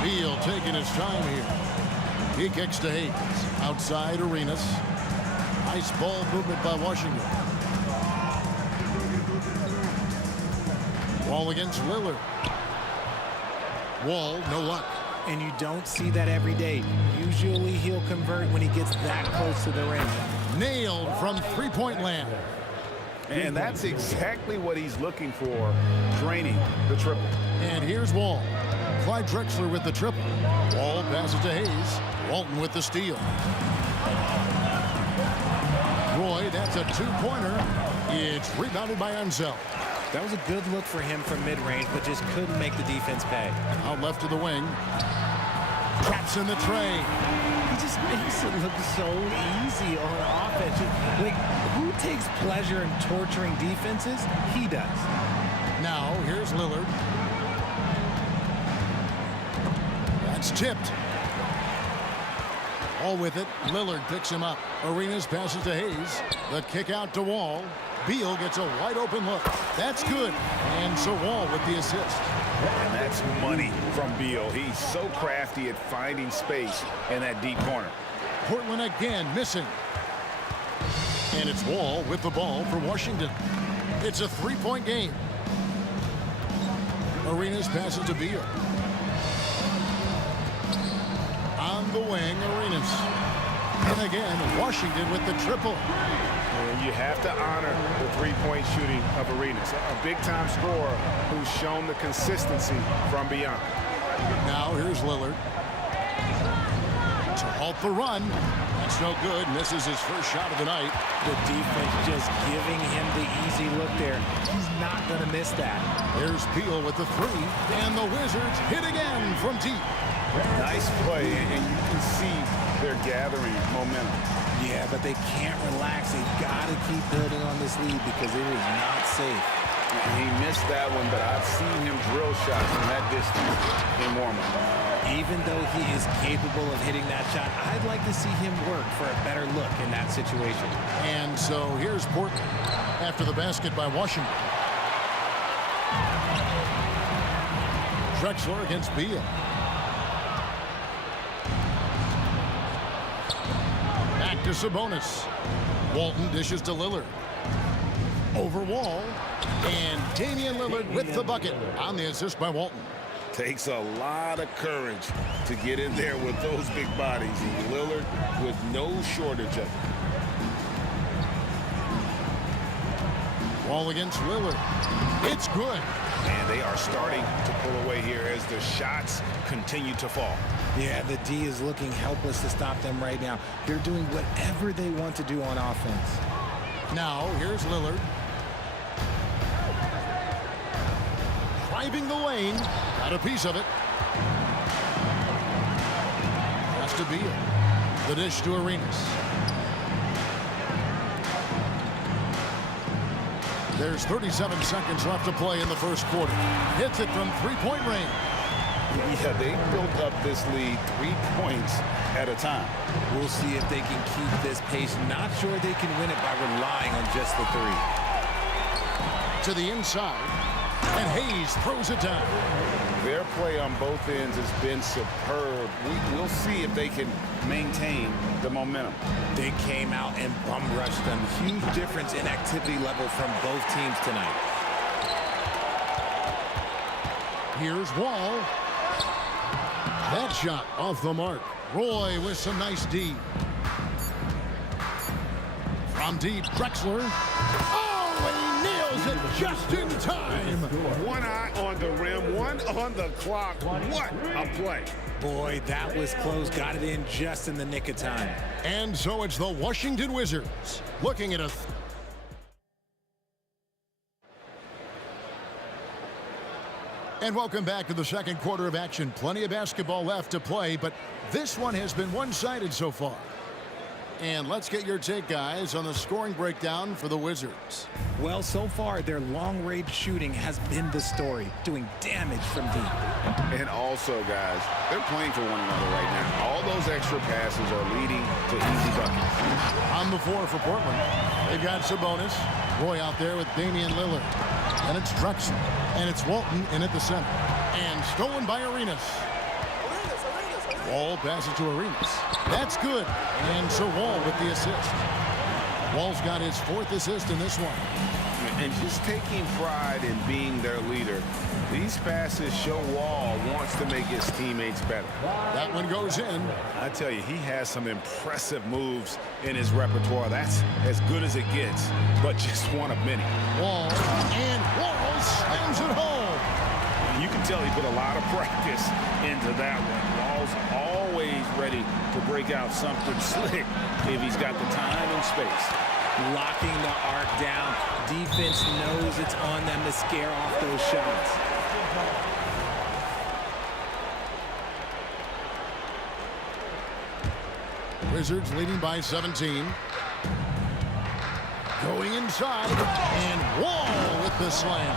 Beal taking his time here. He kicks to Hayes. Outside Arenas. Nice ball movement by Washington. Wall against Lillard. Wall, no luck. And you don't see that every day. Usually he'll convert when he gets that close to the rim. Nailed from three-point land. And that's exactly what he's looking for, draining the triple. And here's Wall. Clyde Drexler with the triple. Wall passes to Hayes. Walton with the steal. Roy, that's a 2-pointer. It's rebounded by Unseld. That was a good look for him from mid-range, but just couldn't make the defense pay. Out left to the wing. Traps in the tray. He just makes it look so easy on offense. Like, who takes pleasure in torturing defenses? He does. Now, here's Lillard. That's tipped. All with it. Lillard picks him up. Arenas passes to Hayes. The kick out to Wall. Beal gets a wide open look. That's good. And so Wall with the assist. And that's money from Beal. He's so crafty at finding space in that deep corner. Portland again missing. And it's Wall with the ball for Washington. It's a 3-point game. Arenas passes to Beal. On the wing, Arenas. And again, Washington with the triple. And you have to honor the three-point shooting of Arenas. A big-time scorer who's shown the consistency from beyond. Now here's Lillard. To halt the run. That's no good. Misses his first shot of the night. The defense just giving him the easy look there. He's not going to miss that. Here's Beal with the 3. And the Wizards hit again from deep. Nice play, and you can see they're gathering momentum. Yeah, but they can't relax. They've got to keep building on this lead because it is not safe. And he missed that one, but I've seen him drill shots from that distance in warm-up. Even though he is capable of hitting that shot, I'd like to see him work for a better look in that situation. And so here's Portland after the basket by Washington. Drexler against Beal. Back to Sabonis. Walton dishes to Lillard. Over Wall. And Damian Lillard with the bucket on the assist by Walton. Takes a lot of courage to get in there with those big bodies. And Lillard with no shortage of it. Wall against Lillard. It's good. And they are starting to pull away here as the shots continue to fall. Yeah, the D is looking helpless to stop them right now. They're doing whatever they want to do on offense. Now, here's Lillard. Driving the lane. Got a piece of it. Pass to Beal. The dish to Arenas. There's 37 seconds left to play in the first quarter. Hits it from three-point range. Yeah, they built up this lead 3 points at a time. We'll see if they can keep this pace. Not sure they can win it by relying on just the three. To the inside, and Hayes throws it down. Their play on both ends has been superb. We'll see if they can maintain the momentum. They came out and bum rushed them. Huge difference in activity level from both teams tonight. Here's Wall. That shot off the mark. Roy with some nice D. From deep, Drexler. Oh, and he nails it just in time. One eye on the rim, one on the clock. What a play. Boy, that was close. Got it in just in the nick of time. And so it's the Washington Wizards looking at a... And welcome back to the second quarter of action. Plenty of basketball left to play, but this one has been one-sided so far. And let's get your take, guys, on the scoring breakdown for the Wizards. Well, so far, their long-range shooting has been the story, doing damage from deep. And also, guys, they're playing for one another right now. All those extra passes are leading to easy buckets. On the floor for Portland, they've got Sabonis. Roy out there with Damian Lillard. And it's Drexler. And it's Walton in at the center. And stolen by Arenas. Wall passes to Arenas. That's good. And so Wall with the assist. Wall's got his 4th assist in this one. And just taking pride in being their leader, these passes show Wall wants to make his teammates better. That one goes in. I tell you, he has some impressive moves in his repertoire. That's as good as it gets, but just one of many. Wall, and Wall slams it home. You can tell he put a lot of practice into that one. Wall's always ready to break out something slick if he's got the time and space. Locking the arc down. Defense knows it's on them to scare off those shots. Wizards leading by 17. Going inside, and Wall with the slam.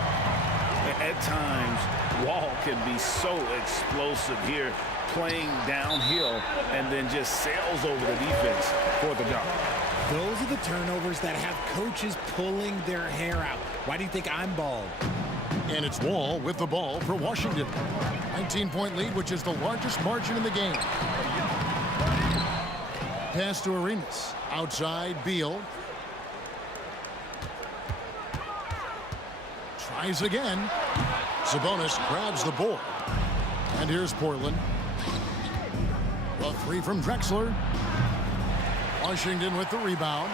At times, Wall can be so explosive here, playing downhill, and then just sails over the defense for the dunk. Those are the turnovers that have coaches pulling their hair out. Why do you think I'm bald? And it's Wall with the ball for Washington. 19-point lead, which is the largest margin in the game. Pass to Arenas. Outside, Beal. Tries again. Sabonis grabs the board. And here's Portland. A 3 from Drexler. Washington with the rebound.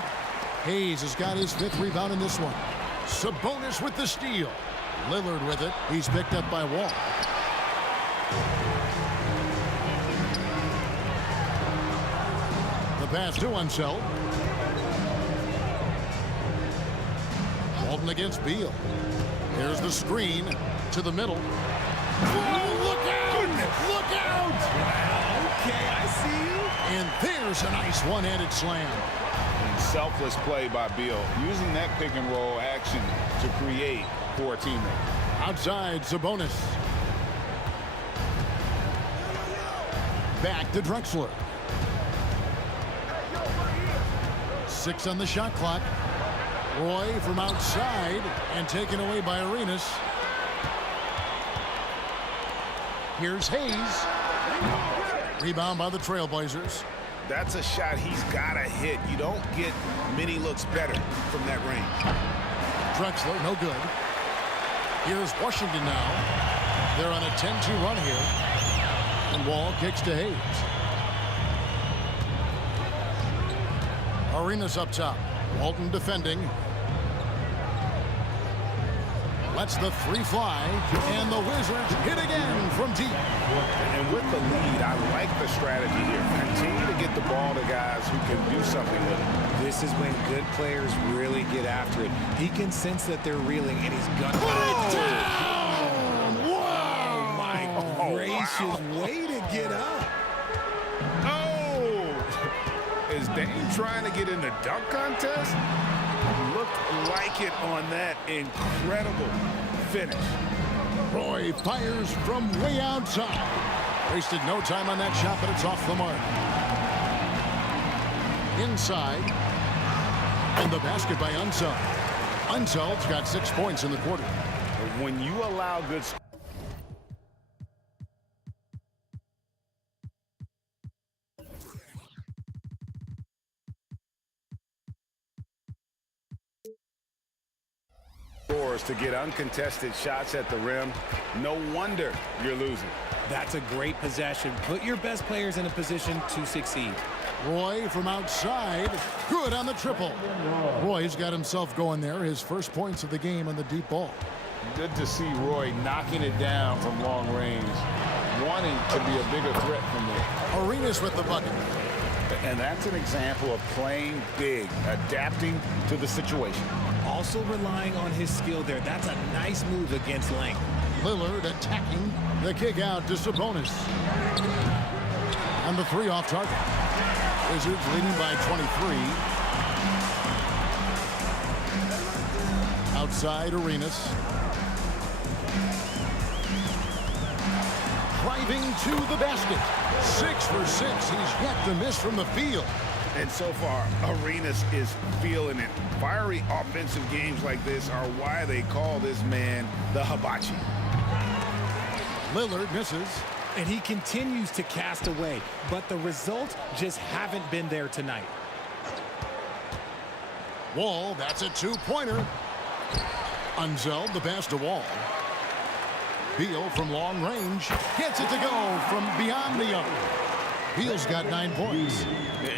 Hayes has got his 5th rebound in this one. Sabonis with the steal. Lillard with it. He's picked up by Wall. The pass to Unseld. Walton against Beal. Here's the screen to the middle. Whoa, look out! Goodness. Look out! Okay, I see you. And there's a nice one-handed slam. And selfless play by Beal, using that pick and roll action to create for a teammate. Outside, Sabonis. Back to Drexler. 6 on the shot clock. Roy from outside and taken away by Arenas. Here's Hayes. Rebound by the Trailblazers. That's a shot he's got to hit. You don't get many looks better from that range. Drexler, no good. Here's Washington now. They're on a 10-2 run here. And Wall kicks to Hayes. Arenas up top. Walton defending. Lets the 3 fly, and the Wizards hit again from deep. And with the lead, I like the strategy here. Continue to get the ball to guys who can do something with it. This is when good players really get after it. He can sense that they're reeling, and he's got Put it down! Wow! Oh, my gracious. Wow. Way to get up. Oh! As Dame trying to get in the dunk contest? Looked like it on that incredible finish. Roy fires from way outside. Wasted no time on that shot, but it's off the mark. Inside. And the basket by Unseld. Unseld's got 6 points in the quarter. When you allow good scores to get uncontested shots at the rim, no wonder you're losing. That's a great possession. Put your best players in a position to succeed. Roy from outside. Good on the triple. Roy's got himself going there. His first points of the game on the deep ball. Good to see Roy knocking it down from long range, wanting to be a bigger threat from there. Arenas with the bucket. And that's an example of playing big, adapting to the situation. Also relying on his skill there. That's a nice move against length. Lillard attacking. The kick out to Sabonis. And the 3 off target. Wizards leading by 23. Outside Arenas. Driving to the basket. 6 for 6. He's yet to miss from the field. And so far, Arenas is feeling it. Fiery offensive games like this are why they call this man the hibachi. Lillard misses. And he continues to cast away, but the results just haven't been there tonight. Wall, that's a 2-pointer. Unseld, the pass to Wall. Beal from long range gets it to go from beyond the arc. Beal's got 9 points.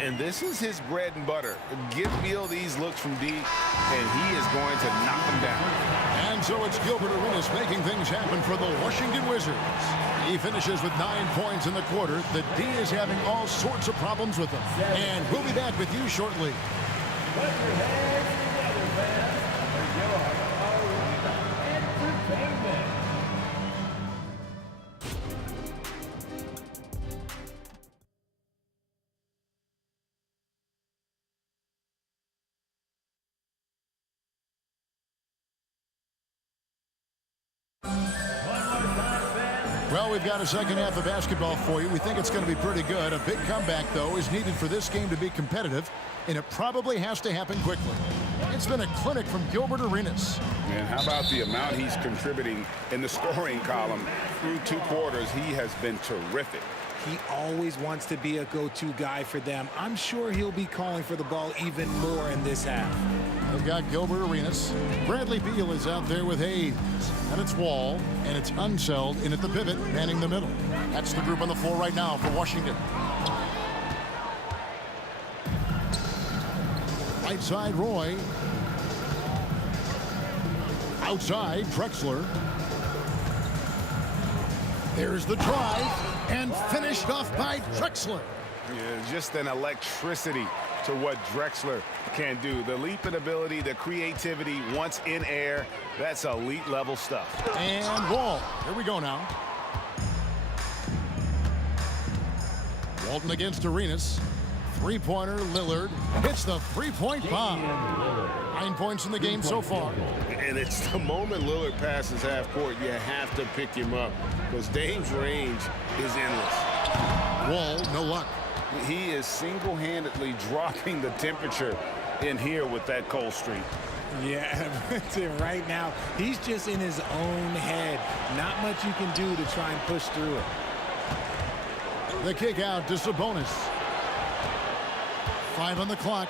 And this is his bread and butter. Give Beal these looks from deep, and he is going to knock them down. And so it's Gilbert Arenas making things happen for the Washington Wizards. He finishes with 9 points in the quarter. The D is having all sorts of problems with him. And we'll be back with you shortly. Put your hands together, fans, for your entertainment. Well, we've got a second half of basketball for you. We think it's going to be pretty good. A big comeback, though, is needed for this game to be competitive, and it probably has to happen quickly. It's been a clinic from Gilbert Arenas. And how about the amount he's contributing in the scoring column? Through 2 quarters, he has been terrific. He always wants to be a go-to guy for them. I'm sure he'll be calling for the ball even more in this half. They've got Gilbert Arenas. Bradley Beal is out there with Hayes. And it's Wall, and it's Unseld in at the pivot, manning the middle. That's the group on the floor right now for Washington. Right side, Roy. Outside, Drexler. There's the drive, and finished off by Drexler. Yeah, just an electricity to what Drexler can do. The leaping ability, the creativity, once in air, that's elite level stuff. And Wall. Here we go now. Walton against Arenas. 3-pointer, Lillard hits the 3-point bomb. 9 points in the game so far. And it's the moment Lillard passes half court, you have to pick him up because Dame's range is endless. Wall, no luck. He is single-handedly dropping the temperature in here with that cold streak. Yeah, right now, he's just in his own head. Not much you can do to try and push through it. The kick out to Sabonis. 5 on the clock.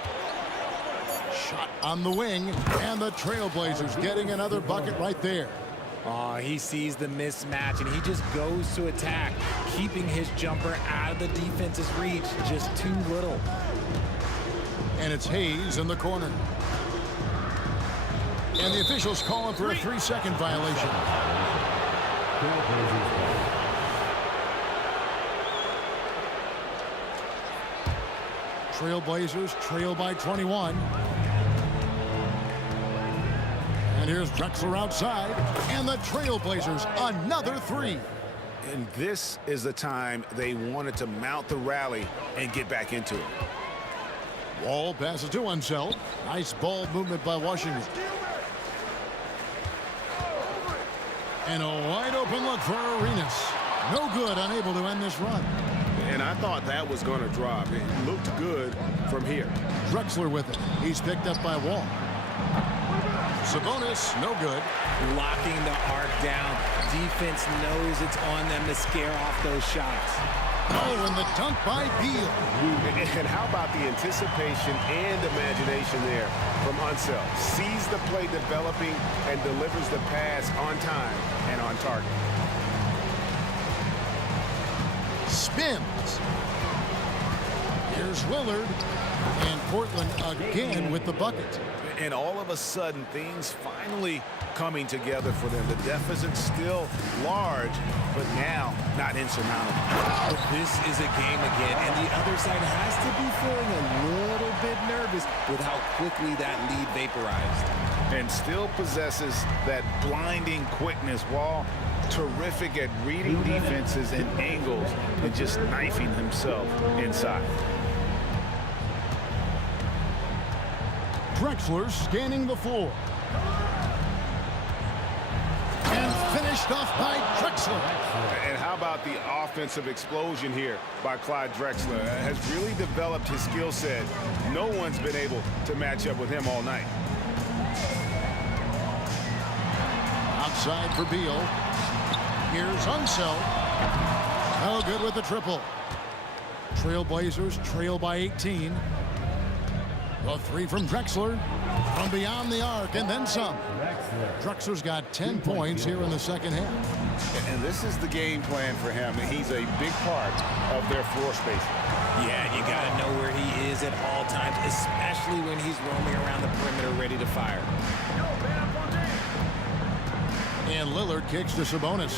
Shot on the wing, and the Trailblazers getting another bucket right there. Oh, he sees the mismatch, and he just goes to attack, keeping his jumper out of the defense's reach. Just too little. And it's Hayes in the corner. And the officials calling for a 3-second violation. Trailblazers trail by 21. And here's Drexler outside, and the Trailblazers another 3. And this is the time they wanted to mount the rally and get back into it. Wall passes to Unseld. Nice ball movement by Washington. And a wide open look for Arenas. No good, unable to end this run. And I thought that was going to drop. It looked good from here. Drexler with it. He's picked up by Wall. Sabonis, no good. Locking the arc down. Defense knows it's on them to scare off those shots. Oh, and the dunk by Beal. And how about the anticipation and imagination there from Unseld? Sees the play developing and delivers the pass on time and on target. Spins. Here's Lillard. And Portland again with the bucket. And all of a sudden, things finally coming together for them. The deficit's still large, but now not insurmountable. But this is a game again, and the other side has to be feeling a little bit nervous with how quickly that lead vaporized. And still possesses that blinding quickness. Wall, terrific at reading defenses and angles and just knifing himself inside. Drexler scanning the floor. And finished off by Drexler. And how about the offensive explosion here by Clyde Drexler? Has really developed his skill set. No one's been able to match up with him all night. Outside for Beal. Here's Unseld. No good with the triple. Trailblazers trail by 18. A three from Drexler from beyond the arc and then some. Drexler's got 10 points here in the second half. And this is the game plan for him. He's a big part of their floor space. Yeah, you got to know where he is at all times, especially when he's roaming around the perimeter ready to fire. And Lillard kicks to Sabonis.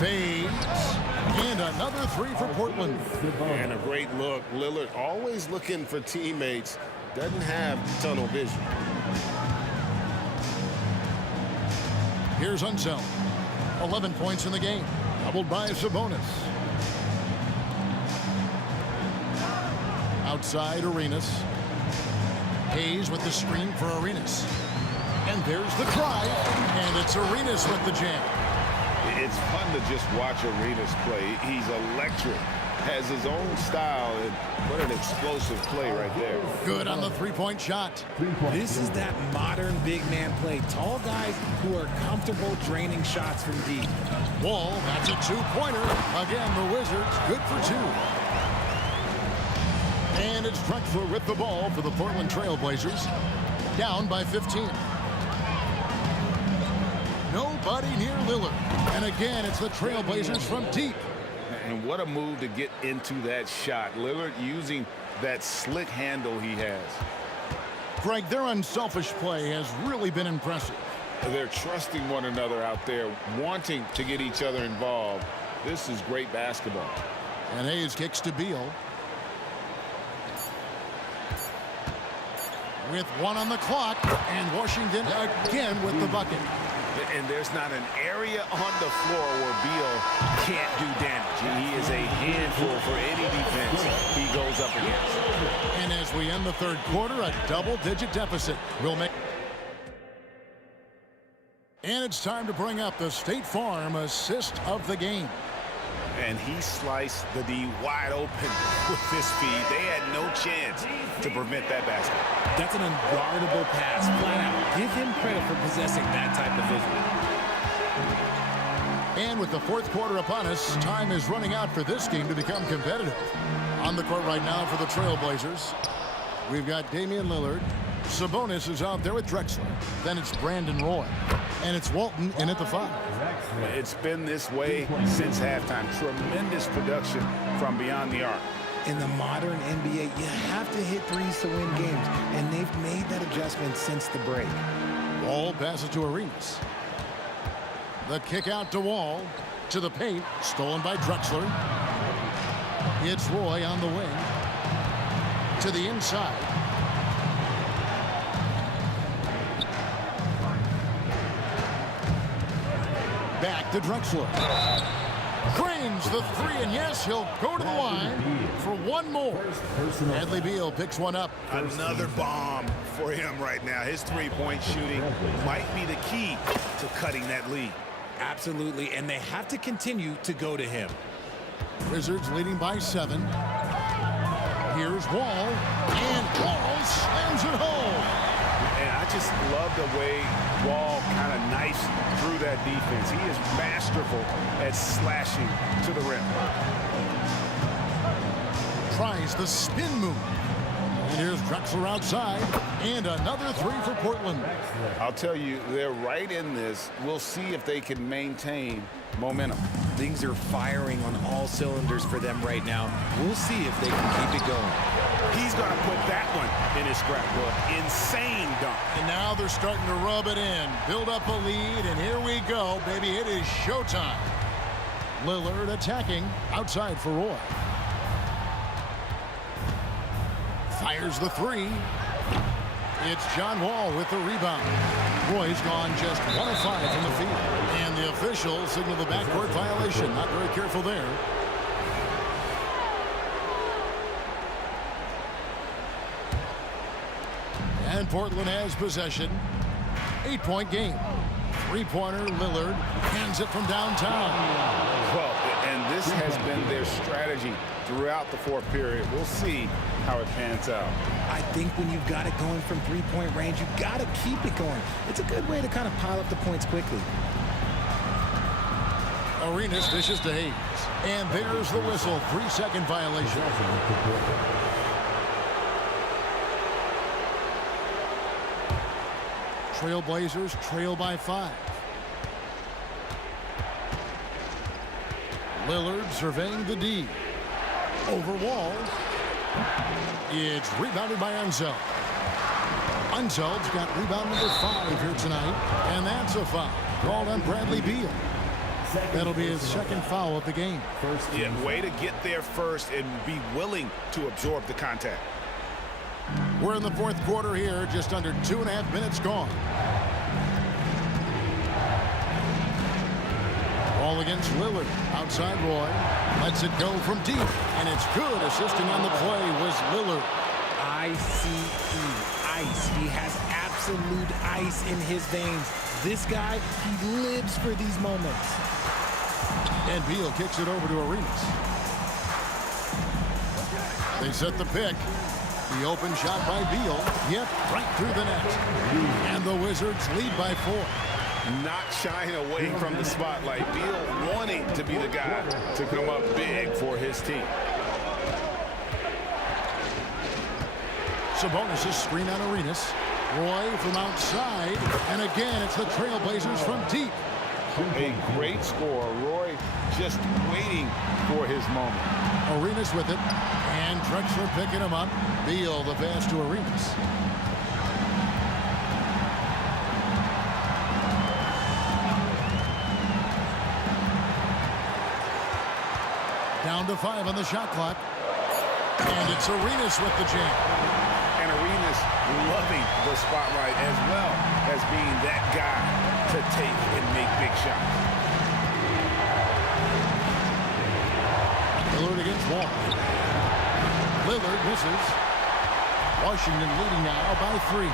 Fades. And another three for Portland. And a great look. Lillard always looking for teammates. Doesn't have tunnel vision. Here's Unseld. 11 points in the game. Doubled by Sabonis. Outside Arenas. Hayes with the screen for Arenas. And there's the try. And it's Arenas with the jam. It's fun to just watch Arenas play. He's electric. Has his own style, and what an explosive play right there. Good on the three-point shot. This is that modern big man play. Tall guys who are comfortable draining shots from deep. Wall, that's a two-pointer. Again, the Wizards, good for two. And it's Drexler with the ball for the Portland Trailblazers. Down by 15. Nobody near Lillard. And again, it's the Trailblazers from deep. And what a move to get into that shot. Lillard using that slick handle he has. Greg, their unselfish play has really been impressive. They're trusting one another out there, wanting to get each other involved. This is great basketball. And Hayes kicks to Beal. With one on the clock, and Washington again with the bucket. And there's not an area on the floor where Beal can't do damage. He is a handful for any defense he goes up against. And as we end the third quarter, a double-digit deficit will make. And it's time to bring up the State Farm assist of the game. And he sliced the D wide open with this feed. They had no chance to prevent that basket. That's an unguardable pass, flat out. Give him credit for possessing that type of vision. And with the fourth quarter upon us, time is running out for this game to become competitive. On the court right now for the Trailblazers, we've got Damian Lillard. Sabonis is out there with Drexler. Then it's Brandon Roy. And it's Walton in at the 5. It's been this way since halftime. Tremendous production from beyond the arc. In the modern NBA, you have to hit threes to win games, and they've made that adjustment since the break. Wall passes to Arenas. The kick out to Wall. To the paint. Stolen by Drexler. It's Roy on the wing. To the inside. Back to Drexler. Drains the three, and yes, he'll go to the line for one more. Bradley Beal picks one up. Another bomb for him right now. His three-point shooting might be the key to cutting that lead. Absolutely, and they have to continue to go to him. Wizards leading by 7. Here's Wall, and Wall slams it home. And I just love the way Wall kind of knifes through that defense. He is masterful at slashing to the rim. Tries the spin move. And here's Drexler outside, and another 3 for Portland. I'll tell you, they're right in this. We'll see if they can maintain momentum. Things are firing on all cylinders for them right now. We'll see if they can keep it going. He's going to put that one in his scrapbook. Insane dunk. And now they're starting to rub it in. Build up a lead, and here we go, baby. It is showtime. Lillard attacking outside for Roy. Fires the 3. It's John Wall with the rebound. Roy's gone just 1 of 5 from the field. And the officials signal the backcourt violation. Not very careful there. And Portland has possession. 8-point game. 3-pointer, Lillard hands it from downtown. Well, and this has been their strategy throughout the fourth period. We'll see how it pans out. I think when you've got it going from three-point range, you've got to keep it going. It's a good way to kind of pile up the points quickly. Arenas dishes to Hayes. And there's the whistle. 3-second violation. Trailblazers trail by 5. Lillard surveying the D. Over Wall. It's rebounded by Unseld. Unseld's got rebound number 5 here tonight. And that's a foul called on Bradley Beal. That'll be his second foul of the game. Yeah, way to get there first and be willing to absorb the contact. We're in the fourth quarter here, just under 2.5 minutes gone. Ball against Lillard. Outside Roy. Lets it go from deep. And it's good. Assisting on the play was Lillard. ICE. Ice. He has absolute ice in his veins. This guy, he lives for these moments. And Beal kicks it over to Arenas. They set the pick. The open shot by Beal. Yep, right through the net. And the Wizards lead by 4. Not shying away from the spotlight. Beal wanting to be the guy to come up big for his team. Sabonis' screen on Arenas. Roy from outside. And again, it's the Trailblazers from deep. A great score. Roy just waiting for his moment. Arenas with it. And Drexler picking him up. Beal the pass to Arenas. Down to 5 on the shot clock. And it's Arenas with the jam. And Arenas loving the spotlight as well as being that guy to take and make big shots. Lillard against Wall. Lillard misses. Washington leading now by 3.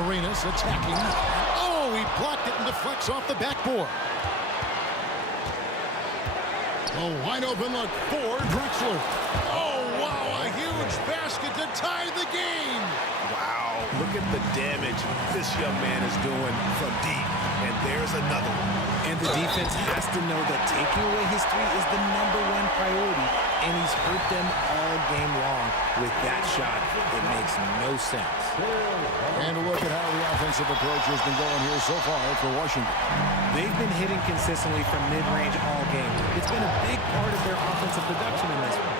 Arenas attacking. Oh, he blocked it and deflects off the backboard. A wide open look for Drexler. Oh, wow, a huge basket to tie the game. Wow, look at the damage this young man is doing from deep. And there's another one. And the defense has to know that taking away his 3 is the #1 priority. And he's hurt them all game long with that shot. It makes no sense. And a look at how the offensive approach has been going here so far for Washington. They've been hitting consistently from mid-range all game. It's been a big part of their offensive production in this one.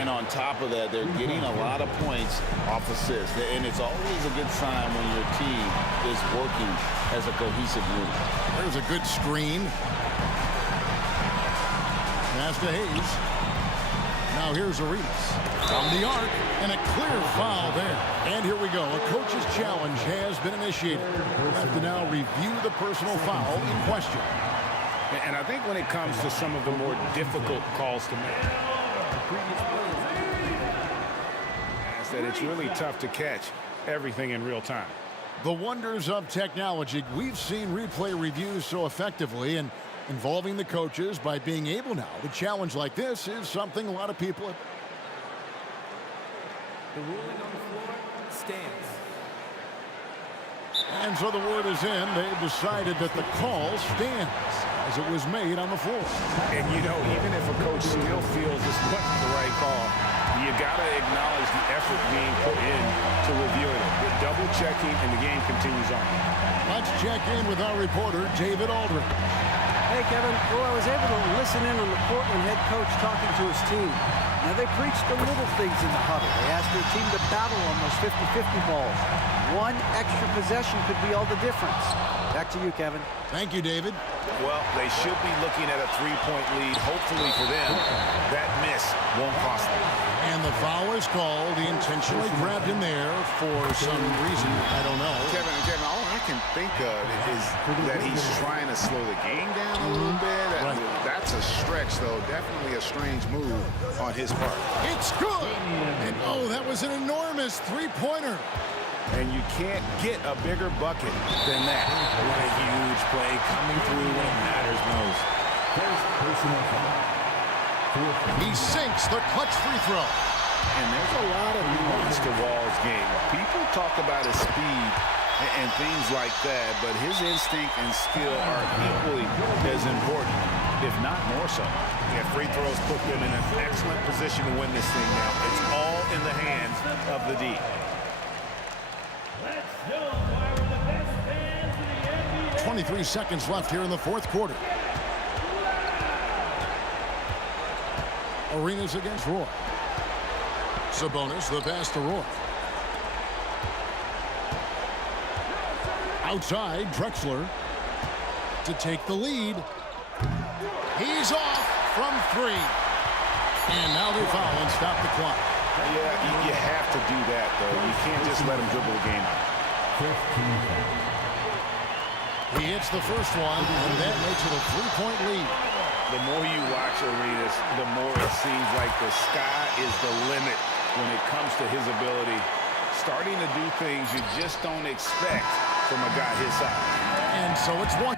And on top of that, they're getting a lot of points off assists. And it's always a good sign when your team is working as a cohesive unit. There's a good screen. Pass to Hayes. Now here's Arenas. From the arc, and a clear foul there. And here we go. A coach's challenge has been initiated. We'll have to now review the personal foul in question. And I think when it comes to some of the more difficult calls to make, is that it's really tough to catch everything in real time. The wonders of technology. We've seen replay reviews so effectively, and involving the coaches by being able now to challenge like this is something a lot of people have. The ruling on the floor stands. And so the word is in. They've decided that the call stands as it was made on the floor. And, you know, even if a coach still feels this wasn't the right call, you got to acknowledge the effort being put in to reviewing it. The double checking, and the game continues on. Let's check in with our reporter, David Aldridge. Hey, Kevin. Well, I was able to listen in on the Portland head coach talking to his team. Now, they preached the little things in the huddle. They asked their team to battle on those 50-50 balls. One extra possession could be all the difference. Back to you, Kevin. Thank you, David. Well, they should be looking at a three-point lead. Hopefully for them, that miss won't cost them. And the foul is called. He intentionally grabbed him there for some reason. I don't know. Kevin, all I can think of is that he's trying to slow the game down a little bit. That's a stretch, though. Definitely a strange move on his part. It's good. And, oh, that was an enormous three-pointer. And you can't get a bigger bucket than that. What a huge play coming through when it matters most. He sinks the clutch free throw. And there's a lot of nuance to Wall's game. People talk about his speed and things like that, but his instinct and skill are equally as important, if not more so. Yeah, free throws put them in an excellent position to win this thing now. It's all in the hands of the D. 23 seconds left here in the fourth quarter. Arenas against Roy. Sabonis, the pass to Roy. Outside, Drexler to take the lead. He's off from three. And now they foul and stop the clock. Yeah, you have to do that, though. You can't just let him dribble the game out. He hits the first one, and that makes it a three-point lead. The more you watch Arenas, the more it seems like the sky is the limit when it comes to his ability. Starting to do things you just don't expect from a guy his size. And so it's one.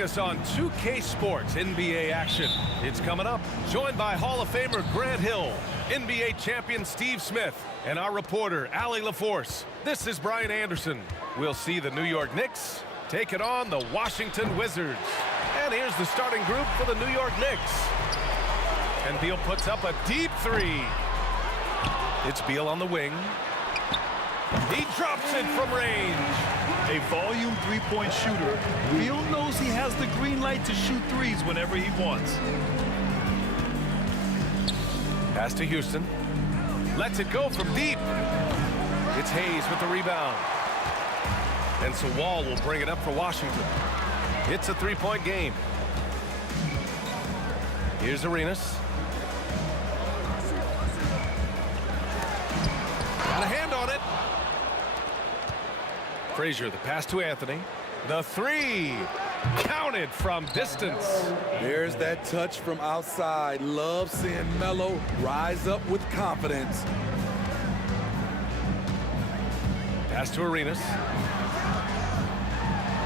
joining us on 2K Sports NBA action. It's coming up, joined by Hall of Famer Grant Hill, NBA champion Steve Smith, and our reporter, Allie LaForce. This is Brian Anderson. We'll see the New York Knicks taking on the Washington Wizards. And here's the starting group for the New York Knicks. And Beal puts up a deep three. It's Beal on the wing. He drops it from range. A volume three-point shooter. Beal knows he has the green light to shoot threes whenever he wants. Pass to Houston. Lets it go from deep. It's Hayes with the rebound. And so Wall will bring it up for Washington. It's a three-point game. Here's Arenas. Got a hand on it. Frazier, the pass to Anthony. The three. Counted from distance. There's that touch from outside. Love seeing Melo rise up with confidence. Pass to Arenas.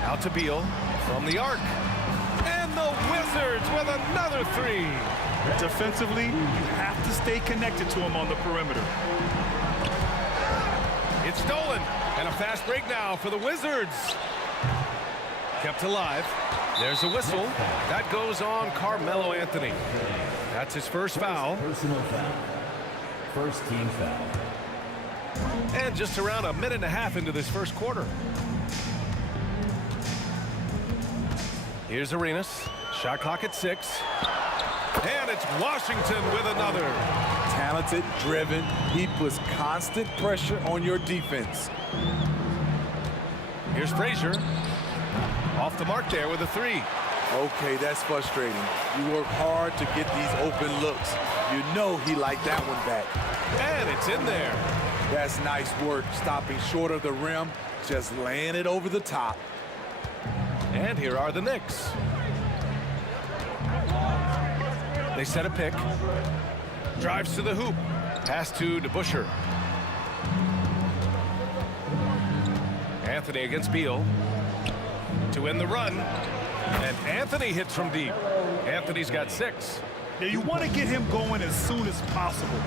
Out to Beal from the arc. And the Wizards with another three. Defensively, you have to stay connected to him on the perimeter. It's stolen. And a fast break now for the Wizards. Kept alive. There's a whistle. That goes on Carmelo Anthony. That's his first foul. Personal foul. First team foul. And just around a minute and a half into this first quarter. Here's Arenas. Shot clock at 6. And it's Washington with another. Talented, driven. He puts constant pressure on your defense. Here's Frazier. Off the mark there with a three. Okay, that's frustrating. You work hard to get these open looks. You know he liked that one back. And it's in there. That's nice work, stopping short of the rim, just laying it over the top. And here are the Knicks. They set a pick. Drives to the hoop. Pass to DeBusschere. Anthony against Beal. To win the run. And Anthony hits from deep. Anthony's got 6. Now you want to get him going as soon as possible.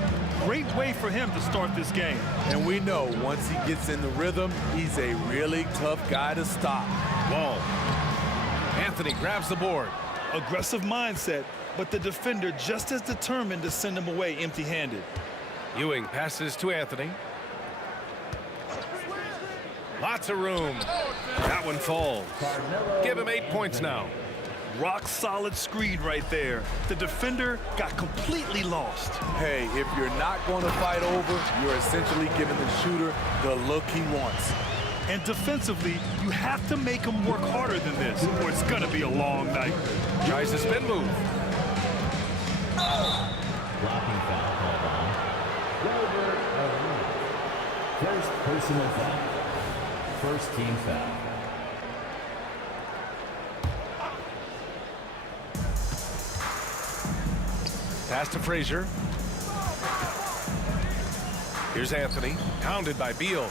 Great way for him to start this game. And we know once he gets in the rhythm, he's a really tough guy to stop. Wall. Anthony grabs the board. Aggressive mindset, but the defender just as determined to send him away empty-handed. Ewing passes to Anthony. Lots of room. That one falls. Give him 8 points now. Rock solid screen right there. The defender got completely lost. Hey, if you're not going to fight over, you're essentially giving the shooter the look he wants. And defensively, you have to make him work harder than this, or it's going to be a long night. Tries a spin move. Blocking foul called on. First personal foul. First team foul. Pass to Frazier. Here's Anthony, pounded by Beal.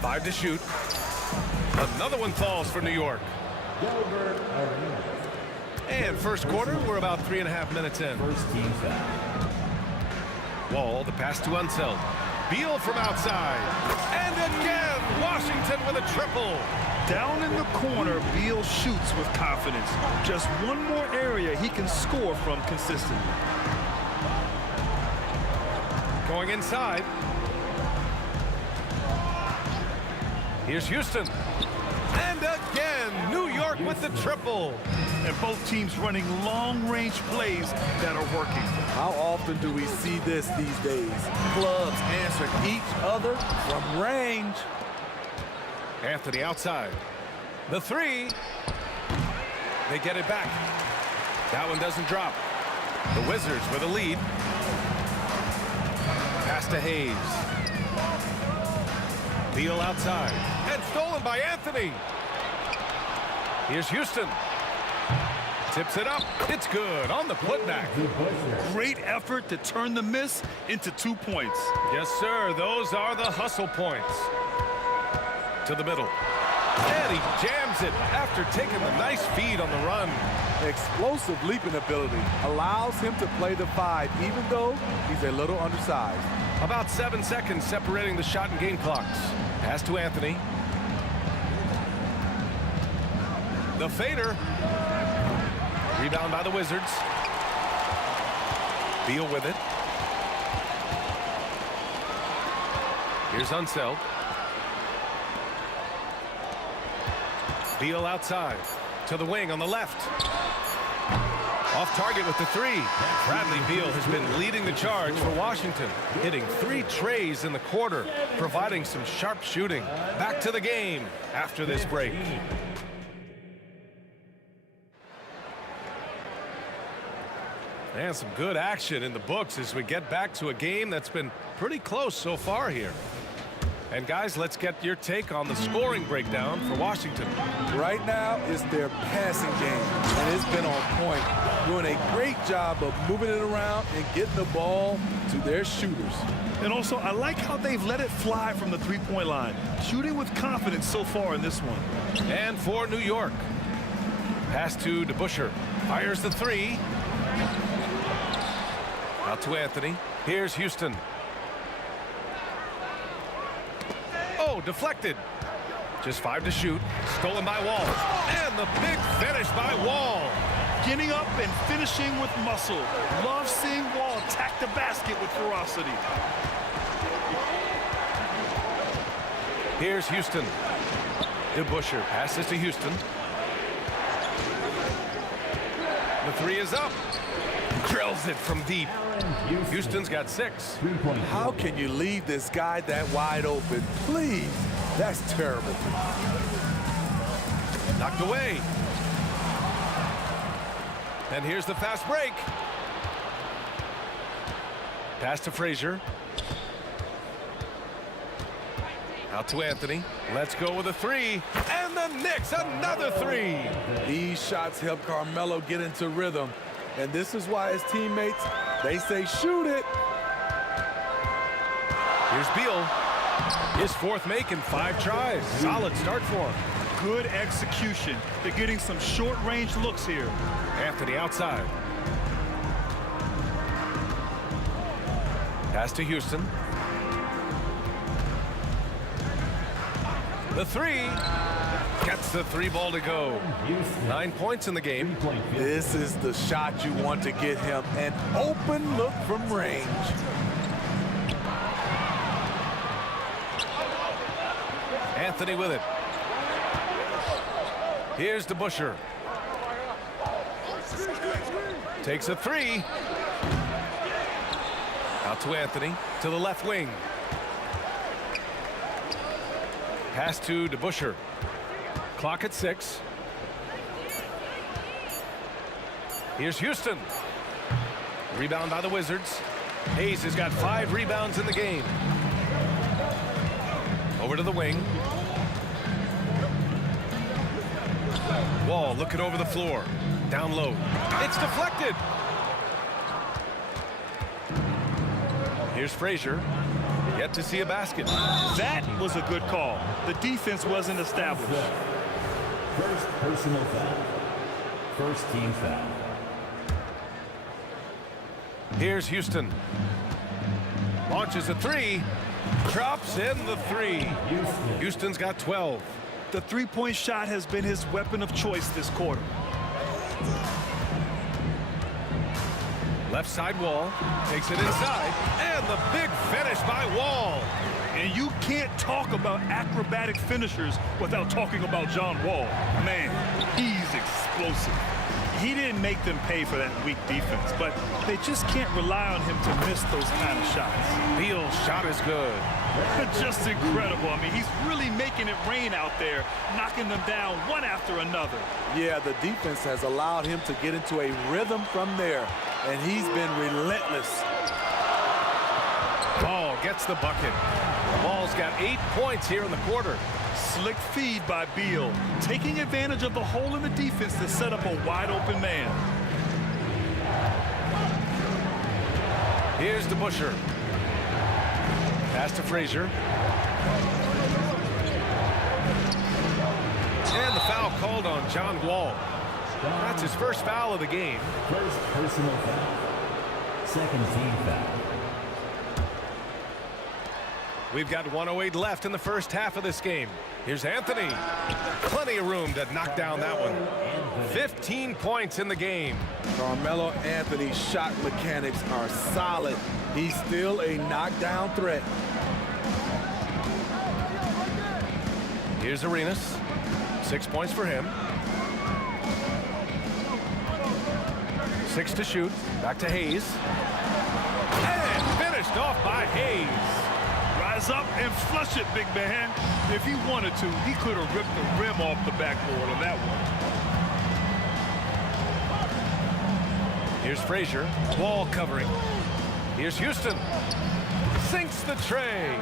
5 to shoot. Another one falls for New York. And first quarter, we're about 3.5 minutes in. First team foul. Wall, the pass to Unseld. Beal from outside. And again, Washington with a triple. Down in the corner, Beal shoots with confidence. Just one more area he can score from consistently. Going inside. Here's Houston. And again, New York with the triple. And both teams running long-range plays that are working. How often do we see this these days? Clubs answering each other from range. Anthony outside. The three. They get it back. That one doesn't drop. The Wizards with a lead. Pass to Hayes. Beal outside. And stolen by Anthony. Here's Houston. Tips it up. It's good on the putback. Great effort to turn the miss into 2 points. Yes, sir. Those are the hustle points. To the middle. And he jams it after taking the nice feed on the run. Explosive leaping ability allows him to play the 5, even though he's a little undersized. About 7 seconds separating the shot and game clocks. Pass to Anthony. The fader. Rebound by the Wizards. Beal with it. Here's Unseld. Beal outside. To the wing on the left. Off target with the 3. Bradley Beal has been leading the charge for Washington, hitting 3 trays in the quarter, providing some sharp shooting. Back to the game after this break. And some good action in the books as we get back to a game that's been pretty close so far here. And guys, let's get your take on the scoring breakdown for Washington. Right now is their passing game, and it's been on point, doing a great job of moving it around and getting the ball to their shooters. And also, I like how they've let it fly from the three-point line, shooting with confidence so far in this one. And for New York, pass to DeBusschere, fires the 3. Out to Anthony. Here's Houston. Oh, deflected. Just 5 to shoot. Stolen by Wall. And the big finish by Wall. Getting up and finishing with muscle. Love seeing Wall attack the basket with ferocity. Here's Houston. DeBusschere passes to Houston. The 3 is up. Drills it from deep. Houston's got 6. How can you leave this guy that wide open? Please. That's terrible. Knocked away. And here's the fast break. Pass to Frazier. Out to Anthony. Let's go with a 3. And the Knicks, another 3. These shots help Carmelo get into rhythm. And this is why his teammates, they say shoot it. Here's Beal. His 4th make in 5 tries. Solid start for him. Good execution. They're getting some short-range looks here. Anthony outside. Pass to Houston. The 3. Gets the 3 ball to go. 9 points in the game. This is the shot you want to get him. An open look from range. Anthony with it. Here's DeBusschere. Takes a 3. Out to Anthony. To the left wing. Pass to DeBusschere. Clock at 6. Here's Houston. Rebound by the Wizards. Hayes has got 5 rebounds in the game. Over to the wing. Wall looking over the floor. Down low. It's deflected. Here's Frazier. Yet to see a basket. That was a good call. The defense wasn't established. First personal foul. First team foul. Here's Houston. Launches a 3. Drops in the 3. Houston's got 12. The three-point shot has been his weapon of choice this quarter. Left side Wall. Takes it inside. And the big finish by Wall. And you can't talk about acrobatic finishers without talking about John Wall. Man, he's explosive. He didn't make them pay for that weak defense, but they just can't rely on him to miss those kind of shots. Beal's shot is good. Just incredible. I mean, he's really making it rain out there, knocking them down one after another. Yeah, the defense has allowed him to get into a rhythm from there, and he's been relentless. Ball gets the bucket. Ball's got 8 points here in the quarter. Slick feed by Beal, taking advantage of the hole in the defense to set up a wide open man. Here's DeBusschere. Pass to Frazier. foul called on John Wall. That's his first foul of the game. First personal foul. Second team foul. We've got 1:08 left in the first half of this game. Here's Anthony. Plenty of room to knock down that one. 15 points in the game. Carmelo Anthony's shot mechanics are solid. He's still a knockdown threat. Here's Arenas. 6 points for him. 6 to shoot. Back to Hayes. And finished off by Hayes. Rise up and flush it, big man. If he wanted to, he could have ripped the rim off the backboard on that one. Here's Frazier. Wall covering. Here's Houston. Sinks the tray.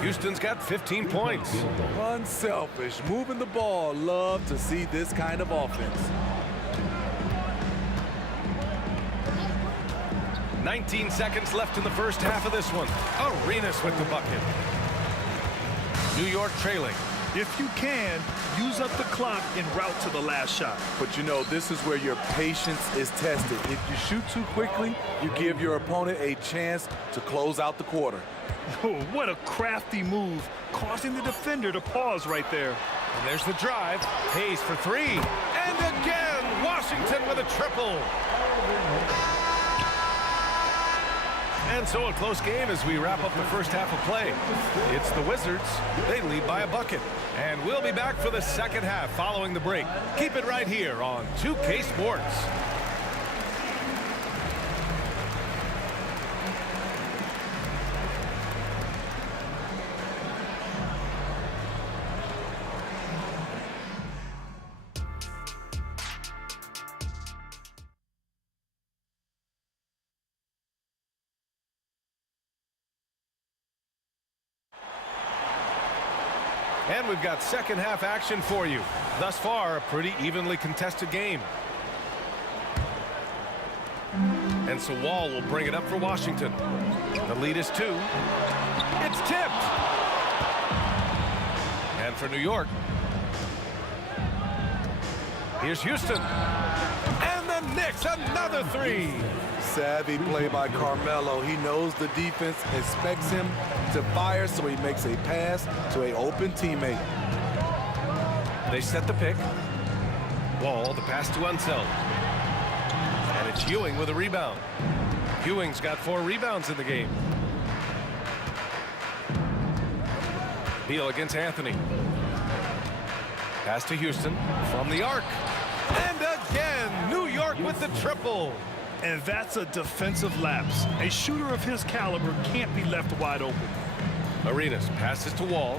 Houston's got 15 points. Unselfish, moving the ball. Love to see this kind of offense. 19 seconds left in the first half of this one. Arenas with the bucket. New York trailing. If you can, use up the clock en route to the last shot. But you know, this is where your patience is tested. If you shoot too quickly, you give your opponent a chance to close out the quarter. Oh, what a crafty move, causing the defender to pause right there. And there's the drive. Hayes for 3. And again, Washington with a triple. And so a close game as we wrap up the first half of play. It's the Wizards. They lead by a bucket. And we'll be back for the second half following the break. Keep it right here on 2K Sports. And we've got second half action for you. Thus far, a pretty evenly contested game. And so Wall will bring it up for Washington. The lead is 2. It's tipped. And for New York, here's Houston. And the Knicks, another 3. Savvy play by Carmelo. He knows the defense expects him to fire, so he makes a pass to an open teammate. They set the pick. Wall, the pass to Unseld. And it's Ewing with a rebound. Ewing's got 4 rebounds in the game. Beal against Anthony. Pass to Houston from the arc. And again, New York with the triple. And that's a defensive lapse. A shooter of his caliber can't be left wide open. Arenas passes to Wall.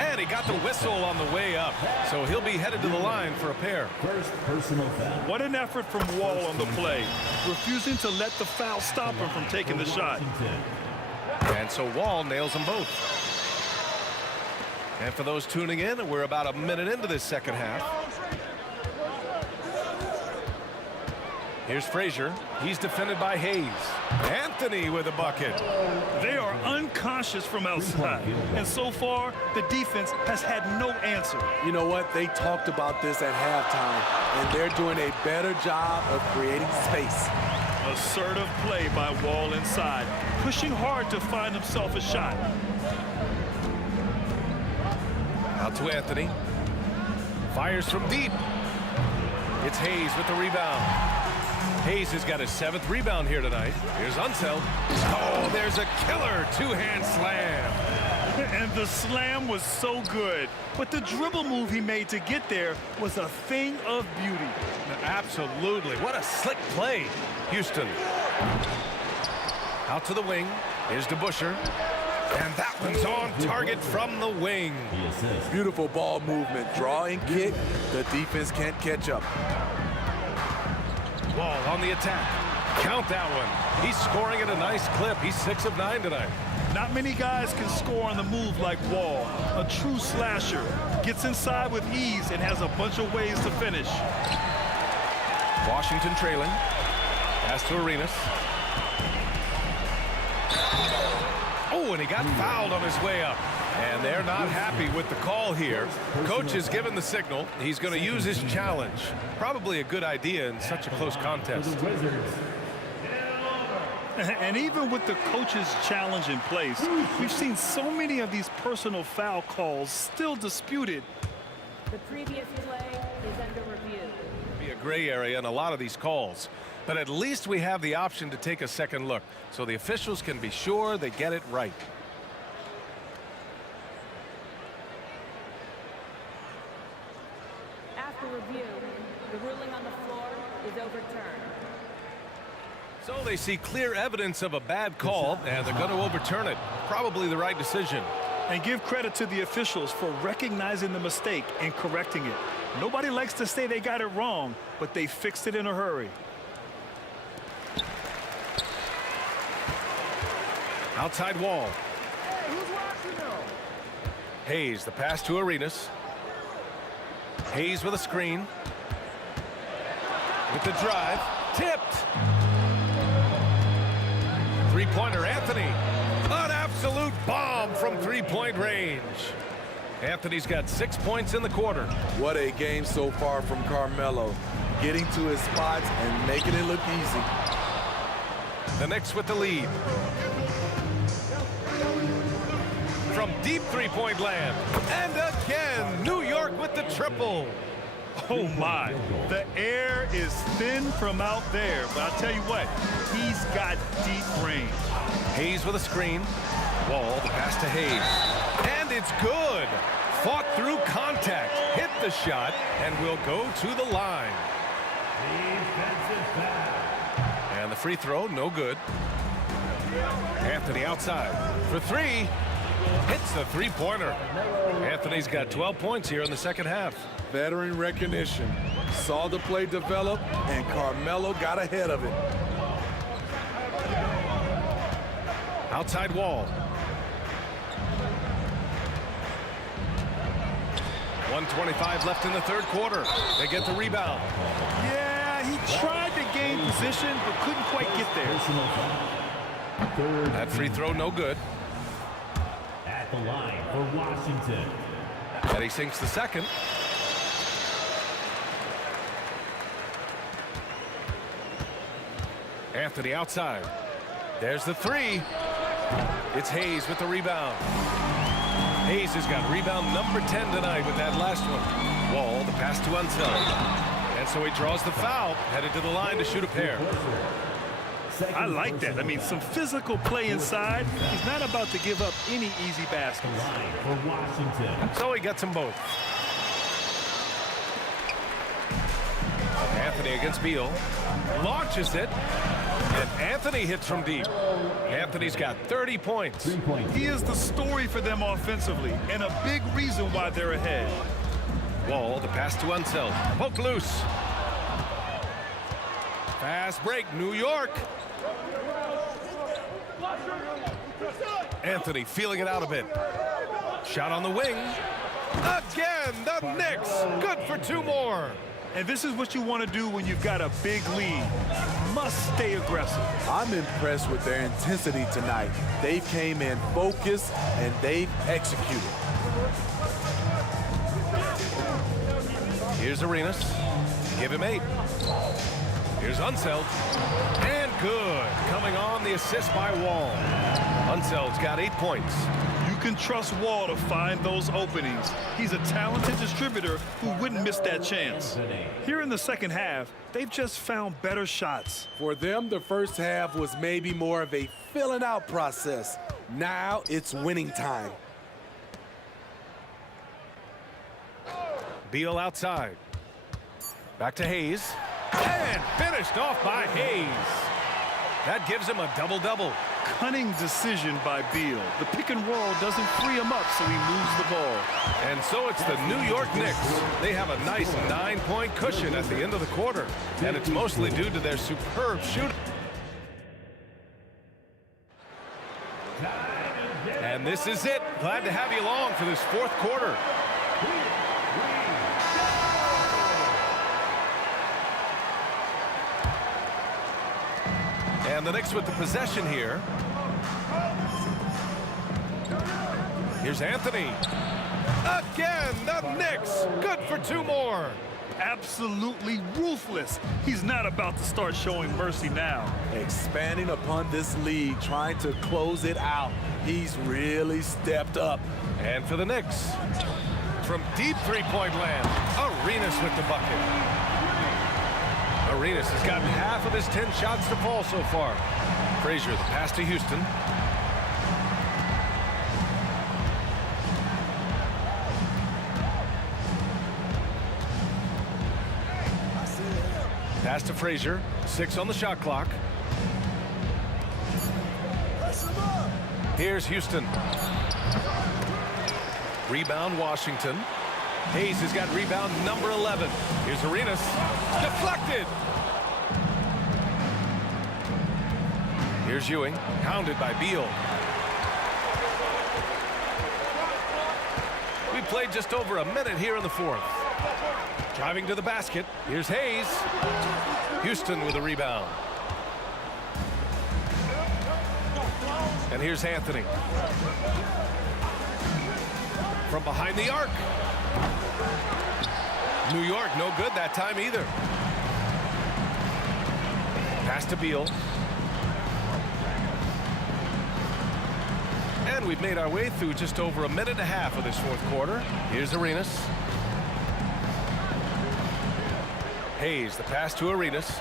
And he got the whistle on the way up. So he'll be headed to the line for a pair. First personal foul. What an effort from Wall on the play, refusing to let the foul stop him from taking the shot. And so Wall nails them both. And for those tuning in, we're about a minute into this second half. Here's Frazier. He's defended by Hayes. Anthony with a bucket. They are unconscious from outside. And so far, the defense has had no answer. You know what? They talked about this at halftime, and they're doing a better job of creating space. Assertive play by Wall inside, pushing hard to find himself a shot. Out to Anthony. Fires from deep. It's Hayes with the rebound. Hayes has got his 7th rebound here tonight. Here's Unseld. Oh, there's a killer 2-hand slam. And the slam was so good. But the dribble move he made to get there was a thing of beauty. Absolutely. What a slick play. Houston. Out to the wing. Here's DeBusschere. And that one's on target from the wing. Beautiful ball movement. Draw and kick. The defense can't catch up. Wall on the attack. Count that one. He's scoring at a nice clip. He's 6 of 9 tonight. Not many guys can score on the move like Wall. A true slasher. Gets inside with ease and has a bunch of ways to finish. Washington trailing. Pass to Arenas. Oh, and he got fouled on his way up. And they're not happy with the call here. Coach has given the signal. He's going to use his challenge. Probably a good idea in such a close contest. And even with the coach's challenge in place, we've seen so many of these personal foul calls still disputed. The previous play is under review. Be a gray area in a lot of these calls. But at least we have the option to take a second look, so the officials can be sure they get it right. After review, the ruling on the floor is overturned. So they see clear evidence of a bad call, and they're going to overturn it. Probably the right decision. And give credit to the officials for recognizing the mistake and correcting it. Nobody likes to say they got it wrong, but they fixed it in a hurry. Outside wall. Hayes, the pass to Arenas. Hayes with a screen. With the drive. Tipped. Three-pointer, Anthony. An absolute bomb from three-point range. Anthony's got 6 points in the quarter. What a game so far from Carmelo. Getting to his spots and making it look easy. The Knicks with the lead. From deep three-point land. And again, New York with the triple. Oh, my. The air is thin from out there. But I'll tell you what, he's got deep range. Hayes with a screen. Wall, the pass to Hayes. And it's good. Fought through contact. Hit the shot and will go to the line. And the free throw, no good. Anthony outside for three. Hits the three-pointer. Anthony's got 12 points here in the second half. Veteran recognition. Saw the play develop, and Carmelo got ahead of it. Outside wall. 1:25 left in the third quarter. They get the rebound. Yeah, he tried to gain position, but couldn't quite get there. That free throw, no good. At the line for Washington. And he sinks the second. Anthony outside. There's the three. It's Hayes with the rebound. Hayes has got rebound number 10 tonight with that last one. Wall, the pass to Unseld. And so he draws the foul, headed to the line to shoot a pair. I like that. I mean, some physical play inside. He's not about to give up any easy baskets. For Washington. So he gets them both. Anthony against Beal. Launches it. And Anthony hits from deep. Anthony's got 30 points. He is the story for them offensively, and a big reason why they're ahead. Wall, the pass to Unseld. Poke loose. Fast break, New York. Anthony feeling it out a bit. Shot on the wing. Again, the Knicks. Good for two more. And this is what you want to do when you've got a big lead. Must stay aggressive. I'm impressed with their intensity tonight. They came in focused and they've executed. Here's Arenas. Give him 8. Here's Unseld. And good. Coming on the assist by Wall. Unseld's got 8 points. You can trust Wall to find those openings. He's a talented distributor who wouldn't miss that chance. Here in the second half, they've just found better shots. For them, the first half was maybe more of a filling out process. Now it's winning time. Beal outside. Back to Hayes. And finished off by Hayes. That gives him a double-double. Cunning decision by Beal. The pick and roll doesn't free him up, so he moves the ball. And so it's the New York Knicks. They have a nice 9-point cushion at the end of the quarter. And it's mostly due to their superb shooting. And this is it. Glad to have you along for this fourth quarter. And the Knicks with the possession here. Here's Anthony. Again, the Knicks. Good for 2 more. Absolutely ruthless. He's not about to start showing mercy now. Expanding upon this lead, trying to close it out. He's really stepped up. And for the Knicks, from deep three-point land, Arenas with the bucket. Arenas has gotten half of his 10 shots to fall so far. Frazier, the pass to Houston. Pass to Frazier. 6 on the shot clock. Here's Houston. Rebound, Washington. Hayes has got rebound number 11. Here's Arenas. Deflected. Here's Ewing. Pounded by Beal. We played just over a minute here in the 4th. Driving to the basket. Here's Hayes. Houston with a rebound. And here's Anthony. From behind the arc. New York, no good that time either. Pass to Beal. And we've made our way through just over a minute and a half of this 4th quarter. Here's Arenas. Hayes, the pass to Arenas.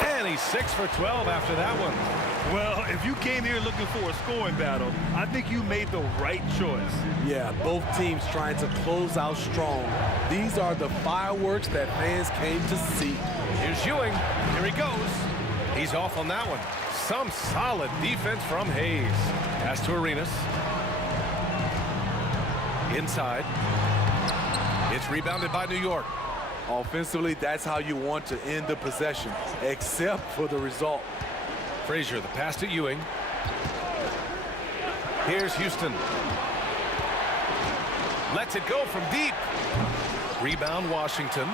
And he's 6 for 12 after that one. Well, if you came here looking for a scoring battle, I think you made the right choice. Yeah, both teams trying to close out strong. These are the fireworks that fans came to see. Here's Ewing. Here he goes. He's off on that one. Some solid defense from Hayes. Pass to Arenas. Inside. It's rebounded by New York. Offensively, that's how you want to end the possession, except for the result. Frazier, the pass to Ewing. Here's Houston. Lets it go from deep. Rebound, Washington.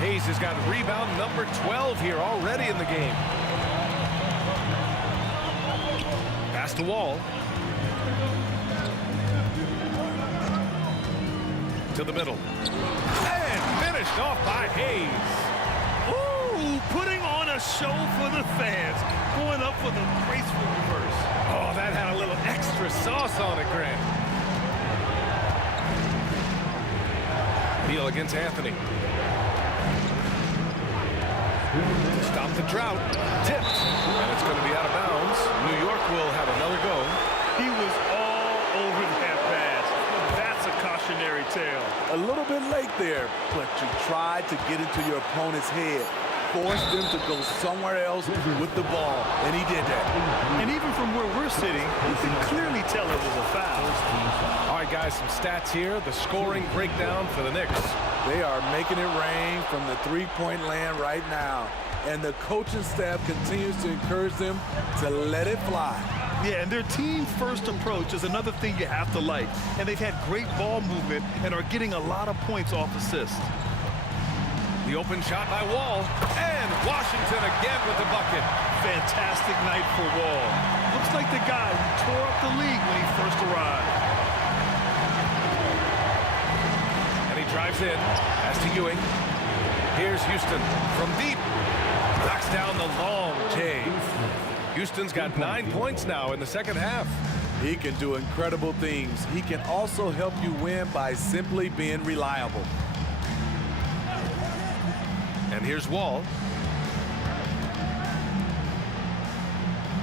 Hayes has got rebound number 12 here already in the game. Pass to Wall. To the middle. And finished off by Hayes. Ooh, putting on a show for the fans. Going up with a graceful reverse. Oh, that had a little extra sauce on it, Grant. Beal against Anthony. Stop the drought. Tipped. And it's going to be out of bounds. New York will have another go. He was all over that pass. That's a cautionary tale. A little bit late there, but you tried to get into your opponent's head. Forced them to go somewhere else with the ball, and he did that. And even from where we're sitting, you can clearly tell it was a foul. All right, guys, some stats here. The scoring breakdown for the Knicks. They are making it rain from the three-point land right now. And the coaching staff continues to encourage them to let it fly. Yeah, and their team-first approach is another thing you have to like. And they've had great ball movement and are getting a lot of points off assists. The open shot by Wall. And Washington again with the bucket. Fantastic night for Wall. Looks like the guy who tore up the league when he first arrived. And he drives in. Pass to Ewing. Here's Houston from deep. Knocks down the long J. Houston's got 9 points now in the second half. He can do incredible things. He can also help you win by simply being reliable. And here's Wall.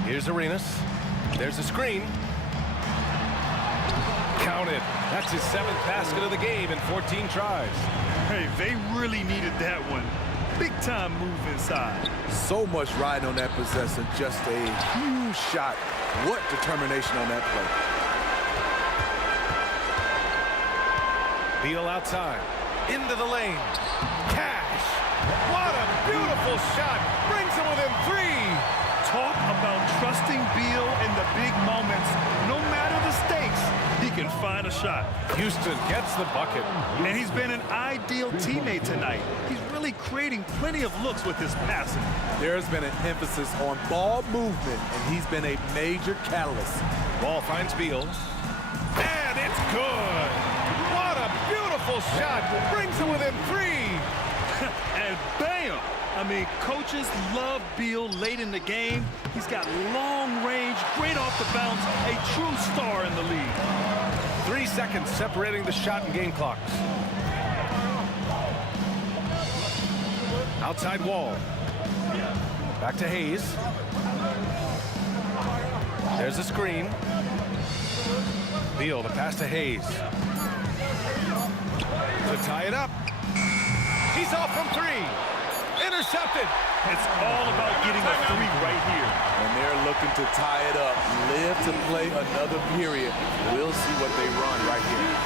Here's Arenas. There's a screen. Counted. That's his 7th basket of the game in 14 tries. Hey, they really needed that one. Big time move inside. So much riding on that possession. Just a huge shot. What determination on that play. Beal outside. Into the lane. Cash. What a beautiful shot. Brings him within 3. Talk about trusting Beal in the big moments. No matter the stakes, he can find a shot. Houston gets the bucket. And he's been an ideal teammate tonight. He's really creating plenty of looks with his passing. There's been an emphasis on ball movement, and he's been a major catalyst. Ball finds Beal. And it's good. What a beautiful shot. Brings it within 3. And bam! I mean, coaches love Beal late in the game. He's got long range, great off the bounce, a true star in the league. 3 seconds separating the shot and game clocks. Outside wall. Back to Hayes. There's a screen. Beal, the pass to Hayes. To tie it up. He's off from 3. Intercepted. It's all about getting a 3 right here. And they're looking to tie it up. Live to play another period. We'll see what they run right here.